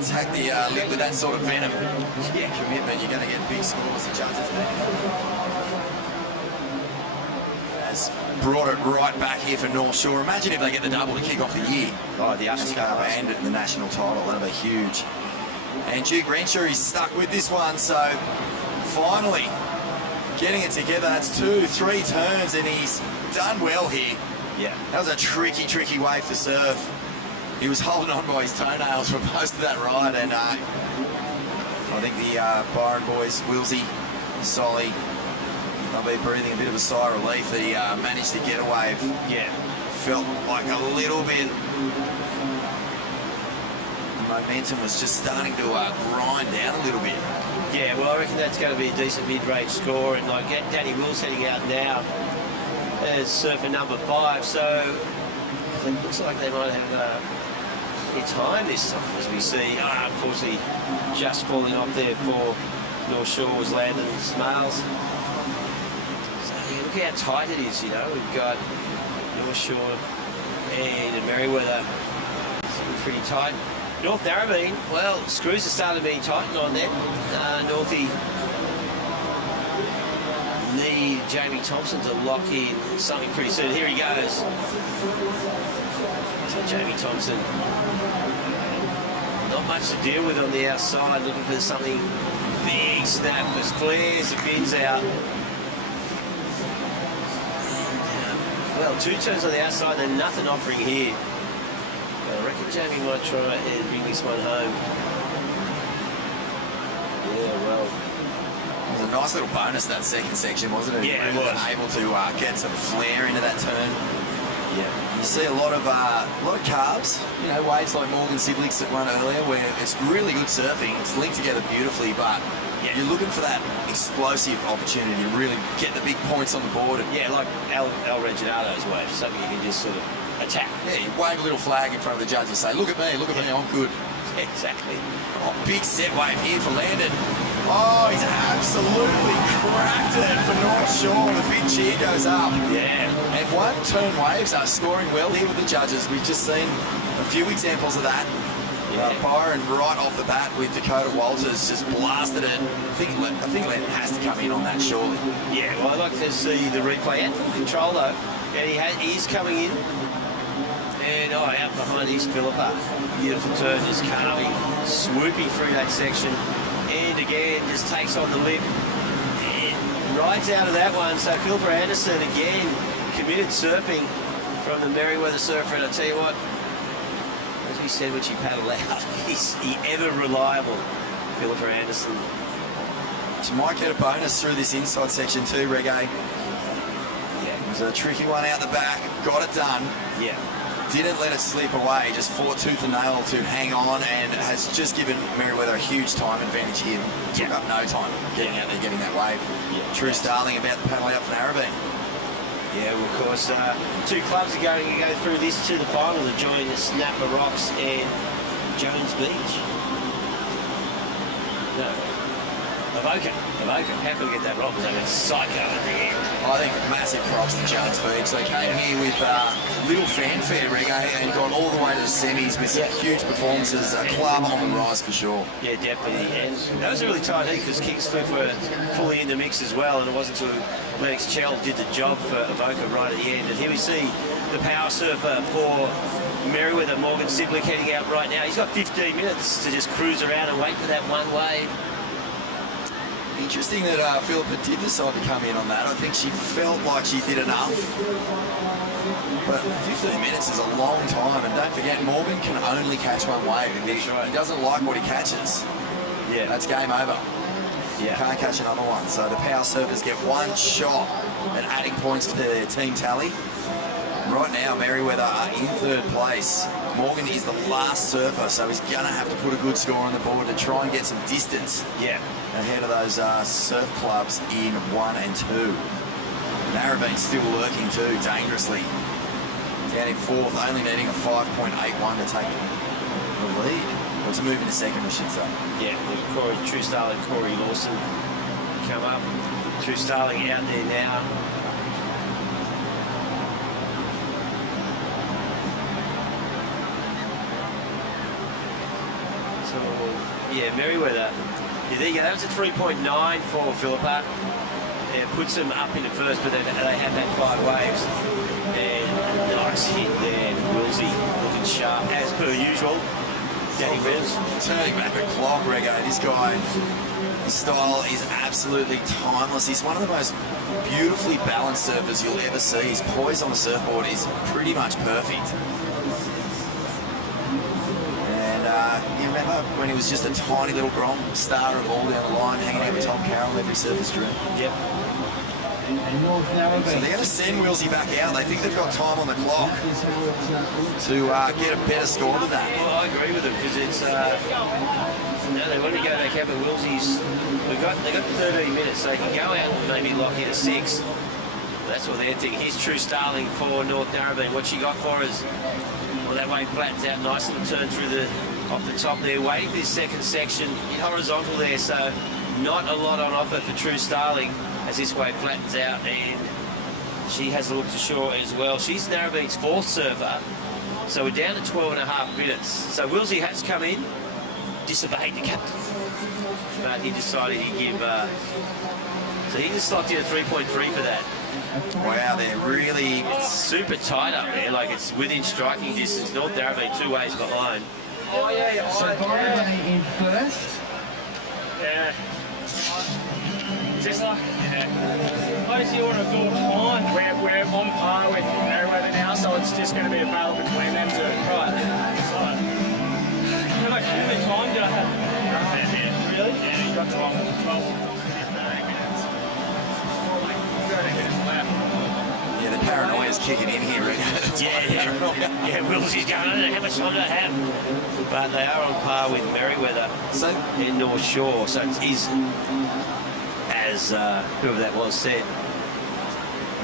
Attack the lid with that sort of venom. Yeah, commitment. You're going to get big scores. The judges there has brought it right back here for North Shore. Imagine if they get the double to kick off the year. Oh, the Ushers going to end it in the national title. That'll be huge. And Duke Renshaw, he's stuck with this one. So finally getting it together. That's 2-3 turns, and he's done well here. Yeah. That was a tricky wave to surf. He was holding on by his toenails for most of that ride, and I think the Byron boys, Wilsey, Solly, they'll be breathing a bit of a sigh of relief that he managed to get a wave. Yeah. Felt like a little bit, the momentum was just starting to grind down a little bit. Yeah, well, I reckon that's going to be a decent mid-range score, and like Danny Will's heading out now as surfer number 5, so it looks like they might have their time this time, as we see. Unfortunately, just falling off there for North Shore was Landon Smales. So yeah, look how tight it is, you know. We've got North Shore and Merriweather pretty tight. North Narrabeen, well, screws are starting to be tightened on them. Northie need Jamie Thompson to lock in something pretty soon. Here he goes. So Jamie Thompson, not much to deal with on the outside, looking for something big. Snap as clears the fins out. Well, 2 turns on the outside, then nothing offering here. I reckon Jamie might try and bring this one home. Yeah, well. It was a nice little bonus, that second section, wasn't it? Yeah, it was. Able to get some flair into that turn. Yeah. You see a lot of carbs, you know, waves like Morgan Sibley's that won earlier, where it's really good surfing. It's linked together beautifully, but you're looking for that explosive opportunity to really get the big points on the board. And yeah, like Al Reginato's wave, something you can just sort of attack. Yeah, you wave a little flag in front of the judge and say, look at me, I'm good. Exactly. Oh, big set wave here for Landon. Oh, he's absolutely cracked it for North Shore. The big cheer goes up. Yeah. And 1-turn waves are scoring well here with the judges. We've just seen a few examples of that. Yeah. Byron right off the bat with Dakota Walters just blasted it. I think Landon has to come in on that, surely. Yeah, well, I'd like to see the replay and full control, though. And he's coming in. And out behind East Philippa. Beautiful turn, just carving, swooping through that section. And again, just takes on the lip. And rides out of that one. So Philippa Anderson again, committed surfing from the Merriweather surfer. And I tell you what, as we said when she paddled out, he's ever reliable, Philippa Anderson. She might get a bonus through this inside section too, Reggae. Yeah. It was a tricky one out the back, got it done. Yeah. Didn't let it slip away, just fought tooth and nail to hang on, and has just given Merriweather a huge time advantage here. Took up no time getting out there, getting that wave. Yeah. True Starling about to paddle out for Narrabeen. Yeah, well, of course, 2 clubs are going to go through this to the final to join the Snapper Rocks and Jones Beach. No. Avoca. How can we get that wrong? Because it's psycho at the end. I think massive props to Jones Beach. They came here with little fanfare, Reggae, and got all the way to the semis with some huge performances. A club on the rise for sure. Yeah, definitely. And that was a really tight heat because Kingscliff were fully in the mix as well, and it wasn't until Lennox Chell did the job for Avoca right at the end. And here we see the power surfer for Merriweather, Morgan Siblick, heading out right now. He's got 15 minutes to just cruise around and wait for that one wave. Interesting that Philippa did decide to come in on that. I think she felt like she did enough. But 15 minutes is a long time, and don't forget, Morgan can only catch one wave. If he doesn't like what he catches, that's game over. Can't catch another one. So the power surfers get one shot at adding points to their team tally. Right now, Merriweather are in third place. Morgan is the last surfer, so he's going to have to put a good score on the board to try and get some distance ahead of those surf clubs in 1 and 2. Narrabeen's still lurking too, dangerously. Down in fourth, only needing a 5.81 to take the lead. Or to move into second, I should say. Yeah, True Starling, Corey Lawson come up. True Starling out there now. So, yeah, Merriweather. Yeah, there you go. That was a 3.9 for Philippa. It puts them up into first, but they have had 5 waves. And nice hit there. Wilsey looking sharp as per usual. Danny Wills. Turning back the clock, Rego. This guy, his style is absolutely timeless. He's one of the most beautifully balanced surfers you'll ever see. His poise on the surfboard is pretty much perfect. And you remember when he was just a tiny little Grom starter of all down the line, hanging out with Tom Carroll, every surfer's dream? Yep. So they're going to send Wilsey back out. They think they've got time on the clock to get a better score than that. Well, I agree with them because it's now they want to go back out, but Wilsey's they got 13 minutes, so they can go out and maybe lock in a 6. That's what they're thinking. Here's True Starling for North Narrabeen. What she got for us? Well, that wave flattens out nice little turn through off the top there. Waiting for this second section in horizontal there, so not a lot on offer for True Starling as this wave flattens out, and she has a look to shore as well. She's Narrabeen's 4th surfer, so we're down to 12.5 minutes. So Wilsey has come in, disobeyed the captain, but he decided he'd give. So he just slogged in a 3.3 for that. Wow, they're really super tight up there. Like it's within striking distance. North Narrabeen 2 waves behind. Oh yeah, so Boardriders in first. Yeah. Just like, basically what I thought was fine. We're on par with Merriweather now, so it's just going to be a battle between them two. Right. So, how much time did I have? Really? Yeah, you got the wrong 12. Yeah, the paranoia's kicking in here, Rick. Yeah, Wilsey's going, I don't know how much time do I have? But they are on par with Merriweather in North Shore, so it is, as whoever that was said.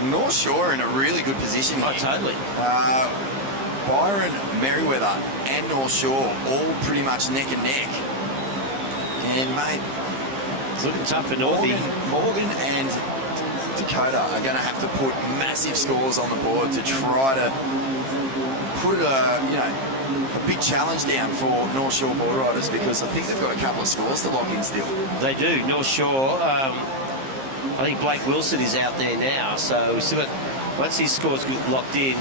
North Shore in a really good position here. Oh, totally. Byron, Merriweather and North Shore all pretty much neck and neck. And, mate, it's looking tough for Northie. Morgan and Dakota are going to have to put massive scores on the board to try to put a big challenge down for North Shore Boardriders, because I think they've got a couple of scores to lock in still. They do. North Shore, I think Blake Wilson is out there now, so we still got, once his scores get locked in,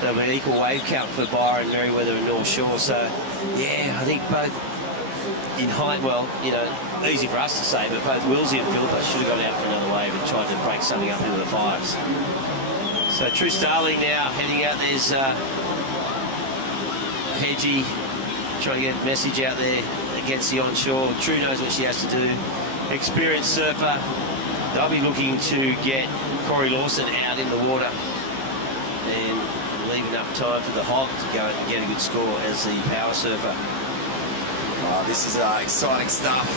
there'll be an equal wave count for Byron, Merriweather and North Shore. So yeah, I think both in height, well, easy for us to say, but both Wilsey and Philippa should have gone out for another wave and tried to break something up into the 5s. So True Starling now heading out. There's Hedgie trying to get a message out there against the onshore. True knows what she has to do. Experienced surfer. They'll be looking to get Corey Lawson out in the water and leave enough time for the Hog to go and get a good score as the power surfer. Oh, this is exciting stuff.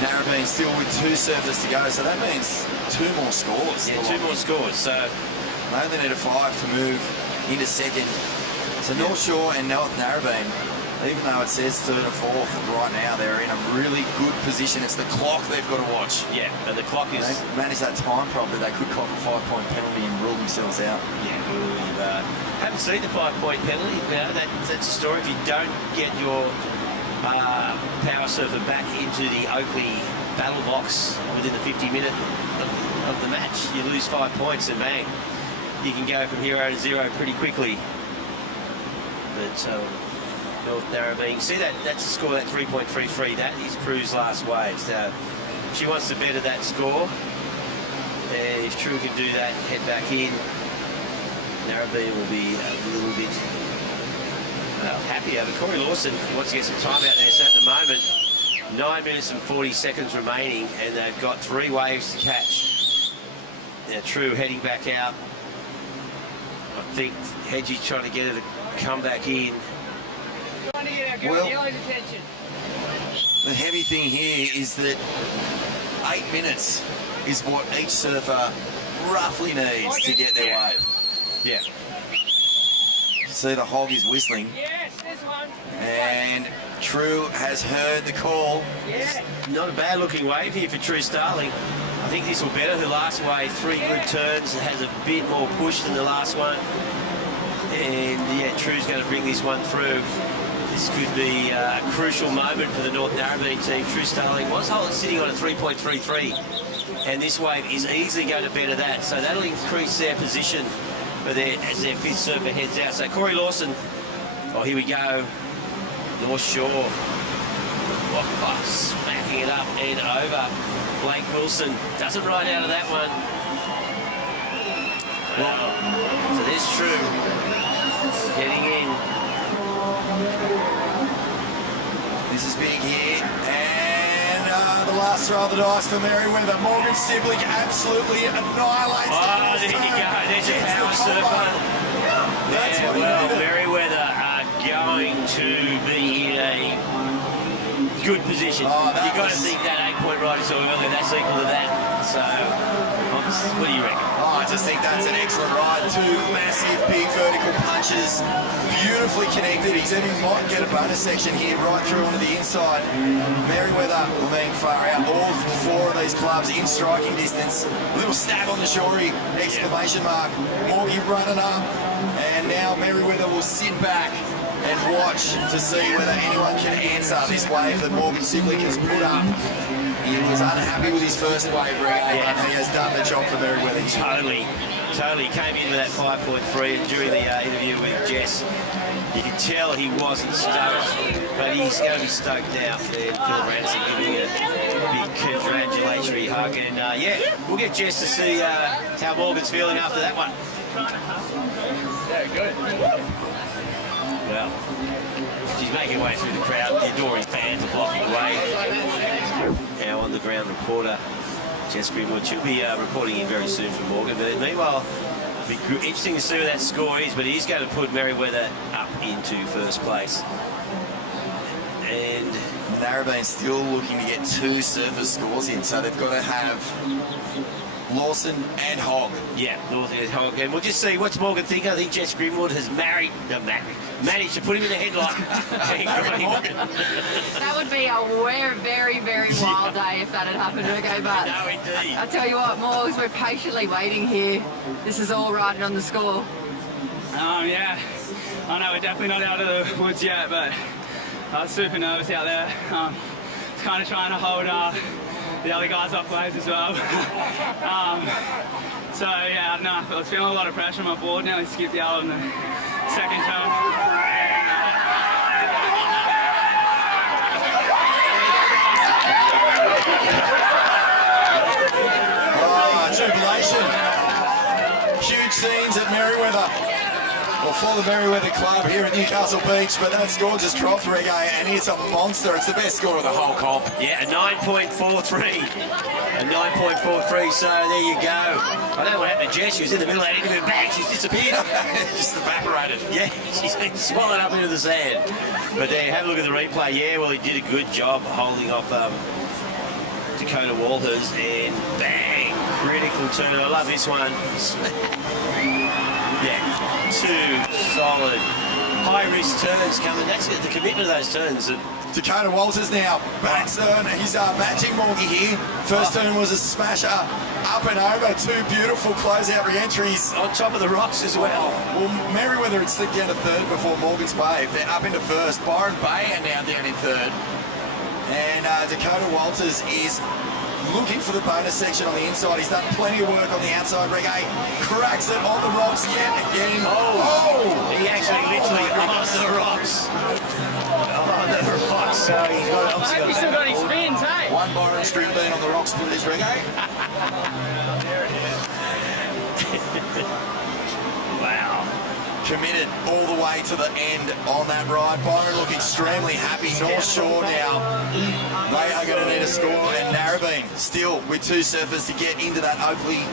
Narrabeen still with 2 surfers to go, so that means 2 more scores. Yeah, 2 more scores. So they only need a 5 to move into second. So North Shore and North Narrabeen, even though it says 3rd and 4th right now, they're in a really good position. It's the clock they've got to watch. Yeah, and the clock is... If they manage that time properly, they could cop a 5-point penalty and rule themselves out. Yeah, we haven't seen the 5-point penalty. That's a story. If you don't get your power surfer back into the Oakley battle box within the 50-minute of the match, you lose 5 points and bang. you can go from 0 to 0 pretty quickly. But North Narrabeen, see that's the score, that 3.33. That is Prue's last wave. So she wants to better that score. And if True can do that, head back in, Narrabeen will be a little bit happier. But Corey Lawson wants to get some time out there. So at the moment, 9 minutes and 40 seconds remaining, and they've got 3 waves to catch. Now True heading back out. I think Hedgie's trying to get her to come back in. Well, the heavy thing here is that 8 minutes is what each surfer roughly needs to get their wave. Yeah. See, the hog is whistling. And True has heard the call. Not a bad looking wave here for True Starling. I think this will better her last wave. 3 good turns. It has a bit more push than the last one. And yeah, True's going to bring this one through. This could be a crucial moment for the North Narrabeen team. True Starling was sitting on a 3.33, and this wave is easily going to better that. So that'll increase their position for as their 5th surfer heads out. So Corey Lawson, oh, here we go. North Shore. Smacking it up and over. Blake Wilson doesn't ride out of that one. So there's True getting in. This is big here, and the last throw of the dice for Merriweather. Morgan Sibley absolutely annihilates the first there you turn. go. There's your power surfer. That's Yeah, what he well, needed. Merriweather are going to be in a good position. You've got to think that 8-point ride is earlier. That's equal to that. So, what do you reckon? I just think that's an excellent ride. 2 massive, big vertical punches, beautifully connected. He said he might get a bonus section here right through onto the inside. Merriweather being far out. All 4 of these clubs in striking distance. Little stab on the shorey, exclamation mark. Morgie running up, and now Merriweather will sit back and watch to see whether anyone can answer this wave that Morgan Sibley has put up. He was unhappy with his first wave, Ray, and he has done the job for Merriweather. Totally. He came in with that 5.3, and during the interview with Jess, you could tell he wasn't stoked, but he's going to be stoked now. And Phil Ransom giving a big congratulatory hug, and yeah, we'll get Jess to see how Morgan's feeling after that one. Yeah, good. Well, she's making her way through the crowd. The adoring fans are blocking the way. Now on the ground reporter, Jess Greenwood. She'll be reporting in very soon from Morgan. But meanwhile, it'll be interesting to see where that score is. But he's going to put Merriweather up into first place. And Narrabeen's still looking to get 2 surfer scores in, so they've got to have Lawson and Hogg. Yeah, Lawson and Hogg. And we'll just see what's Morgan think. I think Jess Greenwood has managed to put him in the headlock. That would be a very, very wild day if that had happened, okay? But no, indeed. I tell you what, Morgs, we're patiently waiting here. This is all riding on the score. Yeah, I know we're definitely not out of the woods yet, but I was super nervous out there. Just kind of trying to hold the other guys off waves as well. So yeah, I don't know, I was feeling a lot of pressure on my board. Nearly skipped out on the second turn. Jubilation. Huge scenes at Merriweather. Well, for the Merriweather Club here at Newcastle Beach, but that score just dropped, Reggae, and it's a monster. It's the best score of the whole comp. Yeah, a 9.43. A 9.43, so there you go. I don't know what happened to Jess. She was in the middle of that interview, bang, she's disappeared. Just evaporated. Yeah, she's been swallowed up into the sand. But there, have a look at the replay. Yeah, well, he did a good job holding off Dakota Walters, and bang, critical turn. I love this one. Yeah, 2 solid high-risk turns coming. That's the commitment of those turns. Dakota Walters now, back turn. He's matching Morgie here. First turn was a smasher, up and over. 2 beautiful close-out re-entries. On top of the rocks as well. Well, Merriweather had slipped down to 3rd before Morgan's wave. They're up into 1st. Byron Bay are now down in 3rd. And Dakota Walters is looking for the bonus section on the inside. He's done plenty of work on the outside. Reggae cracks it on the rocks yet again. He actually literally on the rocks. On the rocks. So he's got obviously He's still got his spins, hey? one Byron string bean on the rocks for this Reggae. There it is. Wow. Committed all the way to the end on that ride. Byron look extremely happy. North Shore now, they are going to need a score, and Narrabeen still with 2 surfers to get into that Oakley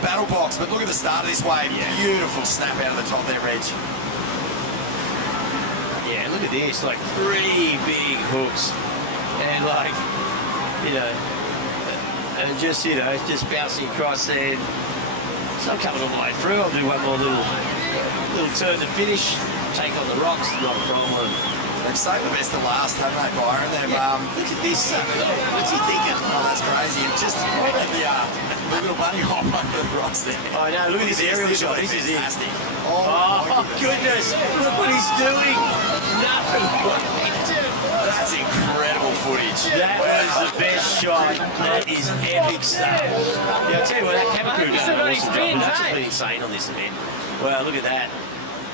battle box. But look at the start of this wave. Beautiful snap out of the top there, Reg. Yeah, look at this, like 3 big hooks. And like, you know, and just, you know, just bouncing across there. So I'm coming all the way through. I'll do one more little turn to finish. Take on the rocks, not a problem. They've saved the best to last, haven't they, Byron? They've, look at this. What's he thinking? Oh, that's crazy. And just look at the little bunny hop over the rocks there. I know, look at this aerial shot. This is fantastic. it. Oh, goodness. Look what he's doing. Nothing. That's incredible footage. That was the best shot. That is epic stuff. Yeah, I'll tell you what, that camera crew done an awesome job. That's just been insane on this event. Well, look at that.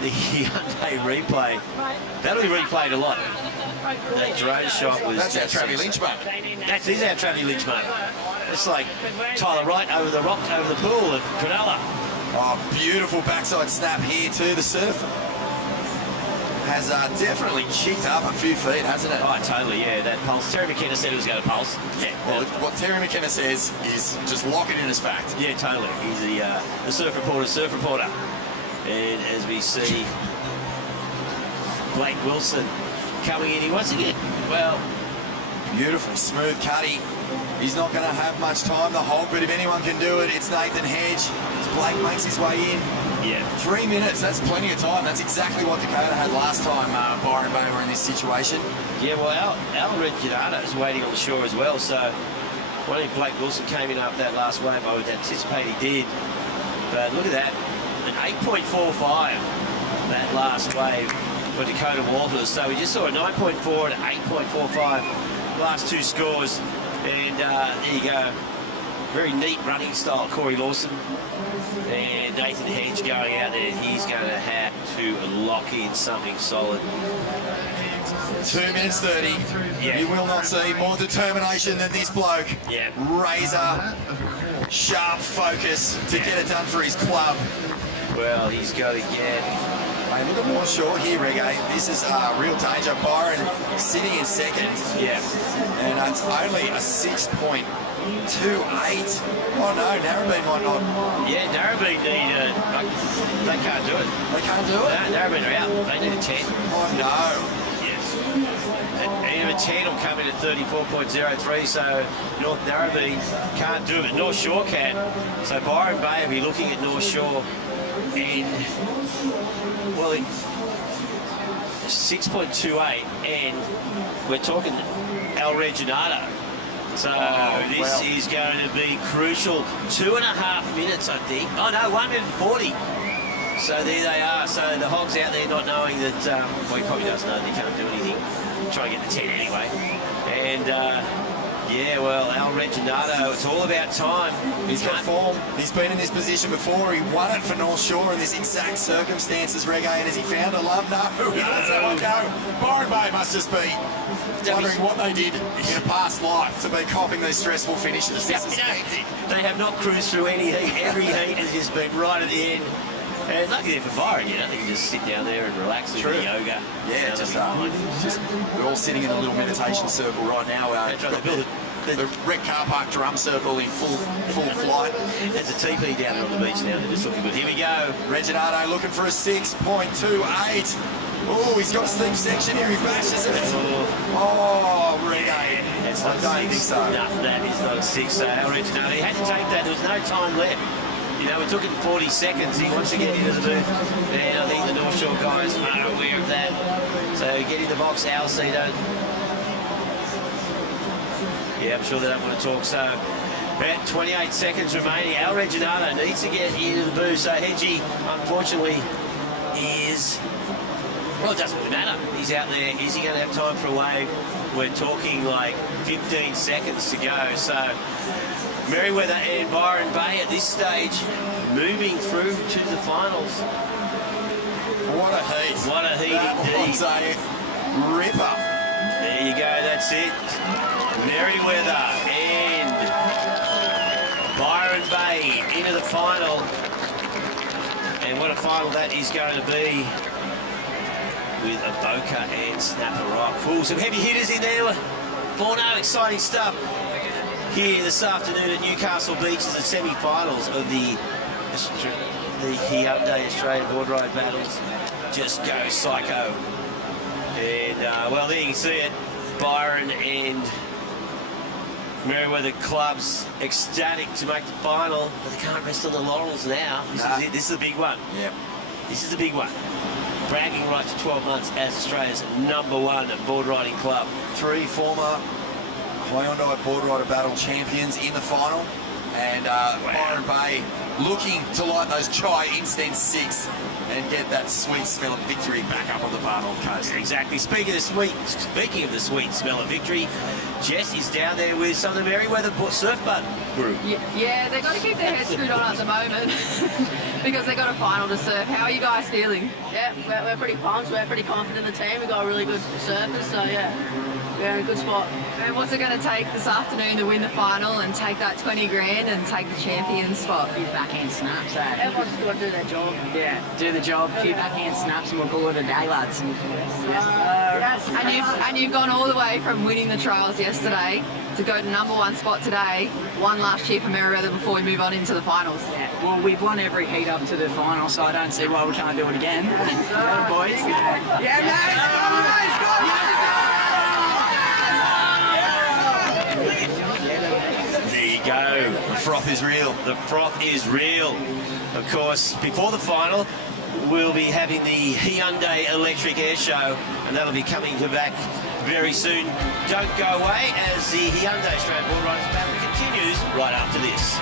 The Hyundai replay. That'll be replayed a lot. That drone shot was... That's our Travis Lynch moment. That is our Travis Lynch moment. It's like Tyler Wright over the rock, over the pool at Cronulla. Oh, beautiful backside snap here to the surfer. Has definitely cheeked up a few feet, hasn't it? Oh, totally, yeah. That pulse. Terry McKenna said it was going to pulse. Yeah, well, what Terry McKenna says is just lock it in as fact. Yeah, totally. He's the surf reporter. And as we see Blake Wilson coming in, he once again, well... Beautiful, smooth cutty. He's not going to have much time to hold, but if anyone can do it, it's Nathan Hedge. As Blake makes his way in. Yeah. 3 minutes, that's plenty of time. That's exactly what Dakota had last time Byron Bay were in this situation. Yeah, well, Al Reginata is waiting on the shore as well, so I don't think Blake Wilson came in after that last wave. I would anticipate he did. But look at that, an 8.45, that last wave for Dakota Walters. So we just saw a 9.4 and 8.45. Last 2 scores, and there you go. Very neat running style, Corey Lawson. And Nathan Hedge going out there, he's going to have to lock in something solid. 2 minutes 30. Yeah. You will not see more determination than this bloke. Yeah. Razor, sharp focus to get it done for his club. Well, he's got to get... Hey, look at more short here, Reggae. This is real danger. Byron sitting in second. Yeah. And it's only a 6.28. Oh no, Narrabeen might not. Yeah, Narrabeen need they can't do it. They can't do it? No, Narrabeen are out. They need a 10. Oh no. Yes. And a 10 will come in at 34.03, so North Narrabeen can't do it, but North Shore can. So Byron Bay will be looking at North Shore and, well, 6.28, and we're talking Al Reginata. So this is going to be crucial. 2.5 minutes, I think. Oh no, 1 minute 40. So there they are. So the Hog's out there not knowing that, well, he probably does know that he can't do anything. Try and get the 10 anyway. And yeah, well, Al Reginata, it's all about time. He's got form. He's been in this position before. He won it for North Shore in this exact circumstances, Reggae. And has he found a love? No, he lets that one go. Byron Bay must just be wondering what they did in a past life to be copying these stressful finishes. This is hectic. They have not cruised through any heat. Every heat has just been right at the end. And luckily for Byron, you know, they can just sit down there and relax with the yoga. Yeah, just we're all sitting in a little meditation circle right now. The Rec Car Park drum circle in full flight. There's a TP down there on the beach now. They're just looking good. Here we go. Reginado looking for a 6.28. Oh, he's got a steep section here. He bashes it. Oh, Reggae. That's not I don't think so. No, that is not a 6. Al Reginado, he had to take that. There was no time left. You know, we took it in 40 seconds. He wants to get into the booth. And I think the North Shore guys are aware of that. So get in the box, Al, so you don't... Yeah, I'm sure they don't want to talk. So about 28 seconds remaining. Al Reginado needs to get into the booth. So Hedgie, unfortunately, is Well, it doesn't really matter. He's out there. Is he going to have time for a wave? We're talking like 15 seconds to go. So Merriweather and Byron Bay at this stage moving through to the finals. What a heat. What a heat indeed. What a ripper. There you go, that's it. Merriweather and Byron Bay into the final. And what a final that is going to be with Avoca and Snapper Rock. Ooh, some heavy hitters in there. Forno, exciting stuff here this afternoon at Newcastle Beach as the semi-finals of the Hyundai Australian Board Ride Battles. Just go psycho. And, well, there you can see it. Byron and Merriweather clubs ecstatic to make the final, but they can't rest on the laurels now. This is it. This is the big one. Yep. This is the big one. Bragging rights to 12 months as Australia's #1 board riding club. 3 former Hyundai Board Rider Battle champions in the final. And Byron Bay looking to light those Chai Instant 6 and get that sweet smell of victory back up on the Far North Coast. Exactly. Speaking of the sweet smell of victory, Jess is down there with some of the Merriweather Surf Bud group. Yeah, they've got to keep their heads screwed on at the moment because they've got a final to surf. How are you guys feeling? Yeah, we're pretty pumped. We're pretty confident in the team. We've got really good surfers, so yeah, we're in a good spot. And what's it going to take this afternoon to win the final and take that 20 grand and take the champion spot? A few backhand snaps, eh? Everyone's got to do their job. Yeah, do the job, a few backhand snaps and we'll call it a day, lads. Yes. And you've gone all the way from winning the trials yesterday to go to #1 spot today. Won last year for Merriweather before we move on into the finals. Yeah, well, we've won every heat up to the final, so I don't see why we can't do it again. Boys. Yeah, mate! There you go. The froth is real. The froth is real. Of course, before the final, we'll be having the Hyundai Electric Air Show, and that'll be coming back very soon. Don't go away as the Hyundai Australian Board Riders Battle continues right after this.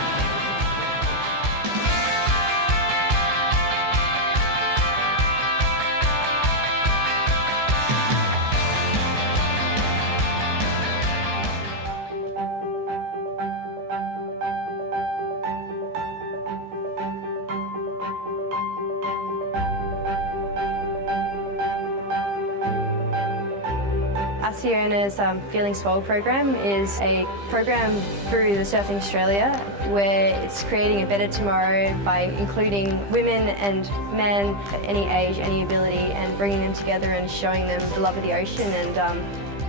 Asiona's Feeling Swole program is a program through the Surfing Australia where it's creating a better tomorrow by including women and men at any age, any ability, and bringing them together and showing them the love of the ocean and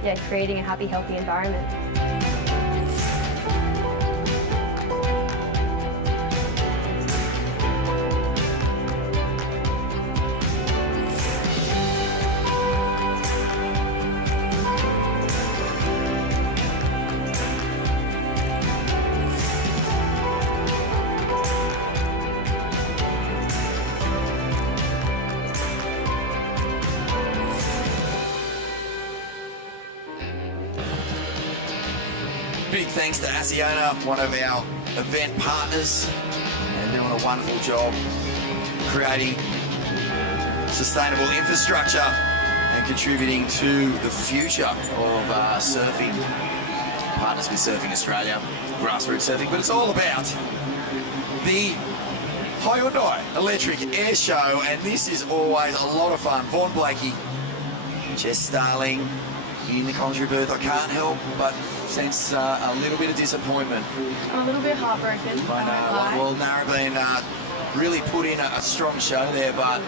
yeah, creating a happy, healthy environment. Big thanks to Asiona, one of our event partners, and doing a wonderful job creating sustainable infrastructure and contributing to the future of surfing. Partners with Surfing Australia, Grassroots Surfing, but it's all about the Hyundai Electric Air Show, and this is always a lot of fun. Vaughan Blakey, Jess Starling in the commentary booth. I can't help but sense a little bit of disappointment. I'm a little bit heartbroken. I know. Well, Narrabeen really put in a strong show there, but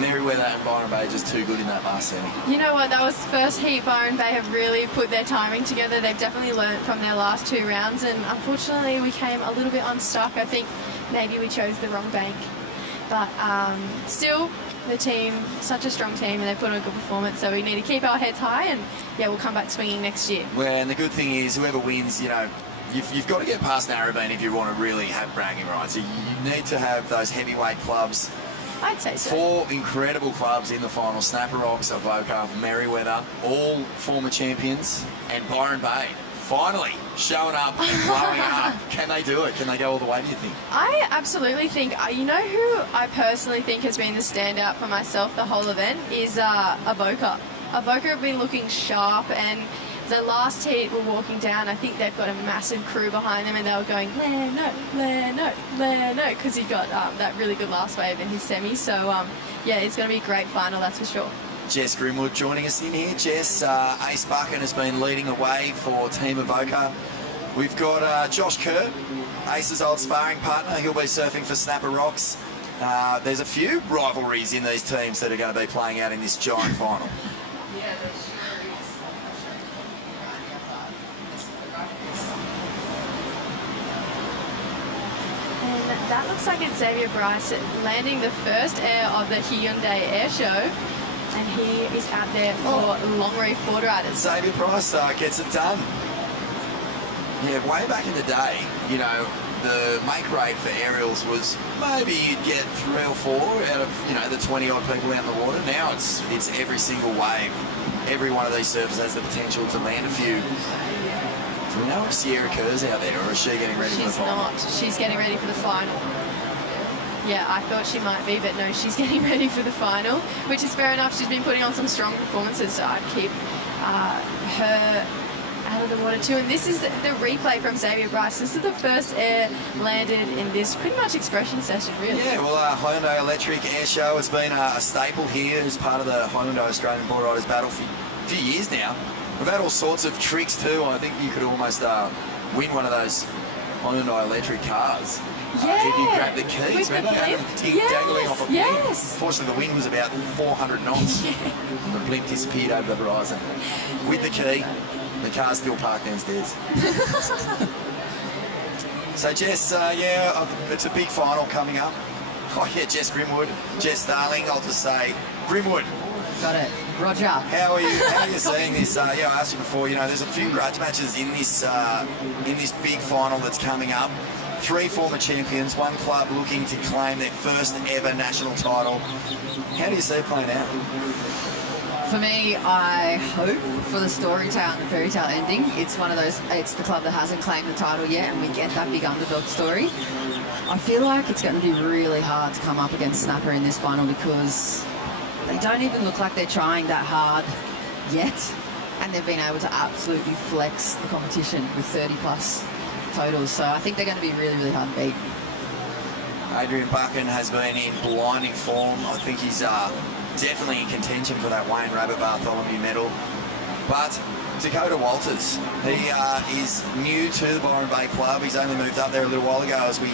Merriweather and Byron Bay just too good in that last semi. You know what, that was the first heat. Byron Bay have really put their timing together. They've definitely learnt from their last 2 rounds, and unfortunately we came a little bit unstuck. I think maybe we chose the wrong bank. But still, the team, such a strong team, and they put on a good performance, so we need to keep our heads high, and yeah, we'll come back swinging next year. Well, and the good thing is, whoever wins, you know, you've got to get past Narrabeen if you want to really have bragging rights. So you need to have those heavyweight clubs. I'd say so. 4 incredible clubs in the final: Snapper Rocks, Avoca, Merriweather, all former champions, and Byron Bay, finally showing up and blowing up. Can they do it? Can they go all the way, do you think? I absolutely think, you know who I personally think has been the standout for myself the whole event is Avoca. Avoca have been looking sharp, and the last heat were walking down. I think they've got a massive crew behind them, and they were going, no, because he got that really good last wave in his semi. So, yeah, it's going to be a great final, that's for sure. Jess Grimwood joining us in here. Jess, Ace Buchan has been leading away for Team Avoca. We've got Josh Kerr, Ace's old sparring partner. He'll be surfing for Snapper Rocks. There's a few rivalries in these teams that are going to be playing out in this giant final. And that looks like it's Xavier Bryce landing the first air of the Hyundai Air Show. And he is out there for Long Reef Boardriders. Xavier Bryce gets it done. Yeah, way back in the day, you know, the make rate for aerials was maybe you'd get 3 or 4 out of, you know, the 20-odd people out in the water. Now it's every single wave. Every one of these surfers has the potential to land a few. Do we know if Sierra Kerr's out there, or is she getting ready for the final? She's not. She's getting ready for the final. Yeah, I thought she might be, but no, she's getting ready for the final, which is fair enough. She's been putting on some strong performances, so I'd keep her out of the water too. And this is the replay from Xavier Bryce. This is the first air landed in this pretty much expression session, really. Yeah, well, Hyundai Electric Air Show has been a staple here as part of the Hyundai Australian Boardriders battle for a few years now. We've had all sorts of tricks too. I think you could almost win one of those Hyundai Electric cars. Yeah. If you grab the keys, remember? They had them daggling off a blimp. Fortunately, the wind was about 400 knots. The blimp disappeared over the horizon. With the key, the car's still parked downstairs. So, Jess, yeah, it's a big final coming up. Oh, yeah, Jess Grimwood, Jess Starling, I'll just say, Grimwood. Got it. Roger. How are you seeing this? Yeah, I asked you before, you know, there's a few grudge matches in this big final that's coming up. 3 former champions, 1 club looking to claim their first ever national title. How do you see it playing out? For me, I hope for the storytale and the fairy tale ending. It's one of those, it's the club that hasn't claimed the title yet, and we get that big underdog story. I feel like it's going to be really hard to come up against Snapper in this final because they don't even look like they're trying that hard yet, and they've been able to absolutely flex the competition with 30 plus totals, so I think they're going to be really, really hard to beat. Adrian Buchan has been in blinding form. I think he's definitely in contention for that Wayne Rabbit Bartholomew medal. But Dakota Walters, he is new to the Byron Bay Club. He's only moved up there a little while ago as we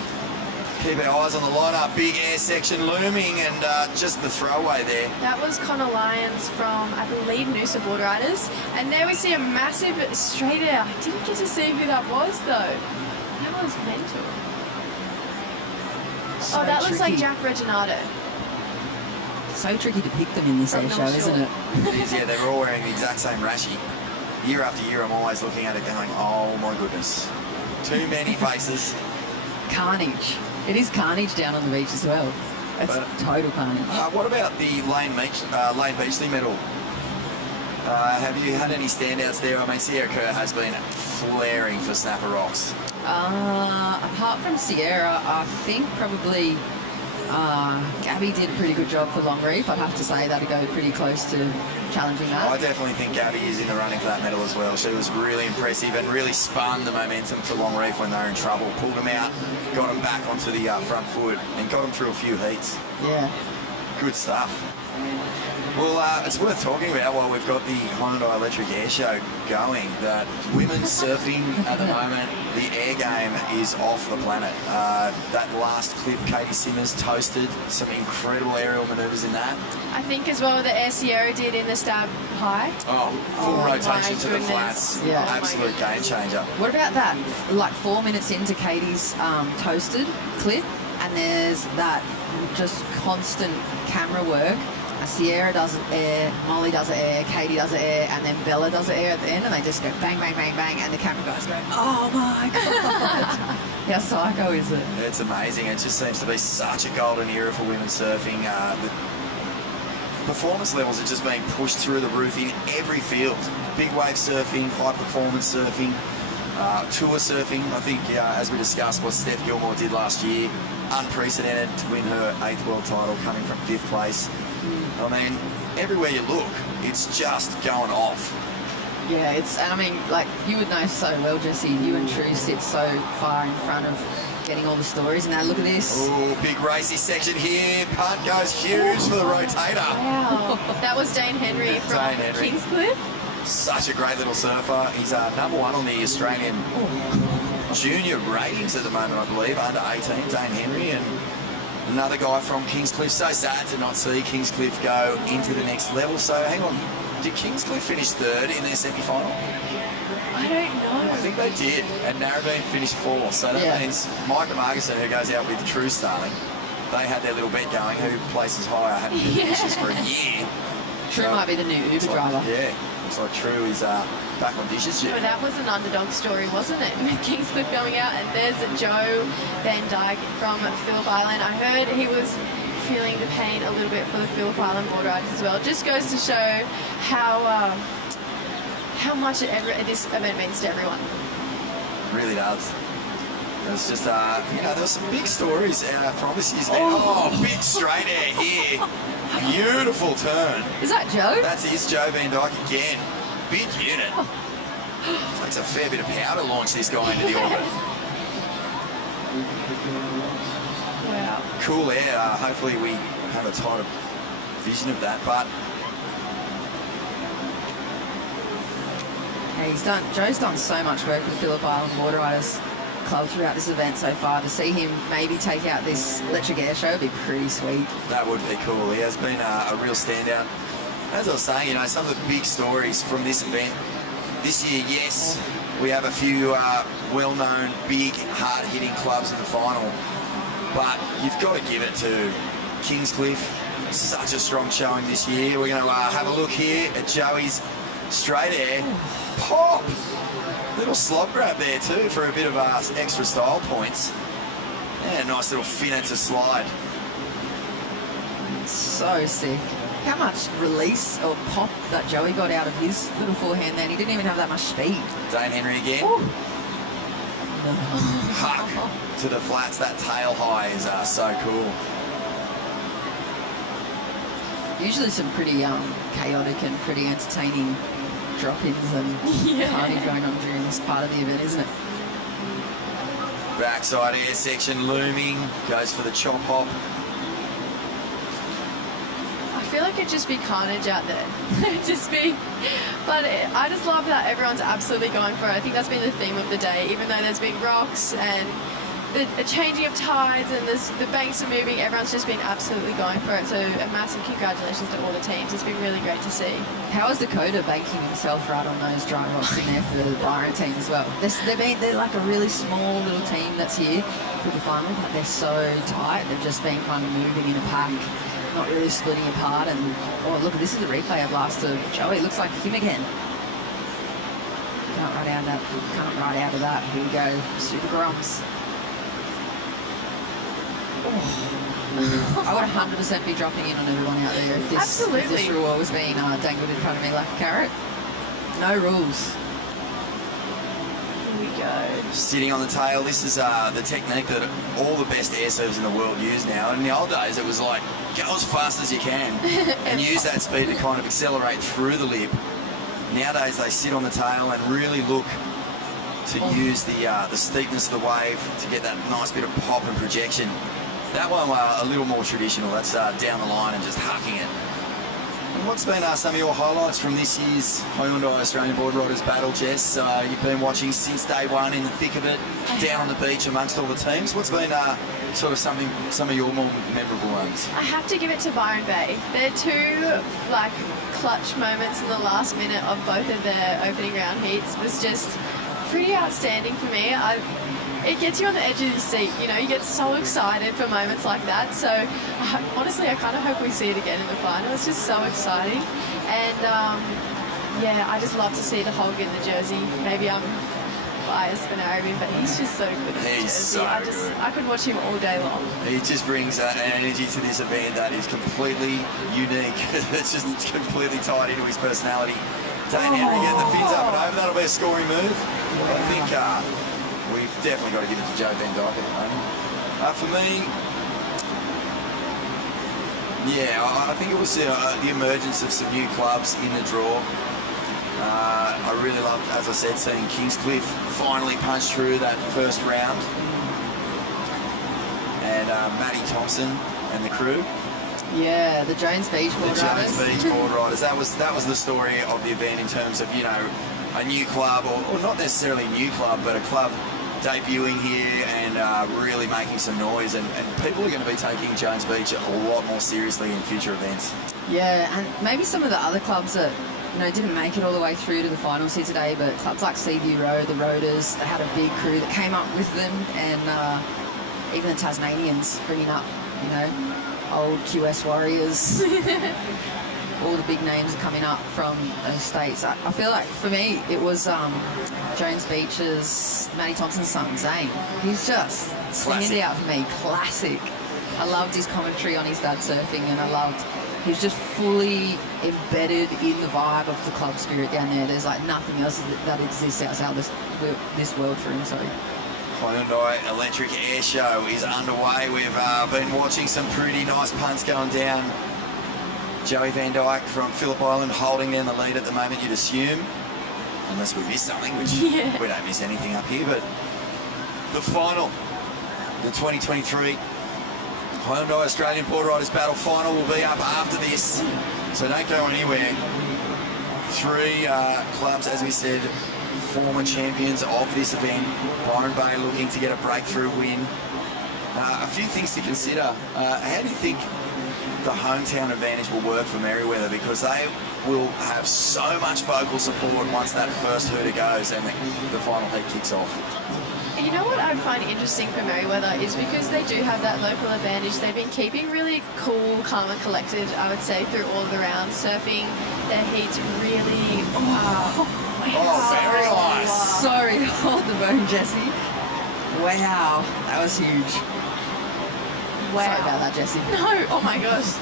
keep our eyes on the lineup. Big air section looming, and just the throwaway there. That was Connor Lyons from, I believe, Noosa Boardriders. And there we see a massive straight air. I didn't get to see who that was, though. That was mental. So that looks like tricky. Jack Reginato. So tricky to pick them in this air show, isn't it? It is, yeah, they're all wearing the exact same rashi. Year after year, I'm always looking at it going, oh my goodness. Too many faces. Carnage. It is carnage down on the beach as well. It's total carnage. What about the Lane Beachley medal? Have you had any standouts there? I mean, Sierra Kerr has been flaring for Snapper Rocks. Apart from Sierra, I think probably Gabby did a pretty good job for Long Reef. I'd have to say that'd go pretty close to challenging that. I definitely think Gabby is in the running for that medal as well. She was really impressive and really spun the momentum for Long Reef when they were in trouble. Pulled them out, got them back onto the front foot, and got them through a few heats. Yeah. Good stuff. Well, it's worth talking about while we've got the Hyundai Electric Air Show going that women's surfing at the moment, the air game is off the planet. That last clip, Katie Simmers toasted some incredible aerial manoeuvres in that. I think as well the air Sierra did in the stab high. Oh, full rotation to the flats. Yeah. Absolute game changer. What about that? Like 4 minutes into Katie's toasted clip, and there's that just constant camera work. Sierra does air, Molly does air, Katie does air, and then Bella does air at the end, and they just go bang, bang, bang, bang, and the camera guys go, oh my God. How psycho is it? It's amazing. It just seems to be such a golden era for women's surfing. The performance levels are just being pushed through the roof in every field. Big wave surfing, high performance surfing. Tour surfing, I think, as we discussed, what Steph Gilmore did last year, unprecedented to win her 8th world title, coming from 5th place. I mean, everywhere you look, it's just going off. Yeah, and I mean, like, you would know so well, Jesse. You and True sit so far in front of getting all the stories. And now look at this. Oh, big racy section here. Punt goes huge for the rotator. Wow. That was Dane Henry from Kingscliff. Such a great little surfer. He's number 1 on the Australian junior ratings at the moment, I believe, under 18, Dane Henry, and another guy from Kingscliff. So sad to not see Kingscliff go into the next level. So hang on, did Kingscliff finish 3rd in their semi-final? I don't know. I think they did, and Narrabeen finished 4th. So that means Micah Marguson, who goes out with True starting, they had their little bet going, who places higher, hadn't been dishes for a year. True might be the new Uber driver. Yeah. Looks like True is back on dishes. But that was an underdog story, wasn't it? With Kingscliff going out, and there's Joe Van Dyke from Phillip Island. I heard he was feeling the pain a little bit for the Phillip Island Boardriders as well. Just goes to show how much this event means to everyone. Really does. It's just, there were some big stories from this year's event. Oh, big straight air here. Beautiful turn. Is that Joe? That's Joe Van Dyke again. Big unit. Takes a fair bit of power to launch this guy into the orbit. Wow. Cool air. Hopefully we have a tighter vision of that, but yeah, Joe's done so much work for the Phillip Island Boardriders Club throughout this event so far. To see him maybe take out this electric air show would be pretty sweet. That would be cool. He has been a real standout. As I was saying, some of the big stories from this event this year, yes, we have a few well-known, big, hard-hitting clubs in the final, but you've got to give it to Kingscliff. Such a strong showing this year. We're going to have a look here at Joey's straight air. Pop! Little slob grab there too for a bit of extra style points. Yeah, nice little finner to slide. So sick. How much release or pop that Joey got out of his little forehand then. He didn't even have that much speed. Dane Henry again. Huck to the flats. That tail high is so cool. Usually some pretty chaotic and pretty entertaining drop-ins and party going on during this part of the event, isn't it? Backside air section looming. Goes for the chop hop. I feel like it'd just be carnage out there. But I just love that everyone's absolutely going for it. I think that's been the theme of the day, even though there's been rocks and a changing of tides and the banks are moving, everyone's just been absolutely going for it. So a massive congratulations to all the teams. It's been really great to see. How is Dakota banking himself right on those dry rocks in there for the Byron team as well? They're like a really small little team that's here for the final, but they're so tight. They've just been kind of moving in a pack, not really splitting apart. And oh look, this is a replay of last of Joey. Looks like him again. Can't ride out of that. Here we go. Super grumps. I would 100% be dropping in on everyone out there if this rule was being dangled in front of me like a carrot. No rules. Here we go. Sitting on the tail. This is the technique that all the best air servers in the world use now. In the old days, it was like, go as fast as you can and use that speed to kind of accelerate through the lip. Nowadays, they sit on the tail and really look to use the steepness of the wave to get that nice bit of pop and projection. That one a little more traditional. That's down the line and just hucking it. And what's been some of your highlights from this year's Hyundai Australian Boardriders battle, Jess? You've been watching since day one, in the thick of it, down on the beach amongst all the teams. What's been sort of some of your more memorable ones? I have to give it to Byron Bay. They're two clutch moments in the last minute of both of their opening round heats. Was just pretty outstanding for me. It gets you on the edge of your seat, you get so excited for moments like that. So honestly, I kind of hope we see it again in the final. It's just so exciting. And I just love to see the Hog in the jersey. Maybe I'm biased for Narrabeen, but he's just so good in the jersey. So good. I could watch him all day long. He just brings an energy to this event that is completely unique. It's just completely tied into his personality. Dane Henry getting the fins up and over. That'll be a scoring move. I think we've definitely got to give it to Joe Van Dyke at the moment. For me, yeah, I think it was the emergence of some new clubs in the draw. I really love, as I said, seeing Kingscliff finally punch through that first round. And Matty Thompson and the crew. Yeah, the Jones Beach Boardriders. The Jones Beach Boardriders. That was the story of the event in terms of, you know, a new club, or not necessarily a new club, but a club debuting here and really making some noise. And people are going to be taking Jones Beach a lot more seriously in future events. Yeah, and maybe some of the other clubs that, you know, didn't make it all the way through to the finals here today, but clubs like Seaview Road, the Roaders, they had a big crew that came up with them, and even the Tasmanians bringing up, you know, old QS Warriors. All the big names are coming up from those states. I feel like, for me, it was Jones Beach's Matty Thompson's son, Zane. He's just singing it out for me. Classic. I loved his commentary on his dad surfing, and I loved, he was just fully embedded in the vibe of the club spirit down there. There's like nothing else that exists outside this world for him, sorry. Hyundai Electric Air Show is underway. We've been watching some pretty nice punts going down. Joey Van Dyke from Phillip Island holding down the lead at the moment, you'd assume. Unless we miss something, which we don't miss anything up here. But the final, the 2023 Hyundai Australian Boardriders Battle final will be up after this. So don't go anywhere. Three clubs, as we said, former champions of this event. Byron Bay looking to get a breakthrough win. A few things to consider. How do you think the hometown advantage will work for Merewether? Because they will have so much vocal support once that first hooter goes and the final heat kicks off. You know what I find interesting for Merewether is because they do have that local advantage, they've been keeping really cool, calm and collected, I would say, through all of the rounds, surfing their heats really... very nice. Sorry, hold the bone, Jessie. Wow, that was huge. Wow. Sorry about that, Jessie. No, oh my gosh.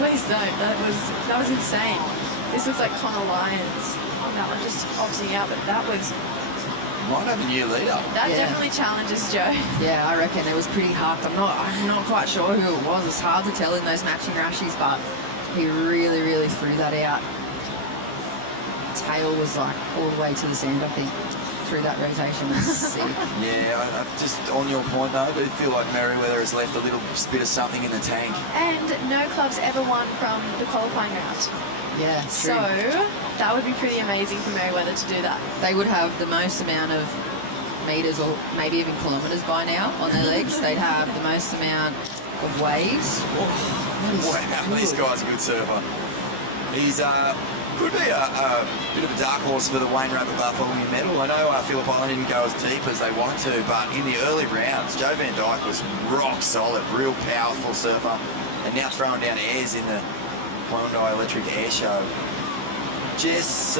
Please don't. That was insane. This looks like Connor Lyons. That one just opting out, but that was... Might have a new leader. That definitely challenges Joe. Yeah, I reckon it was pretty hucked. I'm not quite sure who it was. It's hard to tell in those matching rashies, but he really, really threw that out. Tail was like all the way to the sand, I think, through that rotation. It was sick. Yeah, just on your point though, I do feel like Merewether has left a little bit of something in the tank. And no clubs ever won from the qualifying round. Yeah, true. So that would be pretty amazing for Merewether to do that. They would have the most amount of metres or maybe even kilometres by now on their legs. They'd have the most amount of waves. Wow, this guy's a good surfer. He's could be a bit of a dark horse for the Wayne Rabbit Bartholomew medal. I know Phillip Island didn't go as deep as they wanted to, but in the early rounds, Joe Van Dyke was rock solid, real powerful surfer, and now throwing down airs in the Hyundai Electric Air Show. Jess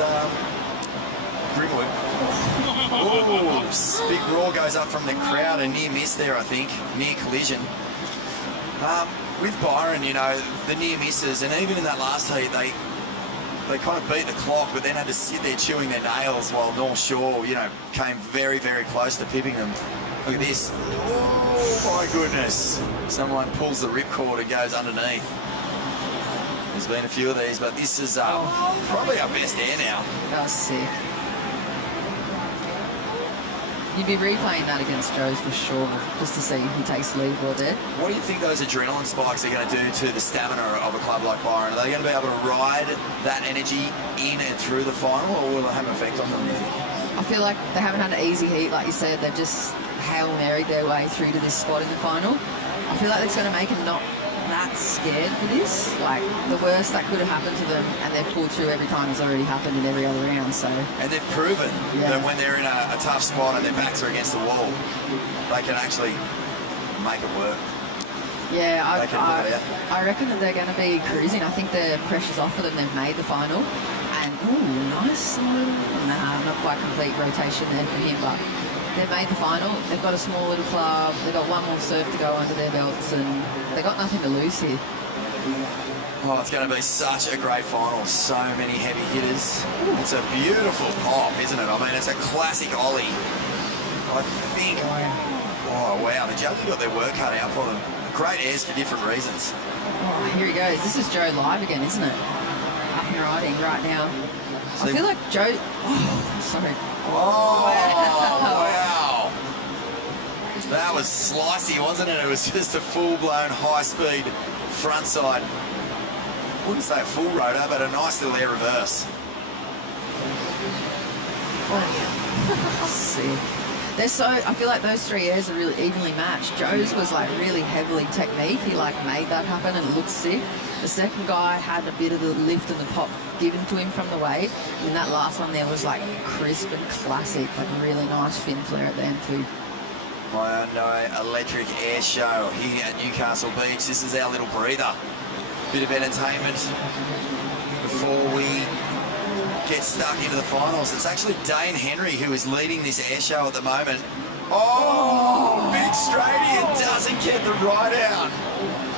Greenwood. Oh, big roar goes up from the crowd, a near miss there, I think, near collision. With Byron, you know, the near misses, and even in that last heat, they kind of beat the clock, but then had to sit there chewing their nails while North Shore, you know, came very, very close to pipping them. Look at this. Oh, my goodness. Someone pulls the ripcord and goes underneath. There's been a few of these, but this is probably our best air now. That was sick. You'd be replaying that against Joe's for sure, just to see who takes the lead board there. What do you think those adrenaline spikes are going to do to the stamina of a club like Byron? Are they going to be able to ride that energy in and through the final, or will it have an effect on them, do you think? I feel like they haven't had an easy heat, like you said. They've just Hail Married their way through to this spot in the final. I feel like it's going to make them not that scared for this. Like, the worst that could have happened to them, and they've pulled through every time, has already happened in every other round, so... And they've proven that when they're in a tough spot and their backs are against the wall, they can actually make it work. Yeah, I reckon that they're going to be cruising. I think the pressure's off for them. They've made the final. And, ooh, nice little... Nah, not quite complete rotation there for him, but they've made the final. They've got a small little club. They've got one more surf to go under their belts, and they've got nothing to lose here. Oh, it's going to be such a great final. So many heavy hitters. It's a beautiful pop, isn't it? I mean, it's a classic ollie. I think... Oh, wow. The judges got their work cut out for them. Great airs for different reasons. Oh, here he goes. This is Joe live again, isn't it? Up and riding right now. So I feel like Joe... Oh, sorry. Oh, wow. That was slicey, wasn't it? It was just a full-blown high-speed front side. Wouldn't say a full rotor, but a nice little air reverse. Sick. They're so, I feel like those three airs are really evenly matched. Joe's was like really heavily technique. He like made that happen and it looked sick. The second guy had a bit of the lift and the pop given to him from the wave. And that last one there was like crisp and classic, like really nice fin flare at the end too. Hyundai Electric Air Show here at Newcastle Beach. This is our little breather. Bit of entertainment before we get stuck into the finals. It's actually Dane Henry who is leading this air show at the moment. Oh, big straighty and doesn't get the ride out.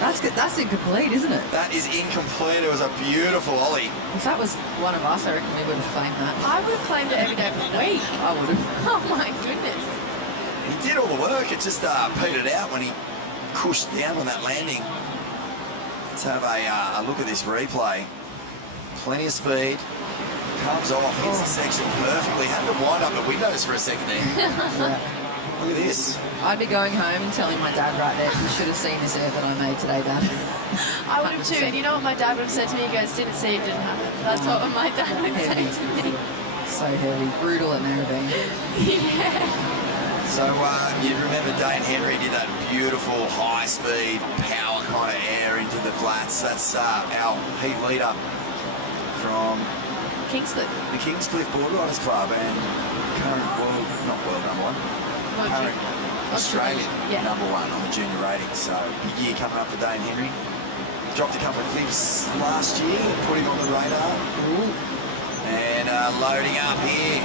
That's incomplete, isn't it? That is incomplete. It was a beautiful ollie. If that was one of us, I reckon we would have claimed that. I would have claimed it every day of the week. I would have. Oh my goodness. He did all the work. It just petered out when he cushed down on that landing. Let's have a look at this replay. Plenty of speed. Comes off, hits the section perfectly. Had to wind up the windows for a second there. Yeah. Look at this. I'd be going home and telling my dad right there, you should have seen this air that I made today, Dad. I would have too. And you know what my dad would have said to me? He goes, didn't see it, didn't happen. That's what my dad would say to me. So heavy. Brutal at Maribyrnong. Yeah. So you remember Dane Henry did that beautiful high-speed power kind of air into the flats. That's our heat leader from Kingscliff. The Kingscliff Boardriders Club and current not world number one, current Australian number one on the junior ratings. So big year coming up for Dane Henry. Dropped a couple of clips last year, put him on the radar. And loading up here,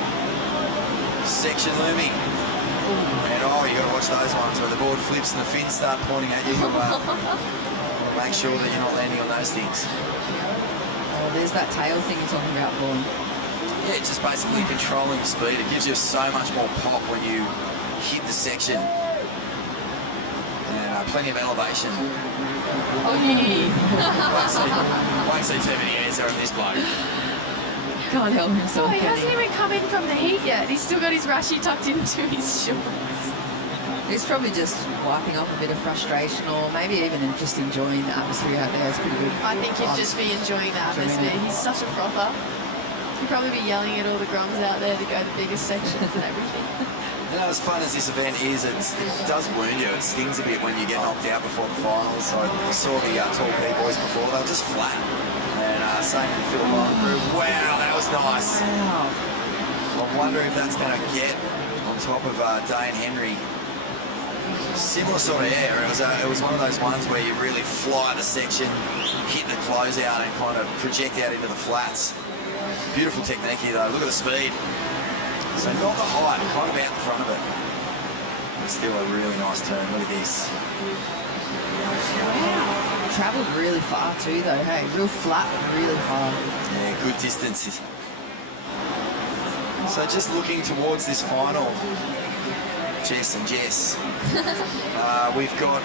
section looming. And you got to watch those ones where the board flips and the fins start pointing at you. Make sure that you're not landing on those things. Oh, there's that tail thing you're talking about, Paul. Yeah, just basically controlling the speed. It gives you so much more pop when you hit the section. And plenty of elevation. Oh, yeah. Won't see too many airs there in this bloke. Can't help himself. Oh, he hasn't even come in from the heat yet. He's still got his rashi tucked into his shorts. He's probably just wiping off a bit of frustration or maybe even just enjoying the atmosphere out there. It's pretty good. I think he'd just be enjoying the atmosphere. He's such a frother. He'd probably be yelling at all the grums out there to go the biggest sections and everything. You know, as fun as this event is, it does wound you. It stings a bit when you get knocked out before the finals. So I saw the tall P boys before. They were just flat. And same with Phil Crew. Wow, that was nice. Wow. I wonder if that's going to get on top of Dane Henry. Similar sort of air. It was one of those ones where you really fly the section, hit the closeout and kind of project out into the flats. Beautiful technique here though. Look at the speed. So not the height, kind of out in front of it. But still a really nice turn. Look at this. Wow. Travelled really far too though, hey? Real flat, really far. Yeah, good distance. So just looking towards this final, Jess and Jess. We've got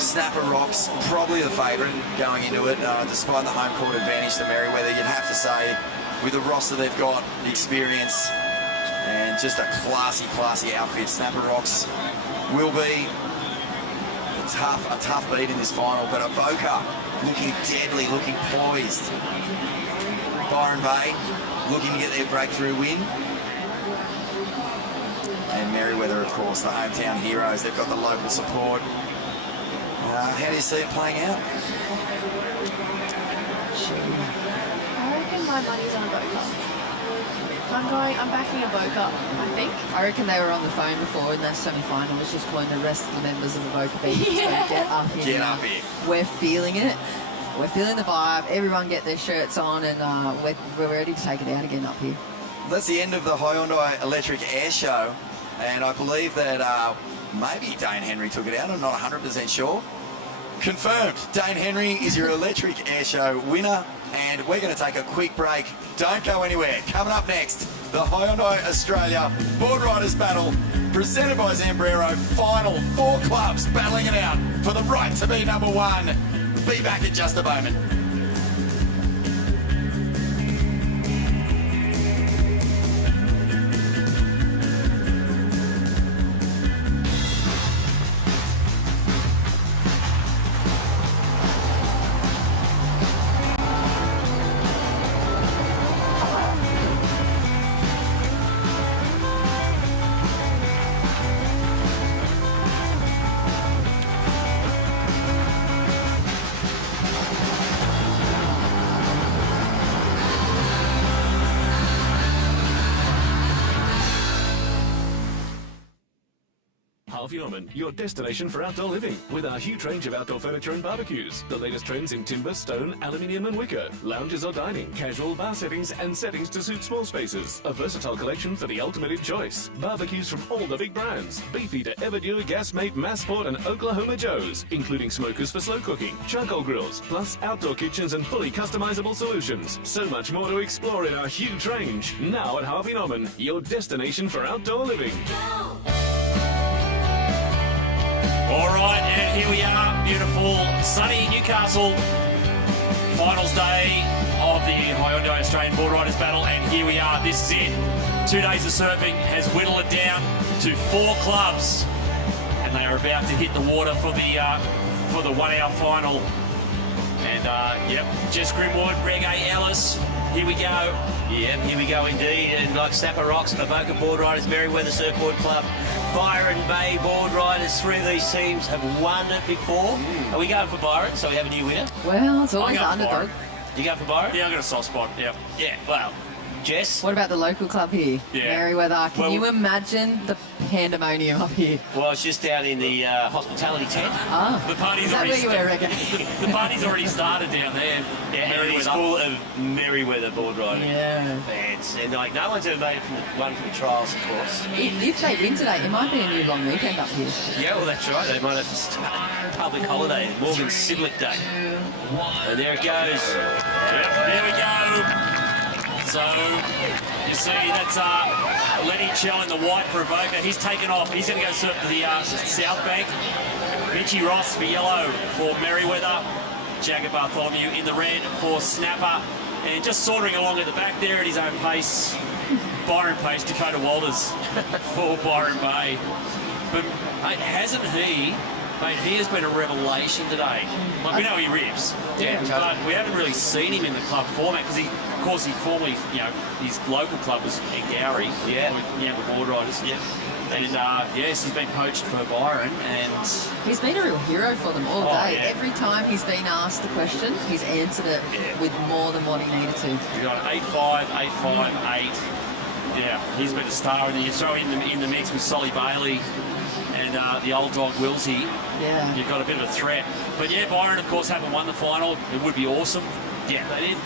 Snapper Rocks, probably the favourite going into it, despite the home court advantage to Merriweather. You'd have to say, with the roster they've got, the experience, and just a classy outfit. Snapper Rocks will be a tough beat in this final, but Avoca looking deadly, looking poised. Byron Bay looking to get their breakthrough win. And Merriweather, of course, the hometown heroes. They've got the local support. How do you see it playing out? I reckon my money's on Avoca. I'm backing Avoca, I think. I reckon they were on the phone before in that semi-final, was just calling the rest of the members of Avoca Beach. Yeah. So get up here. Get up here. We're feeling it. We're feeling the vibe. Everyone get their shirts on and we're ready to take it out again up here. That's the end of the Hyundai Electric Air Show. And I believe that maybe Dane Henry took it out. I'm not 100% sure. Confirmed, Dane Henry is your electric air show winner, and we're going to take a quick break. Don't go anywhere. Coming up next, the Hyundai Australia Board Riders Battle, presented by Zambrero. Final 4 clubs battling it out for the right to be number 1. Be back in just a moment. Harvey Norman, your destination for outdoor living, with our huge range of outdoor furniture and barbecues. The latest trends in timber, stone, aluminium and wicker, lounges or dining, casual bar settings and settings to suit small spaces. A versatile collection for the ultimate in choice. Barbecues from all the big brands. Beefeater, Everdure, Gasmate, Massport and Oklahoma Joe's, including smokers for slow cooking, charcoal grills, plus outdoor kitchens and fully customizable solutions. So much more to explore in our huge range. Now at Harvey Norman, your destination for outdoor living. All right, and here we are, beautiful, sunny Newcastle. Finals day of the Hyundai Australian Board Riders Battle, and here we are, this is it. 2 days of surfing has whittled it down to 4 clubs, and they are about to hit the water for the 1 hour final. And, yep, Jess Grimwood, Reggae Ellis, here we go. Yep, here we go indeed. And like Snapper Rocks, Avoca Board Riders, Merriweather Surfboard Club, Byron Bay Board Riders, 3 of these teams have won it before. Are we going for Byron, so we have a new winner? Well, it's always the underdog. You go for Byron? Yeah, I've got a soft spot, yeah. Yeah, well, Jess? What about the local club here? Yeah. Merriweather. Can you imagine the pandemonium up here? Well, it's just out in the hospitality tent. Ah, the party's is that already where you were, Reggae? the party's already started down there. Yeah, and it's full of Merriweather board riders. Yeah. Fans. And like, no one's ever made it from the trials, of course. If they win today, it might be a new long weekend up here. Yeah, well, that's right. They might have to start public holiday, Morgan Sidlick Day. And there it goes. Yep, there we go. So, you see, that's Lenny Chell in the white for Avoca. He's taken off. He's going to go surf the South Bank. Mitchy Ross for yellow for Merriweather. Jagger Bartholomew in the red for Snapper. And just sauntering along at the back there at his own pace, Byron Pace, Dakota Walters for Byron Bay. But mate, hasn't he? Mate, he has been a revelation today. Like, we know he rips, but we haven't really seen him in the club format because of course, he formerly, his local club was in Gowrie, with the Board Riders. Yeah. And yes, he's been poached for Byron, and he's been a real hero for them all day. Yeah. Every time he's been asked the question, he's answered it with more than what he needed to. We got 8-5, 8-5, 8. Yeah, he's been a star, and you throw in the mix with Solly Bailey and the old dog Wilsey. Yeah, you've got a bit of a threat. But yeah, Byron, of course, haven't won the final. It would be awesome. Yeah, they did.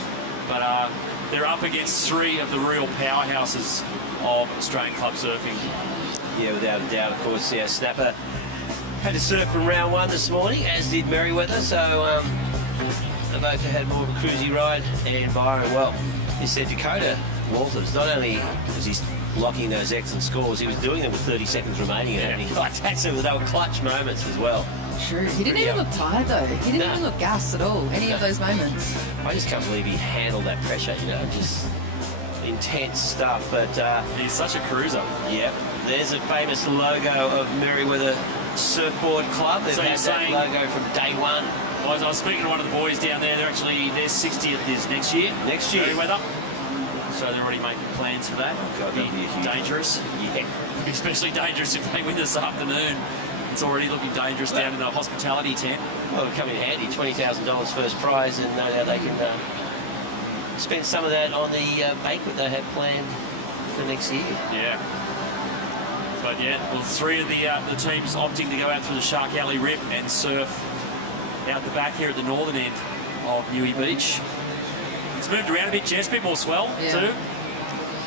But they're up against 3 of the real powerhouses of Australian club surfing. Yeah, without a doubt, of course. Yeah, Snapper had to surf from round 1 this morning, as did Merriweather. So Avoca had more of a cruisy ride, and Byron, well, he said Dakota Walters, not only was he locking those excellent scores, he was doing them with 30 seconds remaining, and he liked that, so they were clutch moments as well. True. He didn't even look tired though. He didn't even look gassed at all. Any of those moments. I just can't believe he handled that pressure. Just intense stuff. But he's such a cruiser. Yep. There's a famous logo of Merriweather Surfboard Club. They've had that logo from day 1. I was speaking to one of the boys down there. Their 60th is next year. Next year. Merriweather. So they're already making plans for that. God, that'd be dangerous. Yeah. It'd be especially dangerous if they win this afternoon. It's already looking dangerous down in the hospitality tent. Well, it'll come in handy. $20,000 first prize, and no doubt they can spend some of that on the banquet they have planned for next year. Yeah. But yeah, well, 3 of the teams opting to go out through the Shark Alley Rip and surf out the back here at the northern end of Newey Beach. It's moved around a bit, Jess, a bit more swell too.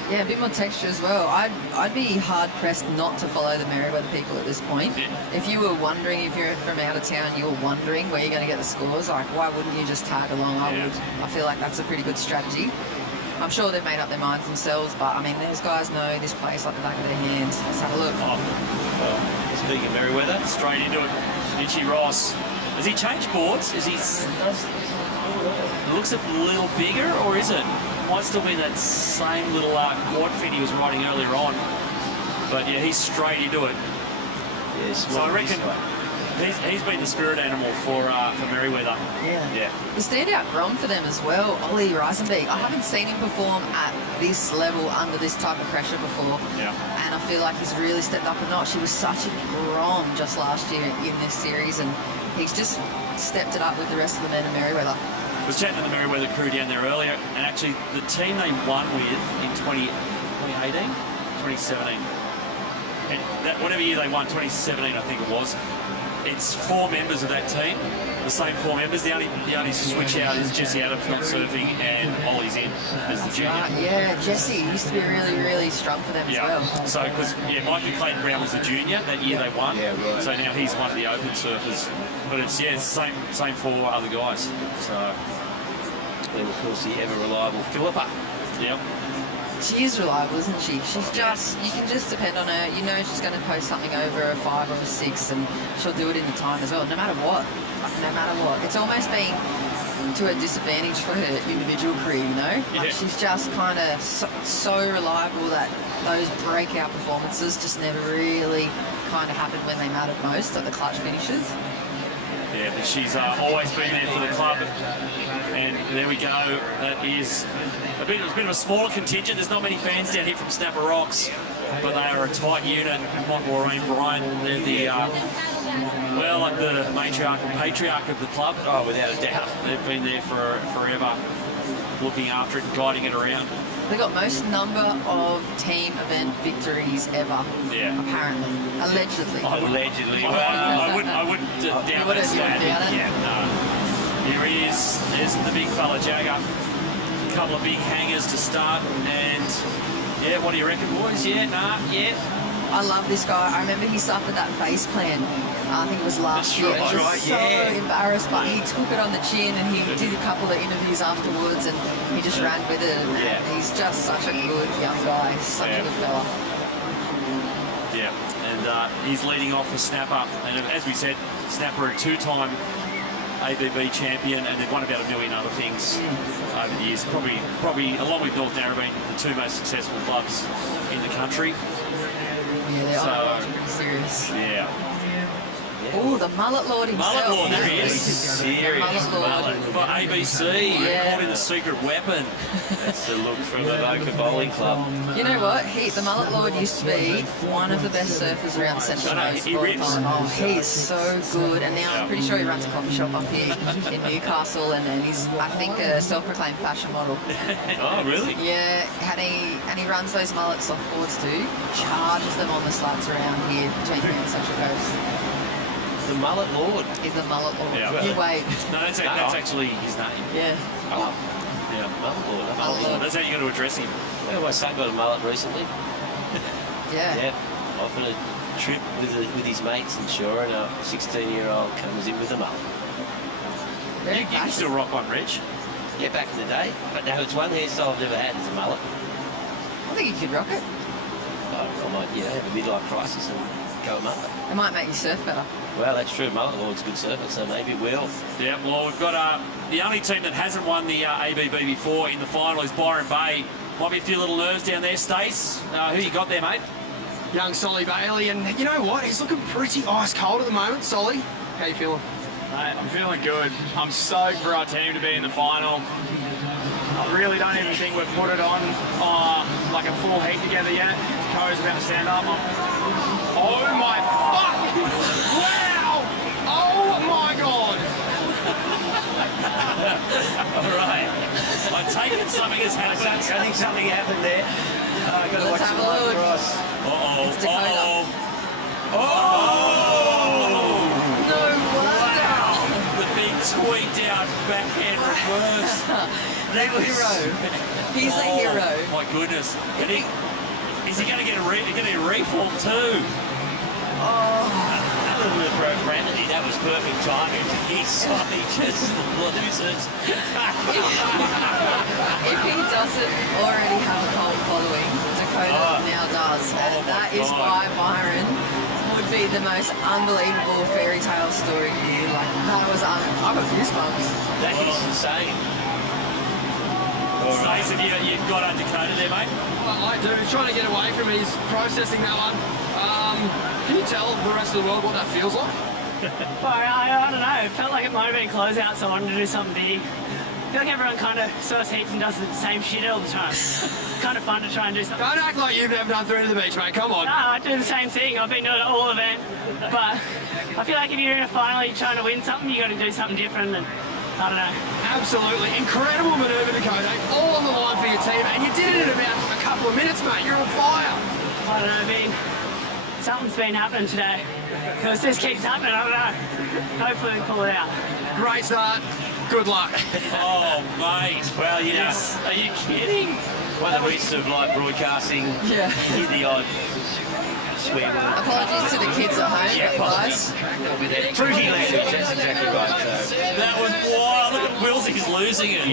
Yeah, a bit more texture as well. I'd be hard-pressed not to follow the Merriweather people at this point. Yeah. If you were wondering, if you're from out of town, you were wondering where you're going to get the scores, like, why wouldn't you just tag along? I feel like that's a pretty good strategy. I'm sure they've made up their minds themselves, but, I mean, these guys know this place like the back of their hands. Let's have a look. Well, speaking of Merriweather, straight into it. Richie Ross. Has he changed boards? Is he... It looks a little bigger, or is it? Might still be that same little quad fin he was riding earlier on. But yeah, he's straight into it. Yeah, so I reckon he's been the spirit animal for Merriweather. Yeah. The standout grom for them as well, Ollie Reisenbeek. I haven't seen him perform at this level under this type of pressure before. Yeah. And I feel like he's really stepped up a notch. He was such a grom just last year in this series, and he's just stepped it up with the rest of the men in Merriweather. I was chatting to the Merriweather crew down there earlier, and actually the team they won with in 2018, 2017, and that whatever year they won, 2017 I think it was, it's 4 members of that team, the same 4 members. The only switch out is Jesse Adams not surfing and Ollie's in as the junior. Yeah, Jesse used to be really, really strong for them as well. So, because Mikey Clayton Brown was the junior that year they won. Yeah, right. So now he's one of the open surfers. But it's the same 4 other guys. So, and of course the ever reliable Philippa. Yep. She is reliable, isn't she? She's just, you can just depend on her. You know she's going to post something over a 5 or a 6, and she'll do it in the time as well, no matter what. No matter what. It's almost been to a disadvantage for her individual career, you know? Like she's just kind of so reliable that those breakout performances just never really kind of happened when they mattered most, at the clutch finishes. Yeah, but she's always been there for the club, and there we go. That is a bit of a smaller contingent. There's not many fans down here from Snapper Rocks, but they are a tight unit. Maureen Bryant, they're the like the matriarch and patriarch of the club. Oh, without a doubt. They've been there for forever, looking after it and guiding it around. They got most number of team event victories ever. Yeah. Apparently. Allegedly. Allegedly. I wouldn't doubt that stat. Yeah, no. Here he is. There's the big fella, Jagger. A couple of big hangers to start. And, yeah, what do you reckon, boys? Yeah, I love this guy. I remember he suffered that face plant. I think it was last year. That's right, so embarrassed, but he took it on the chin, and he did a couple of interviews afterwards, and he just ran with it. And he's just such a good young guy, such a good fella. Yeah, and he's leading off for Snapper. And as we said, Snapper a 2-time ABB champion, and they've won about 1 million other things over the years. Probably along with North Narrabeen, the 2 most successful clubs in the country. Yeah, they're pretty serious. Yeah. Oh, the Mullet Lord himself. Mullet Lord, there he is. Serious mullet. For ABC, caught in the secret weapon. That's the look from the local bowling club. You know what? The Mullet Lord used to be one of the best surfers around Central Coast. He rips. Oh, he's so good. And now I'm pretty sure he runs a coffee shop up here in Newcastle, and he's, I think, a self-proclaimed fashion model. Oh, really? Yeah, and he runs those mullet softboards too. Charges them on the slats around here between here and Central Coast. The Mullet Lord. He's the Mullet Lord. Yeah, you wait. No, that's actually his name. Yeah. Oh. Yeah. Mullet Lord. That's how you got to address him. Well, my son got a mullet recently. Yeah. Off on a trip with his mates, and sure enough, 16-year-old comes in with a mullet. You can still rock one, Reg. Yeah, back in the day. But no, it's one hairstyle I've never had is a mullet. I think you could rock it. I might, have a midlife crisis and go a mullet. It might make you surf better. Well, that's true. Mullet Lord's a good surfer, so maybe it will. Yeah, well, we've got the only team that hasn't won the ABB before in the final is Byron Bay. Might be a few little nerves down there, Stace. Who you got there, mate? Young Solly Bailey, and you know what? He's looking pretty ice cold at the moment. Solly, how you feeling? Mate, I'm feeling good. I'm stoked for our team to be in the final. I really don't even think we've put it on like a full heat together yet. Co's about to stand up. Oh my fuck! Wow! Oh my god! All right. I take it something has happened. I think something happened there. I've got to watch the line cross. No wonder. Wow. The big tweet out backhand reverse. The hero. He's a hero. My goodness. And is he going to get a reform too? A little bit of profanity. That was perfect timing. He just loses. If he doesn't already have a cult following, Dakota now does. And that is why Byron would be the most unbelievable fairy tale story here. Like, that was, I've got goosebumps. That is insane. Jason, you've got on Dakota there, mate? I do. He's trying to get away from it. He's processing that one. Can you tell the rest of the world what that feels like? Well, I don't know. It felt like it might have been closeout, so I wanted to do something big. I feel like everyone kind of surfs heaps and does the same shit all the time. It's kind of fun to try and do something. Don't act like you've never done 3 to the beach, mate. Come on. No, I do the same thing. I've been doing it all event. But I feel like if you're in a final, you're trying to win something, you got to do something different. And I don't know. Absolutely. Incredible manoeuvre, Dakota. All on the line for your team. And you did it in about a couple of minutes, mate. You're on fire. I don't know, something's been happening today. Because this keeps happening, I don't know. Hopefully we pull it out. Great start. Good luck. Oh, mate. Well, you know, are you kidding? One of the weeks of like broadcasting, hit the odd swear word. Apologies to the kids at home, guys. Fruity language, that's exactly right. So. That was wild. Look at Wills, he's losing it.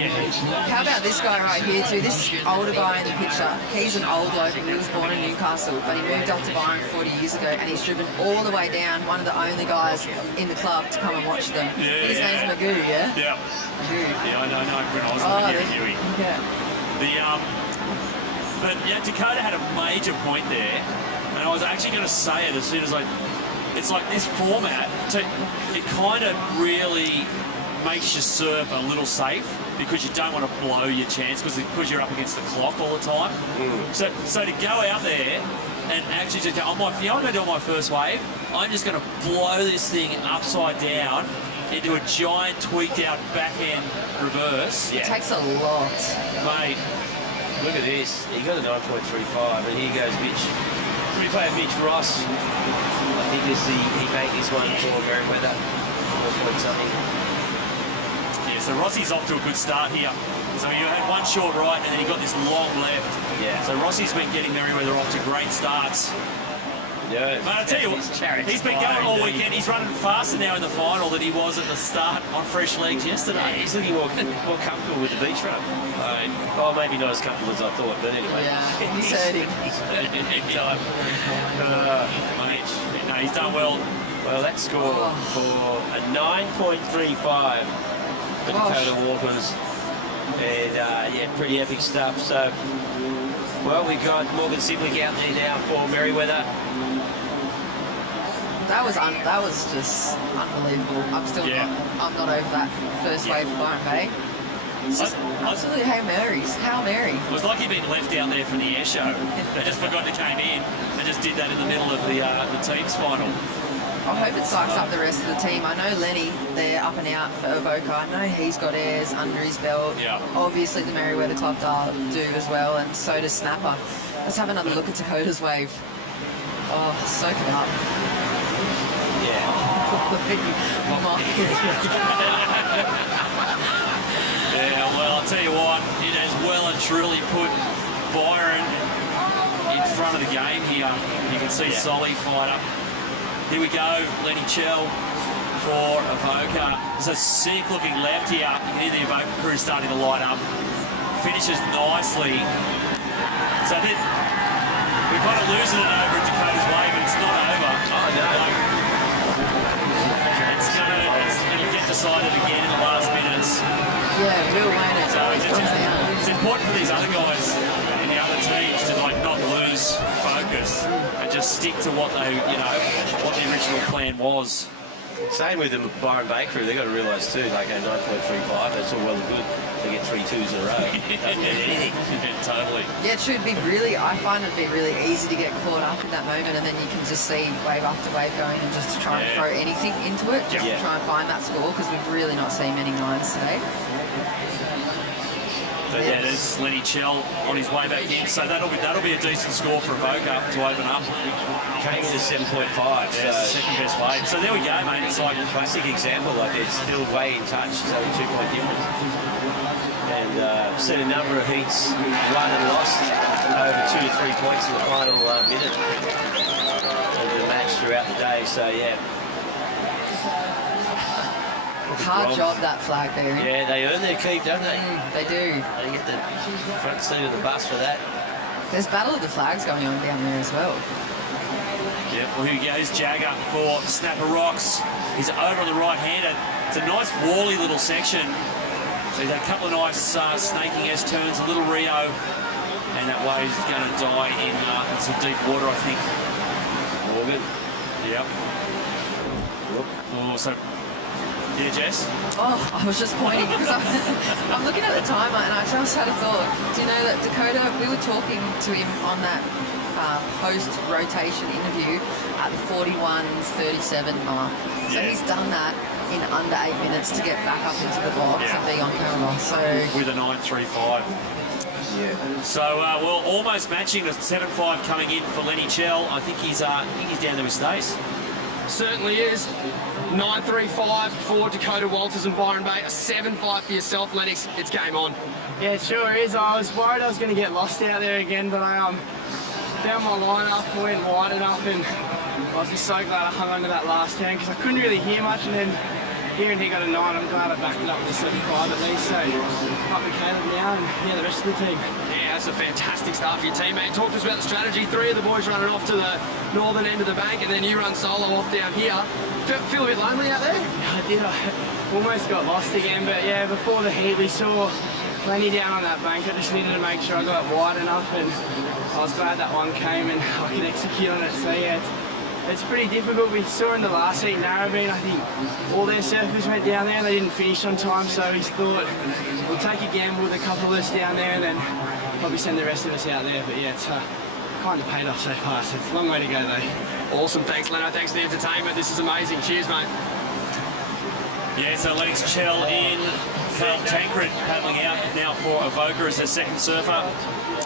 How about this guy right here too? This older guy in the picture, he's an old bloke and he was born in Newcastle, but he moved up to Byron 40 years ago and he's driven all the way down, one of the only guys in the club to come and watch them. His name's Magoo, yeah? Yeah. Magoo. Yeah, I know. When I was living here in Huey. Yeah. But yeah, Dakota had a major point there, and I was actually going to say it as soon as it's like this format, it kind of really makes your surf a little safe because you don't want to blow your chance because you're up against the clock all the time. So to go out there and actually just go, I'm going to do my first wave, I'm just going to blow this thing upside down into a giant tweaked out backhand reverse. It takes a lot. Mate, look at this. He got a 9.35 and here goes Mitch. We play Mitch Ross. I think he made this one for Merriweather. 4 point something. Yeah, so Rossi's off to a good start here. So you had one short right and then he got this long left. Yeah. So Rossi's been getting Merriweather off to great starts. Yeah. But I tell you what, he's been going all weekend. He's running faster now in the final than he was at the start on fresh legs yesterday. Yeah, he's looking more comfortable with the beach run. Oh, maybe not as comfortable as I thought, but anyway. Yeah, he's hurting. Big time. Mate, no, he's done well. Well, that score for a 9.35 for Dakota Walkers. And, yeah, pretty epic stuff. So, well, we've got Morgan Siblick out there now for Merriweather. That was just unbelievable. I'm not over that first wave for Byron Bay. It's just absolutely Hail Mary. It was like he'd been left out there for the air show. They just forgot to came in and just did that in the middle of the team's final. I hope it psychs up the rest of the team. I know Lenny, they're up and out for Avoca. I know he's got airs under his belt. Yeah. Obviously the Merriweather Club do as well, and so does Snapper. Let's have another look at Dakota's wave. Oh, soak it up. Yeah, well, I'll tell you what, it has well and truly put Byron in front of the game here. You can see Solly fired up. Here we go, Lenny Chell for Avoca. There's a sick looking left here. You can hear the Avoca crew starting to light up. Finishes nicely. So then we're kind of losing it over at Dakota's wave, but it's not over. Oh, no. It'll get decided again in the last minutes. Yeah, Will Wayne. So it's important for these other guys in the other teams to not lose focus and just stick to what they, what the original plan was. Same with the Byron Bay crew. They've got to realise too, like a 9.35, that's all well and good. They get 3 2s in a row. Doesn't mean anything. Yeah, totally. Yeah, it should be I find it'd be really easy to get caught up in that moment, and then you can just see wave after wave going and just try and throw anything into it, just to try and find that score, because we've really not seen many 9s today. But yeah, there's Lenny Chell on his way back in, so that'll be a decent score for Avoca to open up. Came to 7.5, so second best wave. So there we go, mate. It's like a classic example. Like it's still way in touch. It's only 2 point difference. And and set a number of heats, won and lost over 2 to 3 points in the final minute of the match throughout the day. So yeah. Hard job, that flag bearing. Yeah, they earn their keep, don't they? They do. They get the front seat of the bus for that. There's Battle of the Flags going on down there as well. Yep, well, here goes Jagger for Snapper Rocks. He's over on the right-hander. It's a nice wally little section. So he's had a couple of nice snaking S-turns, a little Rio, and that wave's going to die in some deep water, I think. Morgan. Yep. Oh, so... Yeah, Jess? Oh, I was just pointing because I'm looking at the timer and I just had a thought. Do you know that Dakota, we were talking to him on that post-rotation interview at the 41:37 mark. So he's done that in under 8 minutes to get back up into the box and be on camera. So with a 9.35. Yeah. So well, almost matching the 7.5 coming in for Lenny Chell. I think he's down there with Stace. Certainly is. 9.35 for Dakota Walters and Byron Bay. A 7.5 for yourself, Lennox. It's game on. Yeah, it sure is. I was worried I was going to get lost out there again, but I found my line up, went wide enough, and I was just so glad I hung on to that last turn because I couldn't really hear much, and then hearing he got a 9, I'm glad I backed it up with a 7.5 at least. So up with Caleb now and the rest of the team. Yeah, that's a fantastic start for your team, mate. Talk to us about the strategy. 3 of the boys running off to the northern end of the bank, and then you run solo off down here. Feel a bit lonely out there? I did. I almost got lost again, but yeah, before the heat we saw Lenny down on that bank. I just needed to make sure I got wide enough, and I was glad that one came and I could execute on it. So yeah, it's pretty difficult. We saw in the last heat, Narrabeen, I think all their surfers went down there and they didn't finish on time, so we thought we'll take a gamble with a couple of us down there and then probably send the rest of us out there. But yeah, it's kind of paid off so far, so it's a long way to go though. Awesome, thanks Leno, thanks for the entertainment. This is amazing. Cheers, mate. Yeah, so Lennox Chell in, Carl Tancred paddling out now for Avoca as their second surfer.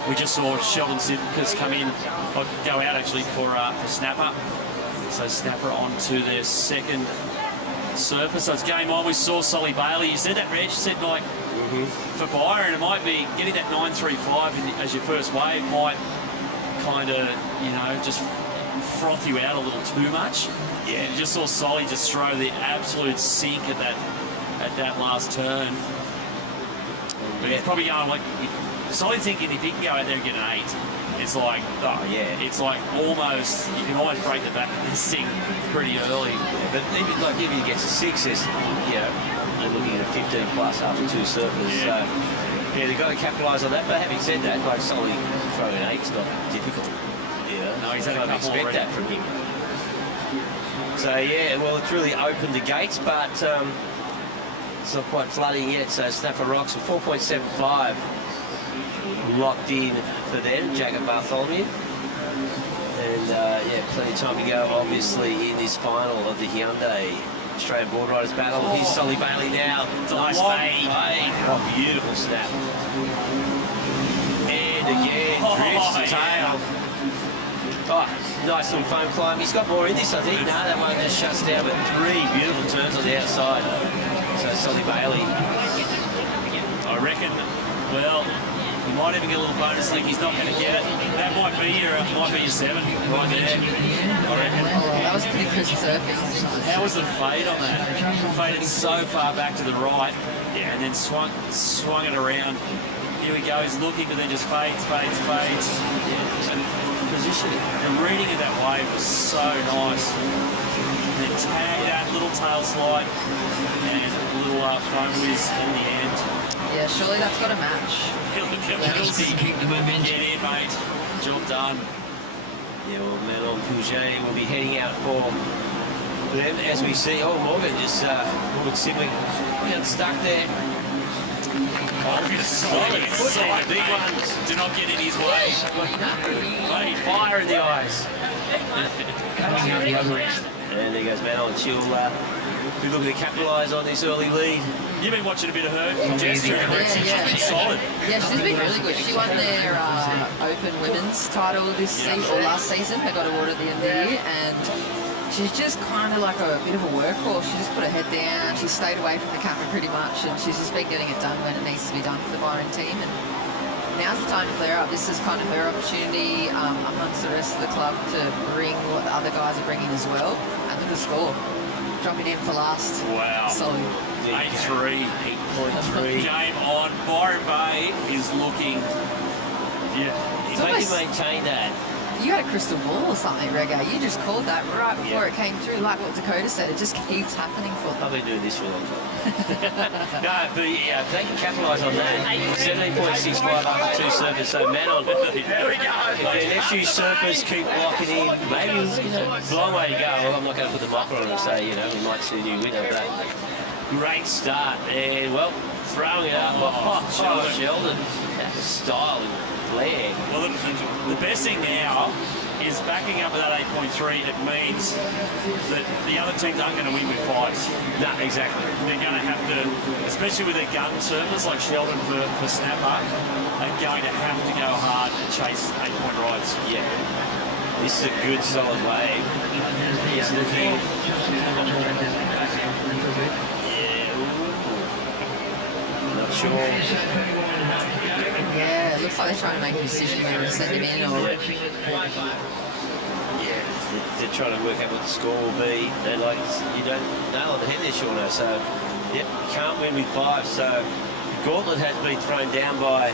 We just saw Sheldon Simkus come in, or go out actually for Snapper. So Snapper on to their second surfer. So it's game on. We saw Solly Bailey. You said that, Reg. You said, like, for Byron, it might be getting that 9.35 as your first wave might kind of, you know, just froth you out a little too much. Yeah, you just saw Solly just throw the absolute sink at that last turn. But he's probably going like, Solly's thinking if he can go out there and get an 8, it's like, oh yeah, it's like almost, you can almost break the back of this thing pretty early. Yeah, but even, like, if he gets a 6, it's, you know, they're looking at a 15 plus after 2 surfers. Yeah. So yeah, they've got to capitalise on that. But having said that, like, Solly throwing an 8's not difficult. Yeah, no, he's had a couple expect already. that from him. So yeah, well, it's really opened the gates, but it's not quite flooding yet. So Snapper Rocks at 4.75 locked in for them, Jagger Bartholomew. And yeah, plenty of time to go, obviously, in this final of the Hyundai Australian Boardriders battle. Here's Solly Bailey now. Nice fade. What a beautiful snap. And again, drifts the tail. Oh, nice little foam climb. He's got more in this, I think. No, that one just shuts down, but 3 beautiful turns on the outside. So Solly Bailey. I reckon, well, he might even get a little bonus link. He's not going to get it. That might be your 7 right there, I reckon. That was pretty crisp surfing. How was the fade on that? Faded so far back to the right, and then swung it around. Here we go, he's looking, but then just fades. Positioning, the reading of that wave was so nice. And then tag that little tail slide and a little foam whiz in the end. Yeah, surely that's got a match. Get in, mate. Job done. Yeah, well, Manon Pouget will be heading out for them as we see. Oh, Morgan just Morgan sibling got stuck there. Solid big ones. Do not get in his way. Fire in the eyes. And there goes Manon. She'll be looking to capitalise on this early lead. You've been watching a bit of her. She's been solid. Yeah, she's been really good. She won their Open Women's title this season, or last season. They got awarded at the end of the year, and she's just kind of like a bit of a workhorse. She just put her head down. She stayed away from the camera pretty much, and she's just been getting it done when it needs to be done for the Byron team. And now's the time to flare up. This is kind of her opportunity amongst the rest of the club to bring what the other guys are bringing as well. And look at the score. Dropping in for last. Wow. Solid. 8-3. 8.3. Game on. Byron Bay is looking... Yeah. He's going to maintain that. You had a crystal ball or something, Reggae. You just called that right before it came through. Like what Dakota said, it just keeps happening for them. I've been doing this for a long time. No, but yeah, they can capitalise on that. 17.65 after 2 servers, so man on. There we go. If their nephew's surfers keep locking in, maybe, you know, it's a long way to go. Well, I'm not going to put the mocker on and say, you know, we might see a new winner, but great start. And, well, throwing it up. Oh, Sheldon. That was style and flair. Well, the best thing now is backing up with that 8.3. It means that the other teams aren't going to win with 5s. No, exactly. They're going to have to, especially with their gun servers like Sheldon for snapper, are going to have to go hard and chase 8-point rides. Yeah. This is a good, solid wave. He's looking. Yeah. Not sure. Yeah, it looks like they're trying to make a decision whether to send him in or... Yeah, they're trying to work out what the score will be. They're like, you don't nail on the head there, Shauno. So, yep, you can't win with 5. So, the gauntlet has been thrown down by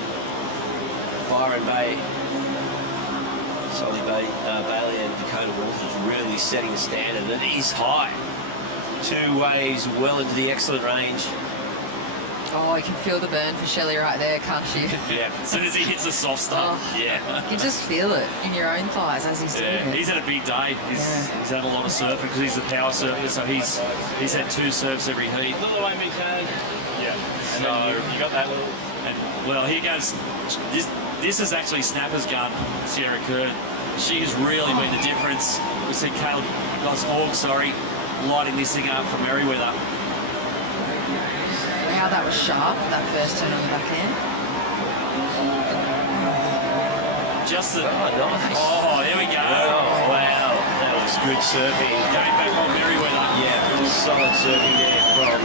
Byron Bay. Solly Bailey and Dakota Walters really setting the standard. And it is high. 2 waves well into the excellent range. Oh, you can feel the burn for Shelley right there, can't you? Yeah, as soon as he hits the soft stuff, You can just feel it in your own thighs as he's doing it. He's had a big day. He's had a lot of surfing because he's the power surfer, so he's had 2 serves every heat. Look the way me turn. Yeah. And so you got that little... And, well, here goes... This is actually Snapper's gun, Sierra Kerr. She has really been the difference. We see Caleb Gosmorg, lighting this thing up from Merriweather. Wow, that was sharp, that first turn on the backhand. Just the... nice. Oh, there we go. Oh, wow. That was good surfing. Going back on Merriweather. Yeah, solid surfing there from...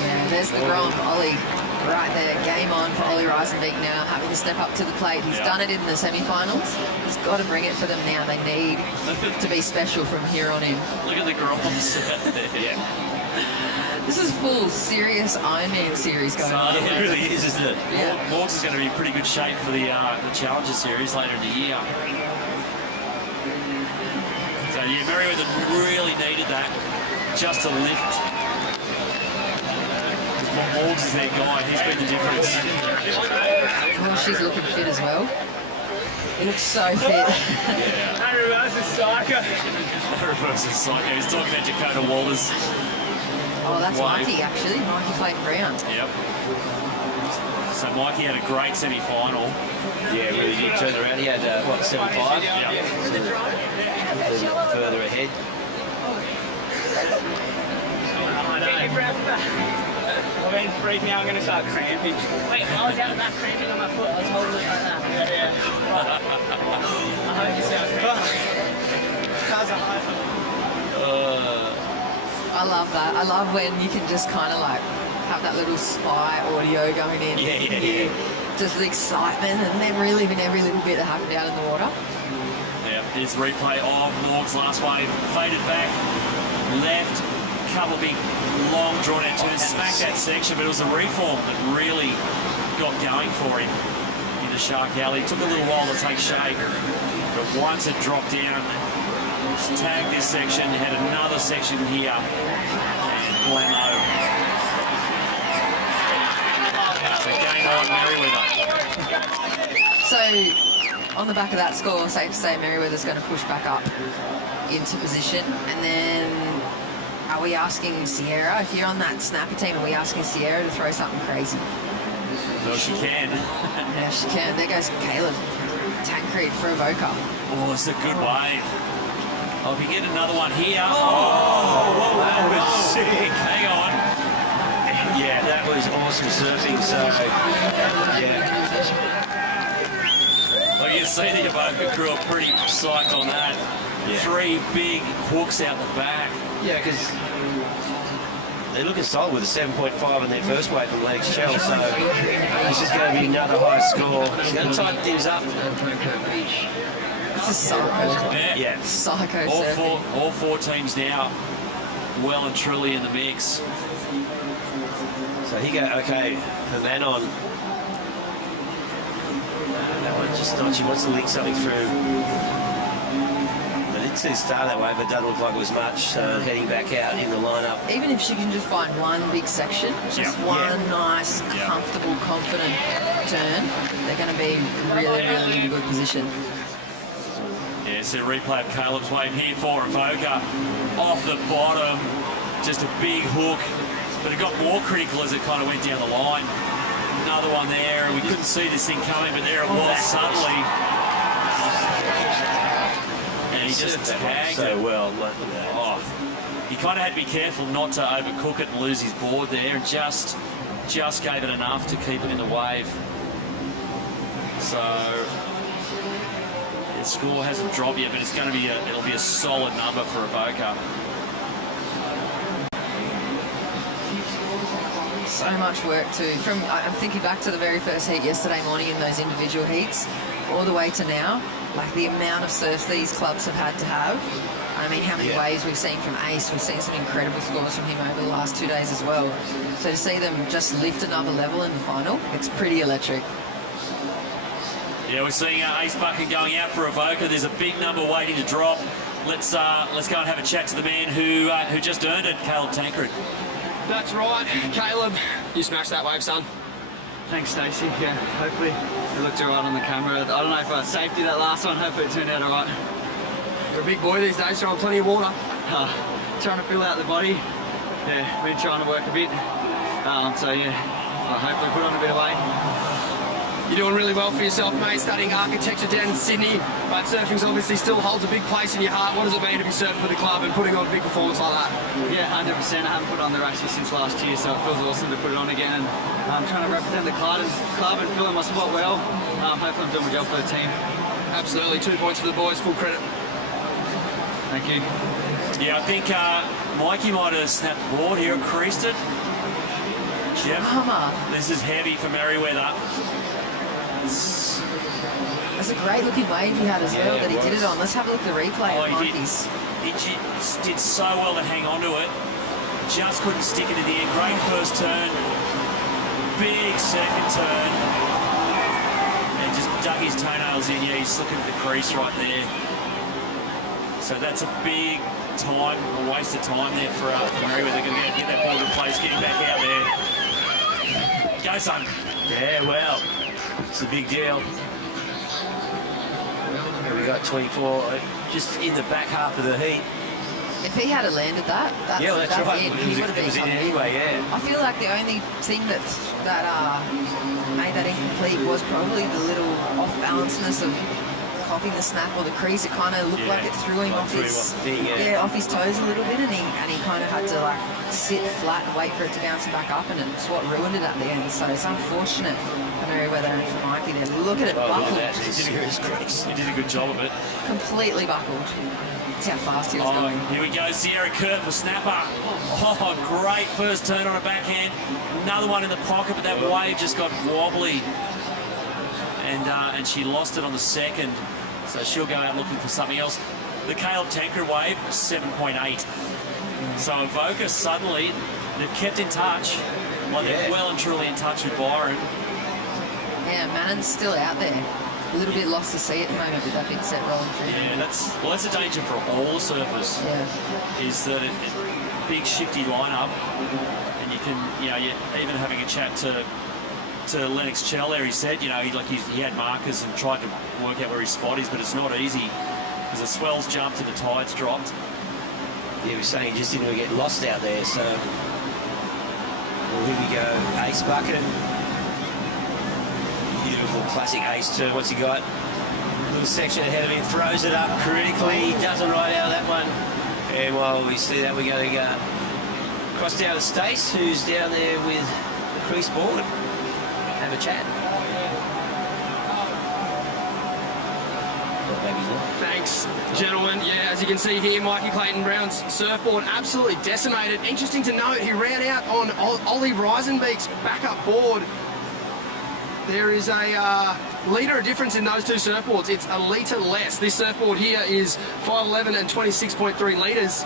Yeah, there's the Grom, Ollie. Right there, game on for Ollie Reisenbeek now, having to step up to the plate. He's done it in the semi-finals. He's got to bring it for them now. They need to be special from here on in. Look at the Groms out there. Yeah. This is full serious Ironman series going on. It really is, isn't it? Yeah. Morgs is going to be in pretty good shape for the Challenger series later in the year. So yeah, Merriweather really needed that just to lift. Morgs is their guy. He's been the difference. Oh, she's looking fit as well. He looks so fit. Yeah. Reverse is psycho. Reverse is psycho. He's talking about Dakota Walters. Oh, that's Mikey, actually. Mikey played ground. Yep. So Mikey had a great semi-final. Yeah, really did turn around. He had, 7.5? Yeah. So, further ahead. Get your breath back. I've been freaking out, I'm going to start cramping. Wait, I was out of that cramping on my foot. I was holding it like that. Yeah. I hope you sound good. Cars are high. I love that. I love when you can just kind of like have that little spy audio going in. Yeah. Just the excitement and then reliving every little bit that happened down in the water. Yeah, here's a replay of Morg's last wave. Faded back, left, couple of big, long, drawn-out turns, smacked that section, but it was the reform that really got going for him into Shark Alley. It took a little while to take shape, but once it dropped down, tagged this section, had another section here, and blammo. So game on, Merriweather. So, on the back of that score, safe to say Merriweather's going to push back up into position, and then are we asking Sierra, if you're on that snapper team, are we asking Sierra to throw something crazy? No, she can. Yeah, she can. There goes Caleb. Tancred for a Voca. Oh, it's a good wave. Oh, if you get another one here. Oh, that was sick. Hang on. Yeah, that was awesome surfing, so, yeah. Look, You can see the Avoca crew are pretty psyched on that. Yeah. 3 big hooks out the back. Yeah, because they're looking solid with a 7.5 in their first wave from Lennox Shell, so this is going to be another high score. It's going to tighten things up. This is psycho. Yeah. Psycho surfing. All four teams now well and truly in the mix. So he goes, okay, from then on. That one just not, she wants to link something through. I did see it start that way, but it doesn't look like it was much. So heading back out in the lineup. Even if she can just find one big section, just one nice, comfortable, confident turn, they're going to be really, really in a good position. Yeah, it's a replay of Caleb's wave here for Avoca. Off the bottom, just a big hook, but it got more critical as it kind of went down the line. Another one there, and we couldn't see this thing coming, but there it was suddenly. And he just tagged it. Well. Oh, he kind of had to be careful not to overcook it and lose his board there, and just gave it enough to keep it in the wave. So the score hasn't dropped yet, but it's going to be it'll be a solid number for Avoca. So much work too. I'm thinking back to the very first heat yesterday morning in those individual heats, all the way to now. Like the amount of surfs these clubs have had to have. I mean, how many waves we've seen from Ace. We've seen some incredible scores from him over the last 2 days as well. So to see them just lift another level in the final, it's pretty electric. Yeah, we're seeing Ace Bucket going out for Avoca. There's a big number waiting to drop. Let's go and have a chat to the man who just earned it, Caleb Tancred. That's right, Caleb. You smashed that wave, son. Thanks, Stacey. Yeah, hopefully it looked all right on the camera. I don't know if I safety that last one. Hopefully it turned out all right. You're a big boy these days, throwing plenty of water. Trying to fill out the body. Yeah, been trying to work a bit. So yeah, I'll hopefully put on a bit of weight. You're doing really well for yourself, mate, studying architecture down in Sydney, but surfing's obviously still holds a big place in your heart. What does it mean to be surfing for the club and putting on a big performance like that? Yeah, 100%. I haven't put on the races since last year, so it feels awesome to put it on again. And I'm trying to represent the club and filling my spot well. Hopefully I'm doing my job for the team. Absolutely, 2 points for the boys, full credit. Thank you. Yeah, I think Mikey might have snapped the board here and creased it. Yep. This is heavy for Merriweather. That's a great looking wave he had as well that he did it on. Let's have a look at the replay of Mikey's. He did so well to hang on to it. Just couldn't stick it in the air. Great first turn. Big second turn. And just dug his toenails in. Yeah, he's looking at the crease right there. So that's a big time, a waste of time there for Merriweather. They're going to get that ball replaced, getting back out there. Go, son. Yeah, well, it's a big deal. We got 24 just in the back half of the heat. If he had landed that's right. it. He would have been in anyway, yeah. I feel like the only thing that made that incomplete was probably the little off-balanceness of cocking the snap or the crease. It kind of looked like it threw him off his off his toes a little bit, and he kind of had to like sit flat and wait for it to bounce back up, and it's what ruined it at the end. So it's unfortunate for Merriweather and for Mikey there. Look at it buckled. He did a good job of it. Completely buckled. See how fast he was going. Here we go, Sierra Kurt for snapper. Oh, great first turn on a backhand. Another one in the pocket, but that wave just got wobbly. And she lost it on the second. So she'll go out looking for something else. The Caleb Tancred wave, 7.8. So Avoca suddenly, they've kept in touch. Well, they're well and truly in touch with Byron. Yeah, Mannon's still out there. A little bit lost to sea at the moment with that big set rolling through. Yeah, that's a danger for all the surfers. Yeah. Is that a big shifty lineup, and you can, you're even having a chat to Lennox Chell there. He said, he had markers and tried to work out where his spot is, but it's not easy because the swells jumped and the tides dropped. Yeah, he was saying he just didn't get lost out there. So here we go, Ace Bucket. Beautiful classic Ace turn. What's he got? Little section ahead of him, throws it up critically, doesn't ride out of that one. And while we see that, we're going to go cross down to Stace, who's down there with the crease board. Have a chat. Thanks, gentlemen. Yeah, as you can see here, Mikey Clayton-Brown's surfboard absolutely decimated. Interesting to note, he ran out on Ollie Reisenbeek's backup board. There is a litre of difference in those two surfboards. It's a litre less. This surfboard here is 5'11" and 26.3 litres.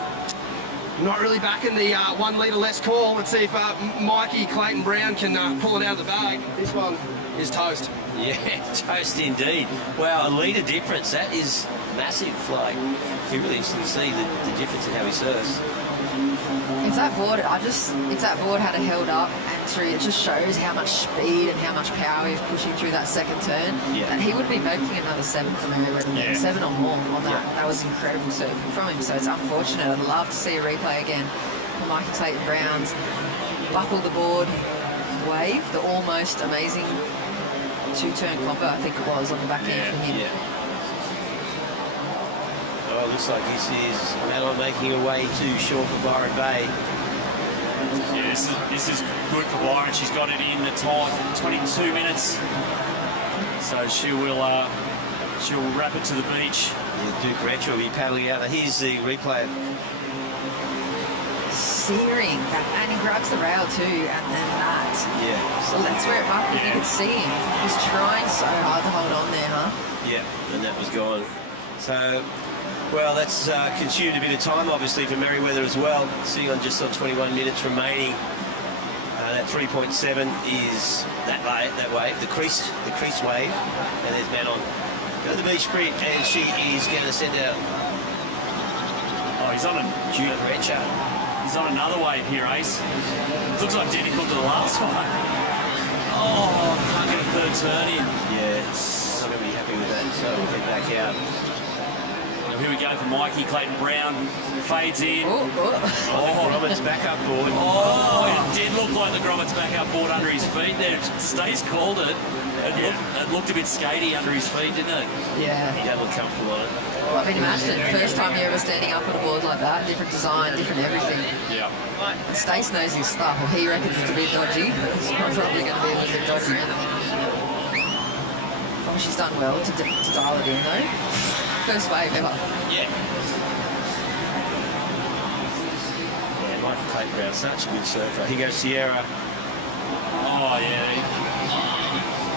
Not really backing the 1 litre less call. Let's see if Mikey Clayton-Brown can pull it out of the bag. This one is toast. Yeah, toast indeed. Wow, a litre difference. That is massive. Like, it'd be really interesting to see the difference in how he surfs. If that board had held up and through, it just shows how much speed and how much power he was pushing through that second turn. Yeah. And he would have been making another 7 for me, Yeah. 7 or more on that. Yeah. That was incredible surfing from him. So it's unfortunate. I'd love to see a replay again for Mikey Clayton-Brown's buckle the board wave, the almost amazing 2-turn combo, I think it was, on the back end for him. Yeah. Oh, looks like this is Madeline making her way to shore for Byron Bay. Yeah, this is good for Byron. She's got it in the time, 22 minutes. So she'll wrap it to the beach. Yeah, Duke Retch will be paddling out. Here's the replay. Searing, and he grabs the rail too, and then that. Yeah. So that's where it might be. You can see him. He's trying so hard to hold on there, huh? Yeah, and that was gone. So, well, that's consumed a bit of time, obviously, for Merriweather as well. Sitting on just on 21 minutes remaining. That 3.7 is that wave, the creased wave, and there's Manon. Go to the beach sprint, and she is going to send out. Oh, he's on a Jude Retcher. He's on another wave here, Ace. Looks identical to the last one. Oh, can't get a third turn in. Yeah, it's not going to be happy with that, so we'll head back out. Well, here we go for Mikey Clayton-Brown. Fades in. Gromit's backup board. Oh, it did look like the Gromit's backup board under his feet there. Stace called it. It looked a bit skatey under his feet, didn't it? Yeah. He doesn't look comfortable on it. Well, I mean, imagine, first time you're ever standing up on a board like that, different design, different everything. Yeah. And Stace knows his stuff. If he reckons it's a bit dodgy, it's probably going to be a little bit dodgy. Oh, she's done well to dial it in, though. First wave ever. Yeah. Yeah, Michael Clayton-Brown, such a good surfer. Here goes Sierra. Oh, yeah.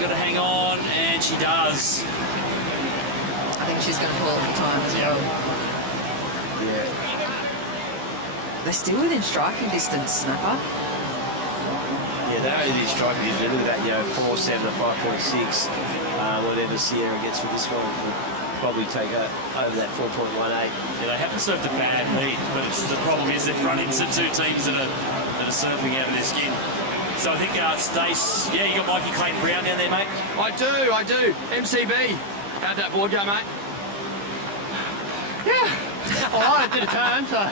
Got to hang on, and she does. I think she's going to pull it for time as well. Yeah. They're still within striking distance, Snapper. Yeah, they're only striking distance. Look at that, 4.7 or 5.6. Whatever Sierra gets for this one will probably take her over that 4.18. Yeah, they haven't served a bad heat, but the problem is they've run into two teams that are surfing out of their skin. So I think Stace, yeah, you got Mikey Clayton-Brown down there, mate? I do. MCB. How'd that board go, mate? Yeah. All right, it did a turn, so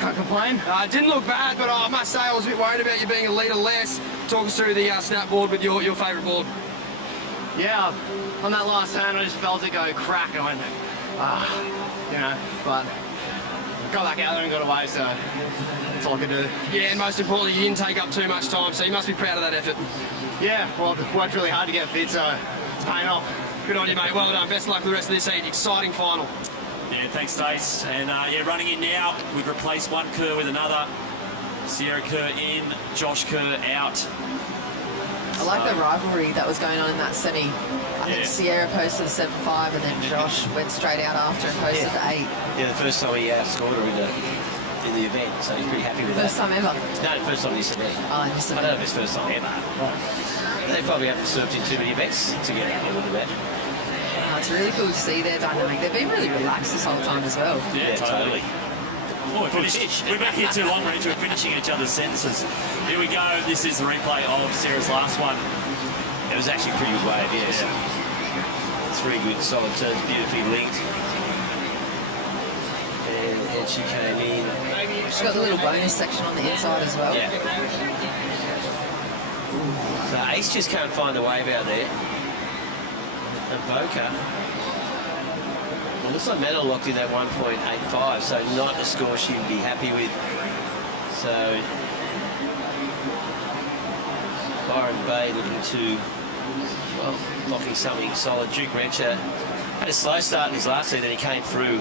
can't complain. It didn't look bad, but I must say I was a bit worried about you being a litre less. Talk us through the snap board with your favourite board. Yeah, on that last turn, I just felt it go crack. I went, but got back out there and got away, so that's all I could do. Yeah, and most importantly, you didn't take up too much time, so you must be proud of that effort. Yeah, well, I worked really hard to get fit, so it's paying off. Good on you, mate. Well done. Best of luck for the rest of this heat. Exciting final. Yeah, thanks, Stace. And running in now, we've replaced one Kerr with another. Sierra Kerr in, Josh Kerr out. I like the rivalry that was going on in that semi. I think Sierra posted a 7.5 and then Josh went straight out after and posted the 8. Yeah, the first time he outscored her in the event, so he's pretty happy with First that. time ever? No, first time this event. Oh, this event. I don't know if it's first time ever. They probably haven't surfed in too many events to get out with the event. It's really cool to see their dynamic. They've been really relaxed this whole time as well. Yeah, totally. Oh, we're back here too long, Rich. We're finishing each other's sentences. Here we go. This is the replay of Sarah's last one. It was actually a pretty good wave, yes. Three good solid turns, beautifully linked. And she came in. She's got the little bonus section on the inside as well. Yeah. So Ace just can't find a wave out there. And Boca. Well, looks like Manon locked in at 1.85, so not a score she'd be happy with. So Byron Bay looking to, well, locking something solid. Duke Retcher Had a slow start in his last season, then he came through.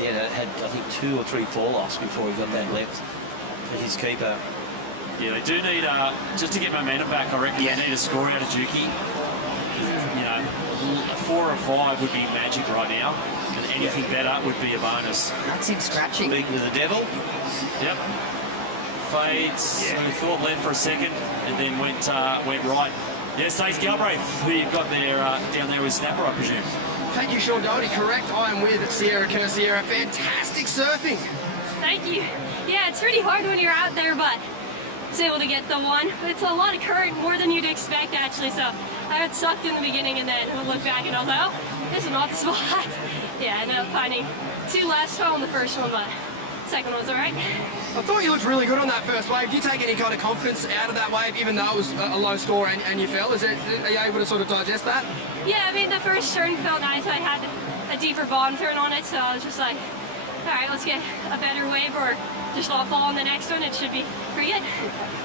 He had I think 2 or 3 fall-offs before he got that left for his keeper. Yeah, they do need, just to get momentum back, I reckon they need a score out of Juki. You know, 4 or 5 would be magic right now, and anything better would be a bonus. That's him scratching. Beating to the devil. Yep. Fades, we thought left for a second, and then went right. Yeah, Stace Galbraith, who you've got there down there with Snapper, I presume. Thank you, Sean Doherty. Correct, I am with Sierra Kerr. Sierra, fantastic surfing. Thank you. Yeah, it's pretty hard when you're out there, but I was able to get the one. It's a lot of current, more than you'd expect, actually, so I got sucked in the beginning, and then I looked back and I was like, oh, this is not the spot. Yeah, I ended up finding 2 last swell on the first one, but the second one was all right. I thought you looked really good on that first wave. Do you take any kind of confidence out of that wave, even though it was a low score and you fell? Are you able to sort of digest that? Yeah, I mean, the first turn felt nice. I had a deeper bottom turn on it, so I was just like, all right, let's get a better wave or just not fall on the next one. It should be pretty good.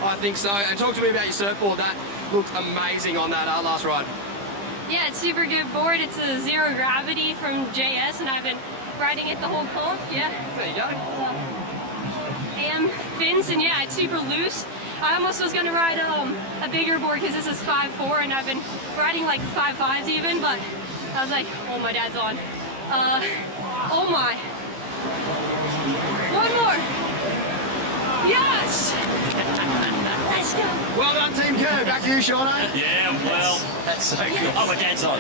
I think so. And talk to me about your surfboard. That looked amazing on that last ride. Yeah, it's super good board. It's a zero gravity from JS, and I've been riding it the whole comp. Yeah. There you go. AM fins, and yeah, it's super loose. I almost was going to ride a bigger board because this is 5.4, and I've been riding like 5.5s even, but I was like, oh, my dad's on. Oh my. One more. Yes! Let's go. Well done, Team Kerr. Back to you, Sean. Yeah, well, that's so cool. Oh, my dad's on.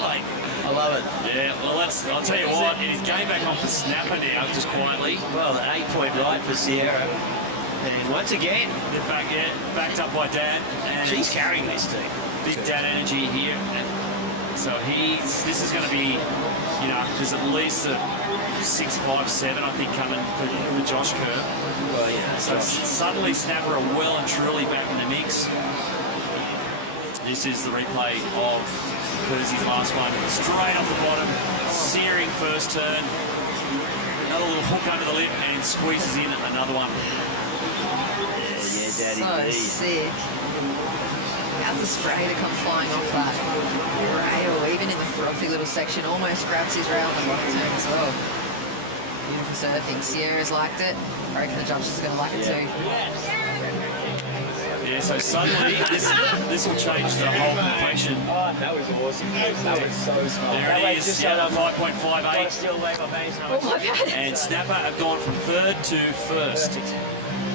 Like, I love it. Yeah, well, I'll tell you what, he's going back off the Snapper now, just quietly. Well, an 8-point ride for Sierra. And once again, they're backed up by Dad. And she's carrying this team. Big Dad energy here. And so this is going to be, you know, there's at least a 6, 5, 7, I think, coming for Josh Kerr. Well, yeah. So suddenly Snapper are well and truly back in the mix. This is the replay of Kersey's last one. Straight off the bottom, searing first turn. Another little hook under the lip and squeezes in another one. Yeah, Daddy. So sick. How's the spray to come flying off that rail, even in the frothy little section, almost grabs his rail on the bottom turn as well. Beautiful surfing. Sierra's liked it. I reckon the judges are going to like it too. Yeah, so suddenly this will change the whole complexion. Oh, that was awesome. That was so smart. There it is, yeah, 5.58. Still away my base. Oh my God. And Snapper have gone from 3rd to 1st.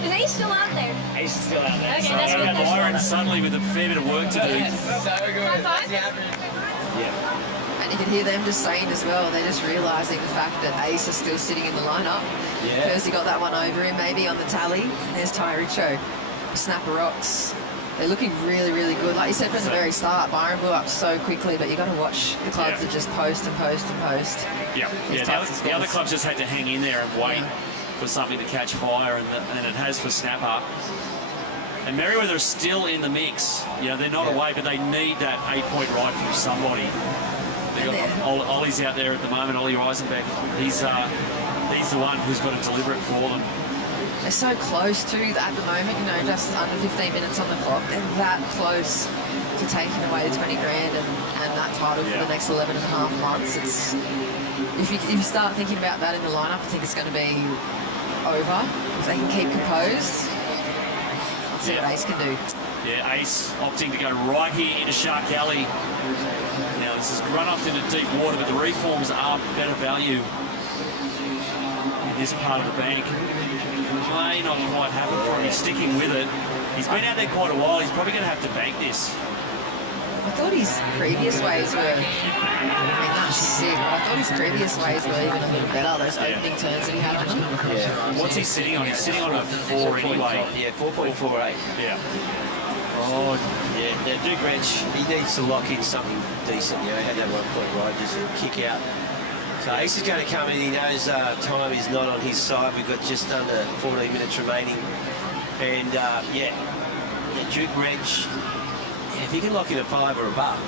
Is he still out there? He's still out there. Okay, So that's good. Byron suddenly with a fair bit of work to do. So good. High five. Yeah. And you can hear them just saying as well, they're just realising the fact that Ace is still sitting in the lineup. Yeah. Kersey got that one over him, maybe on the tally. And there's Ty Richo, Snapper Rocks. They're looking really, really good. Like you said from the very start, Byron blew up so quickly, but you got to watch the clubs that just post and post and post. Yeah, the other clubs just had to hang in there and wait for something to catch fire, and it has for Snapper. And Merriweather is still in the mix. You know, they're not away, but they need that 8-point ride from somebody. They've got Ollie's out there at the moment, Ollie Eisenbeck. He's the one who's got to deliver it for them. They're so close to at the moment, you know, just under 15 minutes on the clock. They're that close to taking away the 20 grand and that title for the next 11 and a half months. It's if you start thinking about that in the lineup, I think it's going to be over. If they can keep composed, let's see what Ace can do. Yeah, Ace opting to go right here into Shark Alley. Now this is run off into deep water, but the reforms are better value in this part of the bank. May not quite happen for him. He's sticking with it. He's been out there quite a while. He's probably going to have to bank this. I thought his previous waves were, I mean, that's sick. I thought his previous waves were even a little better, those opening turns that he had on them. Yeah. What's he sitting on? He's sitting on a 4 anyway. Yeah, 4.48. Yeah. Oh, yeah. Now, Duke Wrench, he needs to lock in something decent. You know, had that 1-point ride, just kick out. So Ace is going to come in. He knows time is not on his side. We've got just under 14 minutes remaining. And, Duke Wrench, if he can lock in a 5 or above,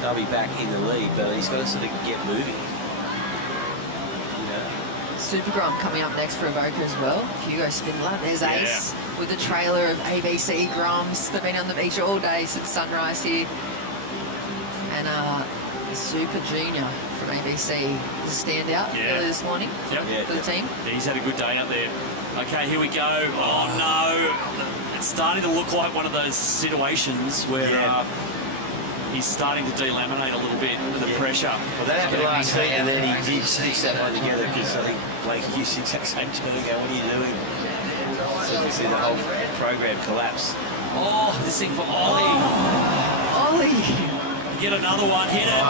they'll be back in the lead. But he's got to sort of get moving. Super Grom coming up next for Evoca as well. Hugo Spindler. There's Ace with a trailer of ABC Groms. They've been on the beach all day since sunrise here. And Super Junior from ABC is a standout earlier this morning for the team. Yeah, he's had a good day out there. Okay, here we go. Oh, no. It's starting to look like one of those situations where he's starting to delaminate a little bit with the pressure. Well, that happened last week, and then he did stitch that one together because I think Blake used the exact same turn and go, what are you doing? So you can see the whole program collapse. Oh, this thing for Ollie. Ollie. Get another one, hit it.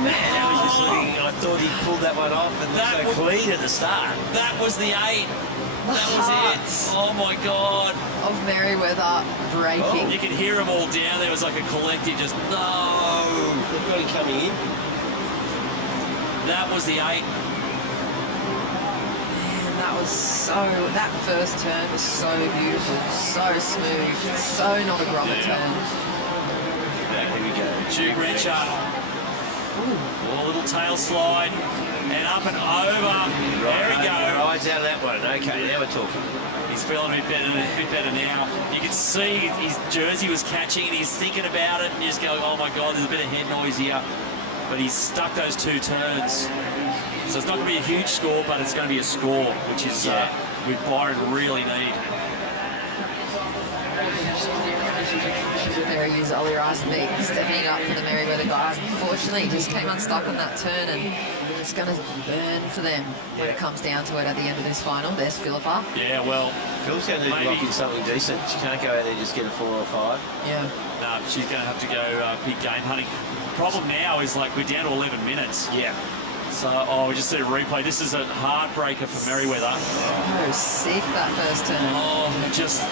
Man, I was just looking, I thought he pulled that one off and looked so clean at the start. That was the 8. That was it. Oh my God. Of Merriweather breaking. You could hear them all down. There was like a collective just, no. They've got him coming in. That was the 8. Man, that first turn was so beautiful, so smooth, so not a grommet turn. Here we go. Duke Rencher. A little tail slide. And up and over. There we go. Rides out of that one. Okay, now we're talking. He's feeling a bit better now. You can see his jersey was catching and he's thinking about it and you just go, oh my God, there's a bit of head noise here. But he's stuck those 2 turns. So it's not going to be a huge score, but it's going to be a score, which is with Byron really need. There he is, Ollie Ricebeak, stepping up for the Merriweather guys. Unfortunately, he just came unstuck on that turn, and it's going to burn for them when it comes down to it at the end of this final. There's Philippa. Yeah, well, Phil's going to lock in something decent. She can't go out there and just get a 4 or 5. Yeah. No, she's going to have to go big game hunting. The problem now is, like, we're down to 11 minutes. Yeah. So, we just did a replay. This is a heartbreaker for Merriweather. Oh, sick that first turn. Oh, just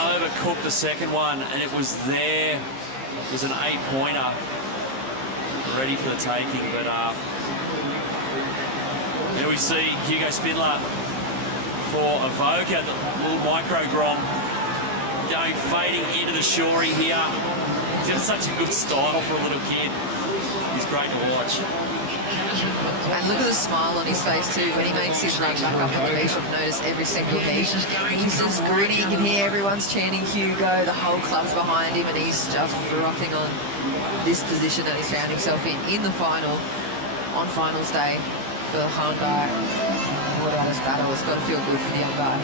overcooked the second one, and it was there. It was an 8-pointer ready for the taking, but there we see Hugo Spindler for Avoca, the little micro grom, fading into the shorey here. He's got such a good style for a little kid. He's great to watch. And look at the smile on his face too when he makes his run back up on the beach. I've noticed every single beach. He's just grinning. You can hear everyone's chanting Hugo. The whole club's behind him and he's just frothing on this position that he's found himself in the final, on finals day for the Hyundai Boardriders battle. It's got to feel good for the young guy.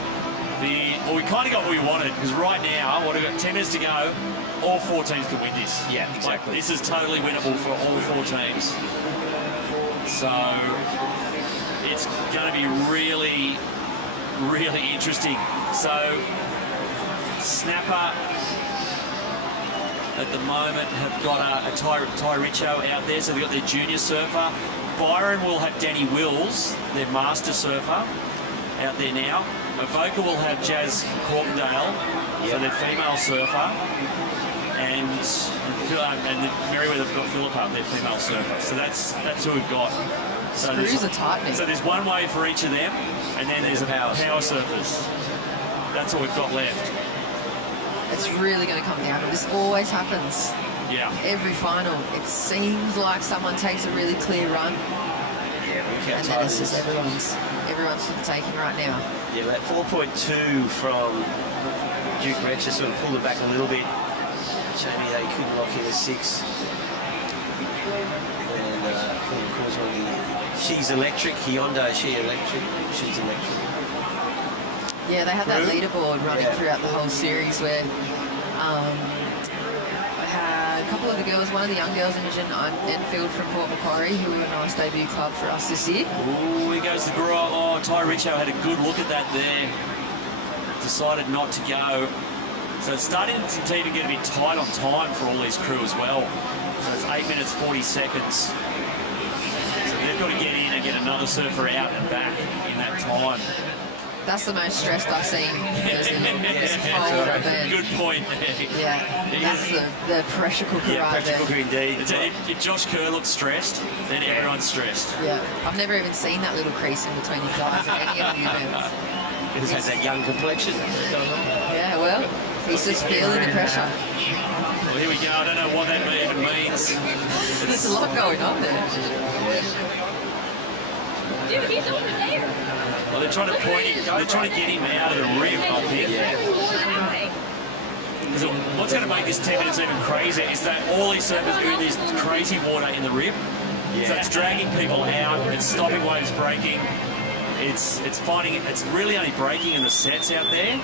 Well, we kind of got what we wanted because right now, we've got 10 minutes to go. All 4 teams can win this. Yeah, exactly. Like, this is totally winnable for all 4 teams. So it's going to be really, really interesting. So Snapper at the moment have got a Ty Richo out there, so they've got their junior surfer. Byron will have Danny Wills, their master surfer, out there now. Avoca will have Jazz Corkendale, so their female surfer. And Merriweather have got Philippa, their female surfer. So that's who we've got. So Screws are tightening. So there's one wave for each of them, and then there's power surfers. That's all we've got left. It's really going to come down to it. This always happens. Yeah. Every final, it seems like someone takes a really clear run. Yeah, and then it's just everyone's for the taking right now. Yeah, that 4.2 from Duke Rencher sort of pulled it back a little bit. Jamie, they couldn't lock in a 6. And of course, she's electric. Hyundai, she's electric. Yeah, they had that leaderboard running throughout the whole series where I had a couple of the girls, one of the young girls, Imogen Enfield from Port Macquarie, who were a nice debut club for us this year. Oh, here goes the girl. Oh, Ty Richo had a good look at that there. Decided not to go. So it's starting to even get a bit tight on time for all these crew as well. So it's 8 minutes 40 seconds. So they've got to get in and get another surfer out and back in that time. That's the most stressed I've seen this whole event. Good point. Yeah, that's the pressure cooker right there. Pressure cooker indeed. If Josh Kerr looks stressed, then everyone's stressed. Yeah, I've never even seen that little crease in between you guys at any of the events. He just has that young complexion. Yeah, well, he's just feeling the pressure. Well, here we go. I don't know what that even means. There's a lot going on there. Dude, he's over there. Well, they're trying to point him. They're trying to get him out of the rim, I think. Because what's going to make this 10 minutes even crazier is that all these surfers are doing this crazy water in the rib. Yeah. So it's dragging people out, it's stopping waves breaking. It's really only breaking in the sets out there.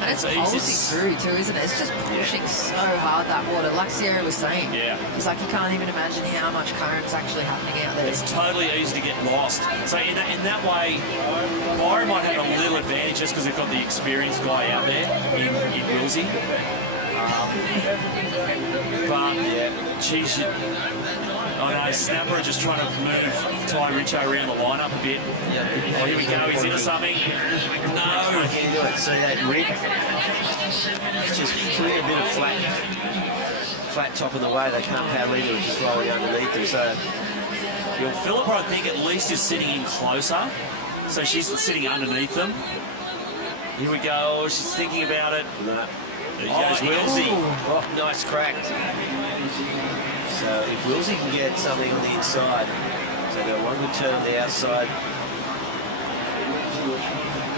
And it's So pulsing it's- through too, isn't it? It's just pushing so hard, that water. Like Sierra was saying. Yeah. It's like you can't even imagine how much current's actually happening out there. It's totally easy to get lost. So in that way, Byron might have a little advantage just because they've got the experienced guy out there in Wilsey. But geez, I know Snapper are just trying to move Ty Richo around the lineup a bit. Oh, here we go. He's into something. No. Can't get into it. See that rib? It's just putting a bit of flat top in the way. They can't paddle into it, just rolling underneath them. So, Well, Philippa, I think, at least is sitting in closer. So she's sitting underneath them. Here we go. She's thinking about it. no. There goes Wilsey. Oh, nice crack. So if Wilsey can get something on the inside, so they've got one good turn on the outside.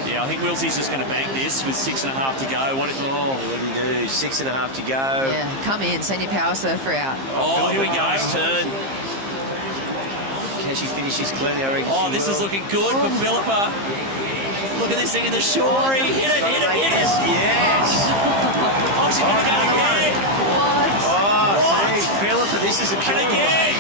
Yeah, I think Wilsey's just going to bank this with 6.5 to go. What did he do? 6.5 to go. Yeah, come in, send your power surfer out. Oh, here we go. Nice turn. Can she finish this cleanly? I reckon Oh, she this will. is looking good for Philippa. Look at this thing in the shore. Hit it. Yes. Oh, she's going to go again. Oh, see, Philippa, this is a And killer. again.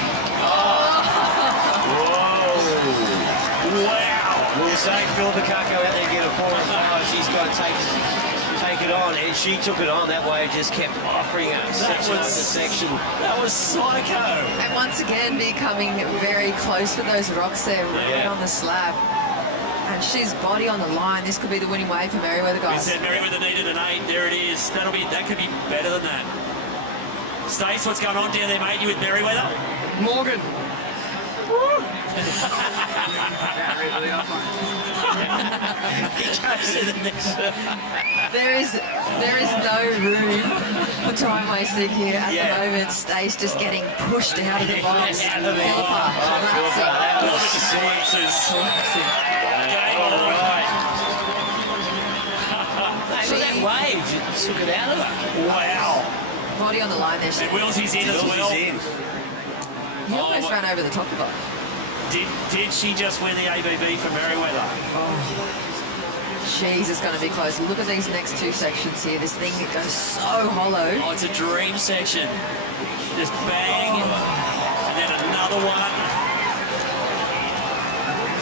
Whoa. Wow. We'll say Philippa can't go out there and get a point. No, she's got to take it on, and she took it on. That way it just kept offering her section after section. That was psycho. And once again, becoming very close with those rocks there, right on the slab. And she's body on the line. This could be the winning wave for Merriweather, We guys. said Merriweather needed an 8. There it is. That could be better than that. Stace, what's going on down there, mate? You with Merriweather? Morgan. There is no room for time wasting here at the moment. Stace just getting pushed out of the box. Out of there. That was That wave just took it out of her. Wow. Body on the line there. And Willsy's in as well. He almost ran over the top of her. Did she just win the ABB for Merriweather? Jeez, it's going to be close. Look at these next two sections here. This thing goes so hollow. Oh, it's a dream section. Just bang. And then another one.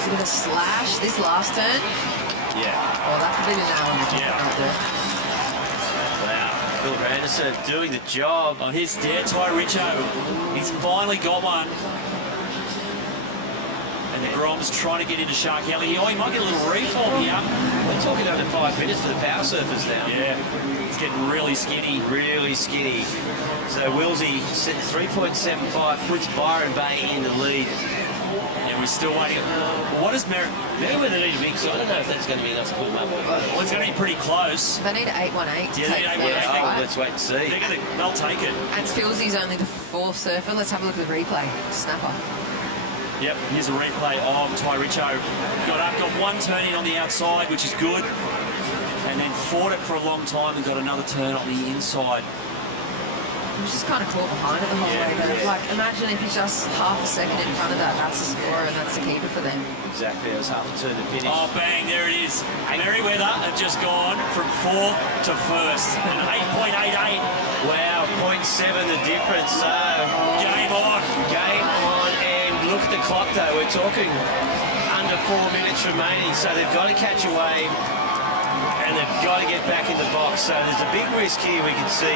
Look at the slash. This last turn. Yeah. Oh, that could be the nail on the top right there. Wow. Phil Anderson doing the job. On his Ty Richo. He's finally got one. And the Grom's trying to get into Shark Alley. Oh, he might get a little reform here. We're talking under 5 minutes for the power surfers now. Yeah, it's getting really skinny. Really skinny. So Wilsey, 3.75, puts Byron Bay in the lead. Yeah, we're still waiting. What does Merriweather need a big, so I don't know if that's going to be enough to put them up. Well, it's going to be pretty close. They need 818 to Yeah, they take need 818. first, Oh, right? let's wait and see. They'll take it. And Filzy's only the fourth surfer. Let's have a look at the replay. Snapper. Yep, here's a replay of Ty Richo. Got one turn in on the outside, which is good. And then fought it for a long time and got another turn on the inside. He's just kind of caught behind it the whole way. But like, imagine if he's just half a second in front of that. That's the score and that's the keeper for them. Exactly, it was half a turn to finish. Oh, bang, there it is. Merriweather have just gone from fourth to first. An 8.88. Wow, 0.7 the difference. So, game on. Game on, and look at the clock though. We're talking under 4 minutes remaining, so they've got to catch a wave and they've got to get back in the box. So there's a big risk here. We can see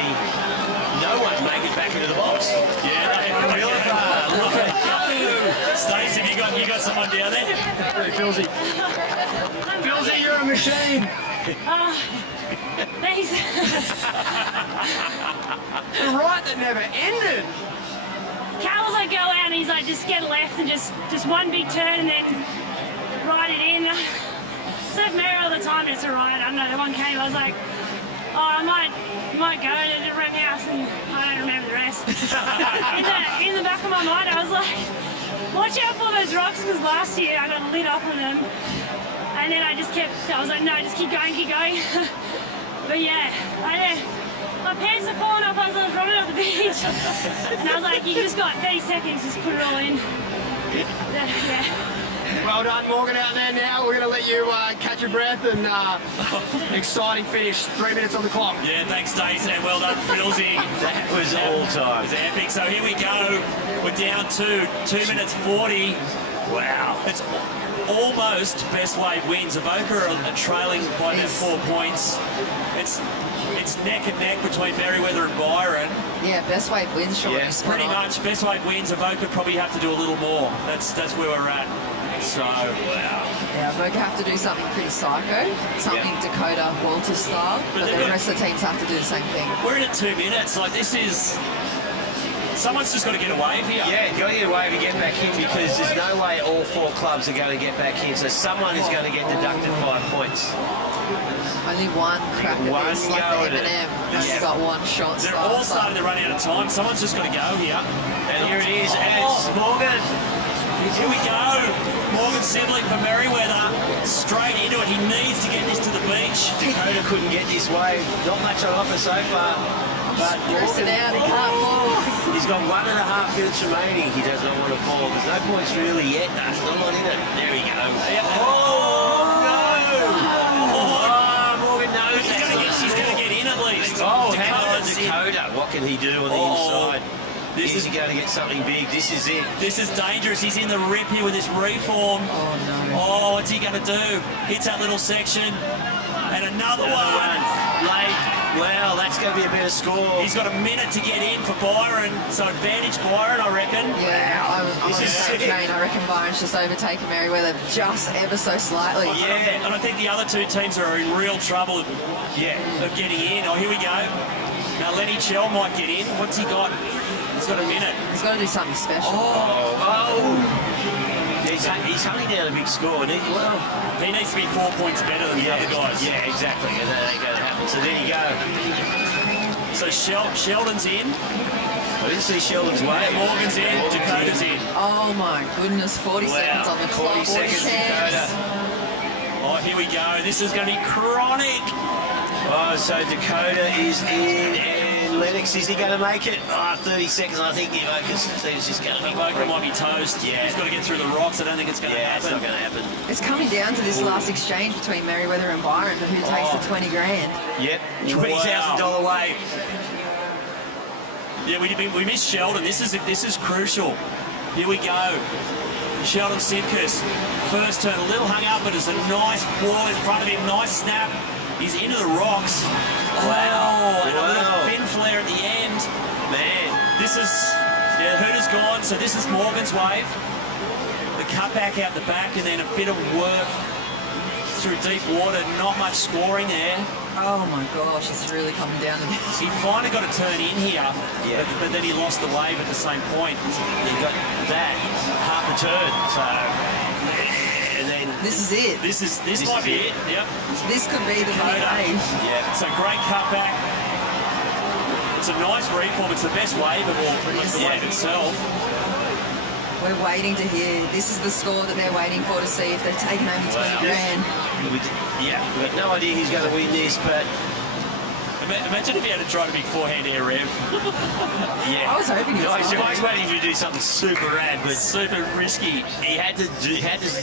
no one make it back into the box. Yeah, look at Stacey, you got someone down there? Hey, Philzy. Philzy, you're a machine. Thanks. The ride that never ended. Carl's like go out and he's like just get left and just one big turn and then ride it in. Surf Mary all the time and it's a ride. I don't know, the one came, I was like, oh, I might go to the rent house and I don't remember the rest. in the back of my mind I was like, watch out for those rocks because last year I got lit up on them. And then I was like, no, just keep going. But yeah, my pants are falling off as I was running up the beach. And I was like, you just got 30 seconds, just put it all in. Yeah. Well done, Morgan, out there now. We're going to let you catch your breath and exciting finish. 3 minutes on the clock. Yeah, thanks, Stace, and well done, Philsy. That was all time. It was epic. So here we go. We're down to 2 minutes 40. Wow. It's almost best wave wins. Avoca are trailing by about 4 points. It's neck and neck between Merriweather and Byron. Yeah, best wave wins, Sean. Yeah, pretty much. Best wave wins. Avoca probably have to do a little more. That's where we're at. So, wow. Yeah, Avoca have to do something pretty psycho, something Dakota Walter style, but the rest of the teams have to do the same thing. We're in at 2 minutes. Like, this is... Someone's just got to get a wave here. Yeah, got to get a wave and get back in because there's no way all 4 clubs are going to get back in. So someone is going to get deducted 5 points. Only one crack at this, like the M&M. He's got one shot. They're all starting to run out of time. Someone's just got to go here. And here it is, and it's Morgan. Here we go. Morgan Sidling for Merriweather. Straight into it. He needs to get this to the beach. Dakota couldn't get this wave. Not much on offer so far. But Morgan, out, he can't fall. He's got 1.5 minutes remaining. He does not want to fall. There's no points really yet. No, still not in it. There we go. Yep. Oh, no! Morgan knows She's going to get in at least. Oh, hang on, Dakota. What can he do on the inside? This is going to get something big. This is it. This is dangerous. He's in the rip here with this reform. Oh, no. Oh, what's he going to do? Hits that little section. And another one. Late. Well, that's going to be a better score. He's got a minute to get in for Byron. So advantage Byron, I reckon. Yeah, I'm on the same train. I reckon Byron's just overtaken Merriweather just ever so slightly. Yeah, and I think the other 2 teams are in real trouble of getting in. Oh, here we go. Now Lenny Chell might get in. What's he got? He's got a minute. He's got to do something special. He's hunting down a big score. He needs to be 4 points better than the other guys. Yeah, exactly. And that ain't going to happen. So there you go. So Sheldon's in. I didn't see Sheldon's way. Morgan's in. Dakota's in. Oh my goodness, 40 seconds on the clock. 40 seconds, Dakota. Oh, here we go. This is going to be chronic. Oh, so Dakota is in, and Lennox, is he going to make it? 30 seconds, I think Avoca's just going to be... Avoca might be toast. Yeah. He's got to get through the rocks. I don't think it's going to happen. It's not going to happen. It's coming down to this last exchange between Merriweather and Byron for who takes the 20 grand. Yep, $20,000 wave. Yeah, we missed Sheldon. This is crucial. Here we go. Sheldon Simkus. First turn, a little hung up, but it's a nice ball in front of him. Nice snap. He's into the rocks. Wow. And a little fin flare at the end. Man, this is... Yeah, Hooter's gone, so this is Morgan's wave. The cutback out the back, and then a bit of work through deep water. Not much scoring there. Oh my gosh, it's really coming down to this. He finally got a turn in here, but then he lost the wave at the same point. He got that half a turn, so... And then this is it. This might be it. Yep. This could be the big wave. Yeah. So great cutback. It's a nice reform. It's the best wave of all, pretty much the wave itself. We're waiting to hear. This is the score that they're waiting for to see if they've taken over 20 grand. Yeah, we've got no idea who's going to win this, but... Imagine if he had to try a big forehand air rev. Yeah. I was hoping he was. I was waiting to do something super rad, but super risky. He had to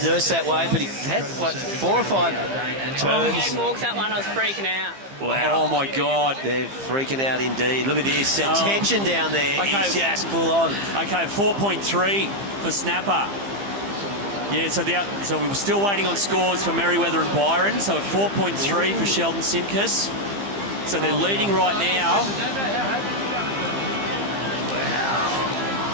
nurse that way, but he had, 4 or 5 turns. He walked that one, I was freaking out. Wow. Oh my God. They're freaking out indeed. Look at this. Tension down there. Okay. He's just full on. Okay, 4.3 for Snapper. Yeah, so we were still waiting on scores for Merriweather and Byron. So 4.3 for Sheldon Simkus. So they're leading right now.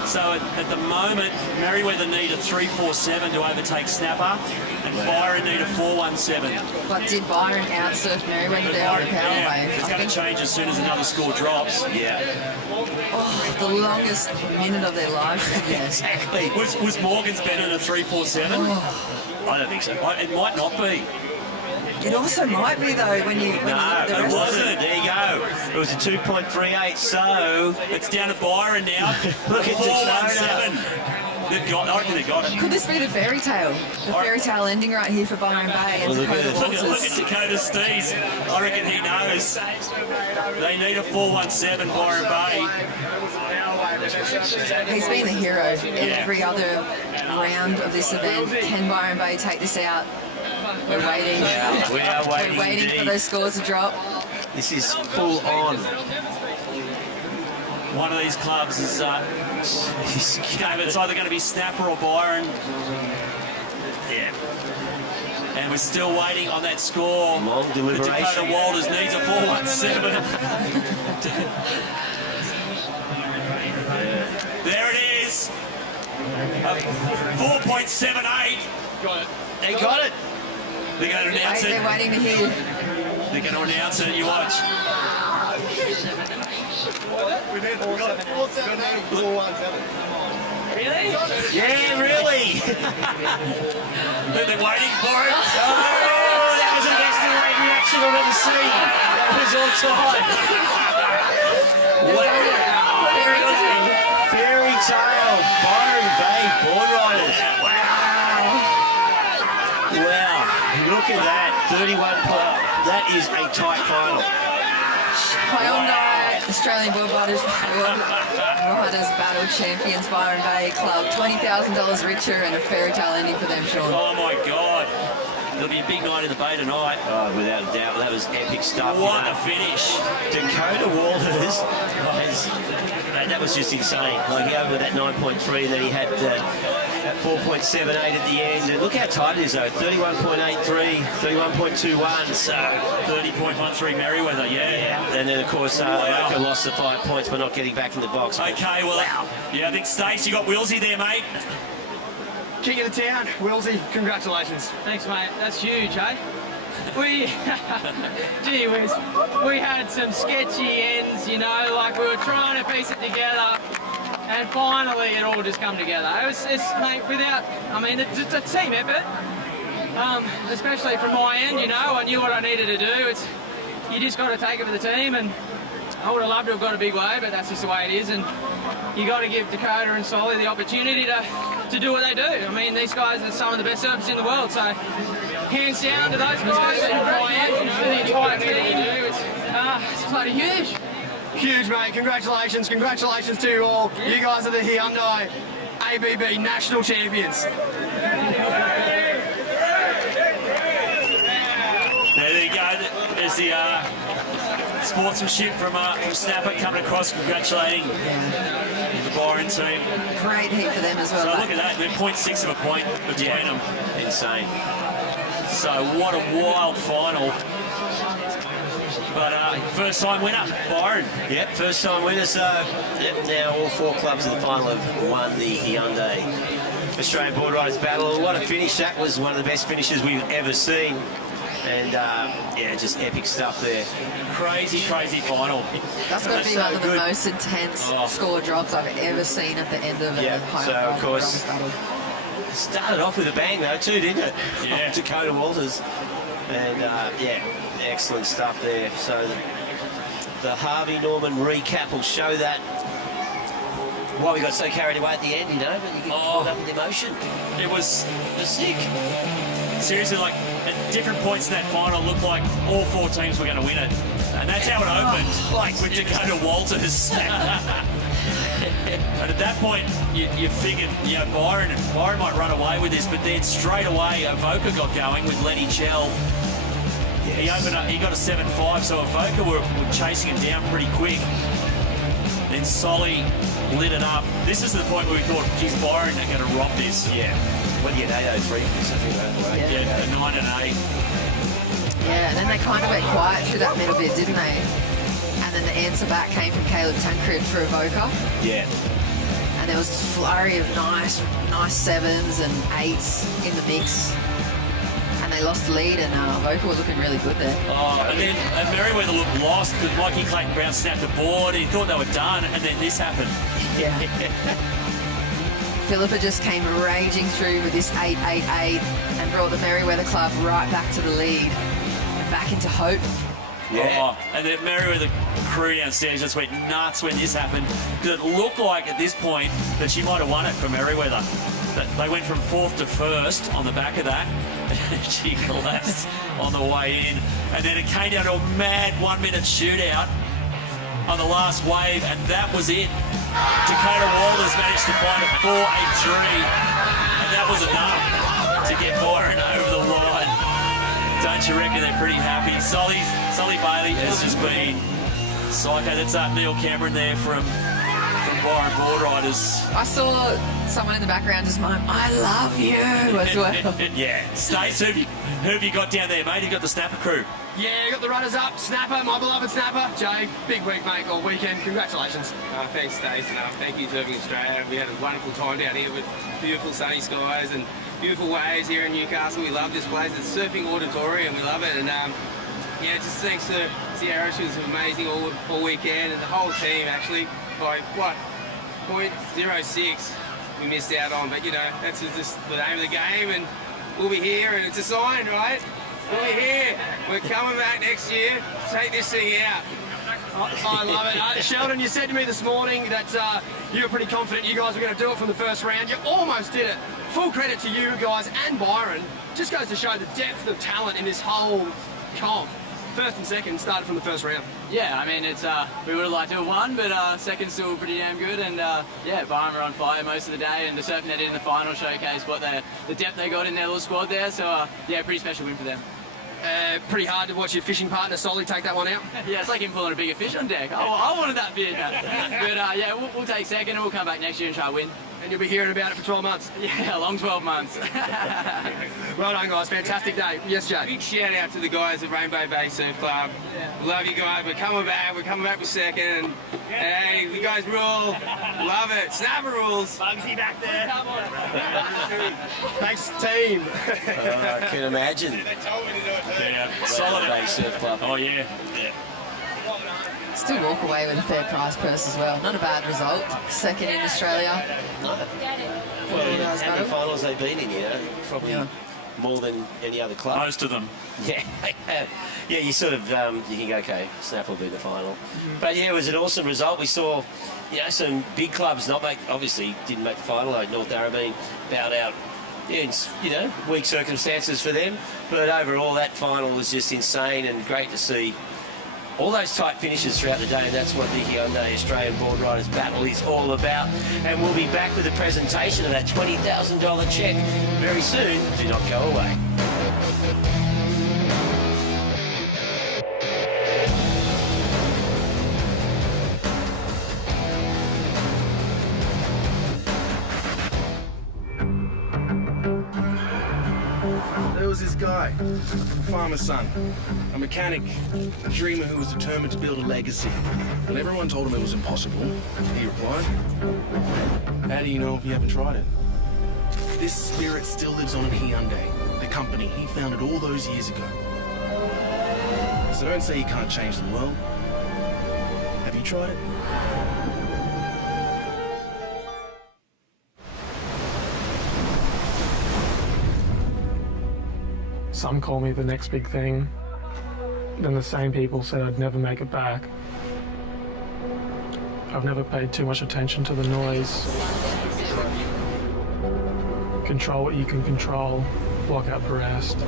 So at the moment, Merriweather need a 3.47 to overtake Snapper, and Byron need a 4.17. But did Byron outsurf Merriweather there on the power wave? It's going to change as soon as another score drops. Yeah. Oh, the longest minute of their lives. Exactly. Was Morgan's better than a 3.47? Oh. I don't think so. It might not be. It also might be though when you look at the rest. It wasn't. There you go. It was a 2.38. So it's down to Byron now. Look at 4.17. I reckon they've got it. Could this be the fairy tale? The fairy tale ending right here for Byron Bay and Dakota Walters. Look at Dakota Stees. I reckon he knows. They need a 4-1-7, Byron Bay. He's been the hero every other round of this event. Can Byron Bay take this out? We're waiting. We are waiting. We're waiting for those scores to drop. This is full on. One of these clubs is it's either going to be Snapper or Byron. Yeah. And we're still waiting on that score. Long deliberation. Dakota Walters needs a 4-1-7. There it is. 4.78. Got it. They got it. They're going to announce it. They're waiting to hear. They're going to announce it. You watch. We need 478, 417. Really? Yeah, really. They're waiting for it. That was the best delayed reaction I've ever seen. That was on time. Wow. Fairy tale. Byron Bay Boardriders. Wow. Look at that. 31 point. That is a tight final. Hyundai, Australian Boardriders Battle Champions, Byron Bay Club, $20,000 richer and a fairy tale ending for them, Sean. Oh my God. There'll be a big night in the Bay tonight. Oh, without a doubt. That was epic stuff. What a finish. Dakota Walters that was just insane. Like, he opened at 9.3 and then he had 4.78 at the end. And look how tight it is, though. 31.83, 31.21. So 30.13 Merriweather, yeah. And then, of course, Oka lost the 5 points by not getting back in the box. Okay, well, yeah, I think Stace, you got Wilsey there, mate. King of the town, Wilsey, congratulations. Thanks, mate. That's huge, eh? Gee whiz, we had some sketchy ends, you know, like we were trying to piece it together, and finally it all just come together. It's mate, it's a team effort, especially from my end, you know. I knew what I needed to do. You just got to take it for the team, and I would have loved to have got a big wave, but that's just the way it is, and you got to give Dakota and Solly the opportunity to do what they do. I mean, these guys are some of the best surfers in the world, so hands down to those guys, and the entire team. It's bloody huge. Huge, mate. Congratulations. Congratulations to you all. You guys are the Hyundai ABB National Champions. There you go. There's the sportsmanship from Snapper coming across, congratulating the Byron team. Great heat for them as well. So look at that, they're 0.6 of a point between them. Insane. So what a wild final. But first time winner, Byron. Yep, first time winner. So now all four clubs in the final have won the Hyundai Australian Boardriders Battle. What a finish. That was one of the best finishes we've ever seen. And yeah, just epic stuff there. Crazy final. That's got to be one of the most intense score drops I've ever seen at the end of a so of course, started off with a bang though too, didn't it? Yeah. Dakota Walters. And yeah, excellent stuff there. So the Harvey Norman recap will show that. Why we got so carried away at the end, you know, but you get caught up with emotion. It was sick. Seriously, like, at different points in that final, looked like all four teams were going to win it. And that's how it opened, like with Dakota Walters. And at that point, you figured, you know, Byron might run away with this, but then straight away, Avoca got going with Lenny Chell. Yes. He opened up, he got a 7-5, so Avoca were chasing him down pretty quick. Then Solly lit it up. This is the point where we thought, geez, Byron are going to rock this. Yeah. What do you get, 803? Yeah, a 9 and 8. Yeah, and then they kind of went quiet through that middle bit, didn't they? And then the answer back came from Caleb Tancred for Avoca. Yeah. And there was a flurry of nice 7s and 8s in the mix. And they lost the lead, and Avoca were looking really good there. Oh, and then Merriweather looked lost because Mikey Clayton Brown snapped the board. He thought they were done, and then this happened. Yeah. Philippa just came raging through with this 8-8-8 and brought the Merriweather Club right back to the lead and back into hope Yeah. Oh, and then Merriweather crew downstairs just went nuts when this happened, because it looked like at this point that she might have won it for Merriweather. They went from 4th to 1st on the back of that. She collapsed on the way in, and then it came down to a mad 1 minute shootout on the last wave, and that was it. Dakota Walters managed to find a 4.83, and that was enough to get Byron over the line. Don't you reckon they're pretty happy? Solly Bailey has just been psycho. That's Neil Cameron there from Byron Boardriders. I saw someone in the background just mime, "I love you" as well. Yeah. Stace, who have you got down there, mate? You got the Snapper crew. Yeah, got the runners up. Snapper, my beloved Snapper. Jay, big week, mate, all weekend. Congratulations. Thanks, Stace, and thank you, Surfing Australia. We had a wonderful time down here with beautiful sunny skies and beautiful waves here in Newcastle. We love this place. It's Surfing Auditorium. We love it. And yeah, just thanks to Sierra. She was amazing all weekend, and the whole team actually. By what? 0.06 we missed out on, but you know, that's just the name of the game, and we'll be here, and it's a sign, right? We'll be here. We're coming back next year. Take this thing out. I love it. Sheldon, you said to me this morning that you were pretty confident you guys were going to do it from the first round. You almost did it. Full credit to you guys and Byron. Just goes to show the depth of talent in this whole comp. First and second started from the first round. Yeah, I mean, it's we would have liked to have won, but second's still pretty damn good. And yeah, Byron were on fire most of the day, and the surfing they did in the final showcased what the depth they got in their little squad there. So yeah, pretty special win for them. Pretty hard to watch your fishing partner Solly take that one out. Yeah, it's like him pulling a bigger fish on deck. I wanted that bit. But yeah, we'll take second, and we'll come back next year and try to win. And you'll be hearing about it for 12 months. Yeah, a long 12 months. Well done, guys. Fantastic day. Yes, Jay. Big shout out to the guys at Rainbow Bay Surf Club. Love you guys. We're coming back. We're coming back with second. Hey, you guys rule. Love it. Snapper rules. Bugsy back there. Thanks, team. I can imagine. Yeah, Solid Bay Surf Club. Oh yeah. Still walk away with a fair prize purse as well. Not a bad result. Second in Australia. Well, how many finals they've been in, you know? Probably more than any other club. Most of them. Yeah, yeah. You sort of you think, okay, Snap will be the final. But yeah, it was an awesome result. We saw, you know, some big clubs obviously didn't make the final, like North Narrabeen bowed out. Yeah, it's, you know, weak circumstances for them. But overall, that final was just insane and great to see. All those tight finishes throughout the day, and that's what the Hyundai Australian Boardriders Battle is all about. And we'll be back with a presentation of that $20,000 check very soon. Do not go away. There was this guy, farmer's son, a mechanic, a dreamer who was determined to build a legacy. When everyone told him it was impossible, he replied, "How do you know if you haven't tried it?" This spirit still lives on in Hyundai, the company he founded all those years ago. So don't say you can't change the world. Have you tried it? Some call me the next big thing. Then the same people said I'd never make it back. I've never paid too much attention to the noise. Control what you can control, block out the rest.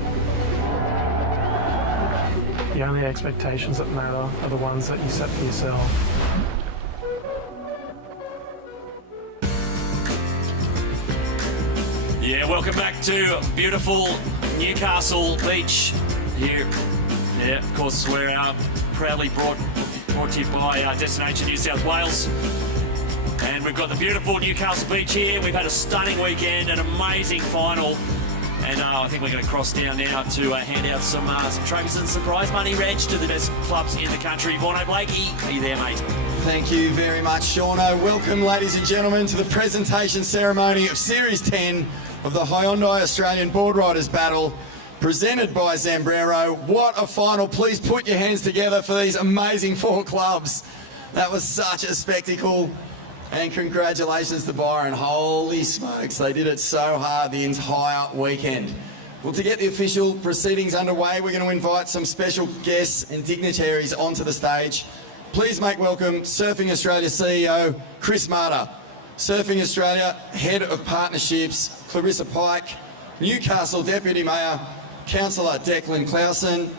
The only expectations that matter are the ones that you set for yourself. Yeah, welcome back to beautiful Newcastle Beach here. Yeah, of course, we're proudly brought to you by Destination New South Wales. And we've got the beautiful Newcastle Beach here. We've had a stunning weekend, an amazing final. And I think we're going to cross down now to hand out some trophies and some prize money, Reg, to the best clubs in the country. Vorno Blakey, are you there, mate? Thank you very much, Shauno. Welcome, ladies and gentlemen, to the presentation ceremony of Series 10 of the Hyundai Australian Boardriders Battle, presented by Zambrero. What a final. Please put your hands together for these amazing 4 clubs. That was such a spectacle. And congratulations to Byron. Holy smokes, they did it so hard the entire weekend. Well, to get the official proceedings underway, we're going to invite some special guests and dignitaries onto the stage. Please make welcome Surfing Australia CEO Chris Marder, Surfing Australia Head of Partnerships Clarissa Pike, Newcastle Deputy Mayor Councillor Declan Clausen,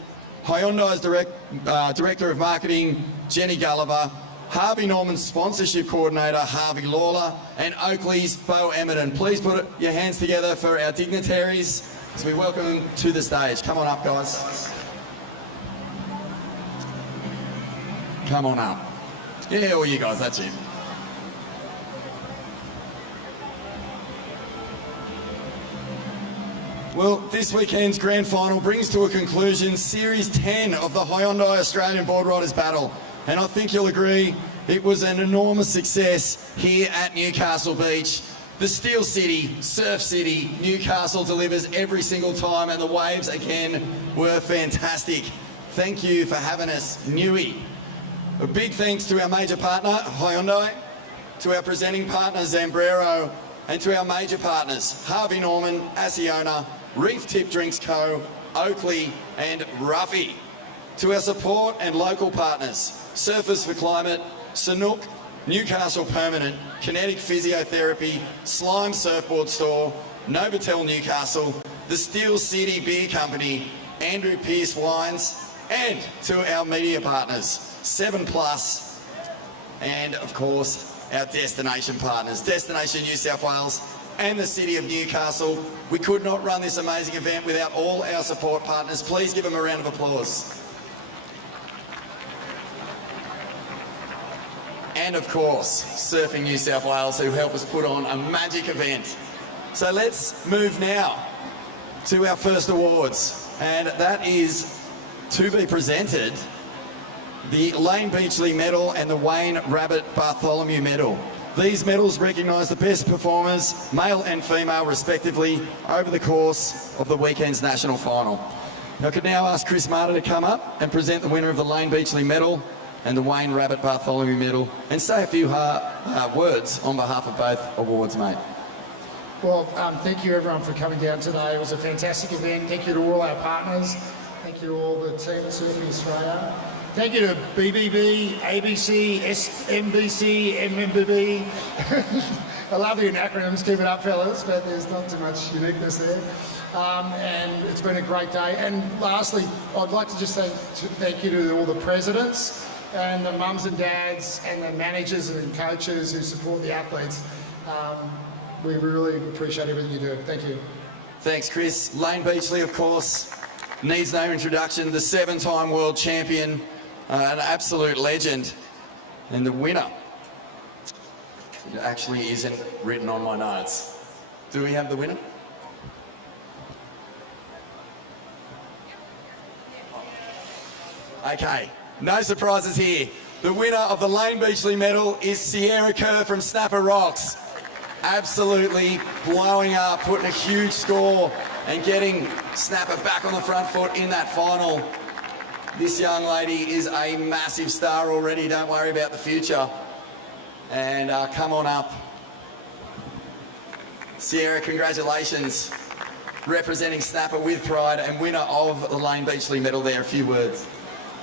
Hyundai's Director of Marketing Jenny Gulliver, Harvey Norman's Sponsorship Coordinator Harvey Lawler, and Oakley's Bo Emmerton. Please put your hands together for our dignitaries as we welcome them to the stage. Come on up, guys. Come on up. Yeah, all you guys, that's it. Well, this weekend's grand final brings to a conclusion Series 10 of the Hyundai Australian Boardriders Battle. And I think you'll agree it was an enormous success here at Newcastle Beach. The Steel City, Surf City, Newcastle delivers every single time, and the waves again were fantastic. Thank you for having us, Newie. A big thanks to our major partner, Hyundai, to our presenting partner, Zambrero, and to our major partners, Harvey Norman, Asiona, Reef Tip Drinks Co., Oakley and Ruffy. To our support and local partners, Surfers for Climate, Sanook, Newcastle Permanent, Kinetic Physiotherapy, Slime Surfboard Store, Novotel Newcastle, the Steel City Beer Company, Andrew Pearce Wines, and to our media partners, 7plus, and of course our destination partners, Destination New South Wales and the City of Newcastle. We could not run this amazing event without all our support partners. Please give them a round of applause. And of course, Surfing New South Wales, who helped us put on a magic event. So let's move now to our first awards, and that is to be presented the Lane Beachley Medal and the Wayne Rabbit Bartholomew Medal. These medals recognise the best performers, male and female respectively, over the course of the weekend's national final. I could now ask Chris Marder to come up and present the winner of the Lane Beachley Medal and the Wayne Rabbit Bartholomew Medal, and say a few words on behalf of both awards, mate. Well, thank you everyone for coming down today. It was a fantastic event. Thank you to all our partners. Thank you to all the team at Surfing Australia. Thank you to BBB, ABC, SMBC, MMBB. I love the acronyms, keep it up fellas, but there's not too much uniqueness there. And it's been a great day. And lastly, I'd like to just say thank you to all the presidents and the mums and dads and the managers and coaches who support the athletes. We really appreciate everything you do. Thank you. Thanks, Chris. Lane Beachley, of course, needs no introduction. The 7-time world champion, an absolute legend, and the winner. It actually isn't written on my notes. Do we have the winner? Okay, no surprises here. The winner of the Lane Beachley Medal is Sierra Kerr from Snapper Rocks. Absolutely blowing up, putting a huge score and getting Snapper back on the front foot in that final. This young lady is a massive star already, don't worry about the future. And come on up. Sierra, congratulations. Representing Snapper with pride and winner of the Lane Beachley Medal there. A few words.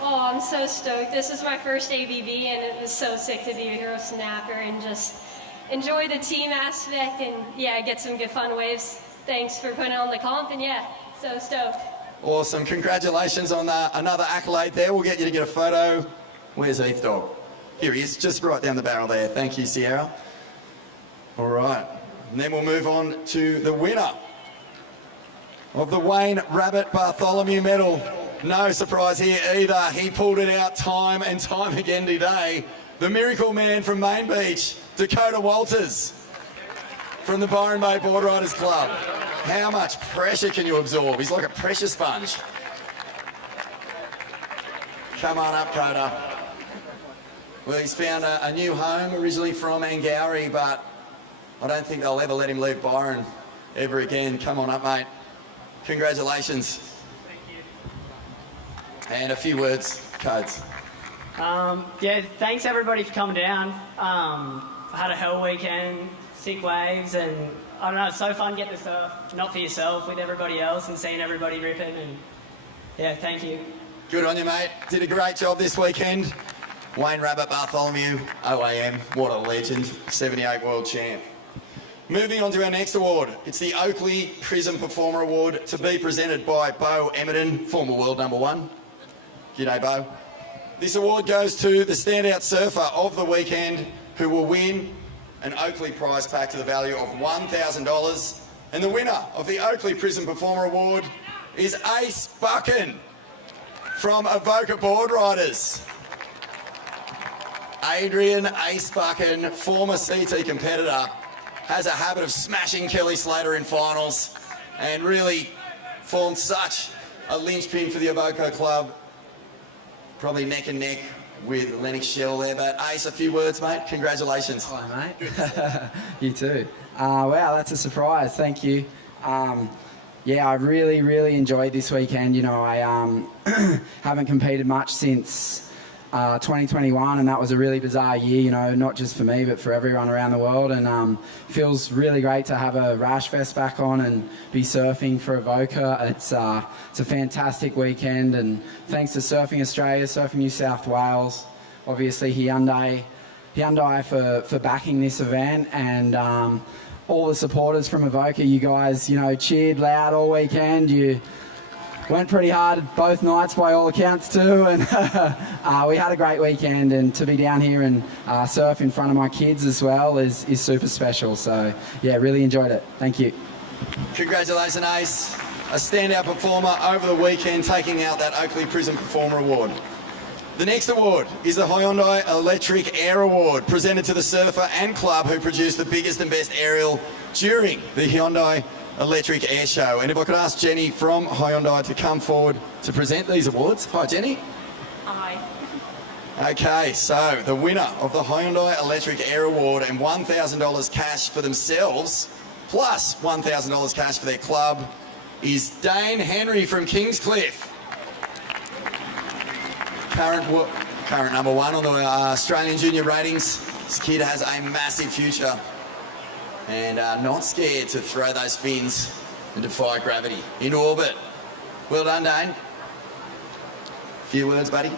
Oh, I'm so stoked. This is my first ABB, and it was so sick to be a girl snapper and just enjoy the team aspect and, yeah, get some good fun waves. Thanks for putting on the comp, and yeah, so stoked. Awesome. Congratulations on another accolade there. We'll get you to get a photo. Where's Heath Dog? Here he is, just right down the barrel there. Thank you, Sierra. All right. And then we'll move on to the winner of the Wayne Rabbit Bartholomew Medal. No surprise here either. He pulled it out time and time again today. The Miracle Man from Main Beach, Dakota Walters from the Byron Bay Boardriders Club. How much pressure can you absorb? He's like a pressure sponge. Come on up, Coda. Well, he's found a new home, originally from Angowrie, but I don't think they'll ever let him leave Byron ever again. Come on up, mate. Congratulations. Thank you. And a few words, Codes. Yeah, thanks everybody for coming down. I had a hell weekend. sick waves, and I don't know, it's so fun getting to surf, not for yourself, with everybody else and seeing everybody ripping, and yeah, thank you. Good on you, mate. Did a great job this weekend. Wayne Rabbit Bartholomew, OAM, what a legend, 78 world champ. Moving on to our next award. It's the Oakley Prism Performer Award, to be presented by Bo Emmerdon, former world #1. G'day, Bo. This award goes to the standout surfer of the weekend, who will win an Oakley prize pack to the value of $1,000. And the winner of the Oakley Prism Performer Award is Ace Buchan from Avoca Boardriders. Adrian Ace Buchan, former CT competitor, has a habit of smashing Kelly Slater in finals and really formed such a linchpin for the Avoca club. Probably neck and neck with Lennox Shell there, but Ace, a few words, mate. Congratulations. Hi, mate. You too. Wow, that's a surprise. Thank you. Yeah, I really enjoyed this weekend. You know, I haven't competed much since 2021, and that was a really bizarre year, you know, not just for me but for everyone around the world, and feels really great to have a rash vest back on and be surfing for Avoca. It's a fantastic weekend, and thanks to Surfing Australia, Surfing New South Wales, obviously Hyundai for backing this event, and all the supporters from Avoca. You guys, you know, cheered loud all weekend. You went pretty hard both nights by all accounts too, and we had a great weekend, and to be down here and surf in front of my kids as well is super special. So yeah, really enjoyed it. Thank you. Congratulations, Ace. A standout performer over the weekend, taking out that Oakley Prism Performer Award. The next award is the Hyundai Electric Air Award, presented to the surfer and club who produced the biggest and best aerial during the Hyundai Electric Air Show. And if I could ask Jenny from Hyundai to come forward to present these awards. Hi, Jenny. Hi. Okay, so the winner of the Hyundai Electric Air Award and $1,000 cash for themselves, plus $1,000 cash for their club, is Dane Henry from Kingscliff. Current #1 on the Australian junior ratings. This kid has a massive future, and not scared to throw those fins and defy gravity in orbit. Well done, Dane. Few words, buddy.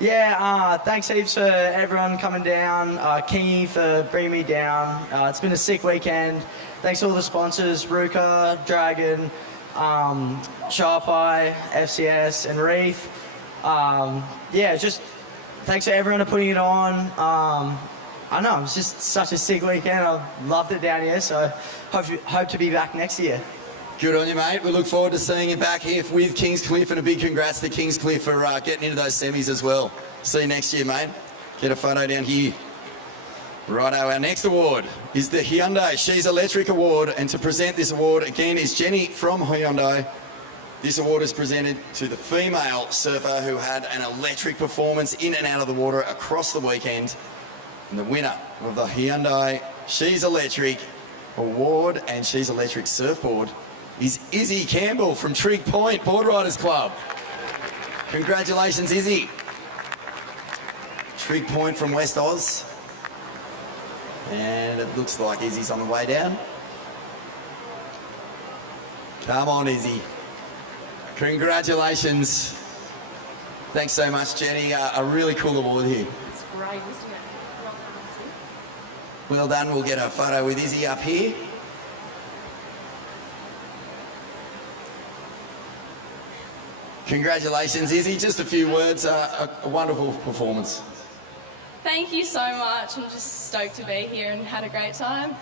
Yeah, thanks heaps for everyone coming down, Kingy for bringing me down. It's been a sick weekend. Thanks to all the sponsors, Ruka, Dragon, Sharpeye, FCS and Reef. Yeah, just thanks to everyone for putting it on. I know, it was just such a sick weekend. I loved it down here, so hope to be back next year. Good on you, mate. We look forward to seeing you back here with Kingscliff, and a big congrats to Kingscliff for getting into those semis as well. See you next year, mate. Get a photo down here. Righto, our next award is the Hyundai She's Electric Award, and to present this award again is Jenny from Hyundai. This award is presented to the female surfer who had an electric performance in and out of the water across the weekend. And the winner of the Hyundai She's Electric Award and She's Electric Surfboard is Izzy Campbell from Trig Point Boardriders Club. Congratulations, Izzy. Trig Point from West Oz. And it looks like Izzy's on the way down. Come on, Izzy. Congratulations. Thanks so much, Jenny. A really cool award here. It's great, isn't it? Well done. We'll get a photo with Izzy up here. Congratulations, Izzy. Just a few words. A wonderful performance. Thank you so much. I'm just stoked to be here and had a great time.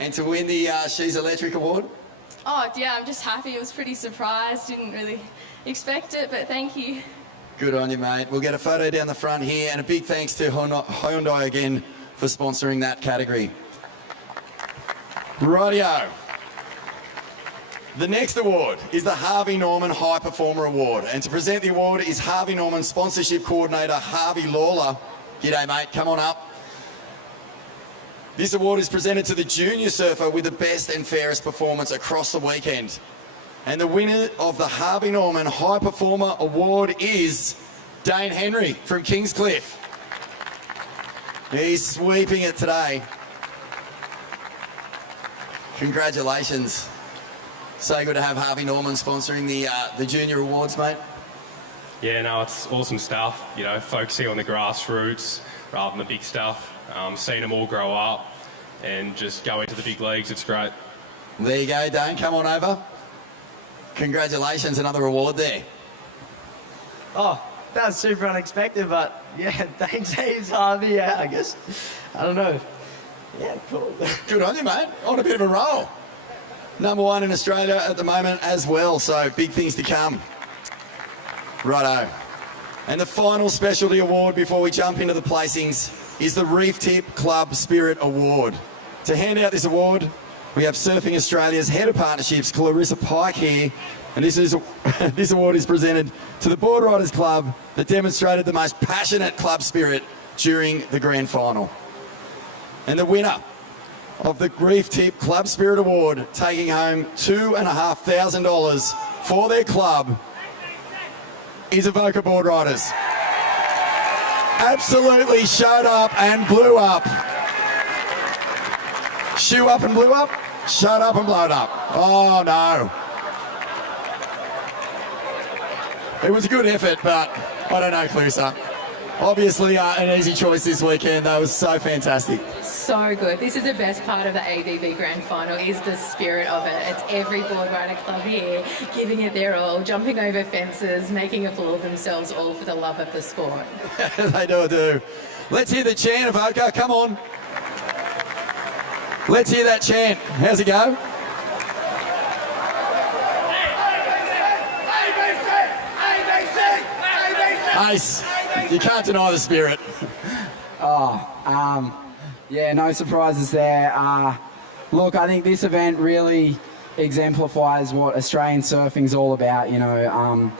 And to win the She's Electric Award? Oh, yeah, I'm just happy. I was pretty surprised. Didn't really expect it, but thank you. Good on you, mate. We'll get a photo down the front here, and a big thanks to Hyundai again for sponsoring that category. Rightio. The next award is the Harvey Norman High Performer Award, and to present the award is Harvey Norman Sponsorship Coordinator Harvey Lawler. G'day, mate. Come on up. This award is presented to the junior surfer with the best and fairest performance across the weekend. And the winner of the Harvey Norman High Performer Award is Dane Henry from Kingscliff. He's sweeping it today. Congratulations. So good to have Harvey Norman sponsoring the junior awards, mate. Yeah, no, it's awesome stuff. You know, focusing on the grassroots rather than the big stuff. Seeing them all grow up and just go into the big leagues, it's great. There you go, Dane. Come on over. Congratulations, another award there. Oh, that was super unexpected, but yeah, thanks heaps, Harvey. Yeah, I guess. I don't know. Yeah, cool. Good on you, mate. On a bit of a roll. #1 in Australia at the moment as well, so big things to come. Righto. And the final specialty award before we jump into the placings is the Reef Tip Club Spirit Award. To hand out this award, we have Surfing Australia's Head of Partnerships, Clarissa Pike, here. And this award is presented to the Boardriders Club that demonstrated the most passionate club spirit during the grand final. And the winner of the Reef Tip Club Spirit Award, taking home $2,500 for their club, is Avoca Boardriders. Absolutely showed up and blew up. Shoe up and blew up, showed up and blowed up. Oh no. It was a good effort, but I don't know, Clarissa. Obviously an easy choice this weekend. That was so fantastic. So good. This is the best part of the ABB Grand Final, is the spirit of it. It's every Boardrider club here giving it their all, jumping over fences, making a fool of themselves, all for the love of the sport. They do. Let's hear the chant, Avoca. Come on. Let's hear that chant. How's it go? Ace, you can't deny the spirit. Yeah, no surprises there. Look, I think this event really exemplifies what Australian surfing's all about. You know,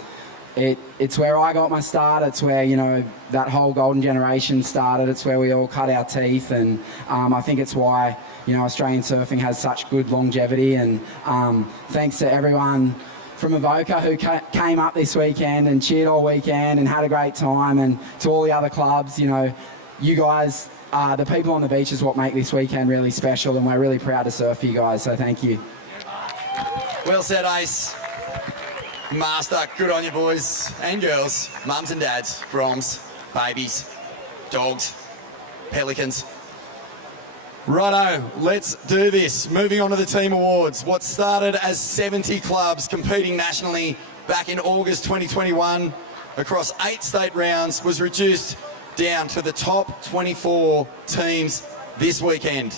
it's where I got my start. It's where, you know, that whole golden generation started. It's where we all cut our teeth, and I think it's why, you know, Australian surfing has such good longevity. And thanks to everyone from Avoca who came up this weekend and cheered all weekend and had a great time, and to all the other clubs, you know, you guys, the people on the beach is what make this weekend really special, and we're really proud to surf for you guys, so thank you. Well said, Ace. Master, good on you boys and girls, mums and dads, broms, babies, dogs, pelicans. Righto, let's do this. Moving on to the team awards. What started as 70 clubs competing nationally back in August 2021 across 8 state rounds was reduced down to the top 24 teams this weekend.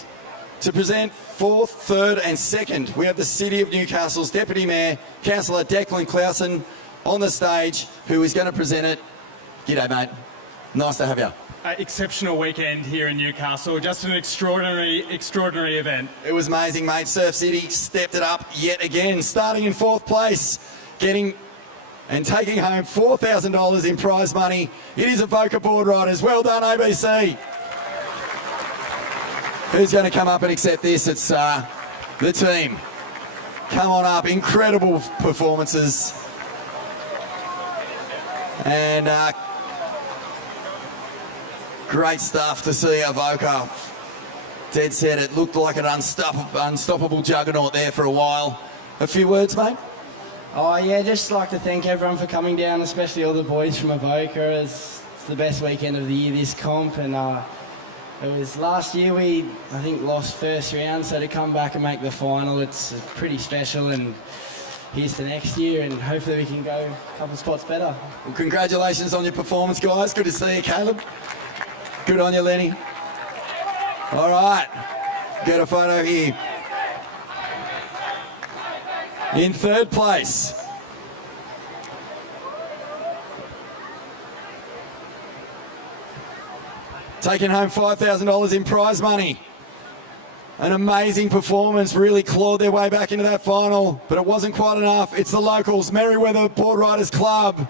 To present 4th, 3rd and 2nd, we have the City of Newcastle's Deputy Mayor, Councillor Declan Clausen, on the stage, who is going to present it. G'day, mate. Nice to have you. Exceptional weekend here in Newcastle. Just an extraordinary event. It was amazing, mate. Surf City stepped it up yet again, starting in 4th place, getting and taking home $4,000 in prize money. It is Avoca Boardriders. Well done, ABC. Who's going to come up and accept this? It's the team. Come on up. Incredible performances. And great stuff to see Avoca. Dead set. It looked like an unstoppable juggernaut there for a while. A few words, mate? Oh yeah, just like to thank everyone for coming down, especially all the boys from Avoca. It's the best weekend of the year, this comp, and it was last year we, I think, lost first round, so to come back and make the final, it's pretty special, and here's to next year, and hopefully we can go a couple spots better. Well, congratulations on your performance, guys. Good to see you, Caleb. Good on you, Lenny. All right, get a photo here. In 3rd place, taking home $5,000 in prize money. An amazing performance, really clawed their way back into that final, but it wasn't quite enough. It's the locals, Merriweather Boardriders Club.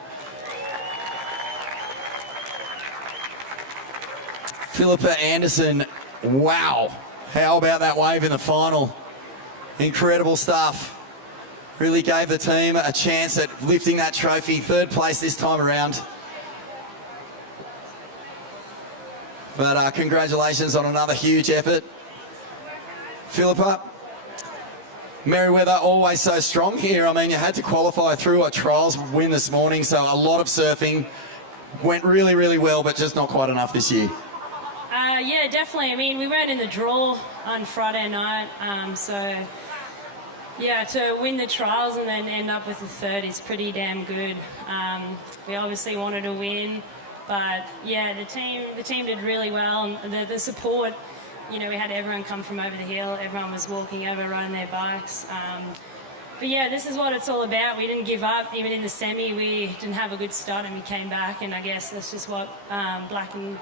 Philippa Anderson, wow. How about that wave in the final? Incredible stuff. Really gave the team a chance at lifting that trophy. 3rd place this time around. But congratulations on another huge effort. Philippa, Merriweather always so strong here. I mean, you had to qualify through a trials win this morning, so a lot of surfing. Went really, really well, but just not quite enough this year. Yeah, definitely. I mean, we weren't in the draw on Friday night, so yeah, to win the trials and then end up with a third is pretty damn good. We obviously wanted to win, but yeah, the team did really well, and the support. You know, we had everyone come from over the hill. Everyone was walking over, riding their bikes. But yeah, this is what it's all about. We didn't give up. Even in the semi, we didn't have a good start and we came back. And I guess that's just what black and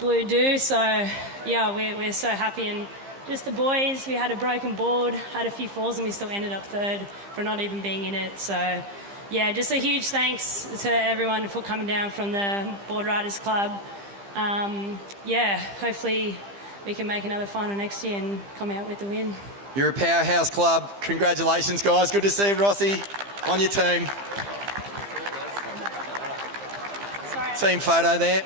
blue do. So yeah, we're so happy. And just the boys, we had a broken board, had a few falls, and we still ended up third for not even being in it. So yeah, just a huge thanks to everyone for coming down from the Boardriders Club. Yeah, hopefully we can make another final next year and come out with the win. You're a powerhouse club. Congratulations, guys. Good to see you, Rossi, on your team. Team photo there.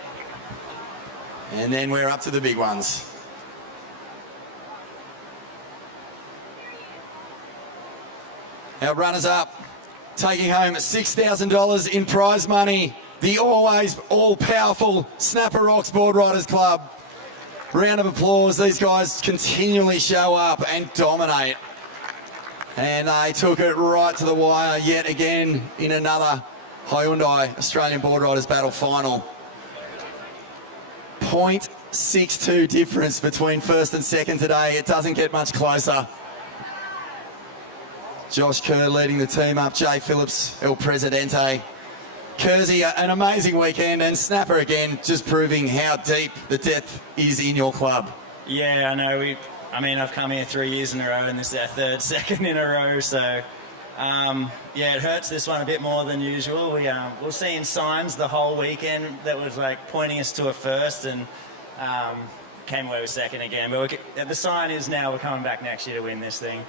And then we're up to the big ones. Our runners-up taking home $6,000 in prize money. The always all-powerful Snapper Rocks Boardriders Club. Round of applause. These guys continually show up and dominate. And they took it right to the wire yet again in another Hyundai Australian Boardriders Battle final. 0.62 difference between first and second today. It doesn't get much closer. Josh Kerr leading the team up. Jay Phillips, El Presidente. Kersey, an amazing weekend, and Snapper again, just proving how deep the depth is in your club. Yeah, I know. I mean, I've come here 3 years in a row, and this is our third second in a row. So, yeah, it hurts this one a bit more than usual. We're seeing signs the whole weekend that was like pointing us to a first, and came away with second again. But the sign is now we're coming back next year to win this thing.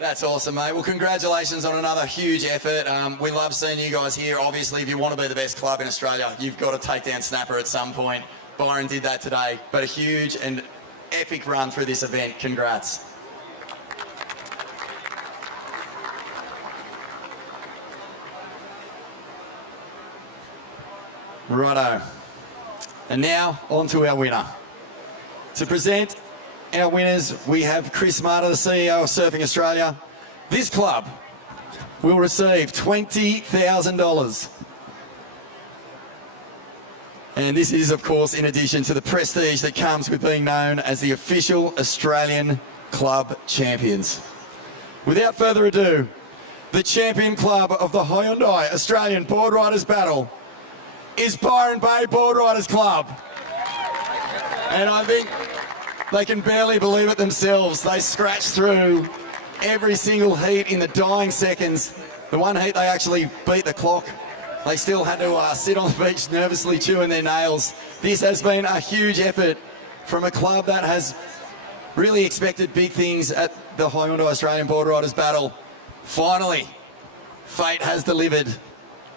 That's awesome, mate. Well, congratulations on another huge effort. We love seeing you guys here. Obviously, if you want to be the best club in Australia, you've got to take down Snapper at some point. Byron did that today, but a huge and epic run through this event. Congrats. Righto. And now, on to our winner. To present our winners, we have Chris Marter, the CEO of Surfing Australia. This club will receive $20,000. And this is, of course, in addition to the prestige that comes with being known as the official Australian Club Champions. Without further ado, the champion club of the Hyundai Australian Boardriders Battle is Byron Bay Boardriders Club. And I think they can barely believe it themselves. They scratched through every single heat in the dying seconds. The one heat they actually beat the clock. They still had to sit on the beach nervously chewing their nails. This has been a huge effort from a club that has really expected big things at the Hyundai Australian Boardriders Battle. Finally, fate has delivered,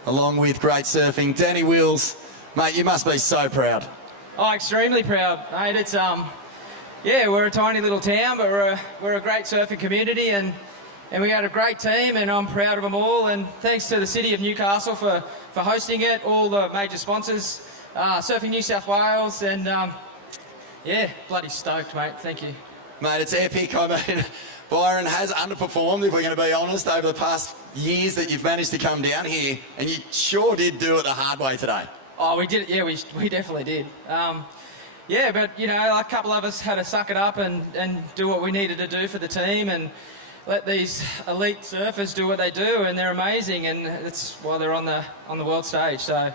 along with great surfing. Danny Wills, mate, you must be so proud. Oh, extremely proud, mate. It's yeah, we're a tiny little town, but we're a great surfing community, and we had a great team, and I'm proud of them all. And thanks to the City of Newcastle for hosting it, all the major sponsors, Surfing New South Wales, and yeah, bloody stoked, mate. Thank you. Mate, it's epic. I mean, Byron has underperformed, if we're going to be honest, over the past years that you've managed to come down here, and you sure did do it the hard way today. Oh, we did. Yeah, we definitely did. Yeah, but, you know, a couple of us had to suck it up and do what we needed to do for the team and let these elite surfers do what they do, and they're amazing, and it's why they're on the world stage. So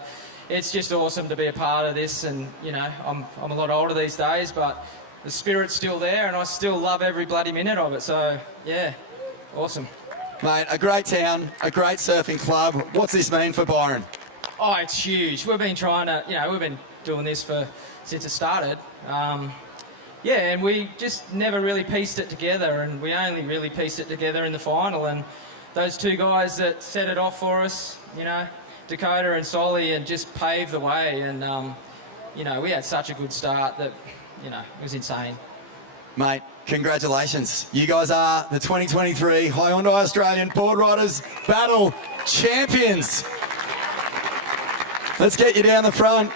it's just awesome to be a part of this, and, you know, I'm a lot older these days, but the spirit's still there, and I still love every bloody minute of it. So, yeah, awesome. Mate, a great town, a great surfing club. What's this mean for Byron? Oh, it's huge. We've been trying to, you know, we've been doing this since it started. Yeah, and we just never really pieced it together, and we only really pieced it together in the final. And those two guys that set it off for us, you know, Dakota and Solly, and just paved the way. And, you know, we had such a good start that, you know, it was insane. Mate, Congratulations. You guys are the 2023 Hyundai Australian Board Riders Battle Champions. Let's get you down the front.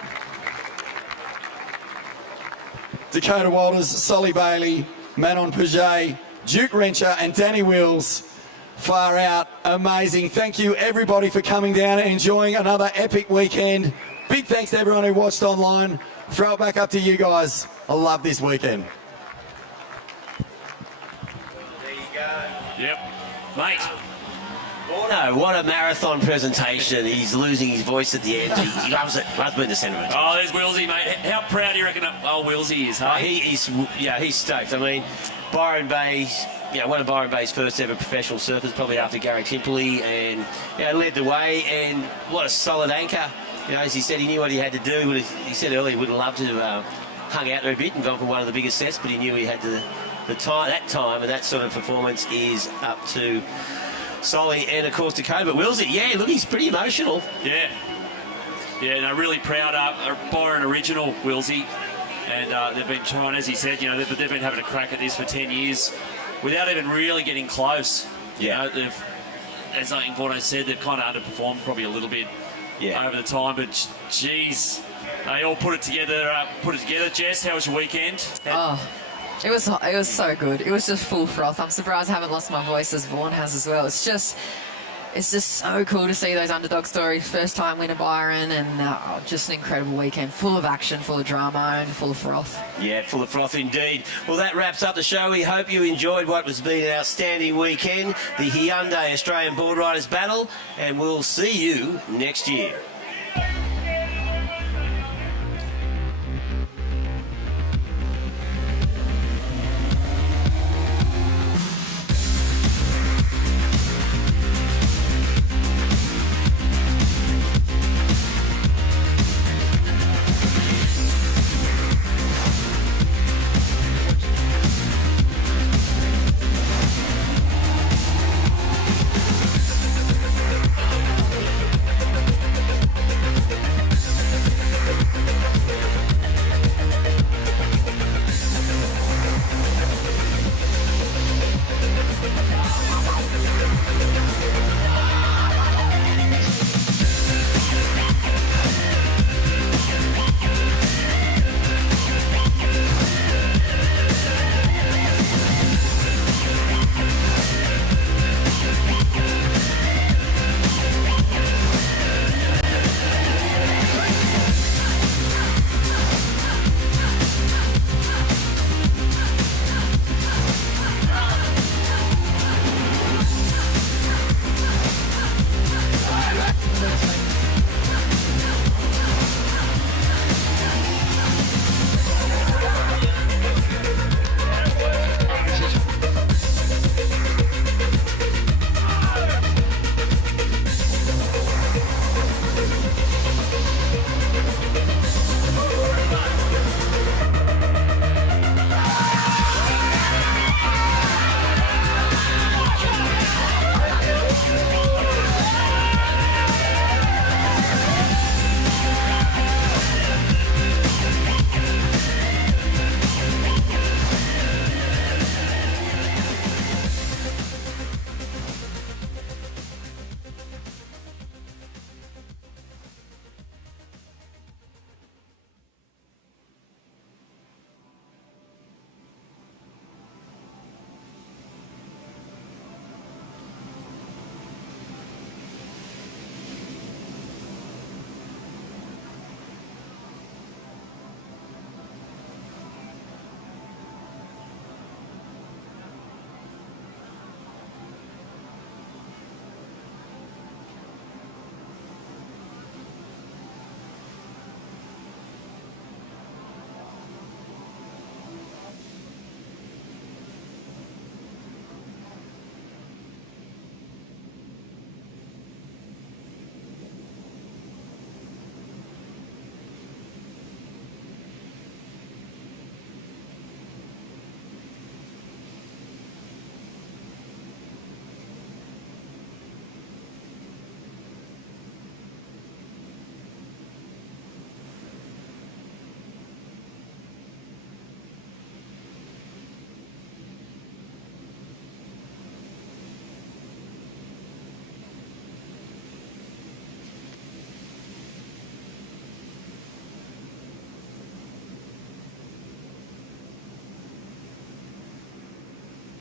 Dakota Walters, Solly Bailey, Manon Paget, Duke Rencher and Danny Wills. Far out. Amazing. Thank you everybody for coming down and enjoying another epic weekend. Big thanks to everyone who watched online. Throw it back up to you guys. I love this weekend. There you go. Yep. Mate. Bono, what a marathon presentation. He's losing his voice at the end. He loves it. Loves being the centre of it. Oh, there's Wilsey, mate. How proud do you reckon Wilsey is, hey? He's stoked. I mean, Byron Bay's, one of Byron Bay's first ever professional surfers, probably after Gary Timperley, and led the way. And what a solid anchor. As he said, he knew what he had to do. He said earlier he would have loved to have hung out there a bit and gone for one of the biggest sets, but he knew he had the time. That time and that sort of performance is up to Solly and, of course, Dakota. But Wilsey, look, he's pretty emotional. Yeah. Yeah, no, really proud Byron original, Wilsey. And they've been trying, as he said, they've been having a crack at this for 10 years without even really getting close. They've, as I think Bono said, they've kind of underperformed probably a little bit over the time. But, geez, they all put it together. Jess, how was your weekend? It was so good. It was just full froth. I'm surprised I haven't lost my voice as Vaughan has as well. It's just so cool to see those underdog stories. First time winner Byron, and just an incredible weekend, full of action, full of drama, and full of froth. Yeah, full of froth indeed. Well, that wraps up the show. We hope you enjoyed what has been an outstanding weekend, the Hyundai Australian Board Riders Battle, and we'll see you next year.